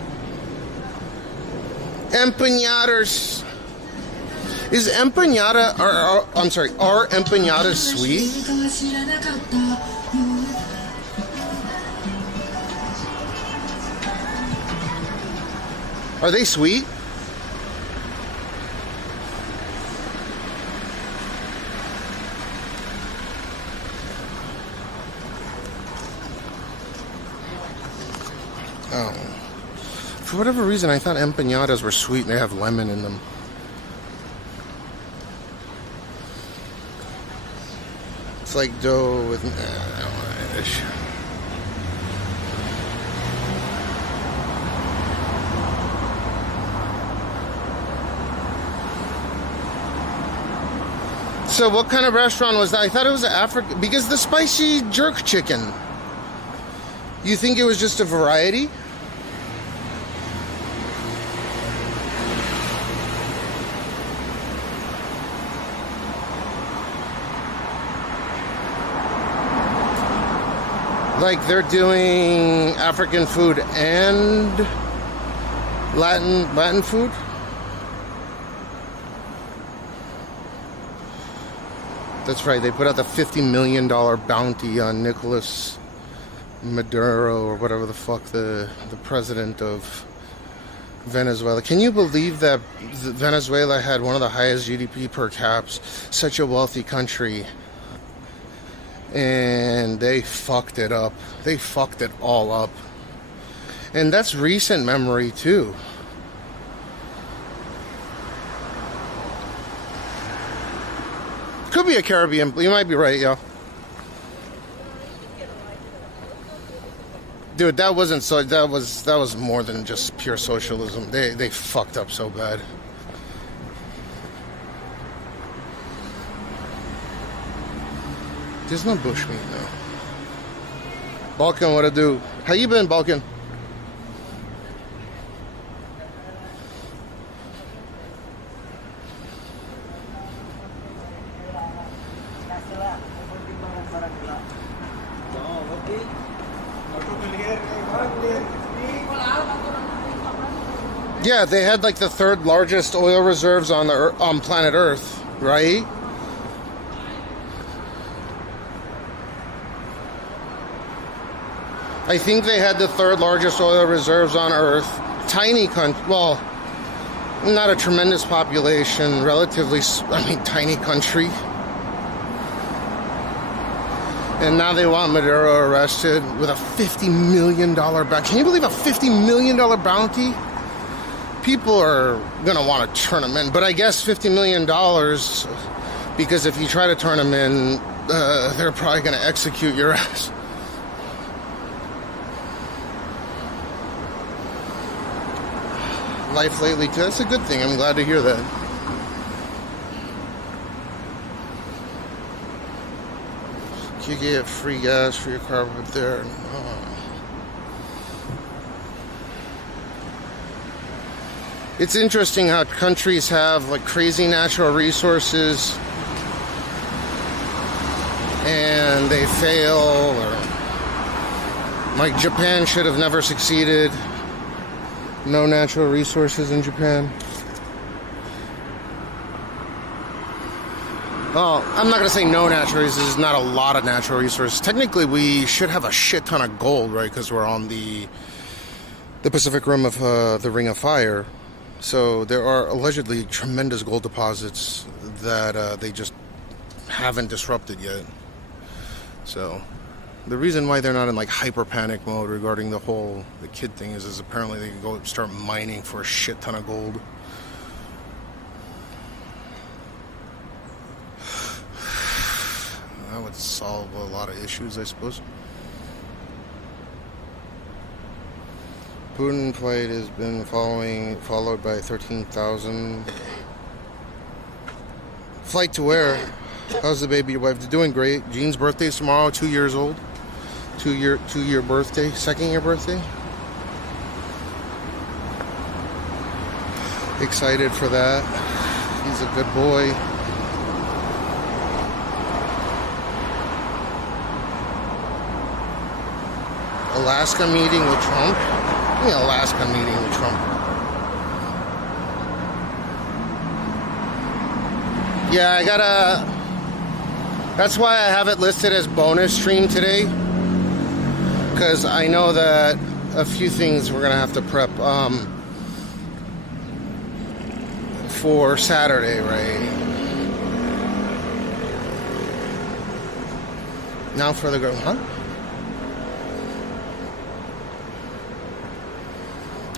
Empanadas. Is empanada, are empanadas sweet? Are they sweet? Oh. For whatever reason, I thought empanadas were sweet and they have lemon in them. It's like dough with... I don't want this. So what kind of restaurant was that? I thought it was African... Because the spicy jerk chicken. You think it was just a variety? Like they're doing African food and Latin food? That's right. They put out the $50 million bounty on Nicolas Maduro, or whatever the fuck, the president of Venezuela. Can you believe that Venezuela had one of the highest GDP per caps, such a wealthy country, and they fucked it up. They fucked it all up. And that's recent memory too. Could be a Caribbean. You might be right, yo. Dude, that wasn't so. That was more than just pure socialism. They fucked up so bad. There's no bushmeat though. Balkan, what to do? How you been, Balkan? Yeah, they had like the third largest oil reserves on planet Earth, right? I think they had the third largest oil reserves on Earth. Tiny country, well, not a tremendous population, relatively, tiny country. And now they want Maduro arrested with a $50 million bounty. Can you believe a $50 million bounty? People are going to want to turn him in. But I guess $50 million, because if you try to turn him in, they're probably going to execute your ass. Life lately, too. That's a good thing. I'm glad to hear that. You get free gas for your car up there. It's interesting how countries have like crazy natural resources and they fail, or like Japan should have never succeeded. No natural resources in Japan. Well, I'm not going to say no natural resources, not a lot of natural resources. Technically, we should have a shit ton of gold, right? Because we're on the Pacific Rim of the Ring of Fire. So there are allegedly tremendous gold deposits that they just haven't disrupted yet. So the reason why they're not in like hyper panic mode regarding the kid thing is apparently they can go start mining for a shit ton of gold. That would solve a lot of issues, I suppose. Putin flight has been followed by 13,000. Flight to where? How's the baby wife? They're doing great. Jean's birthday's tomorrow, 2 years old. Two-year birthday, second year birthday. Excited for that. He's a good boy. Alaska meeting with Trump? Alaska meeting with Trump. Yeah, that's why I have it listed as bonus stream today. Because I know that a few things we're going to have to prep for Saturday, right? Now for the girl, huh?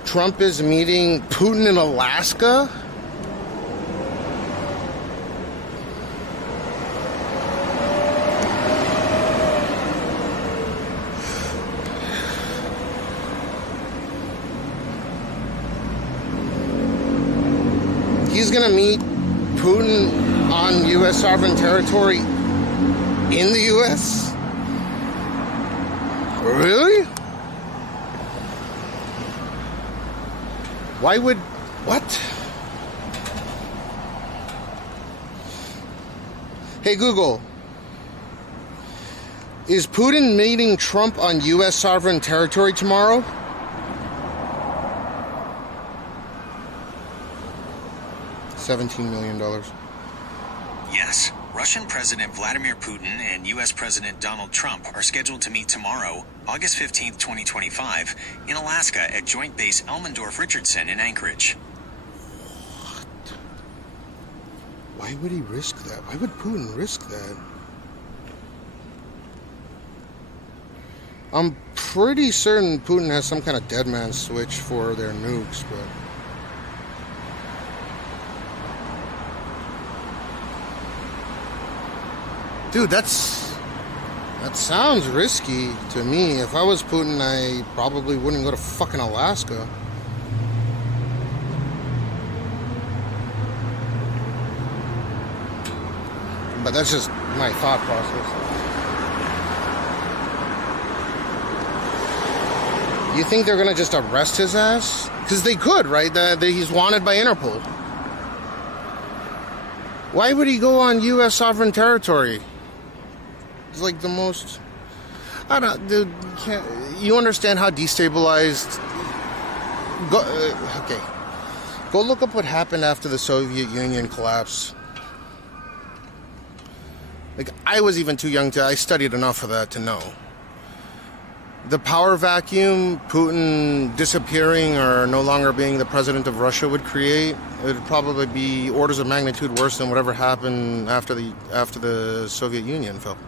Trump is meeting Putin in Alaska? He's gonna meet Putin on U.S. sovereign territory in the U.S.? Really? Why would... What? Hey, Google. Is Putin meeting Trump on U.S. sovereign territory tomorrow? $17 million. Yes. Russian President Vladimir Putin and U.S. President Donald Trump are scheduled to meet tomorrow, August 15, 2025, in Alaska at Joint Base Elmendorf-Richardson in Anchorage. What? Why would he risk that? Why would Putin risk that? I'm pretty certain Putin has some kind of dead man switch for their nukes, but... Dude, that sounds risky to me. If I was Putin, I probably wouldn't go to fucking Alaska. But that's just my thought process. You think they're gonna just arrest his ass? Because they could, right? He's wanted by Interpol. Why would he go on U.S. sovereign territory? It's like the most... I don't... Dude, you understand how destabilized... Okay. Go look up what happened after the Soviet Union collapsed. Like, I was even too young to... I studied enough for that to know. The power vacuum, Putin disappearing or no longer being the president of Russia would create, it would probably be orders of magnitude worse than whatever happened after the Soviet Union fell.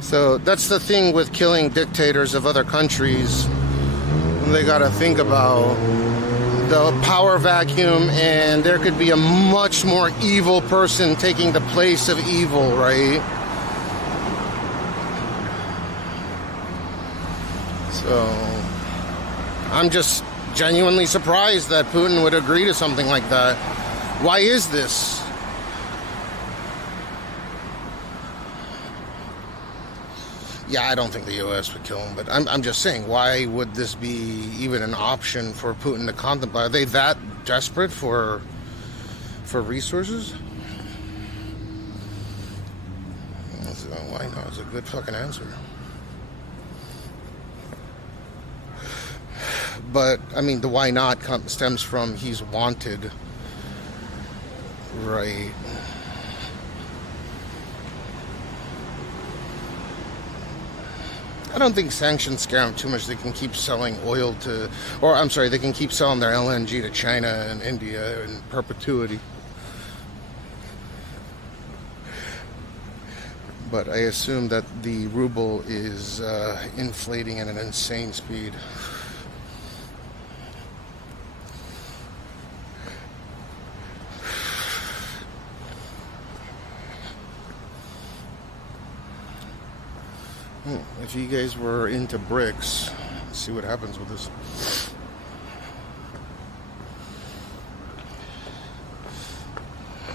So that's the thing with killing dictators of other countries. They gotta think about the power vacuum, and there could be a much more evil person taking the place of evil, right? So I'm just genuinely surprised that Putin would agree to something like that. Why is this? Yeah, I don't think the U.S. would kill him, but I'm just saying, why would this be even an option for Putin to contemplate? Are they that desperate for resources? So why not? It's a good fucking answer. But, I mean, the why not stems from he's wanted, right? I don't think sanctions scare them too much. They can keep selling oil to, or I'm sorry, they can keep selling their LNG to China and India in perpetuity. But I assume that the ruble is inflating at an insane speed. If you guys were into bricks, let's see what happens with this.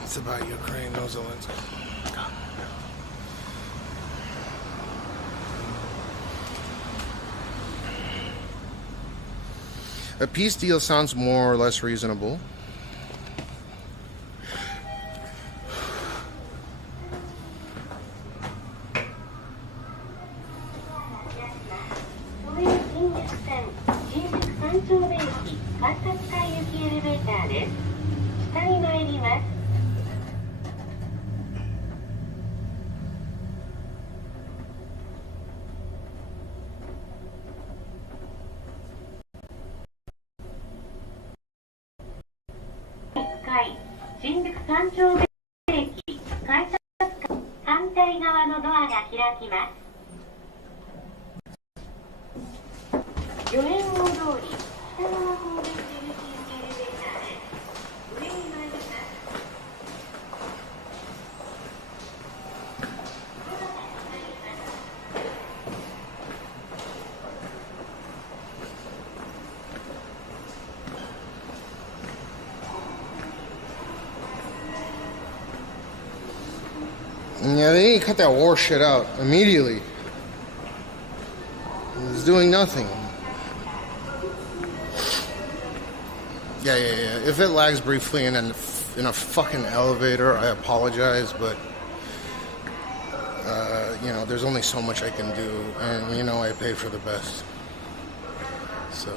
It's about Ukraine, no Zelensky. A peace deal sounds more or less reasonable. Yeah, they need to cut that war shit out immediately. It's doing nothing. Yeah. If it lags briefly in a fucking elevator, I apologize, but you know, there's only so much I can do, and you know, I pay for the best. So.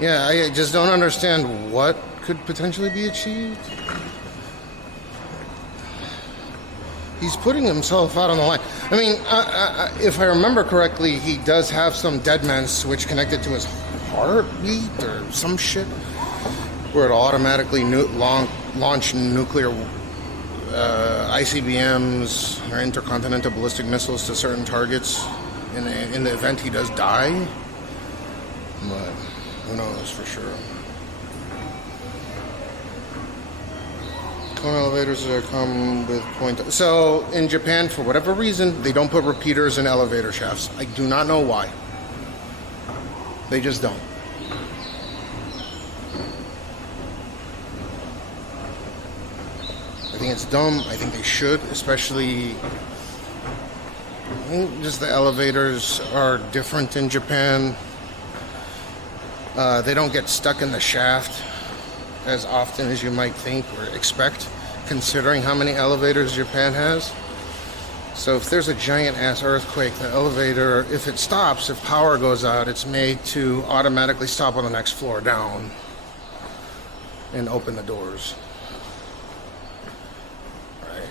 Yeah, I just don't understand what could potentially be achieved. He's putting himself out on the line. I mean, if I remember correctly, he does have some dead man switch connected to his heartbeat or some shit, where it'll automatically launch nuclear ICBMs or intercontinental ballistic missiles to certain targets in the event he does die. But who knows for sure. Cone elevators come with point. So in Japan, for whatever reason, they don't put repeaters in elevator shafts. I do not know why. They just don't. I think it's dumb. I think they should, especially. I think just the elevators are different in Japan. They don't get stuck in the shaft as often as you might think or expect, considering how many elevators Japan has. So if there's a giant ass earthquake, the elevator, if it stops, if power goes out, it's made to automatically stop on the next floor down and open the doors. Right.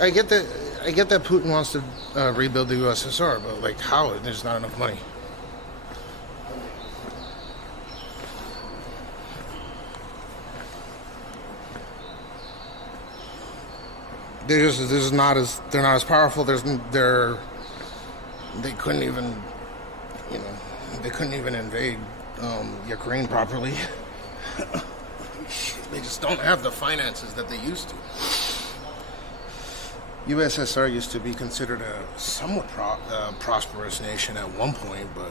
I get that Putin wants to rebuild the USSR, but like how? There's not enough money. They're not as powerful. They couldn't even, you know, they couldn't even invade Ukraine properly. They just don't have the finances that they used to. USSR used to be considered a somewhat prosperous nation at one point, but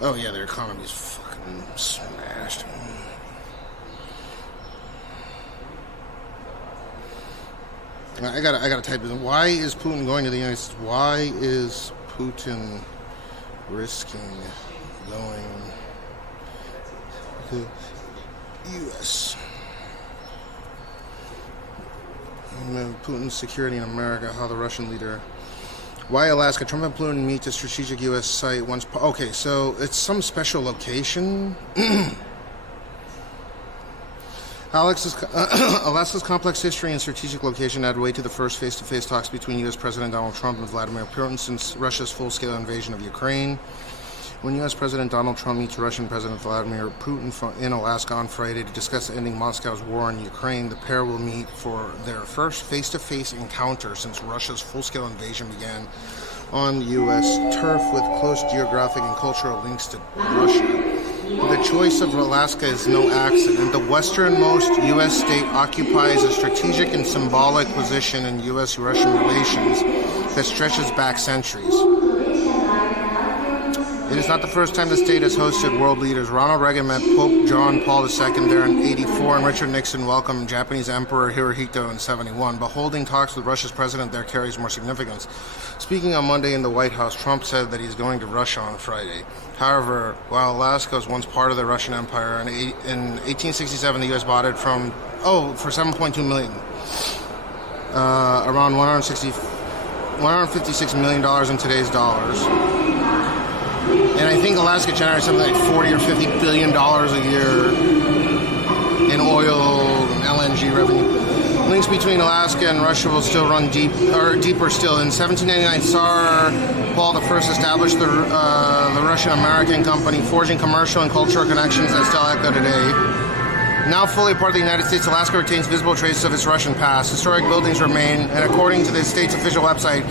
oh yeah, their economy's fucking smashed. I gotta type in. Why is Putin going to the United States? Why is Putin risking going to the U.S.? Putin's security in America. How the Russian leader. Why Alaska? Trump and Putin meet a strategic U.S. site once. Okay, so it's some special location. Alaska's complex history and strategic location add weight to the first face-to-face talks between U.S. President Donald Trump and Vladimir Putin since Russia's full-scale invasion of Ukraine. When U.S. President Donald Trump meets Russian President Vladimir Putin in Alaska on Friday to discuss ending Moscow's war in Ukraine, the pair will meet for their first face-to-face encounter since Russia's full-scale invasion began on U.S. turf with close geographic and cultural links to Russia. The choice of Alaska is no accident. The westernmost U.S. state occupies a strategic and symbolic position in U.S.-Russian relations that stretches back centuries. It is not the first time the state has hosted world leaders. Ronald Reagan met Pope John Paul II there in '84, and Richard Nixon welcomed Japanese Emperor Hirohito in '71. But holding talks with Russia's president there carries more significance. Speaking on Monday in the White House, Trump said that he's going to Russia on Friday. However, while Alaska was once part of the Russian Empire, in 1867 the U.S. bought it for $7.2 million, around $156 million in today's dollars. And I think Alaska generates something like $40 or $50 billion a year in oil and LNG revenue. Links between Alaska and Russia will still run deeper still. In 1799, Tsar Paul I established the Russian-American company, forging commercial and cultural connections that still echo today. Now fully part of the United States, Alaska retains visible traces of its Russian past. Historic buildings remain, and according to the state's official website,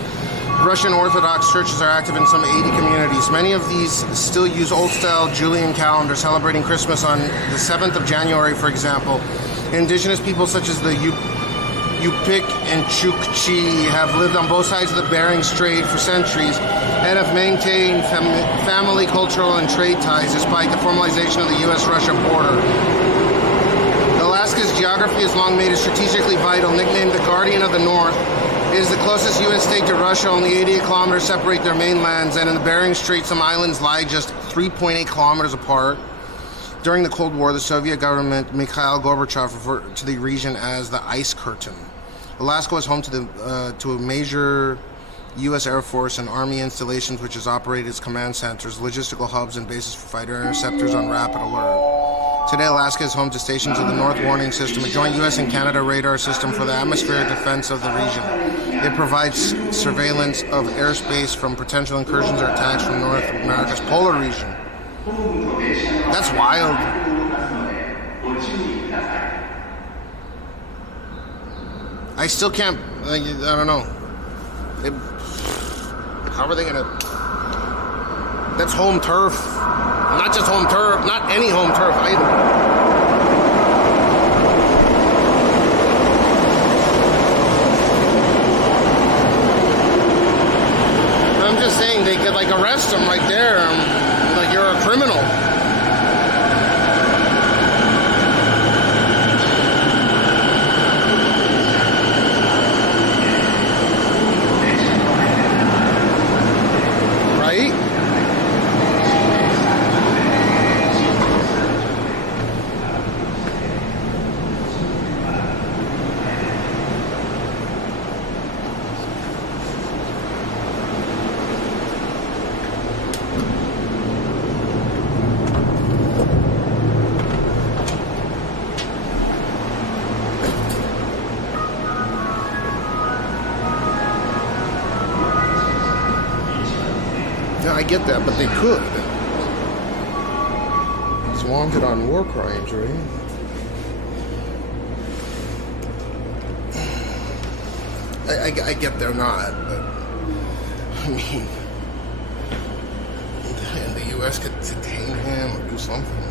Russian Orthodox churches are active in some 80 communities. Many of these still use old-style Julian calendars, celebrating Christmas on the 7th of January, for example. Indigenous people such as the Yupik and Chukchi have lived on both sides of the Bering Strait for centuries and have maintained family, cultural, and trade ties despite the formalization of the U.S.-Russia border. Alaska's geography has long made it strategically vital. Nicknamed the Guardian of the North, it is the closest U.S. state to Russia. Only 88 kilometers separate their mainlands, and in the Bering Strait, some islands lie just 3.8 kilometers apart. During the Cold War, the Soviet government, Mikhail Gorbachev, referred to the region as the Ice Curtain. Alaska was home to a major U.S. Air Force and Army installations, which has operated as command centers, logistical hubs, and bases for fighter interceptors on rapid alert. Today, Alaska is home to stations of the North Warning System, a joint U.S. and Canada radar system for the atmospheric defense of the region. It provides surveillance of airspace from potential incursions or attacks from North America's polar region. That's wild. I still can't, I don't know. How are they gonna, that's home turf. Not just home turf, not any home turf either. I'm just saying they could like arrest him right there. Like you're a criminal. I get that, but they could. He's wanted on war crimes, right? I get they're not, but I mean, and the U.S. could detain him or do something.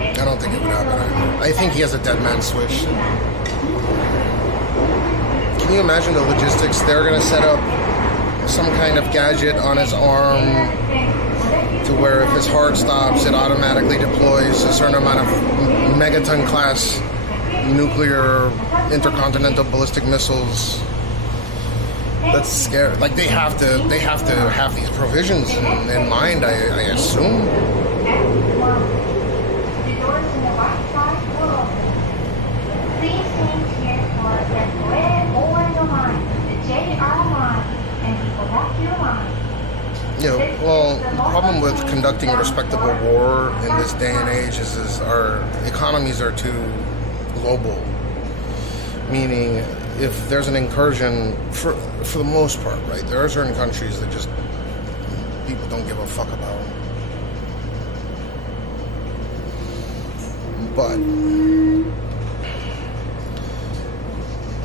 I don't think it would happen. I think he has a dead man switch. Can you imagine the logistics? They're going to set up some kind of gadget on his arm to where if his heart stops, it automatically deploys a certain amount of megaton class nuclear intercontinental ballistic missiles. That's scary. Like they have to have these provisions in mind, I assume. Yeah, well, the problem with conducting a respectable war in this day and age is our economies are too global. Meaning, if there's an incursion, for the most part, right, there are certain countries that just people don't give a fuck about. But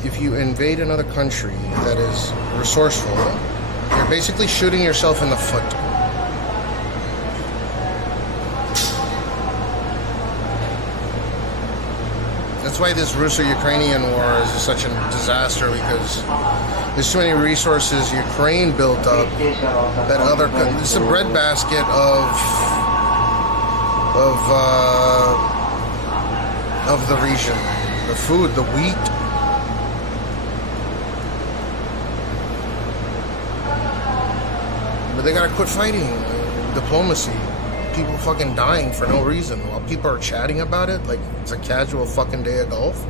if you invade another country that is resourceful, you're basically shooting yourself in the foot. That's why this Russo-Ukrainian war is such a disaster, because there's too many resources Ukraine built up that other countries. It's a breadbasket of the region. The food, the wheat. But they gotta quit fighting. Diplomacy. People fucking dying for no reason while people are chatting about it like it's a casual fucking day of golf.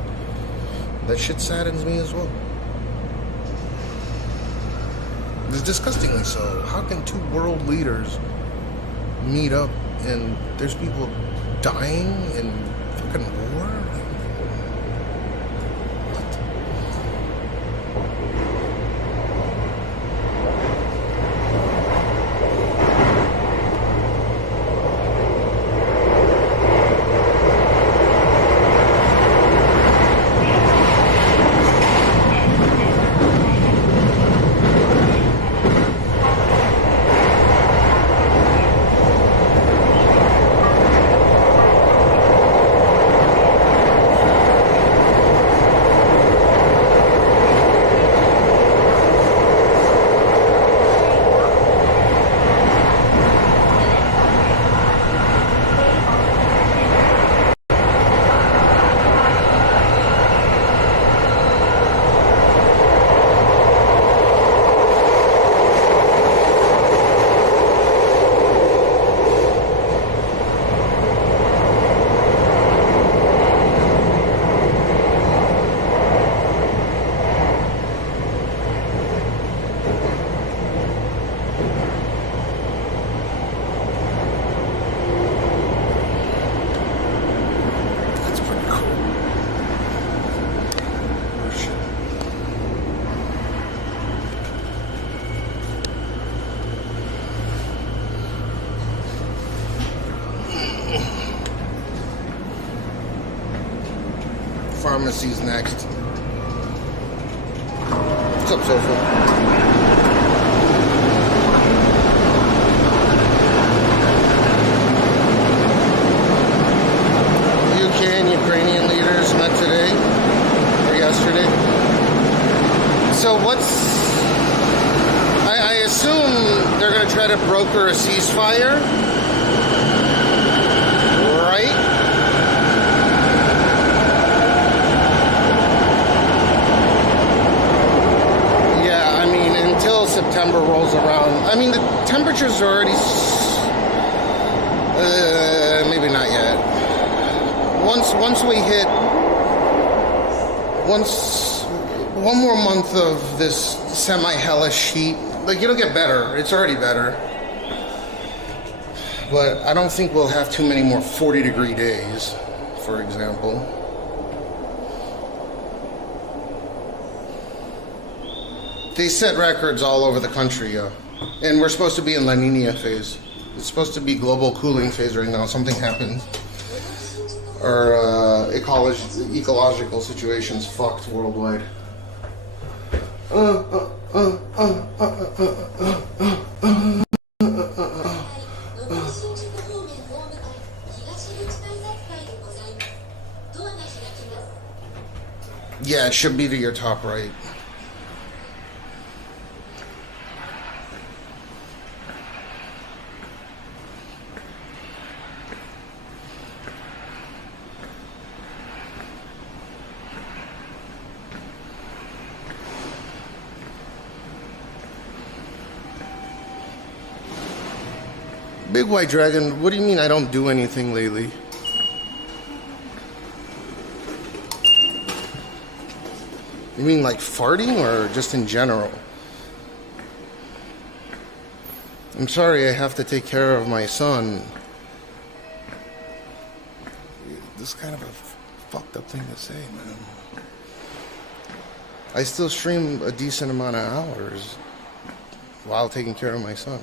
That shit saddens me as well. It's disgustingly so. How can two world leaders meet up and there's people dying in fucking war? pharmacies next. What's up, Sofa? UK and Ukrainian leaders met today or yesterday. So I assume they're going to try to broker a ceasefire, right? Yeah, I mean, until September rolls around. I mean, the temperatures are already... maybe not yet. Once we hit... one more month of this semi-hellish heat, like, it'll get better. It's already better. But I don't think we'll have too many more 40-degree days, for example. They set records all over the country, and we're supposed to be in La Nina phase. It's supposed to be global cooling phase right now. Something happened. Our ecological situation's fucked worldwide. Yeah, it should be to your top right. Big White Dragon, what do you mean I don't do anything lately? You mean like farting or just in general? I'm sorry, I have to take care of my son. This is kind of a fucked up thing to say, man. I still stream a decent amount of hours while taking care of my son.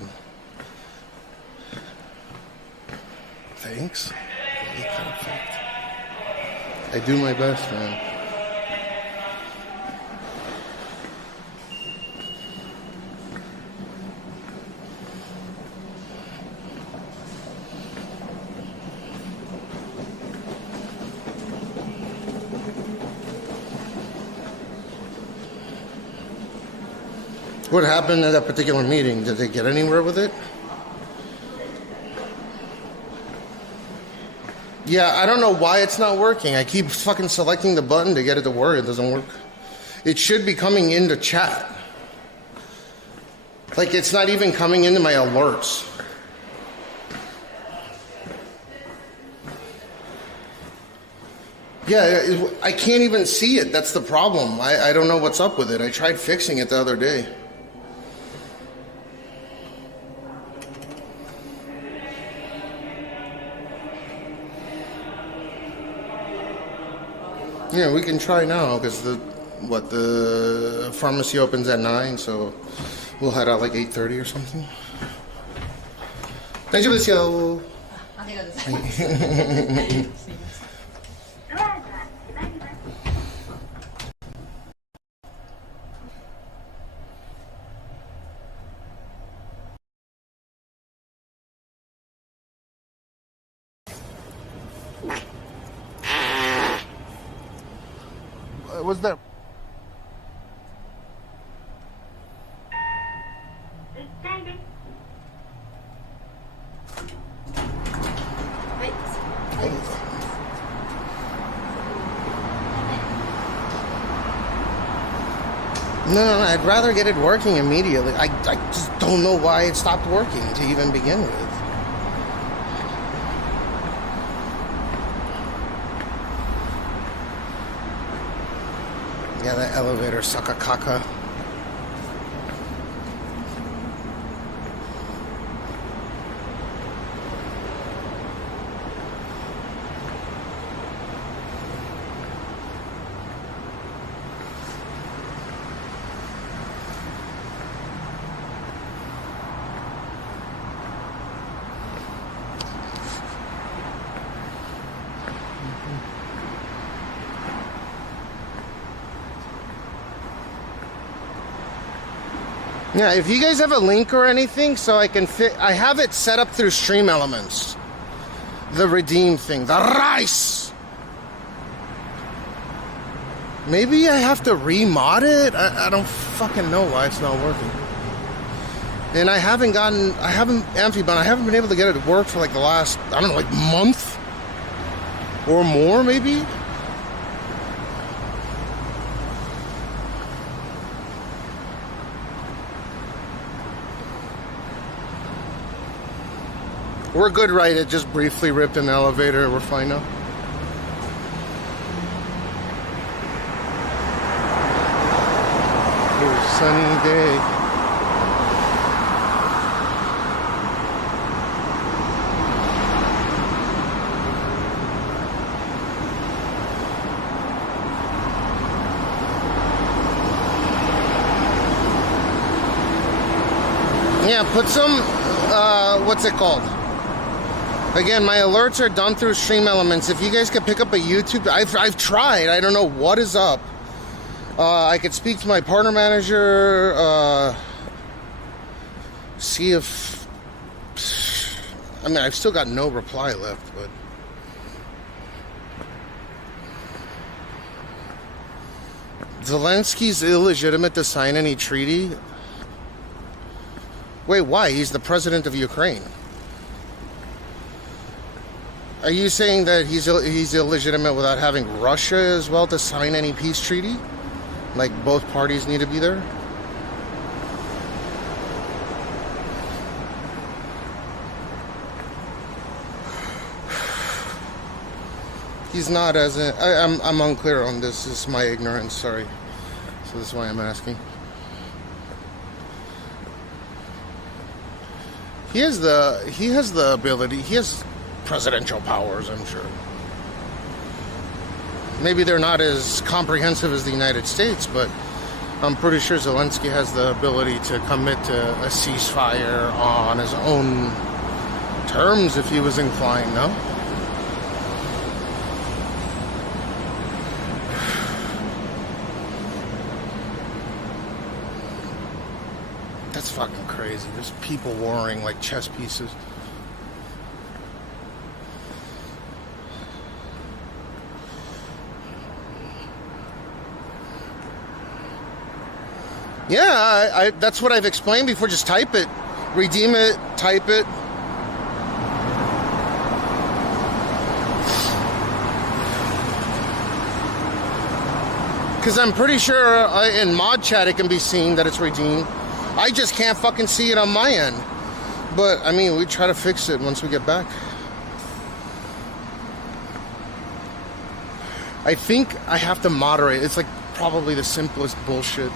Thanks. Kind of fucked. I do my best, man. What happened at that particular meeting? Did they get anywhere with it? Yeah, I don't know why it's not working. I keep fucking selecting the button to get it to work. It doesn't work. It should be coming into chat. Like, it's not even coming into my alerts. Yeah, I can't even see it. That's the problem. I don't know what's up with it. I tried fixing it the other day. Yeah, we can try now because the pharmacy opens at 9, so we'll head out like 8:30 or something. Thank you, Lucio. Was there? No, I'd rather get it working immediately. I just don't know why it stopped working to even begin with. Yeah, that elevator suck a caca. Yeah, if you guys have a link or anything so I can fit, I have it set up through Stream Elements. The redeem thing, the rice. Maybe I have to remod it. I don't fucking know why it's not working. And I haven't Amphibound, I haven't been able to get it to work for like the last, I don't know, like month or more maybe. We're good, right? It just briefly ripped an elevator. We're fine now. It was a sunny day. Yeah, put some, what's it called? Again, my alerts are done through Stream Elements. If you guys could pick up a YouTube, I've tried. I don't know what is up. I could speak to my partner manager. See if, I mean, I've still got no reply left, but Zelensky's illegitimate to sign any treaty. Wait, why? He's the president of Ukraine. Are you saying that he's illegitimate without having Russia as well to sign any peace treaty? Like both parties need to be there? He's not as I'm unclear on this. This is my ignorance, sorry. So this is why I'm asking. He has the ability, he has presidential powers, I'm sure. Maybe they're not as comprehensive as the United States, but I'm pretty sure Zelensky has the ability to commit to a ceasefire on his own terms if he was inclined, no? That's fucking crazy. There's people warring like chess pieces. Yeah, that's what I've explained before. Just type it. Redeem it, type it. Because I'm pretty sure in mod chat it can be seen that it's redeemed. I just can't fucking see it on my end. But, I mean, we try to fix it once we get back. I think I have to moderate. It's like probably the simplest bullshit.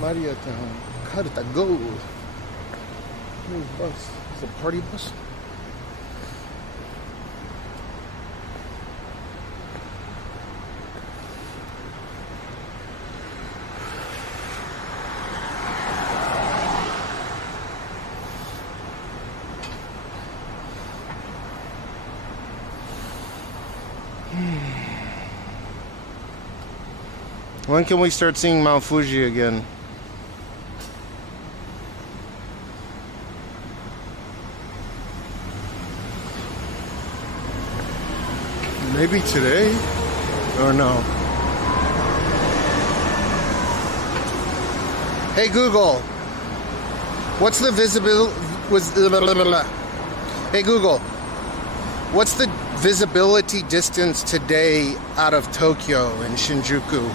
Maria Town, Carta Go. New bus. It's a party bus. When can we start seeing Mount Fuji again? Maybe today, or no? Hey Google, what's the visibility? Hey Google, what's the visibility distance today out of Tokyo and Shinjuku?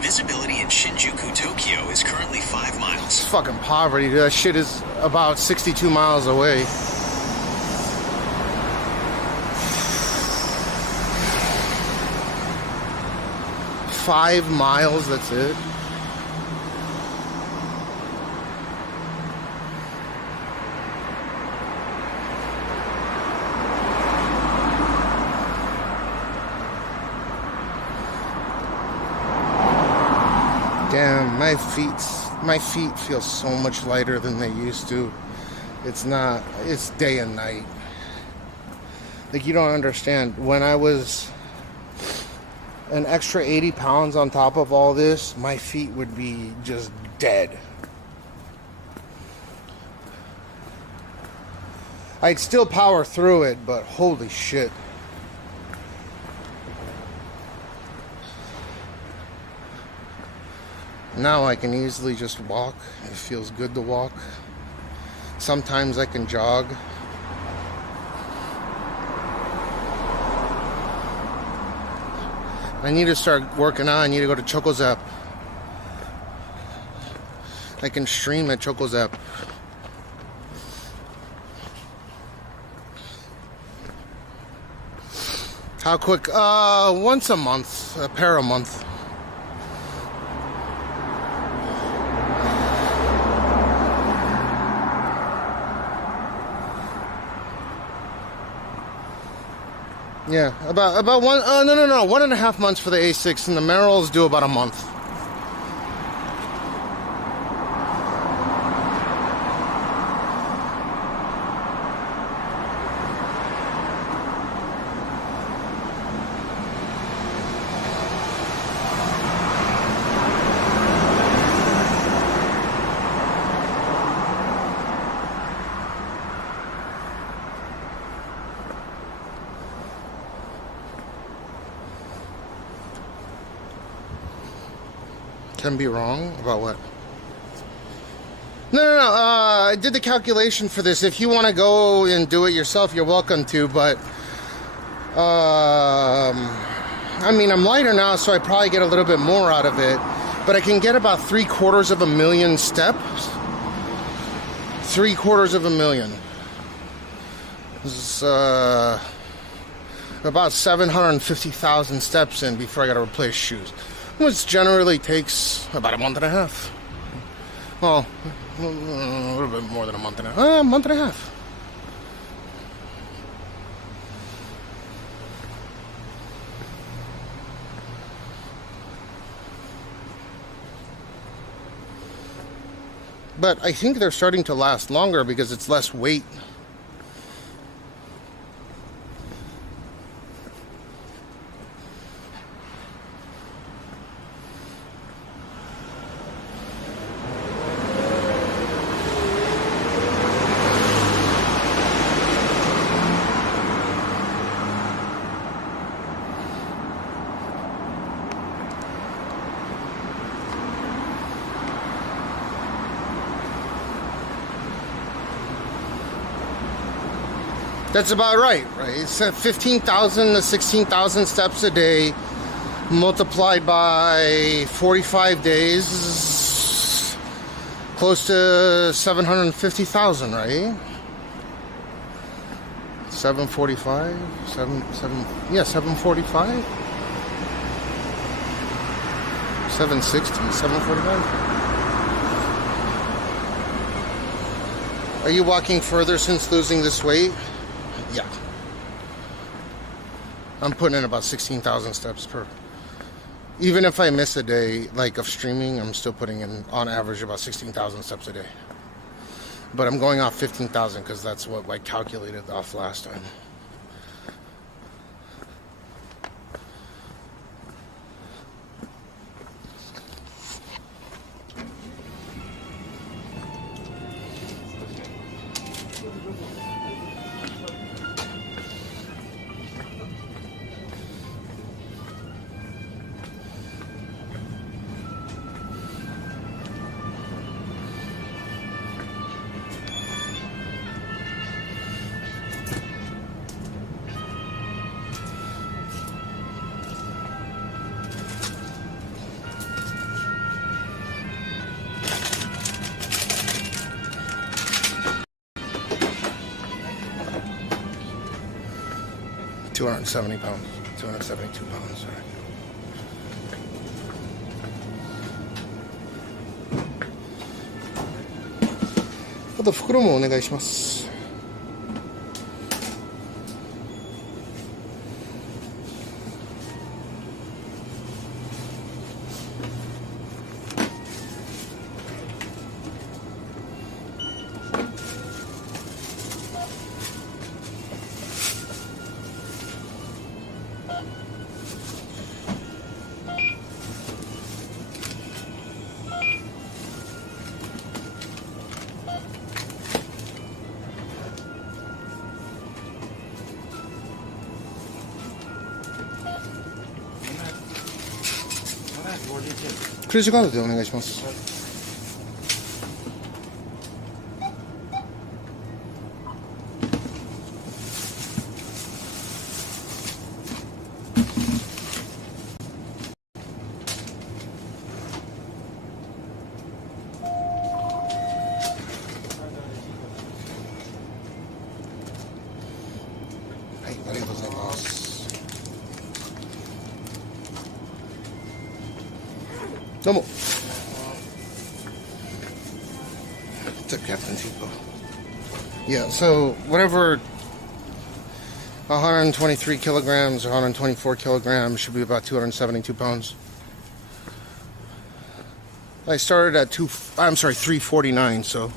Visibility in Shinjuku, Tokyo is currently 5 miles. It's fucking poverty. That shit is about 62 miles away. $5 miles, that's it. My feet feel so much lighter than they used to. It's day and night. Like, you don't understand. When I was an extra 80 pounds on top of all this, my feet would be just dead. I'd still power through it, but holy shit. Now I can easily just walk. It feels good to walk. Sometimes I can jog. I need to start working out. I need to go to ChocoZap. I can stream at ChocoZap. How quick? Once a month. A pair a month. Yeah, about one. No, 1.5 months for the A6, and the Merrills do about a month. Can be wrong about what? No. I did the calculation for this. If you want to go and do it yourself, you're welcome to. But I mean, I'm lighter now, so I probably get a little bit more out of it. But I can get about 750,000 steps. 750,000. This is about 750,000 steps in before I got to replace shoes. Which generally takes about a month and a half. Well, a little bit more than a month and a half. A month and a half. But I think they're starting to last longer because it's less weight. That's about right? It's 15,000 to 16,000 steps a day multiplied by 45 days, close to 750,000, right? 745, 745, 760, 745. Are you walking further since losing this weight? Yeah. I'm putting in about 16,000 steps per. Even if I miss a day like of streaming, I'm still putting in on average about 16,000 steps a day. But I'm going off 15,000 because that's what I calculated off last time. £270, 272 pounds, sorry. Aと袋もお願いします。クレジットカードでお願いします。はい、ありがとうございます。どうも。What's up, Captain Tipo? Yeah, so whatever 123 kilograms or 124 kilograms should be about 272 pounds. I started at 349, so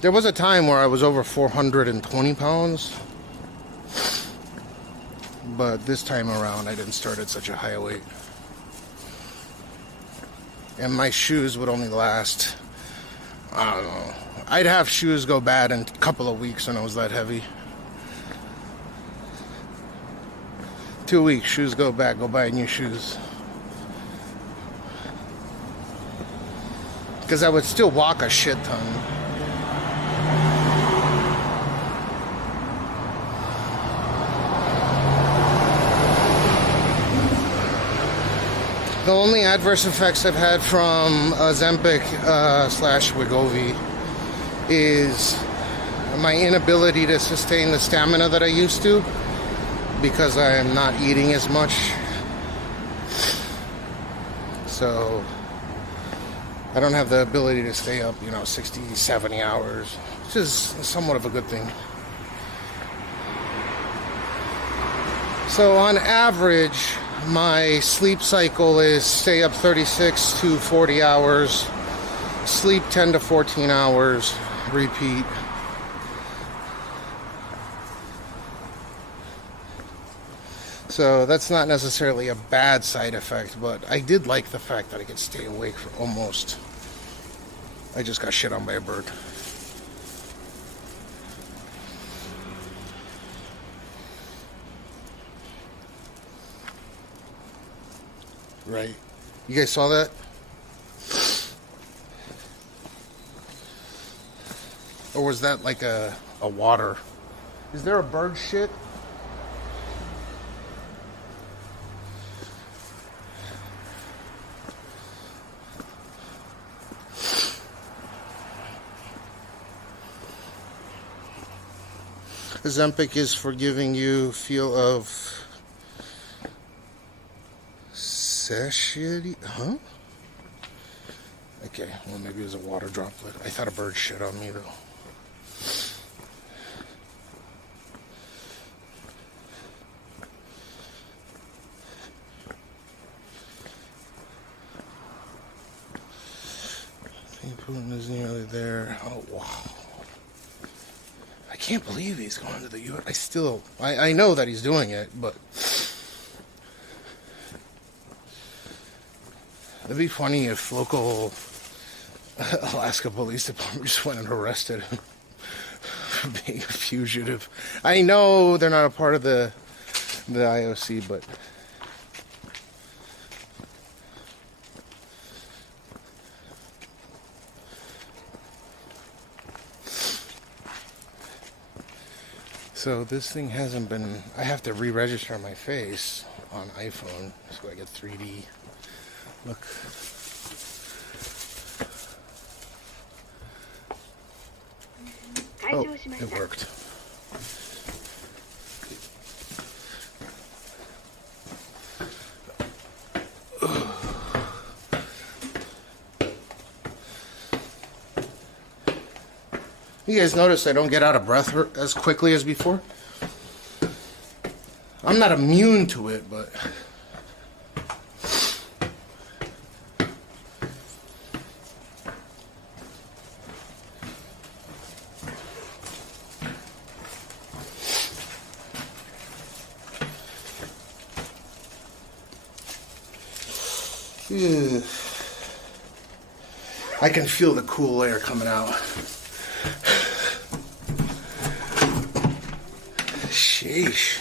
there was a time where I was over 420 pounds. But this time around, I didn't start at such a high weight. And my shoes would only last, I don't know. I'd have shoes go bad in a couple of weeks when I was that heavy. 2 weeks, shoes go bad, go buy new shoes. Because I would still walk a shit ton. The only adverse effects I've had from Ozempic slash Wegovy is my inability to sustain the stamina that I used to because I am not eating as much. So I don't have the ability to stay up, 60, 70 hours, which is somewhat of a good thing. So on average, my sleep cycle is stay up 36 to 40 hours, sleep 10 to 14 hours, repeat. So that's not necessarily a bad side effect, but I did like the fact that I could stay awake for almost. I just got shit on by a bird. Right. You guys saw that? Or was that like a water? Is there a bird shit? Ozempic is for giving you feel of satiety, huh? Okay, well maybe it was a water droplet. I thought a bird shit on me though. I think Putin is nearly there. Oh wow. I can't believe he's going to the U.S. I know that he's doing it, but it'd be funny if local Alaska Police Department just went and arrested him for being a fugitive. I know they're not a part of the IOC, but so this thing hasn't been. I have to re-register my face on iPhone so I get 3D. Look. Oh, it worked. You guys notice I don't get out of breath as quickly as before? I'm not immune to it, but I can feel the cool air coming out. Sheesh.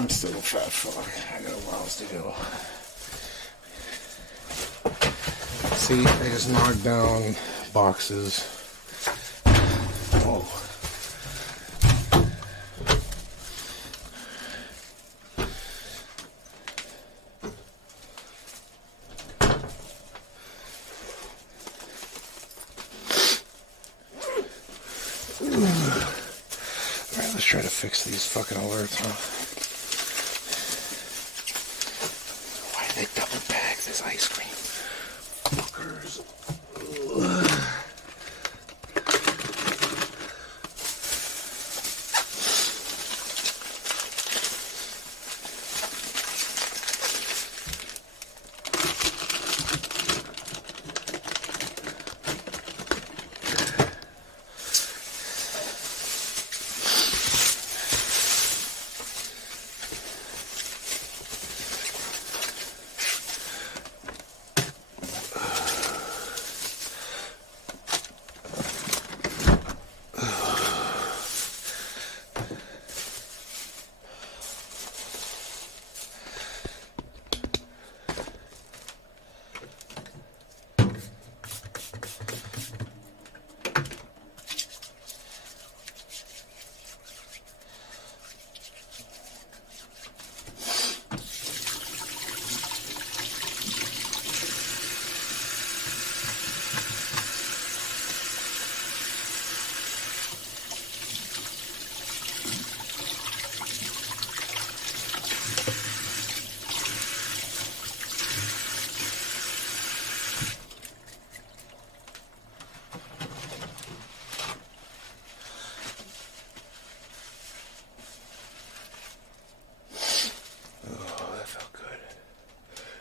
I'm still a fat fuck. I got a while to go. See, I just knocked down boxes. Whoa. Alright, let's try to fix these fucking alerts, huh? Why did they double bag this ice cream? Fuckers. Ugh.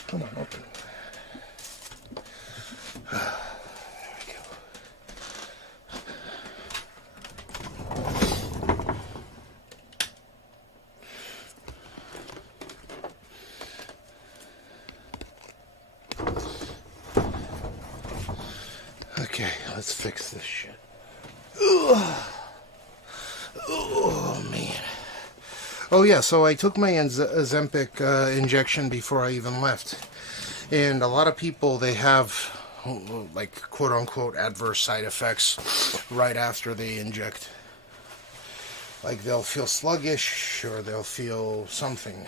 Come on, open. There we go. Okay, let's fix this shit. Ugh. Oh, man. Oh yeah, so I took my Ozempic injection before I even left. And a lot of people, they have, like, quote-unquote adverse side effects right after they inject. Like, they'll feel sluggish, or they'll feel something.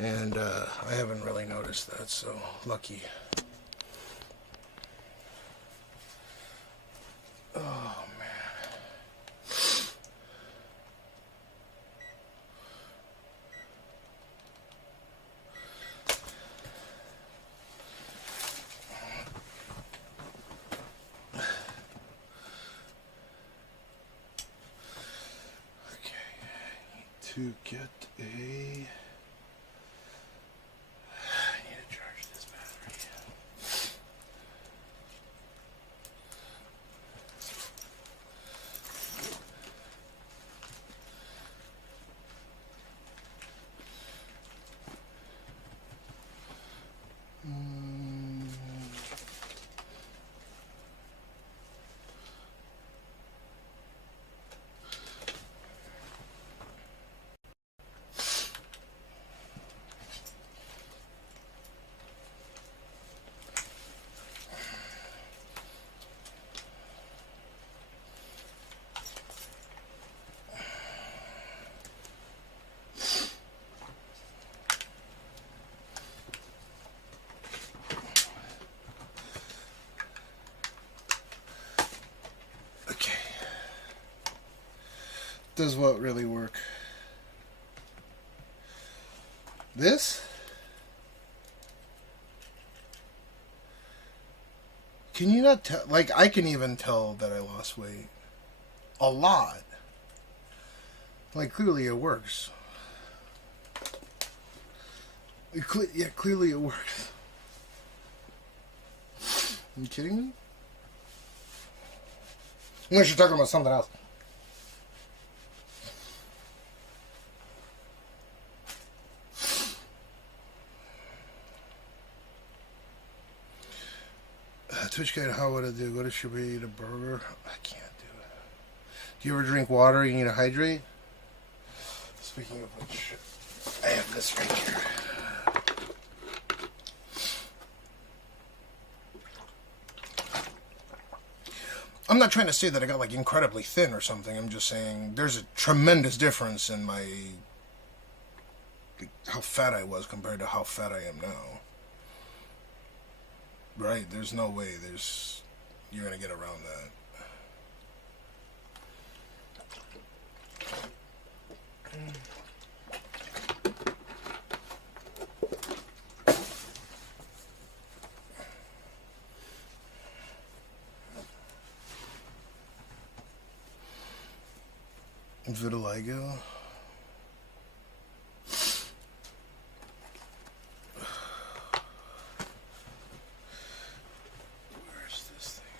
And I haven't really noticed that, so lucky. Oh. To get a... I need to charge this battery. Does what really work? This? Can you not tell? Like, I can even tell that I lost weight. A lot. Like, clearly it works. Yeah, clearly it works. Are you kidding me? Unless you're talking about something else. Twitch guide, how would I do? What should we eat a burger? I can't do it. Do you ever drink water? You need to hydrate? speaking of which, I have this right here. I'm not trying to say that I got like incredibly thin or something. I'm just saying there's a tremendous difference in my how fat I was compared to how fat I am now. Right? There's no way you're gonna get around that. Vitiligo. Where's this thing?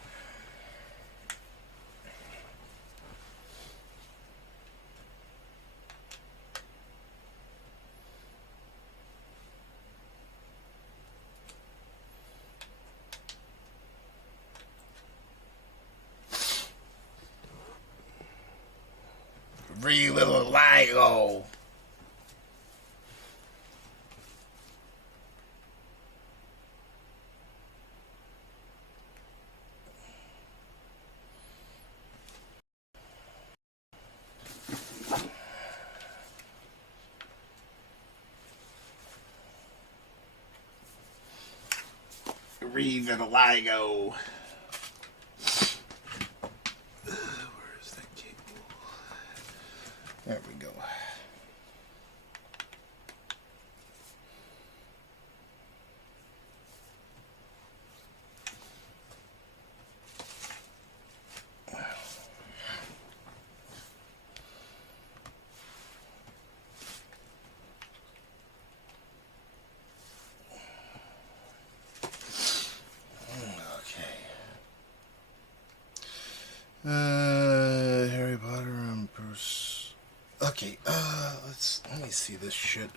Free little LiveU. Free little LiveU. There we go. Harry Potter and Bruce. Okay, let me see this shit.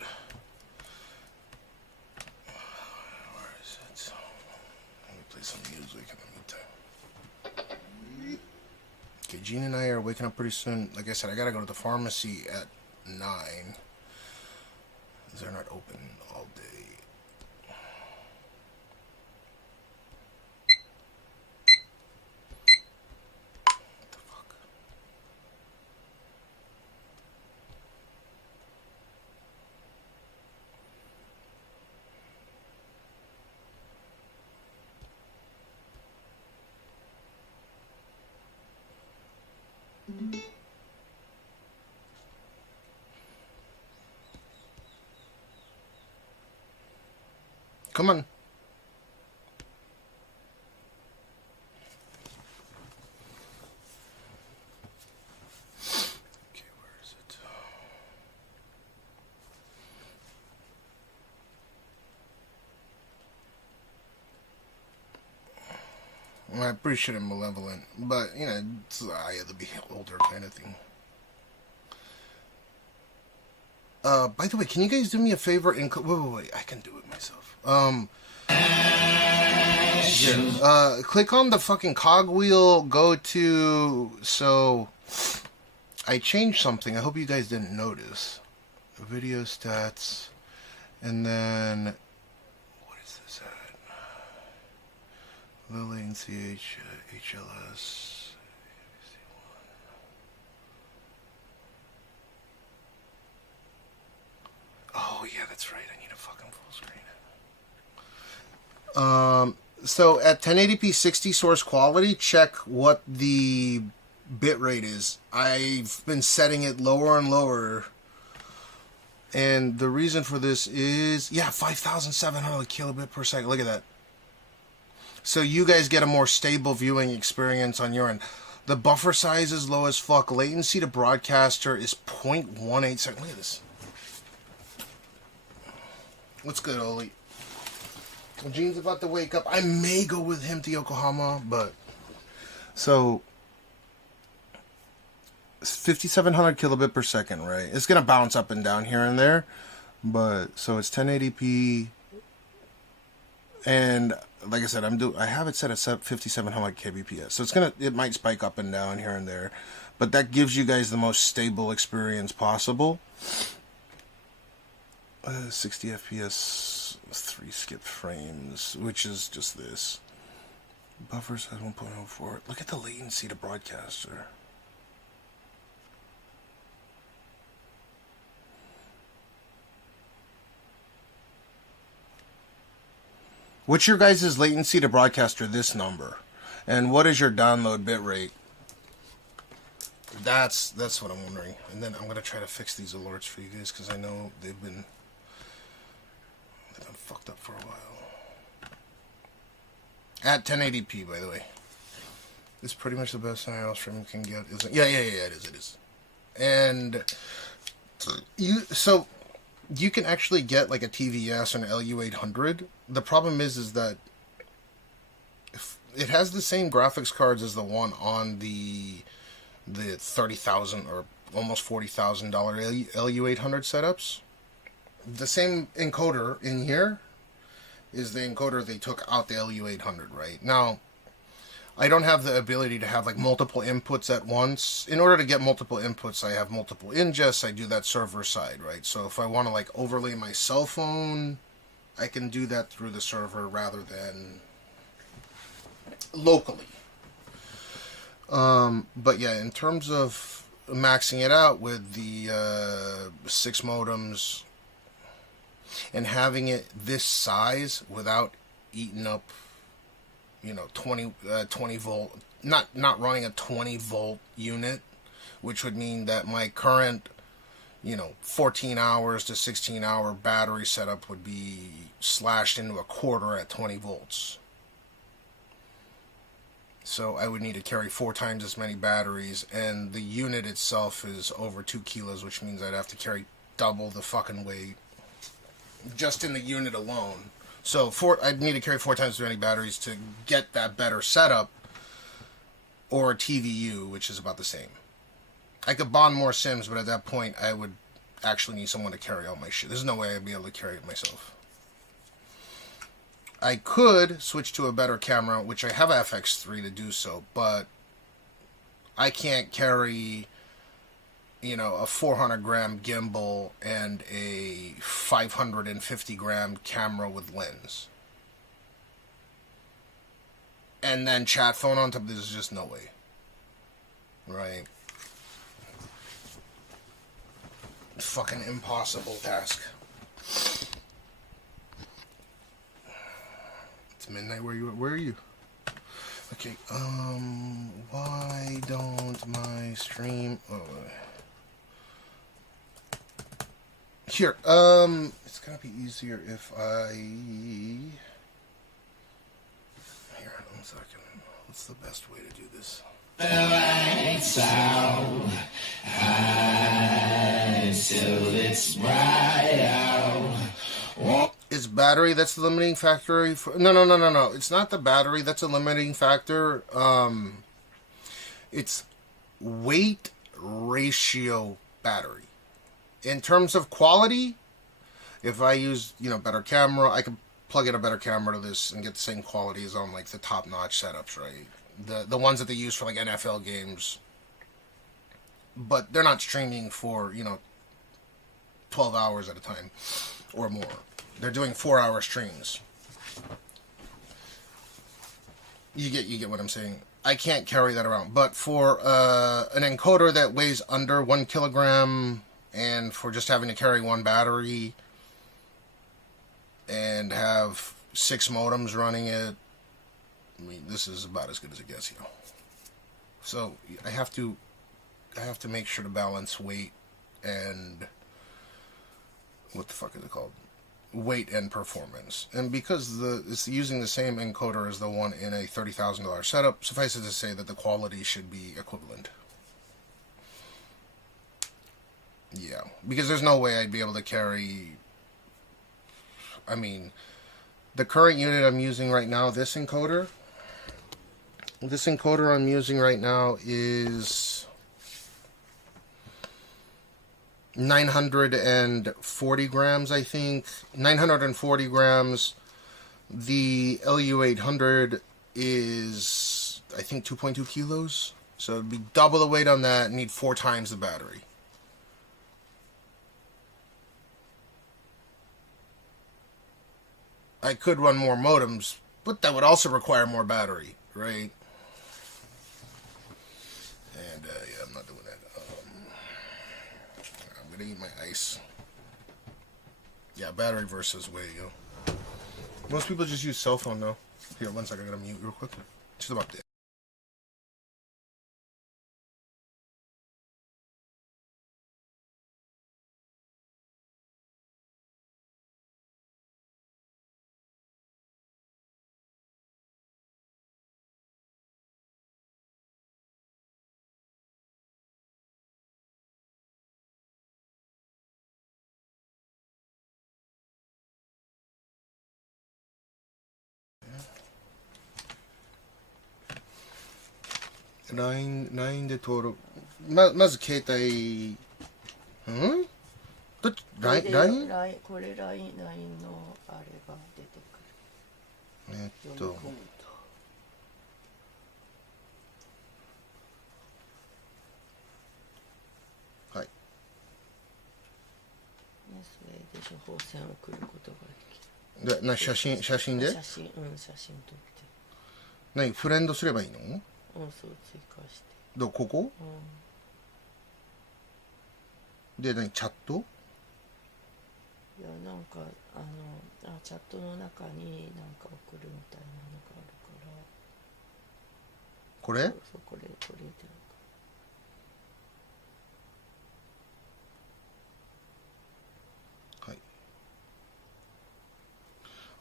Where is it? Let me play some music in the meantime. Okay, Gene and I are waking up pretty soon. Like I said, I gotta go to the pharmacy at 9. They're not open all day. Come on. Okay, where is it? Well, I'm pretty sure I'm malevolent, but, you know, it's the eye of the beholder kind of thing. By the way, can you guys do me a favor and wait, I can do it myself. Here, click on the fucking cogwheel, go to, so, I changed something, I hope you guys didn't notice. Video stats, and then, what is this at? Low latency, HLS. Oh, yeah, that's right. I need a fucking full screen. So at 1080p 60 source quality, check what the bitrate is. I've been setting it lower and lower. And the reason for this is, yeah, 5,700 kilobit per second. Look at that. So you guys get a more stable viewing experience on your end. The buffer size is low as fuck. Latency to broadcaster is 0.18 seconds. Look at this. What's good, Oli? Well, Gene's about to wake up. I may go with him to Yokohama, but... So... It's 5,700 kilobit per second, right? It's going to bounce up and down here and there. But, so it's 1080p. And, like I said, I have it set at 5,700 kbps. So it might spike up and down here and there. but that gives you guys the most stable experience possible. 60 FPS, 3 skip frames, which is just this. Buffer size 1.04. Look at the latency to broadcaster. What's your guys' latency to broadcaster? This number. And what is your download bitrate? That's what I'm wondering. And then I'm gonna try to fix these alerts for you guys because I know they've been fucked up for a while. At 1080p, by the way. It's pretty much the best IRL stream you can get, isn't it? Yeah, it is. And you can actually get like a TVS and an LU800. The problem is that if it has the same graphics cards as the one on the $30,000 or almost $40,000 LU800 setups. The same encoder in here is the encoder they took out the LU800, right? Now, I don't have the ability to have like multiple inputs at once. In order to get multiple inputs, I have multiple ingests. I do that server side, right? So if I want to like overlay my cell phone, I can do that through the server rather than locally. But yeah, in terms of maxing it out with the 6 modems and having it this size without eating up, 20 volt, not running a 20 volt unit, which would mean that my current 14 hours to 16 hour battery setup would be slashed into a quarter at 20 volts. So I would need to carry 4 times as many batteries, and the unit itself is over 2 kilos, which means I'd have to carry double the fucking weight just in the unit alone. So I'd need to carry 4 times as many batteries to get that better setup, or a TVU, which is about the same. I could bond more Sims, but at that point I would actually need someone to carry all my shit. There's no way I'd be able to carry it myself. I could switch to a better camera, which I have a FX3 to do so, but I can't carry, a 400 gram gimbal and a 550 gram camera with lens. And then chat phone on top, there's just no way. Right? Fucking impossible task. It's midnight. Where are you? Okay. Why don't my stream? Here. It's gonna be easier if I. Here, 1 second. What's the best way to do this? The lights out till it's bright out. Is battery that's the limiting factor? No. It's not the battery that's a limiting factor. It's weight ratio battery. In terms of quality, if I use, better camera, I could plug in a better camera to this and get the same quality as on, like, the top-notch setups, right? The ones that they use for, like, NFL games. But they're not streaming for, 12 hours at a time or more. They're doing 4-hour streams. You get what I'm saying. I can't carry that around. But for an encoder that weighs under 1 kilogram, and for just having to carry 1 battery and have 6 modems running it, I mean, this is about as good as it gets, So I have to make sure to balance weight and what the fuck is it called? Weight and performance. And because it's using the same encoder as the one in a $30,000 setup, suffice it to say that the quality should be equivalent. Yeah, because there's no way I'd be able to carry. I mean, the current unit I'm using right now, this encoder I'm using right now is 940 grams, I think. 940 grams. The LU800 is, I think, 2.2 kilos. So it'd be double the weight on that, need 4 times the battery. I could run more modems, but that would also require more battery, right? And yeah, I'm not doing that. I'm gonna eat my ice. Yeah, battery versus way to go. Most people just use cell phone though. Here, one second, I gotta mute real quick. Just about that. LINE で登録。まず携帯。どっち LINE？ これ LINE のあれが出てくる。はい。それで処方箋を送ることができる。写真で？写真撮って。何フレンドすればいいの？そう追加して。ここ？で何チャット？いやなんかチャットの中になんか送るみたいなのがあるから。これ？そうこれで。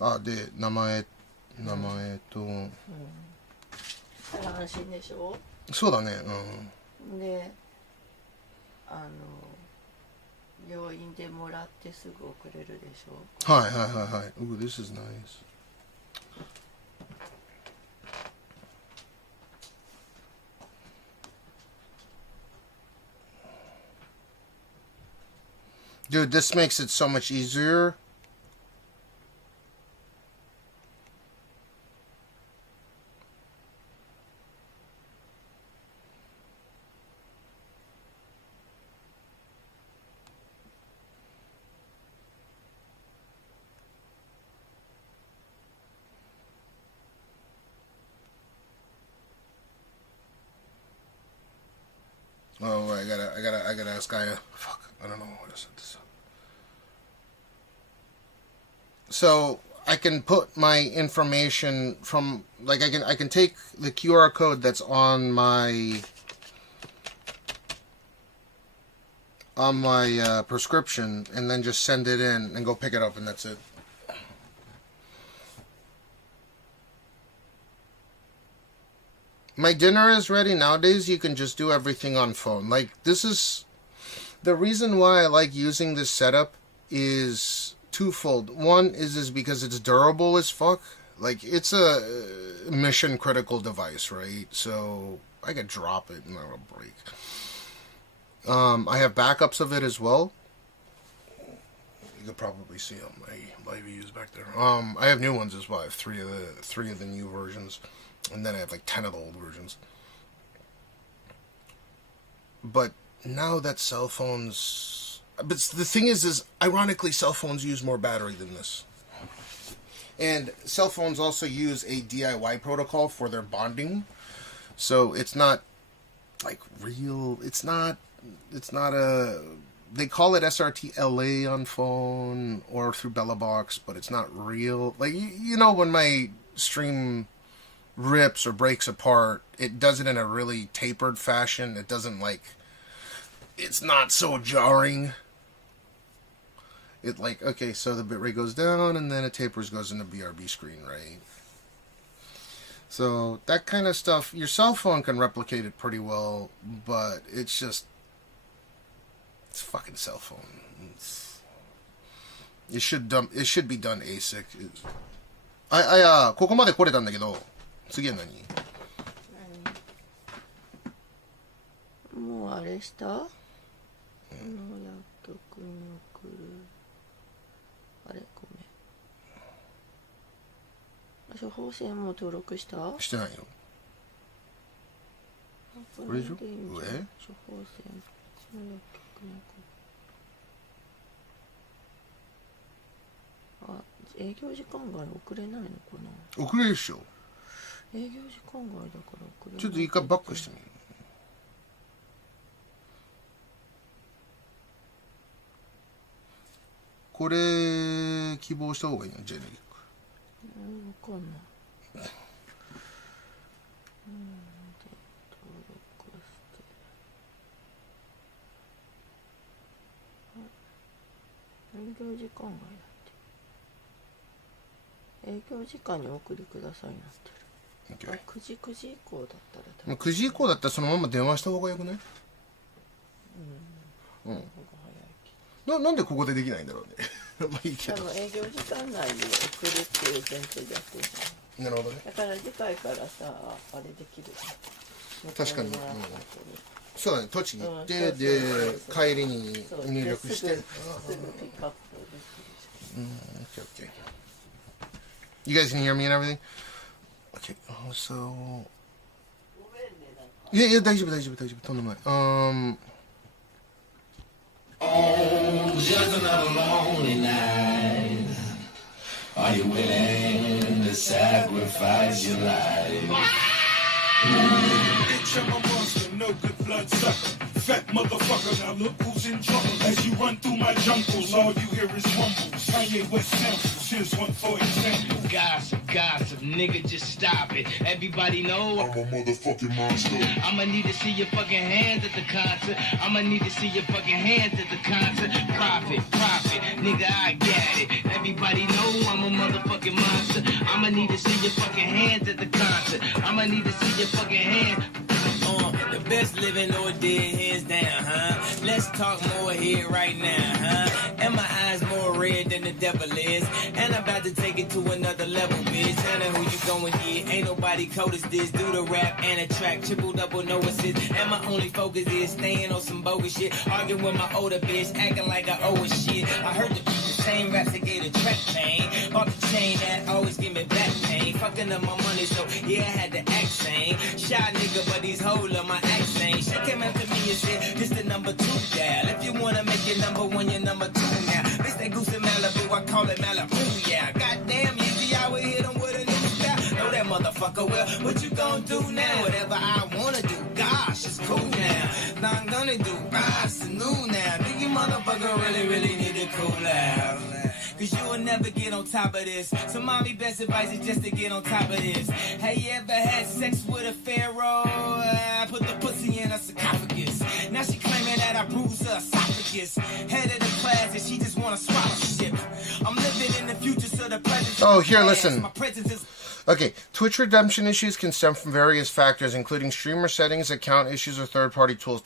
はい。で名前と。安心でしょ？そうだね。で病院でもらってすぐ送れるでしょ。はい。Ooh, this is nice. Dude, this makes it so much easier. Oh, I gotta ask Gaia. Fuck, I don't know what is this. So I can put my information from like I can take the QR code that's on my prescription and then just send it in and go pick it up and that's it. My dinner is ready. Nowadays, you can just do everything on phone. Like, this is... The reason why I like using this setup is twofold. One is because it's durable as fuck. Like, it's a mission-critical device, right? So, I could drop it and it'll break. I have backups of it as well. You could probably see on my LiveUs back there. I have new ones as well. I have three of the new versions. And then I have like 10 of the old versions. But now that cell phones... But the thing is ironically, cell phones use more battery than this. And cell phones also use a DIY protocol for their bonding. So it's not like real... It's not a... They call it SRT LA on phone or through BellaBox, but it's not real. Like, you know when my stream rips or breaks apart, it does it in a really tapered fashion. It doesn't like, it's not so jarring. It like, okay, so the bitrate goes down and then it tapers, goes into BRB screen, right? So that kind of stuff, your cell phone can replicate it pretty well, but it's just, it's fucking cell phone. It should be done ASIC. ここまで来れたんだけど、次は何？もうあれした？薬局に送る。あれごめん。処方箋も登録した？してないよ。なんこれでしょ？上？処方箋、うちの薬局の子。あ、営業時間外遅れないのかな？遅れるでしょ。営業時間外だから遅れない。ちょっと一回バックしてみる。これ希望した方がいいのじゃないか。わかんない。営業時間外だって。営業時間にお送りくださいなってる。9時以降だったら。9時以降だったらそのまま電話した方がよくない？うん。なんでここでできないんだろうね。まあいいけど。営業時間内に送るっていう前提でやってる。なるほどね。だから次回からさ、あれできる。確かに。そうだね。栃木行って、で帰りに入力して。すぐピックアップできる。Okay. You guys can hear me and everything? Okay. So. いや大丈夫とんでもない。Oh, just another lonely night. Are you willing to sacrifice your life? Bitch, I'm a monster, no good blood sucker. Fat motherfucker, now look who's in trouble. As you run through my jungles, all you hear is rumbles. Kanye West samples, here's one for example. Gossip, nigga, just stop it. Everybody know I'm a motherfucking monster. I'ma need to see your fucking hands at the concert. I'ma need to see your fucking hands at the concert. Profit, nigga, I got it. Everybody know I'm a motherfucking monster. I'ma need to see your fucking hands at the concert. I'ma need to see your fucking hands. The best living or dead, hands down, huh? Let's talk more here right now, huh? And my eyes more red than the devil is. And I'm about to take it to another level, bitch. Tell me who you going here. Ain't nobody cold as this. Do the rap and a track, triple double no assist. And my only focus is staying on some bogus shit. Arguing with my older bitch, acting like I owe a shit. I heard the same raps that gave the track pain. Bought the chain that always give me back pain. Fucking up my money, so yeah, I had to act sane. Shy nigga, but these hoes love my accent. She came after me and said, this the number 2 gal. If you wanna make it number 1, you're number 2 now. Mix that goose in Malibu, I call it Malibu, yeah. Goddamn, Yeezy, I would hit him with a new style. Know that motherfucker well, what you gonna do now? Whatever I wanna do, gosh, it's cool now. Now I'm gonna do, it's new now. Think you motherfucker really need to cool out. Cause you will never get on top of this. So mommy, best advice is just to get on top of this. Have you ever had sex with a pharaoh? I put the pussy in her sarcophagus. Now she claiming that I bruised her esophagus. Head of the class and she just want a scholarship. I'm living in the future so the present. Oh, here, listen. Okay, Twitch redemption issues can stem from various factors, including streamer settings, account issues, or third-party tools.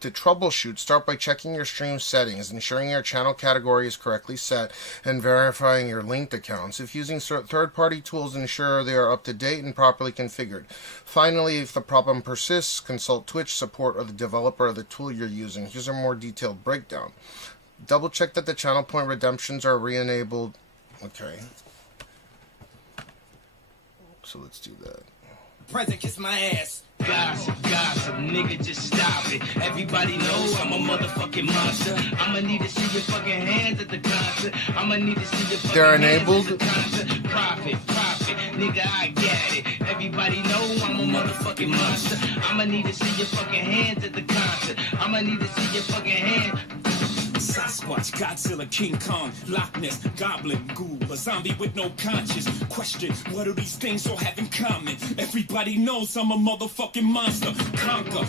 To troubleshoot, start by checking your stream settings, ensuring your channel category is correctly set, and verifying your linked accounts. If using third-party tools, ensure they are up to date and properly configured. Finally, if the problem persists, consult Twitch support or the developer of the tool you're using. Here's a more detailed breakdown. Double check that the channel point redemptions are re-enabled. Okay. So let's do that. Present, kiss my ass. Gossip, nigga, just stop it. Everybody knows I'm a motherfucking monster. I'ma need to see your fucking hands at the concert. I'ma need to see your fucking They're enabled. Hands at the concert. Profit, nigga, I got it. Everybody know I'm a motherfucking monster. I'ma need to see your fucking hands at the concert. I'ma need to see your fucking hands. Sasquatch, Godzilla, King Kong, Loch Ness, Goblin, Ghoul, a zombie with no conscience. Question, what do these things all have in common? Everybody knows I'm a motherfucking monster. Conquer,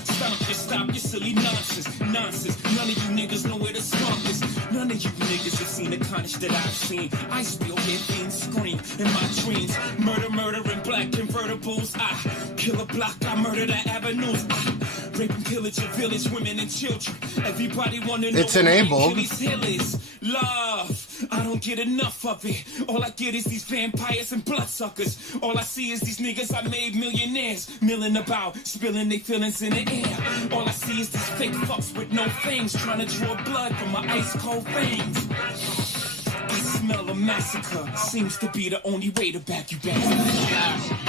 stop your silly nonsense. None of you niggas know where the skunk is. None of you niggas have seen the carnage that I've seen. I still hear things scream in my dreams. Murder in black convertibles. I kill a block, I murder the avenues. I rape and pillage your village, women and children. Everybody wanna know. It's enabled. Love, I don't get enough of it. All I get is these vampires and bloodsuckers. All I see is these niggas I made millionaires, milling about, spilling their feelings in the air. All I see is these fake fucks with no fangs, trying to draw blood from my ice cold veins. I smell a massacre. Seems to be the only way to back you back.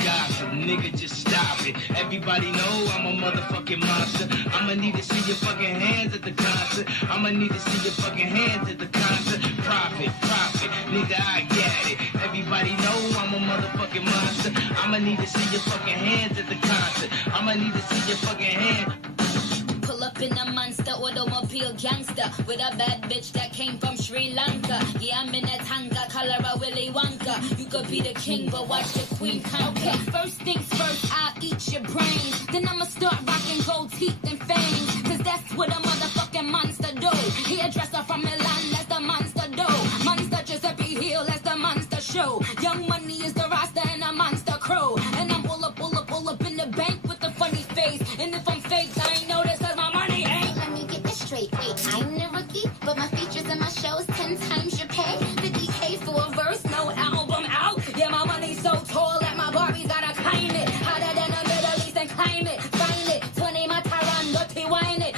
Gossip, nigga, just stop it. Everybody know I'm a motherfucking monster. I'ma need to see your fucking hands at the concert. I'ma need to see your fucking hands at the concert. Profit, nigga, I got it. Everybody know I'm a motherfucking monster. I'ma need to see your fucking hands at the concert. I'ma need to see your fucking hands. Pull up in a monster automobile gangster with a bad bitch that came from Sri Lanka. Yeah, I'm in a tanga, color of Willy Wonka. You could be the king, but watch the queen conquer. Okay, first things first, I'll eat your brains. Then I'ma start rocking gold teeth and fangs. Cause that's what a motherfucking monster do. Hairdresser from Milan, that's the monster do. Monster Giuseppe Hill, that's the monster show. Young Money is the roster and a monster crow. And I'm all up in the bank with the funny face. And if I'm fake, I ain't know this. Let me get this straight. Wait, I'm the rookie, but my features and my shows 10 times your pay. 50K for a verse, no album out. Yeah, my money's so tall that my Barbies gotta climb it. Hotter than the Middle East and climb it. Find it, 20 my Tyron, dirty wine it.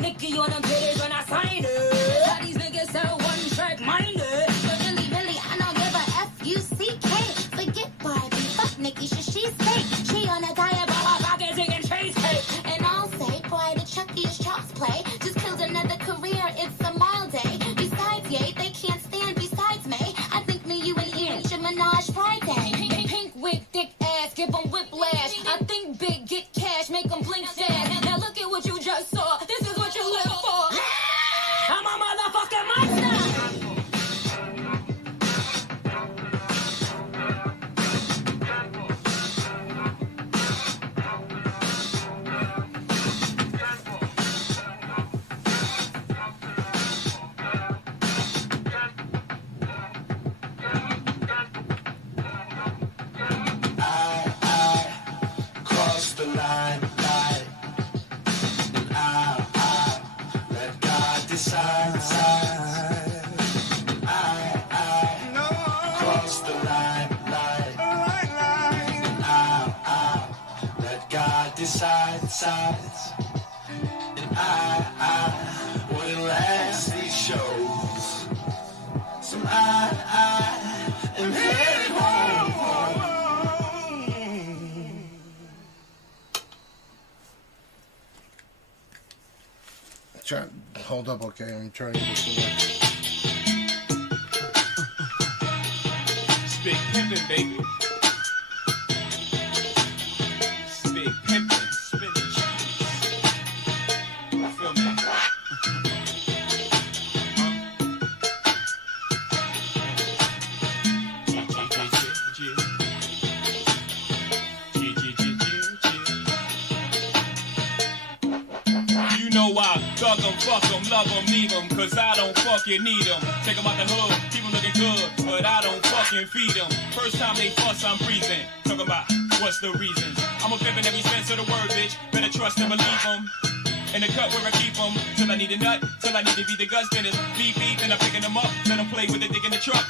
Nicky on them titties when I sign it. All these niggas so one track minded. But really, I don't give a F-U-C-K. Forget Barbie, fuck Nikki, she's fake. She on a diet, but my pocket's eating cheesecake. And I'll say, boy, the Chucky's child's play. Just killed another career, it's a mild day. Besides, yay, they can't stand besides me. I think me, you, and Ian should menage Friday. Pink wig, thick ass, give them whiplash. I think big, get cash, make them blink fast. Now look at what you just saw, this is what you live for. I'm a motherfucking monster. Decides, and I will last these shows. So I am headed home. Hold up, okay? I'm trying to get this to work. It's big pimpin', baby. It's big pimpin', spinning cheese. You feel me? You know I thug 'em, fuck 'em, love 'em, leave 'em, cause I don't fucking need 'em. Take 'em out the hood, keep 'em looking good, but I don't fucking feed 'em. First time they fuss, I'm breathing. Talk about what's the reasons. I'm a pimpin' every sense of the word, bitch. Better trust and believe 'em. In the cut where I keep 'em, till I need a nut, till I need to be the guts, then it's beep, and I'm picking 'em up, let 'em play with the dick in the truck.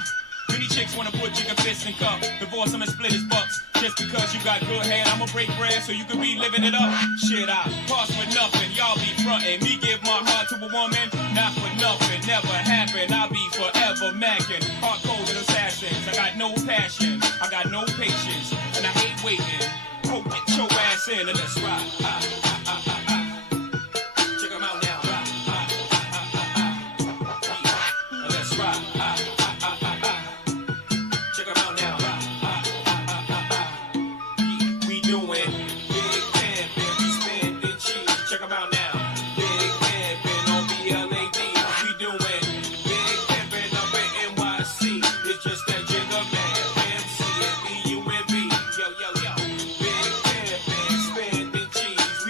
Many chicks wanna put chicken fists in cup, divorce 'em and split his bucks. Just because you got good head, I'ma break bread so you can be living it up. Shit, I pass with nothing, y'all be frontin'. Me give my heart to a woman, not for nothing, never happen. I'll be forever mackin', hard-coded assassins. I got no passion, I got no patience, and I hate waiting. Go get your ass in and let's ride. Check 'em out now. Let's ride. Check 'em out now. We doing big camping, we spending cheese. Check 'em out now. Big camping on BLAD. We doing big camping up in NYC. It's just that Jigga Man, MC and BUMB. Yo. Big camping, spending cheese.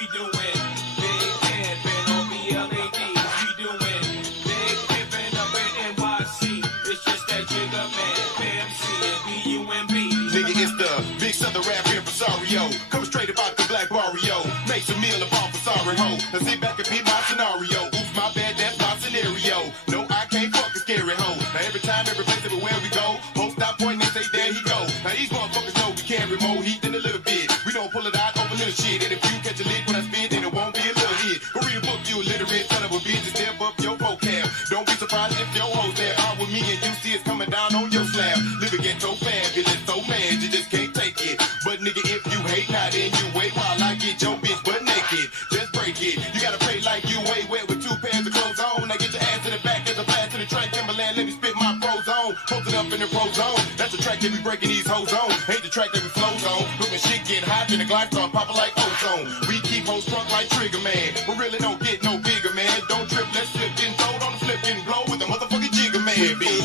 so mad you just can't take it. But nigga, if you hate, now then you wait while I get your bitch butt naked. Just break it. You gotta pay like you weigh wet with 2 pairs of clothes on. Now get your ass in the back as a blast in the track. Timberland, let me spit my pros on. Post it up in the pro zone. That's the track that we breaking these hoes on. Ain't the track that we flows on. But when shit get hot, then the glide start popping like ozone. We keep hoes drunk like Trigger Man. We really don't get no bigger, man. Don't trip, let's slip, getting throwed on the flip, getting blow with the motherfucking Jigger Man. Big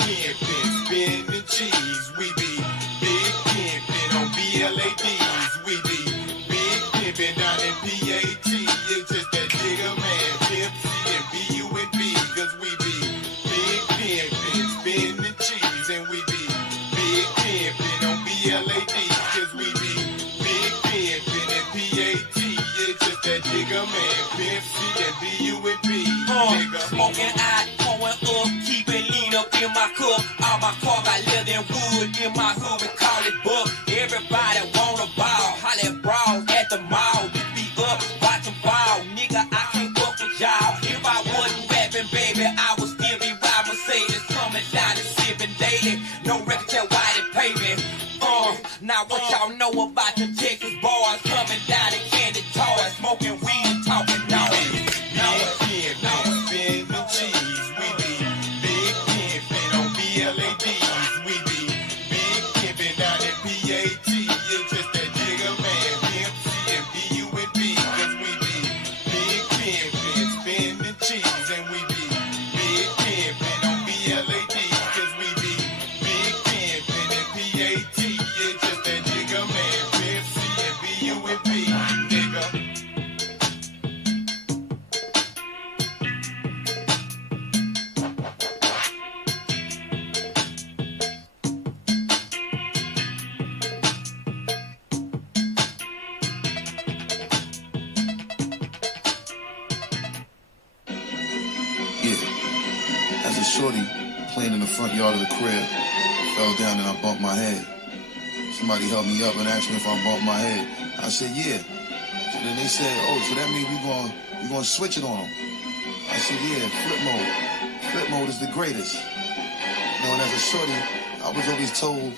pimpin', spinning cheese. We be big pimpin' on BLADs. We be big pimpin' down in PAT. It's just that Jigger Man, Pimp C and BUNB. Cause we be big pimpin', spinning cheese. And we be big pimpin' on BLADs. Cause we be big pimpin' and PAT. It's just that Jigger Man, Pimp C and BUNB. Smoking out, pouring up, keeping lean up in my cup. All my car got leather and wood in my hood, we call it buck. Everybody wanna ball, holla at brawls at the mall. We be up, watching ball, nigga, I can't fuck with y'all. If I wasn't rapping, baby, I would still be riding Mercedes, coming down and sipping daily. No record tell why they pay me. Now what y'all know about the Texas boys coming down in candy toys, smoking weed and talking noise. Shorty playing in the front yard of the crib, fell down and I bumped my head. Somebody helped me up and asked me if I bumped my head. I said, yeah. So then they said, oh, so that means we gonna switch it on them. I said, yeah, flip mode. Flip mode is the greatest. You know, and as a shorty, I was always told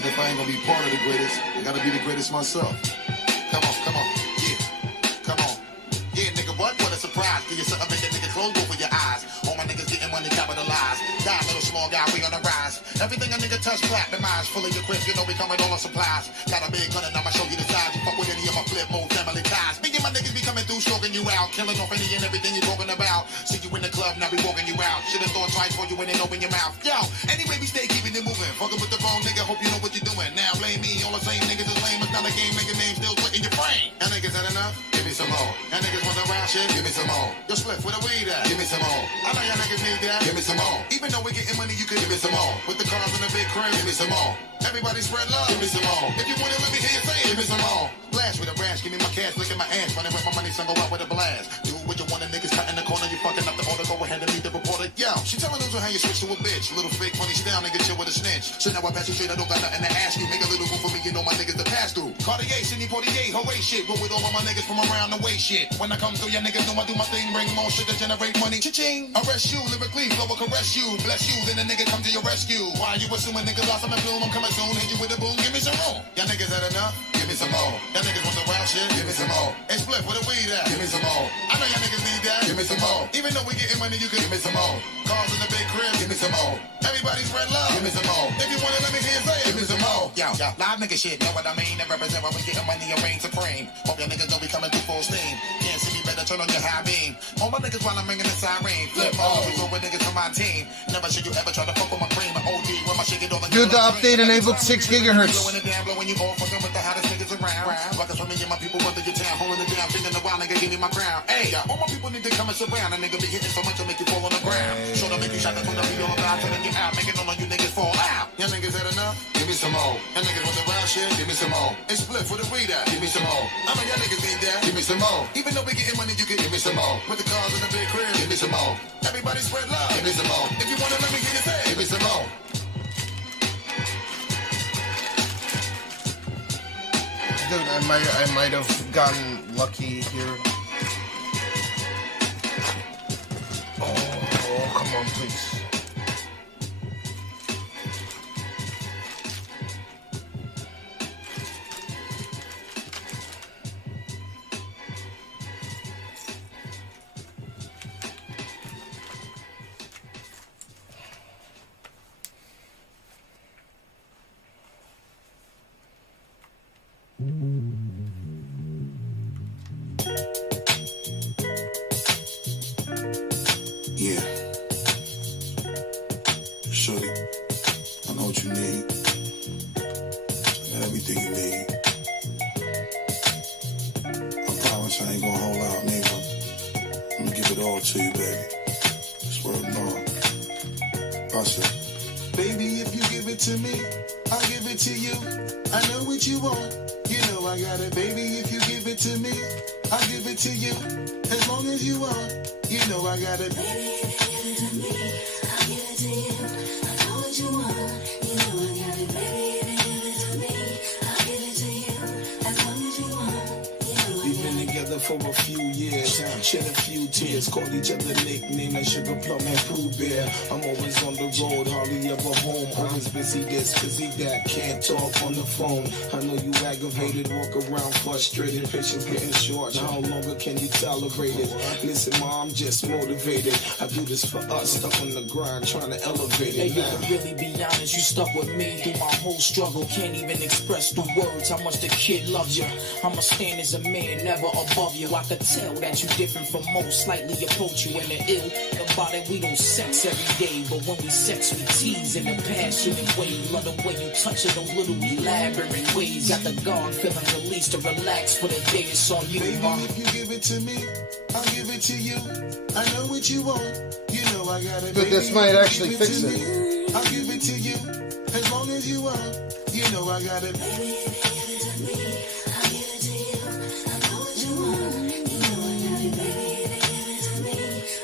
that if I ain't gonna be part of the greatest, I gotta be the greatest myself. Come on, yeah, come on. Yeah, nigga, what a surprise. Give you something, make a nigga close over your eyes. All my niggas getting money capitalized. Die, little small guy, we on the rise. Everything a nigga touch, platinumized. Fully equipped, you know we coming all on supplies. Got a big gun and I'ma show you the size. You fuck with any of my flip mode family ties. Me and my niggas be coming through, stroking you out. Killing off any and everything you talking about. See you in the club, now we walking you out. Should've thought twice before you went and open your mouth. Yo, anyway, we stay keeping it moving. Fucking with the wrong nigga, hope you know what you're doing. Now blame me, all the same niggas is lame. It's not a game, make a name still put in your brain. Y'all niggas had enough? Give me some more. Y'all niggas want the round shit? Give me some more. Yo, Spliff, where the weed at? Give me some more. I know y'all niggas need that. Give me some more. Even though we getting money, you could give me some more. With the cars in the big crib, give me some more. Everybody spread love, give me some more. If you want it, let me hear you say it, give me some more. Blast with a rash, give me my cash, look at my ass. Running with my money, son, go out with a blast. Do what you want, the niggas cut in the corner, you fucking up the order, go ahead and meet the reporter. Yo, she telling news on how you switch to a bitch. Little fake money style, nigga, chill with a snitch. So now I pass you straight, I don't got nothing to ask you. Make a little room for me, you know my niggas to pass through. Cartier, Sidney Portier, Hawaii shit. Roll with all of my niggas from around the way shit. When I come through, your niggas know I do my thing, bring more shit to generate money. Cha-ching, arrest you, lyrically, flow will caress you. Bless you, then the nigga come to your rescue. Why you assuming niggas lost them in bloom? I'm coming soon, hit you with a boom, give me some room. Y'all niggas had enough? Give me some more. Y'all niggas want the wild shit? Give me some more. Hey, Spliff, where the weed at? Give me some more. I know y'all niggas need that. Give me some more. Even though we getting money, you can give me some more. Cars in the big crib, give me some more. Everybody spread love, give me some more. If you want it, let me hear you say it, give me some more. Yo, live nigga shit, know what I mean? And represent when we getting money and reign supreme. Hope y'all niggas know we coming through full steam. Can't see me better, turn on your high beam. All my niggas while I'm ringing the siren. Flip mode, we go with niggas from my team. Never should you ever try to fuck with my cream. My OD, when my shit get over. Dude, the update enabled 6 gigahertz. Blowing it down, blowing you all fucking with the hottest niggas around. Rockers for me and my people, whether your town, holding it down, thinking a while, nigga, give me my crown. Hey, all my people need to come and surround. A nigga be hitting so much to make you fall on the ground. Show to make you shot the phone, be all about, telling you out, making all of you niggas fall out. Y'all niggas had enough? Give me some more. Y'all niggas want the wild shit? Give me some more. It's Spliff with the weed at? Give me some more. I know y'all niggas need that. Give me some more. Even though we getting money, you can give me some more. With the cars in the big crib, give me some more. Everybody spread love, give me some more. If you want to let me hear you say, give me some more. Dude, I might have gotten lucky here. Oh, come on, please. need. I got everything you need. I promise I ain't gonna hold out, nigga. I'm gonna give it all to you, baby. Swear to God. Bust it. Baby, if you give it to me, I'll give it to you. I know what you want. You know I got it. Baby, if you give it to me, I'll give it to you. As long as you want. You know I got it. Baby, if you give it to me, I'll give it to you. I know what you want. You know I got it. Baby, if you give it to me, I'll give it to you. As long as you want. We've been together for a few years, shed a few tears, called each other nicknames like Sugar Plum and Pooh Bear. I'm always on the road, hardly ever home. Always busy this, busy that, can't talk on the phone. I know you aggravated, walk around frustrated, patience getting short. How longer can you tolerate it? Listen, Mom, I'm just motivated. I do this for us, stuck on the grind, trying to elevate it. Hey, you can really be honest, you stuck with me through my whole struggle. Can't even express through words how much the kid loves you. I'ma stand as a man, never above you. I could tell that you different from most, slightly approach you in the ill. About it, we don't sex every day, but when we sex, we tease in a passionate way. Love the way you touch it, those little elaborate ways. Got the guard feeling released to relax for the day. It's on you, Baby, Mom. if you give it to me, I'll give it to you. I know what you want. You know I got it. But this might actually fix it. I'll give it to you. As long as you want. You know I got it. Baby, if you give it to me, I'll give it to you. I know what you want. You know I got it. Baby, if you give it to me,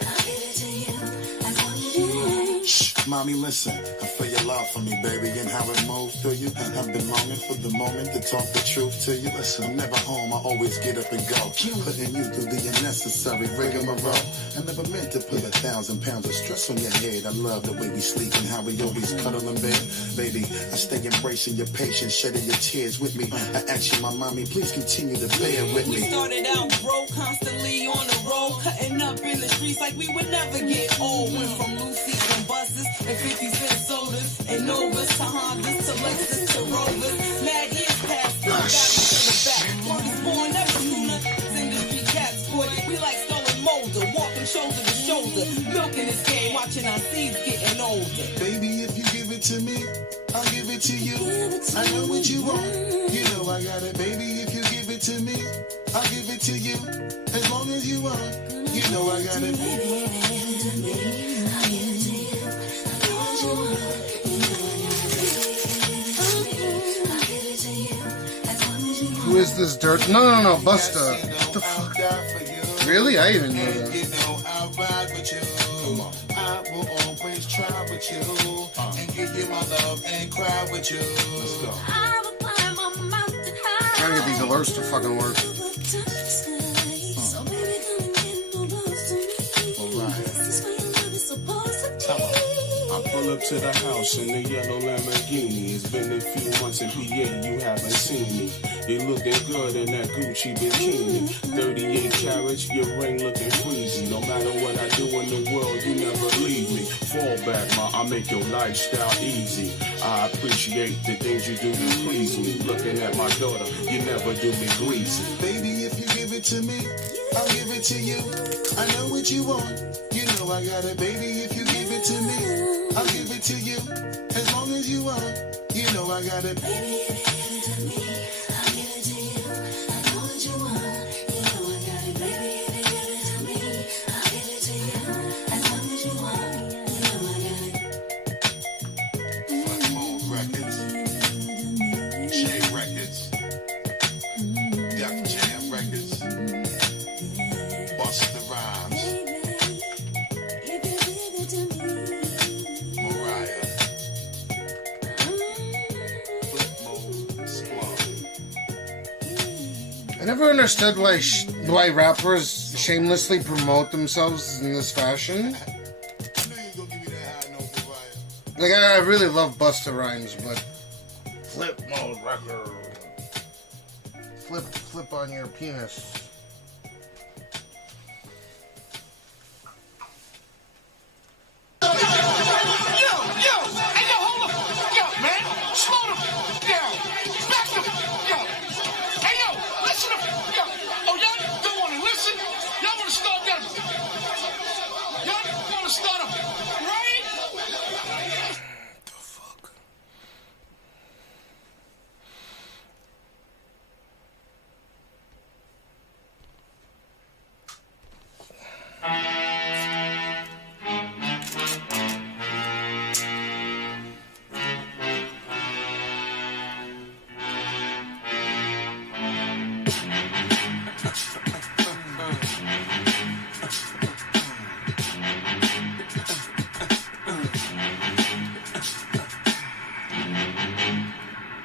I'll give it to you. As long as you want. Shh, mommy, listen. I feel your love for me, baby, and how it moves through you. I've been longing for the moment to talk the truth to you. Listen, I'm never home. I always get up and go. Putting you through the unnecessary rigmarole. I never meant to put 1,000 pounds of stress on your head. I love the way we sleep and how we always cuddle in bed. Baby, I stay embracing your patience, shedding your tears with me. I ask you, my mommy, please continue to bear with me. We started out broke, constantly on the road, cutting up in the streets like we would never get old. Went from Lucy's and buses and 50-cent sodas and Novas to Hondas to Lexus to Rovers. Mad years passed, still got me to the back. Word is born, never sooner. It's industry cats, boy. We like stolen molder, walking shoulder to shoulder, milking this game, watching our seeds getting older. Baby, if you give it to me, I'll give it to you. I know what you want. You know I got it. Baby, if you give it to me, I'll give it to you. As long as you want. You know I got it. Baby, if you give it to me, I'll give it to you. I know what you want. You know I got it. Baby, if you give it to me, I'll give it to you. As long as you want. Who is this dirt? No, Busta. What the fuck? Really? I even know that. You know I'll ride with you. I will always try with you. And give you my love and cry with you. Let's go. Trying to get these alerts to fucking work. I pull up to the house in the yellow Lamborghini. It's been a few months in PA, you haven't seen me. You looking good in that Gucci bikini. 38 carats, your ring looking freezing. No matter what I do in the world, you never leave me. Fall back, ma, I make your lifestyle easy. I appreciate the things you do to please me. Looking at my daughter, you never do me greasy. Baby, if you give it to me, I'll give it to you. I know what you want. You know I got it. Baby, if you give it to me, I'll give it to you. As long as you want. You know I got it. Baby, if you give it to me, I'll give it to you. I know what you want. You know I got it. Baby, if you give it to me, I'll give it to you. As long as you want. You know I got it. Flipmode Records. J Records. Def Jam Records. Busta Rhymes. Mariah. Flipmode Squad. I never understood why rappers shamelessly promote themselves in this fashion. Like, I really love Busta Rhymes, but Flipmode Record. Flip on your penis.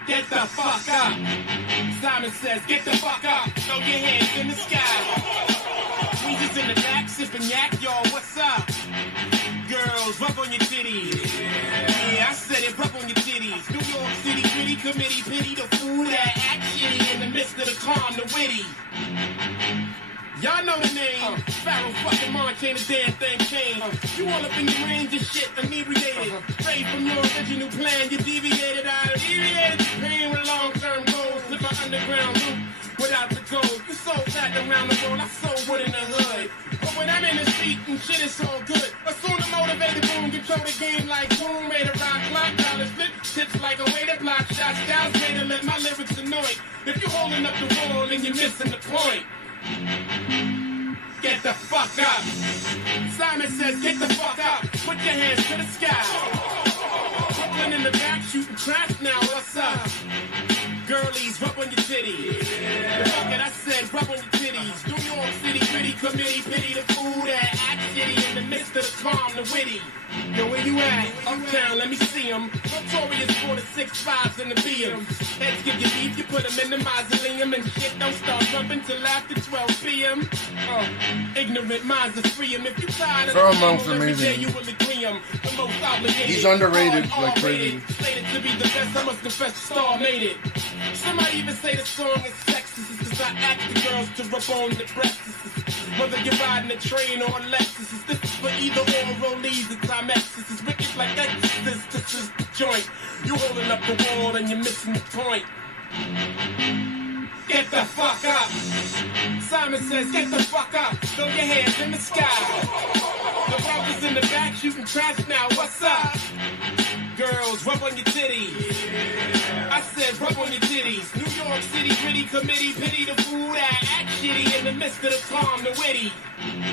Get the fuck up. Simon says, get the fuck up. Throw your hands in the sky. We just in the back sipping yak, y'all. What's up? Girls, rub on your titties. Yeah, I said it, rub on your titties. New York City gritty committee, pity the fool that act shitty in the midst of the calm, the witty. Y'all know the name. Pharaoh fucking March ain't a damn thing changed. You all up in your range of shit, inebriated. Straight from your original plan, you deviated out of deviated. Pain with long-term goals. Live an underground loop without the gold. You sold that around the world, I sold wood in the hood. But when I'm in the street and shit, it's all good. Assume the motivated boom, control the game like boom. Made a rock clock, dollars flip, tips like a way to block shots. Styles made to let my lyrics annoy. If you holding up the wall and you're missing the point. Get the fuck up. Simon says, get the fuck up. Put your hands to the sky. Brooklyn in the back shooting trash now. What's up? Girlies, rub on your titties. Fuck it, I said, rub on your titties. New York City gritty committee, pity the fool that act shitty in the midst of the calm, the witty. Yo, where you at? Uptown, let me see them. Notorious for the 6.5s and the BMs. Heads give you beef, you put them in the mausoleum. And shit don't start jumping till after 12 p.m. Ignorant minds are free 'em. If you tired of Pharaoh the Monk's every day, amazing. you will agree 'em. The most obligated. He's underrated like crazy. Slated to be the best, I must confess the star made it. Somebody even say the song is sexist. Cause I ask the girls to rub on the breasts. Whether you're riding a train or a Lexus, this is for either or rollies and Timexes. It's wicked like Exorcist, this is the joint. You holding up the wall and you're missing the point. Get the fuck up. Simon says, get the fuck up. Throw your hands in the sky. The brothers in the back shooting trash now. What's up? Girls, rub on your titties. I said, rub on your titties. New York City gritty committee, pity the fool that act shitty in the midst of the calm, the witty.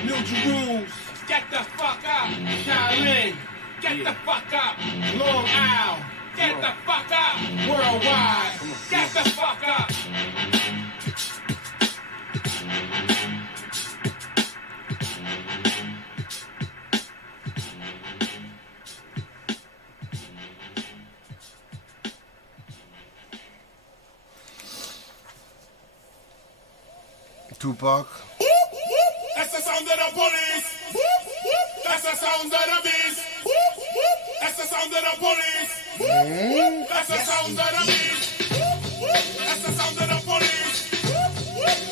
New Jerusalem, get the fuck up. Shaolin, get the fuck up. Long Isle, get the fuck up. Worldwide, get the fuck up. Tupac. That's the sound of the police. That's the sound of the beast. That's the sound of the police. That's the sound of the beast. That's the sound of the police.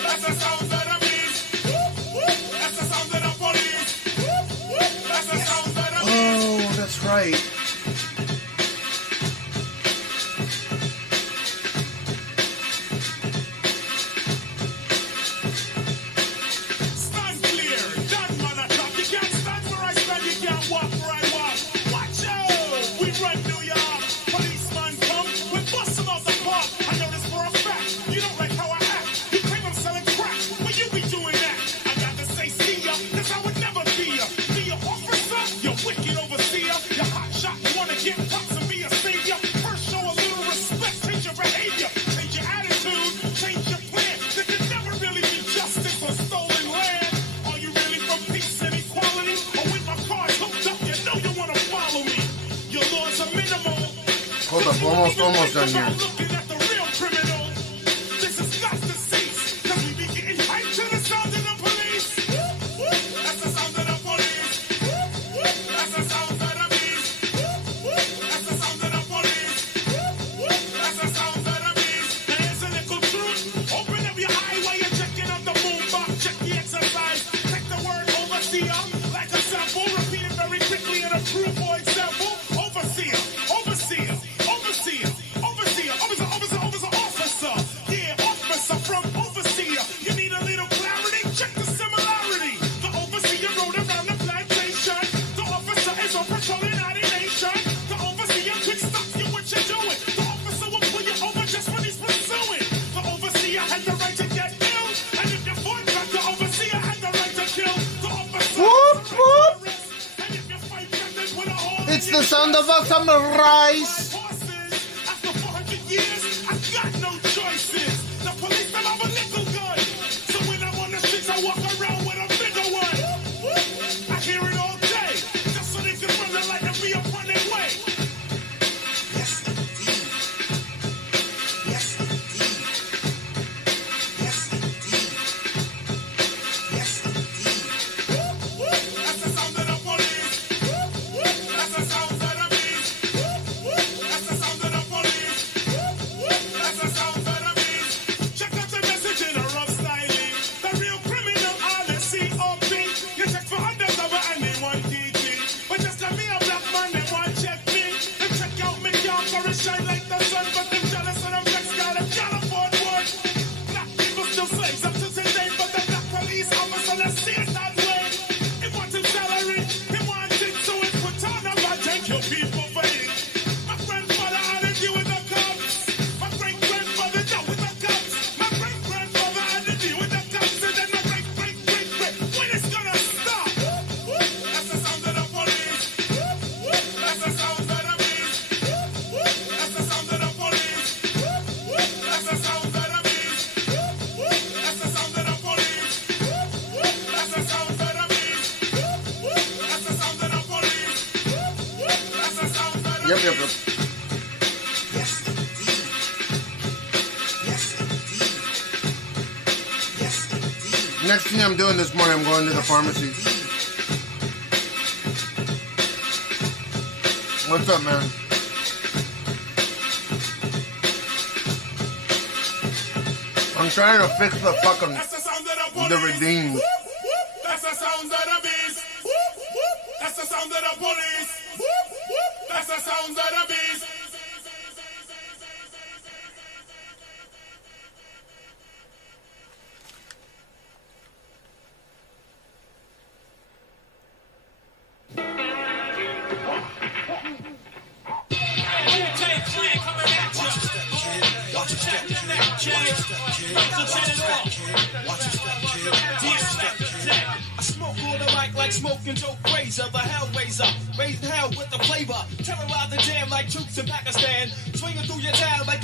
That's the sound of the beast. That's the sound of the police. That's the sound of the beast. Oh, that's right. Hold up, almost done here. It's the sound of a samurais. Yep. Next thing I'm doing this morning, I'm going to the pharmacy. What's up, man? I'm trying to fix the fucking the redeemed. That's the sound of the beast. That's the sound of the police. That's the sound of the beast. I smoke all the mic like smoking Joe Frazier, the Hellraiser, raising hell with the flavor, terrorize the jam like troops in Pakistan, swinging through your town like